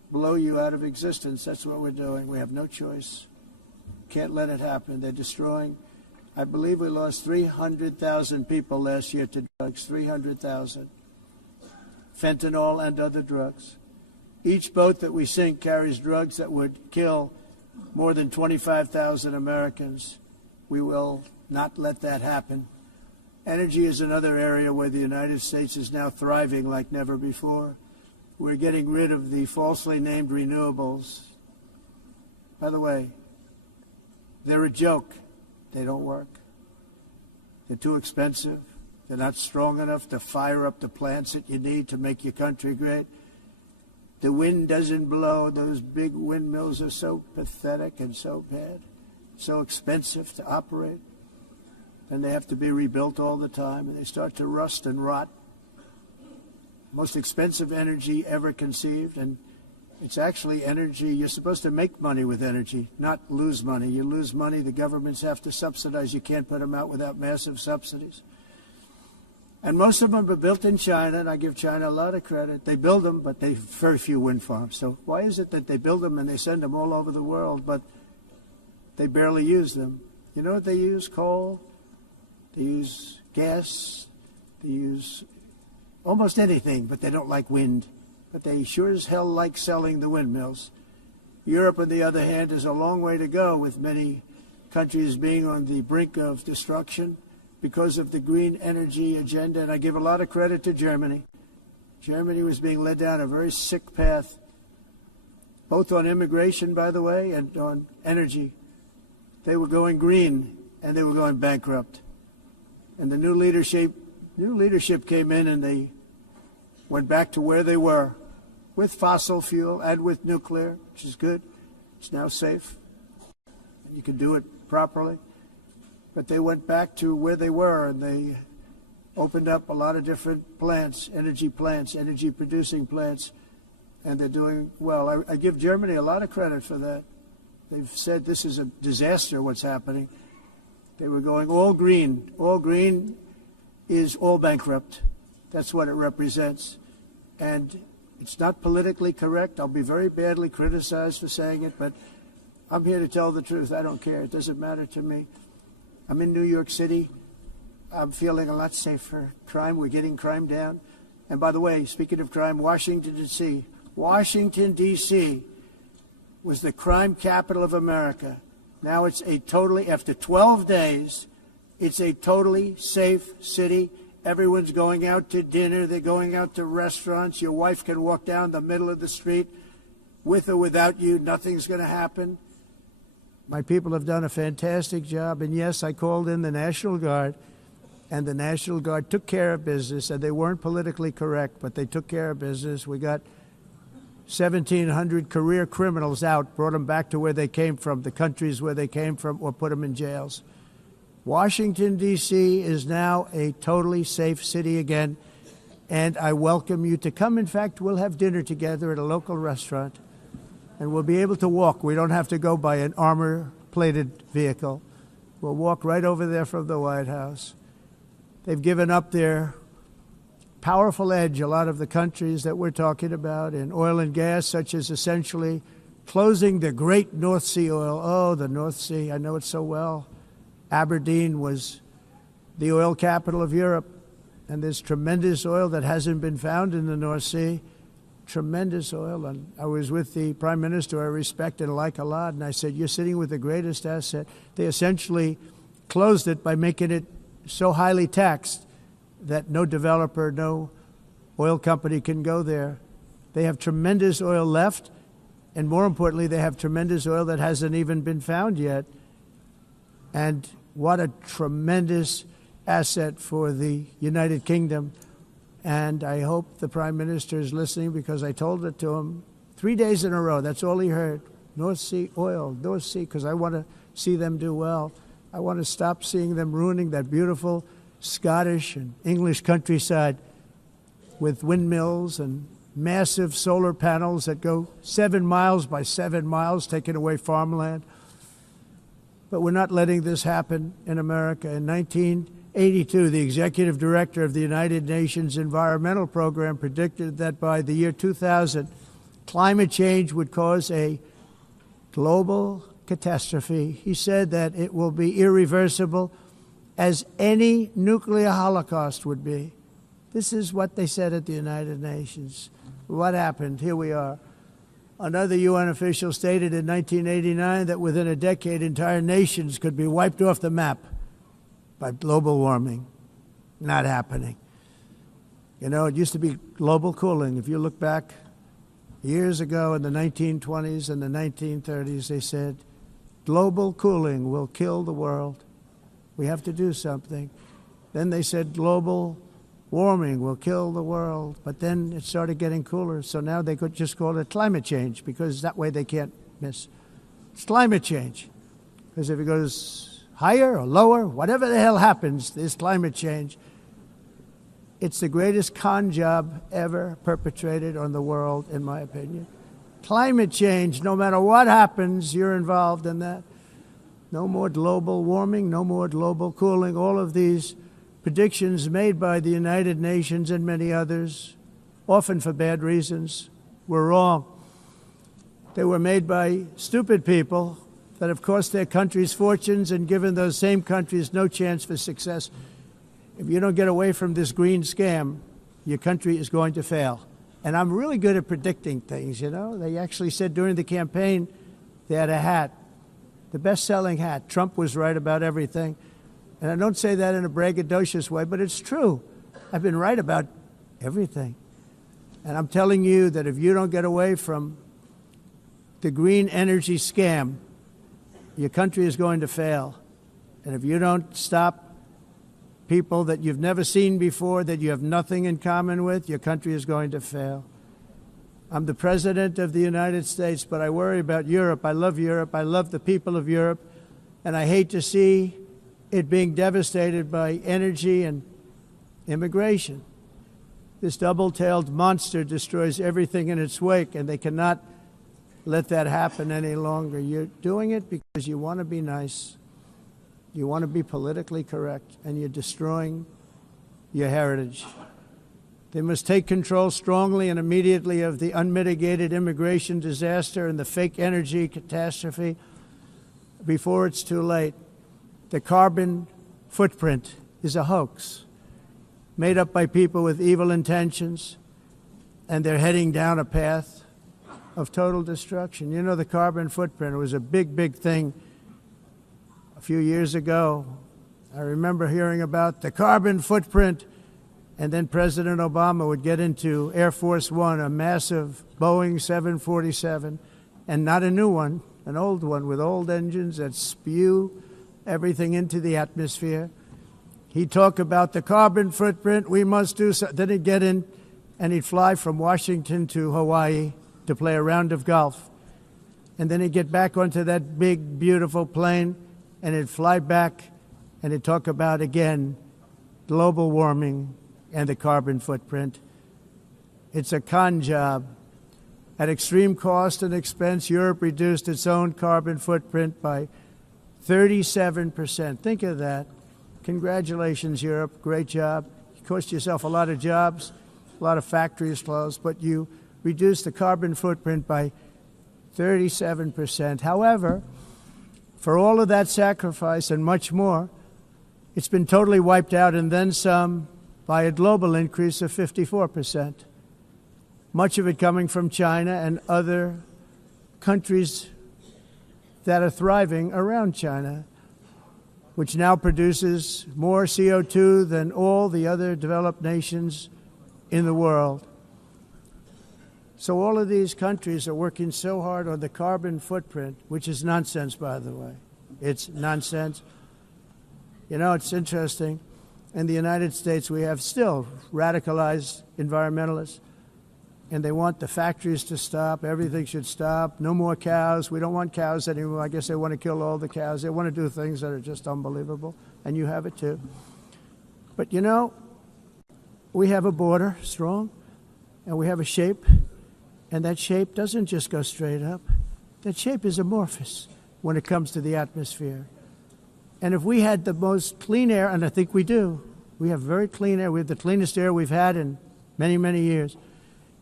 blow you out of existence. That's what we're doing. We have no choice. Can't let it happen. They're destroying. I believe we lost 300,000 people last year to drugs, 300,000. Fentanyl and other drugs. Each boat that we sink carries drugs that would kill more than 25,000 Americans. We will not let that happen. Energy is another area where the United States is now thriving like never before. We're getting rid of the falsely named renewables. By the way, they're a joke. They don't work. They're too expensive. They're not strong enough to fire up the plants that you need to make your country great. The wind doesn't blow. Those big windmills are so pathetic and so bad, so expensive to operate. And they have to be rebuilt all the time, and they start to rust and rot. Most expensive energy ever conceived, and it's actually energy. You're supposed to make money with energy, not lose money. You lose money, the governments have to subsidize. You can't put them out without massive subsidies. And most of them are built in China, and I give China a lot of credit. They build them, but they have very few wind farms. So why is it that they build them and they send them all over the world, but they barely use them? You know what they use? Coal. They use gas. They use almost anything, but they don't like wind. But they sure as hell like selling the windmills. Europe, on the other hand, is a long way to go, with many countries being on the brink of destruction because of the green energy agenda. And I give a lot of credit to Germany. Germany was being led down a very sick path, both on immigration, by the way, and on energy. They were going green, and they were going bankrupt. And the new leadership came in, and they went back to where they were, with fossil fuel and with nuclear, which is good. It's now safe. You can do it properly. But they went back to where they were, and they opened up a lot of different plants, energy-producing plants, and they're doing well. I give Germany a lot of credit for that. They've said this is a disaster, what's happening. They were going all green. All green is all bankrupt. That's what it represents. And it's not politically correct. I'll be very badly criticized for saying it, but I'm here to tell the truth. I don't care. It doesn't matter to me. I'm in New York City. I'm feeling a lot safer. Crime, we're getting crime down. And by the way, speaking of crime, Washington, D.C. Washington, D.C. was the crime capital of America. Now it's after 12 days, it's a totally safe city. Everyone's going out to dinner. They're going out to restaurants. Your wife can walk down the middle of the street with or without you. Nothing's going to happen. My people have done a fantastic job. And yes, I called in the National Guard, and the National Guard took care of business, and they weren't politically correct, but they took care of business. We got 1,700 career criminals out, brought them back to where they came from, the countries where they came from, or put them in jails. Washington, D.C. is now a totally safe city again, and I welcome you to come. In fact, we'll have dinner together at a local restaurant, and we'll be able to walk. We don't have to go by an armor-plated vehicle. We'll walk right over there from the White House. They've given up their powerful edge, a lot of the countries that we're talking about, in oil and gas, such as essentially closing the great North Sea oil. Oh, the North Sea, I know it so well. Aberdeen was the oil capital of Europe, and there's tremendous oil that hasn't been found in the North Sea, tremendous oil. And I was with the Prime Minister I respect and like a lot, and I said, you're sitting with the greatest asset. They essentially closed it by making it so highly taxed that no developer, no oil company can go there. They have tremendous oil left, and more importantly, they have tremendous oil that hasn't even been found yet. And what a tremendous asset for the United Kingdom. And I hope the Prime Minister is listening, because I told it to him 3 days in a row. That's all he heard. North Sea oil, North Sea, because I want to see them do well. I want to stop seeing them ruining that beautiful Scottish and English countryside with windmills and massive solar panels that go 7 miles by 7 miles, taking away farmland. But we're not letting this happen in America. In 1982, the executive director of the United Nations Environmental Program predicted that by the year 2000, climate change would cause a global catastrophe. He said that it will be irreversible, as any nuclear holocaust would be. This is what they said at the United Nations. What happened? Here we are. Another UN official stated in 1989 that within a decade, entire nations could be wiped off the map by global warming. Not happening. You know, it used to be global cooling. If you look back years ago in the 1920s and the 1930s, they said, global cooling will kill the world. We have to do something. Then they said global warming will kill the world. But then it started getting cooler, so now they could just call it climate change, because that way they can't miss. It's climate change. Because if it goes higher or lower, whatever the hell happens, there's climate change. It's the greatest con job ever perpetrated on the world, in my opinion. Climate change, no matter what happens, you're involved in that. No more global warming, no more global cooling. All of these predictions made by the United Nations and many others, often for bad reasons, were wrong. They were made by stupid people that have cost their countries fortunes and given those same countries no chance for success. If you don't get away from this green scam, your country is going to fail. And I'm really good at predicting things, you know. They actually said during the campaign they had a hat, the best-selling hat. Trump was right about everything. And I don't say that in a braggadocious way, but it's true. I've been right about everything. And I'm telling you that if you don't get away from the green energy scam, your country is going to fail. And if you don't stop people that you've never seen before, that you have nothing in common with, your country is going to fail. I'm the President of the United States, but I worry about Europe. I love Europe. I love the people of Europe. And I hate to see it being devastated by energy and immigration. This double-tailed monster destroys everything in its wake, and they cannot let that happen any longer. You're doing it because you want to be nice. You want to be politically correct, and you're destroying your heritage. They must take control strongly and immediately of the unmitigated immigration disaster and the fake energy catastrophe before it's too late. The carbon footprint is a hoax made up by people with evil intentions, and they're heading down a path of total destruction. You know, the carbon footprint was a big, big thing a few years ago. I remember hearing about the carbon footprint, and then President Obama would get into Air Force One, a massive Boeing 747, and not a new one, an old one with old engines that spew everything into the atmosphere. He'd talk about the carbon footprint, we must do so. Then he'd get in and he'd fly from Washington to Hawaii to play a round of golf. And then he'd get back onto that big, beautiful plane and he'd fly back and he'd talk about, again, global warming and the carbon footprint. It's a con job. At extreme cost and expense, Europe reduced its own carbon footprint by 37%. Think of that. Congratulations, Europe. Great job. You cost yourself a lot of jobs, a lot of factories closed, but you reduced the carbon footprint by 37%. However, for all of that sacrifice and much more, it's been totally wiped out and then some by a global increase of 54%. Much of it coming from China and other countries that are thriving around China, which now produces more CO2 than all the other developed nations in the world. So all of these countries are working so hard on the carbon footprint, which is nonsense, by the way. It's nonsense. You know, it's interesting. In the United States, we have still radicalized environmentalists, and they want the factories to stop. Everything should stop. No more cows. We don't want cows anymore. I guess they want to kill all the cows. They want to do things that are just unbelievable, and you have it too. But, you know, we have a border, strong, and we have a shape, and that shape doesn't just go straight up. That shape is amorphous when it comes to the atmosphere. And if we had the most clean air, and I think we do, we have very clean air. We have the cleanest air we've had in many, many years.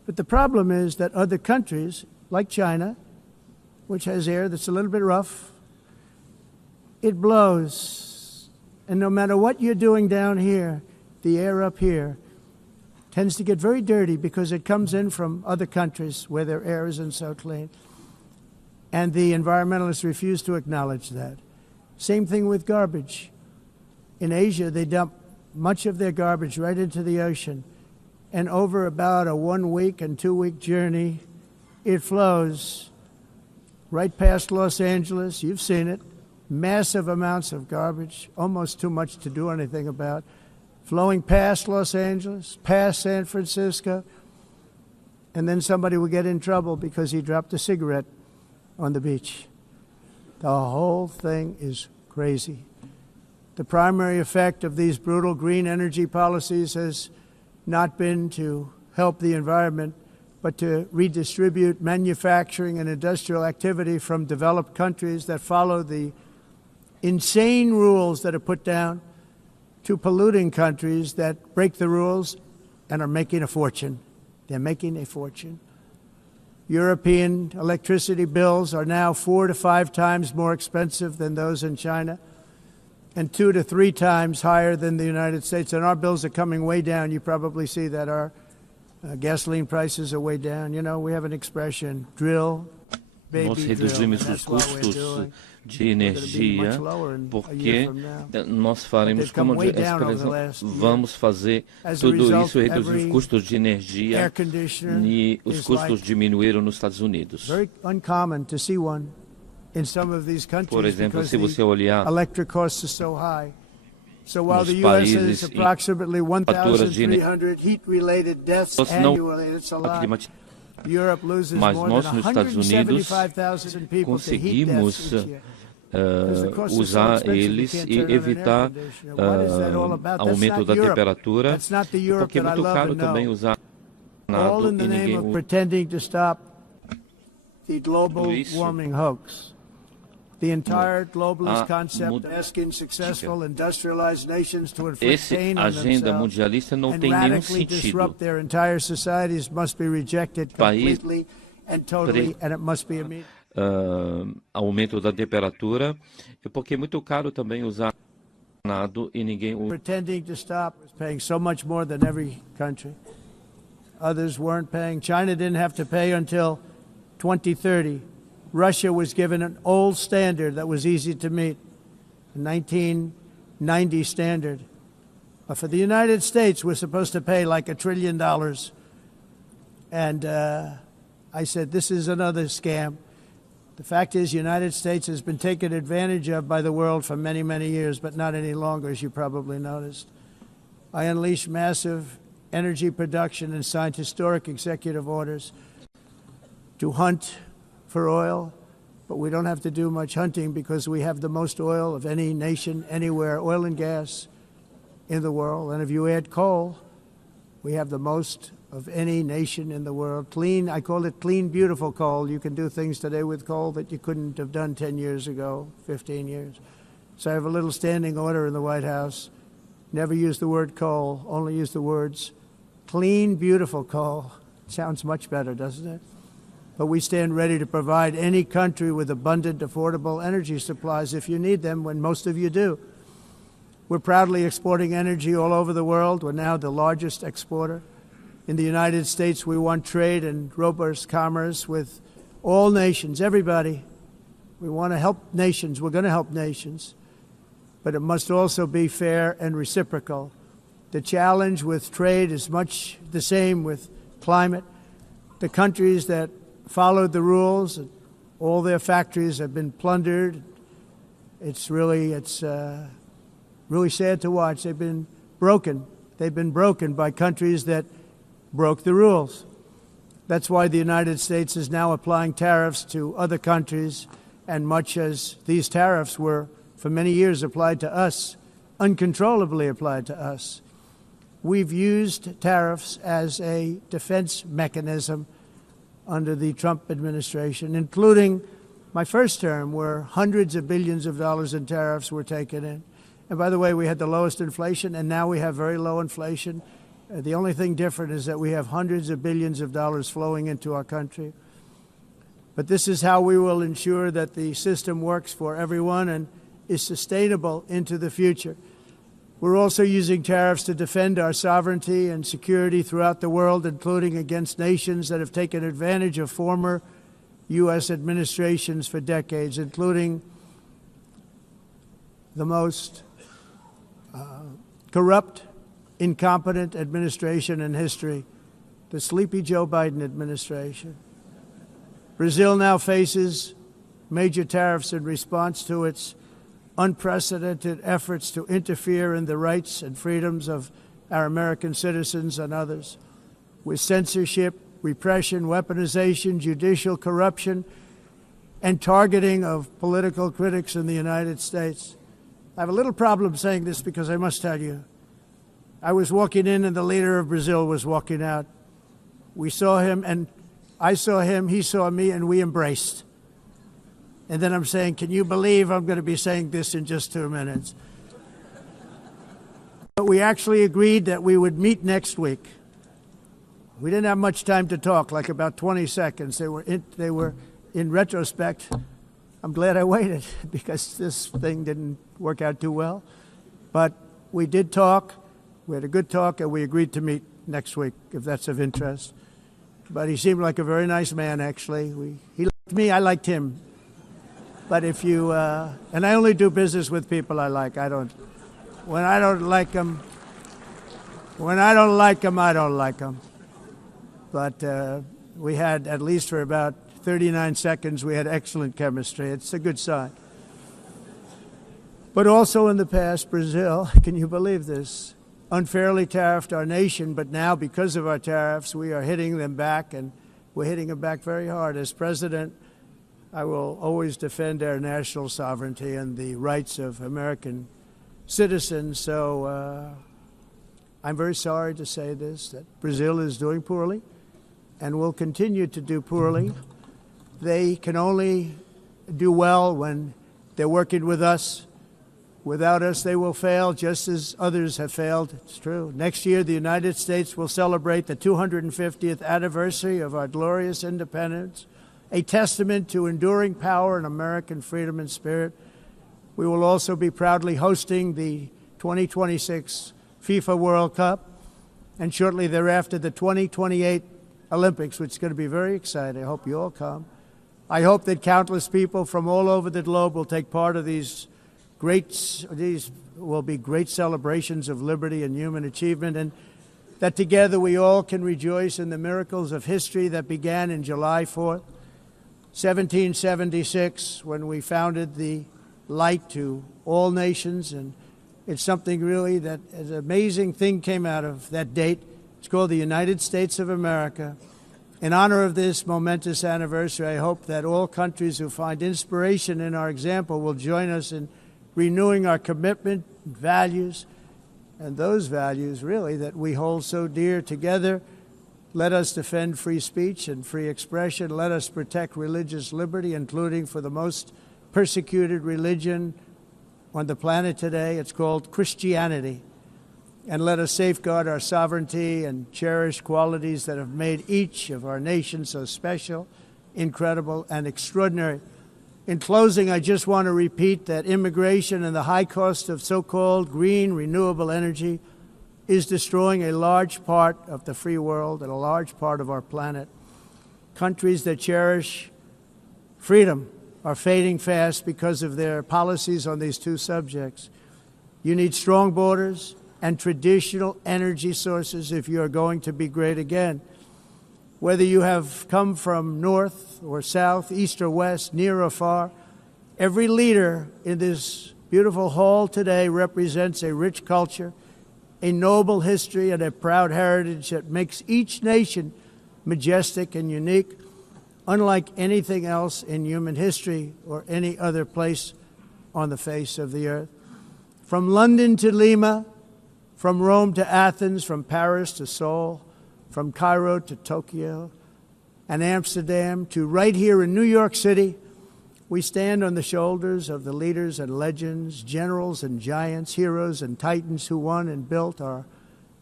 But the problem is that other countries, like China, which has air that's a little bit rough, it blows. And no matter what you're doing down here, the air up here tends to get very dirty because it comes in from other countries where their air isn't so clean. And the environmentalists refuse to acknowledge that. Same thing with garbage. In Asia, they dump much of their garbage right into the ocean. And over about a 1 week and 2 week journey, it flows right past Los Angeles. You've seen it. Massive amounts of garbage, almost too much to do anything about, flowing past Los Angeles, past San Francisco, and then somebody will get in trouble because he dropped a cigarette on the beach. The whole thing is crazy. The primary effect of these brutal green energy policies has not been to help the environment, but to redistribute manufacturing and industrial activity from developed countries that follow the insane rules that are put down to polluting countries that break the rules and are making a fortune. They're making a fortune. European electricity bills are now 4 to 5 times more expensive than those in China and 2 to 3 times higher than the United States. And our bills are coming way down. You probably see that our gasoline prices are way down. You know, we have an expression, drill, baby, Nós drill. reduzimos os custos de energia porque nós faremos, como a expressão, vamos fazer tudo isso, reduzir os custos de energia e os custos diminuíram nos Estados Unidos. Por exemplo, se você olhar nos países em fatura de energia mas nós nos Estados Unidos conseguimos usar eles e evitar aumento da temperatura, porque é muito caro também usar nada e ninguém usa isso. The entire globalist concept of asking successful industrialized nations to inflict pain on themselves and radically disrupt their entire societies must be rejected completely and totally, and it must be immediate. Aumento da temperatura, porque é muito caro também usar nada e ninguém usa. Pretending to stop is paying so much more than every country. Others weren't paying. China didn't have to pay until 2030. Russia was given an old standard that was easy to meet, a 1990 standard. But for the United States, we're supposed to pay like $1 trillion. And I said, this is another scam. The fact is, the United States has been taken advantage of by the world for many, many years, but not any longer, as you probably noticed. I unleashed massive energy production and signed historic executive orders to hunt for oil, but we don't have to do much hunting because we have the most oil of any nation anywhere, oil and gas in the world. And if you add coal, we have the most of any nation in the world. Clean, I call it clean, beautiful coal. You can do things today with coal that you couldn't have done 10 years ago, 15 years. So I have a little standing order in the White House. Never use the word coal, only use the words clean, beautiful coal. Sounds much better, doesn't it? But we stand ready to provide any country with abundant, affordable energy supplies if you need them, when most of you do. We're proudly exporting energy all over the world. We're now the largest exporter. In the United States, we want trade and robust commerce with all nations, everybody. We want to help nations. We're going to help nations. But it must also be fair and reciprocal. The challenge with trade is much the same with climate. The countries that followed the rules, all their factories have been plundered. It's really sad to watch. They've been broken. They've been broken by countries that broke the rules. That's why the United States is now applying tariffs to other countries, and much as these tariffs were for many years applied to us, uncontrollably applied to us. We've used tariffs as a defense mechanism under the Trump administration, including my first term, where hundreds of billions of dollars in tariffs were taken in. And by the way, we had the lowest inflation, and now we have very low inflation. The only thing different is that we have hundreds of billions of dollars flowing into our country. But this is how we will ensure that the system works for everyone and is sustainable into the future. We're also using tariffs to defend our sovereignty and security throughout the world, including against nations that have taken advantage of former U.S. administrations for decades, including the most corrupt, incompetent administration in history, the sleepy Joe Biden administration. Brazil now faces major tariffs in response to its unprecedented efforts to interfere in the rights and freedoms of our American citizens and others, with censorship, repression, weaponization, judicial corruption, and targeting of political critics in the United States. I have a little problem saying this because I must tell you, I was walking in and the leader of Brazil was walking out. We saw him and I saw him, he saw me, and we embraced. And then I'm saying, can you believe I'm going to be saying this in just 2 minutes? But we actually agreed that we would meet next week. We didn't have much time to talk, like about 20 seconds. They were in retrospect, I'm glad I waited because this thing didn't work out too well. But we did talk, we had a good talk, and we agreed to meet next week, if that's of interest. But he seemed like a very nice man, actually. He liked me, I liked him. But if you, and I only do business with people I like. When I don't like them, I don't like them. But we had, at least for about 39 seconds, we had excellent chemistry. It's a good sign. But also in the past, Brazil, can you believe this, unfairly tariffed our nation, but now because of our tariffs, we are hitting them back, and we're hitting them back very hard. As president, I will always defend our national sovereignty and the rights of American citizens. So I'm very sorry to say this, that Brazil is doing poorly and will continue to do poorly. They can only do well when they're working with us. Without us, they will fail, just as others have failed. It's true. Next year, the United States will celebrate the 250th anniversary of our glorious independence, a testament to enduring power and American freedom and spirit. We will also be proudly hosting the 2026 FIFA World Cup, and shortly thereafter, the 2028 Olympics, which is going to be very exciting. I hope you all come. I hope that countless people from all over the globe will take part of these will be great celebrations of liberty and human achievement, and that together we all can rejoice in the miracles of history that began in July 4th, 1776, when we founded the light to all nations. And it's something really that an amazing thing came out of that date. It's called the United States of America. In honor of this momentous anniversary, I hope that all countries who find inspiration in our example will join us in renewing our commitment, values, and those values, really, that we hold so dear together. Let us defend free speech and free expression. Let us protect religious liberty, including for the most persecuted religion on the planet today. It's called Christianity. And let us safeguard our sovereignty and cherish qualities that have made each of our nations so special, incredible, and extraordinary. In closing, I just want to repeat that immigration and the high cost of so-called green renewable energy is destroying a large part of the free world and a large part of our planet. Countries that cherish freedom are fading fast because of their policies on these two subjects. You need strong borders and traditional energy sources if you are going to be great again. Whether you have come from north or south, east or west, near or far, every leader in this beautiful hall today represents a rich culture, a noble history, and a proud heritage that makes each nation majestic and unique, unlike anything else in human history or any other place on the face of the earth. From London to Lima, from Rome to Athens, from Paris to Seoul, from Cairo to Tokyo and Amsterdam to right here in New York City, we stand on the shoulders of the leaders and legends, generals and giants, heroes and titans who won and built our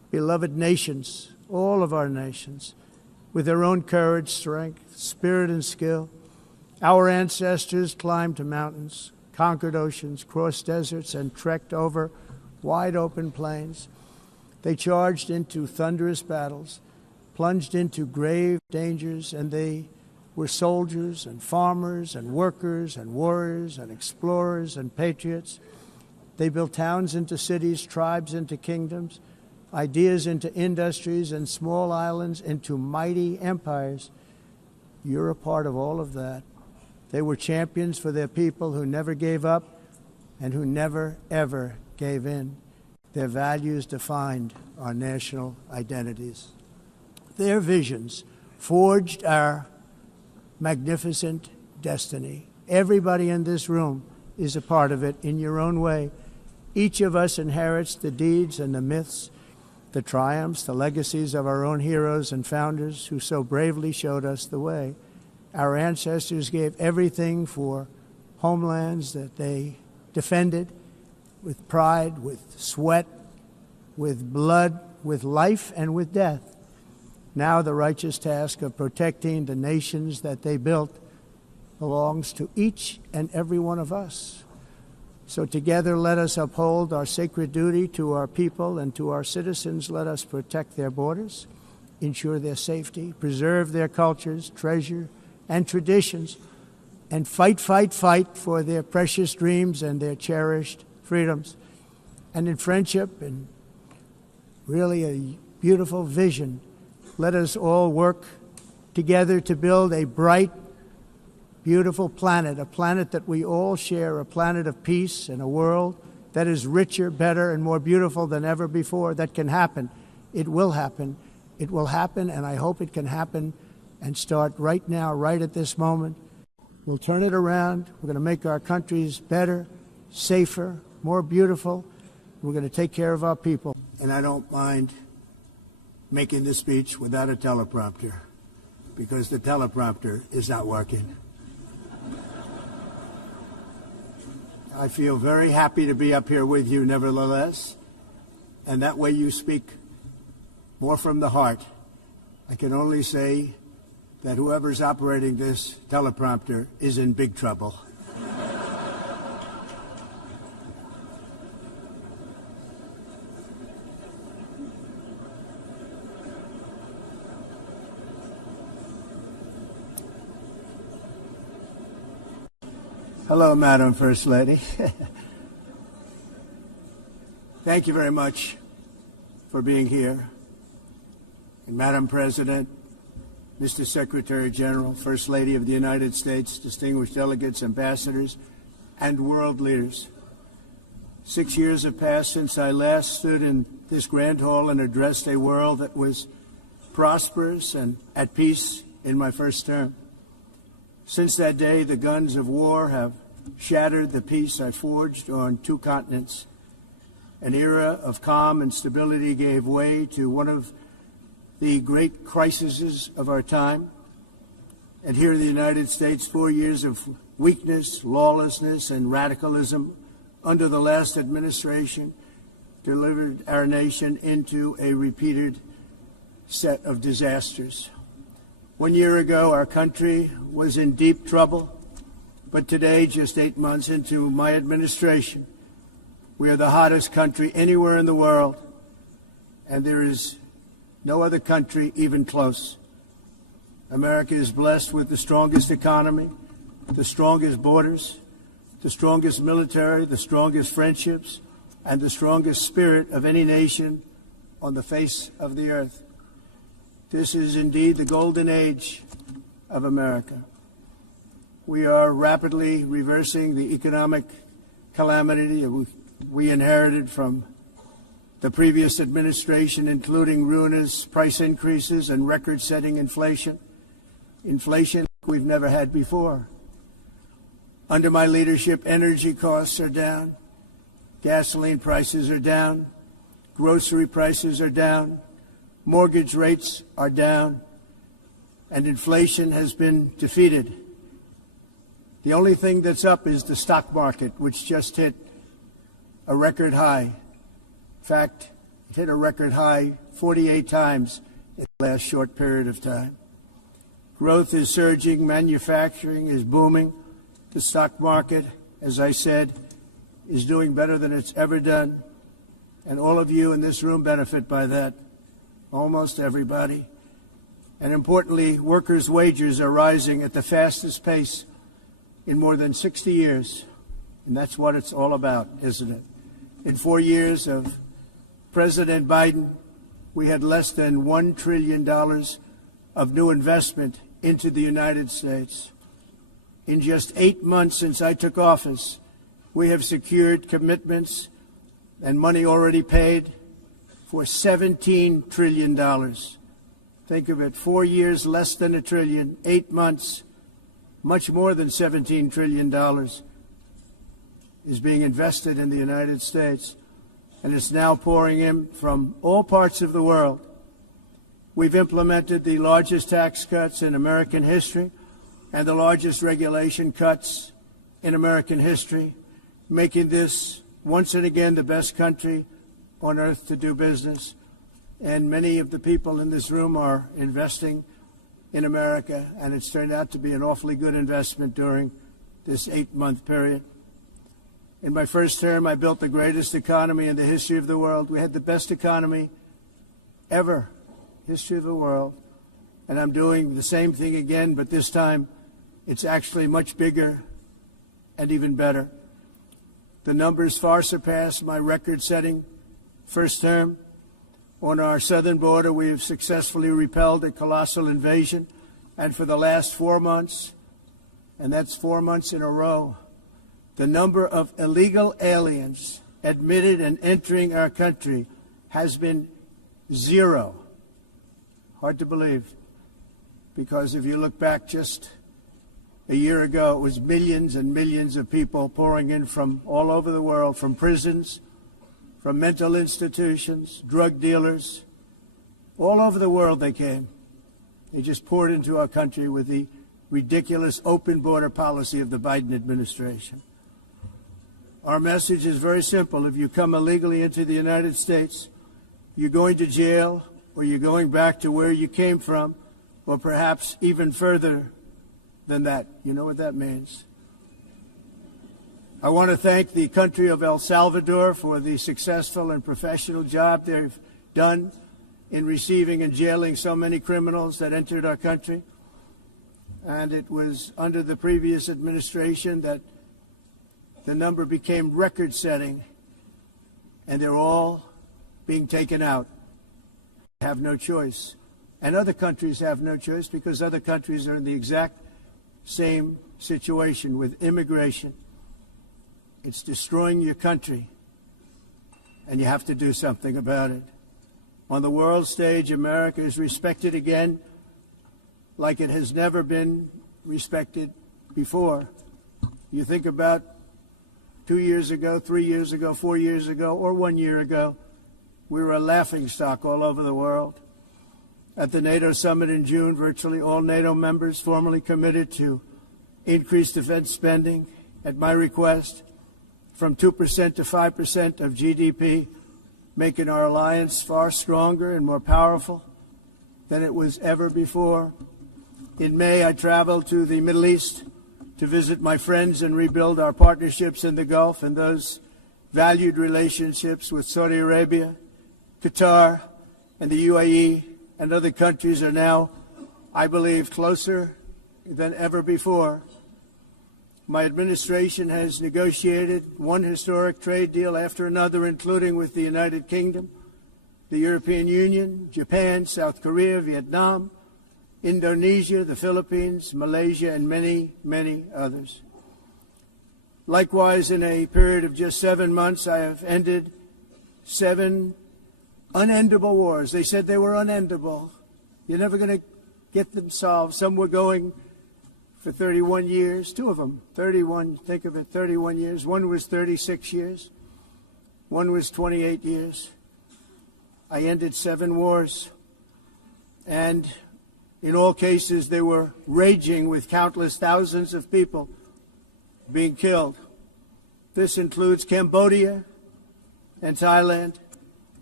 beloved nations, all of our nations, with their own courage, strength, spirit, and skill. Our ancestors climbed mountains, conquered oceans, crossed deserts, and trekked over wide open plains. They charged into thunderous battles, plunged into grave dangers, and they were soldiers and farmers and workers and warriors and explorers and patriots. They built towns into cities, tribes into kingdoms, ideas into industries, and small islands into mighty empires. You're a part of all of that. They were champions for their people who never gave up and who never, ever gave in. Their values defined our national identities. Their visions forged our magnificent destiny. Everybody in this room is a part of it in your own way. Each of us inherits the deeds and the myths, the triumphs, the legacies of our own heroes and founders who so bravely showed us the way. Our ancestors gave everything for homelands that they defended with pride, with sweat, with blood, with life, and with death. Now the righteous task of protecting the nations that they built belongs to each and every one of us. So together let us uphold our sacred duty to our people and to our citizens. Let us protect their borders, ensure their safety, preserve their cultures, treasure, and traditions, and fight for their precious dreams and their cherished freedoms. And in friendship and really a beautiful vision, let us all work together to build a bright, beautiful planet, a planet that we all share, a planet of peace and a world that is richer, better, and more beautiful than ever before. That can happen. It will happen. It will happen, and I hope it can happen and start right now, right at this moment. We'll turn it around. We're going to make our countries better, safer, more beautiful. We're going to take care of our people. And I don't mind making this speech without a teleprompter, because the teleprompter is not working. I feel very happy to be up here with you, nevertheless, and that way you speak more from the heart. I can only say that whoever's operating this teleprompter is in big trouble. Hello, Madam First Lady. Thank you very much for being here. And Madam President, Mr. Secretary General, First Lady of the United States, distinguished delegates, ambassadors, and world leaders. 6 years have passed since I last stood in this grand hall and addressed a world that was prosperous and at peace in my first term. Since that day, the guns of war have shattered the peace I forged on 2 continents. An era of calm and stability gave way to one of the great crises of our time. And here in the United States, 4 years of weakness, lawlessness, and radicalism under the last administration delivered our nation into a repeated set of disasters. 1 year ago, our country was in deep trouble, but today, just 8 months into my administration, we are the hottest country anywhere in the world, and there is no other country even close. America is blessed with the strongest economy, the strongest borders, the strongest military, the strongest friendships, and the strongest spirit of any nation on the face of the earth. This is indeed the golden age of America. We are rapidly reversing the economic calamity we inherited from the previous administration, including ruinous price increases and record-setting inflation we've never had before. Under my leadership, energy costs are down, gasoline prices are down, grocery prices are down, mortgage rates are down, and inflation has been defeated. The only thing that's up is the stock market, which just hit a record high. In fact, hit a record high 48 times in the last short period of time. Growth is surging, manufacturing is booming, the stock market, as I said, is doing better than it's ever done, and all of you in this room benefit by that, almost everybody. And importantly, workers' wages are rising at the fastest pace in more than 60 years, and that's what it's all about, isn't it? In 4 years of President Biden, we had less than $1 trillion of new investment into the United States. In just 8 months since I took office, we have secured commitments and money already paid for $17 trillion. Think of it, 4 years, less than $1 trillion, 8 months, much more than $17 trillion is being invested in the United States, and it's now pouring in from all parts of the world. We've implemented the largest tax cuts in American history and the largest regulation cuts in American history, making this once and again the best country on earth to do business. And many of the people in this room are investing in America, and it's turned out to be an awfully good investment during this 8-month period. In my first term, I built the greatest economy in the history of the world. We had the best economy ever, history of the world. And I'm doing the same thing again, but this time it's actually much bigger and even better. The numbers far surpass my record-setting first term. On our southern border, we have successfully repelled a colossal invasion, and for the last 4 months, and that's 4 months in a row, the number of illegal aliens admitted and entering our country has been 0. Hard to believe, because if you look back just a year ago, it was millions and millions of people pouring in from all over the world, from prisons, from mental institutions, drug dealers, all over the world they came. They just poured into our country with the ridiculous open border policy of the Biden administration. Our message is very simple. If you come illegally into the United States, you're going to jail, or you're going back to where you came from, or perhaps even further than that. You know what that means. I want to thank the country of El Salvador for the successful and professional job they've done in receiving and jailing so many criminals that entered our country. And it was under the previous administration that the number became record-setting, and they're all being taken out. They have no choice. And other countries have no choice, because other countries are in the exact same situation with immigration. It's destroying your country, and you have to do something about it. On the world stage, America is respected again like it has never been respected before. You think about 2 years ago, 3 years ago, 4 years ago, or 1 year ago, we were a laughingstock all over the world. At the NATO summit in June, virtually all NATO members formally committed to increase defense spending at my request from 2% to 5% of GDP, making our alliance far stronger and more powerful than it was ever before. In May, I traveled to the Middle East to visit my friends and rebuild our partnerships in the Gulf and those valued relationships with Saudi Arabia, Qatar, and the UAE, and other countries are now, I believe, closer than ever before. My administration has negotiated one historic trade deal after another, including with the United Kingdom, the European Union, Japan, South Korea, Vietnam, Indonesia, the Philippines, Malaysia, and many, many others. Likewise, in a period of just 7 months, I have ended 7 unendable wars. They said they were unendable. You're never going to get them solved. Some were going for 31 years, 2 of them, 31, think of it, 31 years. One was 36 years. One was 28 years. I ended 7 wars. And in all cases, they were raging with countless thousands of people being killed. This includes Cambodia and Thailand,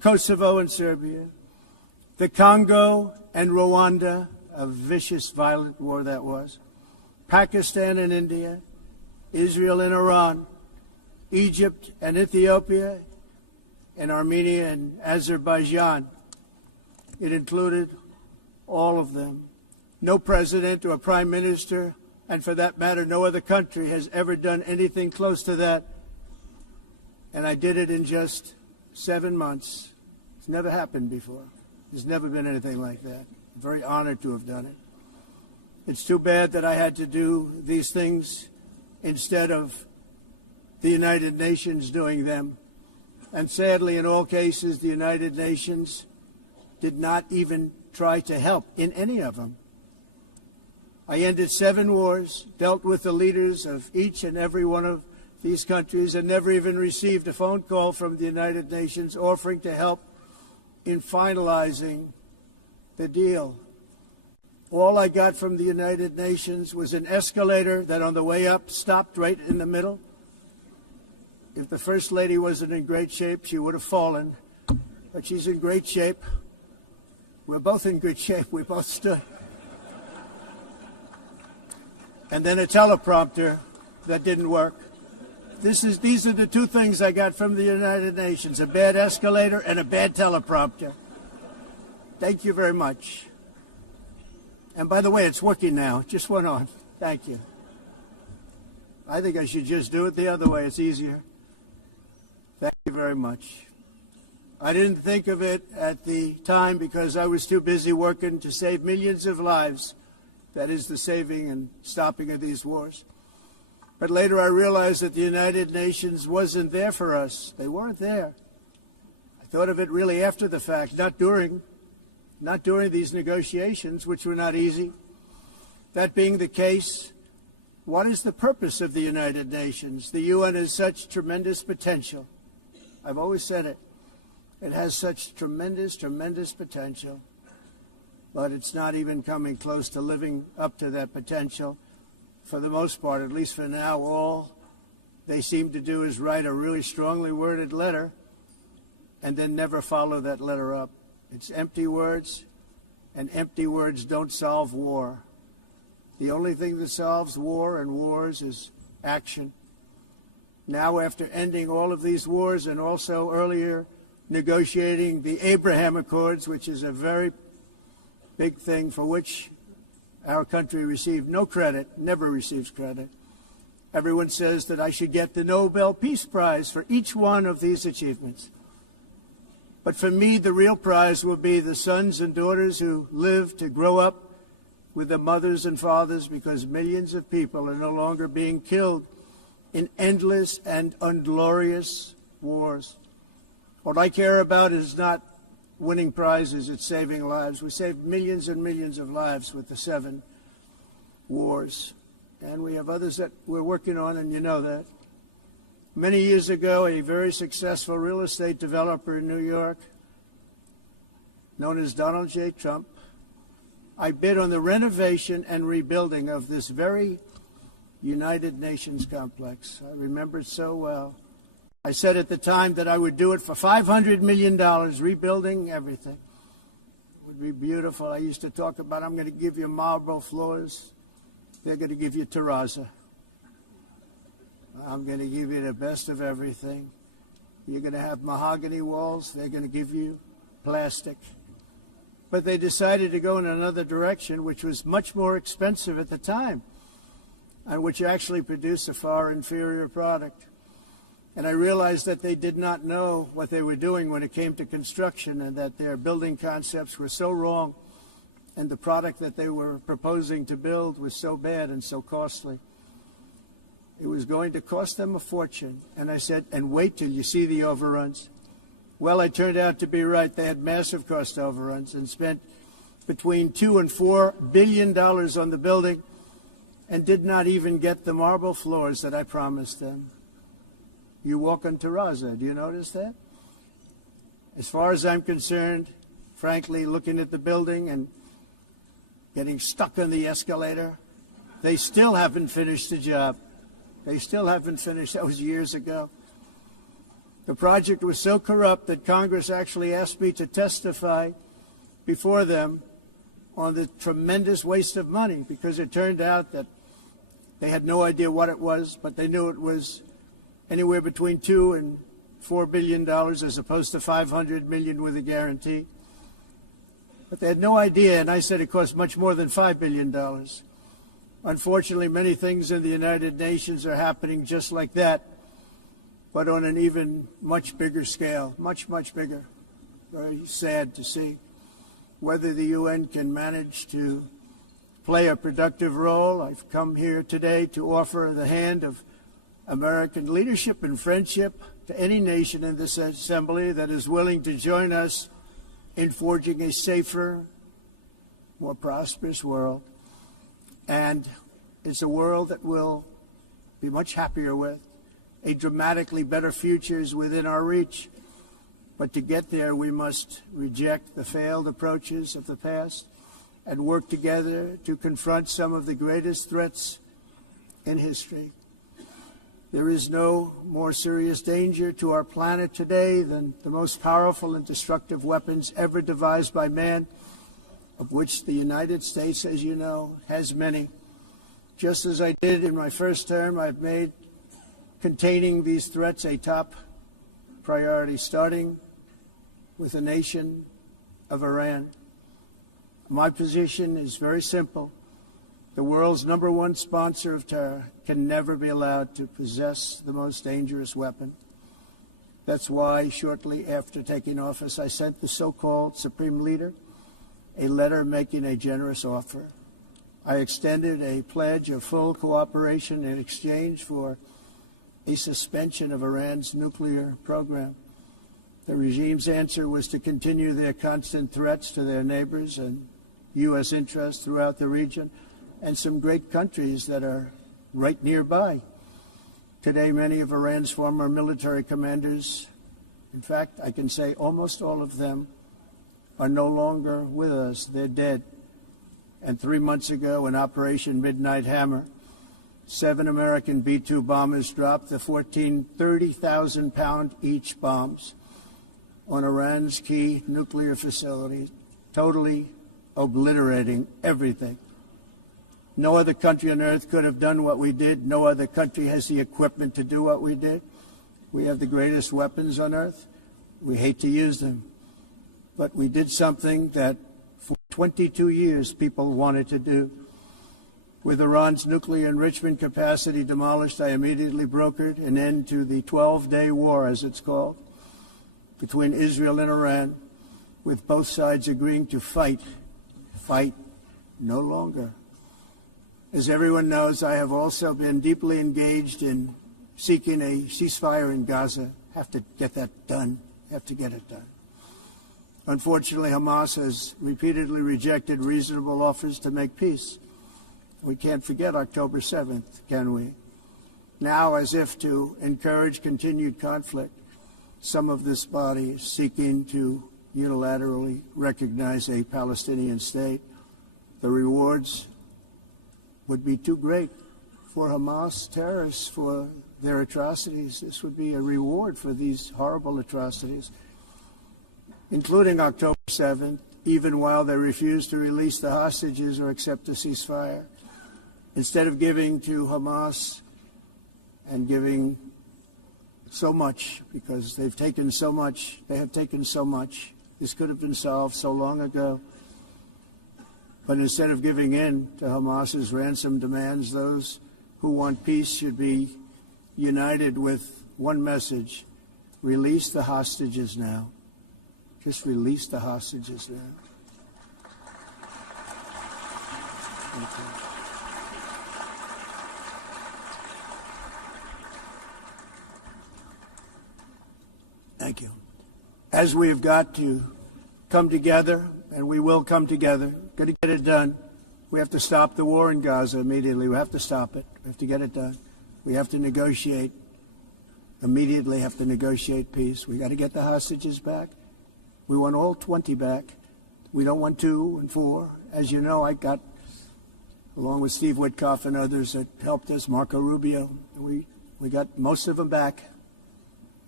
Kosovo and Serbia, the Congo and Rwanda, a vicious, violent war that was, Pakistan and India, Israel and Iran, Egypt and Ethiopia, and Armenia and Azerbaijan. It included all of them. No president or prime minister, and for that matter, no other country has ever done anything close to that. And I did it in just 7 months. It's never happened before. There's never been anything like that. I'm very honored to have done it. It's too bad that I had to do these things instead of the United Nations doing them. And sadly, in all cases, the United Nations did not even try to help in any of them. I ended 7 wars, dealt with the leaders of each and every one of these countries, and never even received a phone call from the United Nations offering to help in finalizing the deal. All I got from the United Nations was an escalator that on the way up stopped right in the middle. If the First Lady wasn't in great shape, she would have fallen. But she's in great shape. We're both in good shape. We both stood. And then a teleprompter that didn't work. These are the 2 things I got from the United Nations, a bad escalator and a bad teleprompter. Thank you very much. And by the way, it's working now. It just went on. Thank you. I think I should just do it the other way. It's easier. Thank you very much. I didn't think of it at the time because I was too busy working to save millions of lives. That is the saving and stopping of these wars. But later I realized that the United Nations wasn't there for us. They weren't there. I thought of it really after the fact, not during these negotiations, which were not easy. That being the case, what is the purpose of the United Nations? The UN has such tremendous potential. I've always said it. It has such tremendous, tremendous potential. But it's not even coming close to living up to that potential. For the most part, at least for now, all they seem to do is write a really strongly worded letter and then never follow that letter up. It's empty words, and empty words don't solve war. The only thing that solves war and wars is action. Now, after ending all of these wars and also earlier negotiating the Abraham Accords, which is a very big thing for which our country received no credit, never receives credit. Everyone says that I should get the Nobel Peace Prize for each one of these achievements. But for me, the real prize will be the sons and daughters who live to grow up with the mothers and fathers, because millions of people are no longer being killed in endless and unglorious wars. What I care about is not winning prizes, it's saving lives. We saved millions and millions of lives with the 7 wars. And we have others that we're working on, and you know that. Many years ago, a very successful real estate developer in New York, known as Donald J. Trump, I bid on the renovation and rebuilding of this very United Nations complex. I remember it so well. I said at the time that I would do it for $500 million, rebuilding everything. It would be beautiful. I used to talk about, I'm going to give you marble floors. They're going to give you terrazzo. I'm going to give you the best of everything. You're going to have mahogany walls. They're going to give you plastic. But they decided to go in another direction, which was much more expensive at the time, and which actually produced a far inferior product. And I realized that they did not know what they were doing when it came to construction, and that their building concepts were so wrong, and the product that they were proposing to build was so bad and so costly. It was going to cost them a fortune. And I said, and wait till you see the overruns. Well, I turned out to be right. They had massive cost overruns and spent between $2 and $4 billion on the building and did not even get the marble floors that I promised them. You walk on terrazzo. Do you notice that? As far as I'm concerned, frankly, looking at the building and getting stuck on the escalator, they still haven't finished the job. They still haven't finished. That was years ago. The project was so corrupt that Congress actually asked me to testify before them on the tremendous waste of money, because it turned out that they had no idea what it was, but they knew it was anywhere between $2 and $4 billion as opposed to $500 million with a guarantee. But they had no idea, and I said it cost much more than $5 billion. Unfortunately, many things in the United Nations are happening just like that, but on an even much bigger scale, much, much bigger. Very sad to see. Whether the UN can manage to play a productive role, I've come here today to offer the hand of American leadership and friendship to any nation in this assembly that is willing to join us in forging a safer, more prosperous world. And it's a world that we'll be much happier with. A dramatically better future is within our reach. But to get there, we must reject the failed approaches of the past and work together to confront some of the greatest threats in history. There is no more serious danger to our planet today than the most powerful and destructive weapons ever devised by man, of which the United States, as you know, has many. Just as I did in my first term, I've made containing these threats a top priority, starting with the nation of Iran. My position is very simple. The world's #1 sponsor of terror can never be allowed to possess the most dangerous weapon. That's why, shortly after taking office, I sent the so-called Supreme Leader a letter making a generous offer. I extended a pledge of full cooperation in exchange for a suspension of Iran's nuclear program. The regime's answer was to continue their constant threats to their neighbors and U.S. interests throughout the region and some great countries that are right nearby. Today, many of Iran's former military commanders, in fact, I can say almost all of them, are no longer with us. They're dead. And 3 months ago, in Operation Midnight Hammer, 7 American B-2 bombers dropped the 14 30,000-pound each bombs on Iran's key nuclear facilities, totally obliterating everything. No other country on earth could have done what we did. No other country has the equipment to do what we did. We have the greatest weapons on earth. We hate to use them. But we did something that for 22 years people wanted to do. With Iran's nuclear enrichment capacity demolished, I immediately brokered an end to the 12-day war, as it's called, between Israel and Iran, with both sides agreeing to fight no longer. As everyone knows, I have also been deeply engaged in seeking a ceasefire in Gaza. Have to get that done. Have to get it done. Unfortunately, Hamas has repeatedly rejected reasonable offers to make peace. We can't forget October 7th, can we? Now, as if to encourage continued conflict, some of this body is seeking to unilaterally recognize a Palestinian state. The rewards would be too great for Hamas terrorists for their atrocities. This would be a reward for these horrible atrocities, including October 7th, even while they refuse to release the hostages or accept a ceasefire. Instead of giving to Hamas and giving so much, because they've taken so much, they have taken so much. This could have been solved so long ago. But instead of giving in to Hamas's ransom demands, those who want peace should be united with one message: release the hostages now. Just release the hostages now. Thank you. Thank you. As we have got to come together, and we will come together, got to get it done. We have to stop the war in Gaza immediately. We have to stop it. We have to get it done. We have to negotiate, immediately have to negotiate peace. We got to get the hostages back. We want all 20 back. We don't want 2 and 4. As you know, I got, along with Steve Witkoff and others that helped us, Marco Rubio, we got most of them back.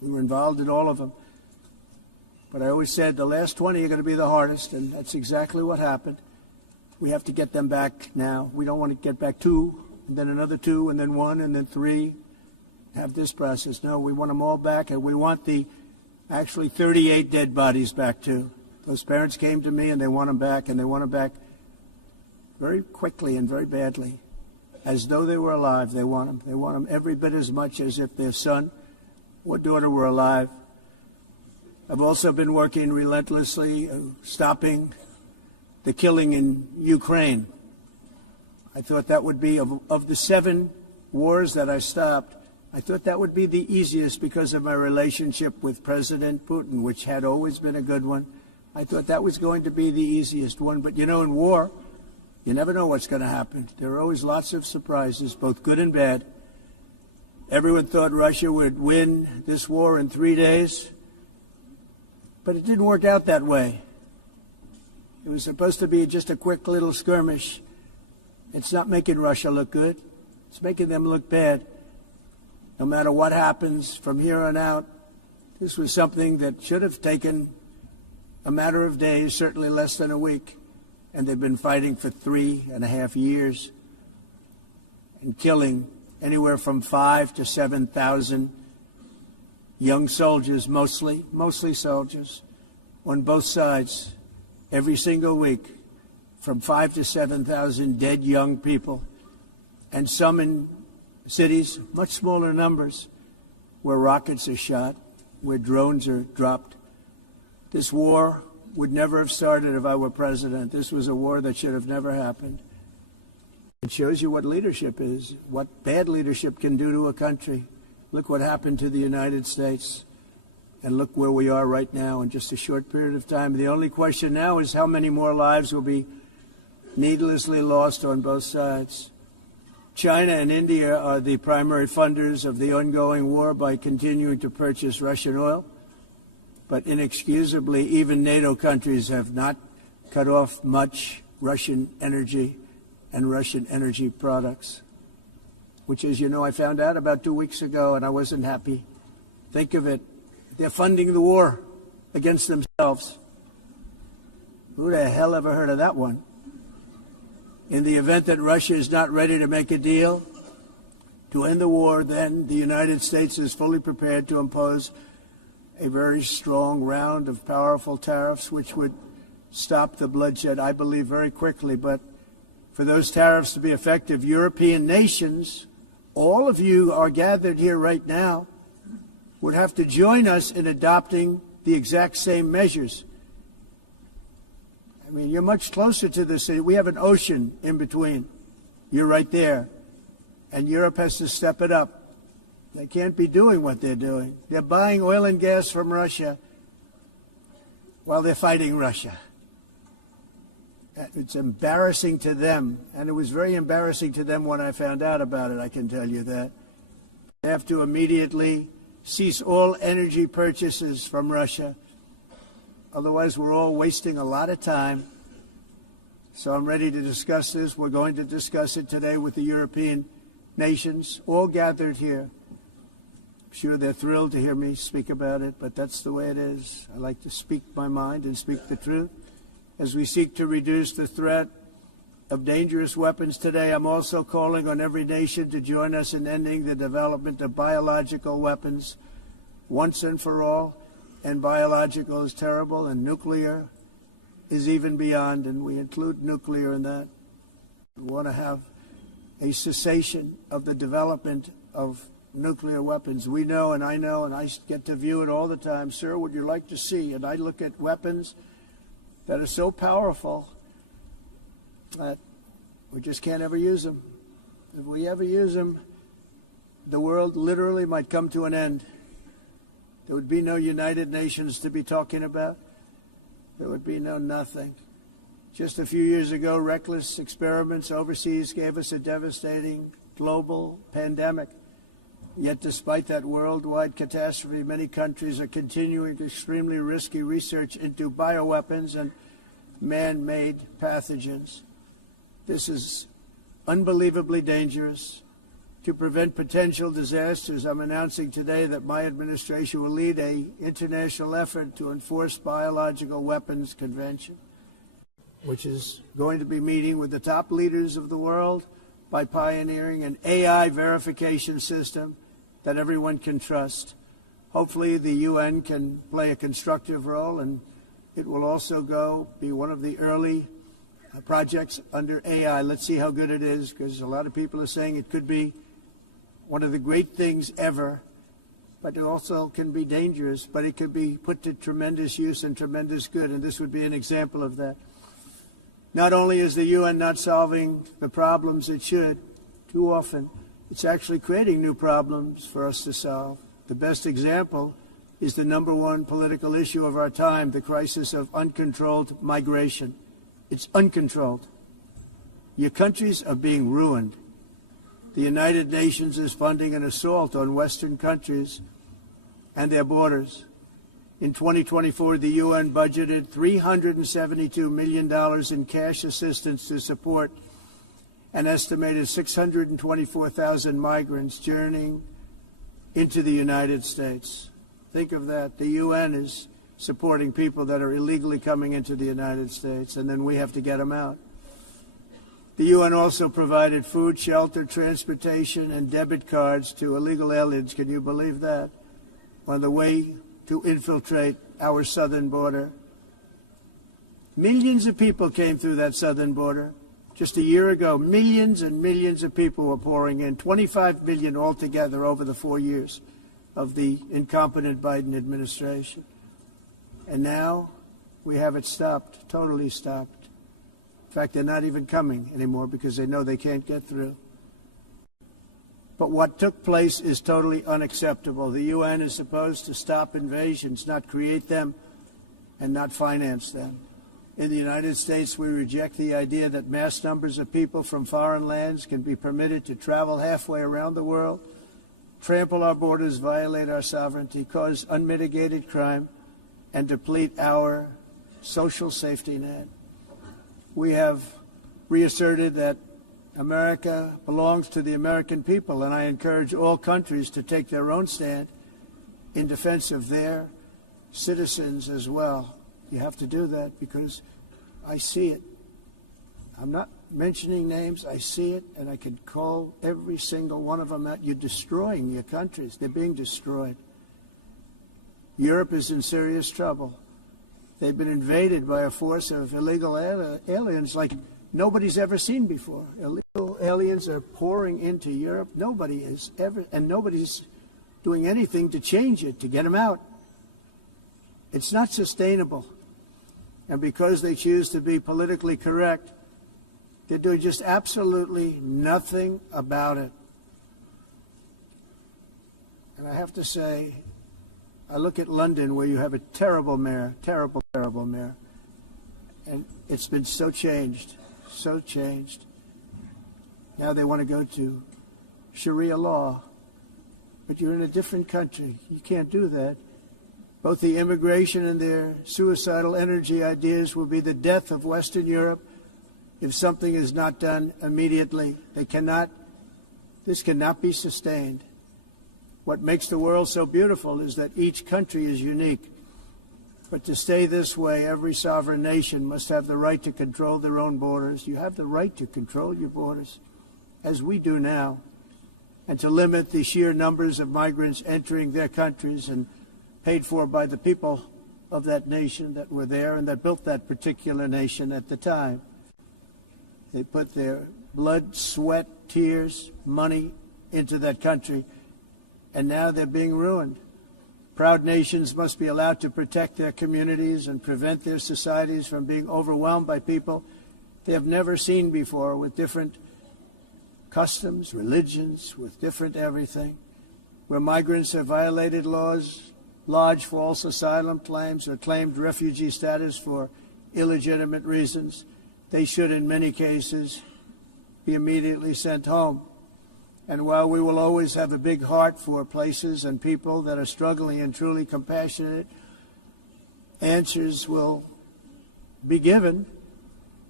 We were involved in all of them. But I always said the last 20 are going to be the hardest, and that's exactly what happened. We have to get them back now. We don't want to get back 2, and then another 2, and then 1, and then 3. Have this process. No, we want them all back, and we want the actually 38 dead bodies back too. Those parents came to me, and they want them back, and they want them back very quickly and very badly. As though they were alive, they want them. They want them every bit as much as if their son or daughter were alive. I've also been working relentlessly, stopping the killing in Ukraine. I thought that would be, of the 7 wars that I stopped, I thought that would be the easiest because of my relationship with President Putin, which had always been a good one. I thought that was going to be the easiest one. But, you know, in war, you never know what's going to happen. There are always lots of surprises, both good and bad. Everyone thought Russia would win this war in 3 days, but it didn't work out that way. It was supposed to be just a quick little skirmish. It's not making Russia look good. It's making them look bad. No matter what happens from here on out, this was something that should have taken a matter of days, certainly less than a week. And they've been fighting for 3.5 years and killing anywhere from 5,000 to 7,000 young soldiers, mostly soldiers, on both sides, every single week, from 5,000 to 7,000 dead young people, and some in cities, much smaller numbers, where rockets are shot, where drones are dropped. This war would never have started if I were president. This was a war that should have never happened. It shows you what leadership is, what bad leadership can do to a country. Look what happened to the United States, and look where we are right now in just a short period of time. The only question now is how many more lives will be needlessly lost on both sides. China and India are the primary funders of the ongoing war by continuing to purchase Russian oil. But inexcusably, even NATO countries have not cut off much Russian energy and Russian energy products, which, as you know, I found out about 2 weeks ago, and I wasn't happy. Think of it. They're funding the war against themselves. Who the hell ever heard of that one? In the event that Russia is not ready to make a deal to end the war, then the United States is fully prepared to impose a very strong round of powerful tariffs, which would stop the bloodshed, I believe, very quickly. But for those tariffs to be effective, European nations, all of you are gathered here right now, would have to join us in adopting the exact same measures. I mean, you're much closer to the city. We have an ocean in between. You're right there. And Europe has to step it up. They can't be doing what they're doing. They're buying oil and gas from Russia while they're fighting Russia. It's embarrassing to them, and it was very embarrassing to them when I found out about it, I can tell you that. They have to immediately cease all energy purchases from Russia. Otherwise, we're all wasting a lot of time. So I'm ready to discuss this. We're going to discuss it today with the European nations, all gathered here. I'm sure they're thrilled to hear me speak about it, but that's the way it is. I like to speak my mind and speak the truth. As we seek to reduce the threat of dangerous weapons today, I'm also calling on every nation to join us in ending the development of biological weapons once and for all. And biological is terrible, and nuclear is even beyond, and we include nuclear in that. We want to have a cessation of the development of nuclear weapons. We know, and I get to view it all the time. Sir, would you like to see? And I look at weapons that are so powerful that we just can't ever use them. If we ever use them, the world literally might come to an end. There would be no United Nations to be talking about. There would be no nothing. Just a few years ago, reckless experiments overseas gave us a devastating global pandemic. Yet despite that worldwide catastrophe, many countries are continuing extremely risky research into bioweapons and man-made pathogens. This is unbelievably dangerous, To prevent potential disasters, I'm announcing today that my administration will lead an international effort to enforce Biological Weapons Convention, which is going to be meeting with the top leaders of the world by pioneering an AI verification system that everyone can trust. Hopefully the UN can play a constructive role, and it will also be one of the early projects under AI. Let's see how good it is, because a lot of people are saying it could be one of the great things ever, but it also can be dangerous, but it could be put to tremendous use and tremendous good, and this would be an example of that. Not only is the UN not solving the problems it should, too often, it's actually creating new problems for us to solve. The best example is the number one political issue of our time, the crisis of uncontrolled migration. It's uncontrolled. Your countries are being ruined. The United Nations is funding an assault on Western countries and their borders. In 2024, the UN budgeted $372 million in cash assistance to support an estimated 624,000 migrants journeying into the United States. Think of that. The UN is supporting people that are illegally coming into the United States, and then we have to get them out. The UN also provided food, shelter, transportation, and debit cards to illegal aliens. Can you believe that? On the way to infiltrate our southern border. Millions of people came through that southern border. Just a year ago, millions and millions of people were pouring in, 25 million altogether over the 4 years of the incompetent Biden administration. And now we have it stopped, totally stopped. In fact, they're not even coming anymore because they know they can't get through. But what took place is totally unacceptable. The UN is supposed to stop invasions, not create them and not finance them. In the United States, we reject the idea that mass numbers of people from foreign lands can be permitted to travel halfway around the world, trample our borders, violate our sovereignty, cause unmitigated crime, and deplete our social safety net. We have reasserted that America belongs to the American people, and I encourage all countries to take their own stand in defense of their citizens as well. You have to do that because I see it. I'm not mentioning names. I see it, and I can call every single one of them out. You're destroying your countries. They're being destroyed. Europe is in serious trouble. They've been invaded by a force of illegal aliens like nobody's ever seen before. Illegal aliens are pouring into Europe. Nobody is ever, and nobody's doing anything to change it, to get them out. It's not sustainable. And because they choose to be politically correct, they're doing just absolutely nothing about it. And I have to say, I look at London, where you have a terrible mayor, terrible mayor, and it's been so changed. Now they want to go to Sharia law, but you're in a different country. You can't do that. Both the immigration and their suicidal energy ideas will be the death of Western Europe if something is not done immediately. This cannot be sustained. What makes the world so beautiful is that each country is unique. But to stay this way, every sovereign nation must have the right to control their own borders. You have the right to control your borders, as we do now, and to limit the sheer numbers of migrants entering their countries and paid for by the people of that nation that were there and that built that particular nation at the time. They put their blood, sweat, tears, money into that country, and now they're being ruined. Proud nations must be allowed to protect their communities and prevent their societies from being overwhelmed by people they have never seen before, with different customs, religions, with different everything. Where migrants have violated laws, lodged false asylum claims, or claimed refugee status for illegitimate reasons, they should, in many cases, be immediately sent home. And while we will always have a big heart for places and people that are struggling and truly compassionate, answers will be given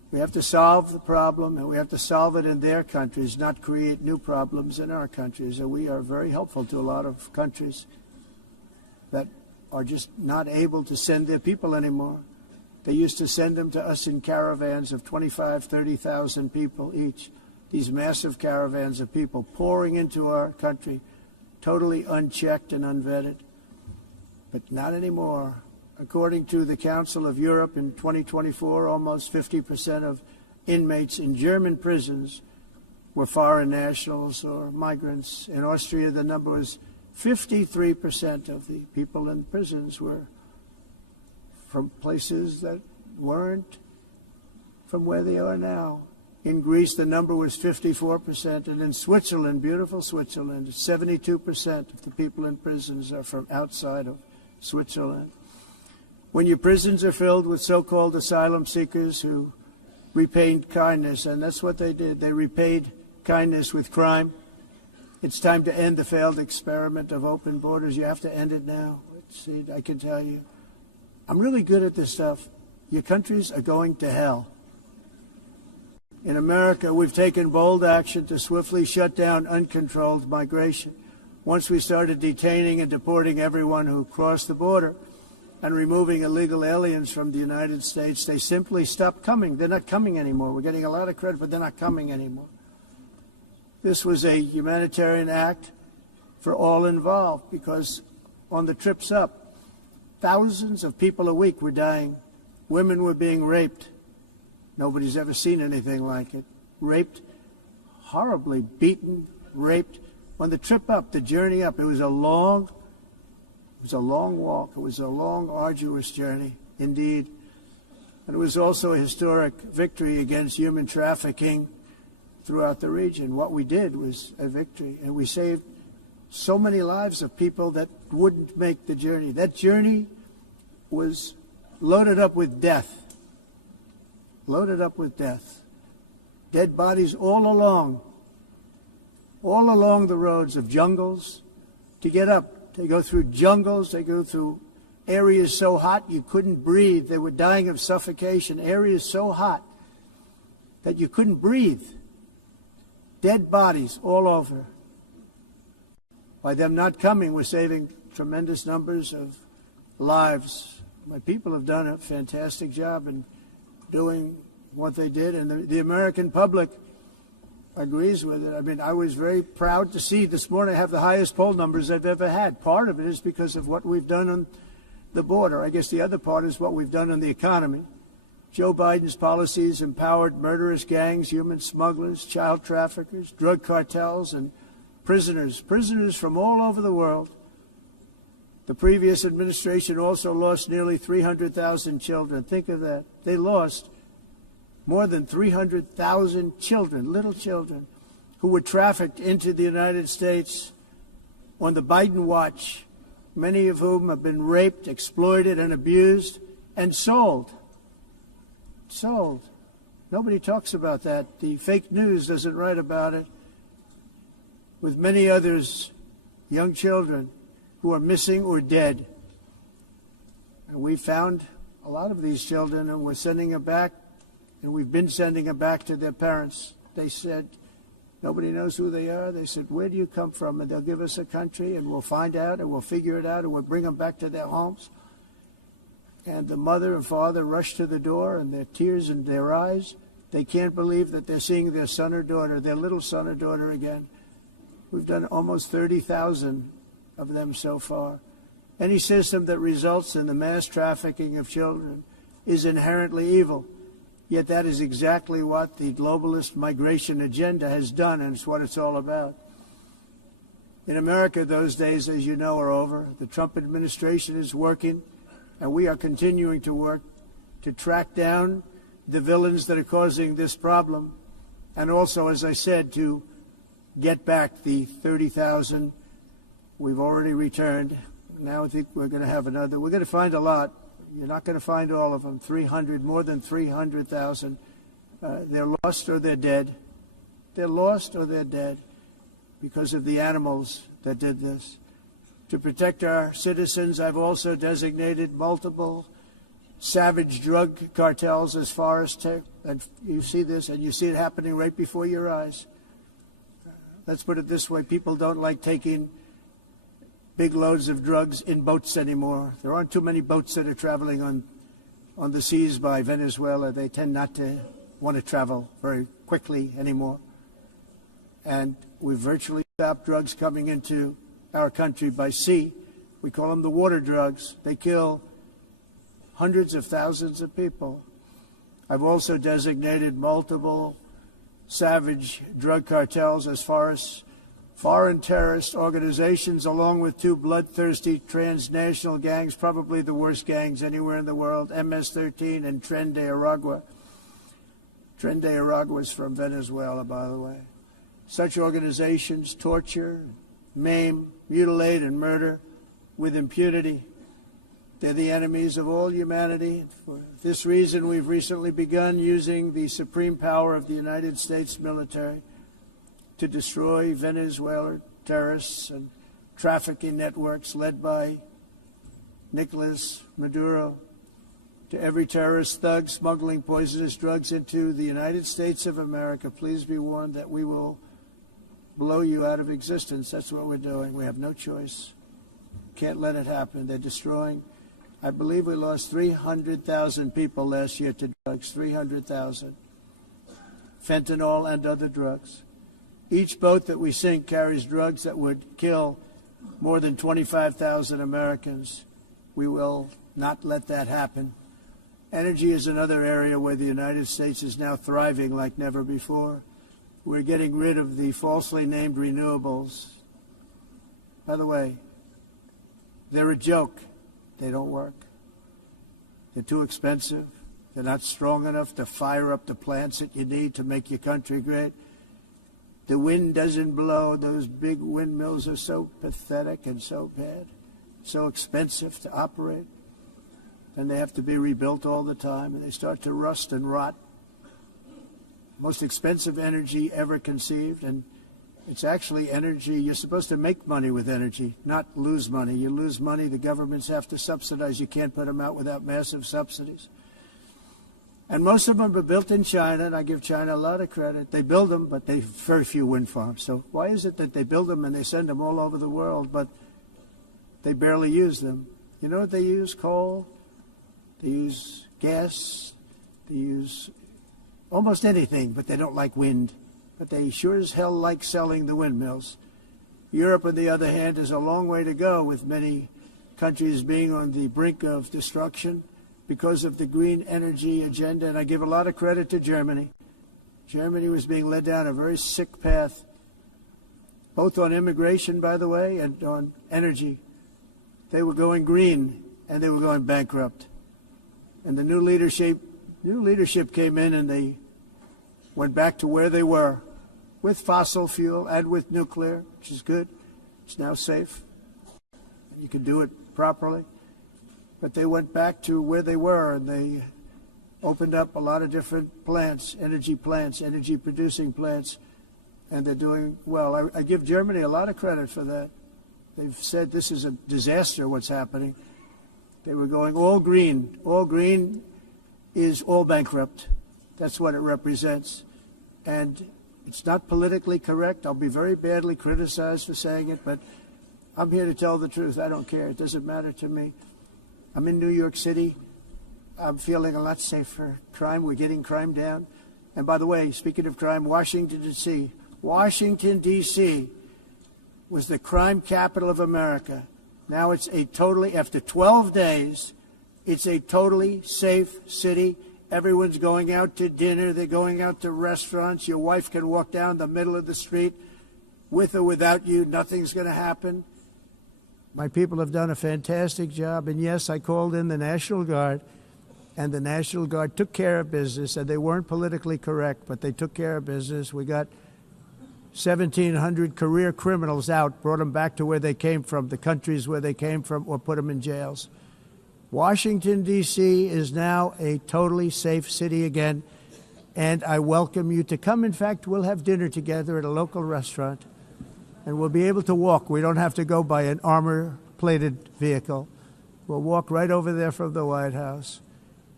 We have to solve the problem, and we have to solve it in their countries, not create new problems in our countries. And we are very helpful to a lot of countries that are just not able to send their people anymore. They used to send them to us in caravans of 25,000, 30,000 people each. These massive caravans of people pouring into our country, totally unchecked and unvetted. But not anymore. According to the Council of Europe in 2024, almost 50% of inmates in German prisons were foreign nationals or migrants. In Austria, the number was 53% of the people in prisons were from places that weren't from where they are now. In Greece, the number was 54%, and in Switzerland, beautiful Switzerland, 72% of the people in prisons are from outside of Switzerland. When your prisons are filled with so-called asylum seekers who repaid kindness, and that's what they did, they repaid kindness with crime. It's time to end the failed experiment of open borders. You have to end it now. See, I can tell you, I'm really good at this stuff. Your countries are going to hell. In America, we've taken bold action to swiftly shut down uncontrolled migration. Once we started detaining and deporting everyone who crossed the border and removing illegal aliens from the United States, they simply stopped coming. They're not coming anymore. We're getting a lot of credit, but they're not coming anymore. This was a humanitarian act for all involved, because on the trips up, thousands of people a week were dying. Women were being raped. Nobody's ever seen anything like it. Raped, horribly beaten, raped. On the trip up, the journey up, it was a long walk. It was a long, arduous journey, indeed. And it was also a historic victory against human trafficking throughout the region. What we did was a victory, and we saved so many lives of people that wouldn't make the journey. That journey was loaded up with death. Loaded up with death. Dead bodies all along the roads of jungles to get up. They go through jungles, they go through areas so hot you couldn't breathe. They were dying of suffocation, areas so hot that you couldn't breathe. Dead bodies all over. By them not coming, we're saving tremendous numbers of lives. My people have done a fantastic job in doing what they did, and the American public agrees with it. I mean, I was very proud to see this morning I have the highest poll numbers I've ever had. Part of it is because of what we've done on the border. I guess the other part is what we've done on the economy. Joe Biden's policies empowered murderous gangs, human smugglers, child traffickers, drug cartels, and prisoners from all over the world. The previous administration also lost nearly 300,000 children. Think of that. They lost more than 300,000 children, little children, who were trafficked into the United States on the Biden watch, many of whom have been raped, exploited, and abused, and sold. Sold. Nobody talks about that. The fake news doesn't write about it. With many others, young children who are missing or dead. And we found a lot of these children, and we're sending them back, and we've been sending them back to their parents. They said, nobody knows who they are. They said, where do you come from? And they'll give us a country, and we'll find out, and we'll figure it out, and we'll bring them back to their homes. And the mother and father rush to the door, and their tears in their eyes. They can't believe that they're seeing their son or daughter, their little son or daughter again. We've done almost 30,000 of them so far. Any system that results in the mass trafficking of children is inherently evil. Yet that is exactly what the globalist migration agenda has done, and it's what it's all about. In America, those days, as you know, are over. The Trump administration is working, and we are continuing to work to track down the villains that are causing this problem, and also, as I said, to get back the 30,000 we've already returned. Now I think we're going to have another. We're going to find a lot. You're not going to find all of them. 300, more than 300,000. They're lost or they're dead. They're lost or they're dead because of the animals that did this. To protect our citizens, I've also designated multiple savage drug cartels as far as and you see this, and you see it happening right before your eyes. Let's put it this way. People don't like taking big loads of drugs in boats anymore. There aren't too many boats that are traveling on the seas by Venezuela. They tend not to want to travel very quickly anymore. And we've virtually stopped drugs coming into our country by sea. We call them the water drugs. They kill hundreds of thousands of people. I've also designated multiple savage drug cartels as far as foreign terrorist organizations, along with two bloodthirsty transnational gangs, probably the worst gangs anywhere in the world, MS-13 and Tren de Aragua. Tren de Aragua is from Venezuela, by the way. Such organizations torture, maim, mutilate, and murder with impunity. They're the enemies of all humanity. For this reason, we've recently begun using the supreme power of the United States military to destroy Venezuelan terrorists and trafficking networks led by Nicolas Maduro. To every terrorist thug smuggling poisonous drugs into the United States of America, please be warned that we will blow you out of existence. That's what we're doing. We have no choice. Can't let it happen. They're destroying. I believe we lost 300,000 people last year to drugs, 300,000. Fentanyl and other drugs. Each boat that we sink carries drugs that would kill more than 25,000 Americans. We will not let that happen. Energy is another area where the United States is now thriving like never before. We're getting rid of the falsely named renewables. By the way, they're a joke. They don't work. They're too expensive. They're not strong enough to fire up the plants that you need to make your country great. The wind doesn't blow. Those big windmills are so pathetic and so bad, so expensive to operate. And they have to be rebuilt all the time, and they start to rust and rot. Most expensive energy ever conceived, and it's actually energy. You're supposed to make money with energy, not lose money. You lose money, the governments have to subsidize. You can't put them out without massive subsidies. And most of them are built in China, and I give China a lot of credit. They build them, but they have very few wind farms. So why is it that they build them and they send them all over the world, but they barely use them? You know what they use? Coal. They use gas. They use almost anything, but they don't like wind. But they sure as hell like selling the windmills. Europe, on the other hand, is a long way to go, with many countries being on the brink of destruction because of the green energy agenda. And I give a lot of credit to Germany. Germany was being led down a very sick path, both on immigration, by the way, and on energy. They were going green, and they were going bankrupt. And the new leadership came in, and they went back to where they were, with fossil fuel and with nuclear, which is good. It's now safe. You can do it properly. But they went back to where they were, and they opened up a lot of different plants, energy-producing plants, and they're doing well. I give Germany a lot of credit for that. They've said this is a disaster, what's happening. They were going all green. All green is all bankrupt. That's what it represents. And it's not politically correct. I'll be very badly criticized for saying it, but I'm here to tell the truth. I don't care. It doesn't matter to me. I'm in New York City. I'm feeling a lot safer. Crime, we're getting crime down. And by the way, speaking of crime, Washington, D.C. Washington, D.C. was the crime capital of America. Now it's after 12 days, it's a totally safe city. Everyone's going out to dinner. They're going out to restaurants. Your wife can walk down the middle of the street with or without you. Nothing's going to happen. My people have done a fantastic job. And yes, I called in the National Guard, and the National Guard took care of business, and they weren't politically correct, but they took care of business. We got 1,700 career criminals out, brought them back to where they came from, the countries where they came from, or put them in jails. Washington, D.C. is now a totally safe city again, and I welcome you to come. In fact, we'll have dinner together at a local restaurant, and we'll be able to walk. We don't have to go by an armor-plated vehicle. We'll walk right over there from the White House.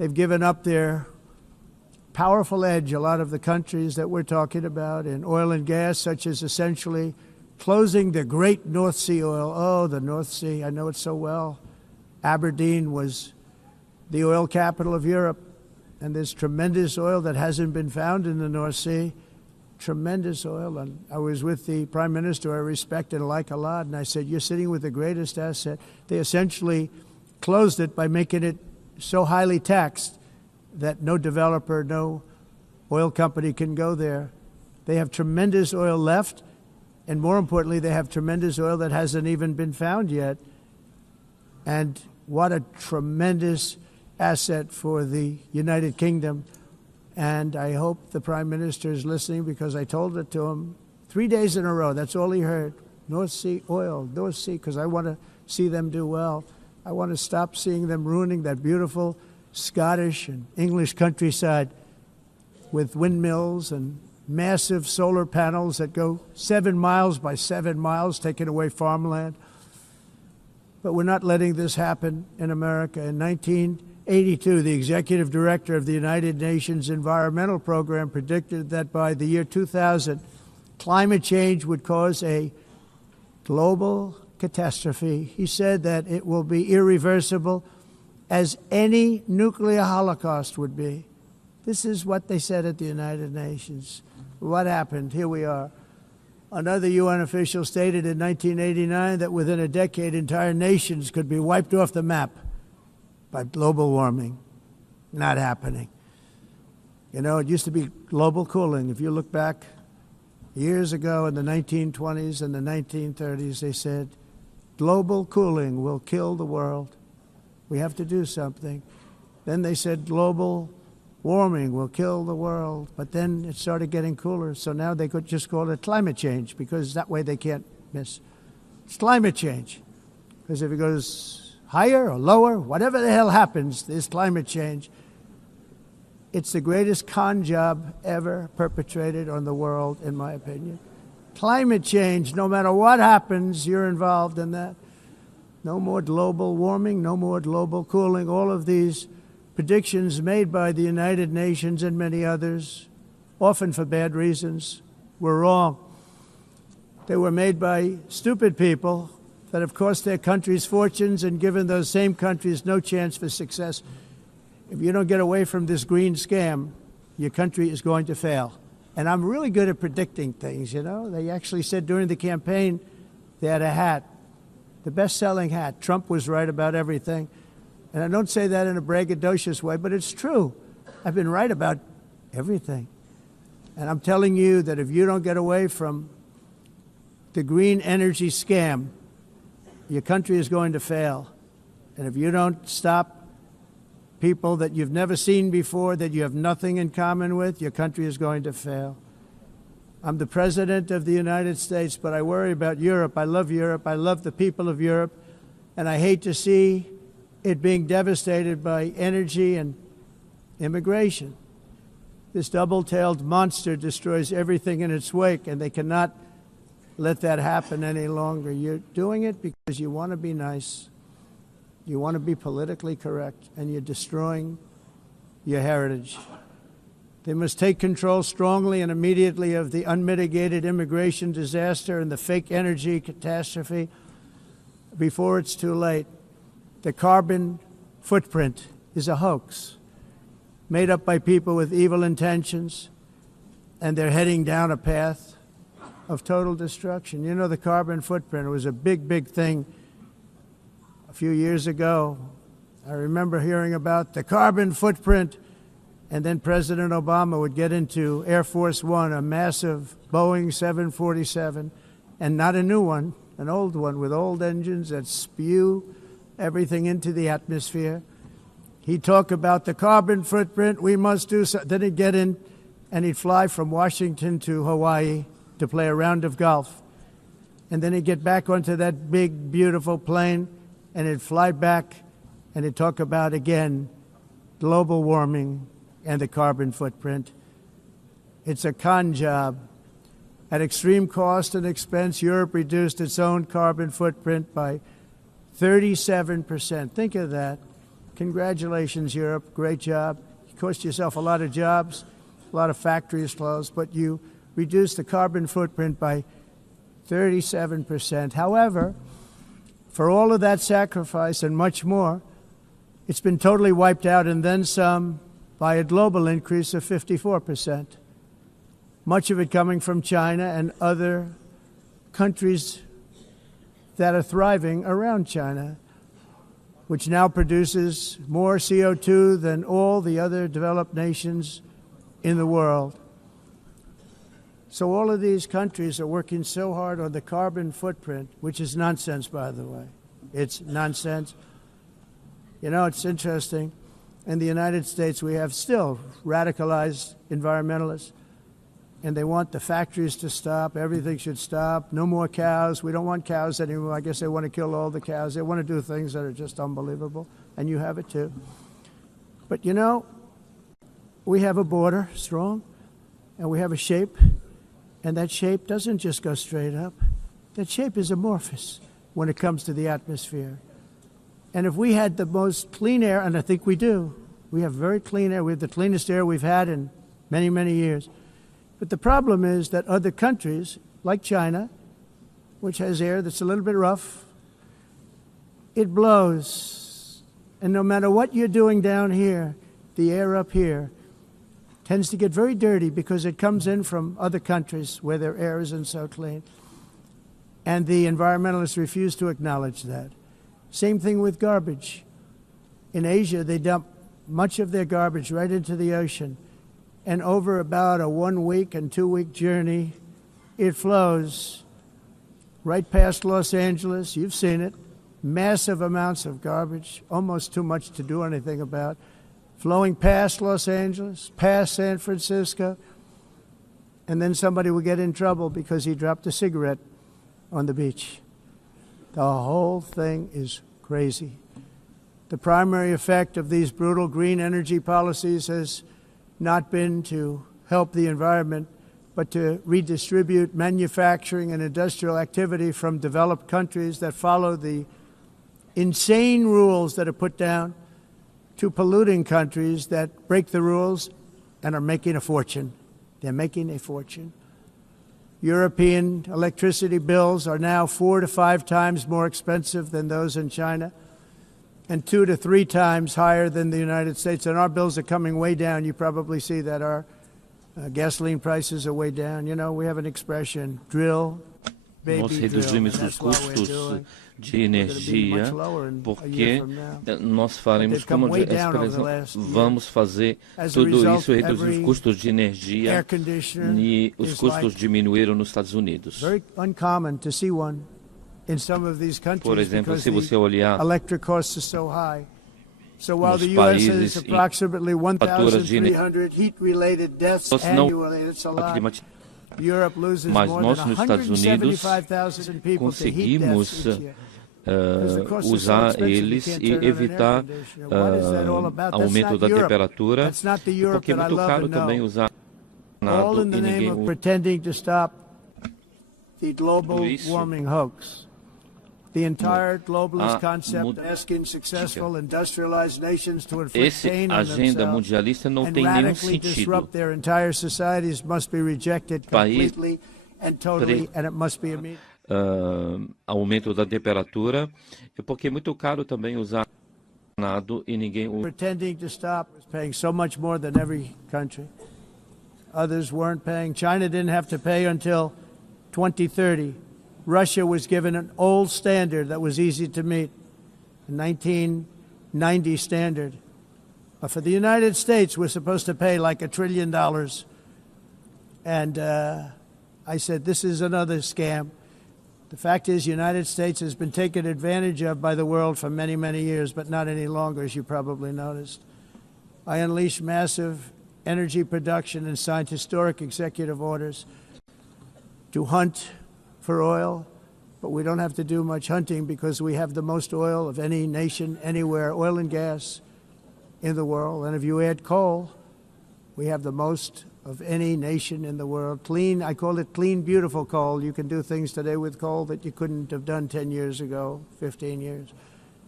They've given up their powerful edge, a lot of the countries that we're talking about in oil and gas, such as essentially closing the great North Sea oil. Oh, the North Sea, I know it so well. Aberdeen was the oil capital of Europe, and there's tremendous oil that hasn't been found in the North Sea. Tremendous oil. And I was with the Prime Minister I respect and like a lot, and I said, you're sitting with the greatest asset. They essentially closed it by making it so highly taxed that no developer, no oil company can go there. They have tremendous oil left, and more importantly, they have tremendous oil that hasn't even been found yet. And what a tremendous asset for the United Kingdom. And I hope the Prime Minister is listening, because I told it to him 3 days in a row. That's all he heard. North Sea oil, North Sea, because I want to see them do well. I want to stop seeing them ruining that beautiful Scottish and English countryside with windmills and massive solar panels that go 7 miles by 7 miles, taking away farmland. But we're not letting this happen in America. In 1982, the executive director of the United Nations Environmental Program predicted that by the year 2000, climate change would cause a global catastrophe. He said that it will be irreversible, as any nuclear holocaust would be. This is what they said at the United Nations. What happened? Here we are. Another UN official stated in 1989 that within a decade, entire nations could be wiped off the map by global warming. Not happening. You know, it used to be global cooling. If you look back years ago in the 1920s and the 1930s, they said, global cooling will kill the world. We have to do something. Then they said global warming will kill the world. But then it started getting cooler. So now they could just call it climate change, because that way they can't miss. It's climate change. Because if it goes higher or lower, whatever the hell happens, there's climate change. It's the greatest con job ever perpetrated on the world, in my opinion. Climate change, no matter what happens, you're involved in that. No more global warming, no more global cooling. All of these predictions made by the United Nations and many others, often for bad reasons, were wrong. They were made by stupid people that have cost their countries fortunes and given those same countries no chance for success. If you don't get away from this green scam, your country is going to fail. And I'm really good at predicting things, you know. They actually said during the campaign they had a hat, the best-selling hat. Trump was right about everything. And I don't say that in a braggadocious way, but it's true. I've been right about everything. And I'm telling you that if you don't get away from the green energy scam, your country is going to fail. And if you don't stop people that you've never seen before, that you have nothing in common with, your country is going to fail. I'm the President of the United States, but I worry about Europe. I love Europe. I love the people of Europe. And I hate to see it being devastated by energy and immigration. This double-tailed monster destroys everything in its wake, and they cannot let that happen any longer. You're doing it because you want to be nice. You want to be politically correct, and you're destroying your heritage. They must take control strongly and immediately of the unmitigated immigration disaster and the fake energy catastrophe before it's too late. The carbon footprint is a hoax made up by people with evil intentions, and they're heading down a path of total destruction. You know, the carbon footprint was a big, big thing a few years ago. I remember hearing about the carbon footprint, and then President Obama would get into Air Force One, a massive Boeing 747, and not a new one, an old one with old engines that spew everything into the atmosphere. He'd talk about the carbon footprint, we must do so. Then he'd get in and he'd fly from Washington to Hawaii to play a round of golf. And then he'd get back onto that big, beautiful plane and he'd fly back and he'd talk about, again, global warming and the carbon footprint. It's a con job. At extreme cost and expense, Europe reduced its own carbon footprint by 37%. Think of that. congratulations, Europe. Great job. You cost yourself a lot of jobs, a lot of factories closed, but you reduced the carbon footprint by 37%. However, for all of that sacrifice and much more, it's been totally wiped out and then some by a global increase of 54%. Much of it coming from China and other countries that are thriving around China, which now produces more CO2 than all the other developed nations in the world. So all of these countries are working so hard on the carbon footprint, which is nonsense, by the way. It's nonsense. You know, it's interesting. In the United States, we have still radicalized environmentalists, and they want the factories to stop. Everything should stop. No more cows. We don't want cows anymore. I guess they want to kill all the cows. They want to do things that are just unbelievable, and you have it too. But, you know, we have a border, strong, and we have a shape, and that shape doesn't just go straight up. That shape is amorphous when it comes to the atmosphere. And if we had the most clean air, and I think we do, we have very clean air. We have the cleanest air we've had in many, many years. But the problem is that other countries, like China, which has air that's a little bit rough, it blows. And no matter what you're doing down here, the air up here tends to get very dirty because it comes in from other countries where their air isn't so clean. And the environmentalists refuse to acknowledge that. Same thing with garbage. In Asia, they dump much of their garbage right into the ocean. And over about a 1 week and 2 week journey, it flows right past Los Angeles. You've seen it. Massive amounts of garbage, almost too much to do anything about, flowing past Los Angeles, past San Francisco, and then somebody will get in trouble because he dropped a cigarette on the beach. The whole thing is crazy. The primary effect of these brutal green energy policies has not been to help the environment, but to redistribute manufacturing and industrial activity from developed countries that follow the insane rules that are put down to polluting countries that break the rules and are making a fortune. They're making a fortune. European electricity bills are now 4 to 5 times more expensive than those in China, and 2 to 3 times higher than the United States. And our bills are coming way down. You probably see that our gasoline prices are way down. You know, we have an expression, drill, baby, nós drill. reduzimos os custos de energia porque nós faremos como vamos fazer tudo isso, reduzir os custos de energia, e os custos diminuíram nos Estados Unidos. Por exemplo, se você olhar nos países em faturas de energia, mas nós nos Estados Unidos conseguimos usar eles e evitar aumento da temperatura, porque é muito caro também usar nada e ninguém usa isso. The entire globalist concept asking successful industrialized nations to inflict pain on themselves and radically disrupt their entire societies must be rejected completely and totally, and it must be immediate. Aumento da temperatura, porque é muito caro também usar nada e ninguém usa. Pretending to stop is paying so much more than every country. Others weren't paying. China didn't have to pay until 2030. Russia was given an old standard that was easy to meet, a 1990 standard. But for the United States, we're supposed to pay like $1 trillion. And I said, this is another scam. The fact is, the United States has been taken advantage of by the world for many, many years, but not any longer, as you probably noticed. I unleashed massive energy production and signed historic executive orders to hunt for oil, but we don't have to do much hunting because we have the most oil of any nation anywhere, oil and gas in the world. And if you add coal, we have the most of any nation in the world. Clean, I call it clean, beautiful coal. You can do things today with coal that you couldn't have done 10 years ago, 15 years.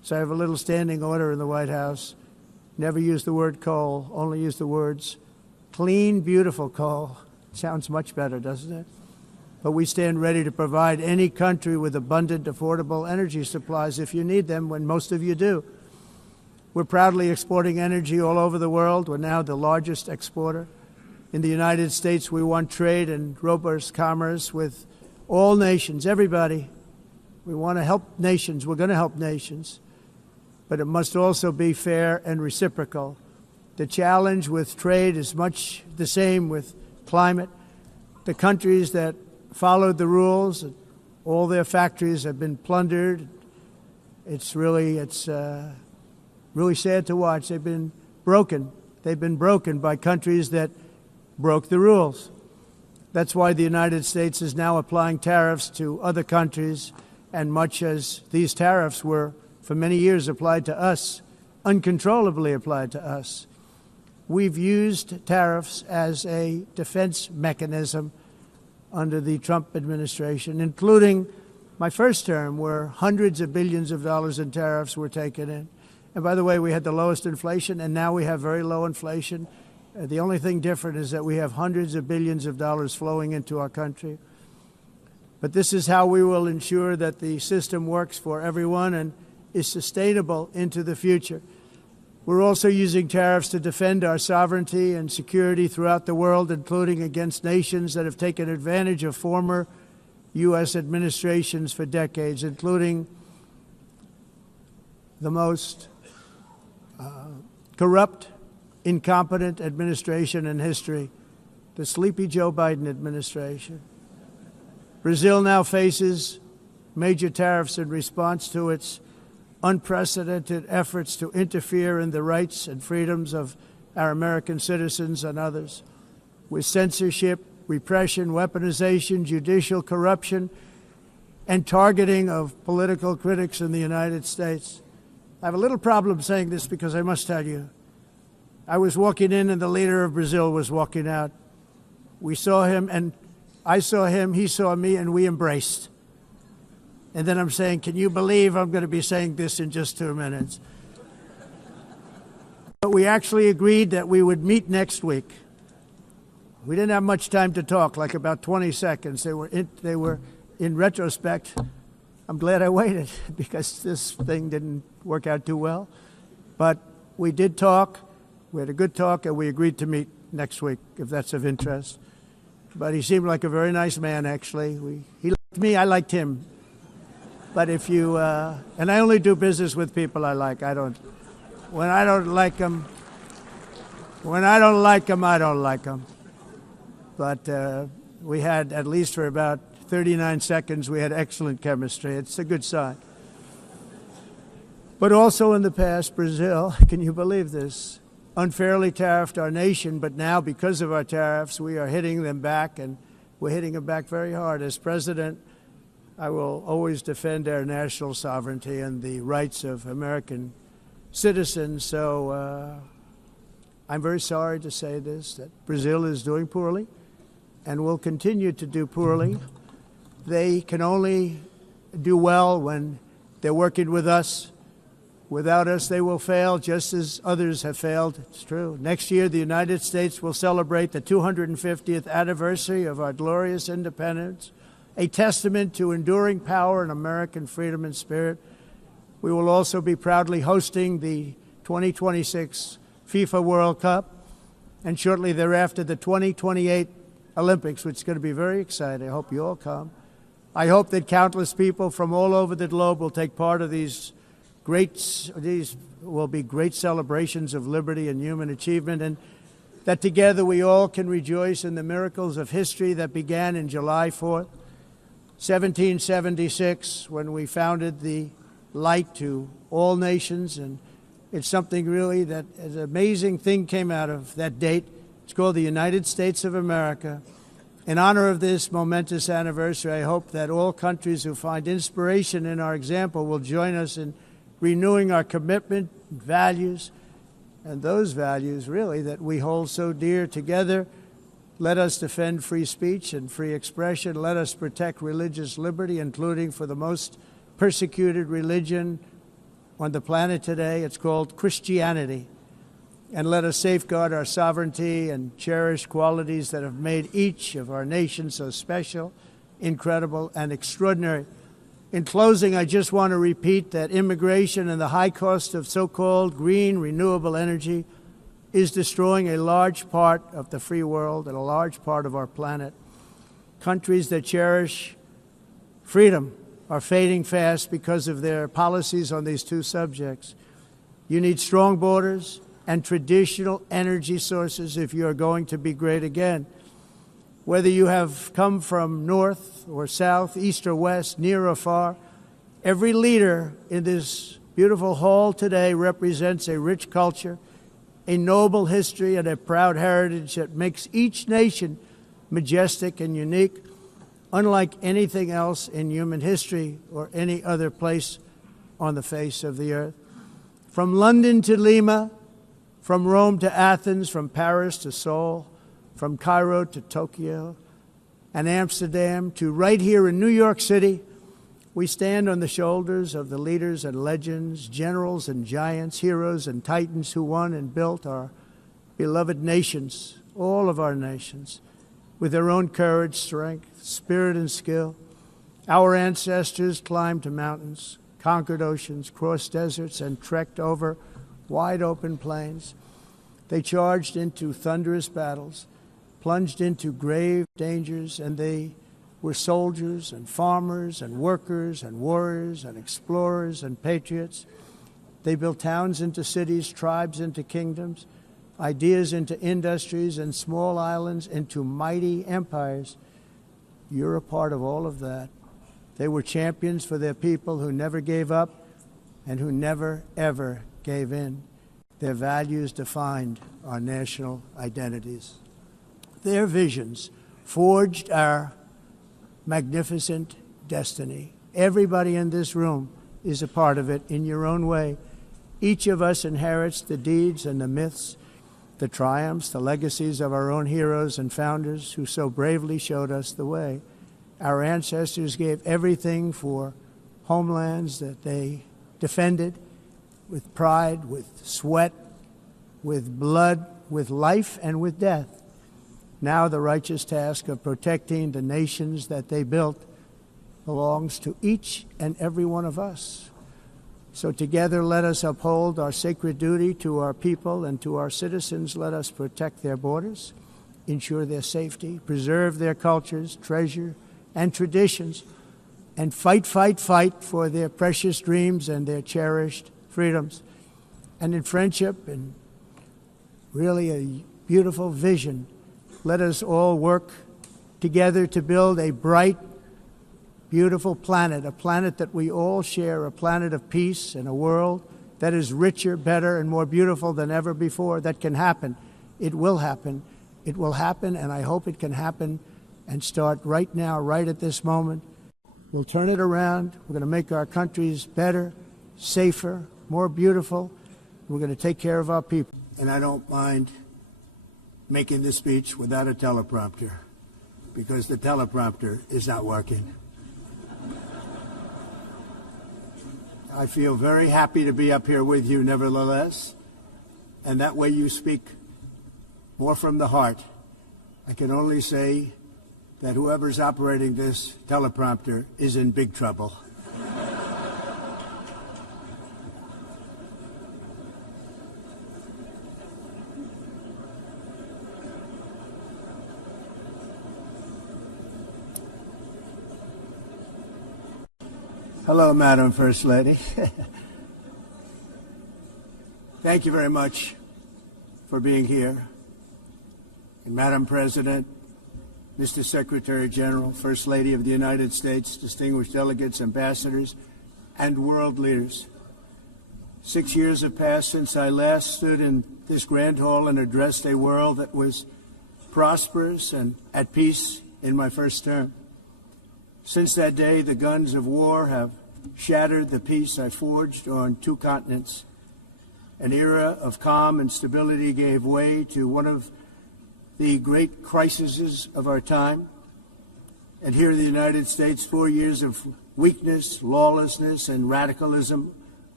So I have a little standing order in the White House. Never use the word coal, only use the words clean, beautiful coal. Sounds much better, doesn't it? But we stand ready to provide any country with abundant, affordable energy supplies if you need them, when most of you do. We're proudly exporting energy all over the world. We're now the largest exporter. In the United States, we want trade and robust commerce with all nations, everybody. We want to help nations. We're going to help nations. But it must also be fair and reciprocal. The challenge with trade is much the same with climate. The countries that followed the rules, all their factories have been plundered. It's really sad to watch. They've been broken. They've been broken by countries that broke the rules. That's why the United States is now applying tariffs to other countries, and much as these tariffs were for many years applied to us, uncontrollably applied to us. We've used tariffs as a defense mechanism under the Trump administration, including my first term, where hundreds of billions of dollars in tariffs were taken in. And by the way, we had the lowest inflation, and now we have very low inflation. The only thing different is that we have hundreds of billions of dollars flowing into our country. But this is how we will ensure that the system works for everyone and is sustainable into the future. We're also using tariffs to defend our sovereignty and security throughout the world, including against nations that have taken advantage of former U.S. administrations for decades, including the most corrupt, incompetent administration in history, the sleepy Joe Biden administration. Brazil now faces major tariffs in response to its unprecedented efforts to interfere in the rights and freedoms of our American citizens and others, with censorship, repression, weaponization, judicial corruption, and targeting of political critics in the United States. I have a little problem saying this because I must tell you, I was walking in and the leader of Brazil was walking out. We saw him and I saw him, he saw me, and we embraced. And then I'm saying, can you believe I'm going to be saying this in just 2 minutes? But we actually agreed that we would meet next week. We didn't have much time to talk, like about 20 seconds. They were in retrospect, I'm glad I waited because this thing didn't work out too well. But we did talk. We had a good talk, and we agreed to meet next week, if that's of interest. But he seemed like a very nice man, actually. He liked me, I liked him. But if you, and I only do business with people I like. When I don't like them, I don't like them. But we had, at least for about 39 seconds, we had excellent chemistry. It's a good sign. But also in the past, Brazil, can you believe this, unfairly tariffed our nation, but now because of our tariffs, we are hitting them back, and we're hitting them back very hard. As president, I will always defend our national sovereignty and the rights of American citizens. So I'm very sorry to say this, that Brazil is doing poorly and will continue to do poorly. They can only do well when they're working with us. Without us, they will fail, just as others have failed. It's true. Next year, the United States will celebrate the 250th anniversary of our glorious independence, a testament to enduring power and American freedom and spirit. We will also be proudly hosting the 2026 FIFA World Cup, and shortly thereafter, the 2028 Olympics, which is going to be very exciting. I hope you all come. I hope that countless people from all over the globe will take part of these will be great celebrations of liberty and human achievement, and that together we all can rejoice in the miracles of history that began in July 4th, 1776, when we founded the light to all nations. And it's something really that an amazing thing came out of that date. It's called the United States of America. In honor of this momentous anniversary, I hope that all countries who find inspiration in our example will join us in renewing our commitment, values, and those values, really, that we hold so dear together. Let us defend free speech and free expression. Let us protect religious liberty, including for the most persecuted religion on the planet today. It's called Christianity. And let us safeguard our sovereignty and cherish qualities that have made each of our nations so special, incredible, and extraordinary. In closing, I just want to repeat that immigration and the high cost of so-called green renewable energy is destroying a large part of the free world and a large part of our planet. Countries that cherish freedom are fading fast because of their policies on these two subjects. You need strong borders and traditional energy sources if you are going to be great again. Whether you have come from north or south, east or west, near or far, every leader in this beautiful hall today represents a rich culture, a noble history, and a proud heritage that makes each nation majestic and unique, unlike anything else in human history or any other place on the face of the earth. From London to Lima, from Rome to Athens, from Paris to Seoul, from Cairo to Tokyo and Amsterdam to right here in New York City, we stand on the shoulders of the leaders and legends, generals and giants, heroes and titans who won and built our beloved nations, all of our nations, with their own courage, strength, spirit, and skill. Our ancestors climbed mountains, conquered oceans, crossed deserts, and trekked over wide open plains. They charged into thunderous battles, plunged into grave dangers, and they were soldiers and farmers and workers and warriors and explorers and patriots. They built towns into cities, tribes into kingdoms, ideas into industries, and small islands into mighty empires. You're a part of all of that. They were champions for their people who never gave up and who never, ever gave in. Their values defined our national identities. Their visions forged our magnificent destiny. Everybody in this room is a part of it in your own way. Each of us inherits the deeds and the myths, the triumphs, the legacies of our own heroes and founders who so bravely showed us the way. Our ancestors gave everything for homelands that they defended with pride, with sweat, with blood, with life, and with death. Now the righteous task of protecting the nations that they built belongs to each and every one of us. So together let us uphold our sacred duty to our people and to our citizens. Let us protect their borders, ensure their safety, preserve their cultures, treasure, and traditions, and fight, fight, fight for their precious dreams and their cherished freedoms. And in friendship and really a beautiful vision, let us all work together to build a bright, beautiful planet, a planet that we all share, a planet of peace and a world that is richer, better, and more beautiful than ever before. That can happen. It will happen. It will happen, and I hope it can happen and start right now, right at this moment. We'll turn it around. We're going to make our countries better, safer, more beautiful. We're going to take care of our people. And I don't mind making this speech without a teleprompter, because the teleprompter is not working. I feel very happy to be up here with you, nevertheless, and that way you speak more from the heart. I can only say that whoever's operating this teleprompter is in big trouble. Hello, Madam First Lady. Thank you very much for being here. And Madam President, Mr. Secretary General, First Lady of the United States, distinguished delegates, ambassadors, and world leaders. 6 years have passed since I last stood in this grand hall and addressed a world that was prosperous and at peace in my first term. Since that day, the guns of war have shattered the peace I forged on two continents. An era of calm and stability gave way to one of the great crises of our time. And here in the United States, 4 years of weakness, lawlessness, and radicalism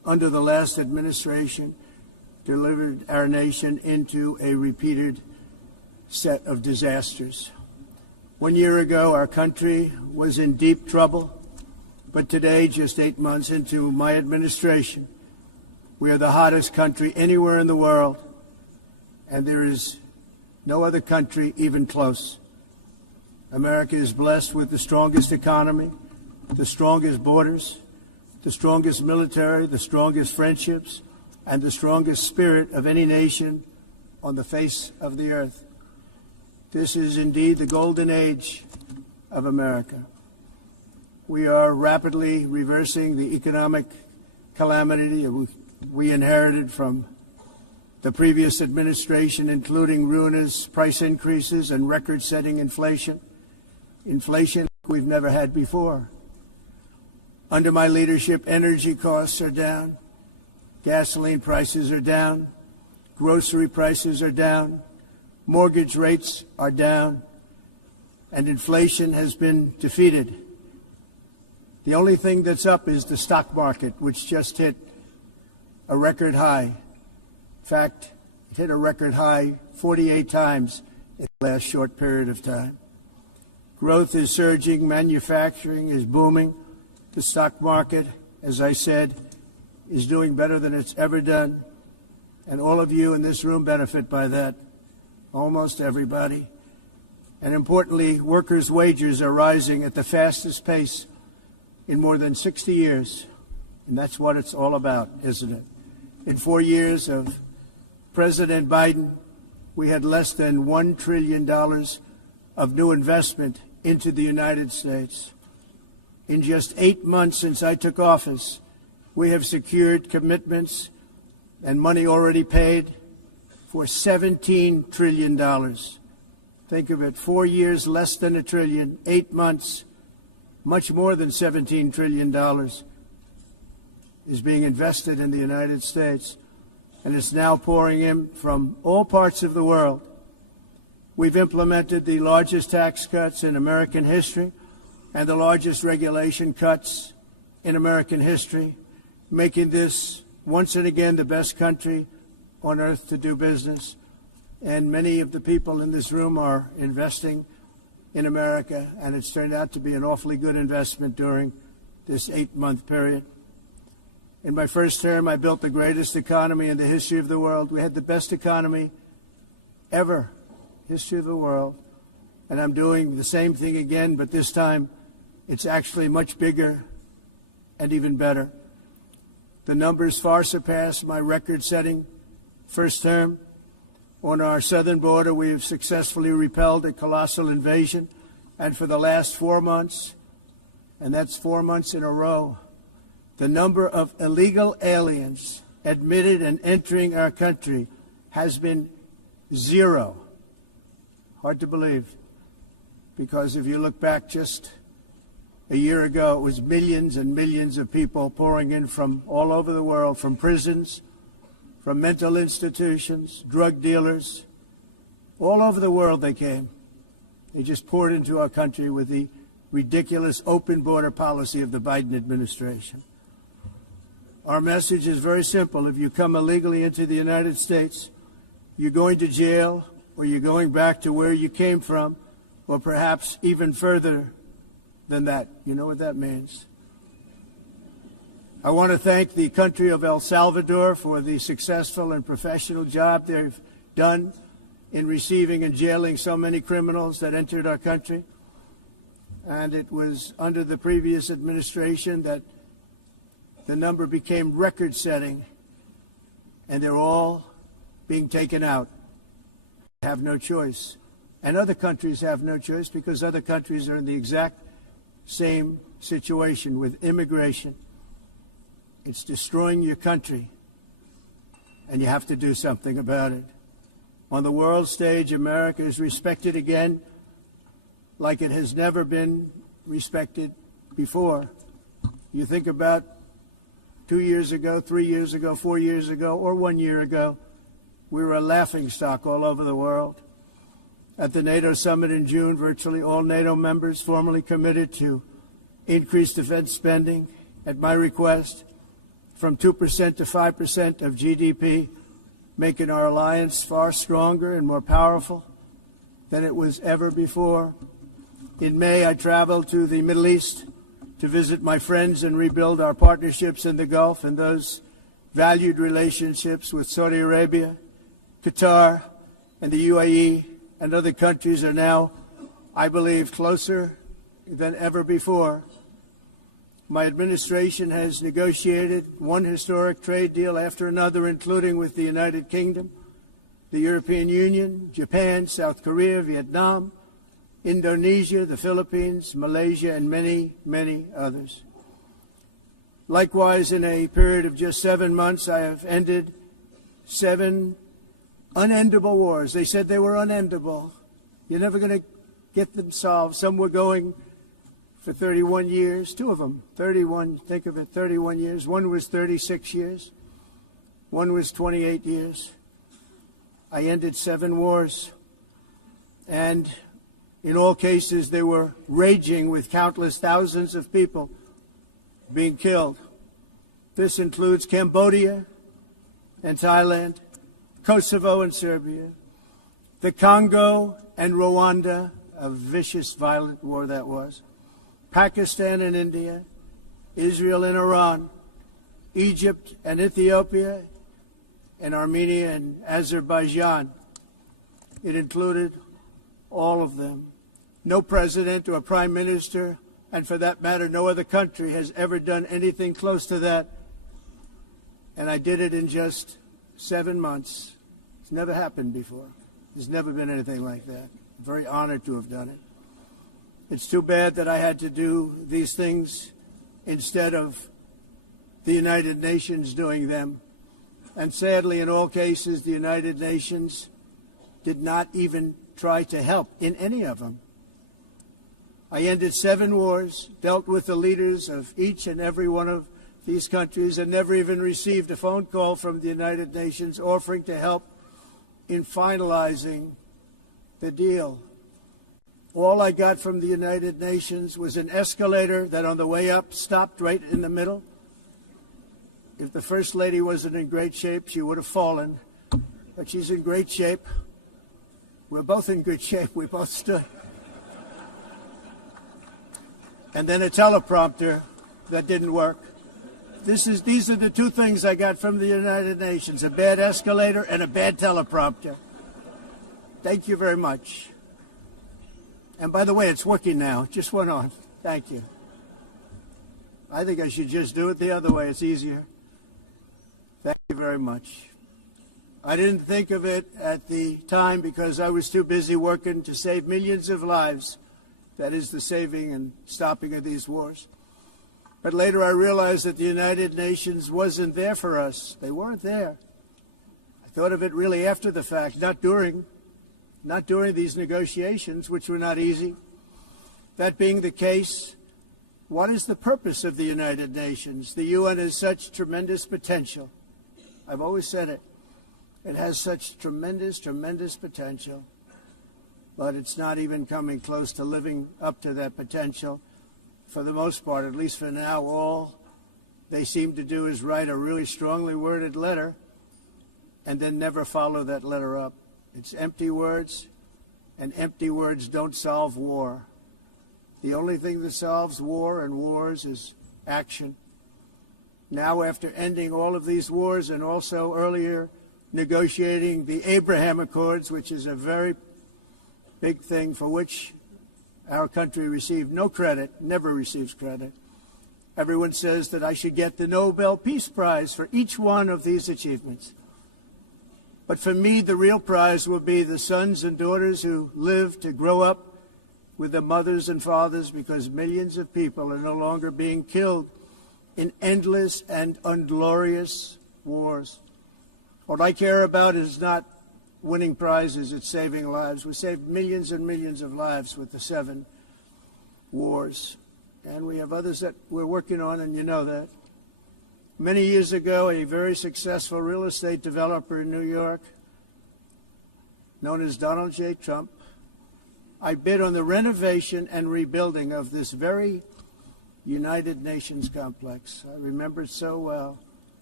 under the last administration delivered our nation into a repeated set of disasters. 1 year ago, our country was in deep trouble, but today, just 8 months into my administration, we are the hottest country anywhere in the world, and there is no other country even close. America is blessed with the strongest economy, the strongest borders, the strongest military, the strongest friendships, and the strongest spirit of any nation on the face of the earth. This is indeed the golden age of America. We are rapidly reversing the economic calamity we inherited from the previous administration, including ruinous price increases and record-setting inflation we've never had before. Under my leadership, energy costs are down, gasoline prices are down, grocery prices are down, mortgage rates are down, and inflation has been defeated. The only thing that's up is the stock market, which just hit a record high. In fact, it hit a record high 48 times in the last short period of time. Growth is surging, manufacturing is booming. The stock market, as I said, is doing better than it's ever done. And all of you in this room benefit by that, almost everybody. And importantly, workers' wages are rising at the fastest pace in more than 60 years. And that's what it's all about, isn't it? In 4 years of President Biden, we had less than $1 trillion of new investment into the United States. In just 8 months since I took office, we have secured commitments and money already paid for $17 trillion. Think of it, 4 years, less than $1 trillion, 8 months, much more than $17 trillion is being invested in the United States, and it's now pouring in from all parts of the world. We've implemented the largest tax cuts in American history and the largest regulation cuts in American history, making this once and again the best country on earth to do business. And many of the people in this room are investing in America, and it's turned out to be an awfully good investment during this 8-month period. In my first term, I built the greatest economy in the history of the world. We had the best economy ever, history of the world. And I'm doing the same thing again, but this time it's actually much bigger and even better. The numbers far surpass my record-setting first term. On our southern border, we have successfully repelled a colossal invasion. And for the last 4 months, and that's 4 months in a row, the number of illegal aliens admitted and entering our country has been 0. Hard to believe, because if you look back just a year ago, it was millions and millions of people pouring in from all over the world, from prisons, from mental institutions, drug dealers. All over the world they came. They just poured into our country with the ridiculous open border policy of the Biden administration. Our message is very simple. If you come illegally into the United States, you're going to jail, or you're going back to where you came from, or perhaps even further than that. You know what that means. I want to thank the country of El Salvador for the successful and professional job they've done in receiving and jailing so many criminals that entered our country. And it was under the previous administration that the number became record-setting, and they're all being taken out. They have no choice. And other countries have no choice, because other countries are in the exact same situation with immigration. It's destroying your country, and you have to do something about it. On the world stage, America is respected again like it has never been respected before. You think about 2 years ago, 3 years ago, 4 years ago, or 1 year ago, we were a laughingstock all over the world. At the NATO summit in June, virtually all NATO members formally committed to increase defense spending at my request. from 2% to 5% of GDP, making our alliance far stronger and more powerful than it was ever before. In May, I traveled to the Middle East to visit my friends and rebuild our partnerships in the Gulf, and those valued relationships with Saudi Arabia, Qatar, and the UAE and other countries are now, I believe, closer than ever before. My administration has negotiated one historic trade deal after another, including with the United Kingdom, the European Union, Japan, South Korea, Vietnam, Indonesia, the Philippines, Malaysia, and many, many others. Likewise, in a period of just 7 months, I have ended 7 unendable wars. They said they were unendable. You're never going to get them solved. Some were going for 31 years, 2 of them, 31, think of it, 31 years. One was 36 years. One was 28 years. I ended 7 wars. And in all cases, they were raging with countless thousands of people being killed. This includes Cambodia and Thailand, Kosovo and Serbia, the Congo and Rwanda, a vicious, violent war that was, Pakistan and India, Israel and Iran, Egypt and Ethiopia, and Armenia and Azerbaijan. It included all of them. No president or prime minister, and for that matter, no other country has ever done anything close to that. And I did it in just 7 months. It's never happened before. There's never been anything like that. I'm very honored to have done it. It's too bad that I had to do these things instead of the United Nations doing them. And sadly, in all cases, the United Nations did not even try to help in any of them. I ended 7 wars, dealt with the leaders of each and every one of these countries, and never even received a phone call from the United Nations offering to help in finalizing the deal. All I got from the United Nations was an escalator that on the way up stopped right in the middle. If the First Lady wasn't in great shape, she would have fallen. But she's in great shape. We're both in good shape. We both stood. And then a teleprompter that didn't work. These are the 2 things I got from the United Nations, a bad escalator and a bad teleprompter. Thank you very much. And by the way, it's working now. It just went on. Thank you. I think I should just do it the other way. It's easier. Thank you very much. I didn't think of it at the time because I was too busy working to save millions of lives. That is the saving and stopping of these wars. But later I realized that the United Nations wasn't there for us. They weren't there. I thought of it really after the fact, not during these negotiations, which were not easy. That being the case, what is the purpose of the United Nations? The UN has such tremendous potential. I've always said it. It has such tremendous, tremendous potential. But it's not even coming close to living up to that potential. For the most part, at least for now, all they seem to do is write a really strongly worded letter and then never follow that letter up. It's empty words, and empty words don't solve war. The only thing that solves war and wars is action. Now, after ending all of these wars and also earlier negotiating the Abraham Accords, which is a very big thing for which our country received no credit, never receives credit. Everyone says that I should get the Nobel Peace Prize for each one of these achievements. But for me, the real prize will be the sons and daughters who live to grow up with their mothers and fathers, because millions of people are no longer being killed in endless and unglorious wars. What I care about is not winning prizes, it's saving lives. We saved millions and millions of lives with the 7 wars. And we have others that we're working on, and you know that. Many years ago, a very successful real estate developer in New York, known as Donald J. Trump, I bid on the renovation and rebuilding of this very United Nations complex. I remember it so well.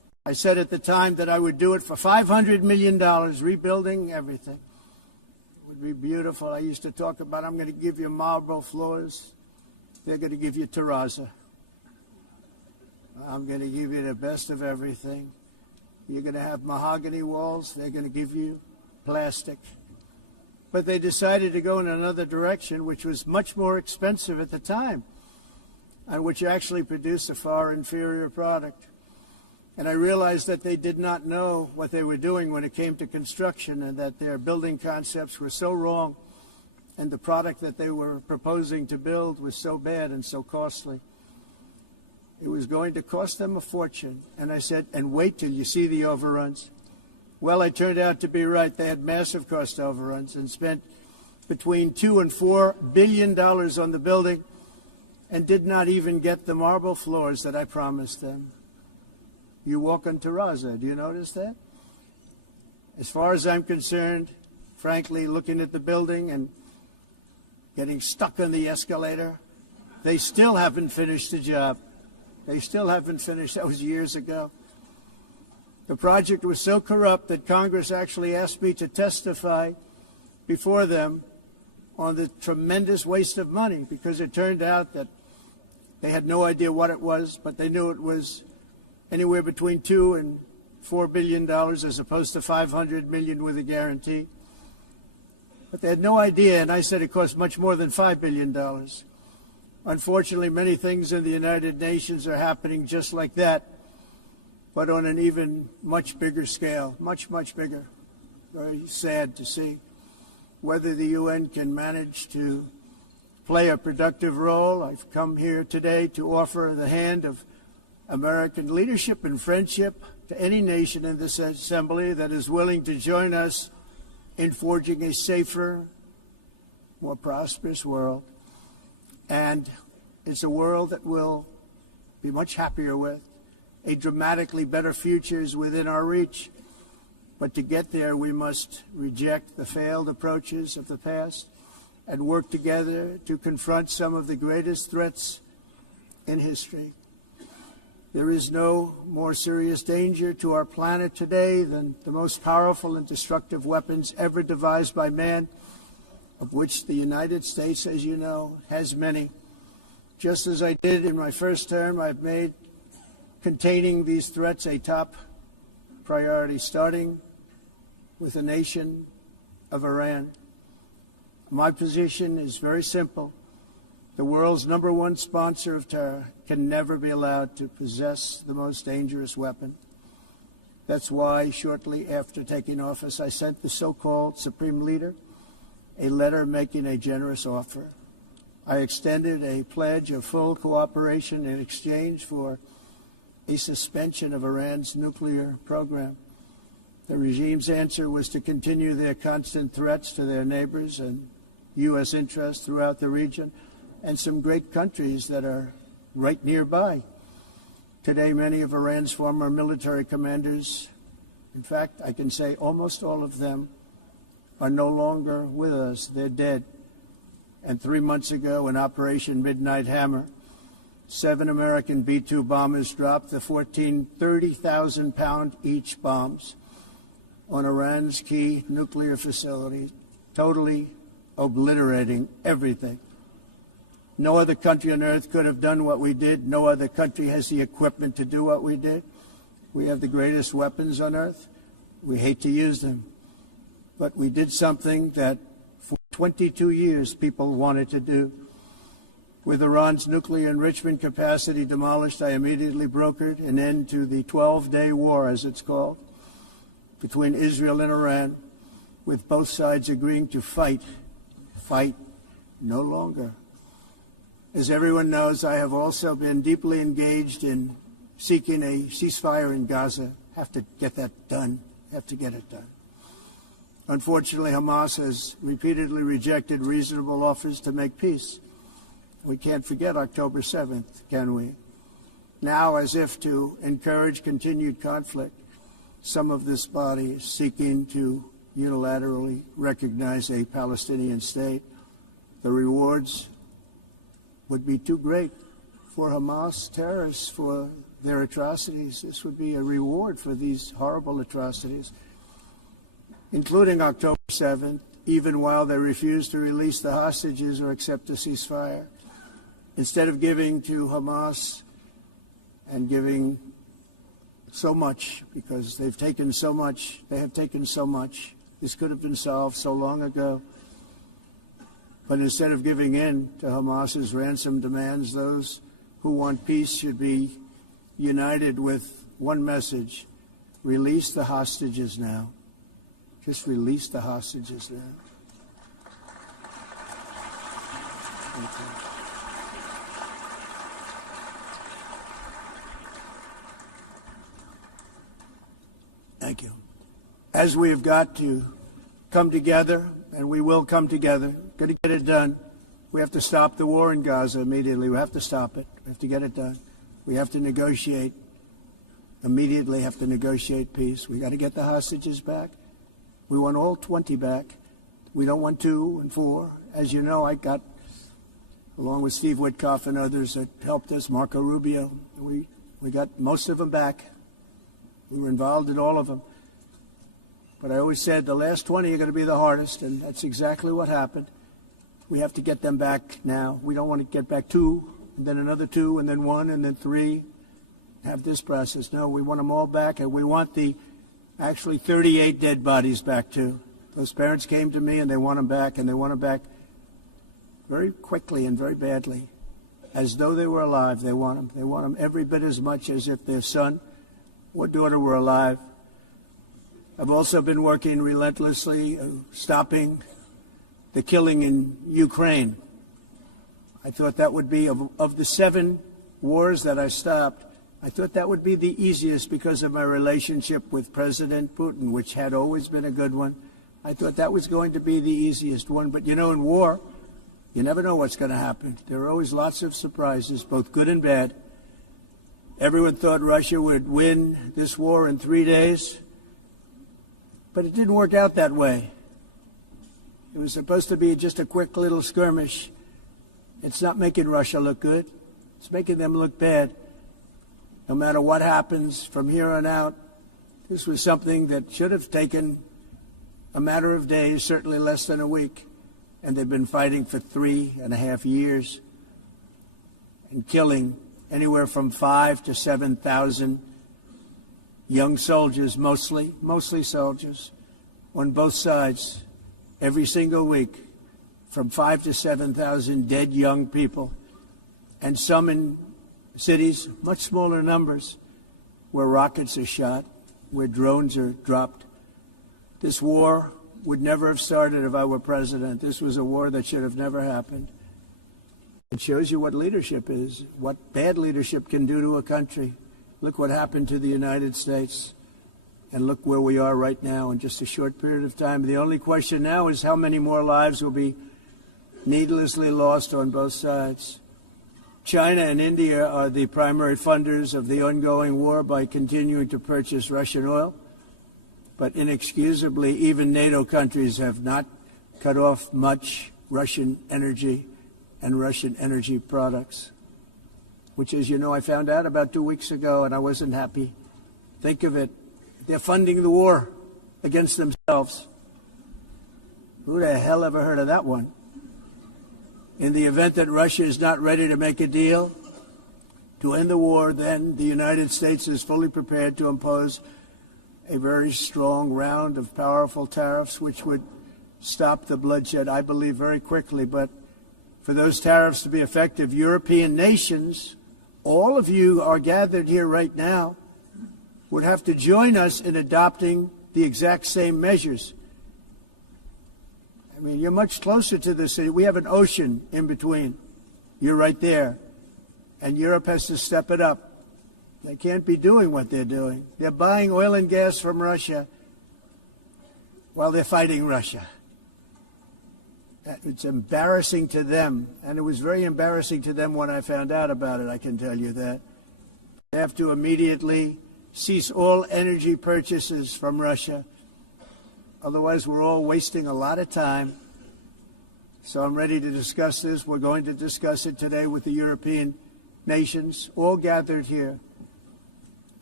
I said at the time that I would do it for $500 million, rebuilding everything. It would be beautiful. I used to talk about, I'm going to give you marble floors. They're going to give you terrazzo. I'm going to give you the best of everything. You're going to have mahogany walls. They're going to give you plastic. But they decided to go in another direction, which was much more expensive at the time, and which actually produced a far inferior product. And I realized that they did not know what they were doing when it came to construction, and that their building concepts were so wrong, and the product that they were proposing to build was so bad and so costly. It was going to cost them a fortune. And I said, and wait till you see the overruns. Well, I turned out to be right. They had massive cost overruns and spent between $2 and $4 billion on the building and did not even get the marble floors that I promised them. You walk on terrazzo. Do you notice that? As far as I'm concerned, frankly, looking at the building and getting stuck on the escalator, they still haven't finished the job. They still haven't finished. That was years ago. The project was so corrupt that Congress actually asked me to testify before them on the tremendous waste of money, because it turned out that they had no idea what it was, but they knew it was anywhere between $2 and $4 billion as opposed to $500 million with a guarantee. But they had no idea, and I said it cost much more than $5 billion. Unfortunately, many things in the United Nations are happening just like that, but on an even much bigger scale, much, much bigger. Very sad to see. Whether the UN can manage to play a productive role, I've come here today to offer the hand of American leadership and friendship to any nation in this assembly that is willing to join us in forging a safer, more prosperous world. And it's a world that we'll be much happier with. A dramatically better future is within our reach. But to get there, we must reject the failed approaches of the past and work together to confront some of the greatest threats in history. There is no more serious danger to our planet today than the most powerful and destructive weapons ever devised by man, of which the United States, as you know, has many. Just as I did in my first term, I've made containing these threats a top priority, starting with the nation of Iran. My position is very simple. The world's #1 sponsor of terror can never be allowed to possess the most dangerous weapon. That's why shortly after taking office, I sent the so-called Supreme Leader a letter making a generous offer. I extended a pledge of full cooperation in exchange for a suspension of Iran's nuclear program. The regime's answer was to continue their constant threats to their neighbors and U.S. interests throughout the region and some great countries that are right nearby. Today, many of Iran's former military commanders, in fact, I can say almost all of them, are no longer with us. They're dead. And 3 months ago, in Operation Midnight Hammer, 7 American B-2 bombers dropped the 14 30,000-pound each bombs on Iran's key nuclear facility, totally obliterating everything. No other country on earth could have done what we did. No other country has the equipment to do what we did. We have the greatest weapons on earth. We hate to use them. But we did something that for 22 years people wanted to do. With Iran's nuclear enrichment capacity demolished, I immediately brokered an end to the 12-day war, as it's called, between Israel and Iran, with both sides agreeing to fight no longer. As everyone knows, I have also been deeply engaged in seeking a ceasefire in Gaza. Have to get that done. Have to get it done. Unfortunately, Hamas has repeatedly rejected reasonable offers to make peace. We can't forget October 7th, can we? Now, as if to encourage continued conflict, some of this body is seeking to unilaterally recognize a Palestinian state. The rewards would be too great for Hamas terrorists, for their atrocities. This would be a reward for these horrible atrocities, including October 7th, even while they refuse to release the hostages or accept a ceasefire. Instead of giving to Hamas and giving so much, because they've taken so much, they have taken so much. This could have been solved so long ago. But instead of giving in to Hamas's ransom demands, those who want peace should be united with one message: release the hostages now. Just release the hostages now. Thank you. Thank you. As we have got to come together, and we will come together, got to get it done. We have to stop the war in Gaza immediately. We have to stop it. We have to get it done. We have to negotiate, immediately have to negotiate peace. We got to get the hostages back. We want all 20 back. We don't want 2 and 4. As you know, I got, along with Steve Witkoff and others that helped us, Marco Rubio, we got most of them back. We were involved in all of them. But I always said the last 20 are going to be the hardest, and that's exactly what happened. We have to get them back now. We don't want to get back 2, and then another 2, and then 1, and then 3. Have this process. No, we want them all back, and we want the actually 38 dead bodies back too. Those parents came to me, and they want them back, and they want them back very quickly and very badly, as though they were alive. They want them. They want them every bit as much as if their son or daughter were alive. I've also been working relentlessly, stopping the killing in Ukraine. I thought that would be, of the 7 wars that I stopped, I thought that would be the easiest because of my relationship with President Putin, which had always been a good one. I thought that was going to be the easiest one. But, you know, in war, you never know what's going to happen. There are always lots of surprises, both good and bad. Everyone thought Russia would win this war in 3 days, but it didn't work out that way. It was supposed to be just a quick little skirmish. It's not making Russia look good. It's making them look bad. No matter what happens from here on out, this was something that should have taken a matter of days, certainly less than a week. And they've been fighting for 3.5 years and killing anywhere from 5,000 to 7,000 young soldiers, mostly soldiers, on both sides, every single week, from 5,000 to 7,000 dead young people, and some in cities, much smaller numbers, where rockets are shot, where drones are dropped. This war would never have started if I were president. This was a war that should have never happened. It shows you what leadership is, what bad leadership can do to a country. Look what happened to the United States, and look where we are right now in just a short period of time. The only question now is how many more lives will be needlessly lost on both sides. China and India are the primary funders of the ongoing war by continuing to purchase Russian oil. But inexcusably, even NATO countries have not cut off much Russian energy and Russian energy products, which, as you know, I found out about 2 weeks ago, and I wasn't happy. Think of it. They're funding the war against themselves. Who the hell ever heard of that one? In the event that Russia is not ready to make a deal to end the war, then the United States is fully prepared to impose a very strong round of powerful tariffs, which would stop the bloodshed, I believe, very quickly. But for those tariffs to be effective, European nations, all of you are gathered here right now, would have to join us in adopting the exact same measures. I mean, you're much closer to the city. We have an ocean in between. You're right there. And Europe has to step it up. They can't be doing what they're doing. They're buying oil and gas from Russia while they're fighting Russia. It's embarrassing to them, and it was very embarrassing to them when I found out about it, I can tell you that. They have to immediately cease all energy purchases from Russia. Otherwise, we're all wasting a lot of time. So I'm ready to discuss this. We're going to discuss it today with the European nations, all gathered here.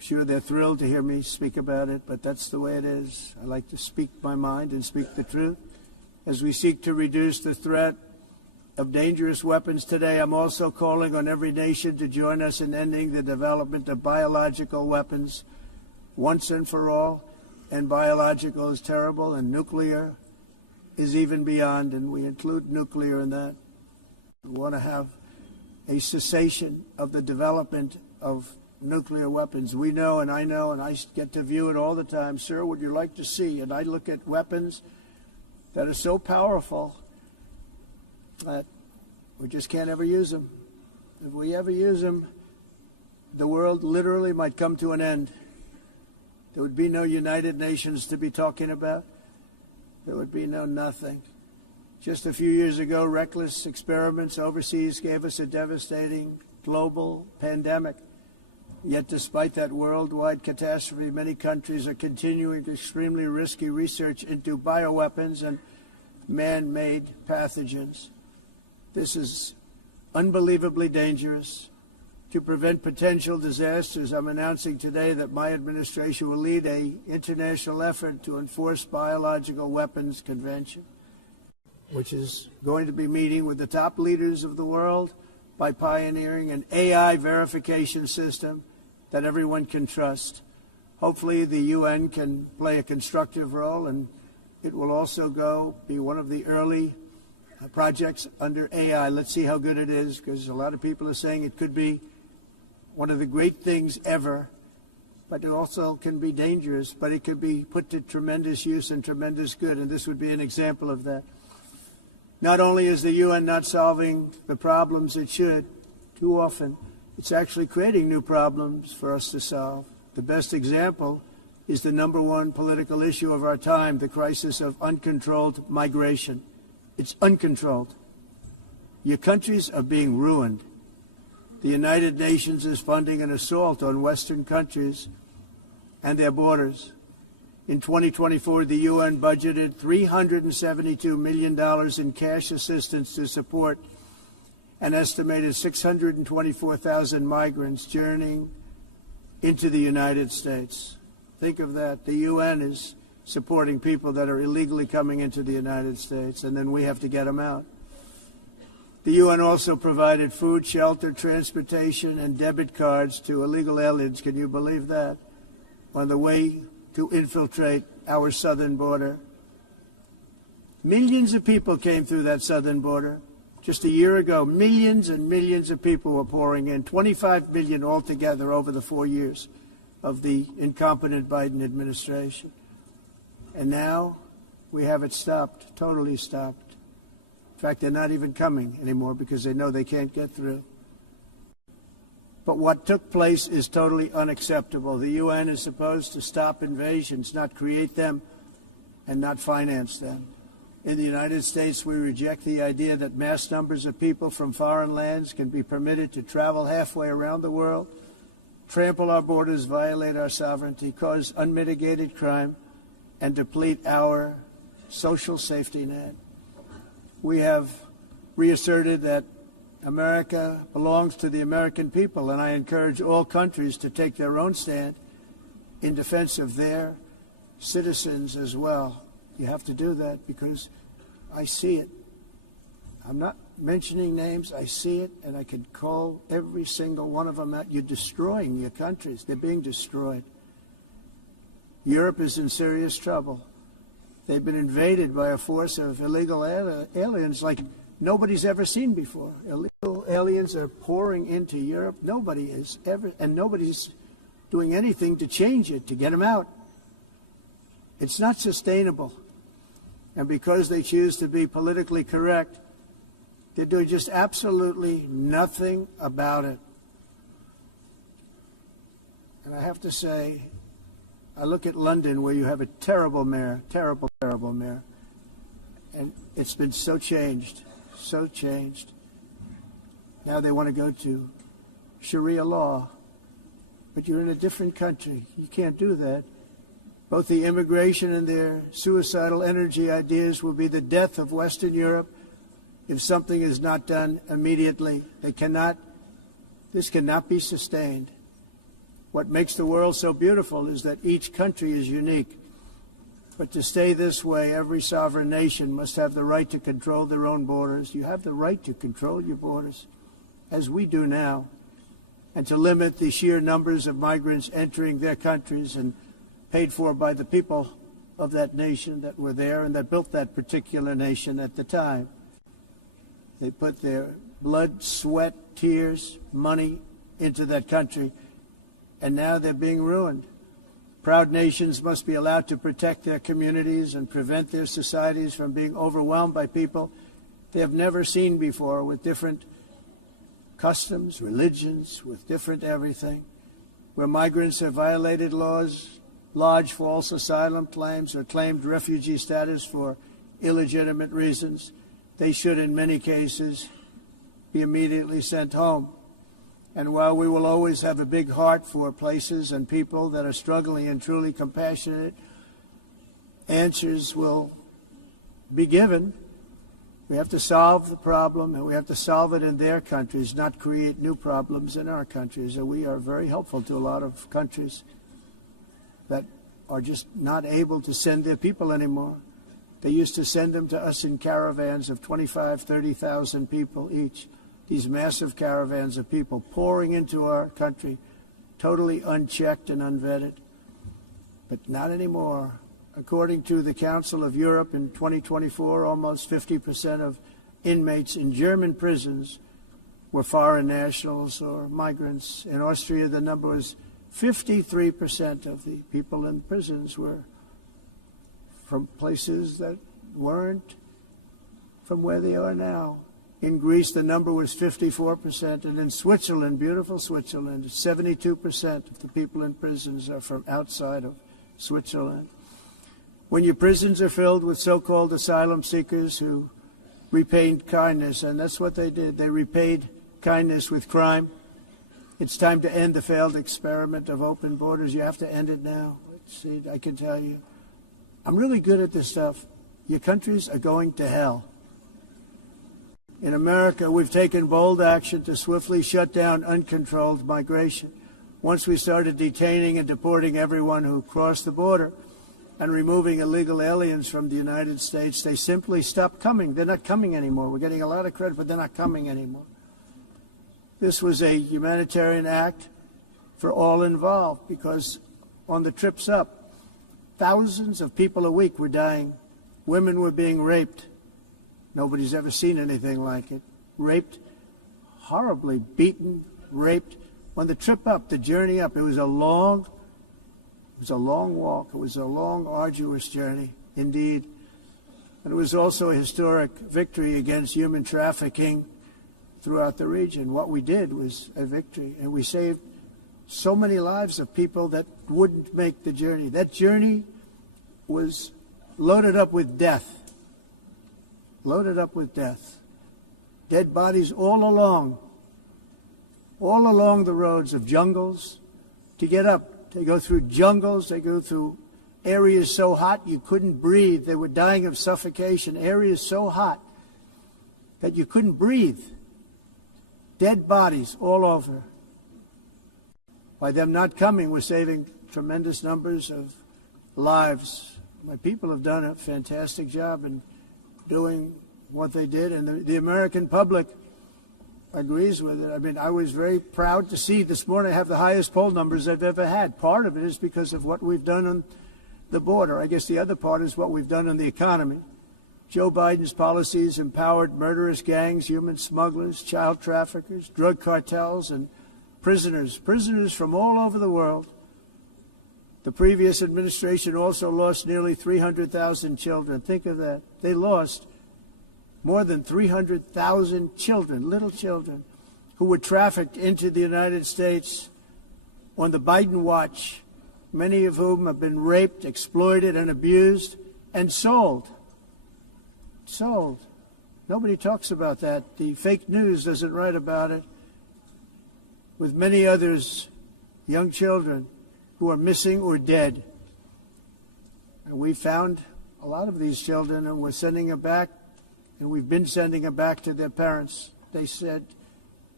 sure they're thrilled to hear me speak about it, but that's the way it is. I like to speak my mind and speak the truth. As we seek to reduce the threat of dangerous weapons today, I'm also calling on every nation to join us in ending the development of biological weapons once and for all. And biological is terrible, and nuclear is even beyond, and we include nuclear in that. We want to have a cessation of the development of nuclear weapons. We know, and I get to view it all the time. Sir, would you like to see? And I look at weapons that are so powerful that we just can't ever use them. If we ever use them, the world literally might come to an end. There would be no United Nations to be talking about. There would be no nothing. Just a few years ago, reckless experiments overseas gave us a devastating global pandemic. Yet despite that worldwide catastrophe, many countries are continuing extremely risky research into bioweapons and man-made pathogens. This is unbelievably dangerous. To prevent potential disasters, I'm announcing today that my administration will lead an international effort to enforce Biological Weapons Convention, which is going to be meeting with the top leaders of the world by pioneering an AI verification system that everyone can trust. Hopefully the UN can play a constructive role, and it will also be one of the early projects under AI. Let's see how good it is, because a lot of people are saying it could be one of the great things ever, but it also can be dangerous, but it could be put to tremendous use and tremendous good, and this would be an example of that. Not only is the UN not solving the problems it should, too often, it's actually creating new problems for us to solve. The best example is the number one political issue of our time, the crisis of uncontrolled migration. It's uncontrolled. Your countries are being ruined. The United Nations is funding an assault on Western countries and their borders. In 2024, the UN budgeted $372 million in cash assistance to support an estimated 624,000 migrants journeying into the United States. Think of that. The UN is supporting people that are illegally coming into the United States, and then we have to get them out. The UN also provided food, shelter, transportation, and debit cards to illegal aliens. Can you believe that? On the way to infiltrate our southern border. Millions of people came through that southern border. Just a year ago, millions and millions of people were pouring in, 25 million altogether over the 4 years of the incompetent Biden administration. And now we have it stopped, totally stopped. In fact, they're not even coming anymore because they know they can't get through. But what took place is totally unacceptable. The UN is supposed to stop invasions, not create them and not finance them. In the United States, we reject the idea that mass numbers of people from foreign lands can be permitted to travel halfway around the world, trample our borders, violate our sovereignty, cause unmitigated crime, and deplete our social safety net. We have reasserted that America belongs to the American people, and I encourage all countries to take their own stand in defense of their citizens as well. You have to do that because I see it. I'm not mentioning names. I see it, and I can call every single one of them out. You're destroying your countries. They're being destroyed. Europe is in serious trouble. They've been invaded by a force of illegal aliens like nobody's ever seen before. Illegal aliens are pouring into Europe. Nobody is ever, and nobody's doing anything to change it, to get them out. It's not sustainable. And because they choose to be politically correct, they're doing just absolutely nothing about it. And I have to say, I look at London, where you have a terrible mayor, terrible mayor, and it's been so changed. Now they want to go to Sharia law, but you're in a different country. You can't do that. Both the immigration and their suicidal energy ideas will be the death of Western Europe if something is not done immediately. This cannot be sustained. What makes the world so beautiful is that each country is unique. But to stay this way, every sovereign nation must have the right to control their own borders. You have the right to control your borders, as we do now, and to limit the sheer numbers of migrants entering their countries and paid for by the people of that nation that were there and that built that particular nation at the time. They put their blood, sweat, tears, money into that country, and now they're being ruined. Proud nations must be allowed to protect their communities and prevent their societies from being overwhelmed by people they have never seen before, with different customs, religions, with different everything. Where migrants have violated laws, lodged false asylum claims, or claimed refugee status for illegitimate reasons, they should, in many cases, be immediately sent home. And while we will always have a big heart for places and people that are struggling and truly compassionate, answers will be given. We have to solve the problem, and we have to solve it in their countries, not create new problems in our countries. And we are very helpful to a lot of countries that are just not able to send their people anymore. They used to send them to us in caravans of 25,000, 30,000 people each. These massive caravans of people pouring into our country, totally unchecked and unvetted. But not anymore. According to the Council of Europe in 2024, almost 50% of inmates in German prisons were foreign nationals or migrants. In Austria, the number was 53% of the people in prisons were from places that weren't from where they are now. In Greece, the number was 54%, and in Switzerland, beautiful Switzerland, 72% of the people in prisons are from outside of Switzerland. When your prisons are filled with so-called asylum seekers who repaid kindness, and that's what they did, they repaid kindness with crime, it's time to end the failed experiment of open borders. You have to end it now. See, I can tell you, I'm really good at this stuff. Your countries are going to hell. In America, we've taken bold action to swiftly shut down uncontrolled migration. Once we started detaining and deporting everyone who crossed the border and removing illegal aliens from the United States, they simply stopped coming. They're not coming anymore. We're getting a lot of credit, but they're not coming anymore. This was a humanitarian act for all involved, because on the trips up, thousands of people a week were dying. Women were being raped. Nobody's ever seen anything like it. Raped, horribly beaten, raped. On the trip up, the journey up, it was a long walk. It was a long, arduous journey, indeed. And it was also a historic victory against human trafficking throughout the region. What we did was a victory, and we saved so many lives of people that wouldn't make the journey. That journey was loaded up with death. Loaded up with death. Dead bodies all along the roads of jungles to get up. They go through jungles, they go through areas so hot you couldn't breathe. They were dying of suffocation, areas so hot that you couldn't breathe. Dead bodies all over. By them not coming, we're saving tremendous numbers of lives. My people have done a fantastic job in doing what they did, and the American public agrees with it. I mean, I was very proud to see this morning I have the highest poll numbers I've ever had. Part of it is because of what we've done on the border. I guess the other part is what we've done on the economy. Joe Biden's policies empowered murderous gangs, human smugglers, child traffickers, drug cartels, and prisoners from all over the world. The previous administration also lost nearly 300,000 children. Think of that. They lost more than 300,000 children, little children, who were trafficked into the United States on the Biden watch, many of whom have been raped, exploited, and abused, and sold. Sold. Nobody talks about that. The fake news doesn't write about it. With many others, young children who are missing or dead. And we found a lot of these children, and we're sending them back, and we've been sending them back to their parents. They said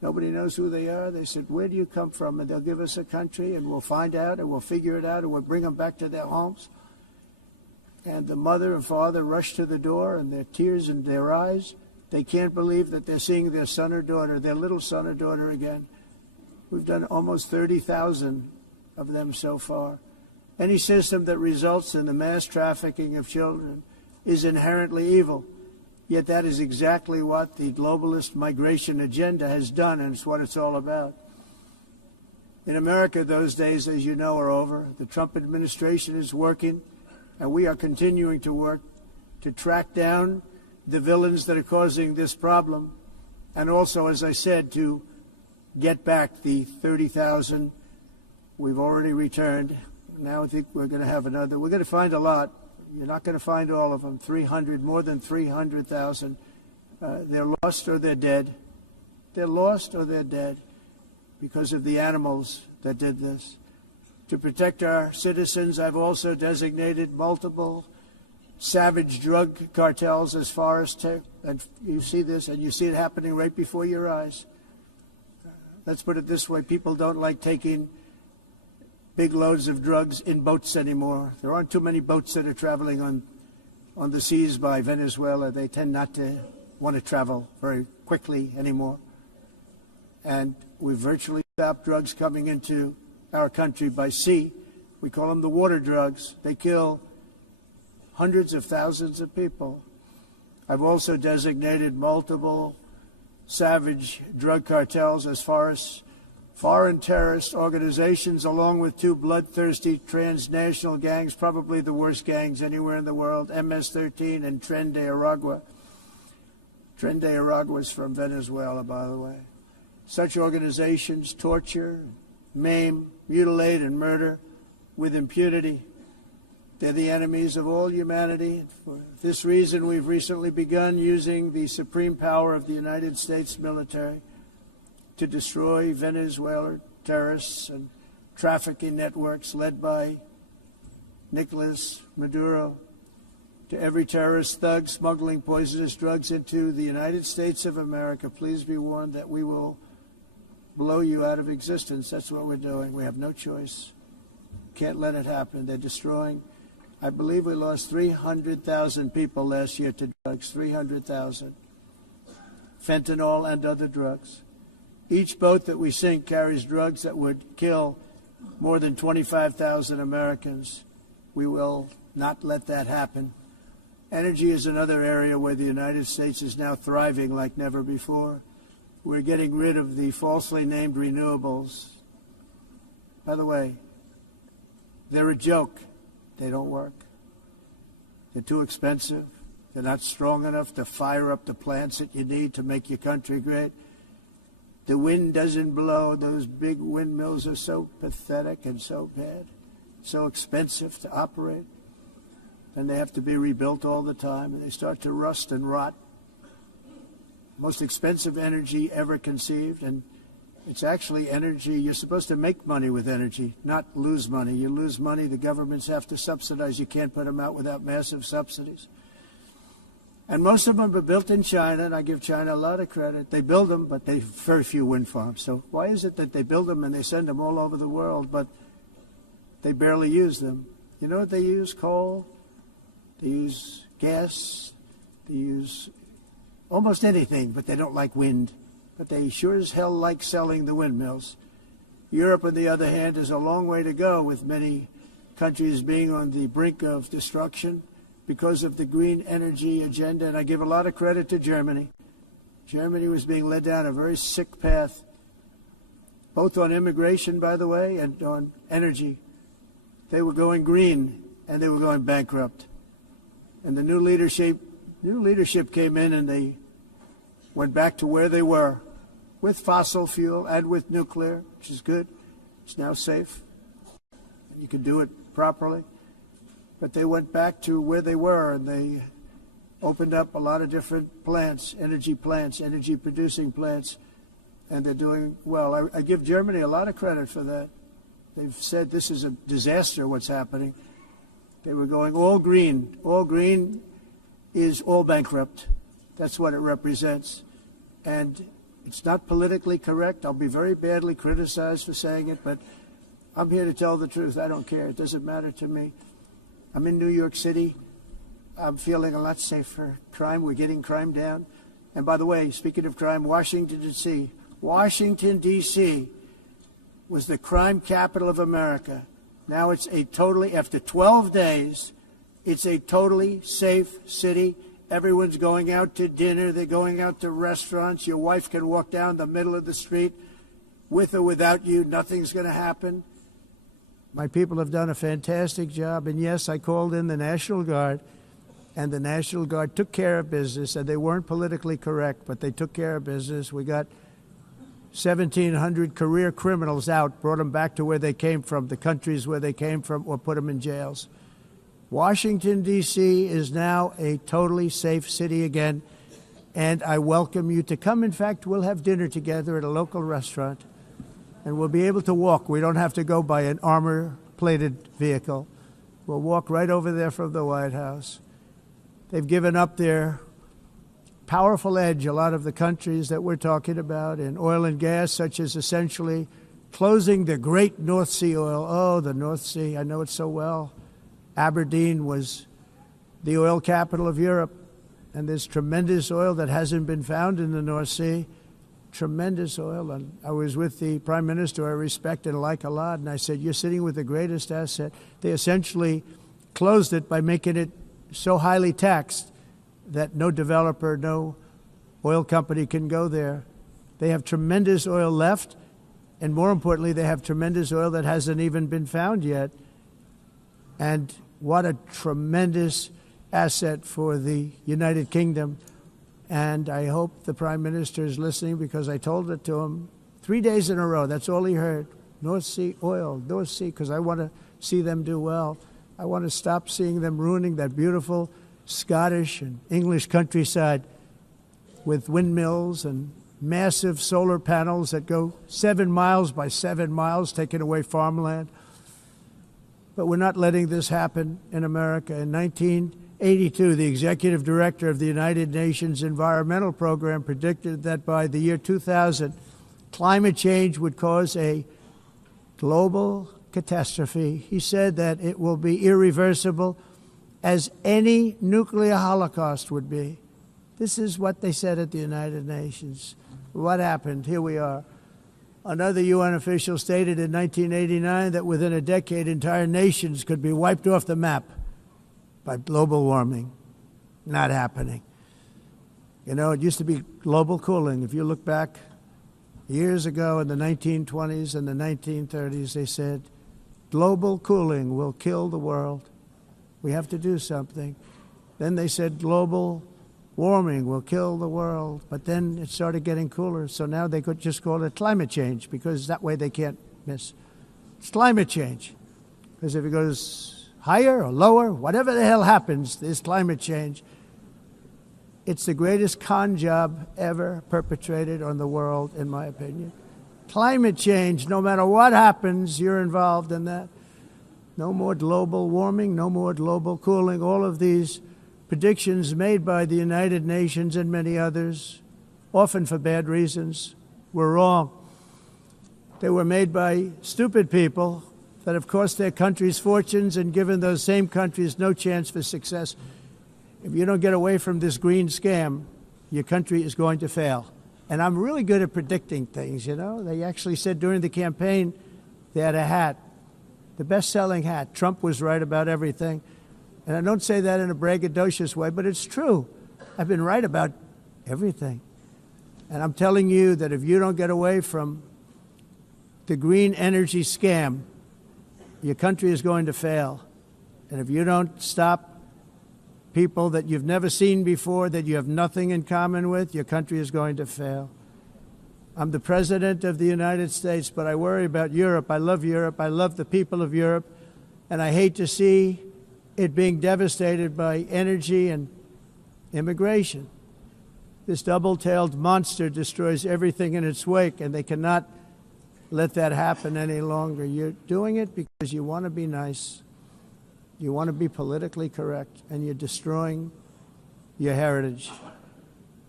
Nobody knows who they are. They said, where do you come from? And they'll give us a country, and we'll find out, and we'll figure it out, and we'll bring them back to their homes. And the mother and father rush to the door, and their tears in their eyes. They can't believe that they're seeing their son or daughter, their little son or daughter again. We've done almost 30,000 of them so far. Any system that results in the mass trafficking of children is inherently evil. Yet that is exactly what the globalist migration agenda has done, and it's what it's all about. In America, those days, as you know, are over. The Trump administration is working, and we are continuing to work to track down the villains that are causing this problem, and also, as I said, to get back the 30,000 we've already returned. Now I think we're going to have another. We're going to find a lot. You're not going to find all of them. 300, more than 300,000. They're lost or they're dead. They're lost or they're dead because of the animals that did this. To protect our citizens, I've also designated multiple savage drug cartels as far as and you see this, and you see it happening right before your eyes. Let's put it this way. People don't like taking big loads of drugs in boats anymore. There aren't too many boats that are traveling on the seas by Venezuela. They tend not to want to travel very quickly anymore. And we've virtually stopped drugs coming into our country by sea. We call them the water drugs. They kill hundreds of thousands of people. I've also designated multiple savage drug cartels as far as foreign terrorist organizations, along with two bloodthirsty transnational gangs, probably the worst gangs anywhere in the world, MS-13 and Tren de Aragua. Tren de Aragua is from Venezuela, by the way. Such organizations torture, maim, mutilate, and murder with impunity. They're the enemies of all humanity. For this reason, we've recently begun using the supreme power of the United States military to destroy Venezuelan terrorists and trafficking networks led by Nicolas Maduro. To every terrorist thug smuggling poisonous drugs into the United States of America, please be warned that we will blow you out of existence. That's what we're doing. We have no choice. Can't let it happen. They're destroying. I believe we lost 300,000 people last year to drugs, 300,000. Fentanyl and other drugs. Each boat that we sink carries drugs that would kill more than 25,000 Americans. We will not let that happen. Energy is another area where the United States is now thriving like never before. We're getting rid of the falsely named renewables. By the way, they're a joke. They don't work. They're too expensive. They're not strong enough to fire up the plants that you need to make your country great. The wind doesn't blow. Those big windmills are so pathetic and so bad, so expensive to operate. And they have to be rebuilt all the time, and they start to rust and rot. Most expensive energy ever conceived, and it's actually energy. You're supposed to make money with energy, not lose money. You lose money, the governments have to subsidize. You can't put them out without massive subsidies. And most of them are built in China, and I give China a lot of credit. They build them, but they have very few wind farms. So why is it that they build them and they send them all over the world, but they barely use them? You know what they use? Coal. They use gas. They use almost anything, but they don't like wind. But they sure as hell like selling the windmills. Europe, on the other hand, is a long way to go, with many countries being on the brink of destruction because of the green energy agenda, and I give a lot of credit to Germany. Germany was being led down a very sick path, both on immigration, by the way, and on energy. They were going green, and they were going bankrupt. And the new leadership came in, and they went back to where they were, with fossil fuel and with nuclear, which is good. It's now safe. You can do it properly. But they went back to where they were, and they opened up a lot of different plants, energy-producing plants, and they're doing well. I give Germany a lot of credit for that. They've said this is a disaster, what's happening. They were going all green. All green is all bankrupt. That's what it represents. And It's not politically correct. I'll be very badly criticized for saying it, but I'm here to tell the truth. I don't care. It doesn't matter to me. I'm in New York City. I'm feeling a lot safer. Crime, we're getting crime down. And by the way, speaking of crime, Washington, D.C. Washington, D.C. was the crime capital of America. Now it's a totally, after 12 days, it's a totally safe city. Everyone's going out to dinner. They're going out to restaurants. Your wife can walk down the middle of the street with or without you. Nothing's going to happen. My people have done a fantastic job. And yes, I called in the National Guard, and the National Guard took care of business, and they weren't politically correct, but they took care of business. We got 1,700 career criminals out, brought them back to where they came from, the countries where they came from, or put them in jails. Washington, D.C. is now a totally safe city again, and I welcome you to come. In fact, we'll have dinner together at a local restaurant, and we'll be able to walk. We don't have to go by an armor-plated vehicle. We'll walk right over there from the White House. They've given up their powerful edge, a lot of the countries that we're talking about, in oil and gas, such as essentially closing the great North Sea oil. Oh, the North Sea, I know it so well. Aberdeen was the oil capital of Europe, and there's tremendous oil that hasn't been found in the North Sea. Tremendous oil. And I was with the Prime Minister I respect and like a lot, and I said, you're sitting with the greatest asset. They essentially closed it by making it so highly taxed that no developer, no oil company can go there. They have tremendous oil left, and more importantly, they have tremendous oil that hasn't even been found yet. And what a tremendous asset for the United Kingdom. And I hope the Prime Minister is listening, because I told it to him 3 days in a row. That's all he heard. North Sea oil, North Sea, because I want to see them do well. I want to stop seeing them ruining that beautiful Scottish and English countryside with windmills and massive solar panels that go 7 miles by 7 miles, taking away farmland. But we're not letting this happen in America. In 1982, the executive director of the United Nations Environmental Program predicted that by the year 2000, climate change would cause a global catastrophe. He said that it will be irreversible, as any nuclear holocaust would be. This is what they said at the United Nations. What happened? Here we are. Another UN official stated in 1989 that within a decade, entire nations could be wiped off the map by global warming. Not happening. You know, it used to be global cooling. If you look back years ago in the 1920s and the 1930s, they said, global cooling will kill the world. We have to do something. Then they said global warming will kill the world. But then it started getting cooler. So now they could just call it climate change, because that way they can't miss. It's climate change. Because if it goes higher or lower, whatever the hell happens, there's climate change. It's the greatest con job ever perpetrated on the world, in my opinion. Climate change, no matter what happens, you're involved in that. No more global warming, no more global cooling. All of these predictions made by the United Nations and many others, often for bad reasons, were wrong. They were made by stupid people that have cost their countries fortunes and given those same countries no chance for success. If you don't get away from this green scam, your country is going to fail. And I'm really good at predicting things, you know. They actually said during the campaign they had a hat, the best-selling hat. Trump was right about everything. And I don't say that in a braggadocious way, but it's true. I've been right about everything. And I'm telling you that if you don't get away from the green energy scam, your country is going to fail. And if you don't stop people that you've never seen before, that you have nothing in common with, your country is going to fail. I'm the President of the United States, but I worry about Europe. I love Europe. I love the people of Europe. And I hate to see it being devastated by energy and immigration. This double-tailed monster destroys everything in its wake, and they cannot let that happen any longer. You're doing it because you want to be nice. You want to be politically correct, and you're destroying your heritage.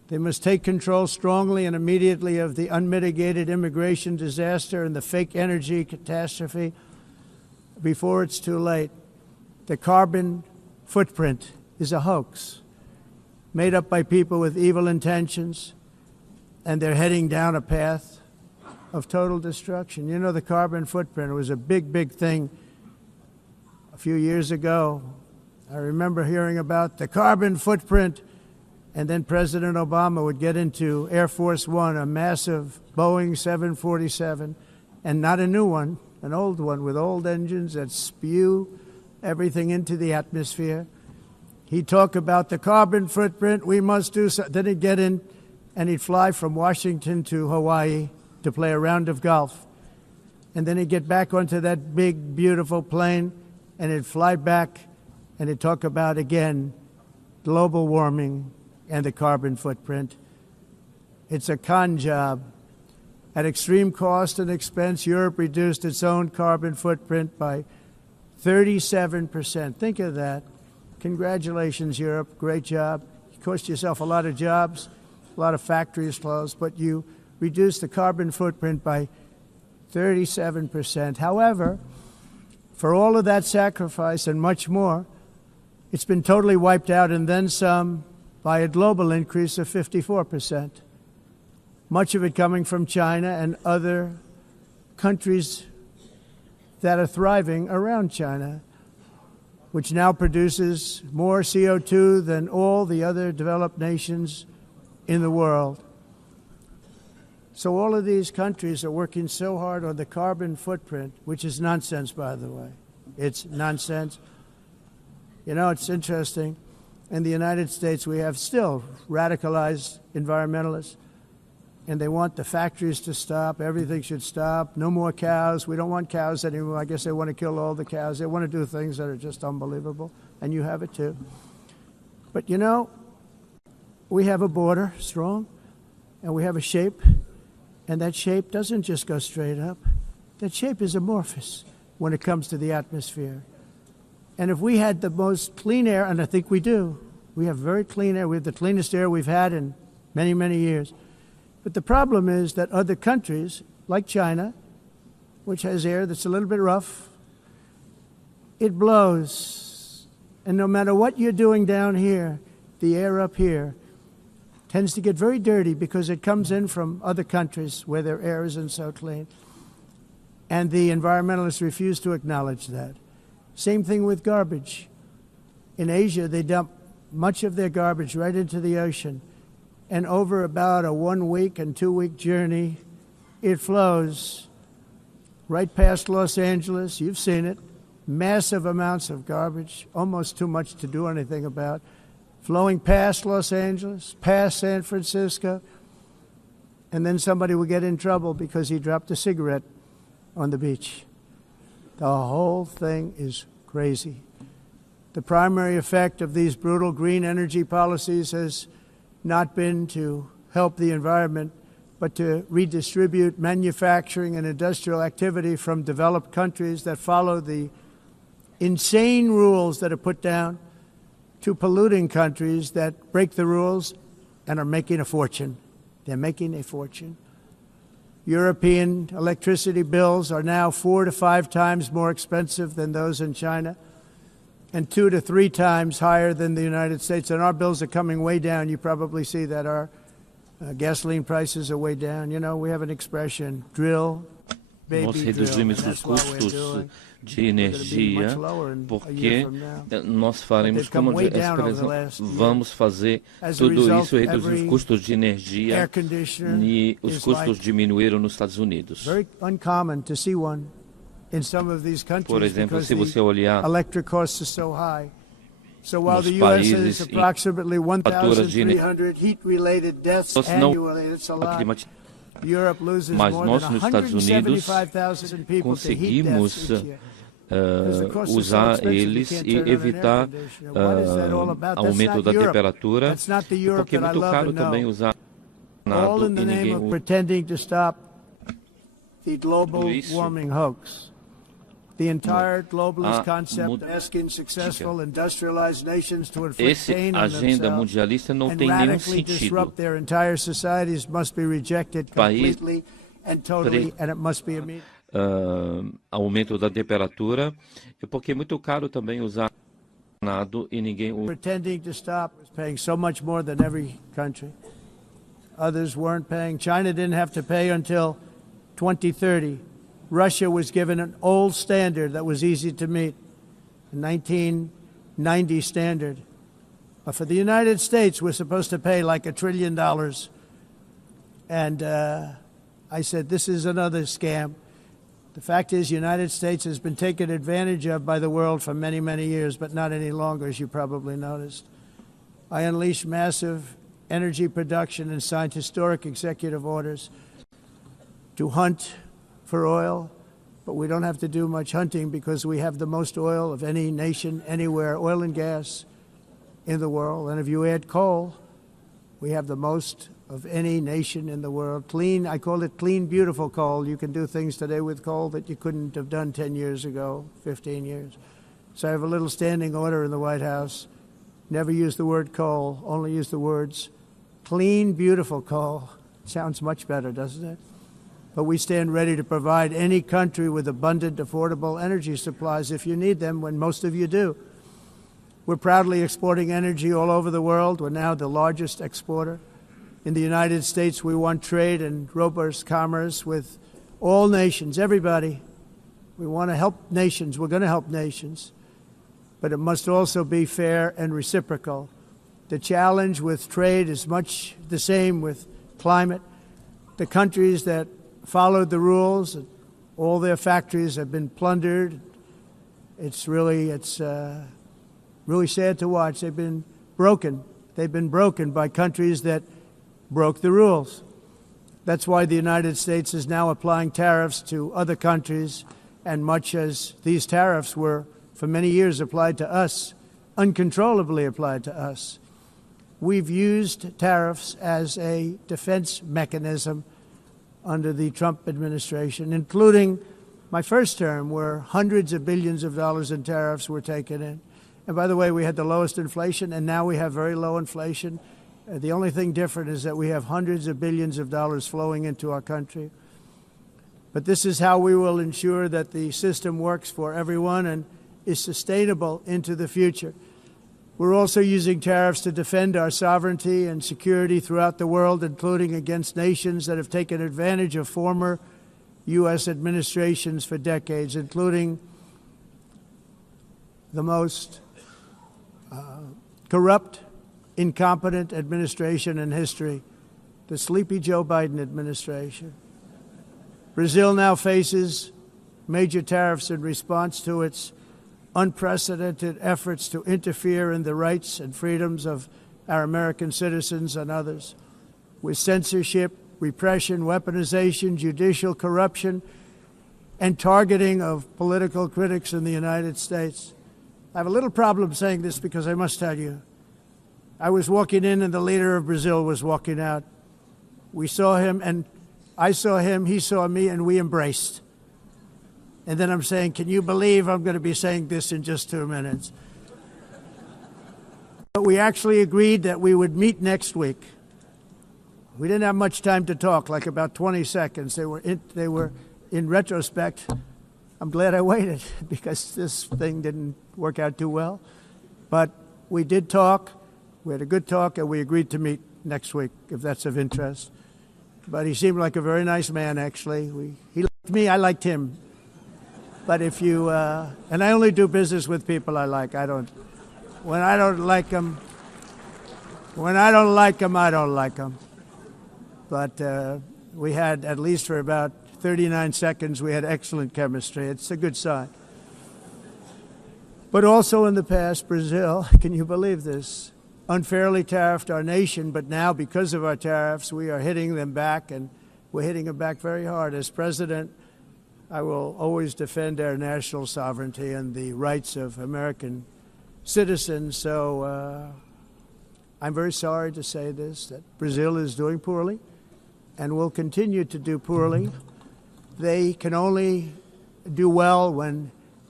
They must take control strongly and immediately of the unmitigated immigration disaster and the fake energy catastrophe before it's too late. The carbon footprint is a hoax made up by people with evil intentions, and they're heading down a path of total destruction. You know, the carbon footprint was a big, big thing a few years ago. I remember hearing about the carbon footprint, and then President Obama would get into Air Force One, a massive Boeing 747, and not a new one, an old one with old engines that spew everything into the atmosphere. He'd talk about the carbon footprint, we must do so. Then he'd get in and he'd fly from Washington to Hawaii to play a round of golf. And then he'd get back onto that big, beautiful plane and he'd fly back and he'd talk about, again, global warming and the carbon footprint. It's a con job. At extreme cost and expense, Europe reduced its own carbon footprint by 37%. Think of that. Congratulations, Europe. Great job. You cost yourself a lot of jobs, a lot of factories closed, but you reduced the carbon footprint by 37%. However, for all of that sacrifice and much more, it's been totally wiped out and then some by a global increase of 54%. Much of it coming from China and other countries that are thriving around China, which now produces more CO2 than all the other developed nations in the world. So all of these countries are working so hard on the carbon footprint, which is nonsense, by the way. It's nonsense. You know, it's interesting. In the United States, we have still radicalized environmentalists, and they want the factories to stop. Everything should stop. No more cows. We don't want cows anymore. I guess they want to kill all the cows. They want to do things that are just unbelievable, and you have it too. But you know, we have a border, strong, and we have a shape, and that shape doesn't just go straight up. That shape is amorphous when it comes to the atmosphere. And if we had the most clean air, and I think we do, we have very clean air. We have the cleanest air we've had in many, many years. But the problem is that other countries, like China, which has air that's a little bit rough, it blows. And no matter what you're doing down here, the air up here tends to get very dirty because it comes in from other countries where their air isn't so clean. And the environmentalists refuse to acknowledge that. Same thing with garbage. In Asia, they dump much of their garbage right into the ocean. And over about a 1 week and 2 week journey, it flows right past Los Angeles. You've seen it. Massive amounts of garbage, almost too much to do anything about, flowing past Los Angeles, past San Francisco, and then somebody will get in trouble because he dropped a cigarette on the beach. The whole thing is crazy. The primary effect of these brutal green energy policies has not been to help the environment, but to redistribute manufacturing and industrial activity from developed countries that follow the insane rules that are put down to polluting countries that break the rules and are making a fortune. They're making a fortune. European electricity bills are now 4 to 5 times more expensive than those in China, and 2 to 3 times higher than the United States. And our bills are coming way down. You probably see that our gasoline prices are way down. You know, we have an expression, drill, baby, nós drill. reduzimos os custos de energia porque nós faremos como vamos fazer tudo isso, reduzir os custos de energia e os custos diminuíram nos Estados Unidos. Very uncommon to see one in some of these countries. Por exemplo, se você olhar electric costs are so high. So while nos the US países has approximately 1,300 heat-related deaths annually, it's a lot. Europe loses Mas more nós than nos Estados Unidos 175,000 people to heat deaths conseguimos each year. usar eles e evitar aumento da temperatura, porque é muito caro também usar all in the e name ninguém of pretending to stop the global warming hoax. The entire globalist concept asking successful industrialized nations to inflict pain on agenda themselves mundialista não and tem nenhum radically sentido. disrupt their entire societies must be rejected completely and totally, and it must be immediate. Aumento da temperatura, porque é muito caro também usar nado e ninguém usa. Pretending to stop, paying so much more than every country. Others weren't paying. China didn't have to pay until 2030. Russia was given an old standard that was easy to meet, a 1990 standard. But for the United States, we're supposed to pay like $1 trillion. And I said, this is another scam. The fact is, the United States has been taken advantage of by the world for many, many years, but not any longer, as you probably noticed. I unleashed massive energy production and signed historic executive orders to hunt for oil, but we don't have to do much hunting because we have the most oil of any nation anywhere, oil and gas in the world. And if you add coal, we have the most of any nation in the world. Clean, I call it clean, beautiful coal. You can do things today with coal that you couldn't have done 10 years ago, 15 years. So I have a little standing order in the White House. Never use the word coal, only use the words clean, beautiful coal. Sounds much better, doesn't it? But we stand ready to provide any country with abundant, affordable energy supplies if you need them, when most of you do. We're proudly exporting energy all over the world. We're now the largest exporter. In the United States, we want trade and robust commerce with all nations, everybody. We want to help nations. We're going to help nations. But it must also be fair and reciprocal. The challenge with trade is much the same with climate. The countries that followed the rules, all their factories have been plundered. It's really sad to watch. They've been broken. They've been broken by countries that broke the rules. That's why the United States is now applying tariffs to other countries, and much as these tariffs were for many years applied to us, uncontrollably applied to us. We've used tariffs as a defense mechanism under the Trump administration, including my first term, where hundreds of billions of dollars in tariffs were taken in. And by the way, we had the lowest inflation, and now we have very low inflation. The only thing different is that we have hundreds of billions of dollars flowing into our country. But this is how we will ensure that the system works for everyone and is sustainable into the future. We're also using tariffs to defend our sovereignty and security throughout the world, including against nations that have taken advantage of former U.S. administrations for decades, including the most corrupt, incompetent administration in history, the sleepy Joe Biden administration. Brazil now faces major tariffs in response to its unprecedented efforts to interfere in the rights and freedoms of our American citizens and others, with censorship, repression, weaponization, judicial corruption, and targeting of political critics in the United States. I have a little problem saying this because I must tell you, I was walking in and the leader of Brazil was walking out. We saw him, and I saw him, he saw me, and we embraced. And then I'm saying, can you believe I'm going to be saying this in just 2 minutes? But we actually agreed that we would meet next week. We didn't have much time to talk, like about 20 seconds. They were in retrospect, I'm glad I waited because this thing didn't work out too well. But we did talk. We had a good talk, and we agreed to meet next week, if that's of interest. But he seemed like a very nice man, actually. He liked me, I liked him. But if you, and I only do business with people I like. When I don't like them, I don't like them. But we had, at least for about 39 seconds, we had excellent chemistry. It's a good sign. But also in the past, Brazil, can you believe this, unfairly tariffed our nation, but now because of our tariffs, we are hitting them back, and we're hitting them back very hard. As president, I will always defend our national sovereignty and the rights of American citizens. So I'm very sorry to say this, that Brazil is doing poorly and will continue to do poorly. They can only do well when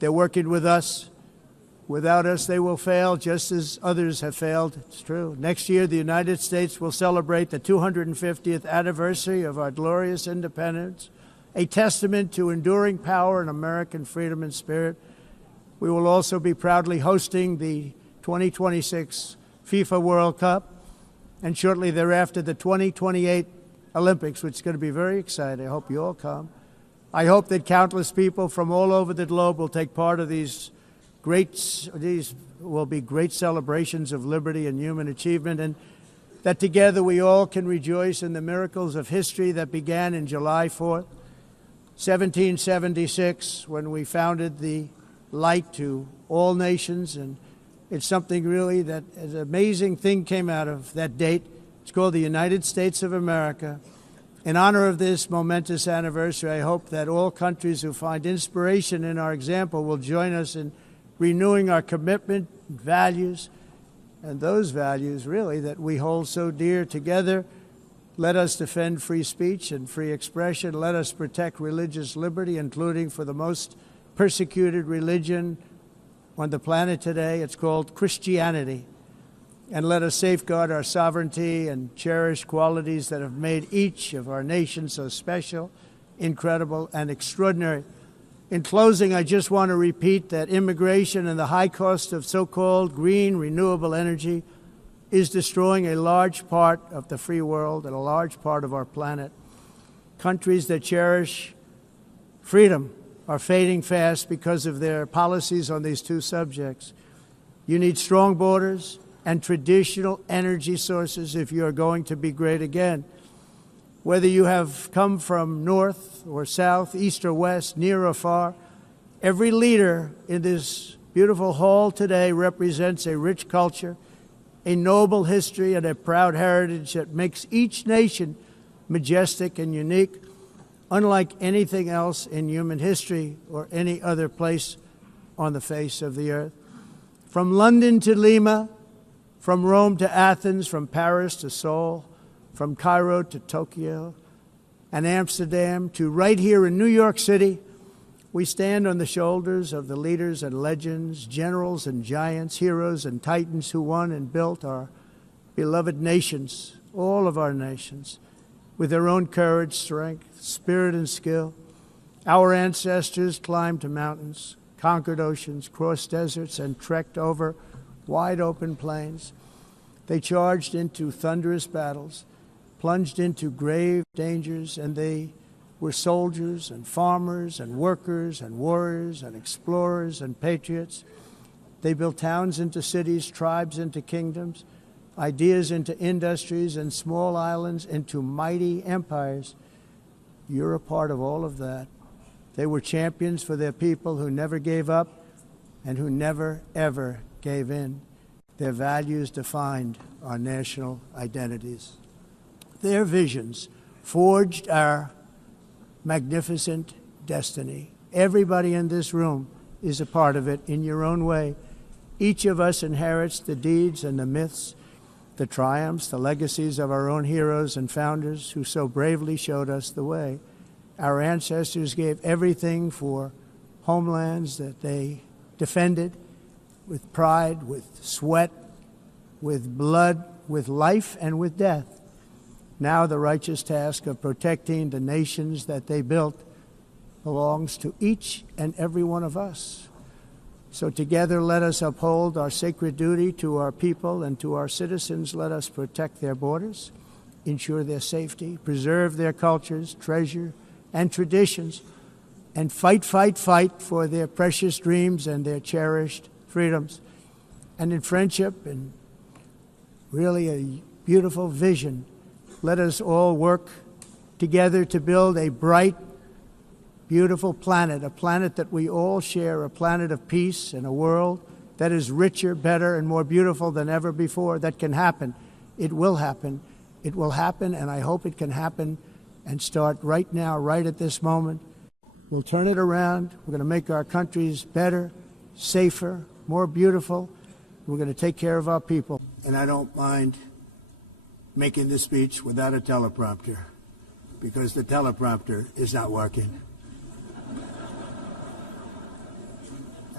They're working with us. Without us, they will fail, just as others have failed. It's true. Next year, the United States will celebrate the 250th anniversary of our glorious independence, a testament to enduring power and American freedom and spirit. We will also be proudly hosting the 2026 FIFA World Cup, and shortly thereafter, the 2028 Olympics, which is going to be very exciting. I hope you all come. I hope that countless people from all over the globe will take part of these will be great celebrations of liberty and human achievement, and that together we all can rejoice in the miracles of history that began in July 4th, 1776, when we founded the light to all nations. And it's something really that an amazing thing came out of that date. It's called the United States of America. In honor of this momentous anniversary, I hope that all countries who find inspiration in our example will join us in renewing our commitment, values, and those values, really, that we hold so dear. Together, let us defend free speech and free expression. Let us protect religious liberty, including for the most persecuted religion on the planet today. It's called Christianity. And let us safeguard our sovereignty and cherish qualities that have made each of our nations so special, incredible, and extraordinary. In closing, I just want to repeat that immigration and the high cost of so-called green renewable energy is destroying a large part of the free world and a large part of our planet. Countries that cherish freedom are fading fast because of their policies on these two subjects. You need strong borders and traditional energy sources if you are going to be great again. Whether you have come from north or south, east or west, near or far, every leader in this beautiful hall today represents a rich culture, a noble history, and a proud heritage that makes each nation majestic and unique, unlike anything else in human history or any other place on the face of the earth. From London to Lima, from Rome to Athens, from Paris to Seoul, from Cairo to Tokyo and Amsterdam to right here in New York City, we stand on the shoulders of the leaders and legends, generals and giants, heroes and titans who won and built our beloved nations, all of our nations, with their own courage, strength, spirit, and skill. Our ancestors climbed mountains, conquered oceans, crossed deserts, and trekked over wide open plains. They charged into thunderous battles, plunged into grave dangers, and they were soldiers and farmers and workers and warriors and explorers and patriots. They built towns into cities, tribes into kingdoms, ideas into industries, and small islands into mighty empires. You're a part of all of that. They were champions for their people who never gave up and who never, ever gave in. Their values defined our national identities. Their visions forged our magnificent destiny. Everybody in this room is a part of it in your own way. Each of us inherits the deeds and the myths, the triumphs, the legacies of our own heroes and founders who so bravely showed us the way. Our ancestors gave everything for homelands that they defended with pride, with sweat, with blood, with life, and with death. Now the righteous task of protecting the nations that they built belongs to each and every one of us. So together let us uphold our sacred duty to our people and to our citizens. Let us protect their borders, ensure their safety, preserve their cultures, treasure, and traditions, and fight, fight, fight for their precious dreams and their cherished freedoms. And in friendship and really a beautiful vision, let us all work together to build a bright, beautiful planet, a planet that we all share, a planet of peace and a world that is richer, better, and more beautiful than ever before. That can happen. It will happen. It will happen, and I hope it can happen and start right now, right at this moment. We'll turn it around. We're going to make our countries better, safer, more beautiful. We're going to take care of our people. And I don't mind making this speech without a teleprompter, because the teleprompter is not working.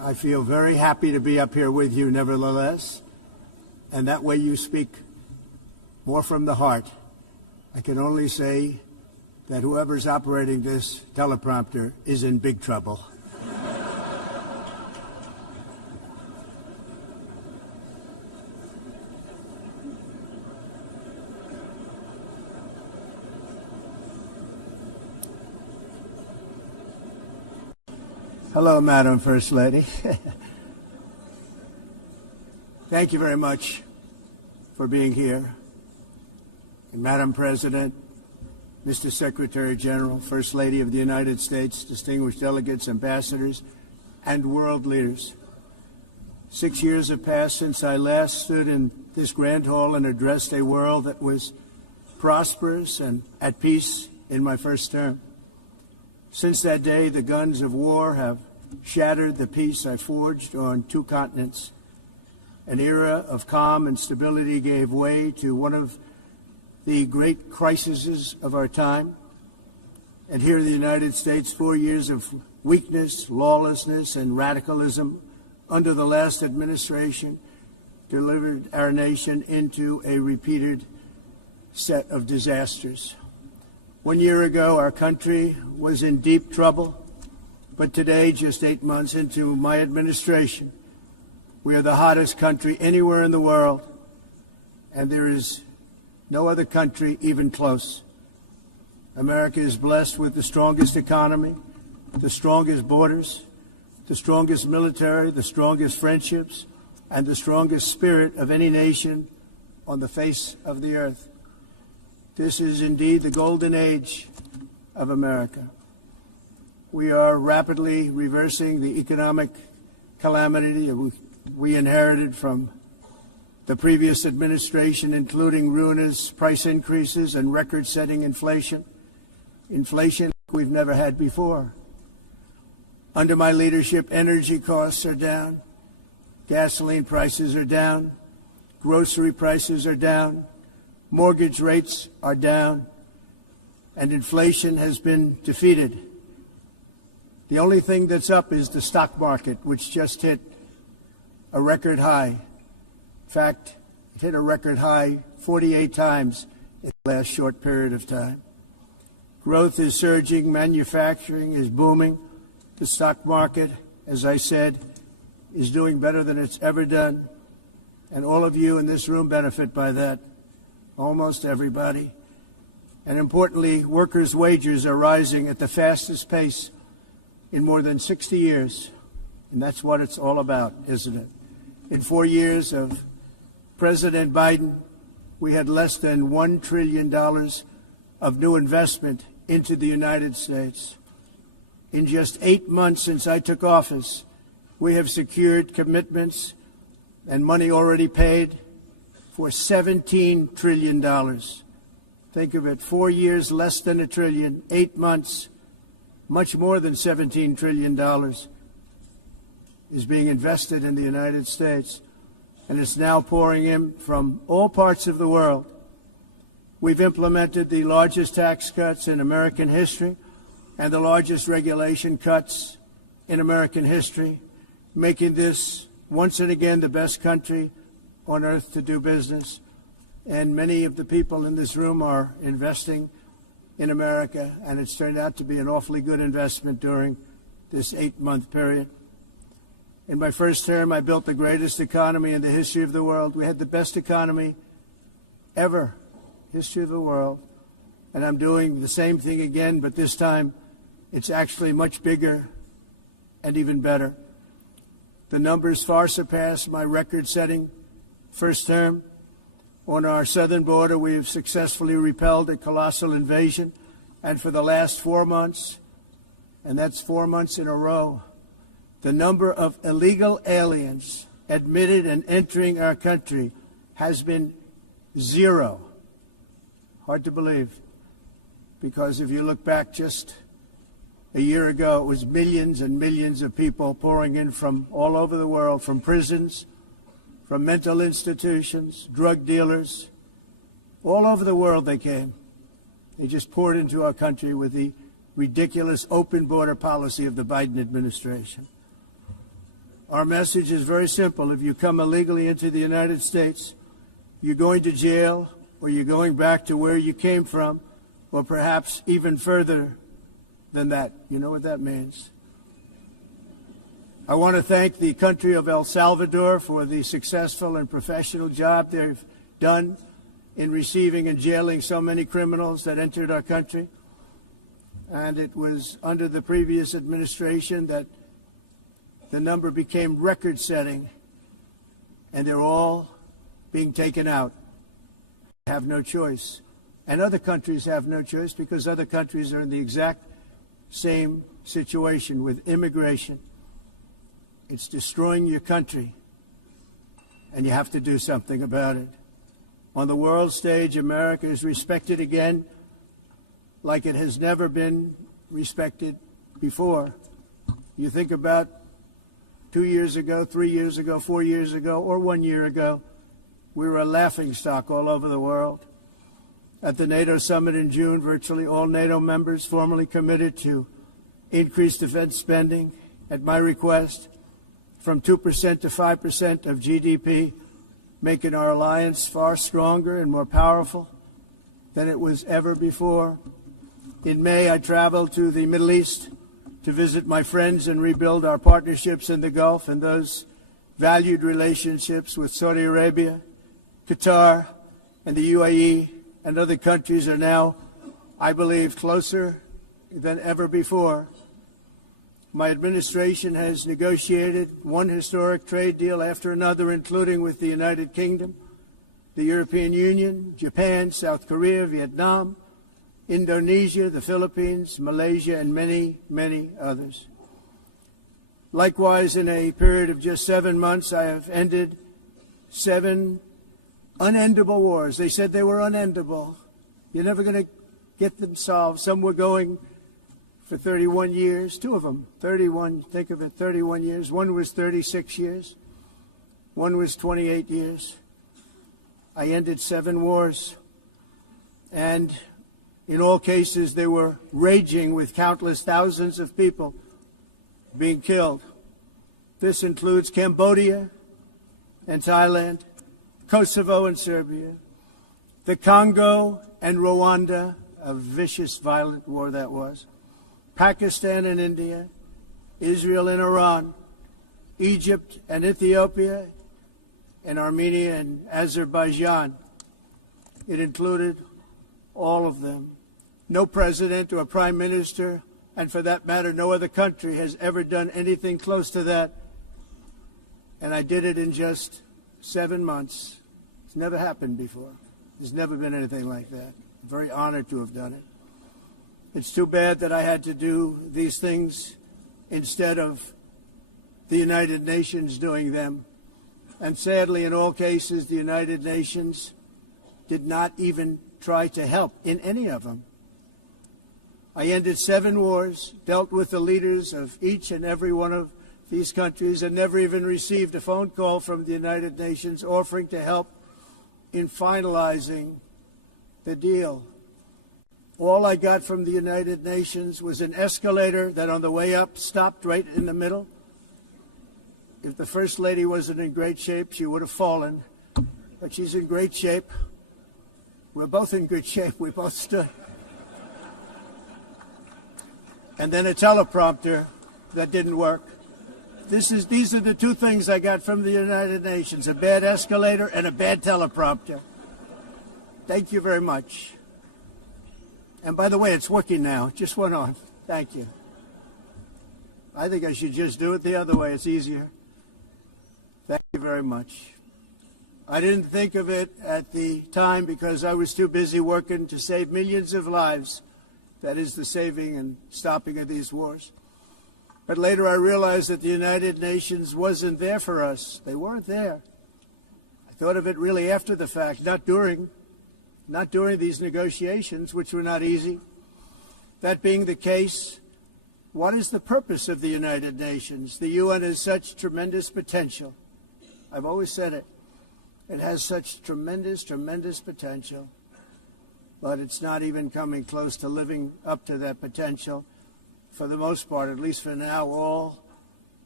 I feel very happy to be up here with you nevertheless, and that way you speak more from the heart. I can only say that whoever's operating this teleprompter is in big trouble. Hello, Madam First Lady. Thank you very much for being here. And Madam President, Mr. Secretary General, First Lady of the United States, distinguished delegates, ambassadors, and world leaders. 6 years have passed since I last stood in this grand hall and addressed a world that was prosperous and at peace in my first term. Since that day, the guns of war have shattered the peace I forged on 2 continents. An era of calm and stability gave way to one of the great crises of our time. And here in the United States, 4 years of weakness, lawlessness, and radicalism under the last administration delivered our nation into a repeated set of disasters. 1 year ago, our country was in deep trouble, but today, just 8 months into my administration, we are the hottest country anywhere in the world, and there is no other country even close. America is blessed with the strongest economy, the strongest borders, the strongest military, the strongest friendships, and the strongest spirit of any nation on the face of the earth. This is indeed the golden age of America. We are rapidly reversing the economic calamity we inherited from the previous administration, including ruinous price increases and record-setting inflation we've never had before. Under my leadership, energy costs are down, gasoline prices are down, grocery prices are down, mortgage rates are down, and inflation has been defeated. The only thing that's up is the stock market, which just hit a record high. In fact, it hit a record high 48 times in the last short period of time. Growth is surging, manufacturing is booming. The stock market, as I said, is doing better than it's ever done. And all of you in this room benefit by that, almost everybody. And importantly, workers' wages are rising at the fastest pace in more than 60 years. And that's what it's all about, isn't it? In 4 years of President Biden, we had less than $1 trillion of new investment into the United States. In just 8 months since I took office, we have secured commitments and money already paid for $17 trillion. Think of it, 4 years, less than $1 trillion, 8 months, much more than $17 trillion is being invested in the United States, and it's now pouring in from all parts of the world. We've implemented the largest tax cuts in American history and the largest regulation cuts in American history, making this once and again the best country on earth to do business. And many of the people in this room are investing in America, and it's turned out to be an awfully good investment during this 8-month period. In my first term, I built the greatest economy in the history of the world. We had the best economy ever, history of the world. And I'm doing the same thing again, but this time it's actually much bigger and even better. The numbers far surpass my record-setting first term. On our southern border, we have successfully repelled a colossal invasion. And for the last 4 months, and that's 4 months in a row, the number of illegal aliens admitted and entering our country has been 0. Hard to believe, because if you look back just a year ago, it was millions and millions of people pouring in from all over the world, from prisons, from mental institutions, drug dealers. All over the world they came. They just poured into our country with the ridiculous open border policy of the Biden administration. Our message is very simple. If you come illegally into the United States, you're going to jail, or you're going back to where you came from, or perhaps even further than that. You know what that means. I want to thank the country of El Salvador for the successful and professional job they've done in receiving and jailing so many criminals that entered our country. And it was under the previous administration that the number became record-setting, and they're all being taken out. They have no choice. And other countries have no choice because other countries are in the exact same situation with immigration. It's destroying your country, and you have to do something about it. On the world stage, America is respected again like it has never been respected before. You think about 2 years ago, 3 years ago, 4 years ago, or 1 year ago, we were a laughingstock all over the world. At the NATO summit in June, virtually all NATO members formally committed to increase defense spending at my request from 2% to 5% of GDP, making our alliance far stronger and more powerful than it was ever before. In May, I traveled to the Middle East to visit my friends and rebuild our partnerships in the Gulf and those valued relationships with Saudi Arabia, Qatar, and the UAE and other countries are now, I believe, closer than ever before. My administration has negotiated one historic trade deal after another, including with the United Kingdom, the European Union, Japan, South Korea, Vietnam, Indonesia, the Philippines, Malaysia, and many, many others. Likewise, in a period of just 7 months, I have ended 7 unendable wars. They said they were unendable. You're never going to get them solved. Some were going for 31 years, 2 of them, 31, think of it, 31 years. One was 36 years. One was 28 years. I ended 7 wars. And in all cases, they were raging with countless thousands of people being killed. This includes Cambodia and Thailand, Kosovo and Serbia, the Congo and Rwanda, a vicious, violent war that was, Pakistan and India, Israel and Iran, Egypt and Ethiopia, and Armenia and Azerbaijan. It included all of them. No president or prime minister, and for that matter, no other country has ever done anything close to that. And I did it in just 7 months. It's never happened before. There's never been anything like that. I'm very honored to have done it. It's too bad that I had to do these things instead of the United Nations doing them. And sadly, in all cases, the United Nations did not even try to help in any of them. I ended 7 wars, dealt with the leaders of each and every one of these countries, and never even received a phone call from the United Nations offering to help in finalizing the deal. All I got from the United Nations was an escalator that on the way up stopped right in the middle. If the First Lady wasn't in great shape, she would have fallen. But she's in great shape. We're both in good shape. We both stood. And then a teleprompter that didn't work. These are the 2 things I got from the United Nations, a bad escalator and a bad teleprompter. Thank you very much. And by the way, it's working now. It just went on. Thank you. I think I should just do it the other way. It's easier. Thank you very much. I didn't think of it at the time because I was too busy working to save millions of lives. That is the saving and stopping of these wars. But later I realized that the United Nations wasn't there for us. They weren't there. I thought of it really after the fact, not during these negotiations, which were not easy. That being the case, what is the purpose of the United Nations? The UN has such tremendous potential. I've always said it. It has such tremendous, tremendous potential. But it's not even coming close to living up to that potential. For the most part, at least for now, all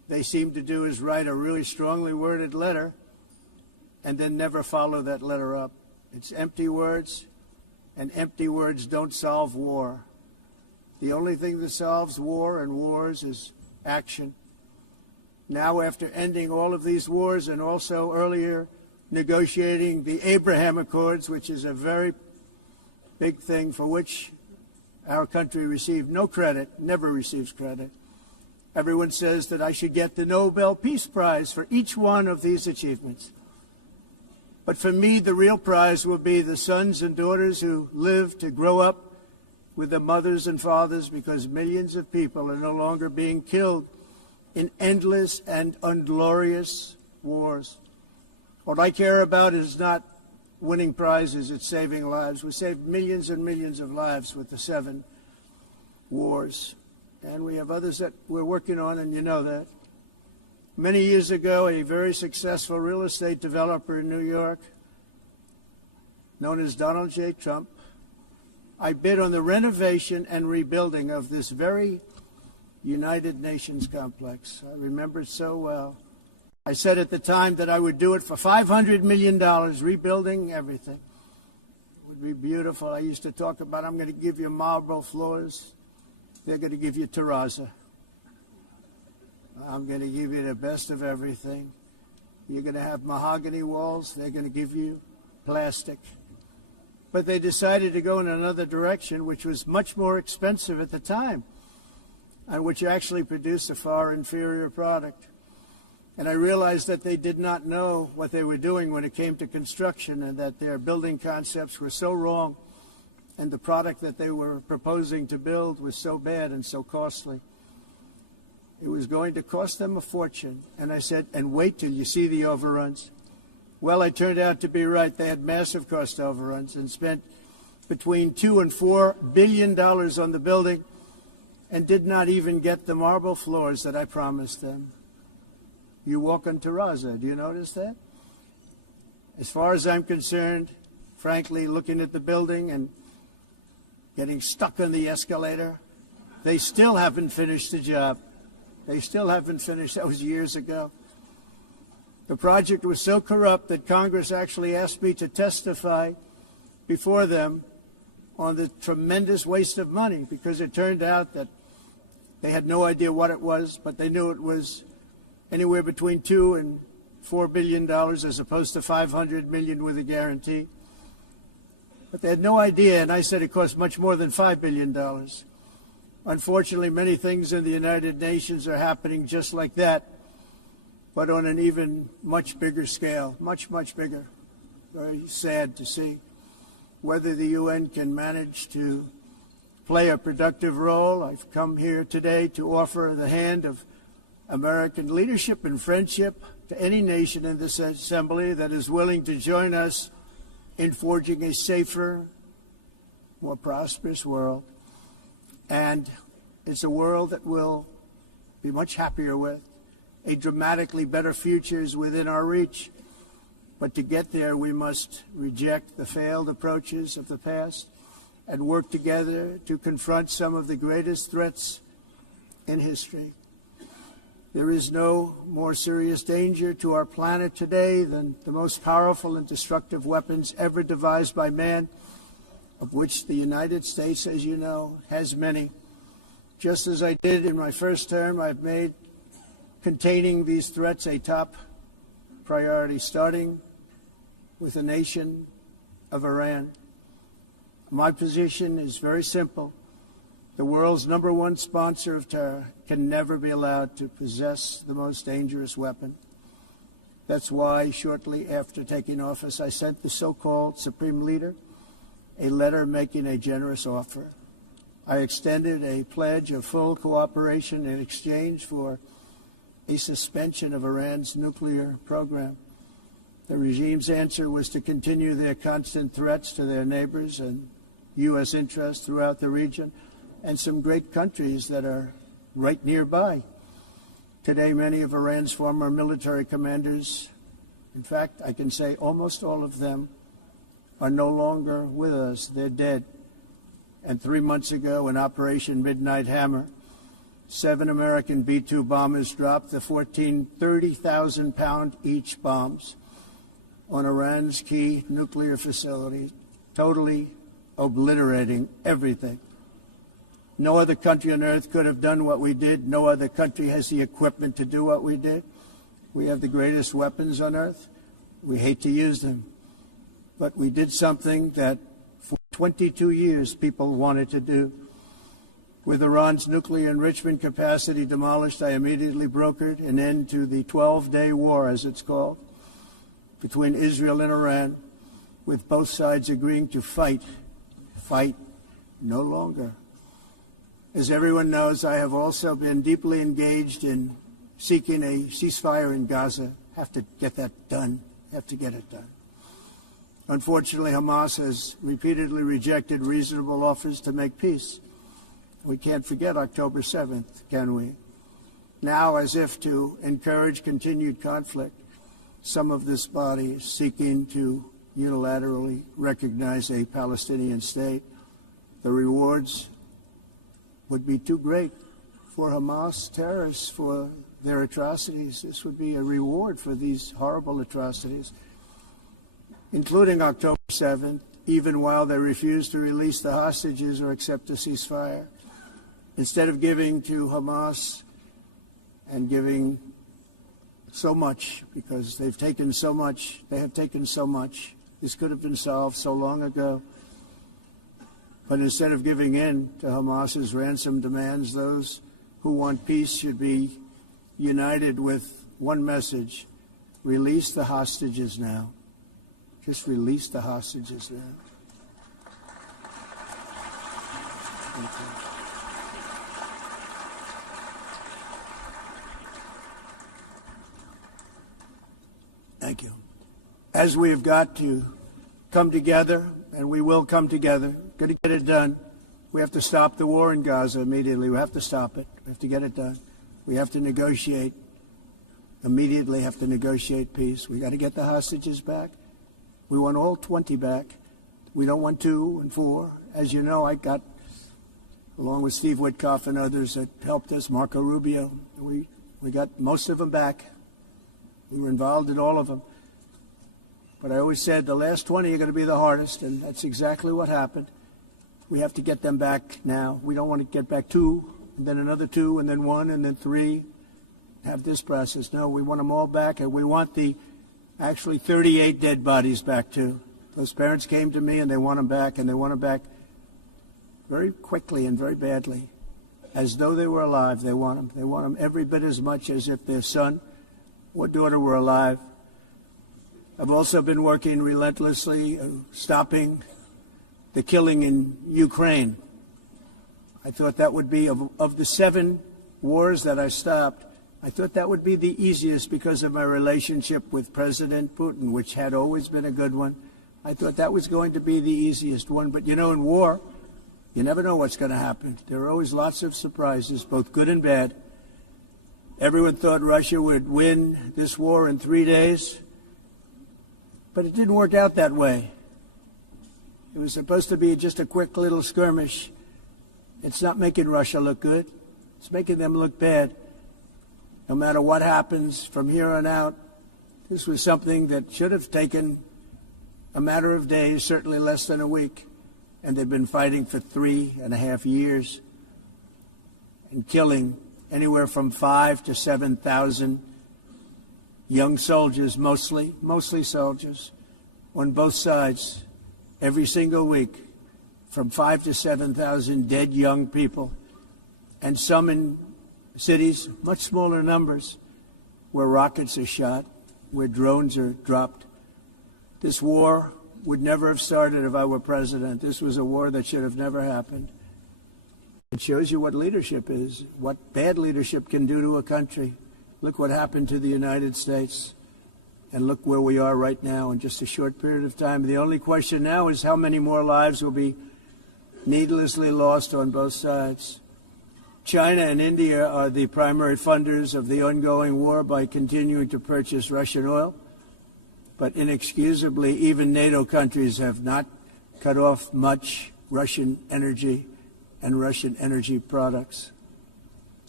they seem to do is write a really strongly worded letter and then never follow that letter up. It's empty words, and empty words don't solve war. The only thing that solves war and wars is action. Now, after ending all of these wars and also earlier negotiating the Abraham Accords, which is a very big thing for which our country received no credit, never receives credit, everyone says that I should get the Nobel Peace Prize for each one of these achievements. But for me, the real prize will be the sons and daughters who live to grow up with the mothers and fathers, because millions of people are no longer being killed in endless and unglorious wars. What I care about is not winning prizes, it's saving lives. We saved millions and millions of lives with the 7 wars. And we have others that we're working on, and you know that. Many years ago, a very successful real estate developer in New York, known as Donald J. Trump, I bid on the renovation and rebuilding of this very United Nations complex. I remember it so well. I said at the time that I would do it for $500 million, rebuilding everything. It would be beautiful. I used to talk about, I'm going to give you marble floors. They're going to give you terrazzo. I'm going to give you the best of everything. You're going to have mahogany walls. They're going to give you plastic. But they decided to go in another direction, which was much more expensive at the time, and which actually produced a far inferior product. And I realized that they did not know what they were doing when it came to construction, and that their building concepts were so wrong, and the product that they were proposing to build was so bad and so costly. It was going to cost them a fortune. And I said, and wait till you see the overruns. Well, I turned out to be right. They had massive cost overruns and spent between $2 and $4 billion on the building and did not even get the marble floors that I promised them. You walk on terrazzo. Do you notice that? As far as I'm concerned, frankly, looking at the building and getting stuck on the escalator, they still haven't finished the job. They still haven't finished. That was years ago. The project was so corrupt that Congress actually asked me to testify before them on the tremendous waste of money, because it turned out that they had no idea what it was, but they knew it was anywhere between $2 and $4 billion as opposed to $500 million with a guarantee. But they had no idea, and I said it cost much more than $5 billion. Unfortunately, many things in the United Nations are happening just like that, but on an even much bigger scale, much, much bigger. Very sad to see. Whether the UN can manage to play a productive role, I've come here today to offer the hand of American leadership and friendship to any nation in this assembly that is willing to join us in forging a safer, more prosperous world. And it's a world that we'll be much happier with. A dramatically better future is within our reach. But to get there, we must reject the failed approaches of the past and work together to confront some of the greatest threats in history. There is no more serious danger to our planet today than the most powerful and destructive weapons ever devised by man, of which the United States, as you know, has many. Just as I did in my first term, I've made containing these threats a top priority, starting with the nation of Iran. My position is very simple. The world's #1 sponsor of terror can never be allowed to possess the most dangerous weapon. That's why, shortly after taking office, I sent the so-called Supreme Leader a letter making a generous offer. I extended a pledge of full cooperation in exchange for a suspension of Iran's nuclear program. The regime's answer was to continue their constant threats to their neighbors and U.S. interests throughout the region, and some great countries that are right nearby. Today, many of Iran's former military commanders, in fact, I can say almost all of them, are no longer with us. They're dead. And 3 months ago, in Operation Midnight Hammer, 7 American B-2 bombers dropped the 14 30,000-pound each bombs on Iran's key nuclear facility, totally obliterating everything. No other country on earth could have done what we did. No other country has the equipment to do what we did. We have the greatest weapons on earth. We hate to use them. But we did something that for 22 years people wanted to do. With Iran's nuclear enrichment capacity demolished, I immediately brokered an end to the 12-day war, as it's called, between Israel and Iran, with both sides agreeing to fight no longer. As everyone knows, I have also been deeply engaged in seeking a ceasefire in Gaza. Have to get that done. Have to get it done. Unfortunately, Hamas has repeatedly rejected reasonable offers to make peace. We can't forget October 7th, can we? Now, as if to encourage continued conflict, some of this body is seeking to unilaterally recognize a Palestinian state. The rewards would be too great for Hamas terrorists for their atrocities. This would be a reward for these horrible atrocities, including October 7th, even while they refuse to release the hostages or accept a ceasefire. Instead of giving to Hamas and giving so much, because they've taken so much, they have taken so much. This could have been solved so long ago. But instead of giving in to Hamas's ransom demands, those who want peace should be united with one message: release the hostages now. Just release the hostages now. Thank you. Thank you. As we have got to come together, and we will come together, got to get it done. We have to stop the war in Gaza immediately. We have to stop it. We have to get it done. We have to negotiate. Immediately have to negotiate peace. We got to get the hostages back. We want all 20 back. We don't want 2 and 4. As you know, I got, along with Steve Witkoff and others that helped us, Marco Rubio, we got most of them back. We were involved in all of them. But I always said the last 20 are going to be the hardest, and that's exactly what happened. We have to get them back now. We don't want to get back 2, and then another 2, and then 1, and then 3. Have this process. No, we want them all back, and we want the actually 38 dead bodies back too. Those parents came to me, and they want them back, and they want them back very quickly and very badly. As though they were alive, they want them. They want them every bit as much as if their son or daughter were alive. I've also been working relentlessly, stopping the killing in Ukraine. I thought that would be, of the 7 wars that I stopped, I thought that would be the easiest because of my relationship with President Putin, which had always been a good one. I thought that was going to be the easiest one. But, you know, in war, you never know what's going to happen. There are always lots of surprises, both good and bad. Everyone thought Russia would win this war in 3 days, but it didn't work out that way. It was supposed to be just a quick little skirmish. It's not making Russia look good. It's making them look bad. No matter what happens from here on out, this was something that should have taken a matter of days, certainly less than a week. And they've been fighting for 3.5 years and killing anywhere from 5,000 to 7,000 young soldiers, mostly soldiers, on both sides, every single week, from 5,000 to 7,000 dead young people, and some in cities, much smaller numbers, where rockets are shot, where drones are dropped. This war would never have started if I were president. This was a war that should have never happened. It shows you what leadership is, what bad leadership can do to a country. Look what happened to the United States, and look where we are right now in just a short period of time. The only question now is how many more lives will be needlessly lost on both sides. China and India are the primary funders of the ongoing war by continuing to purchase Russian oil. But inexcusably, even NATO countries have not cut off much Russian energy and Russian energy products.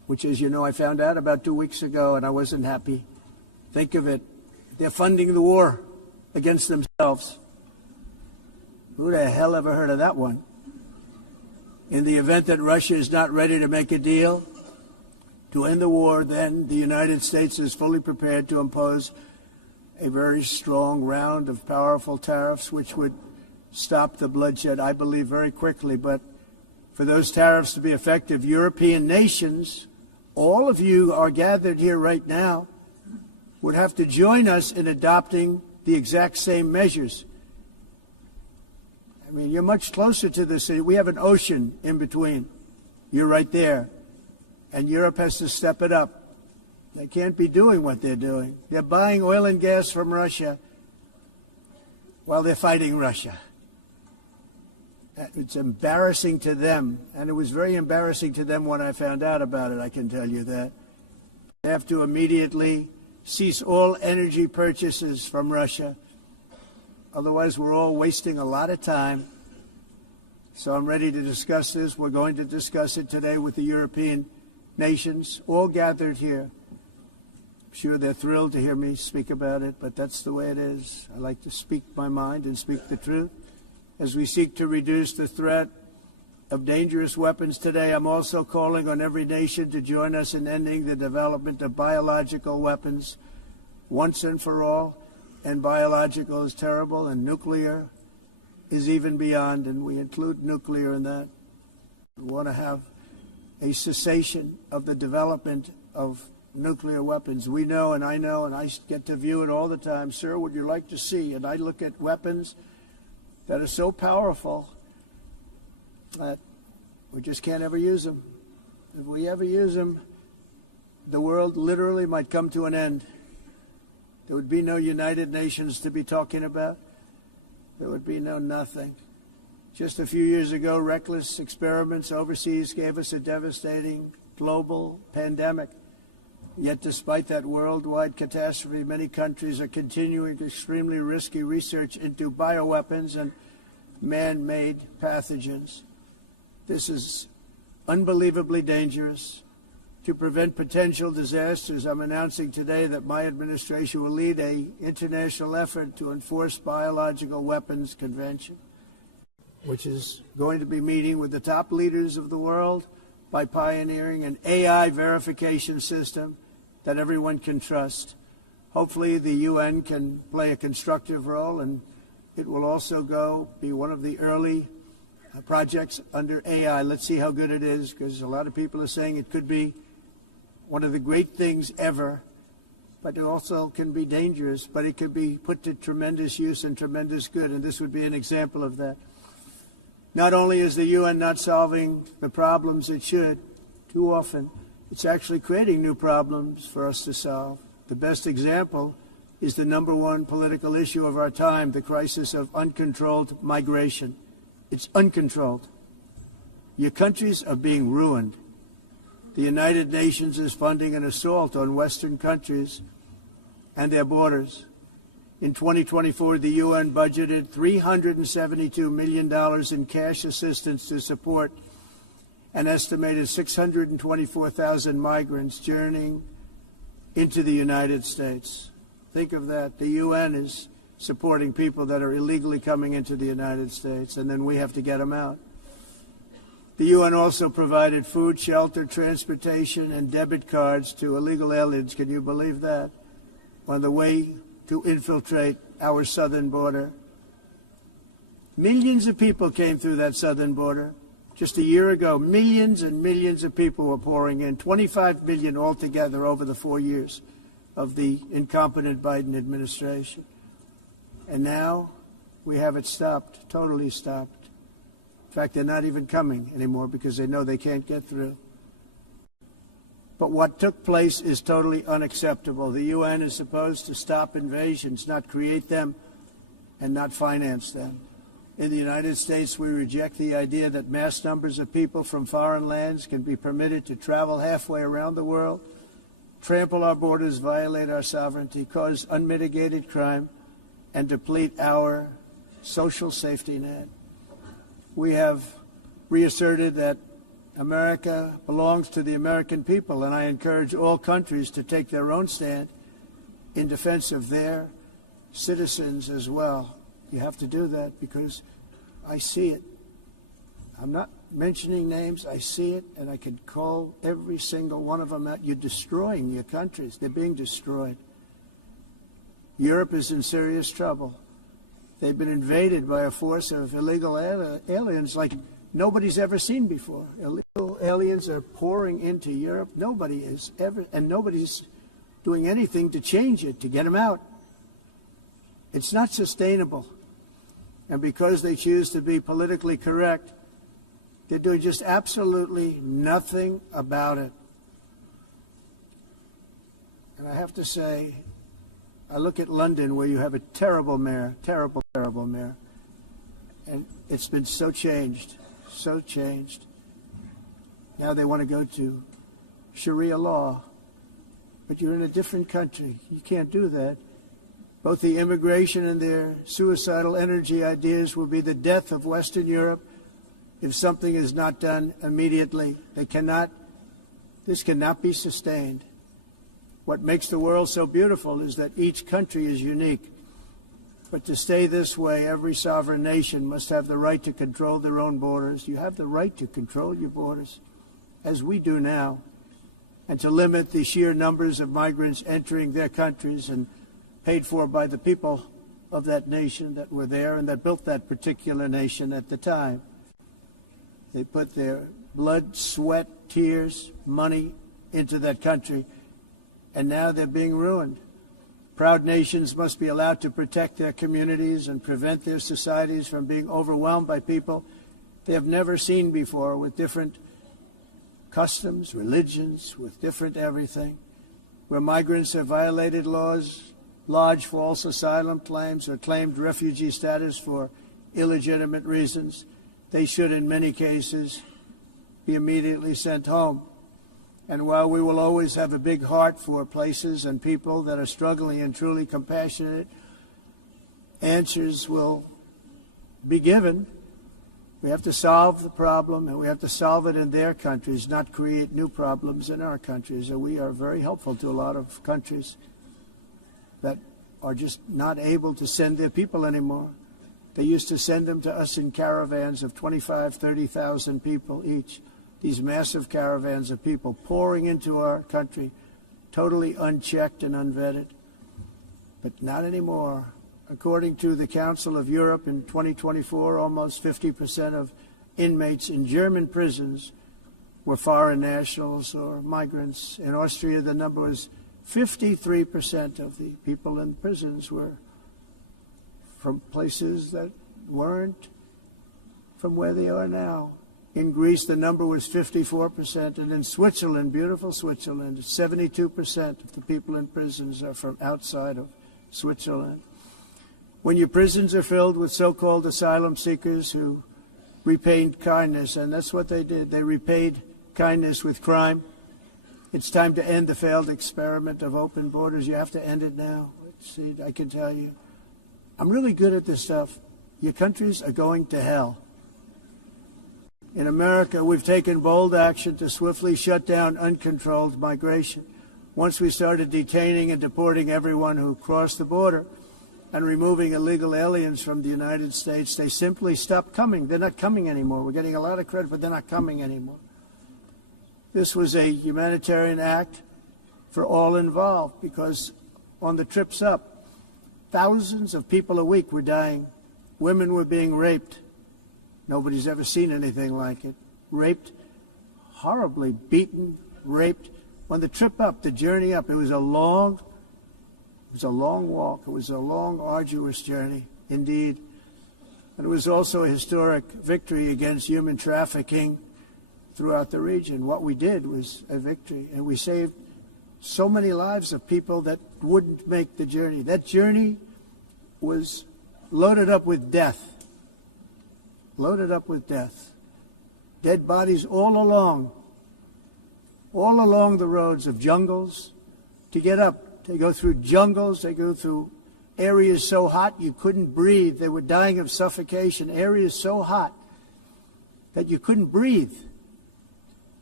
which, as you know, I found out about 2 weeks ago, and I wasn't happy. Think of it. They're funding the war against themselves. Who the hell ever heard of that one? In the event that Russia is not ready to make a deal to end the war, then the United States is fully prepared to impose a very strong round of powerful tariffs, which would stop the bloodshed, I believe, very quickly. But for those tariffs to be effective, European nations, all of you are gathered here right now, would have to join us in adopting the exact same measures. I mean, you're much closer to the city. We have an ocean in between. You're right there. And Europe has to step it up. They can't be doing what they're doing. They're buying oil and gas from Russia while they're fighting Russia. It's embarrassing to them, and it was very embarrassing to them when I found out about it, I can tell you that. They have to immediately cease all energy purchases from Russia. Otherwise, we're all wasting a lot of time. So I'm ready to discuss this. We're going to discuss it today with the European nations, all gathered here. I'm sure they're thrilled to hear me speak about it, but that's the way it is. I like to speak my mind and speak the truth. As we seek to reduce the threat of dangerous weapons today, I'm also calling on every nation to join us in ending the development of biological weapons once and for all. And biological is terrible, and nuclear is even beyond, and we include nuclear in that. We want to have a cessation of the development of nuclear weapons. We know, and I get to view it all the time. Sir, would you like to see? And I look at weapons that are so powerful that we just can't ever use them. If we ever use them, the world literally might come to an end. There would be no United Nations to be talking about. There would be no nothing. Just a few years ago, reckless experiments overseas gave us a devastating global pandemic. Yet despite that worldwide catastrophe, many countries are continuing extremely risky research into bioweapons and man-made pathogens. This is unbelievably dangerous. To prevent potential disasters, I'm announcing today that my administration will lead an international effort to enforce biological weapons convention, which is going to be meeting with the top leaders of the world by pioneering an AI verification system that everyone can trust. Hopefully the UN can play a constructive role, and it will also be one of the early projects under AI. Let's see how good it is, because a lot of people are saying it could be one of the great things ever, but it also can be dangerous, but it can be put to tremendous use and tremendous good, and this would be an example of that. Not only is the UN not solving the problems it should, too often, it's actually creating new problems for us to solve. The best example is the number one political issue of our time, the crisis of uncontrolled migration. It's uncontrolled. Your countries are being ruined. The United Nations is funding an assault on Western countries and their borders. In 2024, the UN budgeted $372 million in cash assistance to support an estimated 624,000 migrants journeying into the United States. Think of that. The UN is supporting people that are illegally coming into the United States, and then we have to get them out. The UN also provided food, shelter, transportation, and debit cards to illegal aliens. Can you believe that? On the way to infiltrate our southern border. Millions of people came through that southern border. Just a year ago, millions and millions of people were pouring in, 25 million altogether over the 4 years of the incompetent Biden administration. And now we have it stopped, totally stopped. In fact, they're not even coming anymore because they know they can't get through. But what took place is totally unacceptable. The UN is supposed to stop invasions, not create them and not finance them. In the United States, we reject the idea that mass numbers of people from foreign lands can be permitted to travel halfway around the world, trample our borders, violate our sovereignty, cause unmitigated crime, and deplete our social safety net. We have reasserted that America belongs to the American people, and I encourage all countries to take their own stand in defense of their citizens as well. You have to do that because I see it. I'm not mentioning names. I see it, and I could call every single one of them out. You're destroying your countries. They're being destroyed. Europe is in serious trouble. They've been invaded by a force of illegal aliens like nobody's ever seen before. Illegal aliens are pouring into Europe. Nobody is ever, and nobody's doing anything to change it, to get them out. It's not sustainable. And because they choose to be politically correct, they're doing just absolutely nothing about it. And I have to say, I look at London, where you have a terrible mayor, terrible mayor, and it's been so changed. So changed. Now they want to go to Sharia law, but you're in a different country. You can't do that. Both the immigration and their suicidal energy ideas will be the death of Western Europe if something is not done immediately. This cannot be sustained. What makes the world so beautiful is that each country is unique. But to stay this way, every sovereign nation must have the right to control their own borders. You have the right to control your borders, as we do now, and to limit the sheer numbers of migrants entering their countries and paid for by the people of that nation that were there and that built that particular nation at the time. They put their blood, sweat, tears, money into that country, and now they're being ruined. Proud nations must be allowed to protect their communities and prevent their societies from being overwhelmed by people they have never seen before, with different customs, religions, with different everything. Where migrants have violated laws, lodged false asylum claims, or claimed refugee status for illegitimate reasons, they should, in many cases, be immediately sent home. And while we will always have a big heart for places and people that are struggling and truly compassionate, answers will be given. We have to solve the problem, and we have to solve it in their countries, not create new problems in our countries. And we are very helpful to a lot of countries that are just not able to send their people anymore. They used to send them to us in caravans of 25,000, 30,000 people each. These massive caravans of people pouring into our country, totally unchecked and unvetted. But not anymore. According to the Council of Europe, in 2024, almost 50% of inmates in German prisons were foreign nationals or migrants. In Austria, the number was 53% of the people in prisons were from places that weren't from where they are now. In Greece, the number was 54%, and in Switzerland, beautiful Switzerland, 72% of the people in prisons are from outside of Switzerland. When your prisons are filled with so-called asylum seekers who repaid kindness, and that's what they did, they repaid kindness with crime, it's time to end the failed experiment of open borders. You have to end it now. See, I can tell you, I'm really good at this stuff. Your countries are going to hell. In America, we've taken bold action to swiftly shut down uncontrolled migration. Once we started detaining and deporting everyone who crossed the border and removing illegal aliens from the United States, they simply stopped coming. They're not coming anymore. We're getting a lot of credit, but they're not coming anymore. This was a humanitarian act for all involved, because on the trips up, thousands of people a week were dying. Women were being raped. Nobody's ever seen anything like it. Raped, horribly beaten, raped. On the trip up, the journey up, it was a long walk. It was a long, arduous journey, indeed. And it was also a historic victory against human trafficking throughout the region. What we did was a victory, and we saved so many lives of people that wouldn't make the journey. That journey was loaded up with death. Loaded up with death. Dead bodies all along the roads of jungles. To get up, they go through jungles, they go through areas so hot you couldn't breathe. They were dying of suffocation, areas so hot that you couldn't breathe.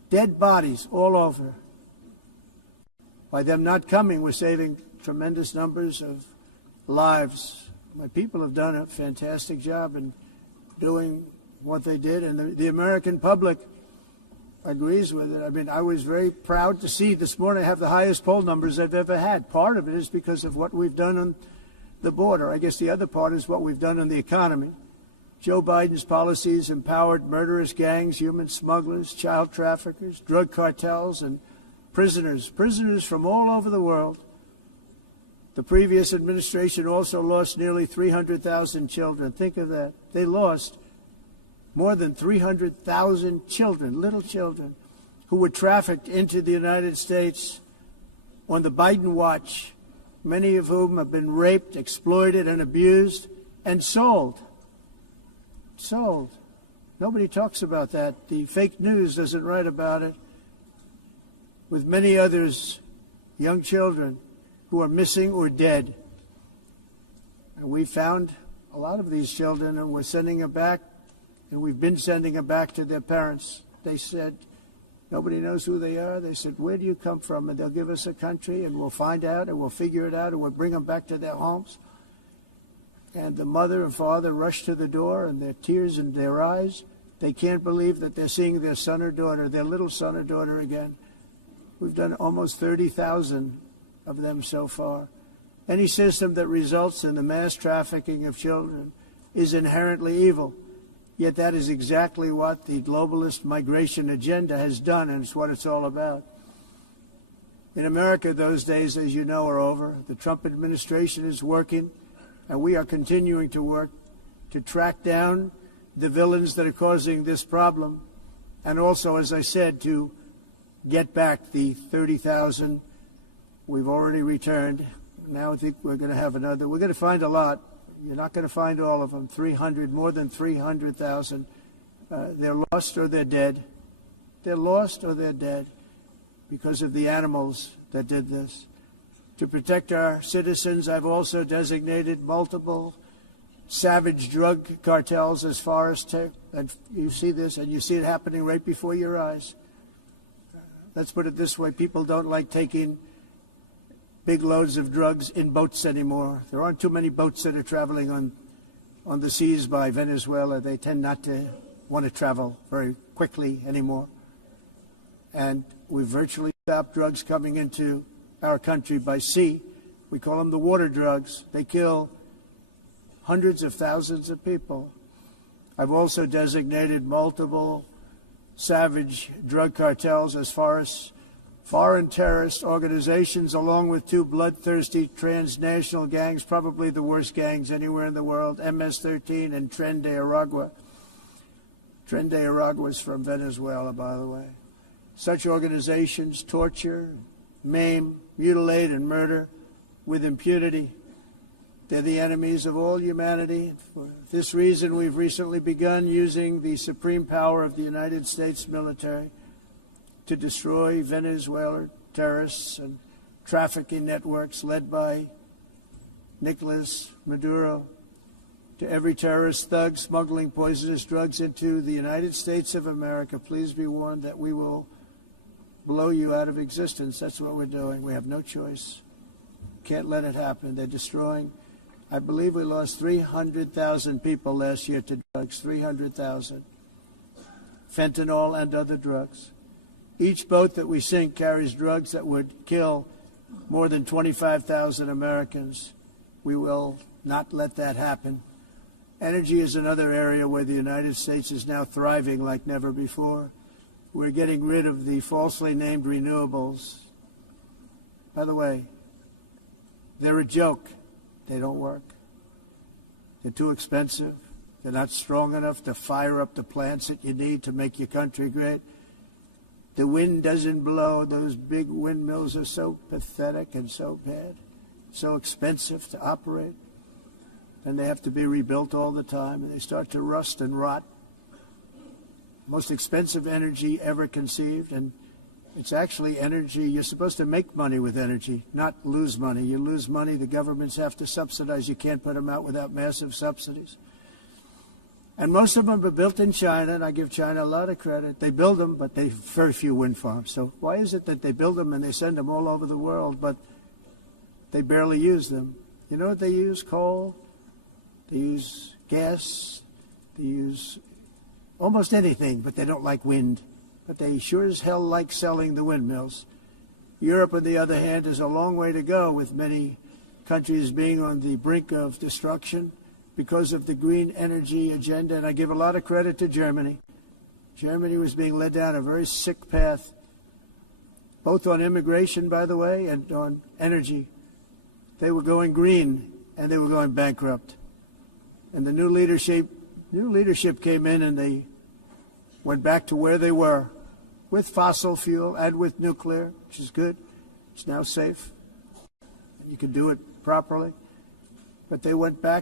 dead bodies all over. By them not coming, we're saving tremendous numbers of lives. My people have done a fantastic job in doing what they did, and the American public agrees with it. I mean, I was very proud to see this morning I have the highest poll numbers I've ever had. Part of it is because of what we've done on the border. I guess the other part is what we've done on the economy. Joe Biden's policies empowered murderous gangs, human smugglers, child traffickers, drug cartels, and prisoners from all over the world. The previous administration also lost nearly 300,000 children. Think of that. They lost more than 300,000 children, little children, who were trafficked into the United States on the Biden watch, many of whom have been raped, exploited, and abused, and sold. Sold. Nobody talks about that. The fake news doesn't write about it. With many others, young children who are missing or dead. And we found a lot of these children, and we're sending them back, and we've been sending them back to their parents. They said, nobody knows who they are. They said, where do you come from? And they'll give us a country, and we'll find out, and we'll figure it out, and we'll bring them back to their homes. And the mother and father rush to the door, and their tears in their eyes. They can't believe that they're seeing their son or daughter, their little son or daughter again. We've done almost 30,000 of them so far. Any system that results in the mass trafficking of children is inherently evil. Yet that is exactly what the globalist migration agenda has done, and it's what it's all about. In America, those days, as you know, are over. The Trump administration is working, and we are continuing to work to track down the villains that are causing this problem, and also, as I said, to get back the 30,000 we've already returned. Now I think we're going to have another. We're going to find a lot. You're not going to find all of them. 300, more than 300,000. They're lost or they're dead. They're lost or they're dead because of the animals that did this. To protect our citizens, I've also designated multiple savage drug cartels as far as and you see this, and you see it happening right before your eyes. Let's put it this way. People don't like taking big loads of drugs in boats anymore. There aren't too many boats that are traveling on the seas by Venezuela. They tend not to want to travel very quickly anymore. And we've virtually stopped drugs coming into our country by sea. We call them the water drugs. They kill hundreds of thousands of people. I've also designated multiple savage drug cartels as far as foreign terrorist organizations, along with two bloodthirsty transnational gangs, probably the worst gangs anywhere in the world, MS-13 and Tren de Aragua. Tren de Aragua is from Venezuela, by the way. Such organizations torture, maim, mutilate, and murder with impunity. They're the enemies of all humanity. For this reason, we've recently begun using the supreme power of the United States military to destroy Venezuelan terrorists and trafficking networks led by Nicolas Maduro. To every terrorist thug smuggling poisonous drugs into the United States of America, please be warned that we will blow you out of existence. That's what we're doing. We have no choice. Can't let it happen. They're destroying. I believe we lost 300,000 people last year to drugs, 300,000. Fentanyl and other drugs. Each boat that we sink carries drugs that would kill more than 25,000 Americans. We will not let that happen. Energy is another area where the United States is now thriving like never before. We're getting rid of the falsely named renewables. By the way, they're a joke. They don't work. They're too expensive. They're not strong enough to fire up the plants that you need to make your country great. The wind doesn't blow. Those big windmills are so pathetic and so bad, so expensive to operate. And they have to be rebuilt all the time, and they start to rust and rot. Most expensive energy ever conceived, and it's actually energy. You're supposed to make money with energy, not lose money. You lose money, the governments have to subsidize. You can't put them out without massive subsidies. And most of them are built in China, and I give China a lot of credit. They build them, but they have very few wind farms. So why is it that they build them and they send them all over the world, but they barely use them? You know what they use? Coal. They use gas. They use almost anything, but they don't like wind. But they sure as hell like selling the windmills. Europe, on the other hand, is a long way to go, with many countries being on the brink of destruction because of the green energy agenda. And I give a lot of credit to Germany. Germany was being led down a very sick path, both on immigration, by the way, and on energy. They were going green, and they were going bankrupt. And the new leadership came in, and they went back to where they were, with fossil fuel and with nuclear, which is good. It's now safe. You can do it properly. But they went back